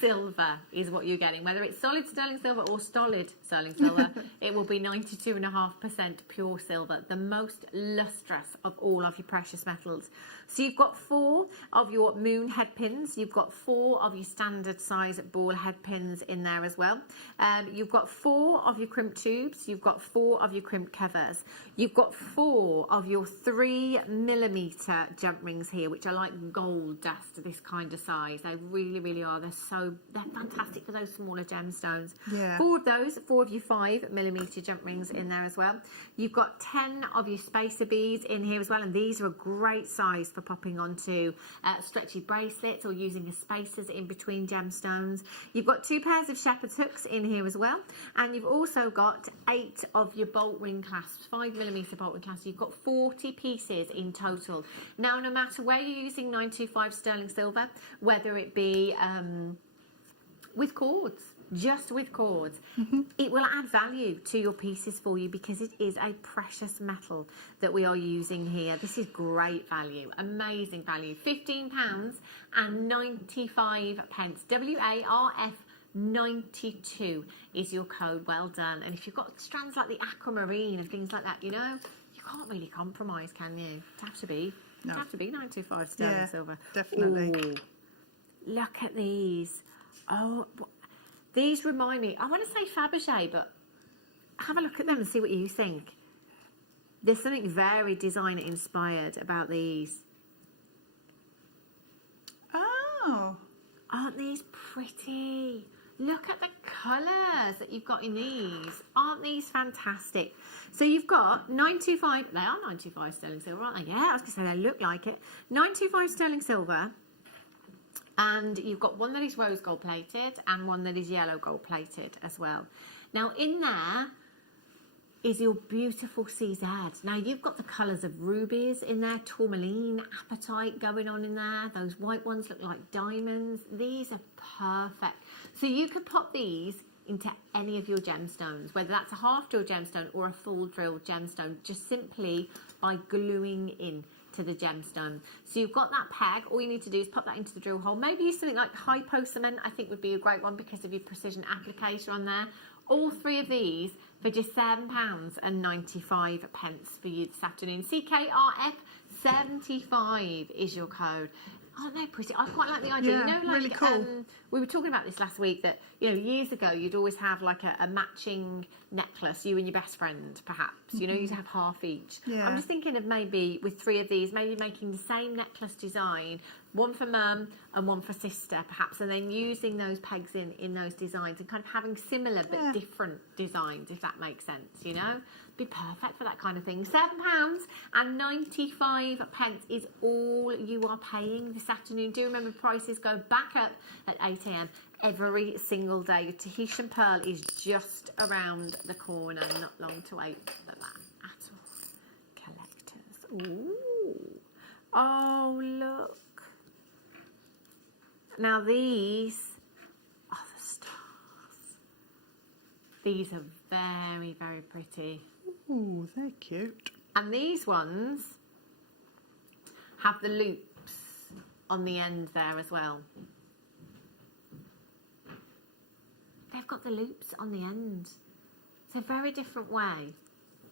silver is what you're getting. Whether it's solid sterling silver or stolid sterling silver, it will be 92.5% pure silver, the most lustrous of all of your precious metals. So you've got 4 of your moon head pins. You've got 4 of your standard size ball head pins in there as well. You've got 4 of your crimp tubes. You've got 4 of your crimp covers. You've got 4 of your 3 millimetre jump rings here, which are like gold dust, this kind of size. They really, really are. They're fantastic for those smaller gemstones. Yeah. 4 of those, 4 of your 5 millimetre jump rings in there as well. You've got 10 of your spacer beads in here as well, and these are a great size for popping onto stretchy bracelets or using as spacers in between gemstones. You've got 2 pairs of shepherd's hooks in here as well, and you've also got 8 of your bolt ring clasps, 5 millimetre bolt ring clasps. You've got 40 pieces in total. Now, no matter where you're using 925 sterling silver, whether it be with cords, just with cords, it will add value to your pieces for you, because it is a precious metal that we are using here. This is great value, amazing value. £15.95. WARF 92 is your code. Well done. And if you've got strands like the aquamarine and things like that, you know, you can't really compromise, can you? It'd have to be. It'd have to be 925 sterling silver. Definitely. Ooh, look at these. Oh, these remind me, I want to say Fabergé, but have a look at them and see what you think. There's something very designer inspired about these. Oh. Aren't these pretty? Look at the colours that you've got in these. Aren't these fantastic? So you've got 925, they are 925 sterling silver, aren't they? Yeah, I was going to say they look like it. 925 sterling silver. And you've got one that is rose gold plated and one that is yellow gold plated as well. Now in there is your beautiful CZ. Now you've got the colours of rubies in there, tourmaline, apatite going on in there. Those white ones look like diamonds. These are perfect. So you could pop these into any of your gemstones, whether that's a half drill gemstone or a full drill gemstone, just simply by gluing in to the gemstone. So you've got that peg, all you need to do is pop that into the drill hole. Maybe use something like hypo cement, I think would be a great one because of your precision applicator on there. All three of these for just £7.95 for you this afternoon. CKRF75 is your code. Aren't they pretty? I quite like the idea. Yeah, you know, like, really cool. We were talking about this last week that, you know, years ago you'd always have like a matching necklace, you and your best friend perhaps, you know, you'd have half each. Yeah. I'm just thinking of maybe with three of these, maybe making the same necklace design, one for mum and one for sister perhaps, and then using those pegs in those designs and kind of having similar but different designs, if that makes sense, you know. Be perfect for that kind of thing. £7.95 is all you are paying this afternoon. Do remember prices go back up at 8 a.m. every single day. Your Tahitian pearl is just around the corner, not long to wait for that at all. Collectors. Ooh. Oh, look. Now these are the stars. These are very, very pretty. Ooh, they're cute. And these ones have the loops on the end there as well. They've got the loops on the end. It's a very different way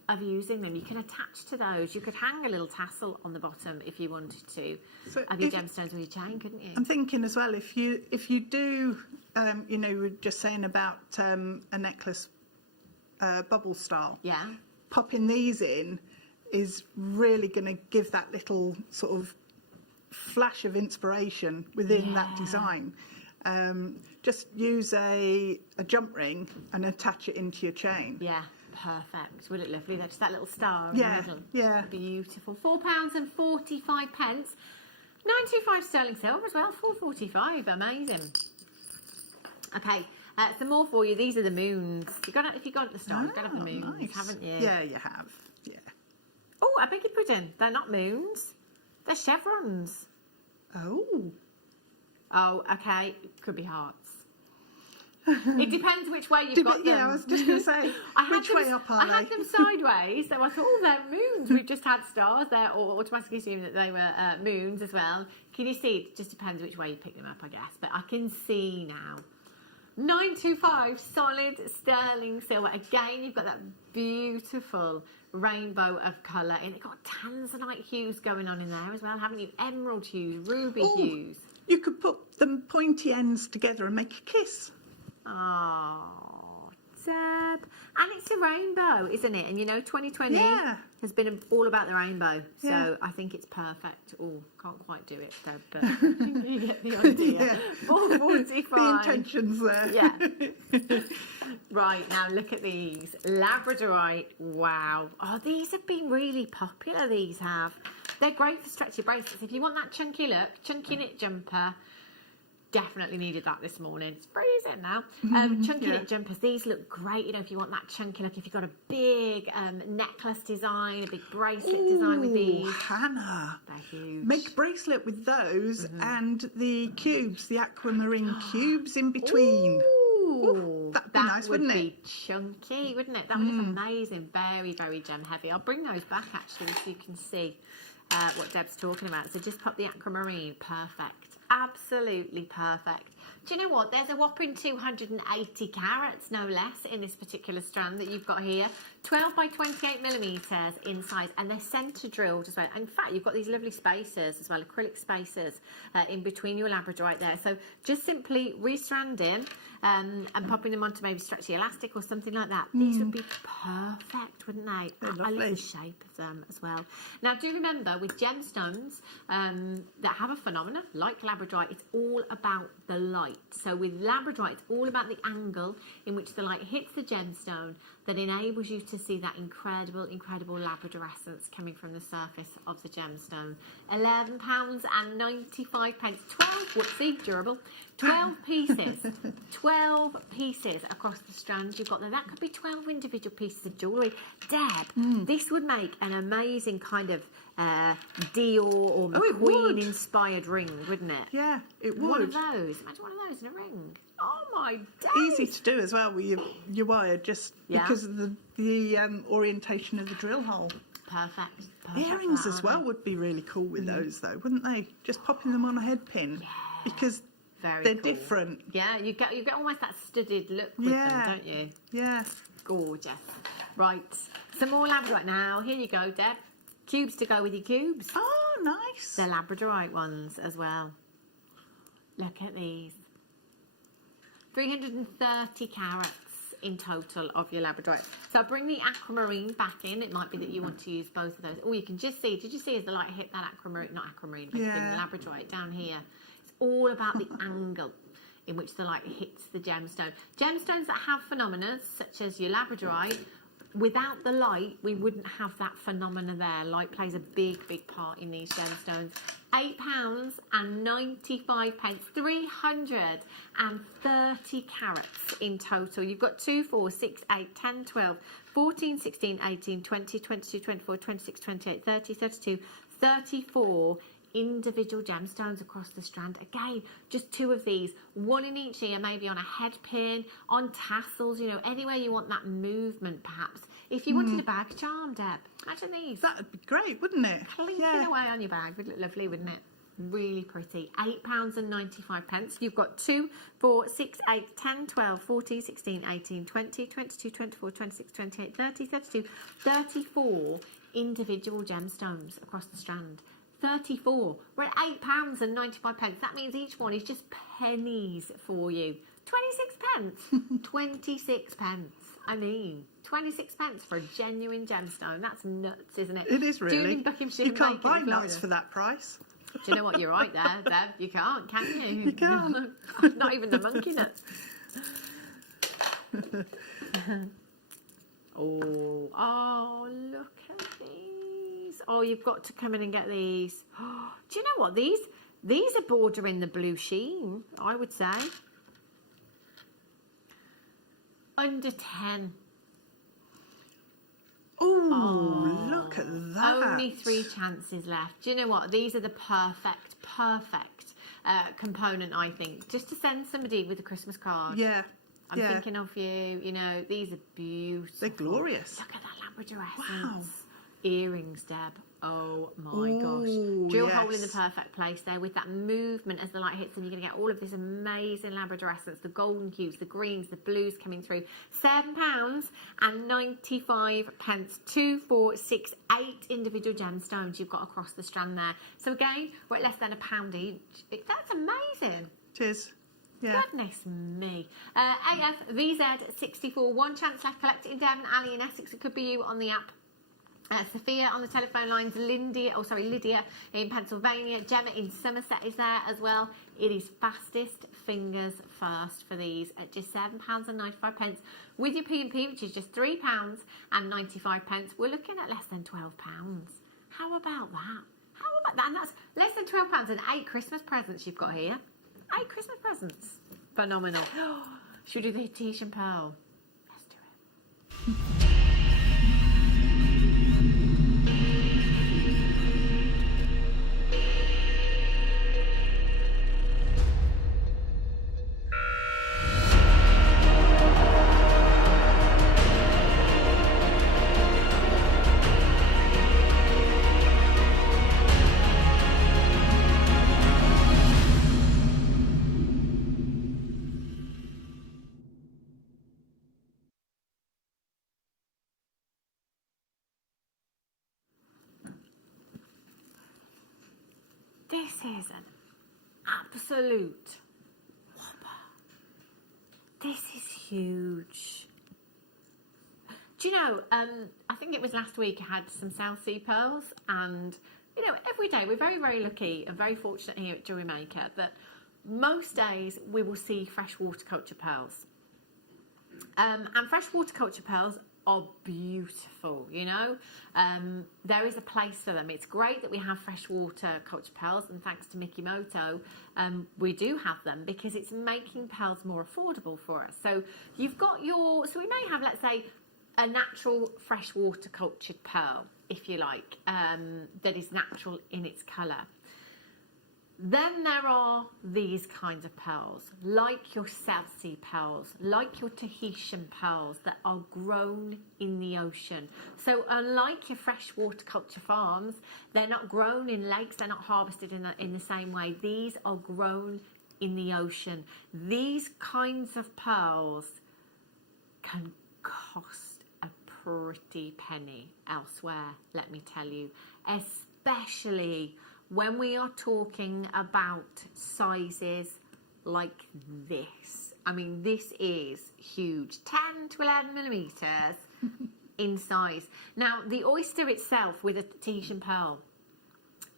of using them. You can attach to those. You could hang a little tassel on the bottom if you wanted to, So of your gemstones with your chain, couldn't you? I'm thinking as well, if you do, you know, we were just saying about a necklace bubble style. Yeah. Popping these in is really going to give that little sort of flash of inspiration within that design. Just use a jump ring and attach it into your chain. Yeah, perfect. Would it lovely? Just that little star in Yeah, the middle. yeah. Beautiful. £4.45. 925 sterling silver as well. £4.45. Amazing. Okay. Some more for you. These are the moons. If you got it the stars, you've got to have the moons, Nice. haven't you? Yeah, you have. Yeah. Oh, I beg your pardon. They're not moons. They're chevrons. Oh. Oh, okay. Could be hearts. It depends which way you've got them. Yeah, I was just going to say, which way up are they? I had them sideways, so I thought, oh, they're moons. We've just had stars. They're automatically assuming that they were moons as well. Can you see? It just depends which way you pick them up, I guess. But I can see now. 925 solid sterling silver. Again, you've got that beautiful rainbow of colour, and it's got tanzanite hues going on in there as well, haven't you? Emerald hues, ruby hues. You could put them pointy ends together and make a kiss. Oh, Deb. And it's a rainbow, isn't it? And you know, 2020 has been all about the rainbow. So Yeah. I think it's perfect. Oh, can't quite do it, Deb, but you get the idea. Yeah. 445. The intention's there. Yeah. Right, now look at these. Labradorite. Wow. Oh, these have been really popular, these have. They're great for stretchy bracelets. If you want that chunky look, chunky knit jumper, definitely needed that this morning. It's freezing now. Chunky knit jumpers, these look great, you know, if you want that chunky look, if you've got a big necklace design, a big bracelet design with these. Hannah. They're huge. Make a bracelet with those and the cubes, the aquamarine cubes in between. Ooh, that'd be nice, wouldn't it? That would be chunky, wouldn't it? That would look amazing. Very, very gem heavy. I'll bring those back actually so you can see what Deb's talking about. So just pop the aquamarine. Perfect. Absolutely perfect. Do you know what? There's a whopping 280 carats, no less, in this particular strand that you've got here. 12 by 28 millimetres in size, and they're centre drilled as well. In fact, you've got these lovely spacers as well, acrylic spacers in between your labradorite there. So just simply restranding and popping them onto maybe stretchy elastic or something like that. These would be perfect, wouldn't they? I love the shape of them as well. Now, do remember with gemstones that have a phenomena like labradorite, it's all about the light. So with labradorite, it's all about the angle in which the light hits the gemstone that enables you to see that incredible labradorescence coming from the surface of the gemstone. £11.95. 12, whoopsie, durable. 12 pieces. 12 pieces across the strand you've got there. That could be 12 individual pieces of jewellery. Deb, this would make an amazing kind of Dior or McQueen inspired ring, wouldn't it? Yeah, it would. One of those. Imagine one of those in a ring. Oh my days. Easy to do as well with your wire, just because of the orientation of the drill hole. Perfect. Earrings as well would be really cool with those, though, wouldn't they? Just popping them on a head pin, because they're different. Yeah, you get almost that studded look with them, don't you? Yeah. Gorgeous. Right, some more labradorite now. Here you go, Deb. Cubes to go with your cubes. Oh, nice. They're labradorite ones as well. Look at these. 330 carats in total of your labradorite. So I'll bring the aquamarine back in. It might be that you want to use both of those. Oh, you can just see, did you see as the light hit that aquamarine, not aquamarine, but the labradorite down here. It's all about the angle in which the light hits the gemstone. Gemstones that have phenomena, such as your labradorite, without the light, we wouldn't have that phenomena there. Light plays a big part in these gemstones. £8.95. 330 carats in total. You've got 2, 4, 6, 8, 10, 12, 14, 16, 18, 20, 22, 24, 26, 28, 30, 32, 34 individual gemstones across the strand. Again, just 2 of these, 1 in each ear, maybe on a head pin, on tassels, you know, anywhere you want that movement perhaps. If you wanted a bag charm, Deb, imagine these. That'd be great, wouldn't it? Clinking away on your bag. Would look lovely, wouldn't it? Really pretty. £8.95. You've got 2, 4, 6, 8, 10, 12, 14, 16, 18, 20, 22, 24, 26, 28, 30, 32, 34 individual gemstones across the strand. 34. We're at £8.95. That means each one is just pennies for you. 26 pence. 26 pence. I mean, 26 pence for a genuine gemstone. That's nuts, isn't it? It is really. You can't buy nuts nuts for that price. Do you know what? You're right there, Deb. You can't, can you? You can't. Not even the monkey nuts. Oh, look at these. Oh, you've got to come in and get these. Do you know what? These are bordering the blue sheen, I would say. Under 10. Oh, look at that. Only 3 chances left. Do you know what? These are the perfect component, I think, just to send somebody with a Christmas card. Yeah. I'm thinking of you. You know, these are beautiful. They're glorious. Look at that labradorite. Wow. Earrings, Deb. Oh my gosh. Drill hole in the perfect place there with that movement as the light hits, and you're going to get all of this amazing labradorescence, the golden hues, the greens, the blues coming through. £7.95. 2, 4, 6, 8 individual gemstones you've got across the strand there. So again, we're at less than £1 each. That's amazing. It is. Yeah. Goodness me. AF VZ64. 1 chance left. Collect it in Devon, Ali in Essex. It could be you on the app. Sophia on the telephone lines, Lydia in Pennsylvania, Gemma in Somerset is there as well. It is fastest fingers first for these at just £7.95 with your P&P, which is just £3.95. We're looking at less than £12. How about that? And that's less than £12 and 8 Christmas presents you've got here. 8 Christmas presents. Phenomenal. Should we do the Tish and Pearl? Let's do it. This is an absolute whopper. This is huge. Do you know, I think it was last week I had some South Sea pearls, and, you know, every day we're very, very lucky and very fortunate here at JewelleryMaker that most days we will see fresh water-culture pearls. And fresh water-culture pearls are beautiful, you know. There is a place for them. It's great that we have freshwater culture pearls, and thanks to Mikimoto, we do have them because it's making pearls more affordable for us. So you've got your, so we may have, let's say, a natural freshwater cultured pearl, if you like, that is natural in its colour. Then there are these kinds of pearls, like your South Sea pearls, like your Tahitian pearls that are grown in the ocean. So unlike your freshwater culture farms, they're not grown in lakes, they're not harvested in the same way. These are grown in the ocean. These kinds of pearls can cost a pretty penny elsewhere, let me tell you, especially when we are talking about sizes like this. I mean, this is huge, 10 to 11 millimeters in size. Now, the oyster itself with a Tahitian pearl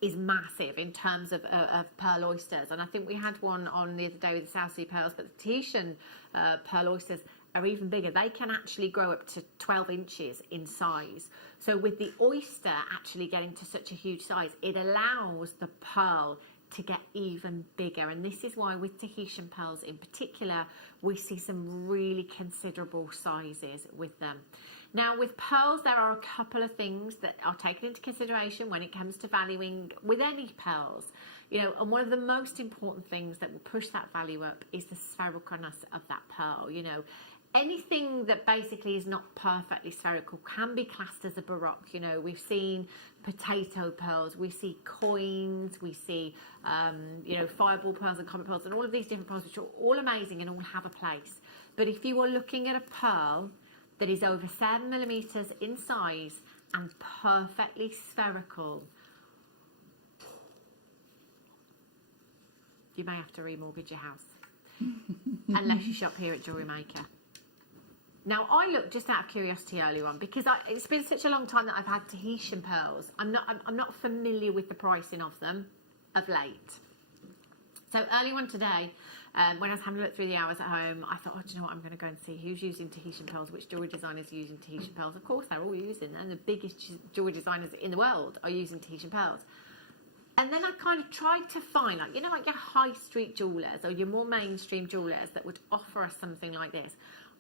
is massive in terms of pearl oysters. And I think we had one on the other day with the South Sea pearls, but the Tahitian pearl oysters are even bigger. They can actually grow up to 12 inches in size. So with the oyster actually getting to such a huge size, it allows the pearl to get even bigger. And this is why with Tahitian pearls in particular, we see some really considerable sizes with them. Now with pearls, there are a couple of things that are taken into consideration when it comes to valuing with any pearls. You know, and one of the most important things that will push that value up is the sphericalness of that pearl. You know, anything that basically is not perfectly spherical can be classed as a baroque. You know, we've seen potato pearls, we see coins, we see, you know, fireball pearls and comet pearls and all of these different pearls, which are all amazing and all have a place. But if you are looking at a pearl that is over 7 millimeters in size and perfectly spherical, you may have to remortgage your house unless you shop here at JewelleryMaker. Now, I looked just out of curiosity earlier on because it's been such a long time that I've had Tahitian pearls. I'm not familiar with the pricing of them of late. So early on today, when I was having a look through the hours at home, I thought, oh, do you know what? I'm going to go and see who's using Tahitian pearls, which jewellery designers are using Tahitian pearls. Of course, they're all using them. The biggest jewellery designers in the world are using Tahitian pearls. And then I kind of tried to find, like, you know, like your high street jewellers or your more mainstream jewellers that would offer us something like this.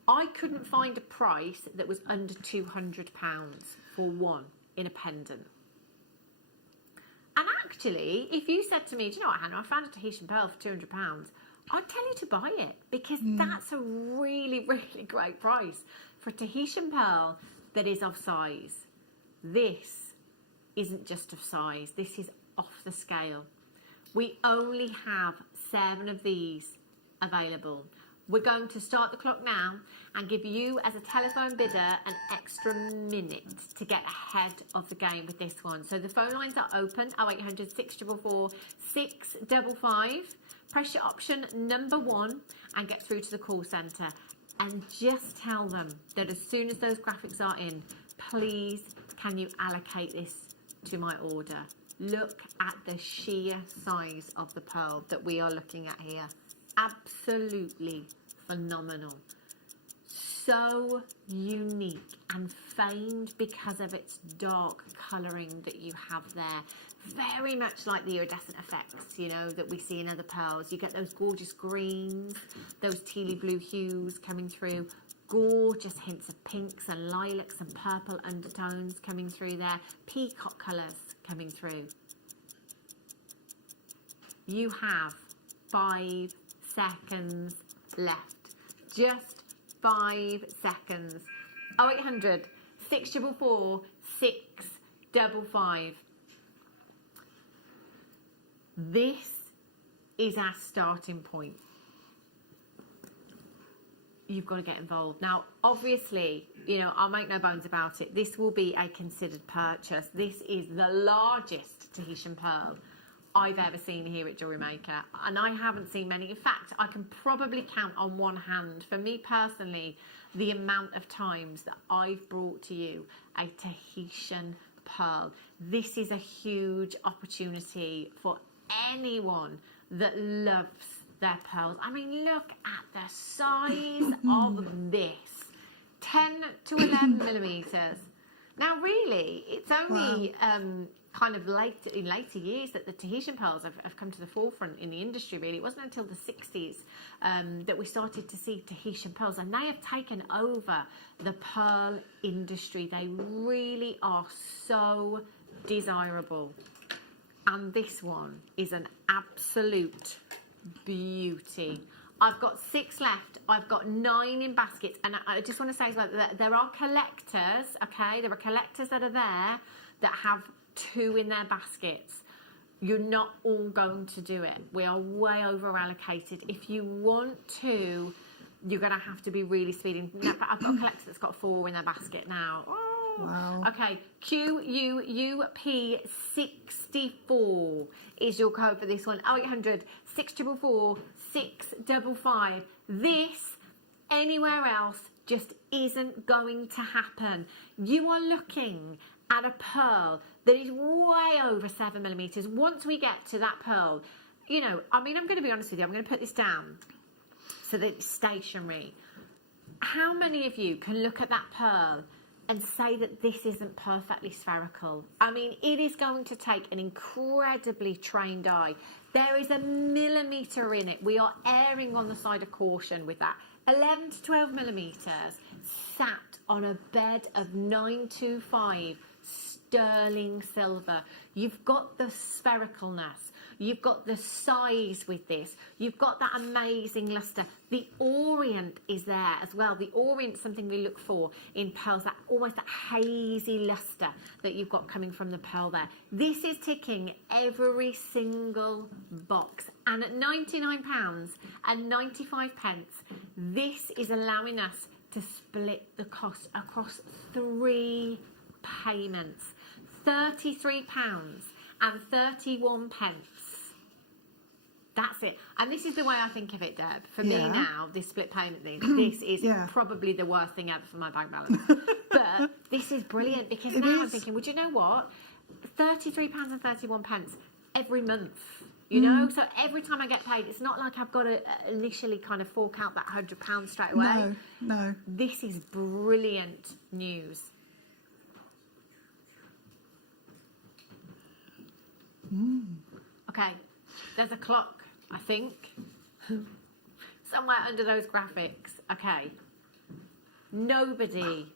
I couldn't find a price that was under £200 for one in a pendant. And actually, if you said to me, do you know what, Hannah, I found a Tahitian pearl for £200, I'd tell you to buy it because that's a really, really great price for a Tahitian pearl that is of size. This isn't just of size, this is off the scale. We only have 7 of these available. We're going to start the clock now and give you, as a telephone bidder, an extra minute to get ahead of the game with this one. So the phone lines are open, 0800 644 655. Press your option number 1 and get through to the call centre. And just tell them that as soon as those graphics are in, please, can you allocate this to my order? Look at the sheer size of the pearl that we are looking at here. Absolutely phenomenal. So unique and famed because of its dark colouring that you have there. Very much like the iridescent effects, you know, that we see in other pearls. You get those gorgeous greens, those tealy blue hues coming through. Gorgeous hints of pinks and lilacs and purple undertones coming through there. Peacock colours coming through. You have 5 seconds left. Just 5 seconds. 0800 644 655. This is our starting point. You've got to get involved. Now, obviously, you know, I'll make no bones about it. This will be a considered purchase. This is the largest Tahitian pearl I've ever seen here at JewelleryMaker, and I haven't seen many. In fact, I can probably count on one hand, for me personally, the amount of times that I've brought to you a Tahitian pearl. This is a huge opportunity for anyone that loves their pearls. I mean, look at the size of this. 10 to 11 millimetres. Now, really, it's only kind of in later years that the Tahitian pearls have come to the forefront in the industry, really. It wasn't until the 60s that we started to see Tahitian pearls, and they have taken over the pearl industry. They really are so desirable. And this one is an absolute beauty. I've got 6 left. I've got 9 in baskets, and I just want to say as well that there are collectors, okay? There are collectors that are there that have 2 in their baskets. You're not all going to do it. We are way over allocated. If you want to, you're going to have to be really speedy. I've got a collector that's got 4 in their basket now. Wow. Okay, QUUP64 is your code for this one. 0800 644 655. This, anywhere else, just isn't going to happen. You are looking at a pearl that is way over 7 millimetres. Once we get to that pearl, you know, I mean, I'm going to be honest with you. I'm going to put this down so that it's stationary. How many of you can look at that pearl and say that this isn't perfectly spherical? I mean, it is going to take an incredibly trained eye. There is a millimetre in it. We are erring on the side of caution with that. 11 to 12 millimetres sat on a bed of 925 sterling silver. You've got the sphericalness. You've got the size with this. You've got that amazing lustre. The orient is there as well. The orient's something we look for in pearls, that almost that hazy lustre that you've got coming from the pearl there. This is ticking every single box. And at £99.95, this is allowing us to split the cost across 3 payments. £33.31. That's it. And this is the way I think of it, Deb. For me now, this split payment thing, this is probably the worst thing ever for my bank balance. But this is brilliant, because now I'm thinking, well, do you know what? £33.31 every month. You know, so every time I get paid, it's not like I've got to initially kind of fork out that £100 straight away. No, no. This is brilliant news. Okay, there's a clock, I think, somewhere under those graphics. Okay, nobody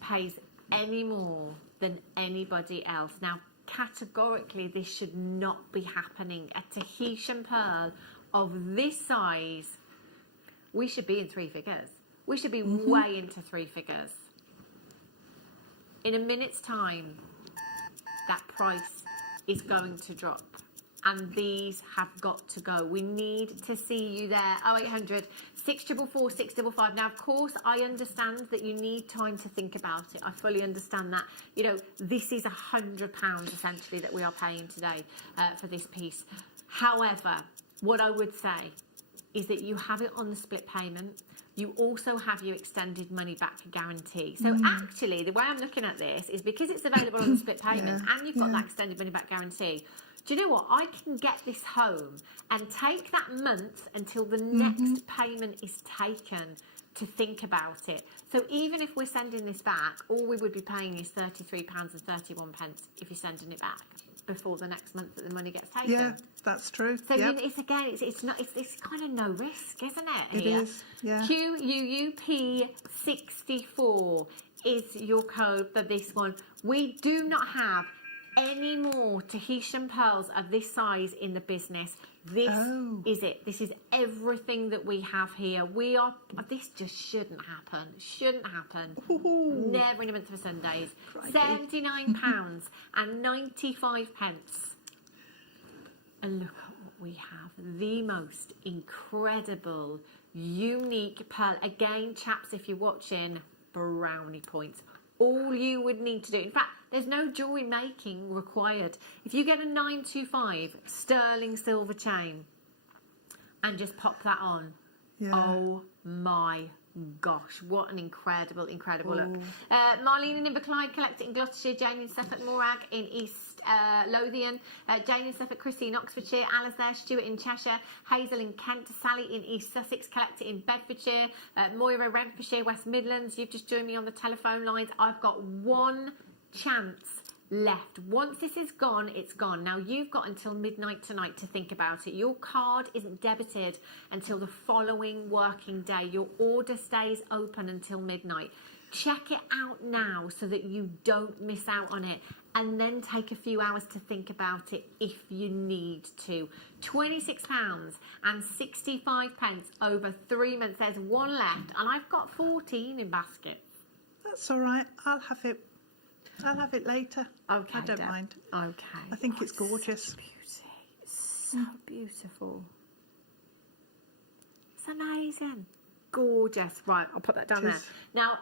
pays any more than anybody else. Now, categorically, this should not be happening. A Tahitian pearl of this size, we should be in 3 figures. We should be way into 3 figures. In a minute's time, that price is going to drop, and these have got to go. We need to see you there. 0800 644 655. Now, of course, I understand that you need time to think about it. I fully understand that. You know, this is £100 essentially that we are paying today for this piece. However, what I would say is that you have it on the split payment. You also have your extended money back guarantee. So actually, the way I'm looking at this is because it's available on the split payment and you've got that extended money back guarantee, do you know what? I can get this home and take that month until the next payment is taken to think about it. So even if we're sending this back, all we would be paying is £33.31 if you're sending it back before the next month that the money gets taken. Yeah, that's true. So you know, it's again, it's kind of no risk, isn't it? It here? is, yeah. QUUP64 is your code for this one. We do not have any more Tahitian pearls of this size in the business. This is it. This is everything that we have here. We are. This just shouldn't happen. Shouldn't happen. Never in a month for Sundays. £79.95. And look at what we have. The most incredible, unique pearl. Again, chaps, if you're watching, brownie points. All you would need to do, in fact, there's no jewellery making required. If you get a 925 sterling silver chain and just pop that on, oh my gosh, what an incredible look. Marlene in Inverclyde, collect it in Gloucestershire, Jane in Suffolk, Morag in East Lothian, Jane in Suffolk, Chrissy in Oxfordshire, Alice there, Stuart in Cheshire, Hazel in Kent, Sally in East Sussex, collect it in Bedfordshire, Moira, Renfrewshire, West Midlands. You've just joined me on the telephone lines. I've got one chance left. Once this is gone, it's gone. Now you've got until midnight tonight to think about it. Your card isn't debited until the following working day. Your order stays open until midnight. Check it out now so that you don't miss out on it, and then take a few hours to think about it if you need to. £26.65 over 3 months. There's one left, and I've got 14 in baskets. That's all right. I'll have it later. Okay, I don't Deb. mind. Okay. I think it's gorgeous. So beautiful. It's amazing. Gorgeous. Right, I'll put that down It there. is. Now,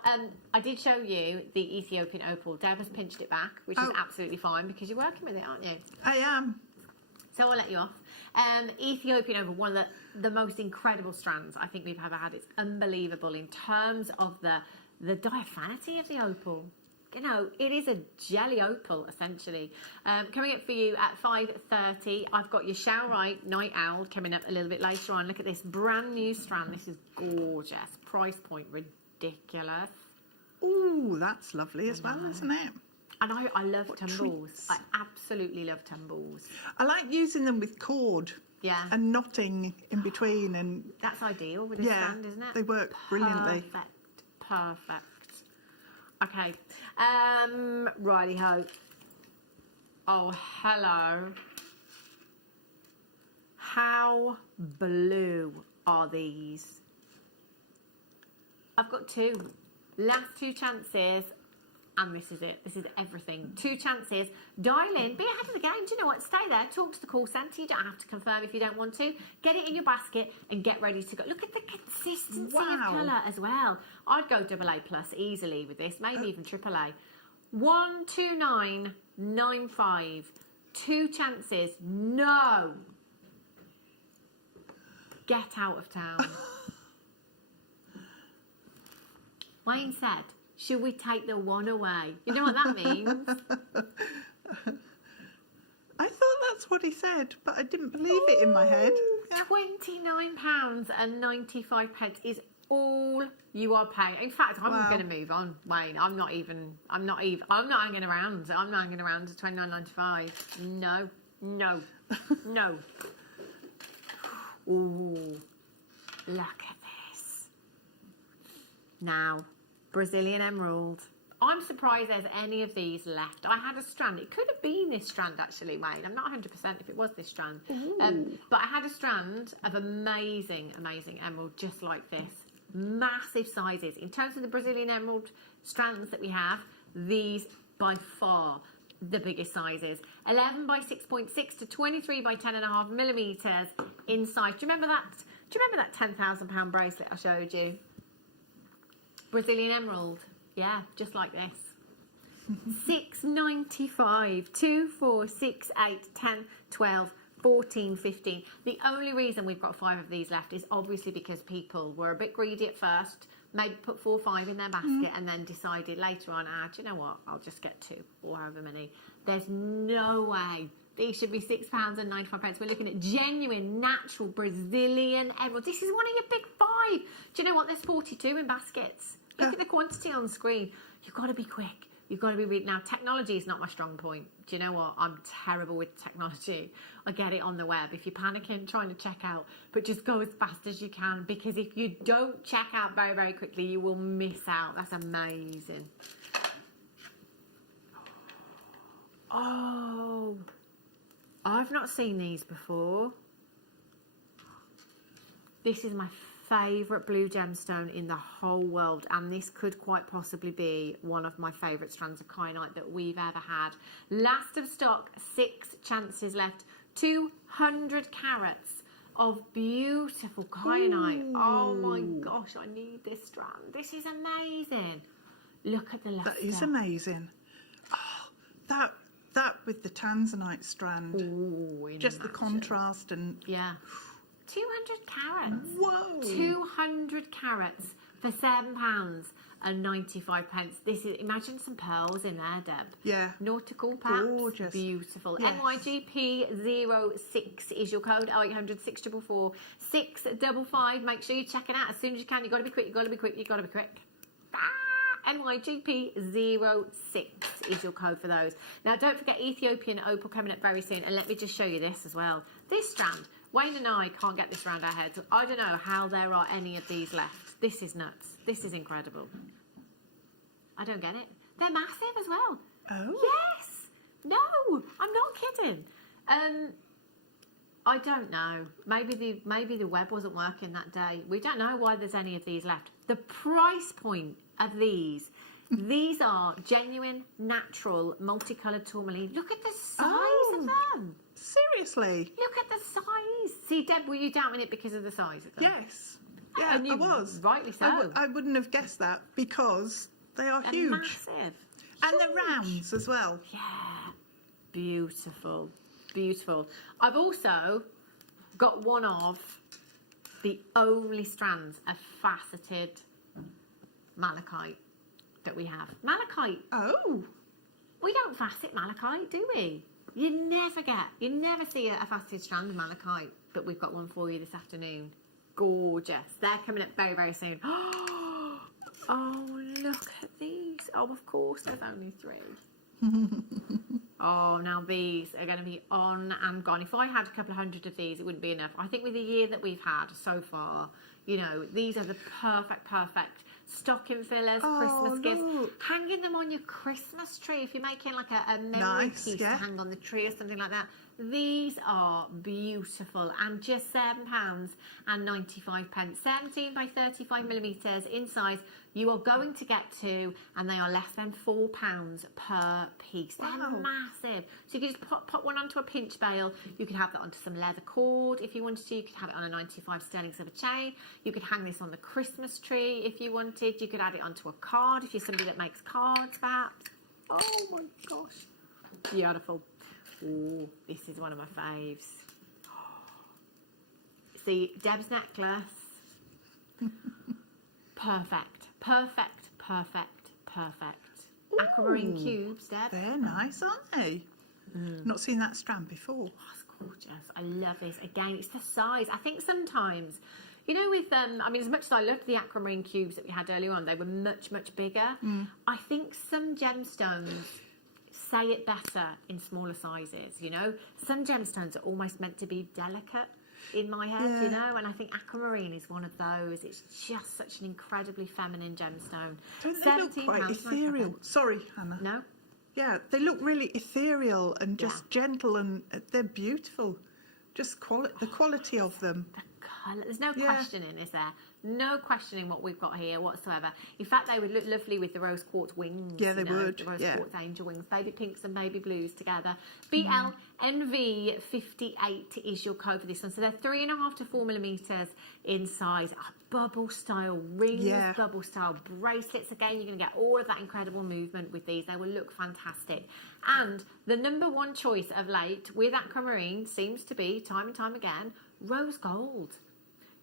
I did show you the Ethiopian opal. Deb has pinched it back, which is absolutely fine because you're working with it, aren't you? I am. So I'll let you off. Ethiopian opal, one of the most incredible strands I think we've ever had. It's unbelievable in terms of the diaphanity of the opal. You know, it is a jelly opal, essentially. Coming up for you at 5:30, I've got your Showerite Night Owl coming up a little bit later on. Look at this brand new strand. This is gorgeous. Price point ridiculous. Ooh, that's lovely as well, isn't it? And I love tumbles. I absolutely love tumbles. I like using them with cord. Yeah. And knotting in between, and that's ideal with a strand, isn't it? They work brilliantly. Perfect. Okay. Righty ho. Oh, hello. How blue are these? I've got two. Last two chances. And this is it. This is everything. Two chances. Dial in. Be ahead of the game. Do you know what? Stay there. Talk to the call centre. You don't have to confirm if you don't want to. Get it in your basket and get ready to go. Look at the consistency of colour as well. I'd go AA plus easily with this. Maybe even AAA. 12995. Two chances. No. Get out of town. Wayne said, should we take the one away? You know what that means? I thought that's what he said, but I didn't believe it in my head. £29.95 is all you are paying. In fact, I'm going to move on, Wayne. I'm not hanging around. I'm not hanging around to £29.95. No. Ooh, look at this. Now, Brazilian emerald. I'm surprised there's any of these left. I had a strand. It could have been this strand, actually, Wayne. I'm not 100% if it was this strand. But I had a strand of amazing emerald just like this. Massive sizes. In terms of the Brazilian emerald strands that we have, these by far the biggest sizes. 11 by 6.6 to 23 by 10.5 millimetres inside. Do you remember that? Do you remember that £10,000 bracelet I showed you? Brazilian emerald. Yeah, just like this. £6.95, 2, 4, 6, 8, 10, 12, 14, 15. The only reason we've got 5 of these left is obviously because people were a bit greedy at first, maybe put 4 or 5 in their basket and then decided later on, do you know what, I'll just get 2 or however many. There's no way. These should be £6.95. We're looking at genuine, natural Brazilian emerald. This is one of your big 5. Do you know what? There's 42 in baskets. Look at the quantity on screen. You've got to be quick. You've got to be reading. Now, technology is not my strong point. Do you know what? I'm terrible with technology. I get it on the web. If you're panicking, trying to check out, but just go as fast as you can, because if you don't check out very, very quickly, you will miss out. That's amazing. Oh, I've not seen these before. This is my favourite blue gemstone in the whole world, and this could quite possibly be one of my favourite strands of kyanite that we've ever had. Last of stock, 6 chances left. 200 carats of beautiful kyanite. Ooh. Oh my gosh, I need this strand. This is amazing. Look at the luster. That is amazing. Oh, that with the tanzanite strand. Ooh, just the contrast and... Yeah. 200 carats. Whoa. 200 carats for £7.95. This is, imagine some pearls in there, Deb. Yeah. Nautical perhaps. Gorgeous. Beautiful. Yes. NYGP06 is your code. 0800 644 655. Make sure you check it out as soon as you can. You've got to be quick. You've got to be quick. You've got to be quick. NYGP06 is your code for those. Now, don't forget Ethiopian opal coming up very soon. And let me just show you this as well. This strand, Wayne and I can't get this around our heads. I don't know how there are any of these left. This is nuts. This is incredible. I don't get it. They're massive as well. Oh. Yes. No, I'm not kidding. I don't know. Maybe the web wasn't working that day. We don't know why there's any of these left. The price point of these are genuine, natural, multicoloured tourmaline. Look at the size of them. Seriously? Look at the size. See, Deb, were you doubting it because of the size of them? Yes. Yeah, I was. Rightly so. I wouldn't have guessed that because they are They're huge. massive. And they're rounds as well. Yeah. Beautiful. Beautiful. I've also got one of the only strands of faceted malachite that we have. Malachite. Oh. We don't facet malachite, do we? You never see a faceted strand of malachite, but we've got one for you this afternoon. Gorgeous. They're coming up very, very soon. Oh, look at these. Oh, of course, there's only 3. Oh, now these are going to be on and gone. If I had a couple of hundred of these, it wouldn't be enough. I think with the year that we've had so far, you know, these are the perfect stocking fillers, Christmas gifts. Hanging them on your Christmas tree if you're making like a memory piece to hang on the tree or something like that. These are beautiful and just £7.95. 17 by 35 millimetres in size. You are going to get 2 and they are less than £4 per piece. They're massive. So you can just pop one onto a pinch bail. You could have that onto some leather cord if you wanted to. You could have it on a 95 sterling silver chain. You could hang this on the Christmas tree if you wanted. You could add it onto a card if you're somebody that makes cards perhaps. Oh my gosh. Beautiful. Ooh, this is one of my faves. See, Deb's necklace. Perfect. Aquamarine cubes, Deb. They're nice, aren't they? Not seen that strand before. Oh, it's gorgeous. I love this. Again, it's the size. I think sometimes, you know, with I mean, as much as I loved the aquamarine cubes that we had earlier on, they were much bigger. I think some gemstones say it better in smaller sizes, you know. Some gemstones are almost meant to be delicate in my head, you know, and I think aquamarine is one of those. It's just such an incredibly feminine gemstone. Don't they look quite ethereal? Sorry, Hannah. No? Yeah, they look really ethereal and just gentle, and they're beautiful. Just the quality of them. The colour. There's no questioning, is there? No questioning what we've got here whatsoever. In fact, they would look lovely with the rose quartz wings. Yeah, they would. The rose quartz angel wings. Baby pinks and baby blues together. BLNV58 is your code for this one. So they're 3.5 to 4 millimetres in size. Bubble style rings, bubble style bracelets. Again, you're going to get all of that incredible movement with these. They will look fantastic. And the #1 choice of late with aquamarine seems to be, time and time again, rose gold.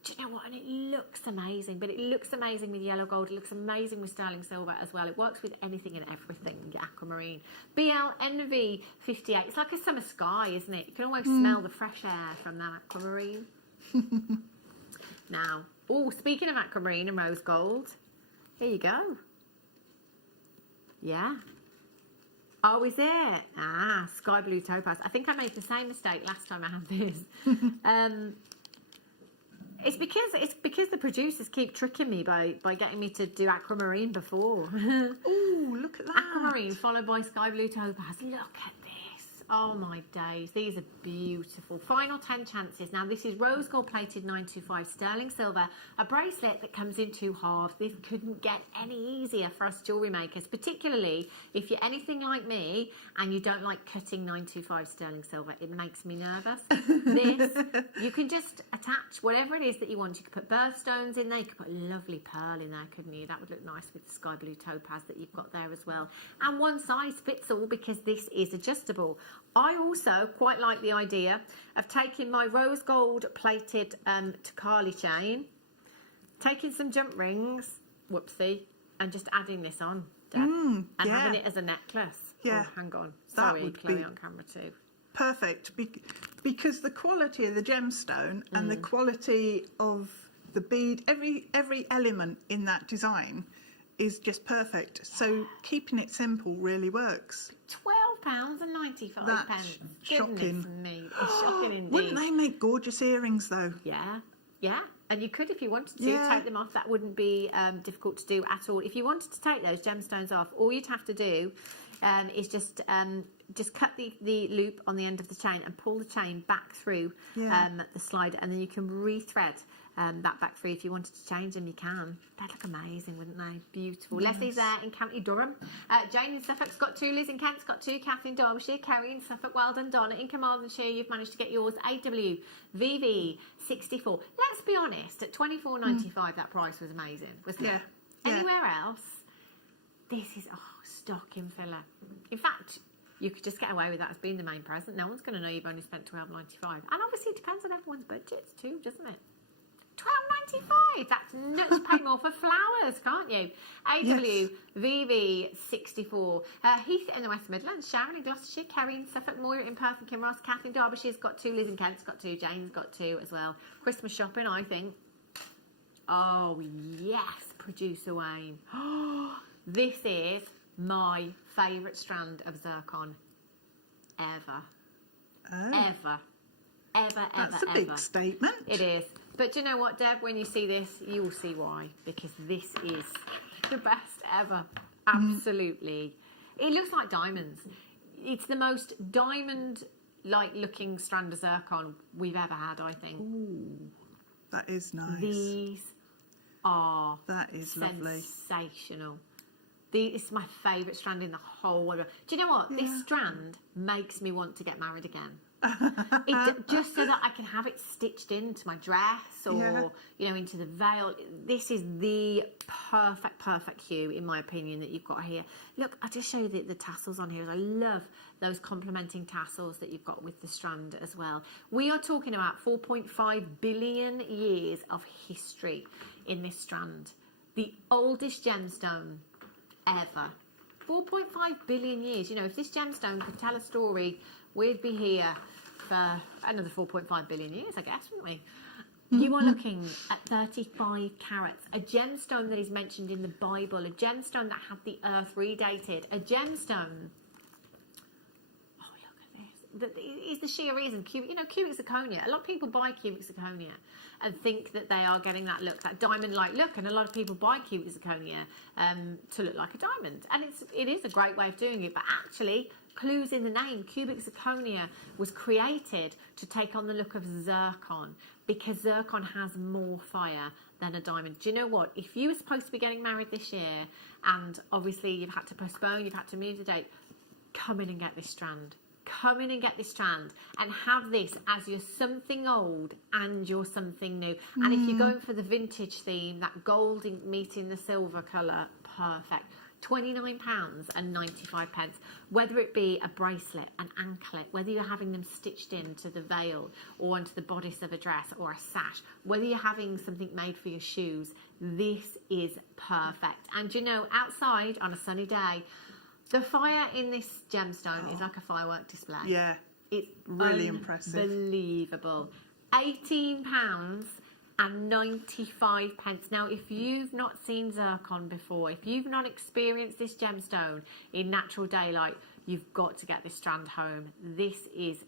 Do you know what? And it looks amazing, but it looks amazing with yellow gold. It looks amazing with sterling silver as well. It works with anything and everything, aquamarine. BLNV58. It's like a summer sky, isn't it? You can almost smell the fresh air from that aquamarine. Now, speaking of aquamarine and rose gold, here you go. Yeah. Oh, is it? Sky blue topaz. I think I made the same mistake last time I had this. It's because the producers keep tricking me by getting me to do aquamarine before. Ooh, look at that. Aquamarine followed by sky blue topaz. Look at this. Oh my days, these are beautiful. Final 10 chances. Now this is rose gold plated 925 sterling silver, a bracelet that comes in 2 halves. This couldn't get any easier for us jewellery makers, particularly if you're anything like me and you don't like cutting 925 sterling silver. It makes me nervous. This, you can just attach whatever it is that you want. You could put birthstones in there, you could put a lovely pearl in there, couldn't you? That would look nice with the sky blue topaz that you've got there as well. And one size fits all because this is adjustable. I also quite like the idea of taking my rose gold plated Takali chain, taking some jump rings, whoopsie, and just adding this on, Deb, and having it as a necklace. Yeah. Oh, hang on. That Sorry, would Chloe be on camera too. Perfect, because the quality of the gemstone and the quality of the bead, every element in that design is just perfect. So keeping it simple really works. £12.95. That's shocking. Goodness me, it's shocking indeed. Wouldn't they make gorgeous earrings though? Yeah, yeah. And you could, if you wanted to, Yeah. take them off. That wouldn't be difficult to do at all. If you wanted to take those gemstones off, all you'd have to do is just cut the loop on the end of the chain and pull the chain back through the slider, and then you can re-thread that back through. If you wanted to change them, you can. They'd look amazing, wouldn't they? Beautiful. Nice. Leslie's in County Durham. Jane in Suffolk's got 2. Liz in Kent's got 2. Catherine Derbyshire. Carrie in Suffolk. Well done, Donna in Carmarthenshire. You've managed to get yours. AWVV64. Let's be honest, at $24.95 that price was amazing, wasn't it? Anywhere else, this is stocking filler. In fact, you could just get away with that as being the main present. No one's going to know you've only spent $12.95. And obviously it depends on everyone's budgets too, doesn't it? £12.95. That's nuts. You pay more for flowers, can't you? AWVV64. Heath in the West Midlands. Sharon in Gloucestershire. Kerry in Suffolk. Moira in Perth and Kinross. Catherine Derbyshire's got 2. Liz in Kent's got 2. Jane's got 2 as well. Christmas shopping, I think. Oh, yes. Producer Wayne. This is my favourite strand of zircon ever. Ever. That's a big statement. It is. But do you know what, Deb? When you see this, you will see why. Because this is the best ever. Absolutely. It looks like diamonds. It's the most diamond-like looking strand of zircon we've ever had, I think. Ooh, that is nice. These are lovely. Sensational. It's my favourite strand in the whole world. Do you know what? This strand makes me want to get married again. Just so that I can have it stitched into my dress or into the veil. This is the perfect hue, in my opinion, that you've got here. Look, I just show you the tassels on here. I love those complementing tassels that you've got with the strand as well. We are talking about 4.5 billion years of history in this strand. The oldest gemstone ever. 4.5 billion years. You know, if this gemstone could tell a story, we'd be here for another 4.5 billion years, I guess, wouldn't we? You are looking at 35 carats, a gemstone that is mentioned in the Bible, a gemstone that had the earth redated, a gemstone. Oh, look at this. It's the sheer reason. Cubic zirconia. A lot of people buy cubic zirconia and think that they are getting that look, that diamond-like look, and a lot of people buy cubic zirconia to look like a diamond. And it is a great way of doing it, but actually, clues in the name. Cubic zirconia was created to take on the look of zircon because zircon has more fire than a diamond. Do you know what? If you were supposed to be getting married this year and obviously you've had to postpone, you've had to move the date, come in and get this strand. Come in and get this strand and have this as your something old and your something new. And if you're going for the vintage theme, that gold meeting the silver colour, perfect. £29.95, whether it be a bracelet, an anklet, whether you're having them stitched into the veil or onto the bodice of a dress or a sash, whether you're having something made for your shoes, this is perfect. And you know, outside on a sunny day, the fire in this gemstone is like a firework display. Yeah, it's really impressive. Unbelievable. £18.95. Now, if you've not seen zircon before, if you've not experienced this gemstone in natural daylight, you've got to get this strand home. This is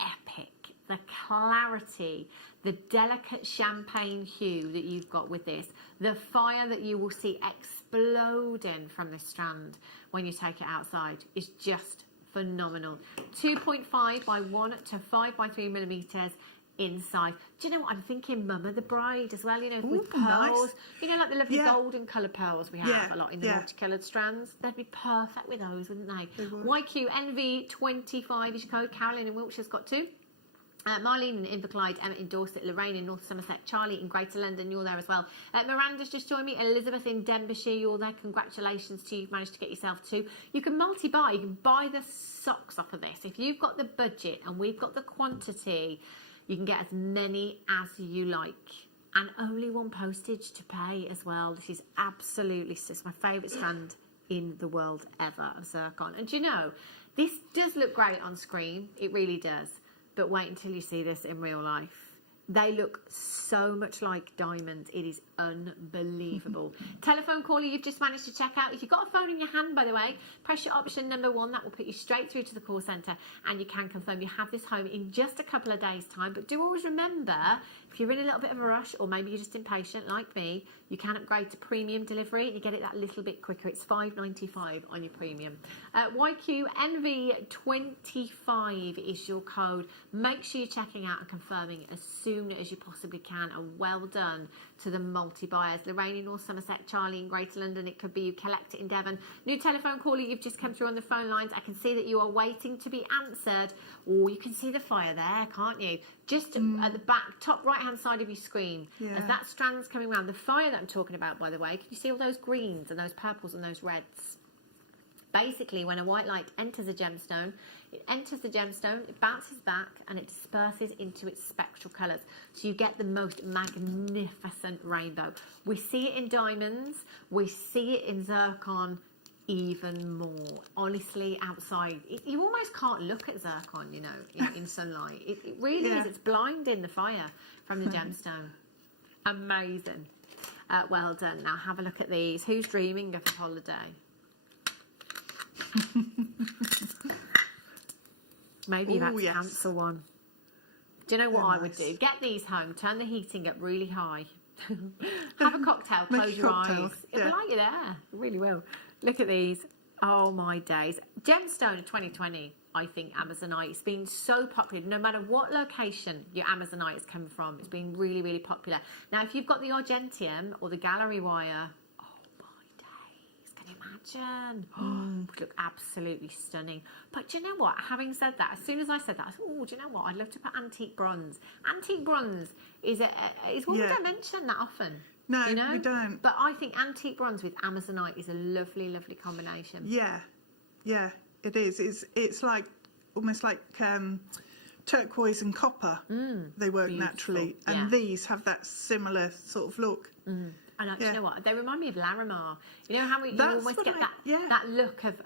epic. The clarity, the delicate champagne hue that you've got with this, the fire that you will see exploding from this strand when you take it outside is just phenomenal. 2.5 by 1 to 5 by 3 millimeters inside. Do you know what I'm thinking? Mama the Bride as well, you know, with pearls. Nice. You know, like the lovely golden colour pearls we have a lot in the multicoloured strands. They'd be perfect with those, wouldn't they? YQ NV25 is your code. Carolyn in Wiltshire's got 2. Marlene in Inverclyde, Emma in Dorset, Lorraine in North Somerset, Charlie in Greater London, you're there as well. Miranda's just joined me, Elizabeth in Denbighshire, you're there. Congratulations to you, you've managed to get yourself 2. You can multi-buy, you can buy the socks off of this. If you've got the budget and we've got the quantity, you can get as many as you like. And only 1 postage to pay as well. This is absolutely, it's my favourite strand in the world ever of zircon. And do you know, this does look great on screen, it really does. But wait until you see this in real life. They look so much like diamonds. It is unbelievable. Telephone caller you've just managed to check out. If you've got a phone in your hand, by the way, press your option number 1. That will put you straight through to the call centre, and you can confirm you have this home in just a couple of days' time. But do always remember, if you're in a little bit of a rush, or maybe you're just impatient like me, you can upgrade to premium delivery and you get it that little bit quicker. It's $5.95 on your premium. YQ NV25 is your code. Make sure you're checking out and confirming as soon as you possibly can. And well done to the multi-buyers. Lorraine in North Somerset, Charlie in Greater London. It could be you collect it in Devon. New telephone caller, you've just come through on the phone lines. I can see that you are waiting to be answered. Oh, you can see the fire there, can't you? Just at the back, top right-hand side of your screen. As that strand's coming around. The fire that I'm talking about, by the way, can you see all those greens and those purples and those reds? Basically, when a white light enters a gemstone, it enters the gemstone, it bounces back, and it disperses into its spectral colours. So you get the most magnificent rainbow. We see it in diamonds, we see it in zircon even more. Honestly, outside, you almost can't look at zircon, you know, in sunlight. It really is. It's blinding, the fire from the gemstone. Amazing. Well done. Now have a look at these. Who's dreaming of a holiday? Maybe you've had to cancel one. Do you know what I would do? Get these home, turn the heating up really high. Have a cocktail, close your eyes. It'll light you there. It really will. Look at these. Oh my days. Gemstone of 2020, I think, Amazonite. It's been so popular. No matter what location your Amazonite has come from, it's been really, really popular. Now, if you've got the Argentium or the gallery wire, oh my days, can you imagine? Would look absolutely stunning. But do you know what? Having said that, as soon as I said that, I thought, oh, do you know what? I'd love to put antique bronze. Antique bronze is one we don't mention that often. No, you know? we don't. But I think antique bronze with Amazonite is a lovely, lovely combination. Yeah, it is. It's like almost like turquoise and copper. They work naturally, and these have that similar sort of look. And you know what? They remind me of Larimar. You know how you almost get that look of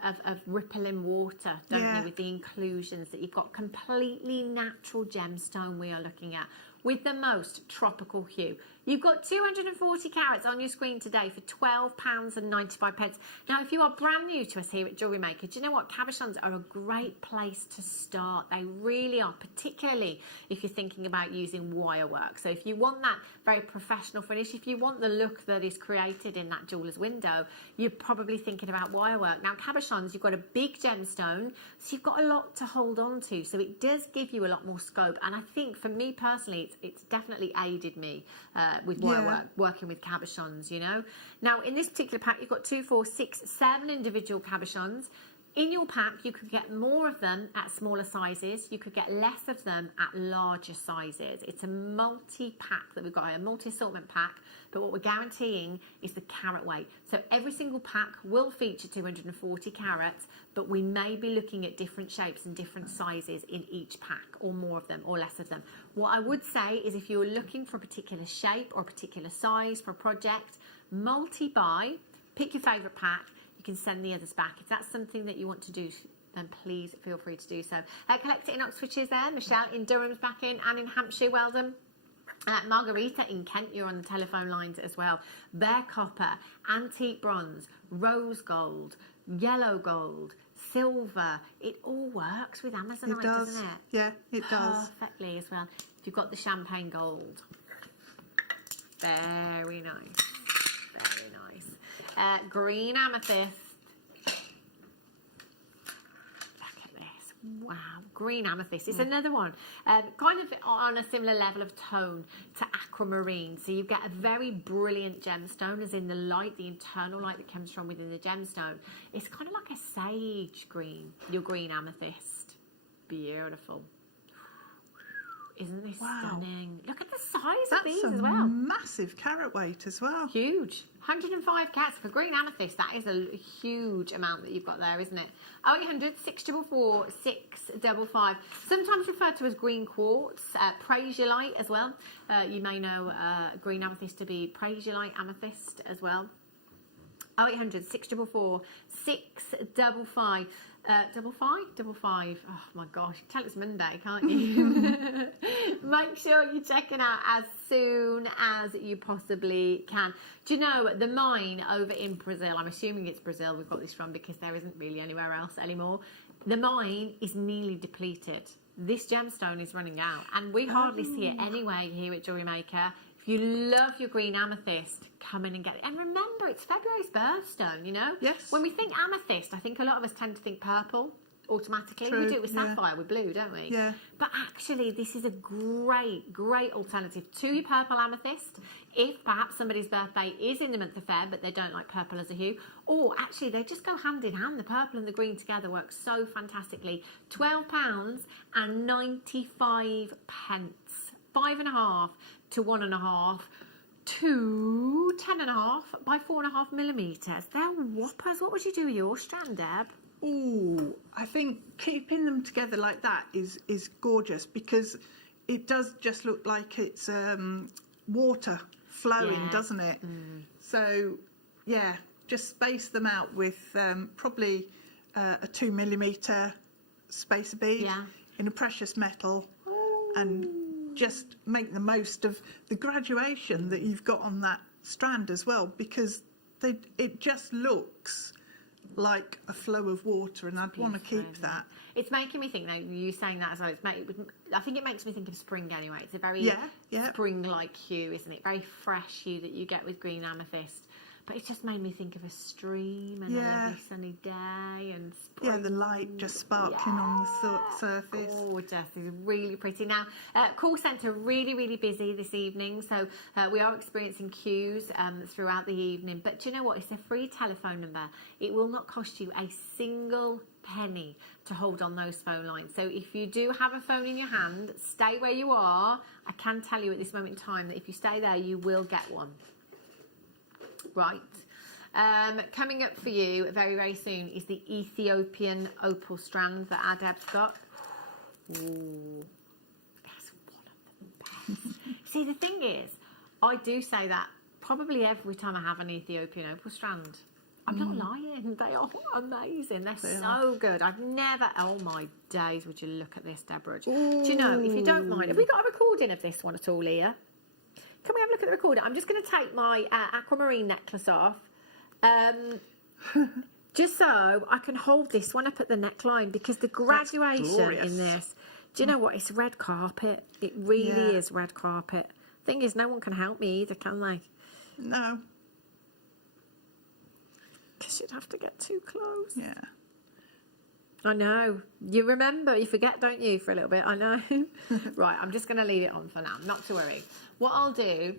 rippling water, don't you, with the inclusions that you've got. Completely natural gemstone we are looking at with the most tropical hue. You've got 240 carats on your screen today for £12.95. Now, if you are brand new to us here at Jewellery Maker, do you know what? Cabochons are a great place to start. They really are, particularly if you're thinking about using wire work. So if you want that very professional finish, if you want the look that is created in that jeweller's window, you're probably thinking about wire work. Now, cabochons, you've got a big gemstone, so you've got a lot to hold on to. So it does give you a lot more scope. And I think for me personally, it's definitely aided me with wire work, working with cabochons, you know. Now, in this particular pack, you've got 2, 4, 6, 7 individual cabochons. In your pack, you could get more of them at smaller sizes. You could get less of them at larger sizes. It's a multi-pack that we've got, a multi-assortment pack, but what we're guaranteeing is the carat weight. So every single pack will feature 240 carats, but we may be looking at different shapes and different sizes in each pack, or more of them or less of them. What I would say is if you're looking for a particular shape or a particular size for a project, multi-buy, pick your favourite pack. You can send the others back. If that's something that you want to do, then please feel free to do so. Collect it in Oxfordshire there. Michelle in Durham's back in, and in Hampshire, well done. Margarita in Kent, you're on the telephone lines as well. Bare copper, antique bronze, rose gold, yellow gold, silver. It all works with Amazonite, doesn't it? Yeah, it does. Perfectly as well. If you've got the champagne gold. Very nice. Very nice. Green amethyst. Look at Wow, green amethyst. It's another one, kind of on a similar level of tone to aquamarine. So you get a very brilliant gemstone, as in the light, the internal light that comes from within the gemstone. It's kind of like a sage green, your green amethyst. Beautiful. Isn't this stunning? Look at the size of these as well. That's a massive carat weight as well. Huge. 105 carats for green amethyst. That is a huge amount that you've got there, isn't it? 0800 644 655. Sometimes referred to as green quartz, prasiolite as well. You may know green amethyst to be prasiolite amethyst as well. 0800 644 655. Double five. Oh my gosh, tell it's Monday, can't you? Make sure you're checking out as soon as you possibly can. Do you know the mine over in Brazil? I'm assuming it's Brazil we've got this from, because there isn't really anywhere else anymore. The mine is nearly depleted. This gemstone is running out, and we hardly see it anyway here at JewelleryMaker. If you love your green amethyst, come in and get it. And remember, it's February's birthstone, you know? Yes. When we think amethyst, I think a lot of us tend to think purple automatically. True, We do it with sapphire, with blue, don't we? Yeah. But actually, this is a great, great alternative to your purple amethyst. If perhaps somebody's birthday is in the month of Feb, but they don't like purple as a hue, or actually they just go hand in hand. The purple and the green together work so fantastically. £12 and 95 pence. 5.5 to 1.5 to 10.5 by 4.5 millimetres. They're whoppers. What would you do with your strand, Deb? Ooh, I think keeping them together like that is gorgeous, because it does just look like it's water flowing, doesn't it? So, yeah, just space them out with probably a 2 millimetre spacer bead in a precious metal, and just make the most of the graduation that you've got on that strand as well, because it just looks like a flow of water, and I'd want to keep that. It's making me think, now you saying that as well, I think it makes me think of spring anyway. It's a very spring-like hue, isn't it? Very fresh hue that you get with green amethyst. But it just made me think of a stream and a lovely sunny day and spring. Yeah, the light just sparkling on the surface. Gorgeous. It's really pretty. Now, call centre really, really busy this evening, so we are experiencing queues throughout the evening. But do you know what? It's a free telephone number. It will not cost you a single penny to hold on those phone lines. So if you do have a phone in your hand, stay where you are. I can tell you at this moment in time that if you stay there, you will get one. Right. Coming up for you very, very soon is the Ethiopian opal strand that our Deb's got. Ooh, that's one of the best. See, the thing is, I do say that probably every time I have an Ethiopian opal strand. I'm not lying. They are amazing. They're so good. I've never... Oh, my days, would you look at this, Deborah? Do you know, if you don't mind, have we got a recording of this one at all, Leah? Can we have a look at the recorder? I'm just going to take my aquamarine necklace off, just so I can hold this one up at the neckline, because the graduation in this, do you know what? It's red carpet. It really is red carpet. Thing is, no one can help me either, can they? No. Because you'd have to get too close. Yeah. I know. You remember, you forget, don't you, for a little bit? I know. Right, I'm just going to leave it on for now, not to worry. What I'll do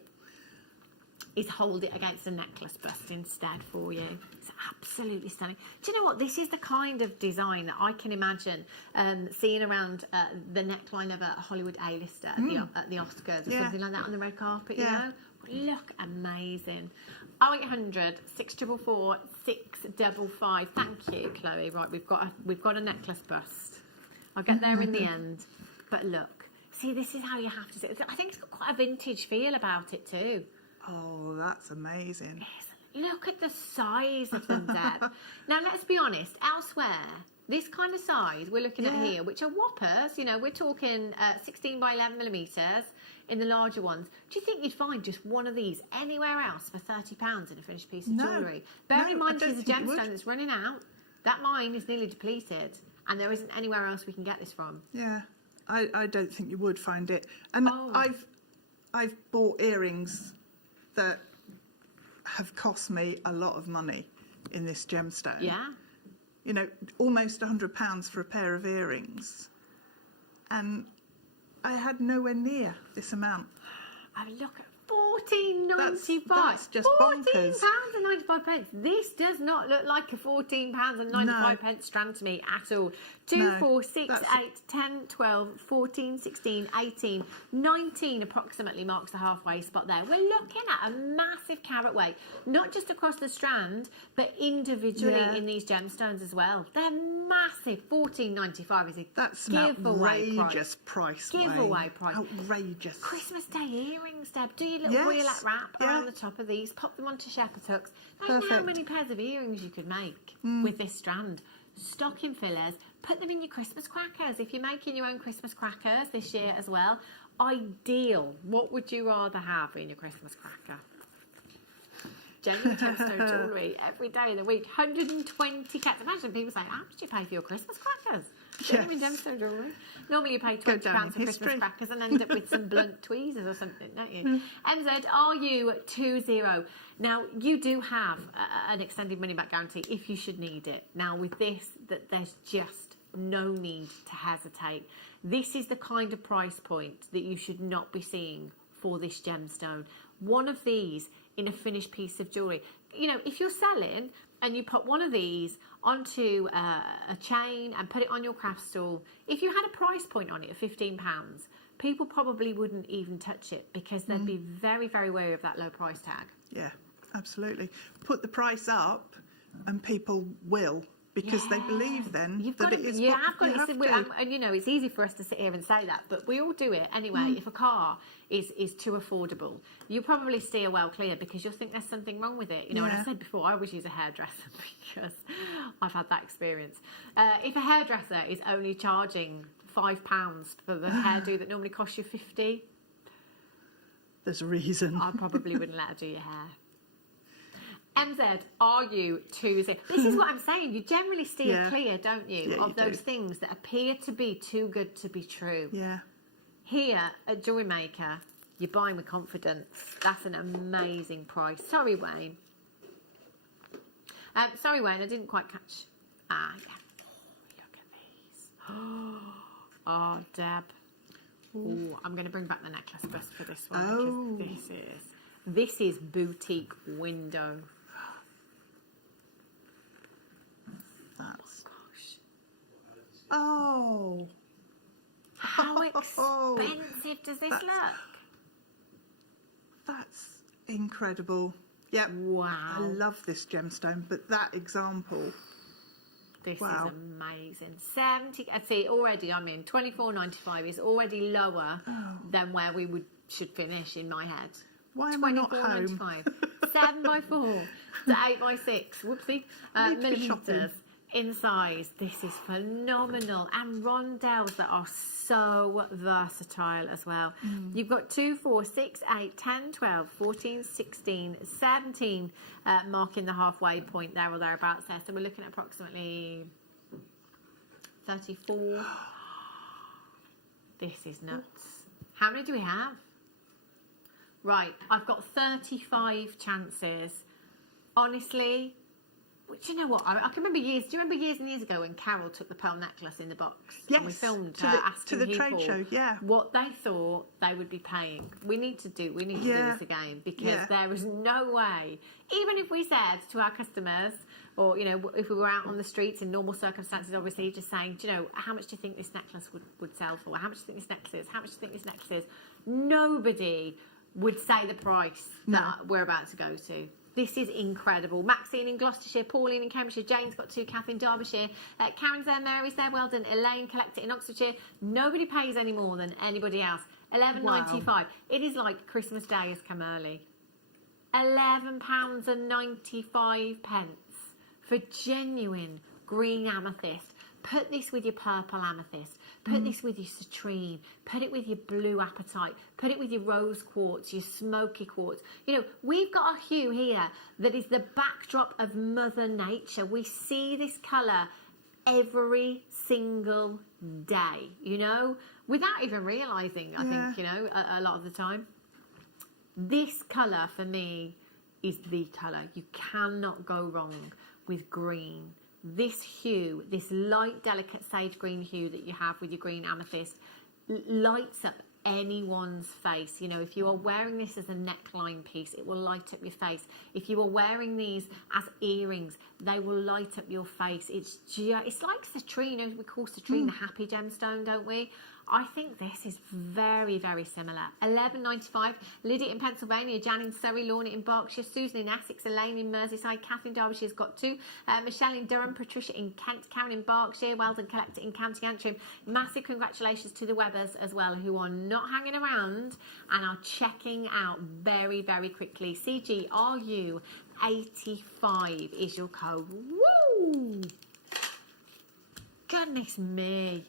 is hold it against a necklace bust instead for you. It's absolutely stunning. Do you know what? This is the kind of design that I can imagine seeing around the neckline of a Hollywood A-lister at the Oscars or something like that on the red carpet, you know? Look amazing. 0800 644 655. Thank you, Chloe. Right, we've got a necklace bust. I'll get there in the end. But look, see, this is how you have to do it. I think it's got quite a vintage feel about it too. Oh, that's amazing. Look at the size of them, Deb. Now, let's be honest. Elsewhere, this kind of size we're looking at here, which are whoppers, you know, we're talking 16 by 11 millimetres in the larger ones. Do you think you'd find just one of these anywhere else for £30 in a finished piece of jewellery? Bearing in mind this is a gemstone that's running out. That mine is nearly depleted, and there isn't anywhere else we can get this from. Yeah, I don't think you would find it. And I've bought earrings that have cost me a lot of money in this gemstone. Yeah. you know, almost £100 for a pair of earrings. And I had nowhere near this amount. Oh, look at £14.95. That's just bonkers. £14.95. This does not look like a £14.95 strand to me at all. 2, No, 4, 6, that's- 8, 10, 12, 14, 16, 18, 19 approximately marks the halfway spot there. We're looking at a massive carat weight, not just across the strand, but individually Yeah. in these gemstones as well. They're massive. £14.95 is a That's an giveaway outrageous price. Giveaway price. Outrageous. Christmas Day earrings, Deb. Do your little Yes, wheelette wrap yeah. around the top of these, pop them onto shepherd hooks. There's how Perfect. many pairs of earrings you could make with this strand. Stocking fillers, put them in your Christmas crackers. If you're making your own Christmas crackers this year as well, ideal. What would you rather have in your Christmas cracker? Genuine gemstone jewellery every day of the week. 120 cats. Imagine people saying, how much do you pay for your Christmas crackers? Genuine gemstone jewellery. Normally you pay £20 for Christmas crackers and end up with some blunt tweezers or something, don't you? MZRU20. Now, you do have an extended money back guarantee if you should need it. Now, with this, there's just no need to hesitate. This is the kind of price point that you should not be seeing for this gemstone. One of these in a finished piece of jewellery. You know, if you're selling and you put one of these onto a chain and put it on your craft stall, if you had a price point on it of £15, people probably wouldn't even touch it because they'd be very, very wary of that low price tag. Yeah, absolutely. Put the price up and people will, because they believe then that it is you what have got you have it. to. And you know, it's easy for us to sit here and say that, but we all do it anyway. If a car is too affordable, you probably steer well clear because you'll think there's something wrong with it. You know, and I said before, I always use a hairdresser because I've had that experience. If a hairdresser is only charging £5 for the hairdo that normally costs you £50, there's a reason. I probably wouldn't let her do your hair. MZRU20. This is what I'm saying. You generally steer clear, don't you, Yeah, of you those do. things that appear to be too good to be true. Yeah. Here at JewelleryMaker, you're buying with confidence. That's an amazing price. Sorry, Wayne. Sorry, Wayne, I didn't quite catch. Ah, yeah. Look at these. Oh, Deb. Ooh, I'm going to bring back the necklace bust for this one because this is boutique window. That's. Oh. How expensive does this look? That's incredible. Yep. Wow. I love this gemstone, but that example. This Wow. is amazing. 70. I see already. I mean, £24.95 is already lower than where we should finish in my head. Why am I not home? £24.95. 7x4 to 8x6. Whoopsie. I need to be shopping. Millimetres in size. This is phenomenal. And rondelles that are so versatile as well. You've got 2, 4, 6, 8, 10, 12, 14, 16, 17 marking the halfway point there or thereabouts there. So we're looking at approximately 34. This is nuts. How many do we have? Right, I've got 35 chances. Honestly, do you know what? I can remember years. Do you remember years and years ago when Carol took the pearl necklace in the box? Yes, And we filmed to her the- asking to the people trade show, yeah. what they thought they would be paying. We need to do this again because there is no way. Even if we said to our customers, or you know, if we were out on the streets in normal circumstances, obviously, just saying, do you know, how much do you think this necklace would sell for? How much do you think this necklace is? How much do you think this necklace is? Nobody would say the price that we're about to go to. This is incredible. Maxine in Gloucestershire, Pauline in Cambridgeshire, Jane's got 2, Kath in Derbyshire, Karen's there, Mary's there, well done, Elaine collect it in Oxfordshire. Nobody pays any more than anybody else. £11.95. Wow. It is like Christmas Day has come early. £11.95 for genuine green amethyst. Put this with your purple amethyst. Put this with your citrine. Put it with your blue apatite. Put it with your rose quartz, your smoky quartz. You know, we've got a hue here that is the backdrop of Mother Nature. We see this colour every single day, you know, without even realising, I think, you know, a lot of the time. This colour for me is the colour. You cannot go wrong with green this hue, this light, delicate sage green hue that you have with your green amethyst, lights up anyone's face. You know, if you are wearing this as a neckline piece, it will light up your face. If you are wearing these as earrings, they will light up your face. It's like citrine. You know, we call citrine the happy gemstone, don't we? I think this is very, very similar. $11.95. Lydia in Pennsylvania, Jan in Surrey, Lorna in Berkshire, Susan in Essex, Elaine in Merseyside, Catherine Derbyshire's got 2, Michelle in Durham, Patricia in Kent, Karen in Berkshire, Weldon Collector in County Antrim. Massive congratulations to the Webbers as well, who are not hanging around and are checking out very, very quickly. CGRU85 is your code. Woo! Goodness me.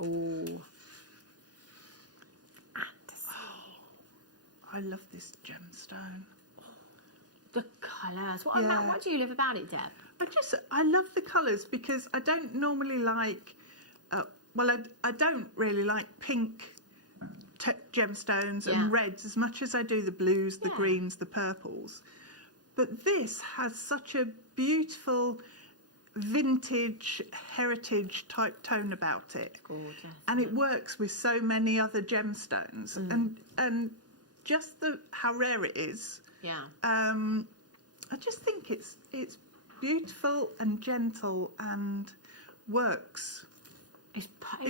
Oh, I love this gemstone. The colours. What do you love about it, Deb? I love the colours because I don't normally like. I don't really like pink gemstones and reds as much as I do the blues, the greens, the purples. But this has such a beautiful vintage heritage type tone about it. Gorgeous. And it works with so many other gemstones, and just how rare it is. Yeah. I just think it's beautiful and gentle and works. It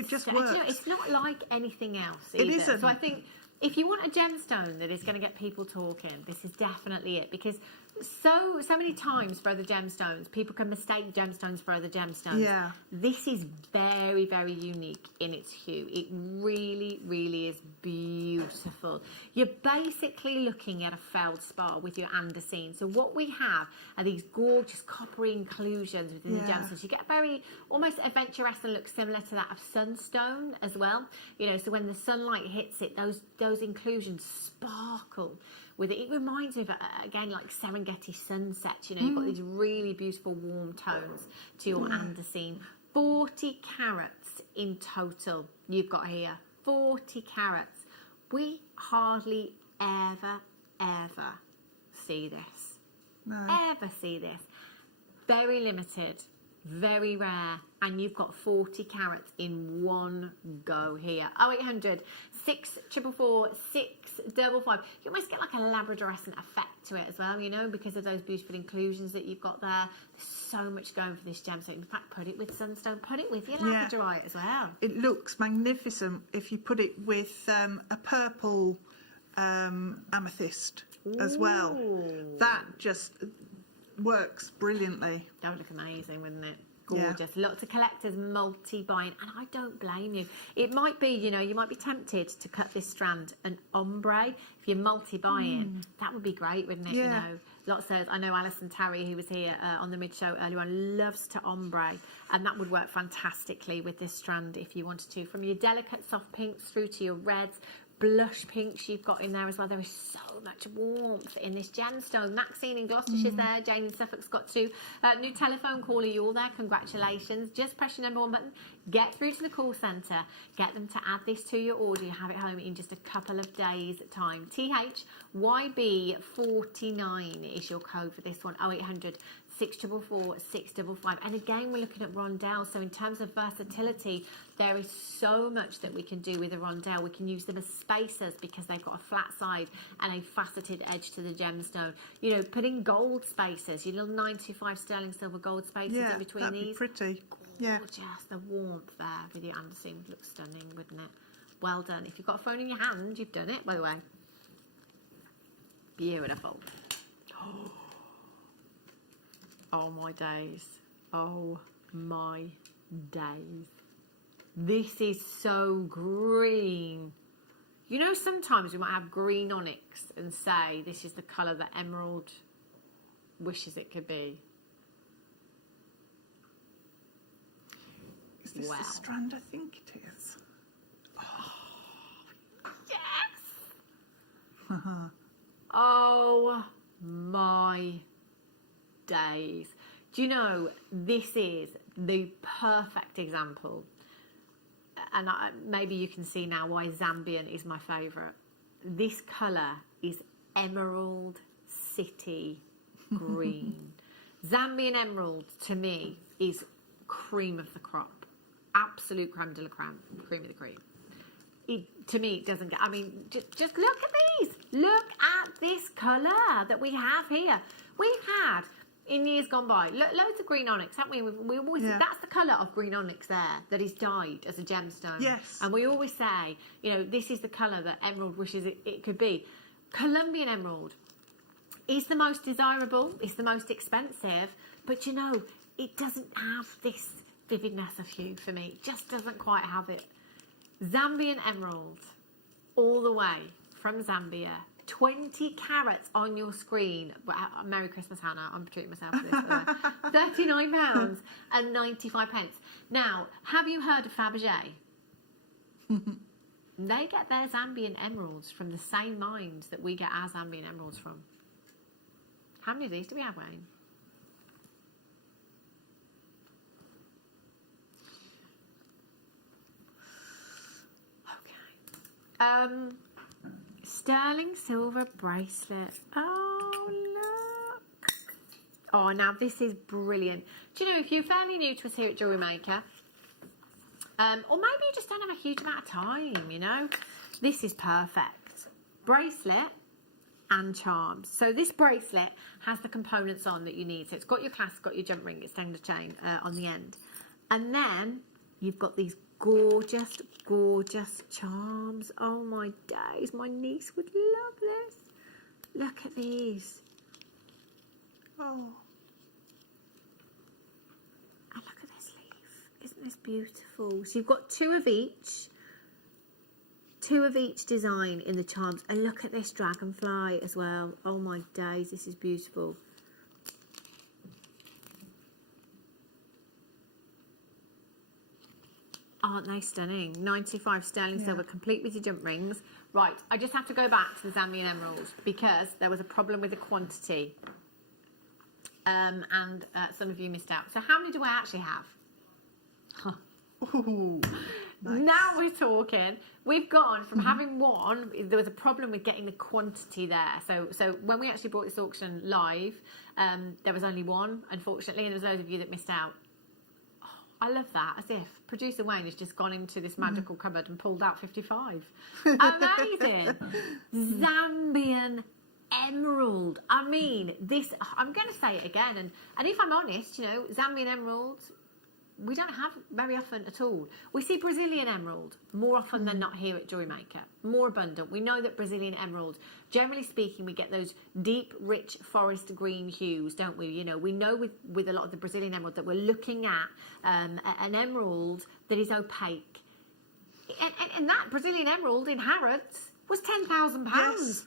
just works. It's not like anything else It either. isn't. So I think if you want a gemstone that is going to get people talking, this is definitely it, because so many times for other gemstones, people can mistake gemstones for other gemstones. Yeah. This is very, very unique in its hue. It really, really is beautiful. You're basically looking at a feldspar with your andesine. So what we have are these gorgeous coppery inclusions within the gemstones. You get a very almost adventuresque look similar to that of sunstone as well. You know, so when the sunlight hits it, those inclusions sparkle with it. It reminds me of, again, like Serengeti sunsets. You know, you've got these really beautiful warm tones to your andesine. 40 carats in total you've got here. 40 carats. We hardly ever see this. No. Ever see this. Very limited, very rare, and you've got 40 carats in one go here. 0800 644 655. You almost get like a labradorescent effect to it as well, you know, because of those beautiful inclusions that you've got there. There's so much going for this gemstone. In fact, put it with sunstone, put it with your labradorite as well. It looks magnificent if you put it with a purple amethyst as well. That just works brilliantly. That would look amazing, wouldn't it? Gorgeous. Lots of collectors multi-buying, and I don't blame you. It might be, you know, you might be tempted to cut this strand an ombre. If you're multi-buying, that would be great, wouldn't it? You know, lots of, I know Alison Tarry, who was here on the mid-show earlier on, loves to ombre, and that would work fantastically with this strand if you wanted to. From your delicate soft pinks through to your reds, blush pinks you've got in there as well. There is so much warmth in this gemstone. Maxine in Gloucestershire's there. Jane in Suffolk's got 2. New telephone caller, you all there. Congratulations. Just press your number 1 button. Get through to the call centre. Get them to add this to your order. You have it home in just a couple of days' time. THYB49 is your code for this one. 0800 644 655. And again, we're looking at rondelle. So in terms of versatility, there is so much that we can do with a rondelle. We can use them as spacers because they've got a flat side and a faceted edge to the gemstone. You know, put in gold spacers, your little 925 sterling silver gold spacers in between that'd these. Be pretty. Gorgeous. The warmth there with your andesine would look stunning, wouldn't it? Well done. If you've got a phone in your hand, you've done it, by the way. Beautiful. Oh my days. Oh my days. This is so green. You know, sometimes we might have green onyx and say this is the colour that emerald wishes it could be. Is this the strand I think it is? Yes! Oh my days. Do you know, this is the perfect example, and maybe you can see now why Zambian is my favourite. This colour is Emerald City Green. Zambian emerald, to me, is cream of the crop. Absolute creme de la creme. Cream of the cream. To me, it doesn't get... I mean, just look at these. Look at this colour that we have here. We've had, in years gone by, loads of green onyx, haven't we? We always, that's the colour of green onyx there, that is dyed as a gemstone. Yes. And we always say, you know, this is the colour that emerald wishes it could be. Colombian emerald is the most desirable, it's the most expensive, but you know, it doesn't have this vividness of hue for me. It just doesn't quite have it. Zambian emerald, all the way from Zambia. 20 carats on your screen. Merry Christmas, Hannah. I'm treating myself to this. £39 and 95 pence. Now, have you heard of Fabergé? They get their Zambian emeralds from the same mines that we get our Zambian emeralds from. How many of these do we have, Wayne? Okay. Sterling silver bracelet. Oh, look. Oh, now this is brilliant. Do you know, if you're fairly new to us here at Jewellery Maker, or maybe you just don't have a huge amount of time, you know, this is perfect. Bracelet and charms. So this bracelet has the components on that you need. So it's got your clasp, got your jump ring, extender chain on the end. And then you've got these gorgeous, gorgeous charms. Oh my days, my niece would love this. Look at these. Oh. And look at this leaf. Isn't this beautiful? So you've got two of each design in the charms. And look at this dragonfly as well. Oh my days, this is beautiful. Aren't they stunning? 95 sterling silver, complete with your jump rings. Right, I just have to go back to the Zambian emeralds because there was a problem with the quantity. And some of you missed out. So how many do I actually have? Ooh, nice. Now we're talking. We've gone from having one. There was a problem with getting the quantity there. So when we actually brought this auction live, there was only one, unfortunately, and there was loads of you that missed out. I love that, as if producer Wayne has just gone into this magical cupboard and pulled out 55. Amazing. Zambian emerald. I mean, this, I'm going to say it again, and if I'm honest, you know, Zambian emeralds, we don't have very often at all. We see Brazilian emerald more often than not here at Jewellery Maker. More abundant. We know that Brazilian emerald, generally speaking, we get those deep, rich forest green hues, don't we? You know, we know with a lot of the Brazilian emerald that we're looking at an emerald that is opaque. And that Brazilian emerald in Harrods was £10,000. Yes.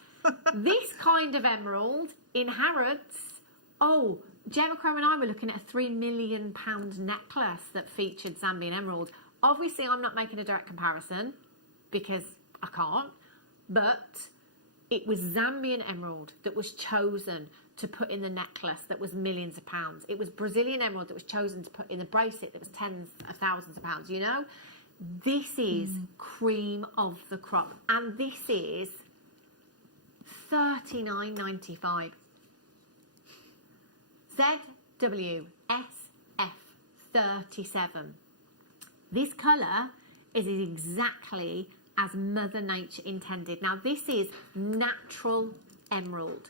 This kind of emerald in Harrods, oh, Gemma Crow and I were looking at a £3 million necklace that featured Zambian emerald. Obviously, I'm not making a direct comparison because I can't, but it was Zambian emerald that was chosen to put in the necklace that was millions of pounds. It was Brazilian emerald that was chosen to put in the bracelet that was tens of thousands of pounds, you know? This is cream of the crop, and this is $39.95. ZWSF 37. This colour is exactly as Mother Nature intended. Now, this is natural emerald.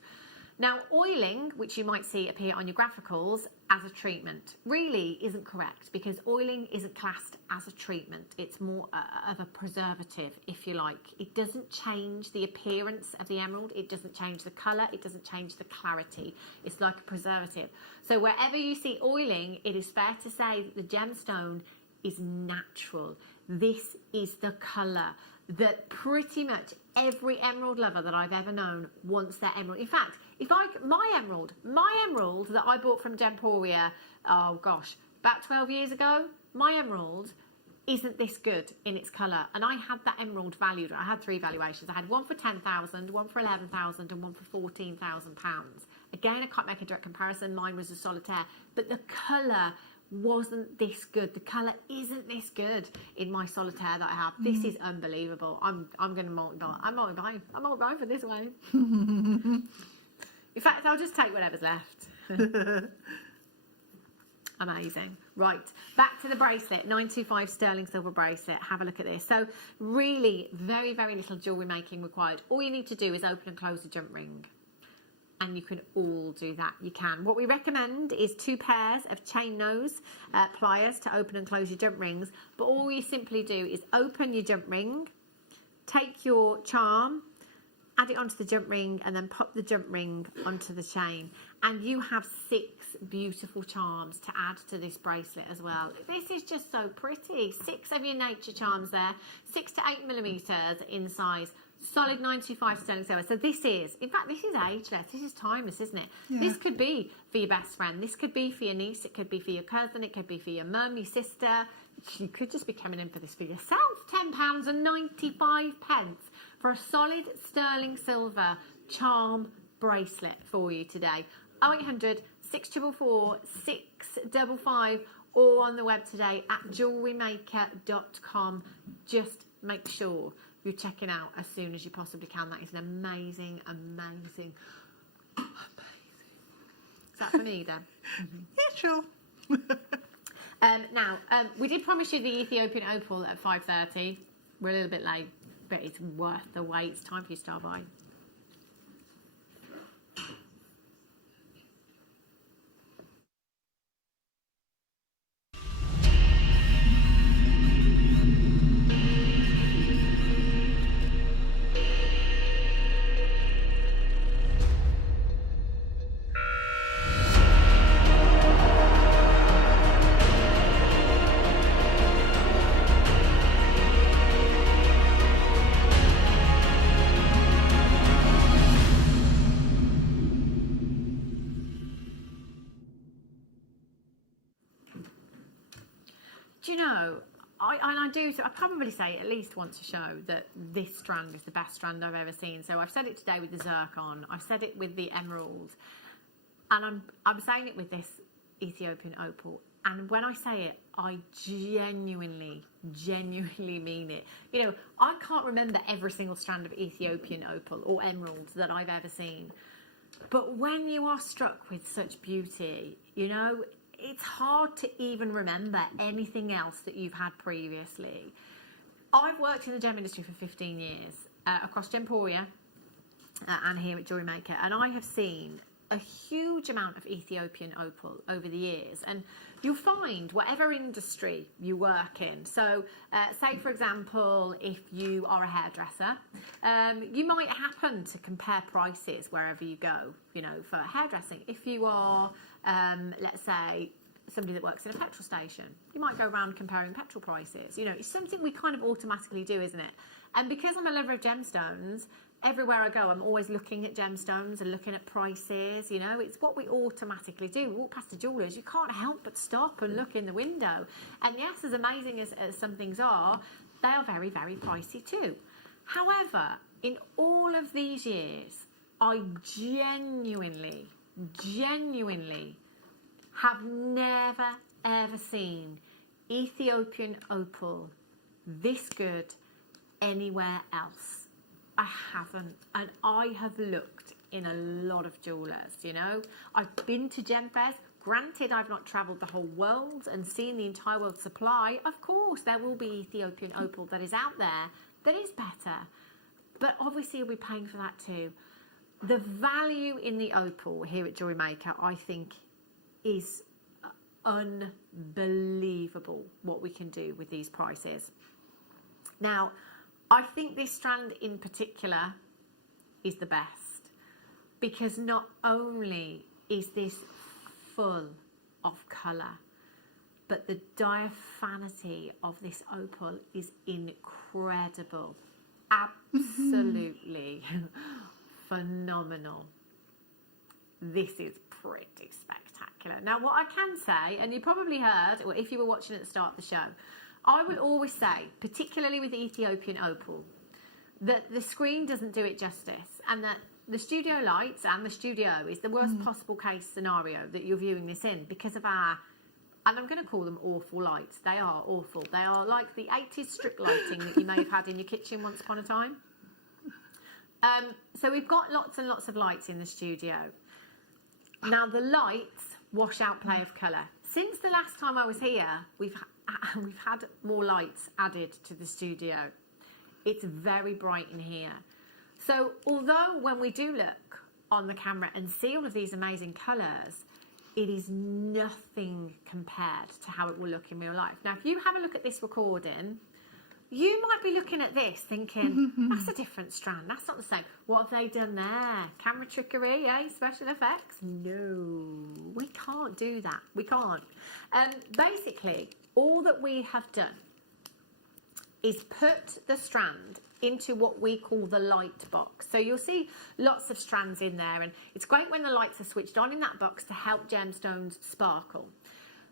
Now, oiling, which you might see appear on your graphicals as a treatment, really isn't correct because oiling isn't classed as a treatment. It's more of a preservative, if you like. It doesn't change the appearance of the emerald. It doesn't change the colour. It doesn't change the clarity. It's like a preservative. So wherever you see oiling, it is fair to say that the gemstone is natural. This is the colour that pretty much every emerald lover that I've ever known wants their emerald. In fact, my emerald that I bought from Gemporia, oh gosh, about 12 years ago, my emerald isn't this good in its colour. And I had that emerald valued. I had 3 valuations. I had one for 10,000, one for 11,000, and one for £14,000. Again, I can't make a direct comparison. Mine was a solitaire, but the colour wasn't this good. The colour isn't this good in my solitaire that I have. This is unbelievable. I'm going to multiply. I'm multiplying for this way. In fact, I'll just take whatever's left. Amazing. Right, back to the bracelet, 925 sterling silver bracelet. Have a look at this. So really, very, very little jewellery making required. All you need to do is open and close the jump ring. And you can all do that. You can. What we recommend is 2 pairs of chain nose pliers to open and close your jump rings. But all you simply do is open your jump ring, take your charm, add it onto the jump ring, and then pop the jump ring onto the chain. And you have 6 beautiful charms to add to this bracelet as well. This is just so pretty. 6 of your nature charms there, 6 to 8 millimeters in size. Solid 925 sterling silver. So this is, in fact, this is ageless. This is timeless, isn't it? Yeah. This could be for your best friend. This could be for your niece. It could be for your cousin. It could be for your mum, your sister. You could just be coming in for this for yourself. £10.95 for a solid sterling silver charm bracelet for you today. 0800 644 655 or on the web today at JewelleryMaker.com. Just make sure you're checking out as soon as you possibly can. That is an amazing, amazing. Is that for me, Deb? Yeah, sure. Now, we did promise you the Ethiopian opal at 5:30. We're a little bit late, but it's worth the wait. It's time for you to start buying. Do you know, I probably say at least once a show that this strand is the best strand I've ever seen. So I've said it today with the zircon, I've said it with the emerald, and I'm saying it with this Ethiopian opal. And when I say it, I genuinely mean it. You know, I can't remember every single strand of Ethiopian opal or emerald that I've ever seen. But when you are struck with such beauty, you know, it's hard to even remember anything else that you've had previously. I've worked in the gem industry for 15 years, across Gemporia and here at JewelleryMaker, and I have seen a huge amount of Ethiopian opal over the years. And you'll find whatever industry you work in. So say, for example, if you are a hairdresser, you might happen to compare prices wherever you go, you know, for hairdressing. If you are, let's say, somebody that works in a petrol station, you might go around comparing petrol prices. You know, it's something we kind of automatically do, isn't it? And because I'm a lover of gemstones, everywhere I go, I'm always looking at gemstones and looking at prices. You know, it's what we automatically do. We walk past the jewellers, you can't help but stop and look in the window. And yes, as amazing as some things are, they are very, very pricey too. However, in all of these years, I genuinely have never, ever seen Ethiopian opal this good anywhere else. I haven't, and I have looked in a lot of jewellers, you know. I've been to gem fairs. Granted, I've not travelled the whole world and seen the entire world supply. Of course, there will be Ethiopian opal that is out there that is better. But obviously, you'll be paying for that too. The value in the opal here at JewelleryMaker, I think, is unbelievable what we can do with these prices. Now, I think this strand in particular is the best because not only is this full of colour, but the diaphanity of this opal is incredible. Absolutely phenomenal. This is pretty spectacular. Now, what I can say, and you probably heard, or if you were watching at the start of the show, I would always say, particularly with the Ethiopian opal, that the screen doesn't do it justice, and that the studio lights and the studio is the worst possible case scenario that you're viewing this in because of our, and I'm going to call them awful lights. They are awful. They are like the 80s strip lighting that you may have had in your kitchen once upon a time. So we've got lots and lots of lights in the studio. Now the lights washout play of colour. Since the last time I was here, we've had more lights added to the studio. It's very bright in here. So although when we do look on the camera and see all of these amazing colours, it is nothing compared to how it will look in real life. Now, if you have a look at this recording, you might be looking at this thinking, that's a different strand, that's not the same. What have they done there? Camera trickery, eh? Special effects? No, we can't do that. We can't. Basically, all that we have done is put the strand into what we call the light box. So you'll see lots of strands in there, and it's great when the lights are switched on in that box to help gemstones sparkle.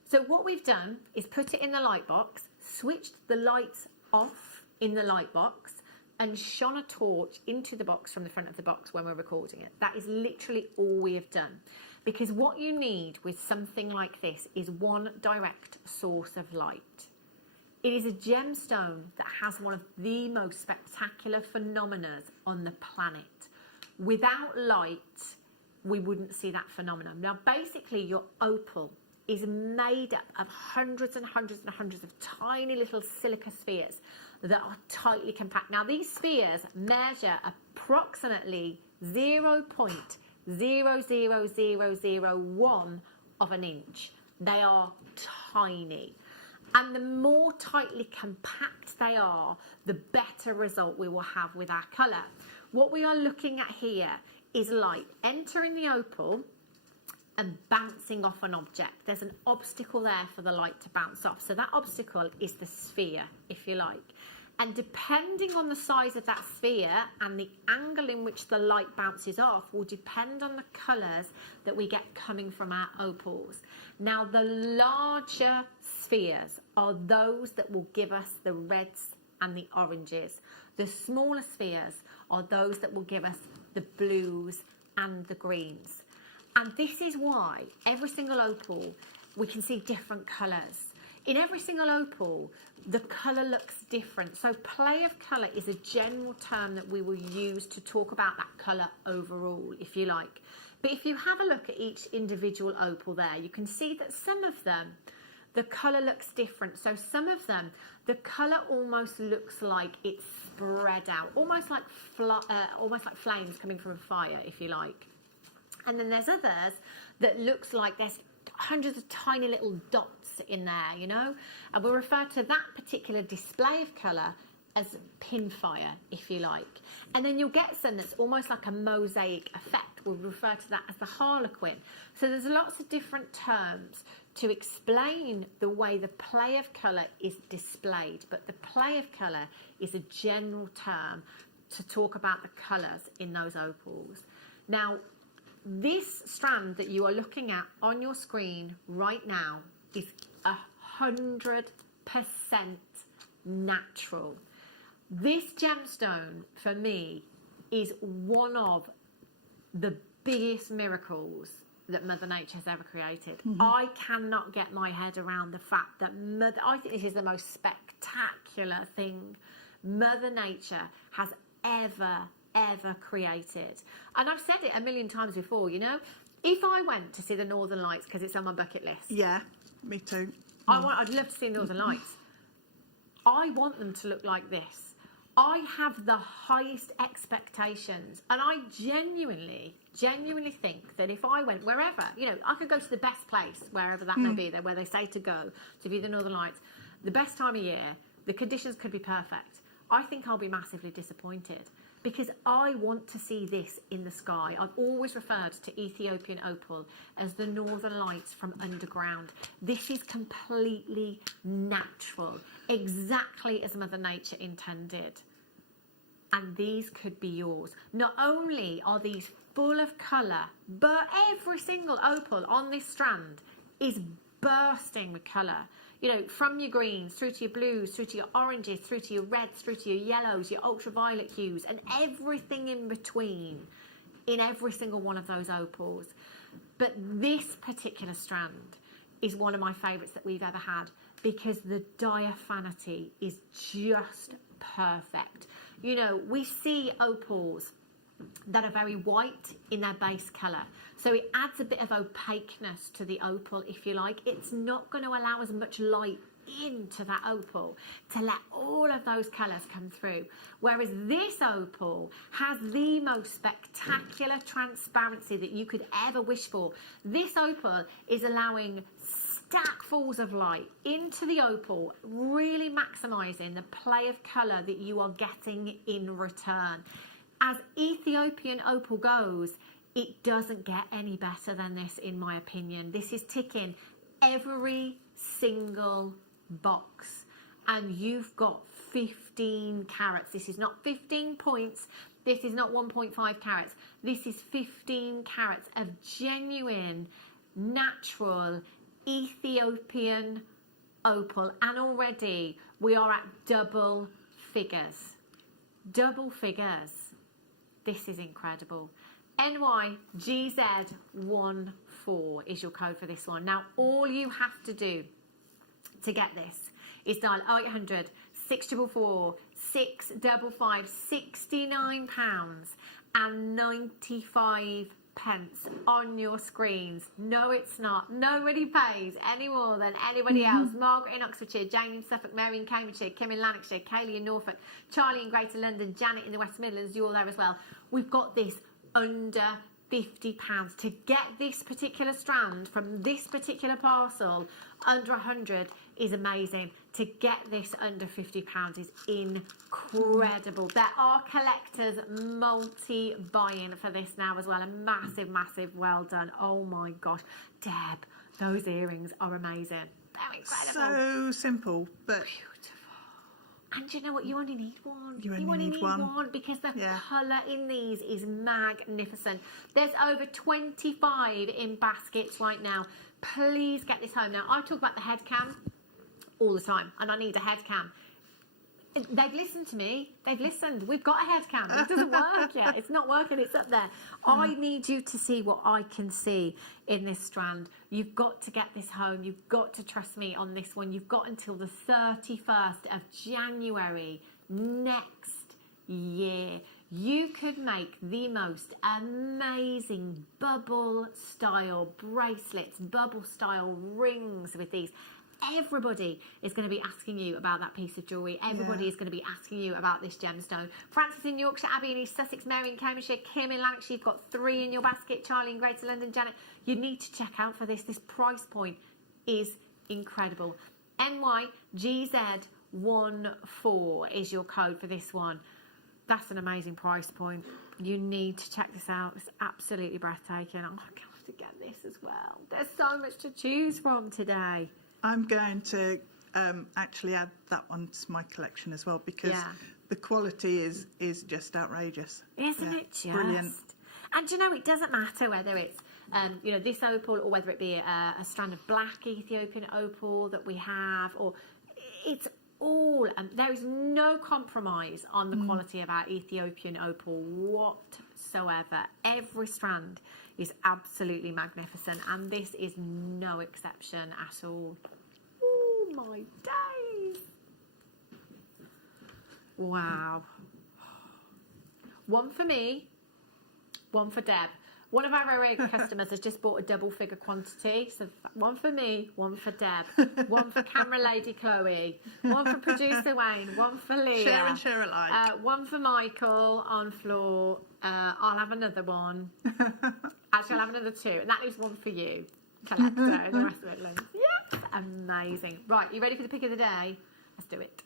So what we've done is put it in the light box, switched the lights off in the light box, and shone a torch into the box from the front of the box when we're recording it. That is literally all we have done. Because what you need with something like this is one direct source of light. It is a gemstone that has one of the most spectacular phenomena on the planet. Without light, we wouldn't see that phenomenon. Now, basically, your opal is made up of hundreds and hundreds and hundreds of tiny little silica spheres that are tightly compact. Now, these spheres measure approximately 0.00001 of an inch. They are tiny. And the more tightly compact they are, the better result we will have with our colour. What we are looking at here is light entering the opal and bouncing off an object. There's an obstacle there for the light to bounce off. So that obstacle is the sphere, if you like. And depending on the size of that sphere and the angle in which the light bounces off will depend on the colours that we get coming from our opals. Now, the larger spheres are those that will give us the reds and the oranges. The smaller spheres are those that will give us the blues and the greens. And this is why every single opal, we can see different colours. In every single opal, the colour looks different. So play of colour is a general term that we will use to talk about that colour overall, if you like. But if you have a look at each individual opal there, you can see that some of them, the colour looks different. So some of them, the colour almost looks like it's spread out, almost like flames coming from a fire, if you like. And then there's others that looks like there's hundreds of tiny little dots in there, you know, and we'll refer to that particular display of colour as pinfire, if you like. And then you'll get some that's almost like a mosaic effect. We'll refer to that as the harlequin. So there's lots of different terms to explain the way the play of colour is displayed, but the play of colour is a general term to talk about the colours in those opals. Now, this strand that you are looking at on your screen right now is 100% natural. This gemstone, for me, is one of the biggest miracles that Mother Nature has ever created. I cannot get my head around the fact that I think this is the most spectacular thing Mother Nature has ever created. And I've said it a million times before, you know, if I went to see the Northern Lights, because it's on my bucket list. Yeah, me too. I'd love to see the Northern Lights. I want them to look like this. I have the highest expectations, and I genuinely think that if I went wherever, you know, I could go to the best place, wherever that may be, there where they say to go to view the Northern Lights, the best time of year, the conditions could be perfect. I think I'll be massively disappointed, because I want to see this in the sky. I've always referred to Ethiopian opal as the Northern Lights from underground. This is completely natural, exactly as Mother Nature intended. And these could be yours. Not only are these full of colour, but every single opal on this strand is bursting with colour. You know, from your greens, through to your blues, through to your oranges, through to your reds, through to your yellows, your ultraviolet hues, and everything in between in every single one of those opals. But this particular strand is one of my favourites that we've ever had, because the diaphanity is just perfect. You know, we see opals that are very white in their base colour. So it adds a bit of opaqueness to the opal, if you like. It's not going to allow as much light into that opal to let all of those colours come through. Whereas this opal has the most spectacular transparency that you could ever wish for. This opal is allowing stackfuls of light into the opal, really maximising the play of colour that you are getting in return. As Ethiopian opal goes, it doesn't get any better than this, in my opinion. This is ticking every single box, and you've got 15 carats. This is not 15 points. This is not 1.5 carats. This is 15 carats of genuine, natural Ethiopian opal, and already we are at double figures. Double figures. This is incredible. NYGZ14 is your code for this one. Now, all you have to do to get this is dial 0800 644 655, £69.95 on your screens. No, it's not. Nobody pays any more than anybody else. Margaret in Oxfordshire, Jane in Suffolk, Mary in Cambridgeshire, Kim in Lanarkshire, Kaylee in Norfolk, Charlie in Greater London, Janet in the West Midlands, you all there as well. We've got this under £50. To get this particular strand from this particular parcel under 100 is amazing. To get this under £50 is incredible. There are collectors multi-buying for this now as well. A massive, massive well done. Oh my gosh. Deb, those earrings are amazing. They're incredible. So simple, but and you know what? You only need one. You only need one. Because the colour in these is magnificent. There's over 25 in baskets right now. Please get this home. Now, I talk about the head cam all the time, and I need a head cam. They've listened to me. They've listened. We've got a head cam. It doesn't work yet. It's not working. It's up there. I need you to see what I can see in this strand. You've got to get this home. You've got to trust me on this one. You've got until the 31st of January next year. You could make the most amazing bubble style bracelets, bubble style rings with these. Everybody is going to be asking you about that piece of jewellery. Everybody is going to be asking you about this gemstone. Francis in Yorkshire, Abby in East Sussex, Mary in Cambridgeshire, Kim in Lanarkshire. You've got 3 in your basket. Charlie in Greater London, Janet. You need to check out for this. This price point is incredible. NYGZ14 is your code for this one. That's an amazing price point. You need to check this out. It's absolutely breathtaking. I'm going to have to get this as well. There's so much to choose from today. I'm going to actually add that one to my collection as well, because the quality is just outrageous. Isn't it just? Brilliant. And you know, it doesn't matter whether it's you know, this opal, or whether it be a strand of black Ethiopian opal that we have, or it's all, there is no compromise on the quality of our Ethiopian opal whatsoever. Every strand is absolutely magnificent, and this is no exception at all. Oh my days. Wow. One for me, one for Deb. One of our very customers has just bought a double figure quantity. So one for me, one for Deb, one for camera lady Chloe, one for producer Wayne, one for Leah. Share and share alike. One for Michael on floor. I'll have another one. Actually, I'll have another 2. And that is one for you, collector, in the West Midlands. Yes, amazing. Right, you ready for the pick of the day? Let's do it.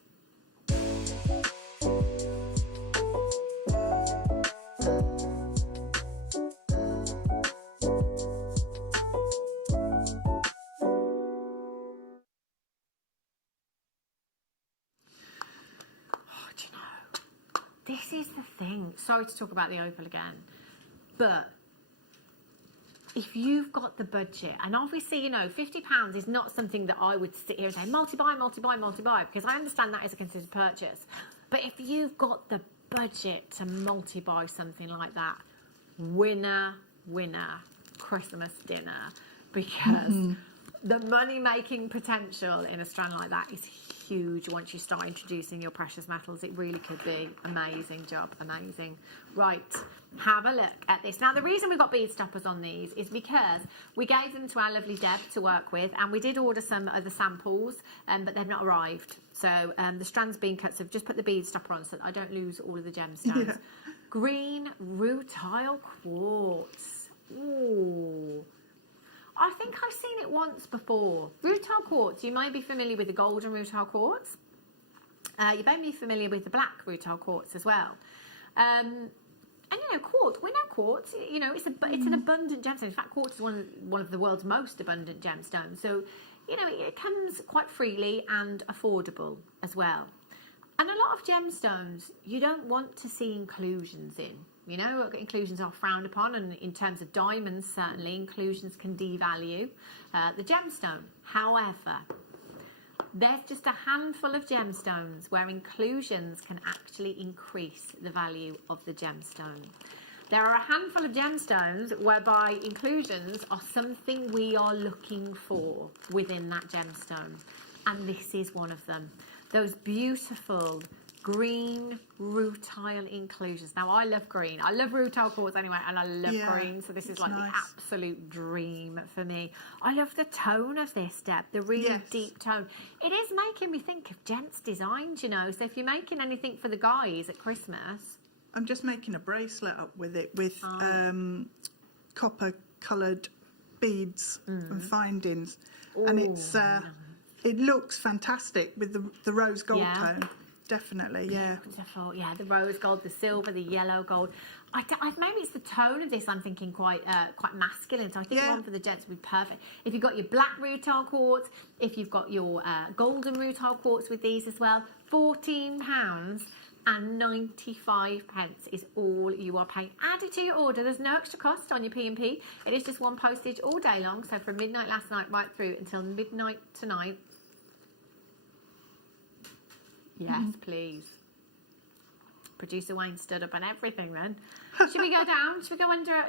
This is the thing. Sorry to talk about the opal again, but if you've got the budget, and obviously, you know, £50 is not something that I would sit here and say multi-buy, multi-buy, multi-buy, because I understand that is a considered purchase. But if you've got the budget to multi-buy something like that, winner, Christmas dinner, because the money-making potential in a strand like that is huge once you start introducing your precious metals. It really could be. Amazing job, amazing. Right, have a look at this. Now, the reason we got bead stoppers on these is because we gave them to our lovely Deb to work with, and we did order some of the samples, but they've not arrived. So the strand's been cut, so I've just put the bead stopper on so that I don't lose all of the gemstones. Yeah. Green rutile quartz. Ooh. I think I've seen it once before. Rutile quartz, you may be familiar with the golden rutile quartz. You may be familiar with the black rutile quartz as well. And you know, quartz, we know quartz, you know, it's an abundant gemstone. In fact, quartz is one of the world's most abundant gemstones. So, you know, it comes quite freely and affordable as well. And a lot of gemstones, you don't want to see inclusions in. You know, inclusions are frowned upon, and in terms of diamonds, certainly, inclusions can devalue the gemstone. However, there's just a handful of gemstones where inclusions can actually increase the value of the gemstone. There are a handful of gemstones whereby inclusions are something we are looking for within that gemstone, and this is one of them. Those beautiful green rutile inclusions. Now, I love green. I love rutile quartz anyway, and I love green, so this is like the absolute dream for me. I love the tone of this, Deb, the really deep tone. It is making me think of gents' designs, you know, so if you're making anything for the guys at Christmas. I'm just making a bracelet up with it with copper-coloured beads and findings. And it's it looks fantastic with the rose gold tone. Definitely, yeah. Beautiful, yeah. The rose gold, the silver, the yellow gold. Maybe it's the tone of this. I'm thinking quite masculine. So I think one for the gents would be perfect. If you've got your black rutile quartz, if you've got your golden rutile quartz with these as well, £14.95 is all you are paying. Add it to your order. There's no extra cost on your P&P. It is just one postage all day long. So from midnight last night right through until midnight tonight. Yes, please. Producer Wayne stood up and everything then. Should we go down? Should we go under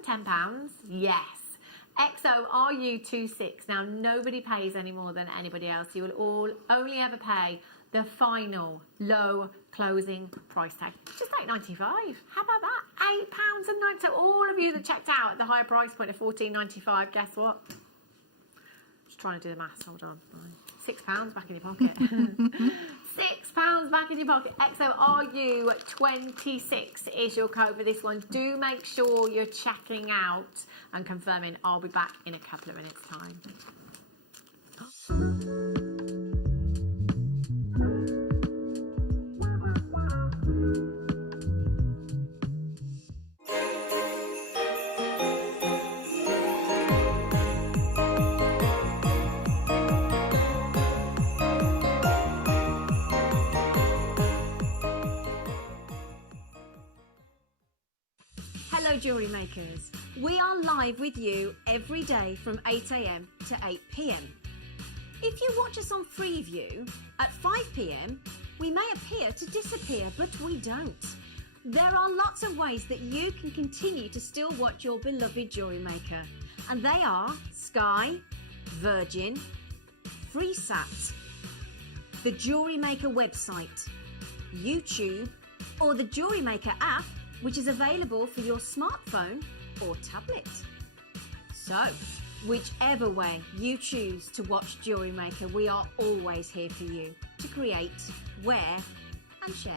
£10? Yes. XORU26. Now, nobody pays any more than anybody else. You will all only ever pay the final low closing price tag. Just £8.95. How about that? £8.09. So all of you that checked out at the higher price point of £14.95, guess what? Just trying to do the maths. Hold on. £6 back in your pocket. £6 back in your pocket. XORU26 is your code for this one. Do make sure you're checking out and confirming. I'll be back in a couple of minutes' time. Hello, jewellery makers. We are live with you every day from 8 a.m. to 8 p.m. If you watch us on Freeview at 5 p.m, we may appear to disappear, but we don't. There are lots of ways that you can continue to still watch your beloved jewellery maker, and they are Sky, Virgin, FreeSat, the Jewellery Maker website, YouTube, or the Jewellery Maker app, which is available for your smartphone or tablet. So, whichever way you choose to watch Jewellery Maker, we are always here for you to create, wear and share.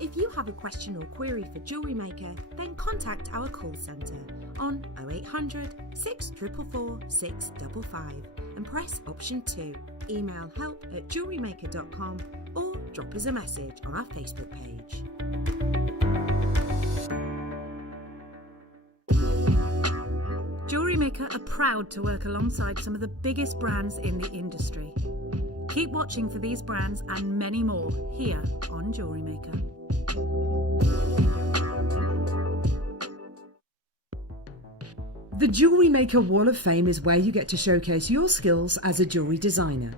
If you have a question or query for Jewellery Maker, then contact our call centre on 0800 644 655 and press option 2. Email help@jewellerymaker.com or drop us a message on our Facebook page. Jewellery Maker are proud to work alongside some of the biggest brands in the industry. Keep watching for these brands and many more here on Jewellery Maker. The Jewellery Maker Wall of Fame is where you get to showcase your skills as a jewellery designer.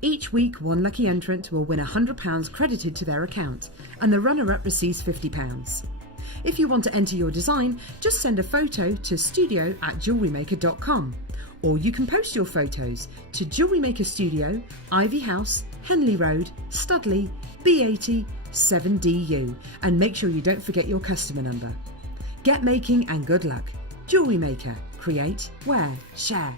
Each week, one lucky entrant will win £100 credited to their account, and the runner-up receives £50. If you want to enter your design, just send a photo to studio@jewellerymaker.com, or you can post your photos to Jewellery Maker Studio, Ivy House, Henley Road, Studley, B80 7DU, and make sure you don't forget your customer number. Get making and good luck. Jewellery Maker. Create, wear, share.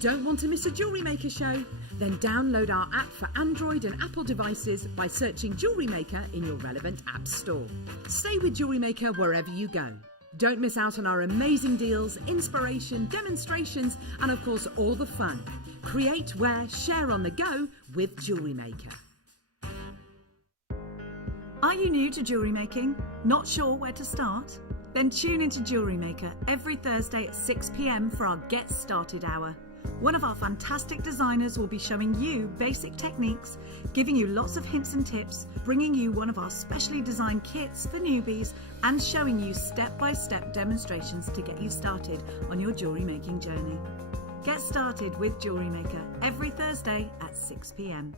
Don't want to miss a Jewellery Maker show? Then download our app for Android and Apple devices by searching Jewellery Maker in your relevant app store. Stay with Jewellery Maker wherever you go. Don't miss out on our amazing deals, inspiration, demonstrations, and of course all the fun. Create, wear, share on the go with Jewellery Maker. Are you new to jewellery making? Not sure where to start? Then tune into Jewellery Maker every Thursday at 6 p.m. for our Get Started Hour. One of our fantastic designers will be showing you basic techniques, giving you lots of hints and tips, bringing you one of our specially designed kits for newbies, and showing you step-by-step demonstrations to get you started on your jewellery making journey. Get started with Jewellery Maker every Thursday at 6 p.m.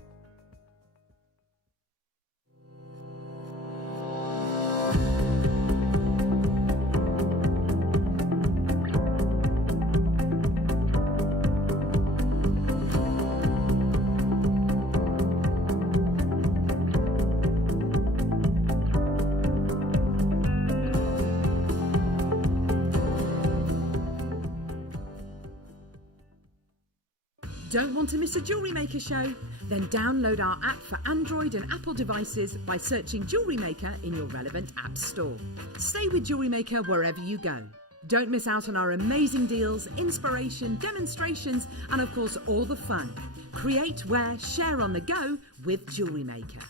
Don't want to miss a Jewellery Maker show? Then download our app for Android and Apple devices by searching Jewellery Maker in your relevant app store. Stay with Jewellery Maker wherever you go. Don't miss out on our amazing deals, inspiration, demonstrations, and of course all the fun. Create, wear, share on the go with Jewellery Maker.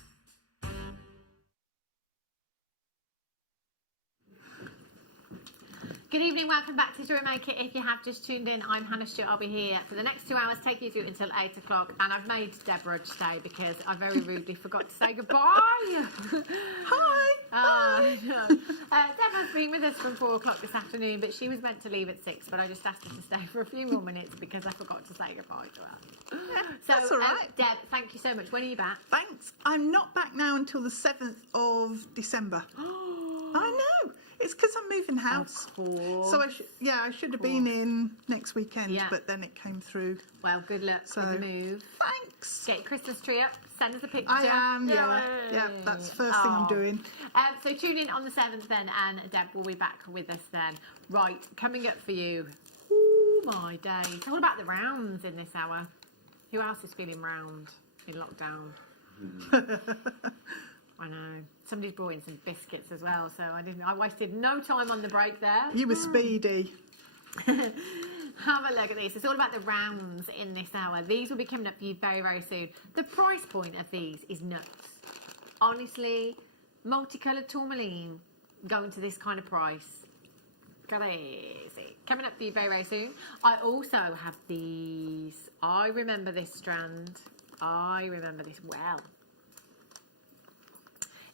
Good evening, welcome back to JewelleryMaker. If you have just tuned in, I'm Hannah Stewart. I'll be here for the next 2 hours, taking you through until 8 o'clock. And I've made Deborah stay because I very rudely forgot to say goodbye. Hi! No. Deborah's been with us from 4 o'clock this afternoon, but she was meant to leave at 6, but I just asked her to stay for a few more minutes because I forgot to say goodbye to her. That's all right. Deb, thank you so much. When are you back? Thanks. I'm not back now until the 7th of December. I know. It's because I'm moving house. So I should have been in next weekend, but then it came through. Well, good luck with the move. Thanks. Get your Christmas tree up. Send us a picture. I am, yeah. That's the first thing I'm doing. So tune in on the 7th then, and Deb will be back with us then. Right, coming up for you. Oh my days. It's all about the rounds in this hour. Who else is feeling round in lockdown? I know. Somebody's brought in some biscuits as well, so I wasted no time on the break there. You were speedy. Have a look at this. It's all about the rounds in this hour. These will be coming up for you very, very soon. The price point of these is nuts. Honestly, multicoloured tourmaline going to this kind of price. Crazy. Coming up for you very, very soon. I also have these. I remember this strand. I remember this well.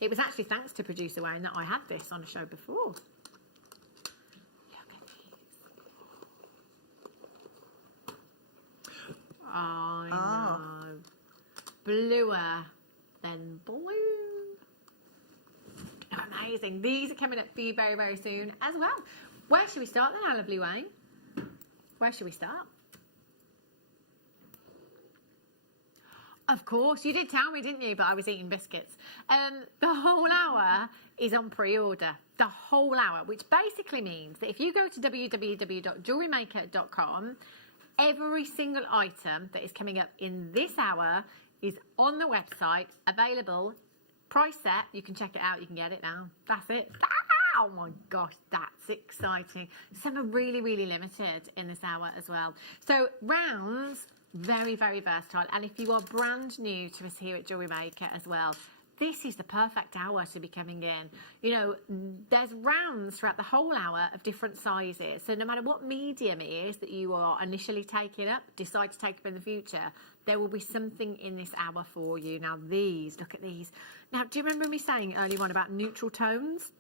It was actually thanks to producer Wayne that I had this on a show before. Look at these. I know. Bluer than blue. Amazing. These are coming up for you very, very soon as well. Where should we start then, Lovely Wayne? Where should we start? Of course, you did tell me, didn't you? But I was eating biscuits. The whole hour is on pre-order. The whole hour, which basically means that if you go to www.jewellerymaker.com, every single item that is coming up in this hour is on the website, available, price set. You can check it out. You can get it now. That's it. Oh my gosh, that's exciting. Some are really, really limited in this hour as well. So rounds, very, very versatile. And if you are brand new to us here at Jewellery Maker as well, this is the perfect hour to be coming in. You know, there's rounds throughout the whole hour of different sizes. So no matter what medium it is that you are initially taking up, decide to take up in the future, there will be something in this hour for you. Now these, look at these. Now, do you remember me saying earlier on about neutral tones?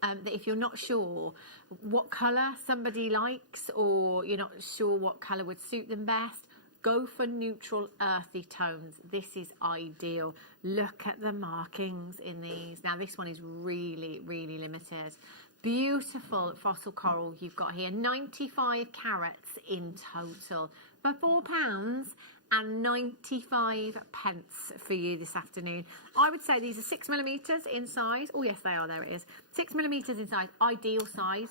That if you're not sure what colour somebody likes, or you're not sure what colour would suit them best, Go for neutral earthy tones. This is ideal. Look at the markings in these. Now this one is really, really limited. Beautiful fossil coral you've got here. 95 carats in total for £4 and 95 pence for you this afternoon. I would say these are 6mm in size. Oh yes, they are. There it is. 6mm in size. Ideal size.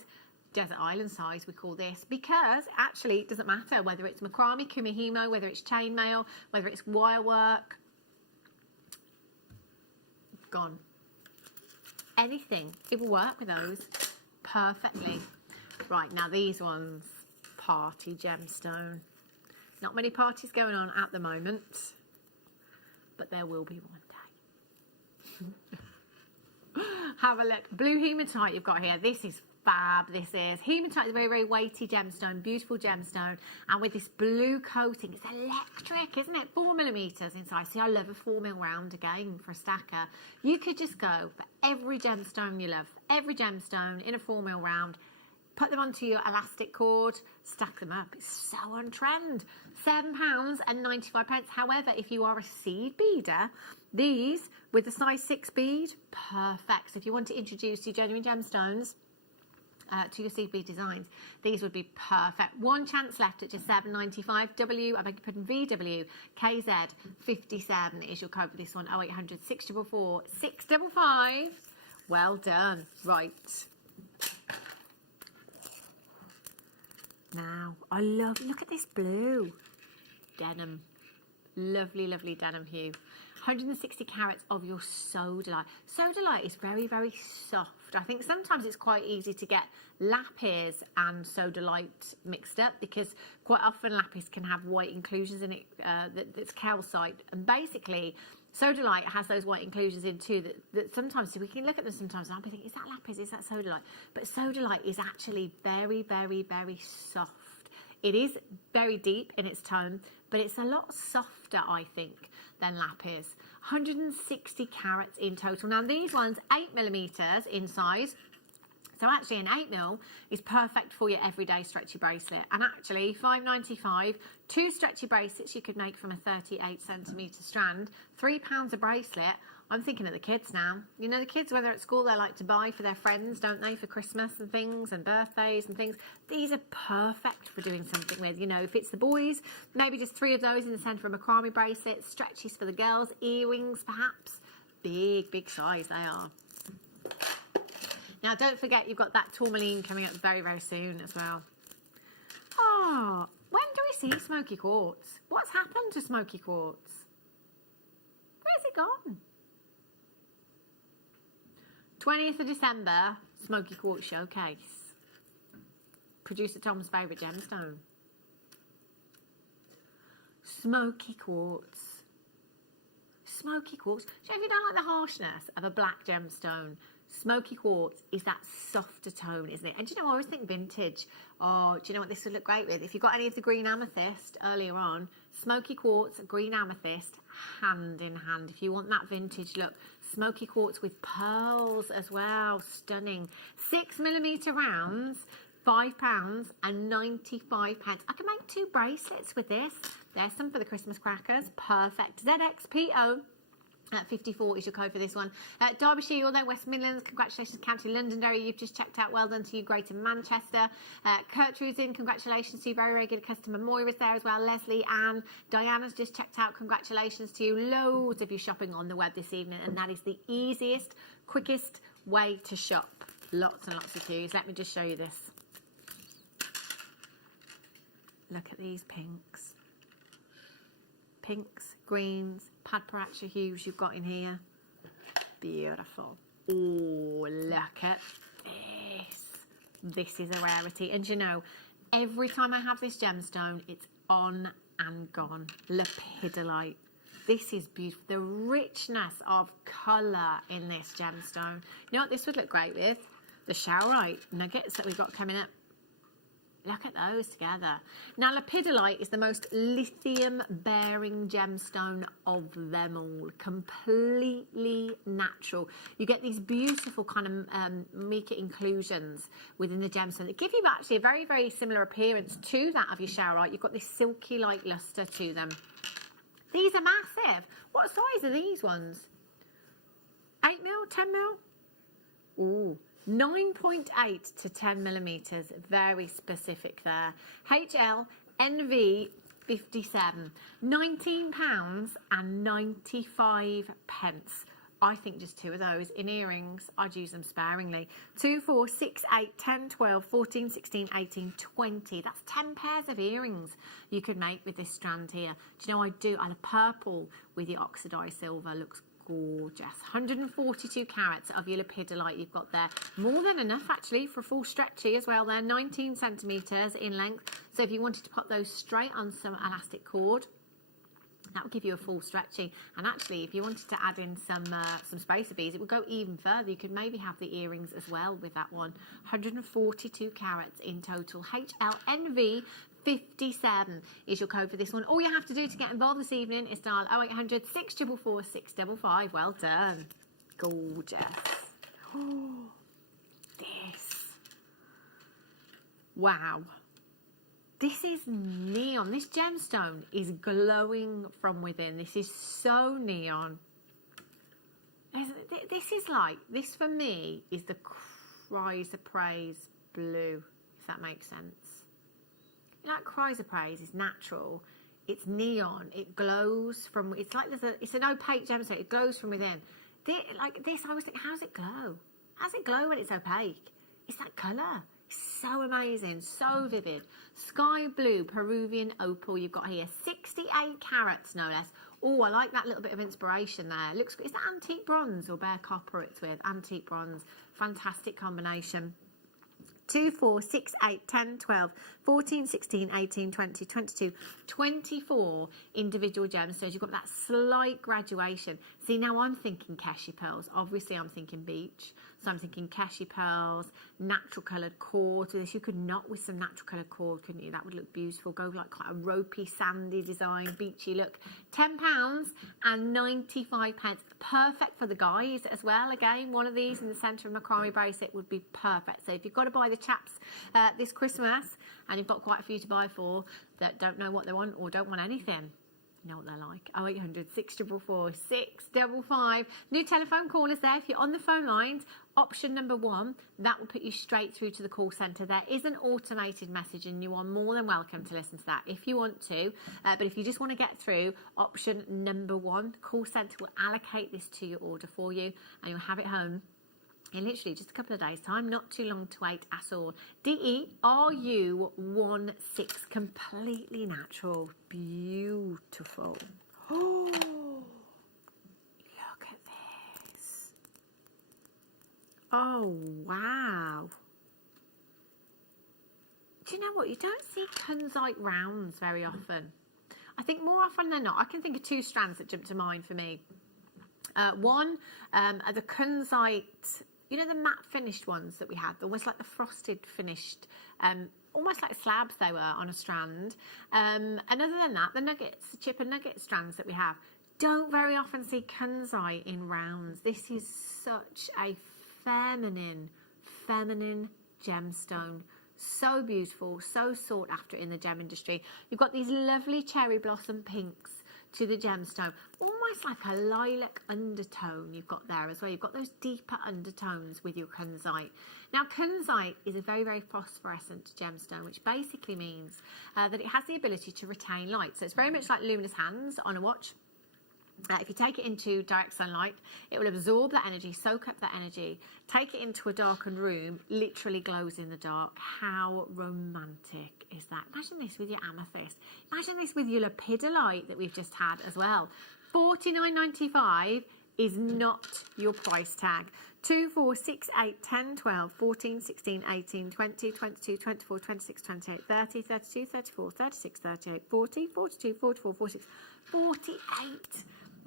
Desert island size we call this, because actually it doesn't matter whether it's macrame, kumihimo, whether it's chainmail, whether it's wire work. Gone. Anything, it will work with those perfectly. Right, now these ones, party gemstone. Not many parties going on at the moment, but there will be one day. Have a look. Blue hematite you've got here. This is fab. This is hematite, is a very, very weighty gemstone, beautiful gemstone, and with this blue coating, it's electric, isn't it? 4mm in size. See, I love a 4mm round again for a stacker. You could just go for every gemstone you love, every gemstone in a 4mm round, put them onto your elastic cord, stack them up. It's so on trend. £7 and 95 pence. However, if you are a seed beader, these with the size 6 bead, perfect. So if you want to introduce your genuine gemstones to your seed bead designs, these would be perfect. One chance left at just £7.95. I beg your pardon, VW KZ 57 is your code for this one. 0800 644 655. Well done. Right. Now, I love, look at this blue. Denim. Lovely, lovely denim hue. 160 carats of your sodalite. Sodalite is very, very soft. I think sometimes it's quite easy to get lapis and sodalite mixed up, because quite often lapis can have white inclusions in it that's calcite. And basically, sodalite has those white inclusions in too that sometimes, so we can look at them sometimes and I'll be thinking, is that lapis, is that sodalite? But sodalite is actually very, very, very soft. It is very deep in its tone, but it's a lot softer, I think, than lapis. 160 carats in total. Now these ones, 8mm in size. So actually an 8mm is perfect for your everyday stretchy bracelet. And actually £5.95, 2 stretchy bracelets you could make from a 38cm strand, £3 a bracelet. I'm thinking of the kids now. You know, the kids, when they're at school, they like to buy for their friends, don't they, for Christmas and things and birthdays and things. These are perfect for doing something with. You know, if it's the boys, maybe just 3 of those in the centre of a macrame bracelet, stretchies for the girls, earrings perhaps. Big, big size they are. Now, don't forget you've got that tourmaline coming up very, very soon as well. Oh, when do we see smoky quartz? What's happened to smoky quartz? Where's it gone? 20th of December, Smoky Quartz Showcase. Producer Tom's favourite gemstone. Smoky Quartz. Smoky Quartz. So if you don't like the harshness of a black gemstone, Smoky Quartz is that softer tone, isn't it? And do you know, I always think vintage. Oh, do you know what this would look great with? If you got any of the green amethyst earlier on, Smoky Quartz, green amethyst, hand in hand. If you want that vintage look, Smoky Quartz with pearls as well, stunning. 6mm rounds, £5 and 95 pence. I can make 2 bracelets with this. There's some for the Christmas crackers. Perfect. ZXPO. 54 is your code for this one. Derbyshire, all there, West Midlands, congratulations. County Londonderry, you've just checked out. Well done to you. Greater Manchester. Gertrude's in, congratulations to you. Very regular customer. Moira's there as well. Leslie, Anne, Diana's just checked out. Congratulations to you. Loads of you shopping on the web this evening, and that is the easiest, quickest way to shop. Lots and lots of hues. Let me just show you this. Look at these pinks. Pinks, greens, Padparacha hues you've got in here. Beautiful. Oh, look at this. This is a rarity. And you know, every time I have this gemstone, it's on and gone. Lepidolite. This is beautiful. The richness of colour in this gemstone. You know what this would look great with? The Showerite nuggets that we've got coming up. Look at those together. Now, lepidolite is the most lithium-bearing gemstone of them all. Completely natural. You get these beautiful kind of mica inclusions within the gemstone that give you actually a very, very similar appearance to that of your showerite. You've got this silky-like luster to them. These are massive. What size are these ones? 8 mil? 10 mil? Ooh. 9.8 to 10 millimeters, very specific there. HL NV 57, £19.95. I think just 2 of those in earrings, I'd use them sparingly. 2, 4, 6, 8, 10, 12, 14, 16, 18, 20. That's 10 pairs of earrings you could make with this strand here. Do you know I do? And a purple with the oxidized silver looks gorgeous. 142 carats of your lepidolite you've got there. More than enough actually for a full stretchy as well there. 19 centimetres in length. So if you wanted to pop those straight on some elastic cord, that would give you a full stretchy. And actually, if you wanted to add in some spacer beads, it would go even further. You could maybe have the earrings as well with that one. 142 carats in total. HLNV 57 is your code for this one. All you have to do to get involved this evening is dial 0800 644 655. Well done. Gorgeous. Oh, this. Wow. This is neon. This gemstone is glowing from within. This is so neon. This is like, this for me is the chrysoprase blue, if that makes sense. Like chrysoprase is natural. It's neon. It glows from, it's like it's an opaque gemstone. It glows from within. Like this, I was thinking, how does it glow? How does it glow when it's opaque? It's that colour. So amazing, so vivid. Sky blue Peruvian opal you've got here. 68 carats, no less. Oh, I like that little bit of inspiration there. Looks, is that antique bronze or bare copper it's with? Antique bronze. Fantastic combination. 2, 4, 6, 8, 10, 12, 14, 16, 18, 20, 22, 24 individual gemstones. You've got that slight graduation. See, now I'm thinking Keshi pearls. Obviously, I'm thinking beach. So I'm thinking Keshi pearls, natural coloured cord. So this, you could knot with some natural coloured cord, couldn't you? That would look beautiful. Go like quite a ropey, sandy design, beachy look. £10.95. Perfect for the guys as well. Again, one of these in the centre of a macrame bracelet would be perfect. So if you've got to buy the chaps this Christmas, and you've got quite a few to buy for that don't know what they want or don't want anything, you know what they're like. 0800 644 655. New telephone callers there. If you're on the phone lines, option number 1, that will put you straight through to the call centre. There is an automated message and you are more than welcome to listen to that if you want to. But if you just want to get through, option number 1, call centre will allocate this to your order for you and you'll have it home in literally just a couple of days' time. Not too long to wait at all. DERU16, completely natural, beautiful. Oh, look at this. Oh, wow. Do you know what? You don't see kunzite rounds very often. I think more often than not, I can think of 2 strands that jump to mind for me. One are the kunzite, you know, the matte finished ones that we had, almost like the frosted finished, almost like slabs they were on a strand. And other than that, the nuggets, the chip and nugget strands that we have, don't very often see kunzite in rounds. This is such a feminine gemstone. So beautiful, so sought after in the gem industry. You've got these lovely cherry blossom pinks to the gemstone, almost like a lilac undertone you've got there as well. You've got those deeper undertones with your kunzite. Now, kunzite is a very, very phosphorescent gemstone, which basically means that it has the ability to retain light. So it's very much like luminous hands on a watch. If you take it into direct sunlight, it will absorb that energy, soak up that energy, take it into a darkened room, literally glows in the dark. How romantic is that? Imagine this with your amethyst. Imagine this with your lepidolite that we've just had as well. $49.95 is not your price tag. 2, 4, 6, 8, 10, 12, 14, 16, 18, 20, 22, 24, 26, 28, 30, 32, 34, 36, 38, 40, 42, 44, 46, 48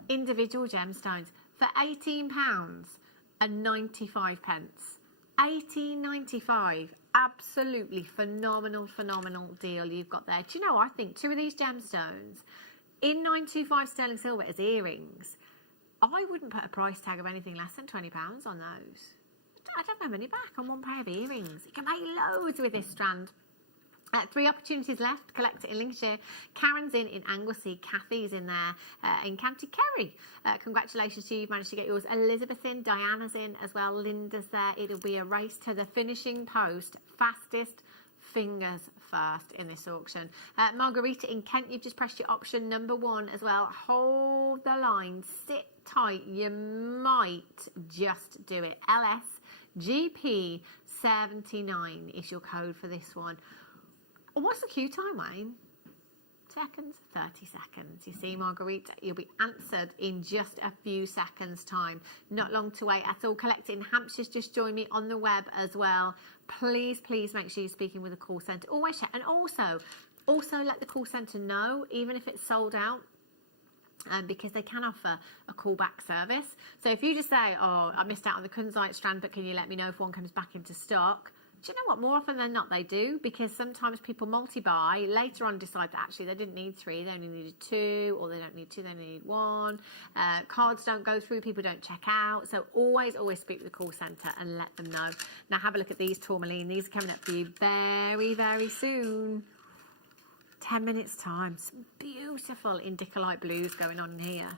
individual gemstones for £18.95. £18.95. Absolutely phenomenal deal you've got there. Do you know, I think 2 of these gemstones in 925 sterling silver as earrings, I wouldn't put a price tag of anything less than £20 on those. I don't have money back on one pair of earrings. You can make loads with this strand. 3 opportunities left. Collect it in Lincolnshire. Karen's in Anglesey. Kathy's in there in County Kerry. Congratulations to you. You've managed to get yours. Elizabeth's in. Diana's in as well. Linda's there. It'll be a race to the finishing post. Fastest fingers first in this auction. Margarita in Kent, you've just pressed your option number 1 as well. Hold the line. Sit tight. You might just do it. LSGP79 is your code for this one. What's the queue time, Wayne? Seconds? 30 seconds. You see, Marguerite, you'll be answered in just a few seconds' time. Not long to wait at all. Collect in Hampshire's just joined me on the web as well. Please make sure you're speaking with the call centre. Always check. And also let the call centre know, even if it's sold out, because they can offer a callback service. So if you just say, oh, I missed out on the Kunzite strand, but can you let me know if one comes back into stock? Do you know what? More often than not, they do, because sometimes people multi-buy, later on decide that actually they didn't need 3, they only needed 2, or they don't need 2, they only need 1. Cards don't go through, people don't check out. So always speak with the call centre and let them know. Now have a look at these tourmaline. These are coming up for you very soon. 10 minutes time. Some beautiful indicolite blues going on in here.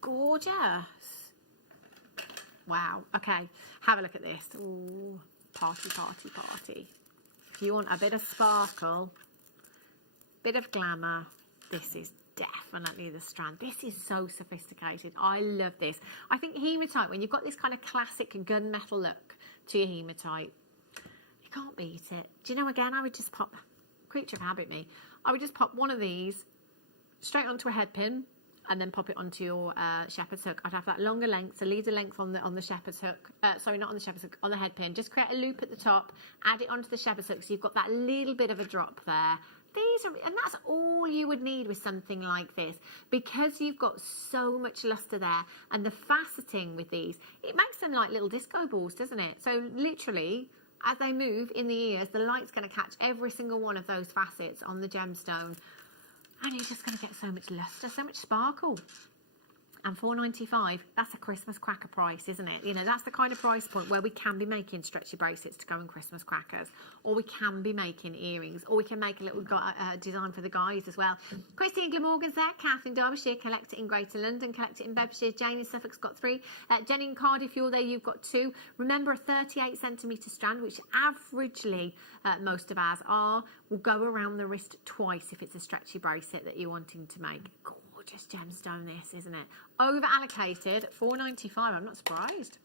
Gorgeous. Wow. Okay, have a look at this. Ooh, party. If you want a bit of sparkle, bit of glamour, this is definitely the strand. This is so sophisticated. I love this. I think hematite, when you've got this kind of classic gunmetal look to your hematite, you can't beat it. Do you know, again, I would just pop, creature of habit me, I would just pop one of these straight onto a head pin, and then pop it onto your shepherd's hook. I'd have that longer length, so leave the length on the shepherd's hook. Sorry, not on the shepherd's hook, on the head pin. Just create a loop at the top, add it onto the shepherd's hook, so you've got that little bit of a drop there. And that's all you would need with something like this, because you've got so much luster there, and the faceting with these, it makes them like little disco balls, doesn't it? So literally, as they move in the ears, the light's going to catch every single one of those facets on the gemstone. And you're just going to get so much luster, so much sparkle. And £4.95, that's a Christmas cracker price, isn't it? You know, that's the kind of price point where we can be making stretchy bracelets to go in Christmas crackers, or we can be making earrings, or we can make a little design for the guys as well. Christy in Glamorgan's there, Kath in Derbyshire, collect it in Greater London, collect it in Bedfordshire, Jane in Suffolk's got 3, Jenny in Cardiff, you're there, you've got 2. Remember, a 38cm strand, which averagely most of ours are, will go around the wrist twice if it's a stretchy bracelet that you're wanting to make. Gorgeous gemstone this, isn't it? Over allocated at £4.95. I'm not surprised.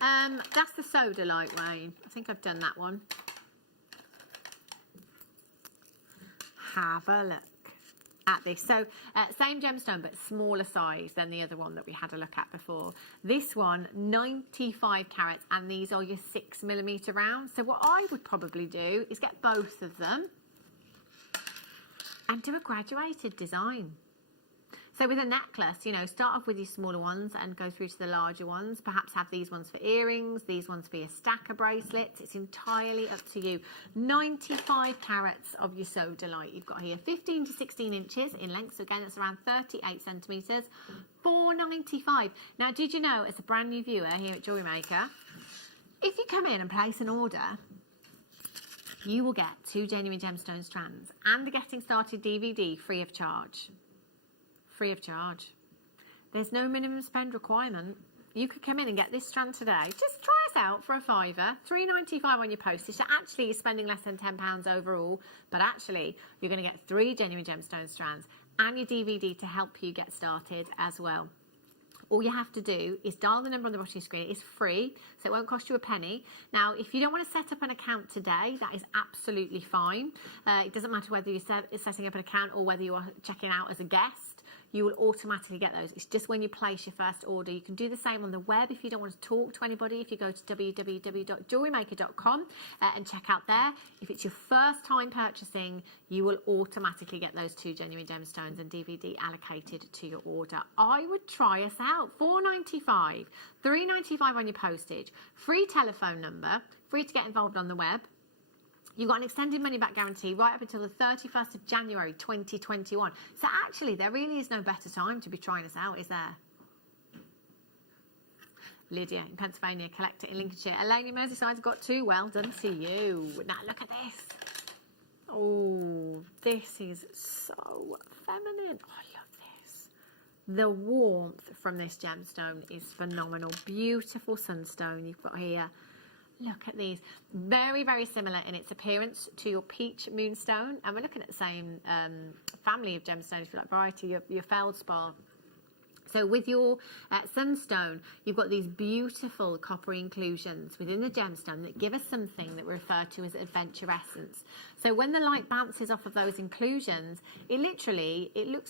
That's the soda light, Wayne. I think I've done that one. Have a look at this. So same gemstone, but smaller size than the other one that we had a look at before. This one, 95 carats, and these are your 6mm rounds. So what I would probably do is get both of them and do a graduated design. So with a necklace, you know, start off with your smaller ones and go through to the larger ones. Perhaps have these ones for earrings, these ones for your stacker bracelets. It's entirely up to you. 95 carats of your soda light you've got here. 15 to 16 inches in length. So again, that's around 38 centimetres. £4.95. Now, did you know, as a brand new viewer here at JewelleryMaker, if you come in and place an order, you will get 2 genuine gemstone strands and the Getting Started DVD free of charge. Free of charge. There's no minimum spend requirement. You could come in and get this strand today. Just try us out for a £5, £3.95 on your postage. So actually you're spending less than £10 overall, but actually you're going to get 3 genuine gemstone strands and your DVD to help you get started as well. All you have to do is dial the number on the bottom of your screen. It's free, so it won't cost you a penny. Now, if you don't want to set up an account today, that is absolutely fine. It doesn't matter whether you're setting up an account or whether you are checking out as a guest. you will automatically get those. It's just when you place your first order. You can do the same on the web if you don't want to talk to anybody. If you go to www.jewellerymaker.com and check out there, if it's your first time purchasing, you will automatically get those 2 genuine gemstones and DVD allocated to your order. I would try us out. $4.95, $3.95 on your postage, free telephone number, free to get involved on the web. You've got an extended money back guarantee right up until the 31st of January 2021. So actually, there really is no better time to be trying us out, is there? Lydia in Pennsylvania, collector in Lincolnshire. Elaine in Merseyside's got 2. Well done to you. Now look at this. Oh, this is so feminine. Oh, I love this. The warmth from this gemstone is phenomenal. Beautiful sunstone you've got here. Look at these. Very, very similar in its appearance to your peach moonstone. And we're looking at the same family of gemstones, if you like, variety of your feldspar. So with your sunstone, you've got these beautiful coppery inclusions within the gemstone that give us something that we refer to as adventure essence. So when the light bounces off of those inclusions, it looks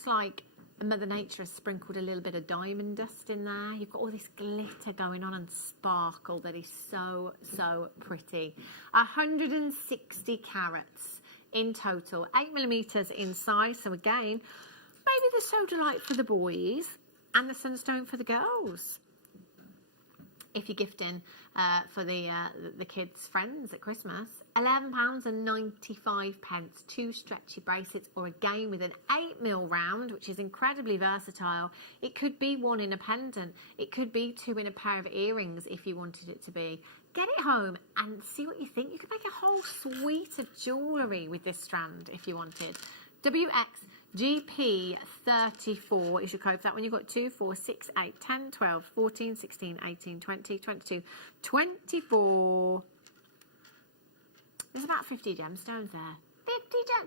like Mother Nature has sprinkled a little bit of diamond dust in there. You've got all this glitter going on and sparkle that is so, so pretty. 160 carats in total, 8mm in size. So again, maybe the sodalite for the boys and the sunstone for the girls. If you're gifting for the kids' friends at Christmas, £11.95, 2 stretchy bracelets, or again with an 8mm round, which is incredibly versatile. It could be 1 in a pendant. It could be 2 in a pair of earrings if you wanted it to be. Get it home and see what you think. You could make a whole suite of jewellery with this strand if you wanted. WXGP34 is your code for that one. You've got 2, 4, 6, 8, 10, 12, 14, 16, 18, 20, 22, 24. There's about 50 gemstones there.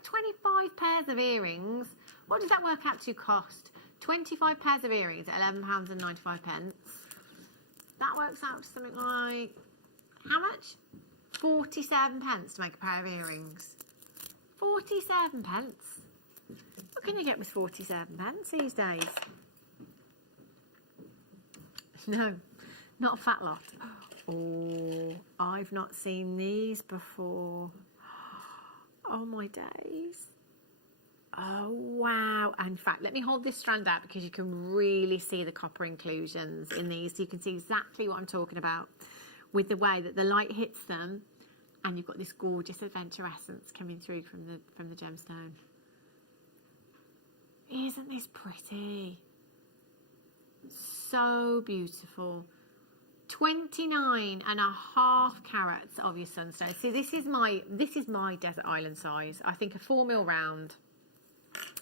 25 pairs of earrings. What does that work out to cost? 25 pairs of earrings at £11.95. That works out to something like, how much? 47 pence to make a pair of earrings. 47 pence. What can you get with 47 pence these days? No, not a fat lot. Oh, I've not seen these before. Oh my days. Oh wow. In fact, let me hold this strand out because you can really see the copper inclusions in these. So you can see exactly what I'm talking about with the way that the light hits them, and you've got this gorgeous adventure essence coming through from the gemstone. Isn't this pretty? So beautiful. 29.5 carats of your sunstone. See, this is my desert island size. I think a 4mm round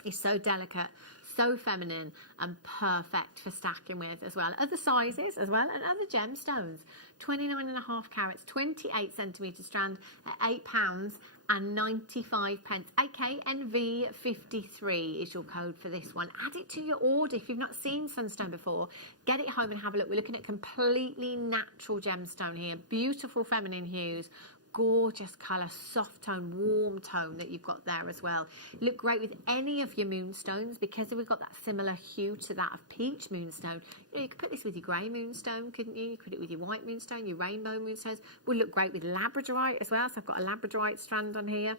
is so delicate, so feminine, and perfect for stacking with as well. Other sizes as well, and other gemstones. 29.5 carats, 28 centimetre strand at £8.95. AKNV53 is your code for this one. Add it to your order if you've not seen sunstone before. Get it home and have a look. We're looking at completely natural gemstone here. Beautiful feminine hues. Gorgeous colour, soft tone, warm tone that you've got there as well. Look great with any of your moonstones because we've got that similar hue to that of peach moonstone. You could put this with your grey moonstone, couldn't you? You could put it with your white moonstone, your rainbow moonstones. Would look great with labradorite as well. So I've got a labradorite strand on here.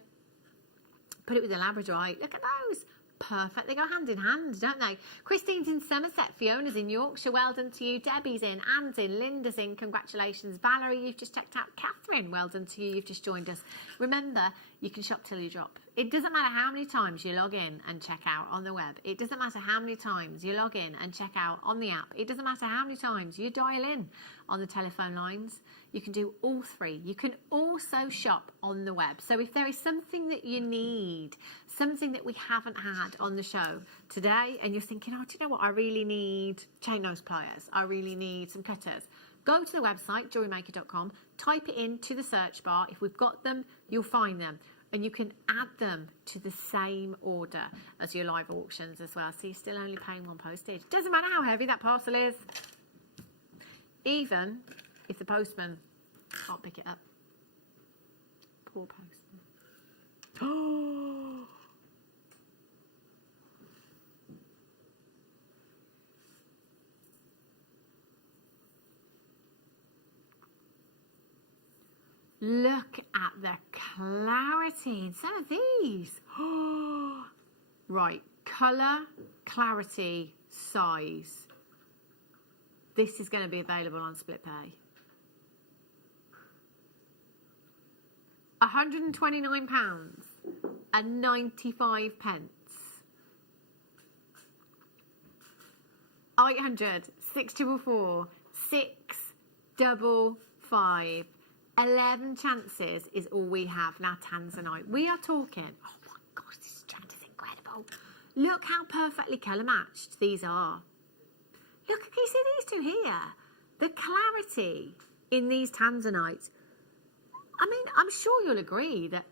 Put it with a labradorite. Look at those. Perfect. They go hand in hand, don't they? Christine's in Somerset, Fiona's in Yorkshire. Well done to you. Debbie's in, Anne's in, Linda's in. Congratulations. Valerie, you've just checked out. Catherine, well done to you. You've just joined us. Remember, you can shop till you drop. It doesn't matter how many times you log in and check out on the web. It doesn't matter how many times you log in and check out on the app. It doesn't matter how many times you dial in on the telephone lines. You can do all 3. You can also shop on the web. So if there is something that you need, something that we haven't had on the show today, and you're thinking, oh, do you know what? I really need chain nose pliers. I really need some cutters. Go to the website, JewelleryMaker.com, type it into the search bar. If we've got them, you'll find them. And you can add them to the same order as your live auctions as well. So you're still only paying 1 postage. Doesn't matter how heavy that parcel is. Even if the postman can't pick it up. Poor postman. Oh! Look at the clarity in some of these. Right, colour, clarity, size. This is going to be available on split pay. £129.95. 800 644 655. 11 chances is all we have now. Tanzanite. We are talking. Oh my gosh, this strand is incredible. Look how perfectly colour matched these are. Look, can you see these two here? The clarity in these tanzanites. I mean, I'm sure you'll agree that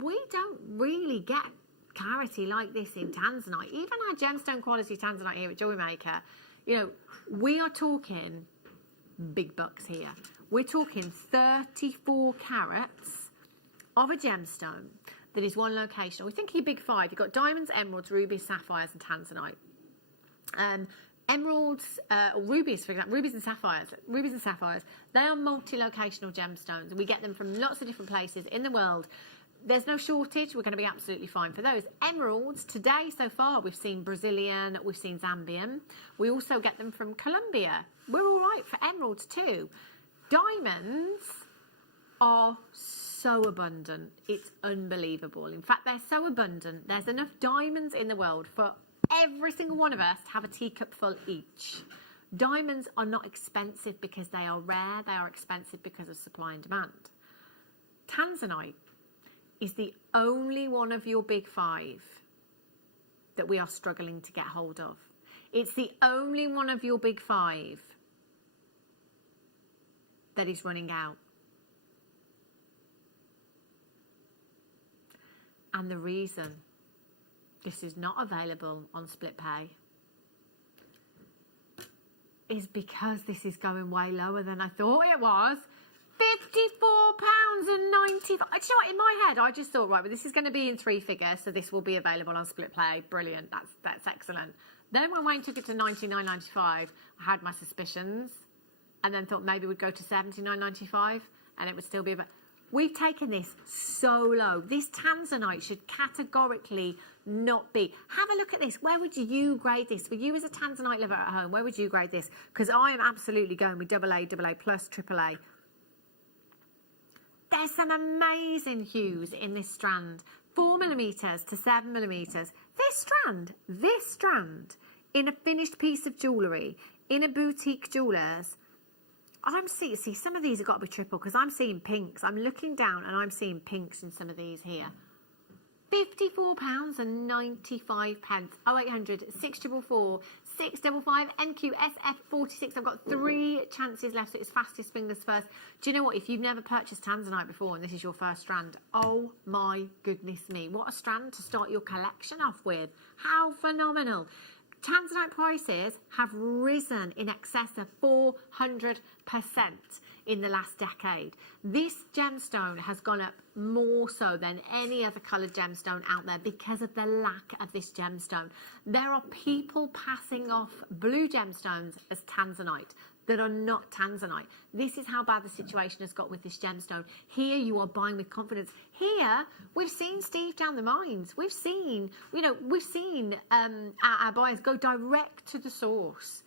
we don't really get clarity like this in tanzanite. Even our gemstone quality tanzanite here at JewelleryMaker, you know, we are talking big bucks here. We're talking 34 carats of a gemstone that is one location. We're thinking big five. You've got diamonds, emeralds, rubies, sapphires, and tanzanite. Emeralds, or rubies, for example, rubies and sapphires, they are multi-locational gemstones. We get them from lots of different places in the world. There's no shortage. We're going to be absolutely fine for those. Emeralds, today so far, we've seen Brazilian, we've seen Zambian. We also get them from Colombia. We're all right for emeralds too. Diamonds are so abundant. It's unbelievable. In fact, they're so abundant. There's enough diamonds in the world for every single one of us to have a teacup full each. Diamonds are not expensive because they are rare. They are expensive because of supply and demand. Tanzanite is the only one of your big five that we are struggling to get hold of. It's the only one of your big five that is running out. And the reason this is not available on split pay is because this is going way lower than I thought it was. £54.95. Do you know what, in my head, I just thought, right, well, this is going to be in three figures, so this will be available on split pay. Brilliant. That's excellent. Then when Wayne took it to £99.95, I had my suspicions, and then thought maybe we'd go to £79.95, and it would still be available. We've taken this so low. This tanzanite should categorically not be. Have a look at this. Where would you grade this? For you as a tanzanite lover at home, where would you grade this? Because I am absolutely going with AA, AA plus, AAA. There's some amazing hues in this strand. 4mm to 7mm. This strand, in a finished piece of jewellery, in a boutique jewellers, I'm seeing, see, some of these have got to be triple because I'm seeing pinks. I'm looking down and I'm seeing pinks in some of these here. £54.95. 0800 644 655 NQSF46. I've got 3 chances left, so it's fastest fingers first. Do you know what? If you've never purchased tanzanite before and this is your first strand, oh my goodness me, what a strand to start your collection off with. How phenomenal. Tanzanite prices have risen in excess of 400% in the last decade. This gemstone has gone up more so than any other coloured gemstone out there because of the lack of this gemstone. There are people passing off blue gemstones as tanzanite that are not tanzanite. This is how bad the situation has got with this gemstone. Here you are buying with confidence. Here we've seen Steve down the mines. We've seen, our buyers go direct to the source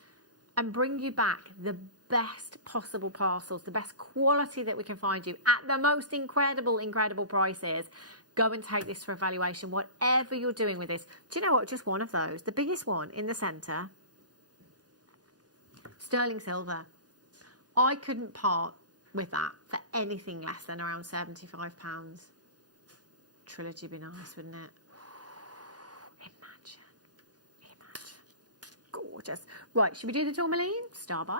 and bring you back the best possible parcels, the best quality that we can find you at the most incredible prices. Go and take this for evaluation, whatever you're doing with this. Do you know what? Just one of those, the biggest one in the centre, sterling silver. I couldn't part with that for anything less than around £75. Trilogy would be nice, wouldn't it? Imagine. Gorgeous. Right, should we do the tourmaline? Star by.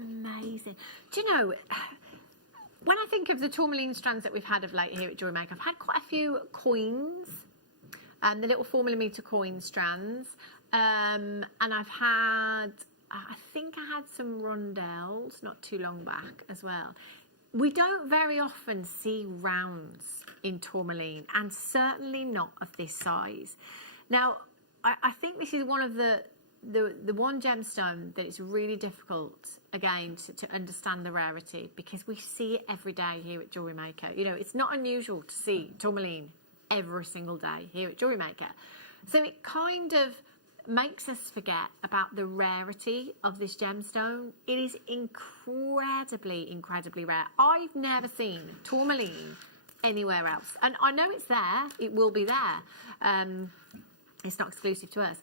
amazing. Do you know, when I think of the tourmaline strands that we've had of late here at JewelleryMaker, I've had quite a few coins, the little 4mm coin strands, and I've had, I think I had some rondelles not too long back as well. We don't very often see rounds in tourmaline, and certainly not of this size. Now, I think this is one of the one gemstone that it's really difficult, again, to understand the rarity, because we see it every day here at JewelleryMaker. You know, it's not unusual to see tourmaline every single day here at JewelleryMaker. So it kind of makes us forget about the rarity of this gemstone. It is incredibly, incredibly rare. I've never seen tourmaline anywhere else. And I know it's there. It will be there. It's not exclusive to us.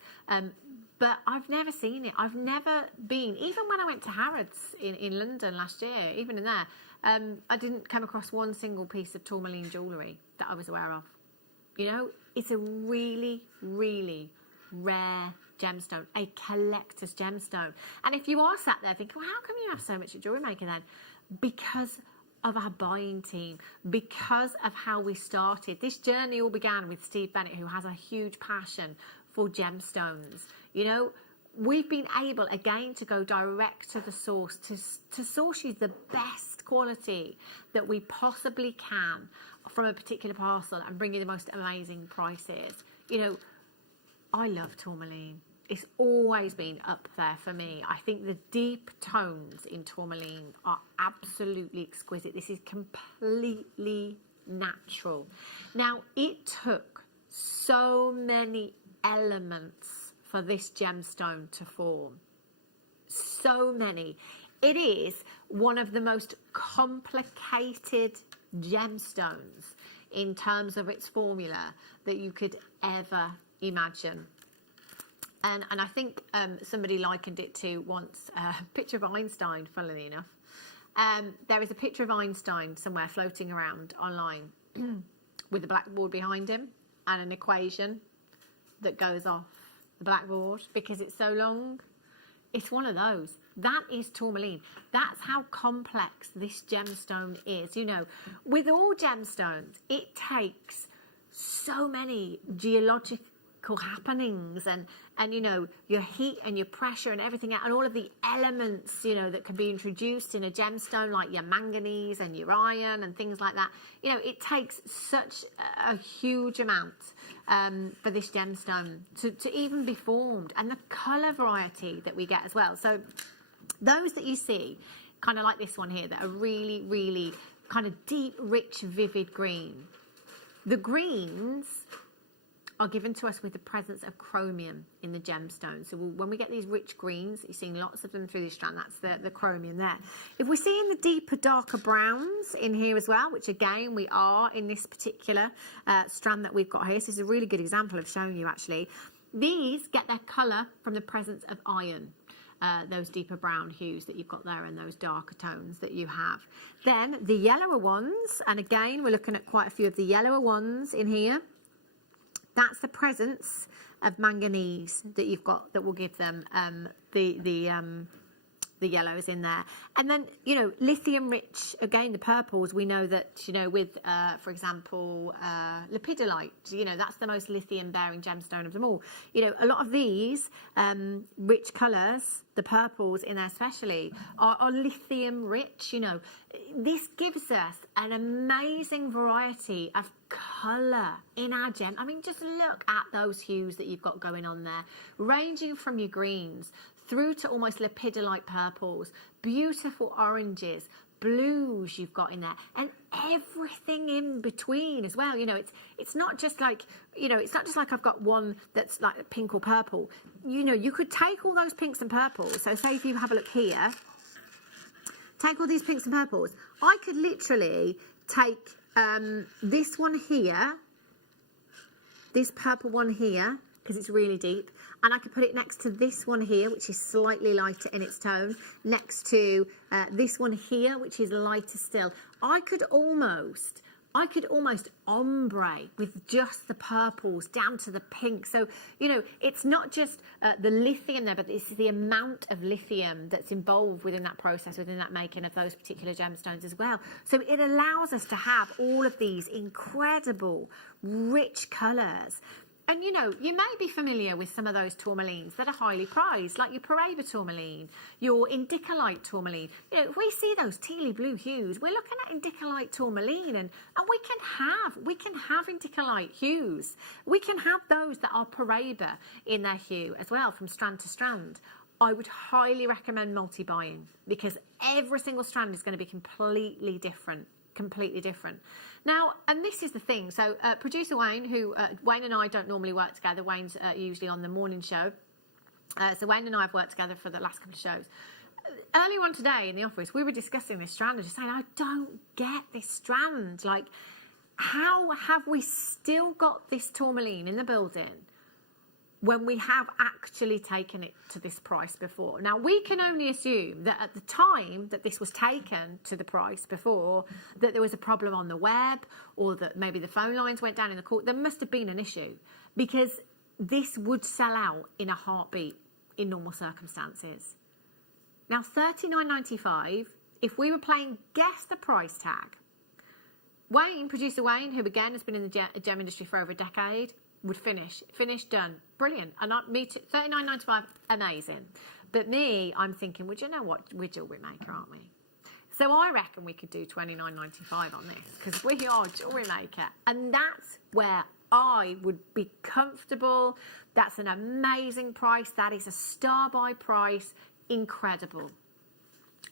But I've never seen it. I've never been, even when I went to Harrods in London last year, even in there, I didn't come across one single piece of tourmaline jewellery that I was aware of. You know, it's a really, really rare gemstone, a collector's gemstone. And if you are sat there thinking, well, how come you have so much at JewelleryMaker then? Because of our buying team, because of how we started. This journey all began with Steve Bennett, who has a huge passion for gemstones. You know, we've been able, again, to go direct to the source, to source you the best quality that we possibly can from a particular parcel and bring you the most amazing prices. You know, I love tourmaline. It's always been up there for me. I think the deep tones in tourmaline are absolutely exquisite. This is completely natural. Now, it took so many elements for this gemstone to form. So many. It is one of the most complicated gemstones in terms of its formula that you could ever imagine. And I think somebody likened it to once a picture of Einstein, funnily enough. There is a picture of Einstein somewhere floating around online with a blackboard behind him and an equation that goes off the blackboard because it's so long. It's one of those. That is tourmaline. That's how complex this gemstone is. You know, with all gemstones, it takes so many geological happenings and you know, your heat and your pressure and everything, and all of the elements, you know, that can be introduced in a gemstone, like your manganese and your iron and things like that. You know, it takes such a huge amount for this gemstone to even be formed, and the colour variety that we get as well. So those that you see, kind of like this one here, that are really, really kind of deep, rich, vivid green. The greens are given to us with the presence of chromium in the gemstone. So when we get these rich greens, you're seeing lots of them through this strand, that's the chromium there. If we're seeing the deeper, darker browns in here as well, which again, we are in this particular strand that we've got here. So this is a really good example of showing you actually. These get their colour from the presence of iron. Those deeper brown hues that you've got there and those darker tones that you have. Then the yellower ones, and again, we're looking at quite a few of the yellower ones in here. That's the presence of manganese that you've got that will give them the yellows in there. And then, you know, lithium rich, again, the purples, we know that, you know, with, for example, lepidolite, you know, that's the most lithium bearing gemstone of them all. You know, a lot of these rich colours, the purples in there especially, are lithium rich, you know. This gives us an amazing variety of colour in our gem. I mean, just look at those hues that you've got going on there, ranging from your greens through to almost lepidolite purples, beautiful oranges, blues you've got in there, and everything in between as well. You know, it's not just like, you know, it's not just like I've got one that's like pink or purple. You know, you could take all those pinks and purples. So say if you have a look here, take all these pinks and purples. I could literally take this one here, this purple one here, because it's really deep, and I could put it next to this one here, which is slightly lighter in its tone, next to this one here, which is lighter still. I could almost I could almost ombre with just the purples down to the pink. So, you know, it's not just the lithium there, but it's the amount of lithium that's involved within that process, within that making of those particular gemstones as well. So it allows us to have all of these incredible, rich colours. And, you know, you may be familiar with some of those tourmalines that are highly prized, like your Paraiba tourmaline, your indicolite tourmaline. You know, if we see those tealy blue hues, we're looking at indicolite tourmaline, and we can have indicolite hues. We can have those that are Paraiba in their hue as well, from strand to strand. I would highly recommend multi-buying, because every single strand is going to be completely different. Now, and this is the thing, so producer Wayne, Wayne and I don't normally work together. Wayne's usually on the morning show, so Wayne and I have worked together for the last couple of shows. Earlier on today in the office, we were discussing this strand and just saying, I don't get this strand. Like, how have we still got this tourmaline in the building when we have actually taken it to this price before? Now, we can only assume that at the time that this was taken to the price before, that there was a problem on the web, or that maybe the phone lines went down in the court. There must have been an issue, because this would sell out in a heartbeat in normal circumstances. Now, $39.95, if we were playing guess the price tag, Wayne, producer Wayne, who again has been in the gem industry for over a decade, would finish, done, brilliant. And me too, $39.95, amazing. But me, I'm thinking, well, you know what, we're JewelleryMaker, aren't we? So I reckon we could do $29.95 on this, because we are JewelleryMaker, and that's where I would be comfortable. That's an amazing price. That is a star buy price. Incredible.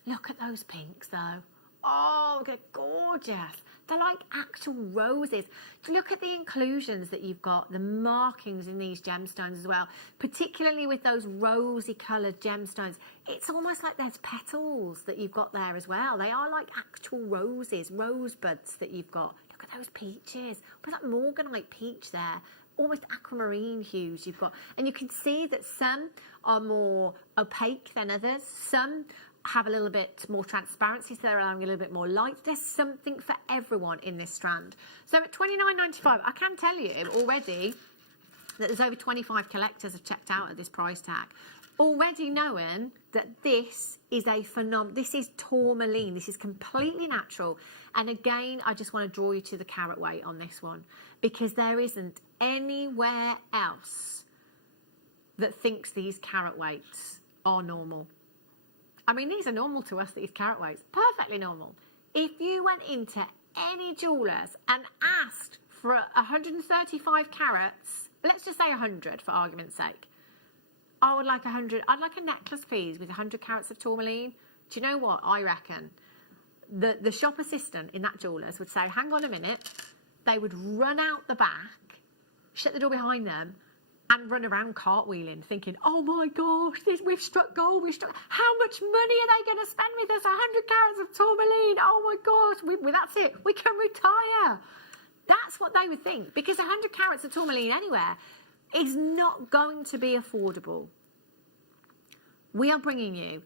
Look at those pinks though. Oh, they're gorgeous. They're like actual roses. Look at the inclusions that you've got, the markings in these gemstones as well, particularly with those rosy coloured gemstones. It's almost like there's petals that you've got there as well. They are like actual roses, rosebuds that you've got. Look at those peaches. There's that morganite peach there. Almost aquamarine hues you've got. And you can see that some are more opaque than others. Some have a little bit more transparency, so they're allowing a little bit more light. There's something for everyone in this strand. So at $29.95, I can tell you already that there's over 25 collectors have checked out at this price tag, already knowing that this is a phenomenon. This is tourmaline. This is completely natural. And again, I just want to draw you to the carat weight on this one, because there isn't anywhere else that thinks these carat weights are normal. I mean, these are normal to us, these carat weights, perfectly normal. If you went into any jewellers and asked for 135 carats, let's just say 100 for argument's sake, I would like 100, I'd like a necklace piece with 100 carats of tourmaline. Do you know what? I reckon the shop assistant in that jewellers would say, hang on a minute. They would run out the back, shut the door behind them, and run around cartwheeling, thinking, oh my gosh, we've struck gold, how much money are they going to spend with us? 100 carats of tourmaline, oh my gosh, that's it, we can retire. That's what they would think, because 100 carats of tourmaline anywhere is not going to be affordable. We are bringing you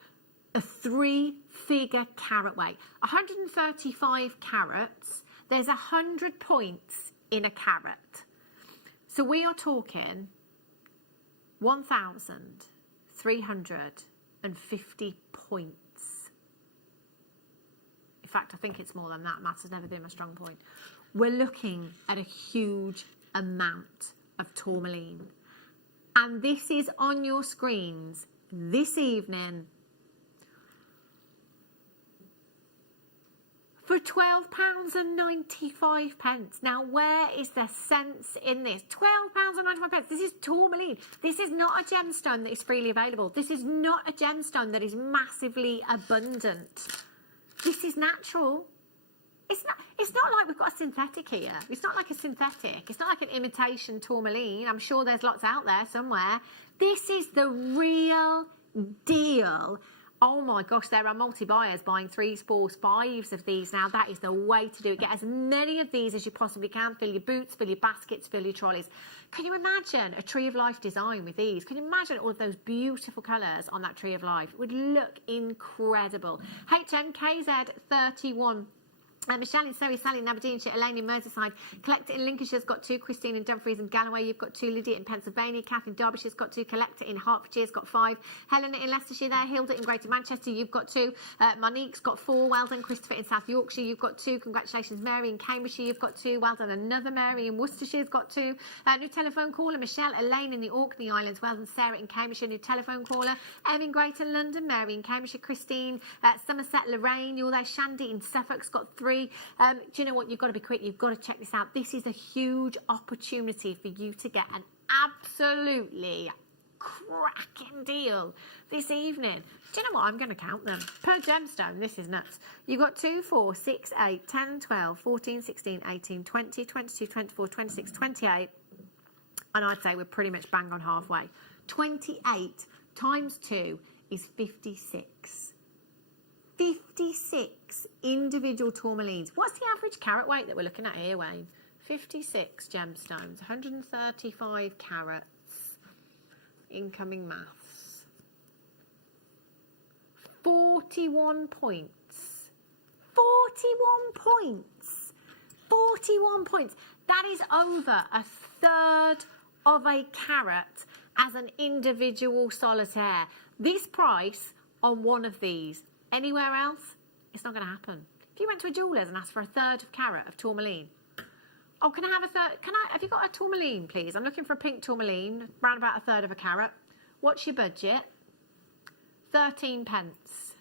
a 3-figure carat weight. 135 carats, there's 100 points in a carat. So we are talking 1,350 points. In fact, I think it's more than that. Maths has never been my strong point. We're looking at a huge amount of tourmaline. And this is on your screens this evening for £12.95. Now, where is the sense in this? £12.95. This is tourmaline. This is not a gemstone that is freely available. This is not a gemstone that is massively abundant. This is natural. It's not like we've got a synthetic here. It's not like a synthetic. It's not like an imitation tourmaline. I'm sure there's lots out there somewhere. This is the real deal. Oh my gosh, there are multi-buyers buying 3s, 4s, 5s of these now. That is the way to do it. Get as many of these as you possibly can. Fill your boots, fill your baskets, fill your trolleys. Can you imagine a Tree of Life design with these? Can you imagine all of those beautiful colours on that Tree of Life? It would look incredible. HMKZ31 Michelle in Surrey, Sally in Aberdeenshire, Elaine in Merseyside, Collector in Lincolnshire's got 2, Christine in Dumfries and Galloway, you've got 2, Lydia in Pennsylvania, Kath in Derbyshire's got 2, Collector in Hertfordshire's got 5, Helena in Leicestershire there, Hilda in Greater Manchester, you've got 2, Monique's got 4, well done, Christopher in South Yorkshire, you've got 2, congratulations, Mary in Cambridgeshire, you've got 2, well done, another Mary in Worcestershire's got 2, new telephone caller, Michelle, Elaine in the Orkney Islands, well done, Sarah in Cambridgeshire, new telephone caller, Em in Greater London, Mary in Cambridgeshire, Christine, Somerset, Lorraine, you're there, Shandy in Suffolk's got 3, do you know what? You've got to be quick. You've got to check this out. This is a huge opportunity for you to get an absolutely cracking deal this evening. Do you know what? I'm going to count them. Per gemstone, this is nuts. You've got 2, 4, 6, 8, 10, 12, 14, 16, 18, 20, 22, 24, 26, 28. And I'd say we're pretty much bang on halfway. 28 times 2 is 56. 56 individual tourmalines. What's the average carat weight that we're looking at here, Wayne? 56 gemstones, 135 carats. Incoming maths. 41 points. 41 points. 41 points. That is over a third of a carat as an individual solitaire. This price on one of these. Anywhere else, it's not going to happen. If you went to a jeweller's and asked for a third of carat of tourmaline, oh, can I have a third? Have you got a tourmaline, please? I'm looking for a pink tourmaline, around about a third of a carat. What's your budget? 13 pence.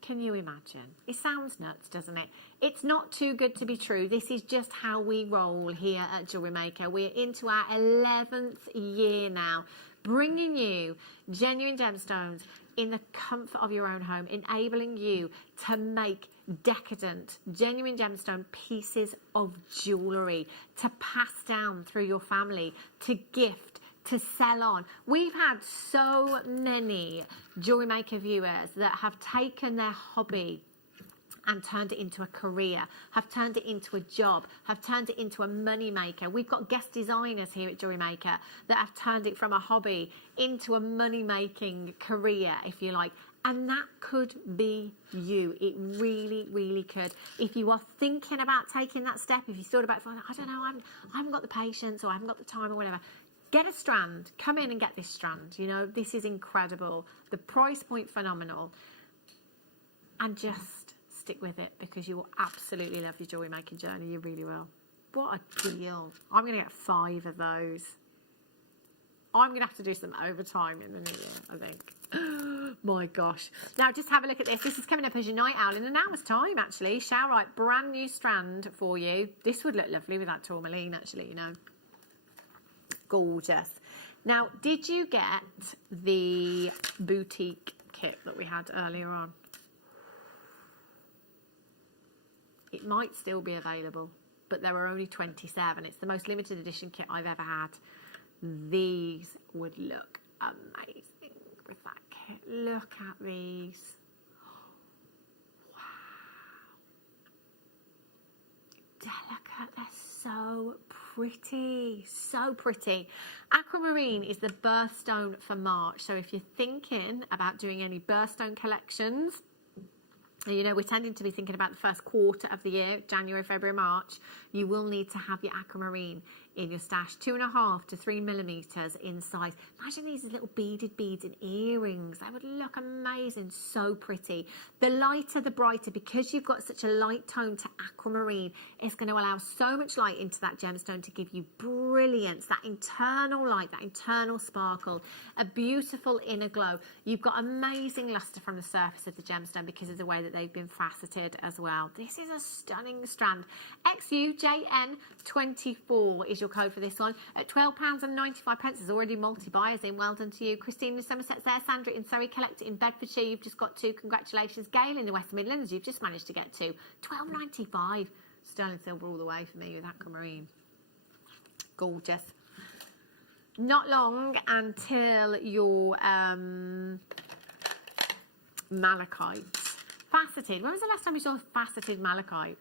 Can you imagine? It sounds nuts, doesn't it? It's not too good to be true. This is just how we roll here at Jewellery Maker. We're into our 11th year now, bringing you genuine gemstones in the comfort of your own home, enabling you to make decadent, genuine gemstone pieces of jewellery to pass down through your family, to gift, to sell on. We've had so many Jewellery Maker viewers that have taken their hobby and turned it into a career, have turned it into a job, have turned it into a money maker. We've got guest designers here at Jewellery Maker that have turned it from a hobby into a money-making career, if you like. And that could be you. It really, really could. If you are thinking about taking that step, if you thought about, I don't know, I haven't got the patience or I haven't got the time or whatever, get a strand. Come in and get this strand. You know, this is incredible. The price point, phenomenal. And just stick with it because you will absolutely love your jewellery making journey. You really will. What a deal. I'm going to get 5 of those. I'm going to have to do some overtime in the new year, I think. My gosh. Now, just have a look at this. This is coming up as your night owl in an hour's time, actually. Showerite, brand new strand for you. This would look lovely with that tourmaline, actually, you know. Gorgeous. Now, did you get the boutique kit that we had earlier on? It might still be available, but there are only 27. It's the most limited edition kit I've ever had. These would look amazing with that kit. Look at these. Wow. Delicate. They're so pretty. So pretty. Aquamarine is the birthstone for March. So if you're thinking about doing any birthstone collections, you know, we're tending to be thinking about the first quarter of the year, January, February, March. You will need to have your aquamarine in your stash, 2.5 to 3 millimeters in size. Imagine these little beaded beads and earrings. They would look amazing, so pretty. The lighter, the brighter, because you've got such a light tone to aquamarine, it's going to allow so much light into that gemstone to give you brilliance, that internal light, that internal sparkle, a beautiful inner glow. You've got amazing luster from the surface of the gemstone because of the way that they've been faceted as well. This is a stunning strand. XUJN24 is your code for this one at £12.95. There's already multi-buyers in. Well done to you. Christine in Somerset there. Sandra in Surrey. Collector in Bedfordshire. You've just got 2. Congratulations. Gail in the West Midlands. You've just managed to get 2. £12.95. Sterling silver all the way for me with aquamarine. Gorgeous. Not long until your malachite. Faceted. When was the last time you saw faceted malachite?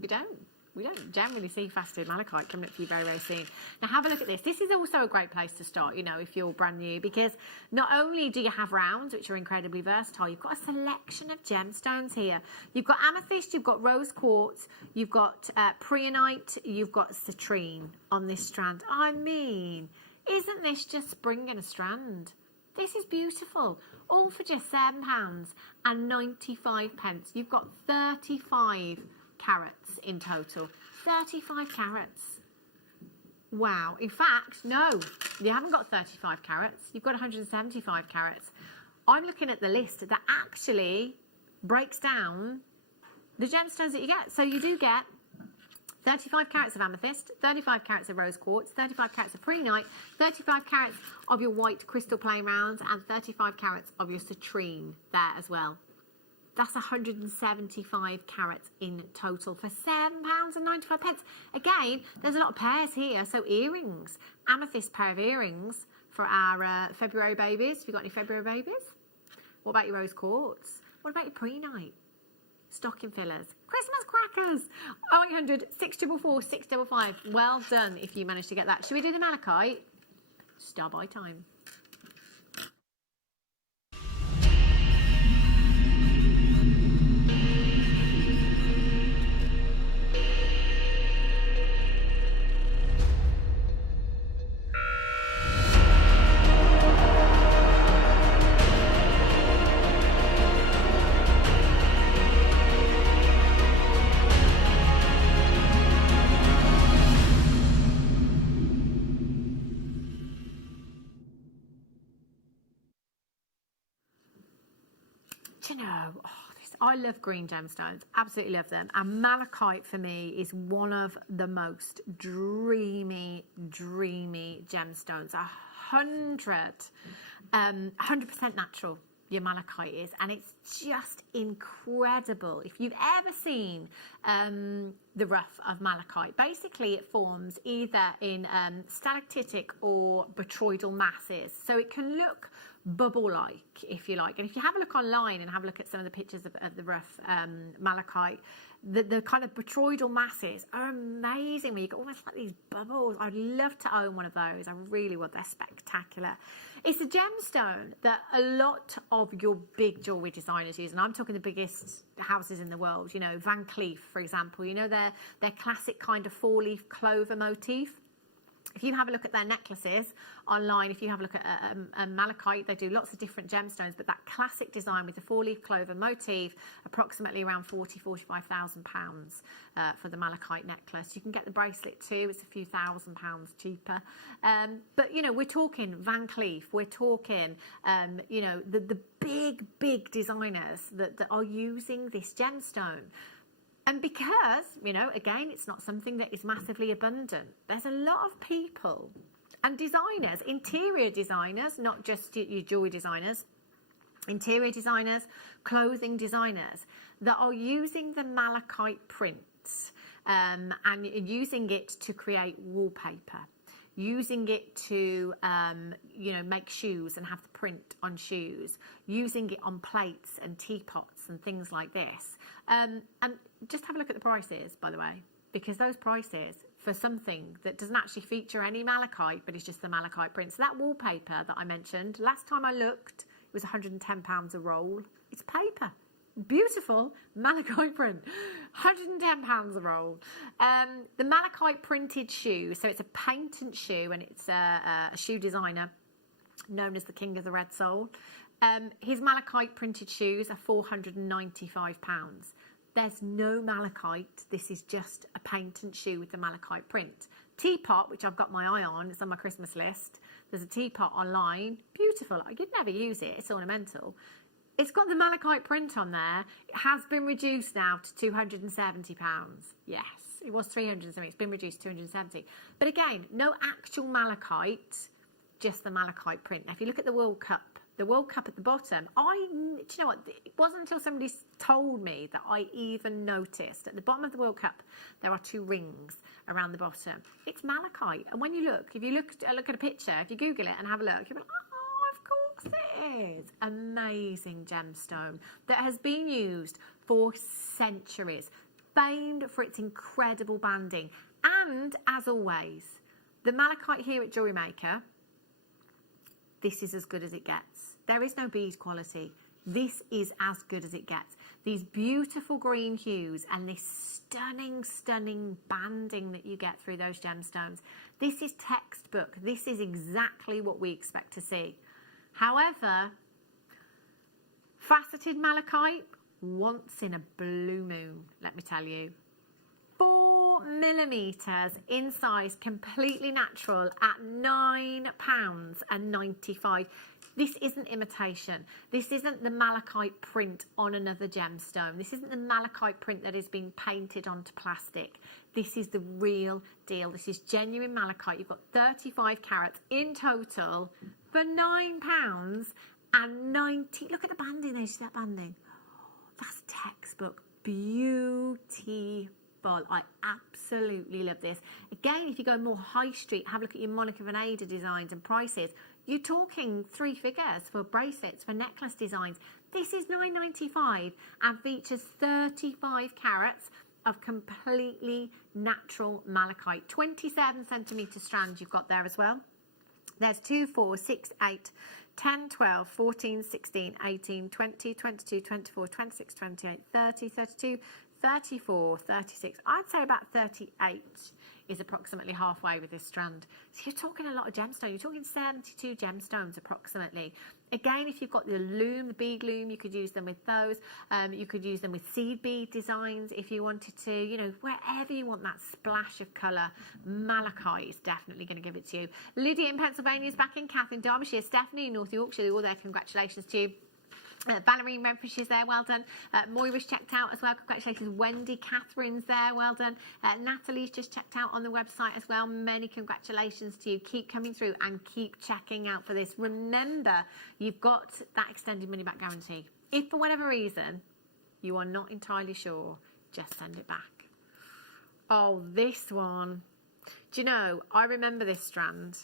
You don't. We don't generally see faceted malachite coming up for you very, very soon. Now have a look at this. This is also a great place to start, you know, if you're brand new, because not only do you have rounds, which are incredibly versatile, you've got a selection of gemstones here. You've got amethyst, you've got rose quartz, you've got preonite, you've got citrine on this strand. I mean, isn't this just springing a strand? This is beautiful. All for just £7.95. You've got 35 carats in total. 35 carats. Wow. In fact, no, you haven't got 35 carats. You've got 175 carats. I'm looking at the list that actually breaks down the gemstones that you get. So you do get 35 carats of amethyst, 35 carats of rose quartz, 35 carats of preonite, 35 carats of your white crystal plain rounds, and 35 carats of your citrine there as well. That's 175 carats in total for £7.95. Again, there's a lot of pairs here. So earrings, amethyst pair of earrings for our February babies. Have you got any February babies? What about your rose quartz? What about your preonite? Stocking fillers, Christmas crackers. 0800 644 655. Well done if you managed to get that. Should we do the malachite? Star by time. Do you know, I love green gemstones, absolutely love them. And malachite for me is one of the most dreamy gemstones. 100% natural, your malachite is, and it's just incredible. If you've ever seen the rough of malachite, basically it forms either in stalactitic or botryoidal masses, so it can look bubble-like, if you like. And if you have a look online and have a look at some of the pictures of the rough malachite, the kind of botryoidal masses are amazing, where you get almost like these bubbles. I'd love to own one of those. I really would. They're spectacular. It's a gemstone that a lot of your big jewellery designers use, and I'm talking the biggest houses in the world. You know, Van Cleef, for example. You know, their classic kind of four-leaf clover motif. If you have a look at their necklaces online, if you have a look at malachite, they do lots of different gemstones, but that classic design with the four-leaf clover motif, approximately around £45,000 for the malachite necklace. You can get the bracelet too. It's a few £1,000s cheaper. But, you know, we're talking Van Cleef. We're talking, you know, the big designers that are using this gemstone. And because, you know, again, it's not something that is massively abundant, there's a lot of people and designers, interior designers, not just your jewelry designers, interior designers, clothing designers, that are using the malachite prints and using it to create wallpaper, using it to, you know, make shoes and have the print on shoes, using it on plates and teapots and things like this. And just have a look at the prices, by the way, because those prices for something that doesn't actually feature any malachite, but it's just the malachite print. So that wallpaper that I mentioned, last time I looked, it was £110 a roll. It's paper. Beautiful malachite print, £110 a roll. The malachite printed shoe, so it's a patent shoe, and it's a shoe designer known as the King of the Red Soul. His malachite printed shoes are £495. There's no malachite. This is just a patent shoe with the malachite print. Teapot, which I've got my eye on, it's on my Christmas list. There's a teapot online, beautiful. I could never use it. It's ornamental. It's got the malachite print on there. It has been reduced now to £270. Yes, it was 370. It's been reduced to 270. But again, no actual malachite, just the malachite print. Now, if you look at the World Cup at the bottom, do you know what? It wasn't until somebody told me that I even noticed at the bottom of the World Cup there are two rings around the bottom. It's malachite, and when you look, if you look at a picture, if you Google it and have a look, you'll be like, oh, of course it is. Amazing gemstone that has been used for centuries. famed for its incredible banding. And as always, the malachite here at JewelleryMaker, this is as good as it gets. There is no bead quality. This is as good as it gets. These beautiful green hues and this stunning, stunning banding that you get through those gemstones. This is textbook. This is exactly what we expect to see. However, faceted malachite, once in a blue moon, let me tell you. 4mm in size, completely natural at £9.95. This isn't imitation. This isn't the malachite print on another gemstone. This isn't the malachite print that is being painted onto plastic. This is the real deal. This is genuine malachite. You've got 35 carats in total for £9.90. Look at the banding there. See that banding? That's textbook. Beautiful. I absolutely love this. Again, if you go more high street, have a look at your Monica Veneda designs and prices. You're talking 3 figures for bracelets, for necklace designs. This is £9.95 and features 35 carats of completely natural malachite. 27cm strands you've got there as well. There's 2, 4, 6, 8, 10, 12, 14, 16, 18, 20, 22, 24, 26, 28, 30, 32, 34, 36. I'd say about 38 is approximately halfway with this strand. So you're talking a lot of gemstones. You're talking 72 gemstones approximately. Again, if you've got the loom, the bead loom, you could use them with those. You could use them with seed bead designs if you wanted to. You know, wherever you want that splash of colour, malachite is definitely going to give it to you. Lydia in Pennsylvania is back in. Catherine Derbyshire, Stephanie in North Yorkshire, all there. Congratulations to you. Valerie Redfish is there, well done. Moira's checked out as well, congratulations. Wendy, Catherine's there, well done. Natalie's just checked out on the website as well. Many congratulations to you. Keep coming through and keep checking out for this. Remember, you've got that extended money back guarantee. If for whatever reason you are not entirely sure, just send it back. Oh, this one. Do you know, I remember this strand.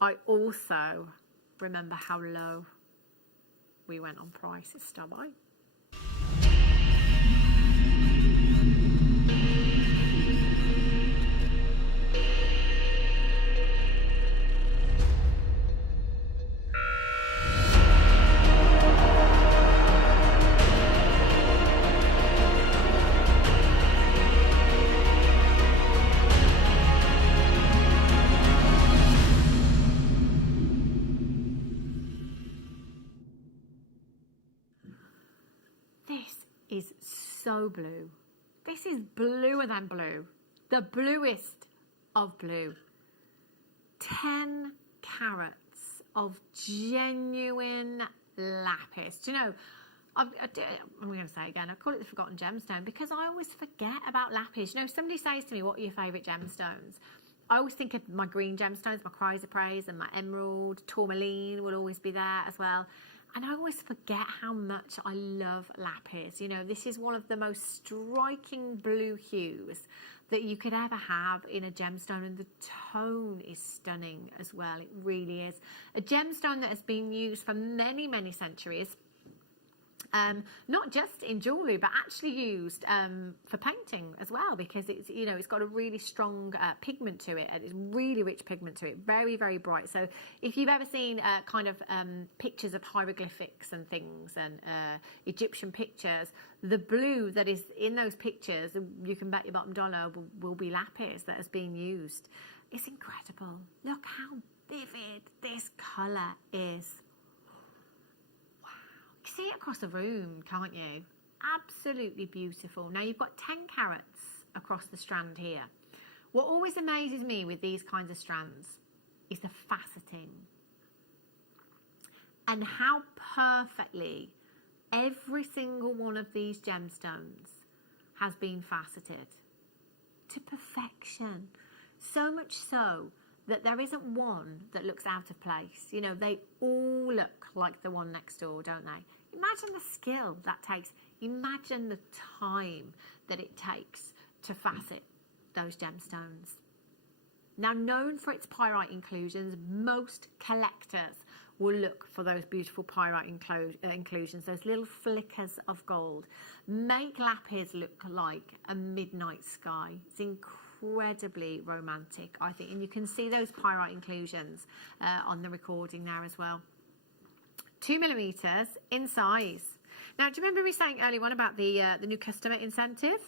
I also remember how low we went on prices, don't I? Is so blue. This is bluer than blue. The bluest of blue. 10 carats of genuine lapis. Do you know, I'm going to say it again, I call it the forgotten gemstone because I always forget about lapis. You know, somebody says to me, what are your favourite gemstones? I always think of my green gemstones, my chrysoprase and my emerald. Tourmaline will always be there as well. And I always forget how much I love lapis. You know, this is one of the most striking blue hues that you could ever have in a gemstone. And the tone is stunning as well. It really is. A gemstone that has been used for many, many centuries. Not just in jewellery, but actually used for painting as well, because it's, you know, it's got a really strong pigment to it, and it's really rich pigment to it, very, very bright. So if you've ever seen kind of pictures of hieroglyphics and things and Egyptian pictures, the blue that is in those pictures, you can bet your bottom dollar will be lapis that has been used. It's incredible. Look how vivid this colour is. See it across the room, can't you? Absolutely beautiful. Now you've got 10 carats across the strand here. What always amazes me with these kinds of strands is the faceting and how perfectly every single one of these gemstones has been faceted to perfection. So much so that there isn't one that looks out of place. You know, they all look like the one next door, don't they? Imagine the skill that takes. Imagine the time that it takes to facet those gemstones. Now, known for its pyrite inclusions, most collectors will look for those beautiful pyrite inclusions, those little flickers of gold. Make lapis look like a midnight sky. It's incredibly romantic, I think, and you can see those pyrite inclusions on the recording there as well. 2mm in size. Now, do you remember me saying earlier on about the new customer incentive?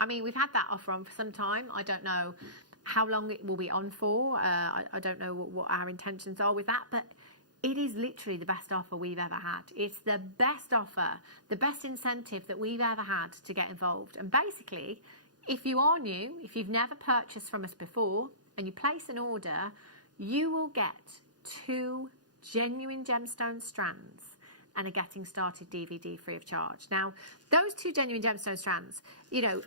I mean, we've had that offer on for some time. I don't know how long it will be on for. I don't know what our intentions are with that, but it is literally the best offer we've ever had. It's the best offer, the best incentive that we've ever had to get involved. And basically, if you are new, if you've never purchased from us before, and you place an order, you will get 2 genuine gemstone strands and a Getting Started DVD free of charge. Now, those 2 genuine gemstone strands, you know,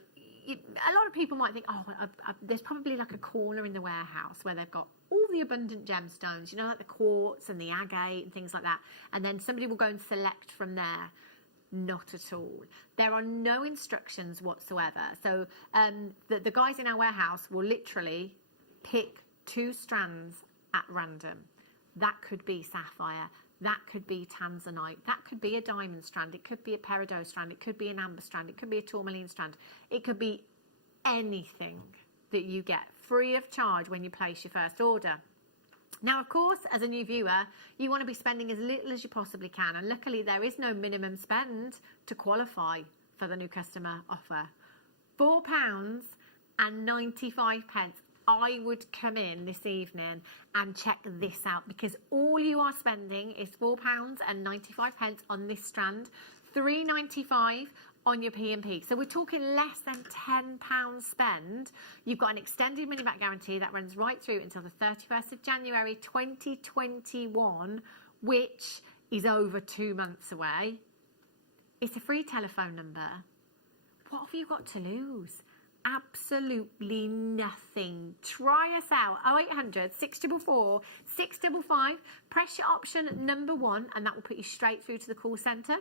a lot of people might think, oh, there's probably like a corner in the warehouse where they've got all the abundant gemstones, you know, like the quartz and the agate and things like that. And then somebody will go and select from there. Not at all. There are no instructions whatsoever. So the guys in our warehouse will literally pick 2 strands at random. That could be sapphire. That could be tanzanite. That could be a diamond strand. It could be a peridot strand. It could be an amber strand. It could be a tourmaline strand. It could be anything that you get free of charge when you place your first order. Now, of course, as a new viewer, you want to be spending as little as you possibly can. And luckily, there is no minimum spend to qualify for the new customer offer. £4.95. I would come in this evening and check this out, because all you are spending is £4.95 on this strand, £3.95 on your P&P. So we're talking less than £10 spend. You've got an extended money back guarantee that runs right through until the 31st of January 2021, which is over 2 months away. It's a free telephone number. What have you got to lose? Absolutely nothing. Try us out. 0800 644 655. Press your option number 1 and that will put you straight through to the call centre.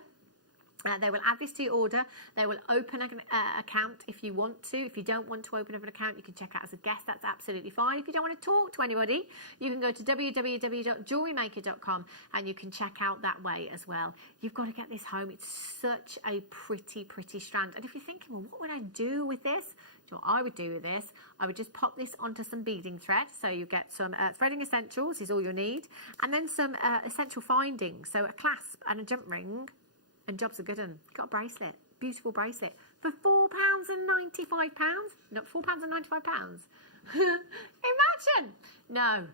They will add this to your order. They will open an account if you want to. If you don't want to open up an account, you can check out as a guest. That's absolutely fine. If you don't want to talk to anybody, you can go to www.JewelleryMaker.com and you can check out that way as well. You've got to get this home. It's such a pretty, pretty strand. And if you're thinking, well, what would I do with this? So what I would do with this, I would just pop this onto some beading thread. So you get some threading essentials is all you need. And then some essential findings. So a clasp and a jump ring. And job's a good one. Got a bracelet, beautiful bracelet for £4.95. Not £4.95. Imagine. No,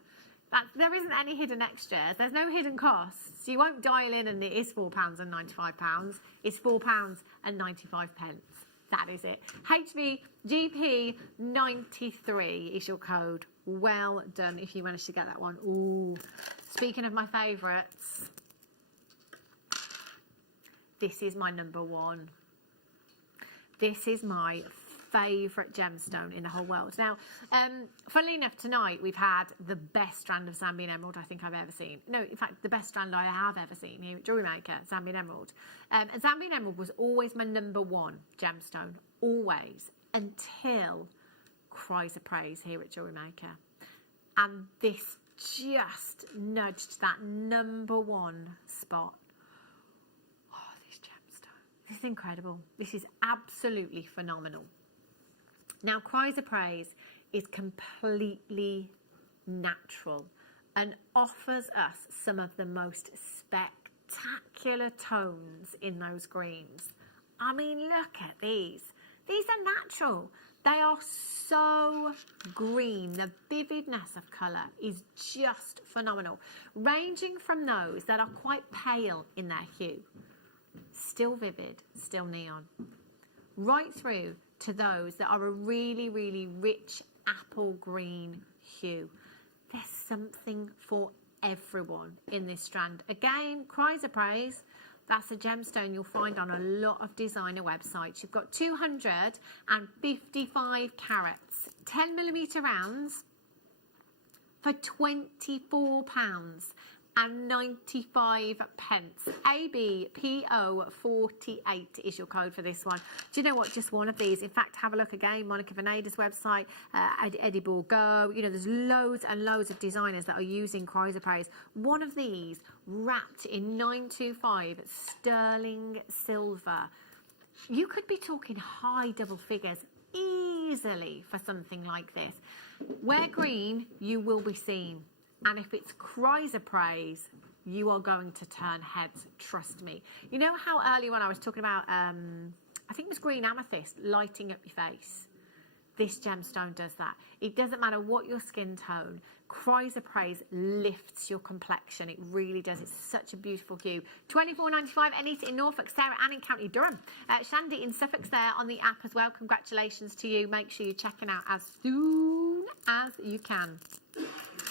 there isn't any hidden extras. There's no hidden costs. You won't dial in and it is £4.95. It's £4.95. That is it. HVGP93 is your code. Well done if you managed to get that one. Ooh. Speaking of my favourites. This is my number 1. This is my favourite gemstone in the whole world. Now, funnily enough, tonight we've had the best strand of Zambian emerald I think I've ever seen. No, in fact, the best strand I have ever seen here at JewelleryMaker, Zambian emerald. And Zambian emerald was always my number 1 gemstone, always, until Cries of Praise here at JewelleryMaker. And this just nudged that number 1 spot. This is incredible. This is absolutely phenomenal. Now, Cries of Praise is completely natural and offers us some of the most spectacular tones in those greens. I mean, look at these. These are natural. They are so green. The vividness of colour is just phenomenal. Ranging from those that are quite pale in their hue, still vivid, still neon, right through to those that are a really, really rich apple green hue. There's something for everyone in this strand. Again, Cries of Praise, that's a gemstone you'll find on a lot of designer websites. You've got 255 carats, 10mm rounds for £24.95. ABPO48 is your code for this one. Do you know what? Just one of these. In fact, have a look again. Monica Venader's website, Edible Go. You know, there's loads and loads of designers that are using chrysoprase. One of these wrapped in 925 sterling silver. You could be talking high double figures easily for something like this. Wear green, you will be seen. And if it's chrysoprase, you are going to turn heads, trust me. You know how earlier when I was talking about, I think it was green amethyst, lighting up your face? This gemstone does that. It doesn't matter what your skin tone, chrysoprase lifts your complexion. It really does. It's such a beautiful hue. £24.95, Anita in Norfolk, Sarah Ann in County Durham, Shandy in Suffolk's there on the app as well. Congratulations to you. Make sure you're checking out as soon as you can.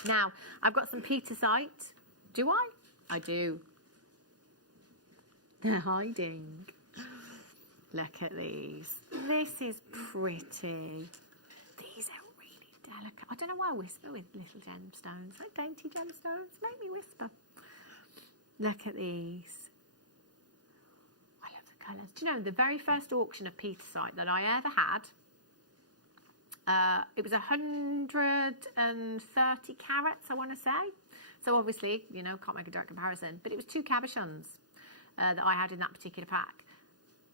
Now, I've got some Petersite. Do I? I do. They're hiding. Look at these. This is pretty. These are really delicate. I don't know why I whisper with little gemstones. Like dainty gemstones. Make me whisper. Look at these. I love the colours. Do you know, the very first auction of Petersite that I ever had, it was 130 carats, I want to say. So obviously, you know, can't make a direct comparison. But it was 2 cabochons that I had in that particular pack.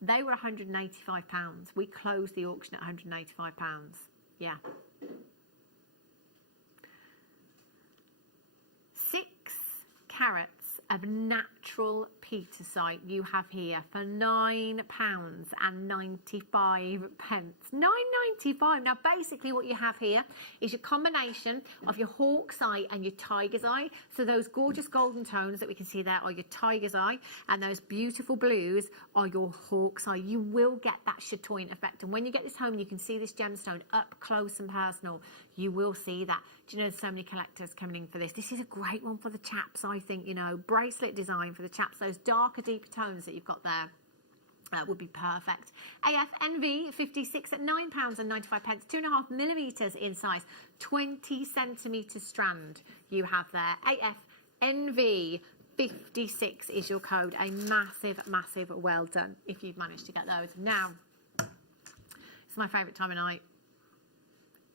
They were £185. We closed the auction at £185. Yeah. 6 carats of natural Petersite you have here for £9.95. £9.95. Now basically what you have here is your combination of your hawk's eye and your tiger's eye. So those gorgeous golden tones that we can see there are your tiger's eye, and those beautiful blues are your hawk's eye. You will get that chatoyant effect, and when you get this home you can see this gemstone up close and personal. You will see that. Do you know, there's so many collectors coming in for this. This is a great one for the chaps, I think. You know, bracelet design for the chaps. Those darker, deeper tones that you've got there would be perfect. AFNV 56 at £9.95, 2.5 millimetres in size, 20 centimetre strand you have there. AFNV 56 is your code. A massive, massive well done if you've managed to get those. Now, it's my favourite time of night.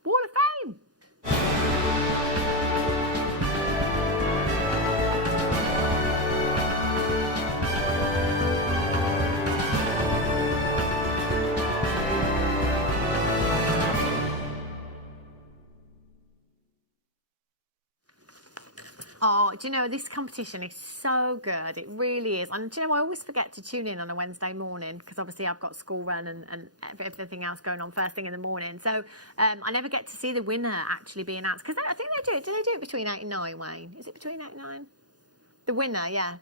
Wall of Fame! Oh, do you know, this competition is so good. It really is. And do you know, I always forget to tune in on a Wednesday morning because obviously I've got school run and everything else going on first thing in the morning. So I never get to see the winner actually be announced. Because I think they do it. Do they do it between 8 and 9, Wayne? Is it between 8 and 9? The winner, yeah.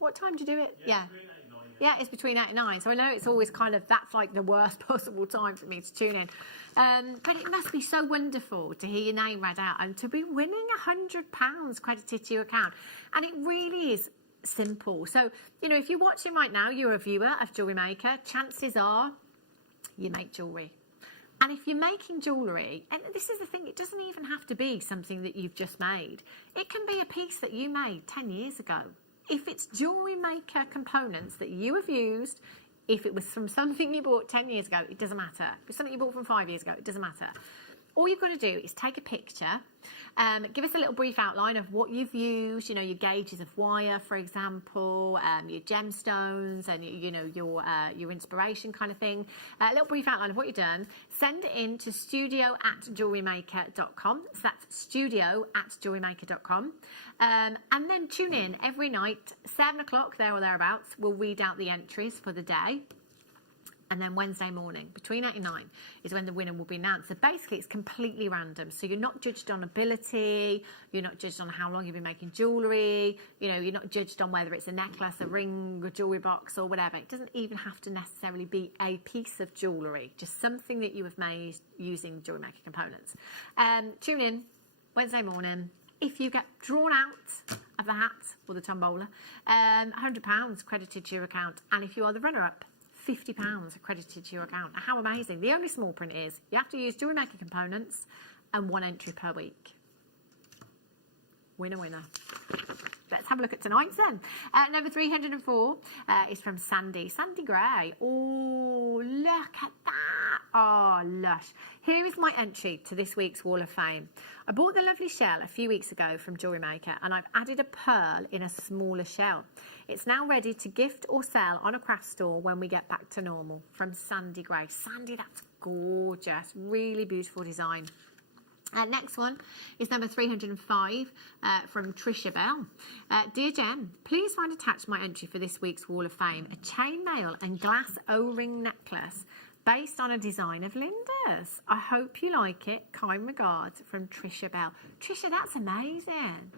What time do you do it? Yeah. Yeah, it's between 8 and 9. So I know it's always kind of, that's like the worst possible time for me to tune in. But it must be so wonderful to hear your name read out and to be winning £100 credited to your account. And it really is simple. So, you know, if you're watching right now, you're a viewer of Jewellery Maker, chances are you make jewellery. And if you're making jewellery, and this is the thing, it doesn't even have to be something that you've just made. It can be a piece that you made 10 years ago. If it's Jewellery Maker components that you have used, if it was from something you bought 10 years ago, it doesn't matter. If it's something you bought from 5 years ago, it doesn't matter. All you've got to do is take a picture, give us a little brief outline of what you've used, you know, your gauges of wire, for example, your gemstones and, you know, your inspiration kind of thing. A little brief outline of what you've done. Send it in to studio@jewellerymaker.com. So that's studio@jewellerymaker.com. And then tune in every night, 7 o'clock, there or thereabouts. We'll read out the entries for the day. And then Wednesday morning, between 8 and 9, is when the winner will be announced. So basically, it's completely random. So you're not judged on ability. You're not judged on how long you've been making jewellery. You know, you're not judged on whether it's a necklace, a ring, a jewellery box, or whatever. It doesn't even have to necessarily be a piece of jewellery, just something that you have made using Jewellery Maker components. Tune in Wednesday morning. If you get drawn out of the hat or the tombola, £100 credited to your account. And if you are the runner-up, £50 accredited to your account. How amazing. The only small print is you have to use Jewellery Maker components and 1 entry per week. Winner, winner. Let's have a look at tonight's then. Number 304 is from Sandy. Sandy Gray. Oh, look at that. Oh, lush. Here is my entry to this week's Wall of Fame. I bought the lovely shell a few weeks ago from JewelleryMaker, and I've added a pearl in a smaller shell. It's now ready to gift or sell on a craft store when we get back to normal. From Sandy Gray. Sandy, that's gorgeous. Really beautiful design. Next one is number 305 from Trisha Bell. Dear Jem, please find attached my entry for this week's Wall of Fame, a chainmail and glass O-ring necklace based on a design of Linda's. I hope you like it. Kind regards, from Trisha Bell. Trisha, that's amazing.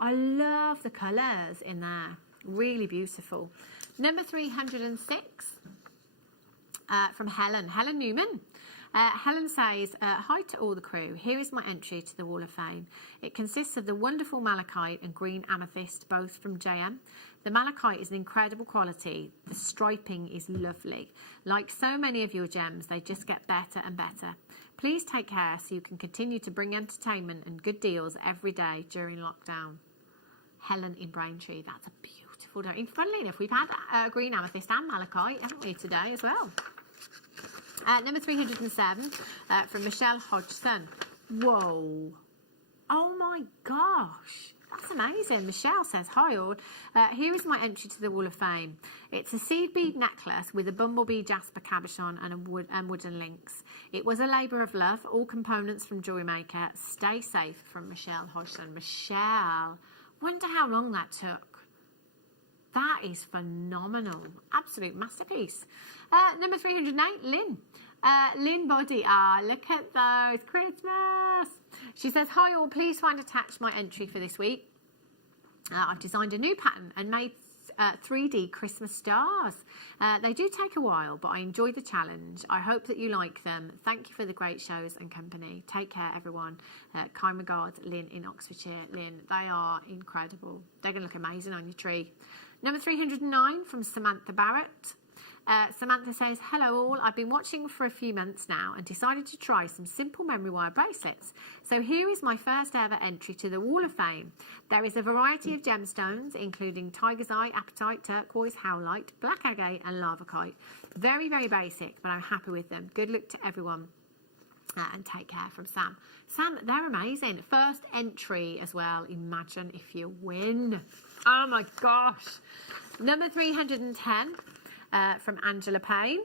I love the colours in there. Really beautiful. Number 306 from Helen. Helen Newman. Helen says, hi to all the crew. Here is my entry to the Wall of Fame. It consists of the wonderful malachite and green amethyst, both from JM. The malachite is an incredible quality. The striping is lovely. Like so many of your gems, they just get better and better. Please take care so you can continue to bring entertainment and good deals every day during lockdown. Helen in Braintree. That's a beautiful day. Funnily enough, we've had green amethyst and malachite, haven't we, today as well? Number 307 from Michelle Hodgson. Whoa. Oh my gosh. That's amazing. Michelle says, hi all. Here is my entry to the Wall of Fame. It's a seed bead necklace with a bumblebee jasper cabochon and wooden links. It was a labour of love. All components from JewelleryMaker. Stay safe, from Michelle Hodgson. Michelle. Wonder how long that took. That is phenomenal. Absolute masterpiece. Number 308, Lynn. Lynn Body. Look at those. Christmas. She says, hi all, please find attached my entry for this week. I've designed a new pattern and made 3D Christmas stars. They do take a while, but I enjoyed the challenge. I hope that you like them. Thank you for the great shows and company. Take care, everyone. Kind regards, Lynn in Oxfordshire. Lynn, they are incredible. They're going to look amazing on your tree. Number 309 from Samantha Barrett. Samantha says, hello all, I've been watching for a few months now and decided to try some simple memory wire bracelets. So here is my first ever entry to the Wall of Fame. There is a variety of gemstones, including tiger's eye, apatite, turquoise, howlite, black agate and lavakite. Very, very basic, but I'm happy with them. Good luck to everyone. And take care, from Sam. Sam, they're amazing. First entry as well. Imagine if you win. Oh my gosh. Number 310 from Angela Payne.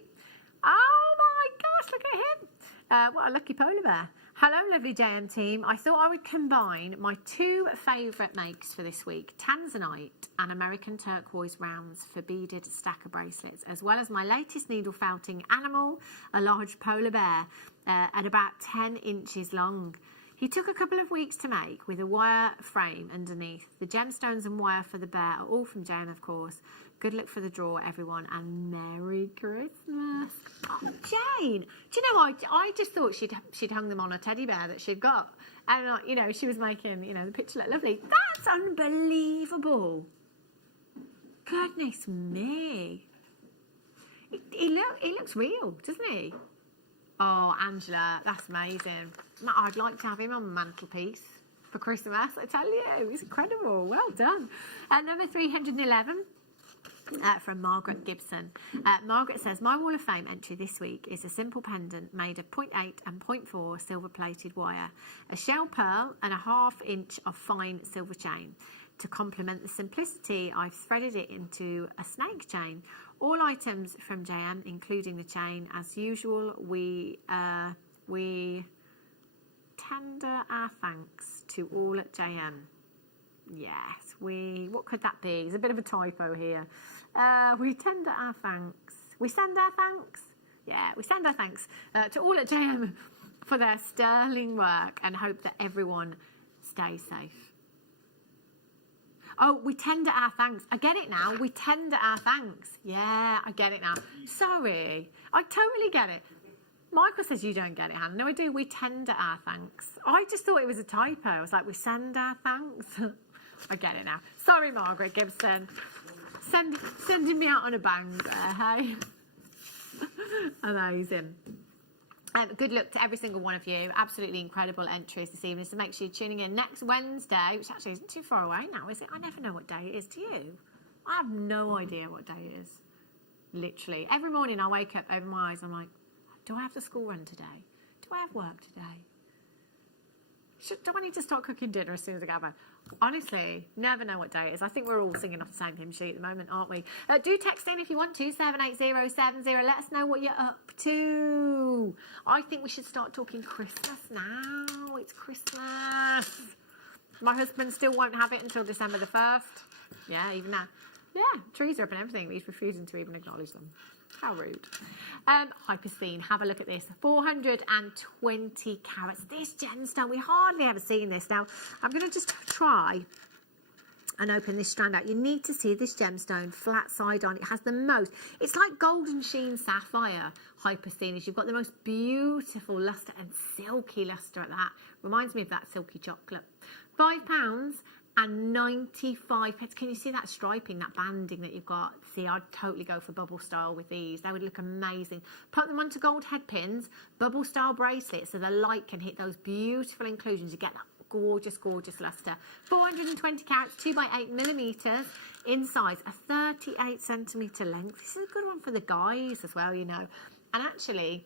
Oh my gosh, look at him. What a lucky polar bear. Hello, lovely JM team. I thought I would combine my two favourite makes for this week, Tanzanite and American turquoise rounds for beaded stacker bracelets, as well as my latest needle felting animal, a large polar bear at about 10 inches long. He took a couple of weeks to make with a wire frame underneath. The gemstones and wire for the bear are all from JM, of course. Good luck for the draw, everyone, and Merry Christmas. Oh, Jane, do you know, I just thought she'd hung them on a teddy bear that she'd got. And, you know, she was making, you know, the picture look lovely. That's unbelievable. Goodness me. He looks real, doesn't he? Oh, Angela, that's amazing. I'd like to have him on my mantelpiece for Christmas, I tell you. It's incredible. Well done. Number 311 from Margaret Gibson. Margaret says, my Wall of Fame entry this week is a simple pendant made of 0.8 and 0.4 silver-plated wire, a shell pearl and a 1/2 inch of fine silver chain. To complement the simplicity, I've threaded it into a snake chain. All items from JM, including the chain. As usual, we tender our thanks to all at JM. Yes, what could that be? There's a bit of a typo here. We tender our thanks. We send our thanks? Yeah, we send our thanks to all at JM for their sterling work and hope that everyone stays safe. Oh, we tender our thanks. I get it now. We tender our thanks. Yeah, I get it now. Sorry. I totally get it. Michael says you don't get it, Hannah. No, I do. We tender our thanks. I just thought it was a typo. I was like, we send our thanks. I get it now. Sorry, Margaret Gibson. Sending me out on a bang there, hey? Amazing. Good luck to every single one of you. Absolutely incredible entries this evening. So make sure you're tuning in next Wednesday, which actually isn't too far away now, is it? I never know what day it is to you. I have no idea what day it is. Literally. Every morning I wake up, open my eyes, I'm like, do I have the school run today? Do I have work today? Do I need to start cooking dinner as soon as I get home? Honestly, never know what day it is. I think we're all singing off the same hymn sheet at the moment, aren't we? Do text in if you want to, 78070. Let us know what you're up to. I think we should start talking Christmas now. It's Christmas. My husband still won't have it until December the 1st. Yeah, even now. Yeah, trees are up and everything, but he's refusing to even acknowledge them. How rude. Hypersthene, have a look at this. 420 carats. This gemstone, we hardly ever seen this. Now, I'm going to just try and open this strand out. You need to see this gemstone flat side on. It has the most, it's like golden sheen sapphire. Hypersthene, you've got the most beautiful luster and silky luster at that. Reminds me of that silky chocolate. £5 and 95 pence. Can you see that striping, that banding that you've got? See, I'd totally go for bubble style with these. They would look amazing. Put them onto gold head pins, bubble style bracelets, so the light can hit those beautiful inclusions. You get that gorgeous, gorgeous luster. 420 carats, 2x8mm in size, a 38 centimetre length. This is a good one for the guys as well, you know. And actually,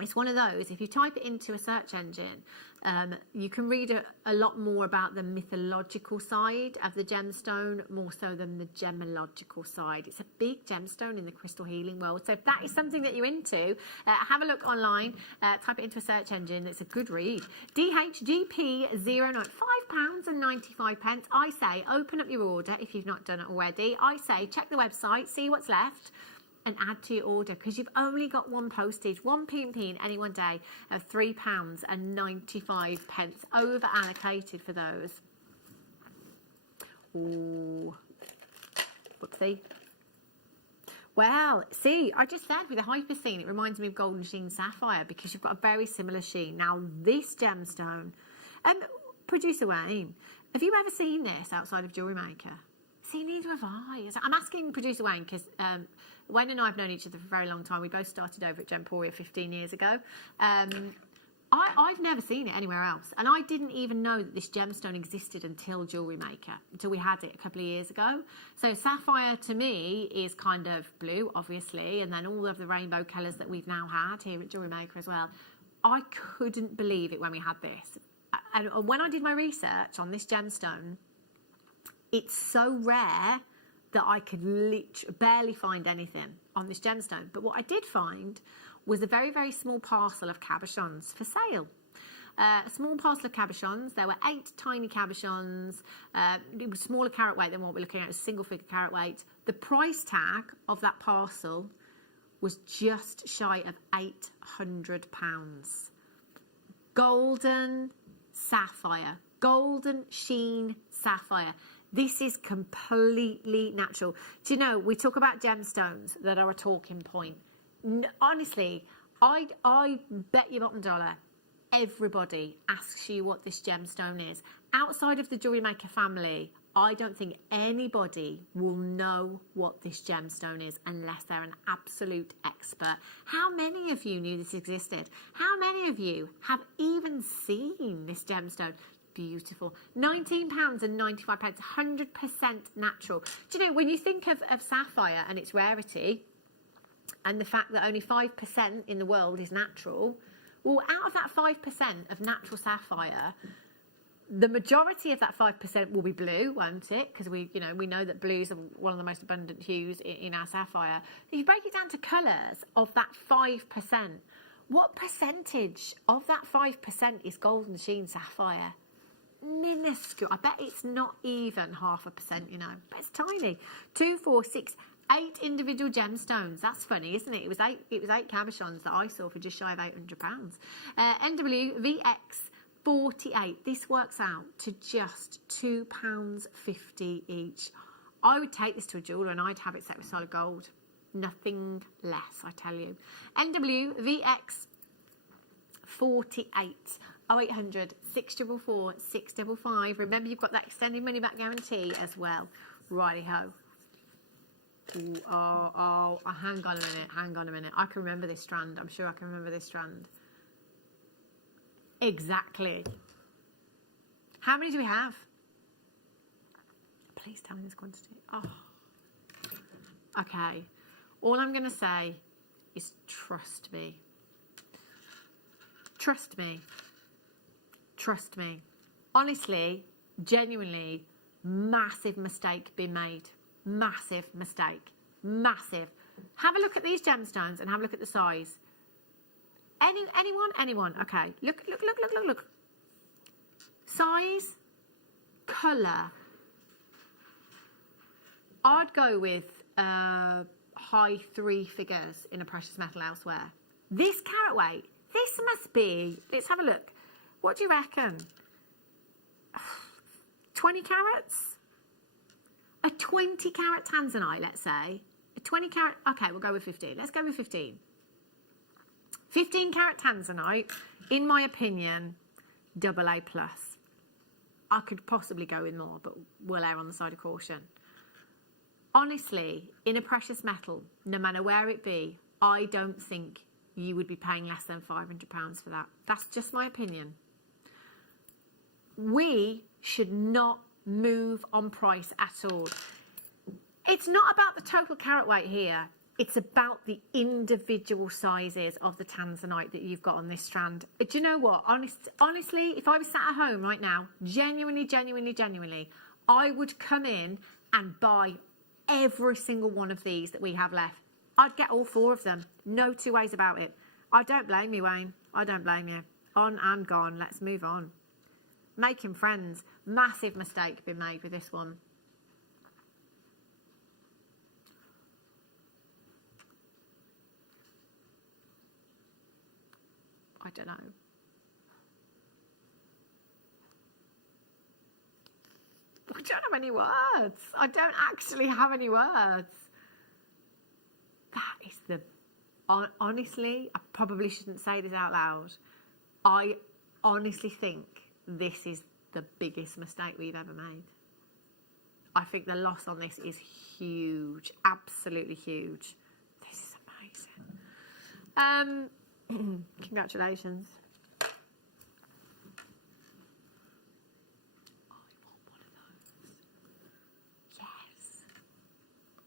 it's one of those, if you type it into a search engine, you can read a lot more about the mythological side of the gemstone, more so than the gemological side. It's a big gemstone in the crystal healing world. So if that is something that you're into, have a look online, type it into a search engine. It's a good read. DHGP09, £5 and 95 pence. I say, open up your order if you've not done it already. I say, check the website, see what's left, and add to your order, because you've only got one postage, one P&P in any one day of £3 and 95 pence, over allocated for those. Ooh, whoopsie. Well, see, I just said with the Hypersthene, it reminds me of golden sheen sapphire, because you've got a very similar sheen. Now, this gemstone, Producer Wayne, have you ever seen this outside of JewelleryMaker? See, neither have I. I'm asking Producer Wayne because Wayne and I have known each other for a very long time. We both started over at Gemporia 15 years ago. I've never seen it anywhere else. And I didn't even know that this gemstone existed until JewelleryMaker, until we had it a couple of years ago. So sapphire to me is kind of blue, obviously, and then all of the rainbow colours that we've now had here at JewelleryMaker as well. I couldn't believe it when we had this. And when I did my research on this gemstone, it's so rare that I could barely find anything on this gemstone. But what I did find was a very, very small parcel of cabochons for sale. A small parcel of cabochons. There were 8 tiny cabochons. It was smaller carat weight than what we're looking at, a single figure carat weight. The price tag of that parcel was just shy of £800. Golden sapphire. Golden sheen sapphire. This is completely natural. Do you know, we talk about gemstones that are a talking point. Honestly, I bet you bottom dollar everybody asks you what this gemstone is. Outside of the JewelleryMaker family, I don't think anybody will know what this gemstone is unless they're an absolute expert. How many of you knew this existed? How many of you have even seen this gemstone? Beautiful. £19 and 95 pence, 100% natural. Do you know, when you think of sapphire and its rarity and the fact that only 5% in the world is natural, well, out of that 5% of natural sapphire, the majority of that 5% will be blue, won't it? Because we know that blues are one of the most abundant hues in our sapphire. If you break it down to colours of that 5%, what percentage of that 5% is golden sheen sapphire? Minuscule. I bet it's not even 0.5%, you know, but it's tiny. 2, 4, 6, 8 individual gemstones. That's funny, isn't it? It was 8 cabochons that I saw for just shy of £800. NWVX 48. This works out to just £2.50 each. I would take this to a jeweller and I'd have it set with solid gold. Nothing less, I tell you. NWVX 48. 0800 644 655. Remember, you've got that extended money back guarantee as well. Righty ho. Ooh, hang on a minute. I can remember this strand. I'm sure I can remember this strand. Exactly. How many do we have? Please tell me this quantity. Oh. Okay. All I'm going to say is trust me. Trust me. Trust me. Honestly, genuinely, massive mistake been made. Massive mistake. Massive. Have a look at these gemstones and have a look at the size. Anyone? Okay. Look. Size, colour. I'd go with high 3 figures in a precious metal elsewhere. This carat weight, this must be, let's have a look. What do you reckon? 20 carats? A 20 carat tanzanite, let's say. A 20 carat, okay, we'll go with 15. Let's go with 15. 15 carat tanzanite, in my opinion, AA+. I could possibly go with more, but we'll err on the side of caution. Honestly, in a precious metal, no matter where it be, I don't think you would be paying less than £500 for that. That's just my opinion. We should not move on price at all. It's not about the total carat weight here. It's about the individual sizes of the tanzanite that you've got on this strand. Do you know what? Honestly, if I was sat at home right now, genuinely, I would come in and buy every single one of these that we have left. I'd get all 4 of them. No 2 ways about it. I don't blame you, Wayne. I don't blame you. On and gone. Let's move on. Making friends. Massive mistake been made with this one. I don't know. I don't have any words. I don't actually have any words. That is the... Honestly, I probably shouldn't say this out loud. I honestly think this is the biggest mistake we've ever made. I think the loss on this is huge. Absolutely huge. This is amazing. Congratulations.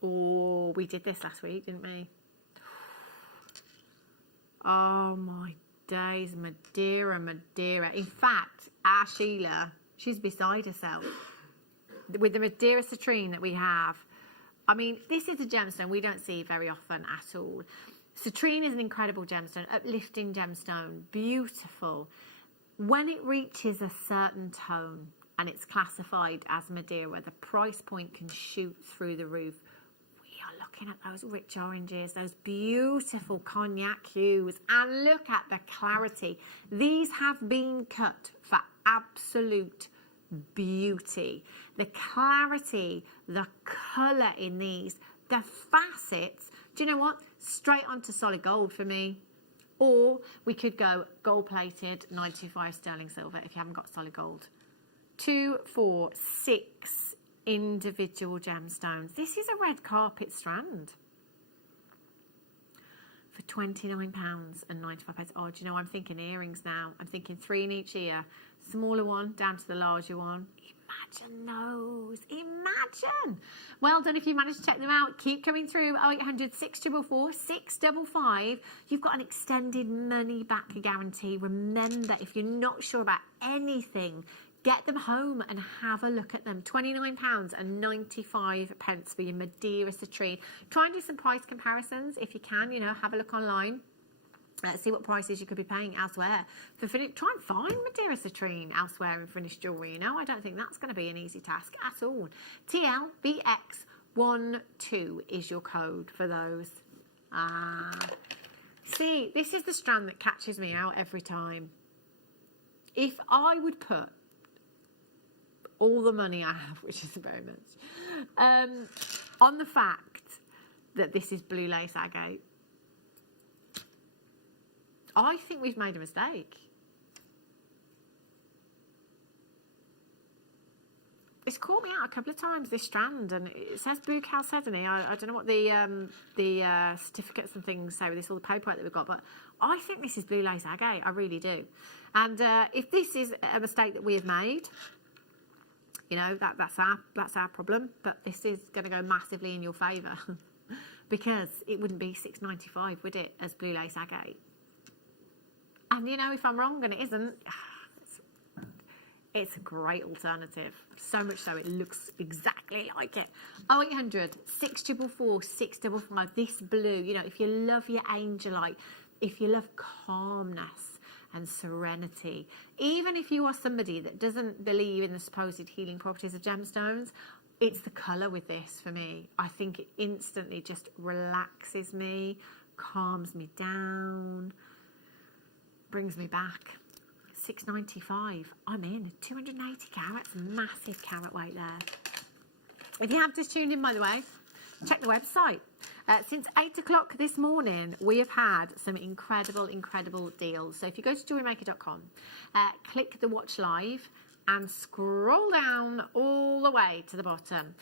Oh, we did this last week, didn't we? Oh my days, Madeira. In fact, our Sheila, she's beside herself with the Madeira citrine that we have. I mean, this is a gemstone we don't see very often at all. Citrine is an incredible gemstone, uplifting gemstone, beautiful. When it reaches a certain tone and it's classified as Madeira, the price point can shoot through the roof. Looking at those rich oranges, those beautiful cognac hues, and look at the clarity. These have been cut for absolute beauty. The clarity, the colour in these, the facets. Do you know what? Straight onto solid gold for me. Or we could go gold plated 925 sterling silver if you haven't got solid gold. 2, 4, 6 individual gemstones. This is a red carpet strand for £29.95. Oh, do you know, I'm thinking earrings now. I'm thinking 3 in each ear. Smaller one down to the larger one. Imagine those. Imagine. Well done if you managed to check them out. Keep coming through. 0800 644 655. You've got an extended money back guarantee. Remember, if you're not sure about anything, get them home and have a look at them. £29.95 for your Madeira citrine. Try and do some price comparisons if you can. You know, have a look online. See what prices you could be paying elsewhere. Try and find Madeira citrine elsewhere in finished jewellery. You know, I don't think that's going to be an easy task at all. TLBX12 is your code for those. See, this is the strand that catches me out every time. If I would put all the money I have, which isn't very much, on the fact that this is blue lace agate, I think we've made a mistake. it's caught me out a couple of times, this strand, and it says Blue Chalcedony. I don't know what the certificates and things say with this, all the paperwork that we've got, but I think this is Blue Lace Agate. I really do. And if this is a mistake that we have made, you know, that's our problem. But this is going to go massively in your favour because it wouldn't be $6.95, would it, as Blue Lace Agate? And you know, if I'm wrong and it isn't, it's a great alternative. So much so it looks exactly like it. 0800 644 655. This blue, you know, if you love your angelite, if you love calmness and serenity, even if you are somebody that doesn't believe in the supposed healing properties of gemstones, it's the colour with this for me. I think it instantly just relaxes me, calms me down, brings me back. $6.95. I'm in. 280 carats, massive carat weight there. If you have just tuned in, by the way, check the website. Since 8 o'clock this morning, we have had some incredible deals. So if you go to JewelleryMaker.com, click the Watch Live and scroll down all the way to the bottom.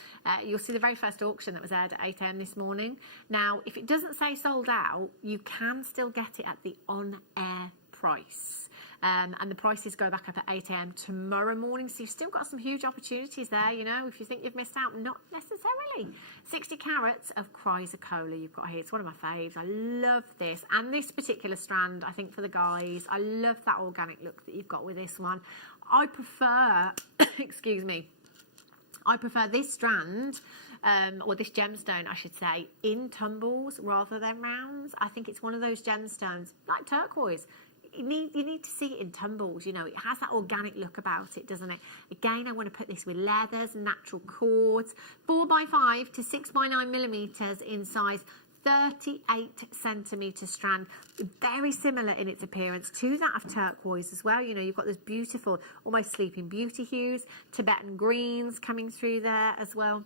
You'll see the very first auction that was aired at 8 a.m. this morning. Now, if it doesn't say sold out, you can still get it at the on-air price. And the prices go back up at 8 a.m. tomorrow morning, so you've still got some huge opportunities there, you know, if you think you've missed out, not necessarily. 60 carats of chrysocolla you've got here. It's one of my faves. I love this. And this particular strand, I think for the guys, I love that organic look that you've got with this one. I prefer, excuse me, I prefer this strand, or this gemstone, I should say, in tumbles rather than rounds. I think it's one of those gemstones, like turquoise. You need to see it in tumbles, you know, it has that organic look about it, doesn't it? Again, I want to put this with leathers, natural cords, 4x5 to 6x9 millimeters in size, 38 centimetre strand, very similar in its appearance to that of turquoise as well. You know, you've got those beautiful, almost Sleeping Beauty hues, Tibetan greens coming through there as well.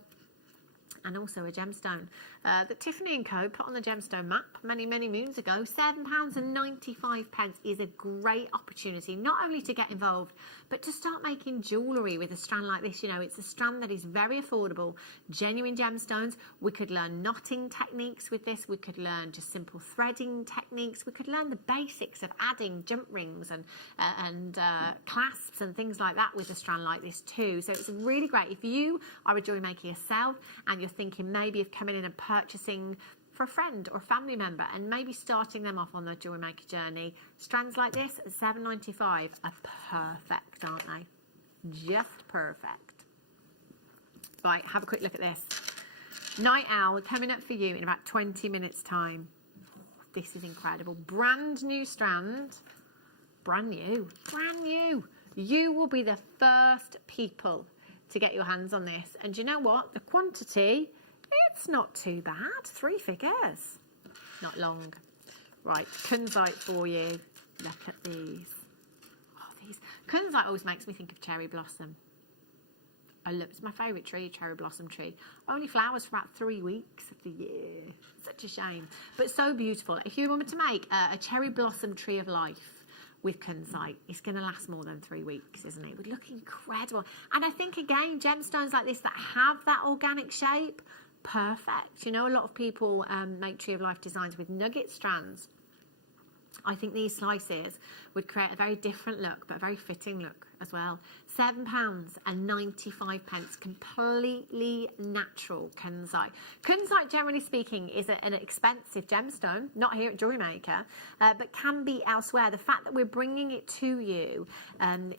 And also a gemstone that Tiffany & Co put on the gemstone map many moons ago. £7.95 is a great opportunity not only to get involved but to start making jewellery with a strand like this. You know, it's a strand that is very affordable, genuine gemstones. We could learn knotting techniques with this, we could learn just simple threading techniques, we could learn the basics of adding jump rings and clasps and things like that with a strand like this too. So it's really great if you are a jewellery maker yourself and you're thinking maybe of coming in and purchasing for a friend or family member and maybe starting them off on their jewellery maker journey. Strands like this at $7.95 are perfect, aren't they? Just perfect. Right, have a quick look at this. Night Owl coming up for you in about 20 minutes time. This is incredible. Brand new strand. Brand new. You will be the first people to get your hands on this. And you know what? The quantity, it's not too bad. 3 figures. Not long. Right, kunzite for you. Look at these. Oh, these. Kunzite always makes me think of cherry blossom. I love, it's my favourite tree, cherry blossom tree. Only flowers for about 3 weeks of the year. Such a shame. But so beautiful. If you wanted to make a cherry blossom tree of life with kunzite, it's going to last more than 3 weeks, isn't it? It would look incredible. And I think, again, gemstones like this that have that organic shape, perfect. You know, a lot of people make tree of life designs with nugget strands. I think these slices would create a very different look, but a very fitting look as well. £7.95, completely natural kunzite. Kunzite, generally speaking, is an expensive gemstone, not here at Jewellery Maker, but can be elsewhere. The fact that we're bringing it to you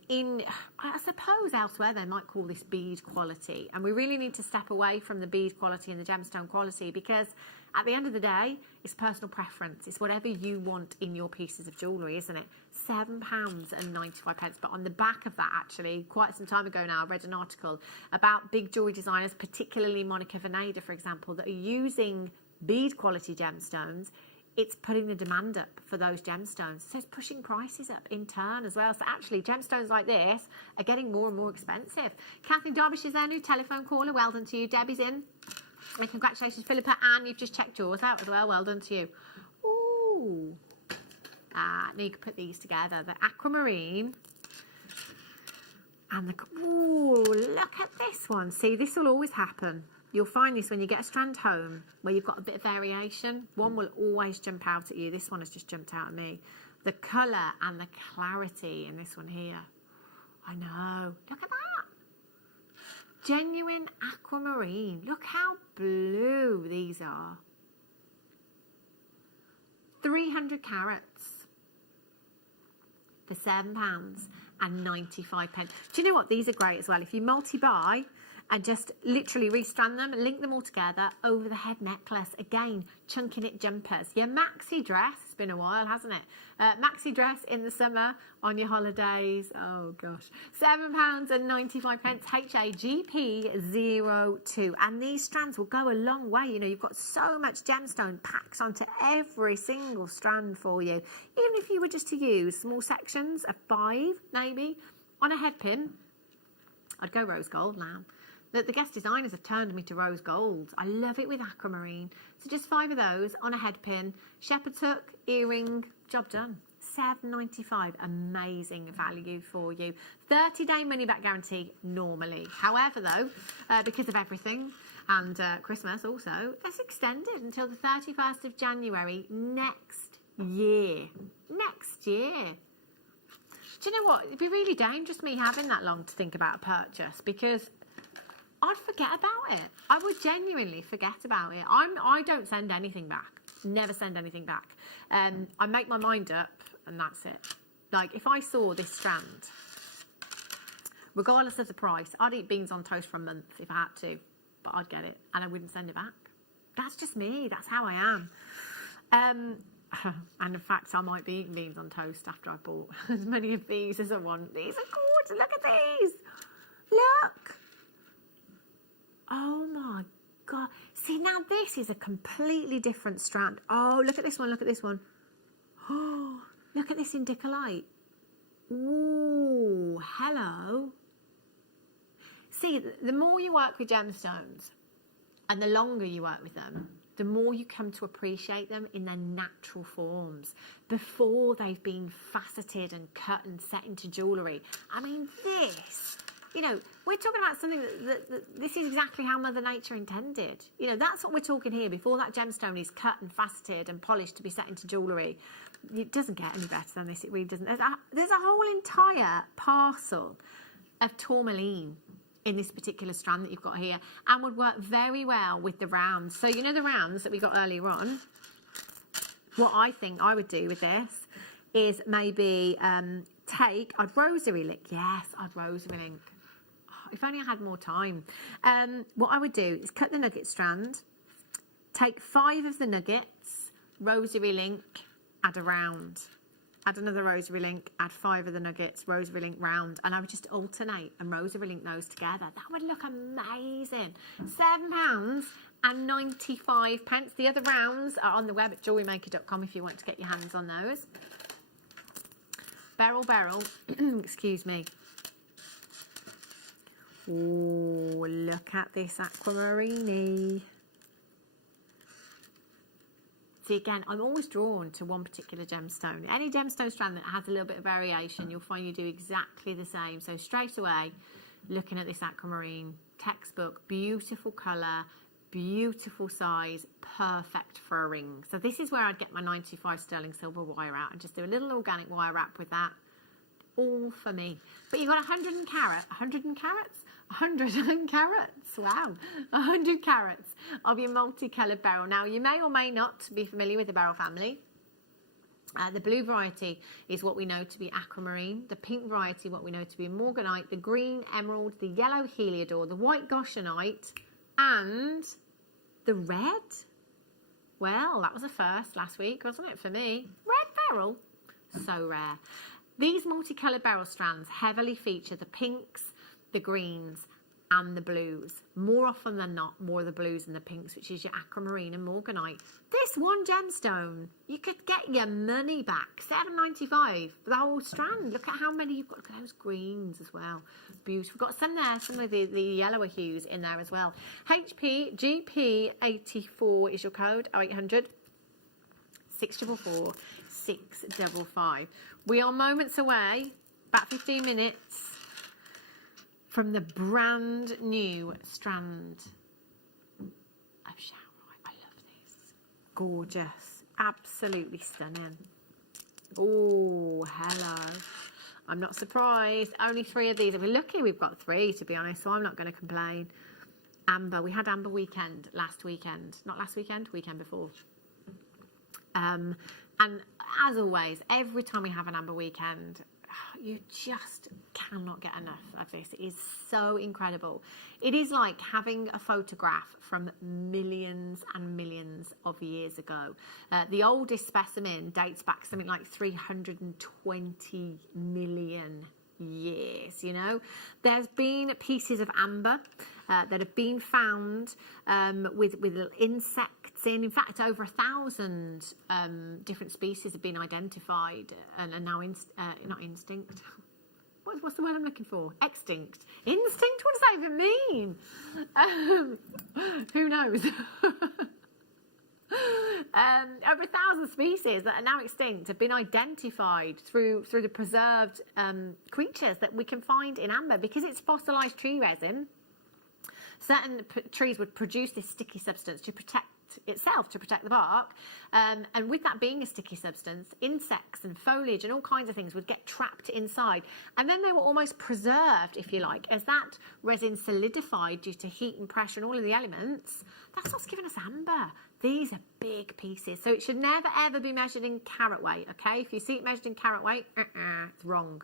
in, I suppose elsewhere they might call this bead quality, and we really need to step away from the bead quality and the gemstone quality, because at the end of the day, it's personal preference. It's whatever you want in your pieces of jewellery, isn't it? £7.95. But on the back of that, actually, quite some time ago now, I read an article about big jewellery designers, particularly Monica Vinader, for example, that are using bead quality gemstones. It's putting the demand up for those gemstones. So it's pushing prices up in turn as well. So actually, gemstones like this are getting more and more expensive. Kathleen Derbyshire's our new telephone caller. Well done to you. Debbie's in. And congratulations, Philippa. And you've just checked yours out as well. Well done to you. Ooh. Now you can put these together. The aquamarine And ooh, look at this one. See, this will always happen. You'll find this when you get a strand home where you've got a bit of variation. One will always jump out at you. This one has just jumped out at me. The colour and the clarity in this one here. I know. Look at that. Genuine aquamarine. Look how blue these are. 300 carats for £7.95. Do you know what? These are great as well. If you multi-buy and just literally restrand them, link them all together over the head necklace. Again, chunky knit jumpers. Your maxi dress, it's been a while, hasn't it? Maxi dress in the summer on your holidays. Oh gosh. £7.95, HAGP02. And these strands will go a long way. You know, you've got so much gemstone packed onto every single strand for you. Even if you were just to use small sections of 5, maybe, on a head pin, I'd go rose gold now. The guest designers have turned me to rose gold. I love it with aquamarine. So just 5 of those on a head pin, shepherd's hook, earring, job done. £7.95, amazing value for you. 30-day money-back guarantee normally. However, though, because of everything and Christmas also, it's extended until the 31st of January next year. Next year. Do you know what? It'd be really dangerous me having that long to think about a purchase, because I'd forget about it. I would genuinely forget about it. I don't send anything back. Never send anything back. I make my mind up and that's it. Like, if I saw this strand, regardless of the price, I'd eat beans on toast for a month if I had to, but I'd get it and I wouldn't send it back. That's just me. That's how I am. And in fact, I might be eating beans on toast after I bought as many of these as I want. These are gorgeous. Look at these. Look. Oh my God. See, now this is a completely different strand. Oh, look at this one. Look at this one. Oh, look at this indicolite. Ooh, hello. See, the more you work with gemstones and the longer you work with them, the more you come to appreciate them in their natural forms before they've been faceted and cut and set into jewellery. I mean, this, you know, we're talking about something that this is exactly how Mother Nature intended. You know, that's what we're talking here before that gemstone is cut and faceted and polished to be set into jewellery. It doesn't get any better than this. It really doesn't. There's a whole entire parcel of tourmaline in this particular strand that you've got here, and would work very well with the rounds. So you know the rounds that we got earlier on? What I think I would do with this is maybe I'd rosary link. Yes, I'd rosary link. Oh, if only I had more time. What I would do is cut the nugget strand, take 5 of the nuggets, rosary link, add a round. Add another rosary link, add 5 of the nuggets, rosary link round, and I would just alternate and rosary link those together. That would look amazing. £7.95. The other rounds are on the web at JewelleryMaker.com if you want to get your hands on those. Beryl, excuse me. Oh, look at this aquamarine. See, again, I'm always drawn to one particular gemstone. Any gemstone strand that has a little bit of variation, you'll find you do exactly the same. So straight away, looking at this aquamarine, textbook, beautiful colour, beautiful size, perfect for a ring. So this is where I'd get my 95 sterling silver wire out and just do a little organic wire wrap with that. All for me. But you've got 100 carats, wow, 100 carats of your multicoloured beryl. Now, you may or may not be familiar with the beryl family. The blue variety is what we know to be aquamarine, the pink variety what we know to be morganite, the green emerald, the yellow heliodor, the white goshenite, and the red. Well, that was a first last week, wasn't it, for me? Red beryl, so rare. These multicoloured beryl strands heavily feature the pinks, the greens and the blues. More often than not, more of the blues and the pinks, which is your aquamarine and morganite. This one gemstone, you could get your money back. £7.95 for the whole strand. Look at how many you've got. Look at those greens as well. Beautiful. Got some there, some of the yellower hues in there as well. HPGP84 is your code, 0800 644 655. We are moments away, about 15 minutes, from the brand new strand of Shower. I love this. Gorgeous. Absolutely stunning. Oh, hello. I'm not surprised. Only 3 of these. We're lucky we've got 3, to be honest, so I'm not going to complain. Amber. We had Amber Weekend last weekend. Not last weekend, weekend before. And as always, every time we have an Amber Weekend, you just cannot get enough of this. It is so incredible. It is like having a photograph from millions and millions of years ago. The oldest specimen dates back something like 320 million years, you know. There's been pieces of amber that have been found with little insects in. In fact, over 1,000 different species have been identified and are now not instinct. What's the word I'm looking for? Extinct. Instinct? What does that even mean? Who knows? Over 1,000 species that are now extinct have been identified through the preserved creatures that we can find in amber. Because it's fossilized tree resin, certain trees would produce this sticky substance to protect itself, to protect the bark, and with that being a sticky substance, insects and foliage and all kinds of things would get trapped inside, and then they were almost preserved, if you like, as that resin solidified due to heat and pressure and all of the elements. That's what's given us amber. These are big pieces, so it should never ever be measured in carat weight. Okay, if you see it measured in carat weight, it's wrong.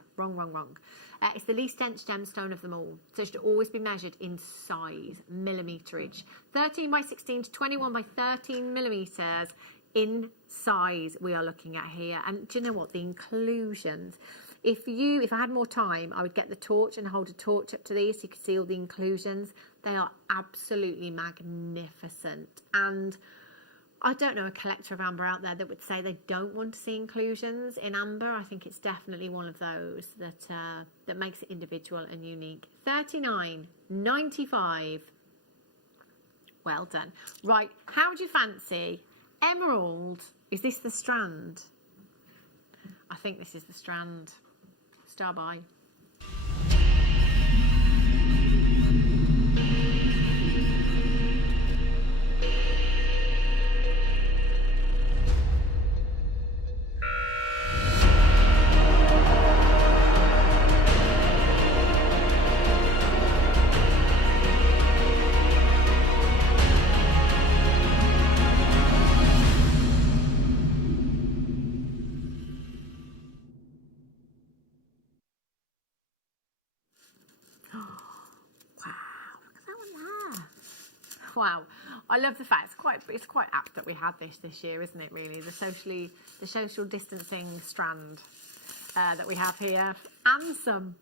It's the least dense gemstone of them all, so it should always be measured in size, millimeterage. 13 by 16 to 21 by 13 millimeters in size we are looking at here. And do you know what? The inclusions. If I had more time, I would get the torch and hold a torch up to these so you could see all the inclusions. They are absolutely magnificent. And I don't know a collector of amber out there that would say they don't want to see inclusions in amber. I think it's definitely one of those that makes it individual and unique. $39.95. Well done. Right, how do you fancy emerald? Is this the strand? I think this is the strand. Star by. Wow, I love the fact it's quite apt that we had this year, isn't it? Really, the social distancing strand that we have here, and some.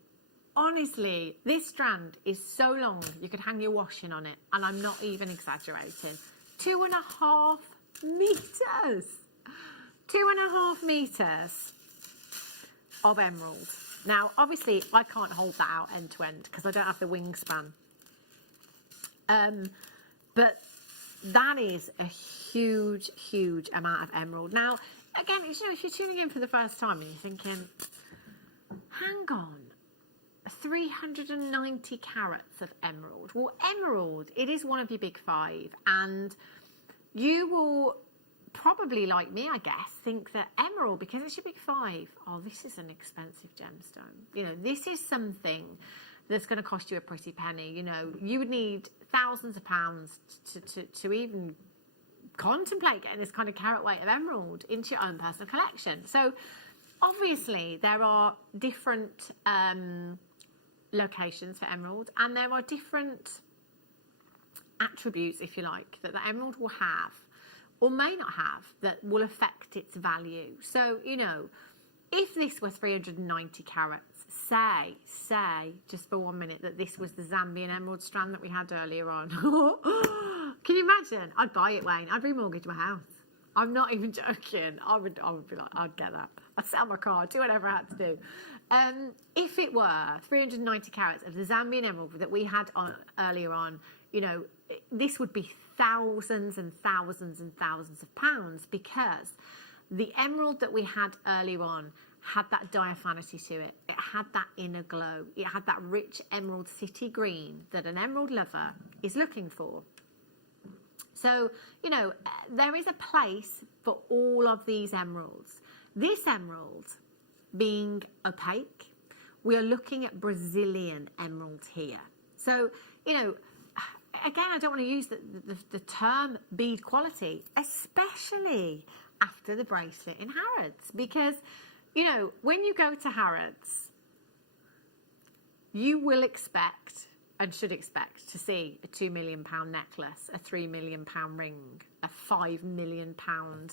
Honestly, this strand is so long you could hang your washing on it, and I'm not even exaggerating. 2.5 meters, 2.5 meters of emerald. Now, obviously, I can't hold that out end to end because I don't have the wingspan. But that is a huge, huge amount of emerald. Now, again, if you're tuning in for the first time and you're thinking, hang on, 390 carats of emerald. Well, emerald, it is one of your big 5, and you will probably, like me, I guess, think that emerald, because it's your big 5, oh, this is an expensive gemstone. You know, this is something that's going to cost you a pretty penny. You know, you would need thousands of pounds to even contemplate getting this kind of carat weight of emerald into your own personal collection. So obviously there are different locations for emerald, and there are different attributes, if you like, that the emerald will have or may not have that will affect its value. So, you know, if this were 390 carats, say, just for 1 minute, that this was the Zambian emerald strand that we had earlier on. Can you imagine? I'd buy it, Wayne. I'd remortgage my house. I'm not even joking. I would be like, I'd get that. I'd sell my car, do whatever I had to do. If it were 390 carats of the Zambian emerald that we had earlier on, you know, this would be thousands and thousands and thousands of pounds, because the emerald that we had earlier on had that diaphanity to it. It had that inner glow. It had that rich emerald city green that an emerald lover is looking for. So, you know, there is a place for all of these emeralds. This emerald being opaque, we are looking at Brazilian emerald here. So, you know, again, I don't want to use the term bead quality, especially after the bracelet in Harrods, because, you know, when you go to Harrods, you will expect and should expect to see a £2 million necklace, a £3 million ring, a £5 million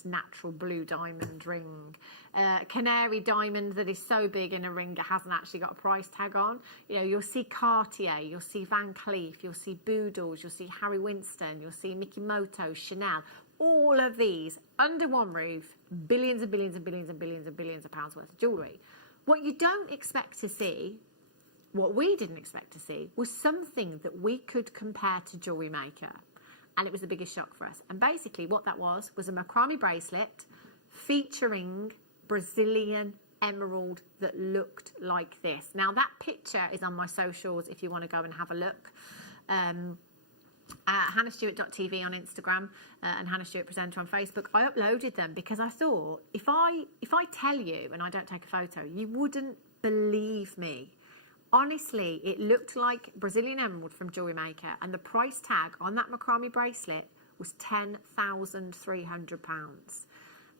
natural blue diamond ring, a canary diamond that is so big in a ring it hasn't actually got a price tag on. You know, you'll see Cartier, you'll see Van Cleef, you'll see Boodles, you'll see Harry Winston, you'll see Mikimoto, Chanel. All of these under one roof, billions and billions and billions and billions and billions of pounds worth of jewellery. What you don't expect to see, what we didn't expect to see, was something that we could compare to JewelleryMaker. And it was the biggest shock for us. And basically what that was a macrame bracelet featuring Brazilian emerald that looked like this. Now that picture is on my socials if you want to go and have a look. HannahStewart.tv on Instagram and Hannah Stewart Presenter on Facebook. I uploaded them because I thought if I tell you and I don't take a photo, you wouldn't believe me. Honestly, it looked like Brazilian emerald from JewelleryMaker, and the price tag on that macrame bracelet was £10,300.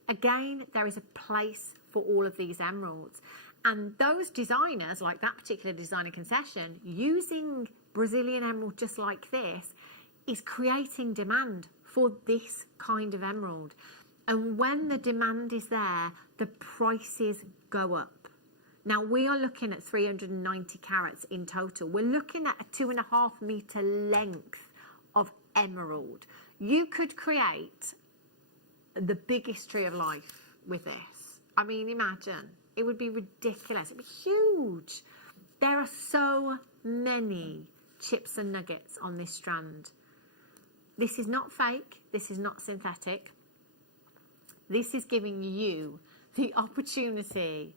Again, there is a place for all of these emeralds, and those designers, like that particular designer concession, using Brazilian emerald just like this, is creating demand for this kind of emerald. And when the demand is there, the prices go up. Now, we are looking at 390 carats in total. We're looking at a 2.5 metre length of emerald. You could create the biggest tree of life with this. I mean, imagine. It would be ridiculous. It would be huge. There are so many chips and nuggets on this strand. This is not fake. This is not synthetic. This is giving you the opportunity.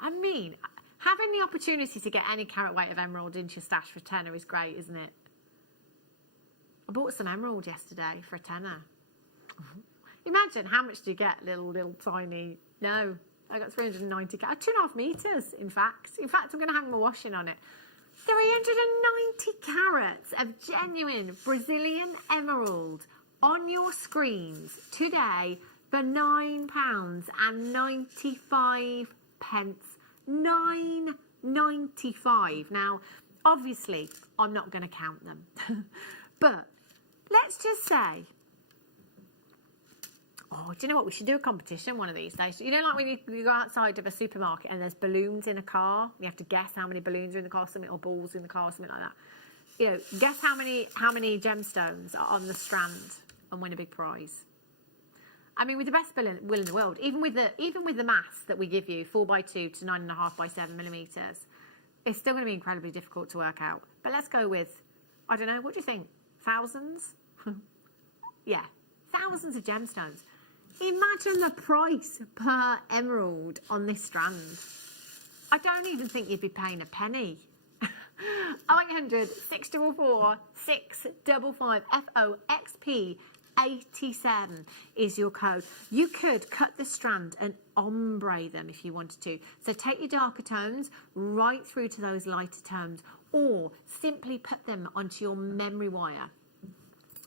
I mean, having the opportunity to get any carat weight of emerald into your stash for a tenner is great, isn't it? I bought some emerald yesterday for a tenner. Imagine how much do you get, little tiny... No, I got 390 carats, 2.5 metres, in fact. In fact, I'm going to hang my washing on it. 390 carats of genuine Brazilian emerald on your screens today for £9.95. £9.95. Now, obviously, I'm not going to count them, but let's just say, oh, do you know what? We should do a competition one of these days. You know, like when you go outside of a supermarket and there's balloons in a car, you have to guess how many balloons are in the car, something, or balls in the car, something like that. You know, guess how many gemstones are on the strand and win a big prize. I mean, with the best will in the world, even with the mass that we give you, 4x2 to 9.5 by 7 millimeters, it's still going to be incredibly difficult to work out. But let's go with, I don't know, what do you think? Thousands? Yeah, thousands of gemstones. Imagine the price per emerald on this strand. I don't even think you'd be paying a penny. 0800 644 655 FOXP 87 is your code. You could cut the strand and ombre them if you wanted to. So take your darker tones right through to those lighter tones, or simply put them onto your memory wire.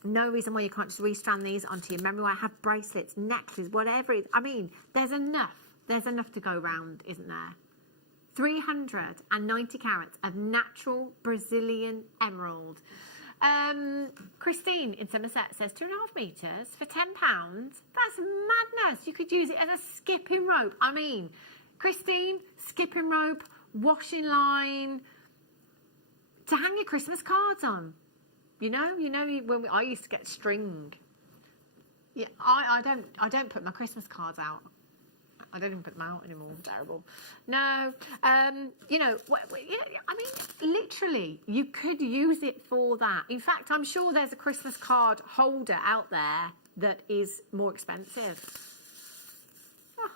No reason why you can't just restrand these onto your memory wire. Have bracelets, necklaces, whatever it is. I mean, there's enough to go round, isn't there? 390 carats of natural Brazilian emerald. Christine in Somerset says 2.5 metres for £10. That's madness. You could use it as a skipping rope. I mean, Christine, skipping rope, washing line, to hang your Christmas cards on. You know when I used to get string. Yeah, I don't put my Christmas cards out. I don't even put them out anymore. Terrible. No, you know, I mean, literally, you could use it for that. In fact, I'm sure there's a Christmas card holder out there that is more expensive. Oh.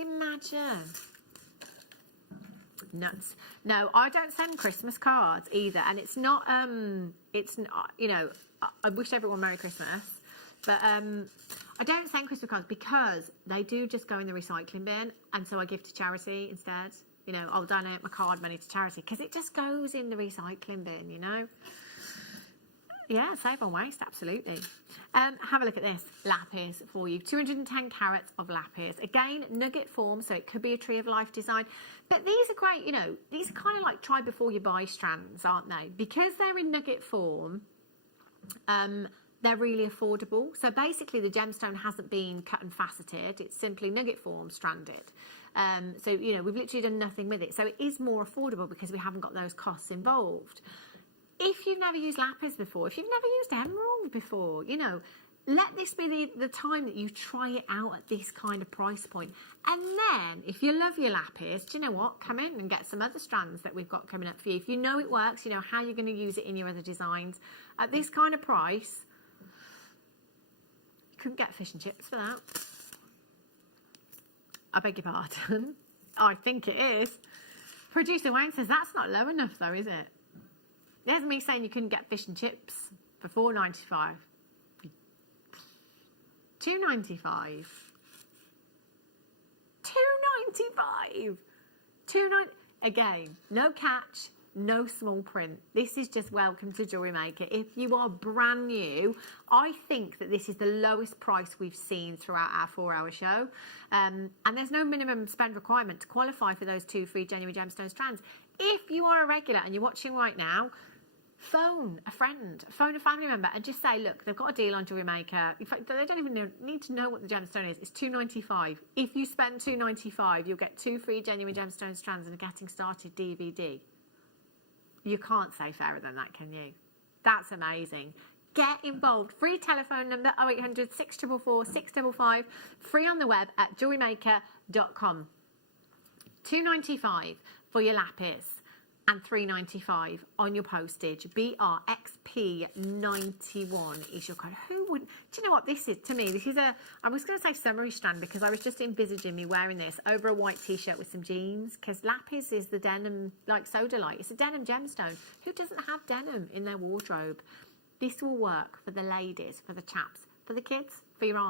Imagine. Nuts. No, I don't send Christmas cards either, and it's not. You know, I wish everyone Merry Christmas, but I don't send Christmas cards because they do just go in the recycling bin, and so I give to charity instead. You know, I'll donate my card money to charity because it just goes in the recycling bin. You know. Yeah, save on waste, absolutely. Have a look at this lapis for you. 210 carats of lapis. Again, nugget form, so it could be a tree of life design. But these are great, you know, these are kind of like try before you buy strands, aren't they? Because they're in nugget form, they're really affordable. So basically the gemstone hasn't been cut and faceted. It's simply nugget form stranded. So, you know, we've literally done nothing with it. So it is more affordable because we haven't got those costs involved. If you've never used lapis before, if you've never used emerald before, you know, let this be the time that you try it out at this kind of price point. And then, if you love your lapis, do you know what? Come in and get some other strands that we've got coming up for you. If you know it works, you know how you're going to use it in your other designs. At this kind of price, you couldn't get fish and chips for that. I beg your pardon. I think it is. Producer Wayne says, that's not low enough though, is it? There's me saying you couldn't get fish and chips for $4.95. $2.95. $2.95. Again, no catch, no small print. This is just welcome to Jewellery Maker. If you are brand new, I think that this is the lowest price we've seen throughout our 4-hour show. And there's no minimum spend requirement to qualify for those 2 free genuine gemstone strands. If you are a regular and you're watching right now, phone a friend, phone a family member and just say, look, they've got a deal on Jewellery Maker. In fact, they don't even need to know what the gemstone is. It's $2.95. If you spend $2.95, you'll get 2 free genuine gemstone strands and a Getting Started DVD. You can't say fairer than that, can you? That's amazing. Get involved. Free telephone number 0800 644 655. Free on the web at jewellerymaker.com. $2.95 for your lapis and $3.95 on your postage. BRXP91 is your code. Who would? Do you know what this is? To me, this is I was going to say summery strand because I was just envisaging me wearing this over a white t-shirt with some jeans because lapis is the denim, like sodalite. It's a denim gemstone. Who doesn't have denim in their wardrobe? This will work for the ladies, for the chaps, for the kids, for your aunt.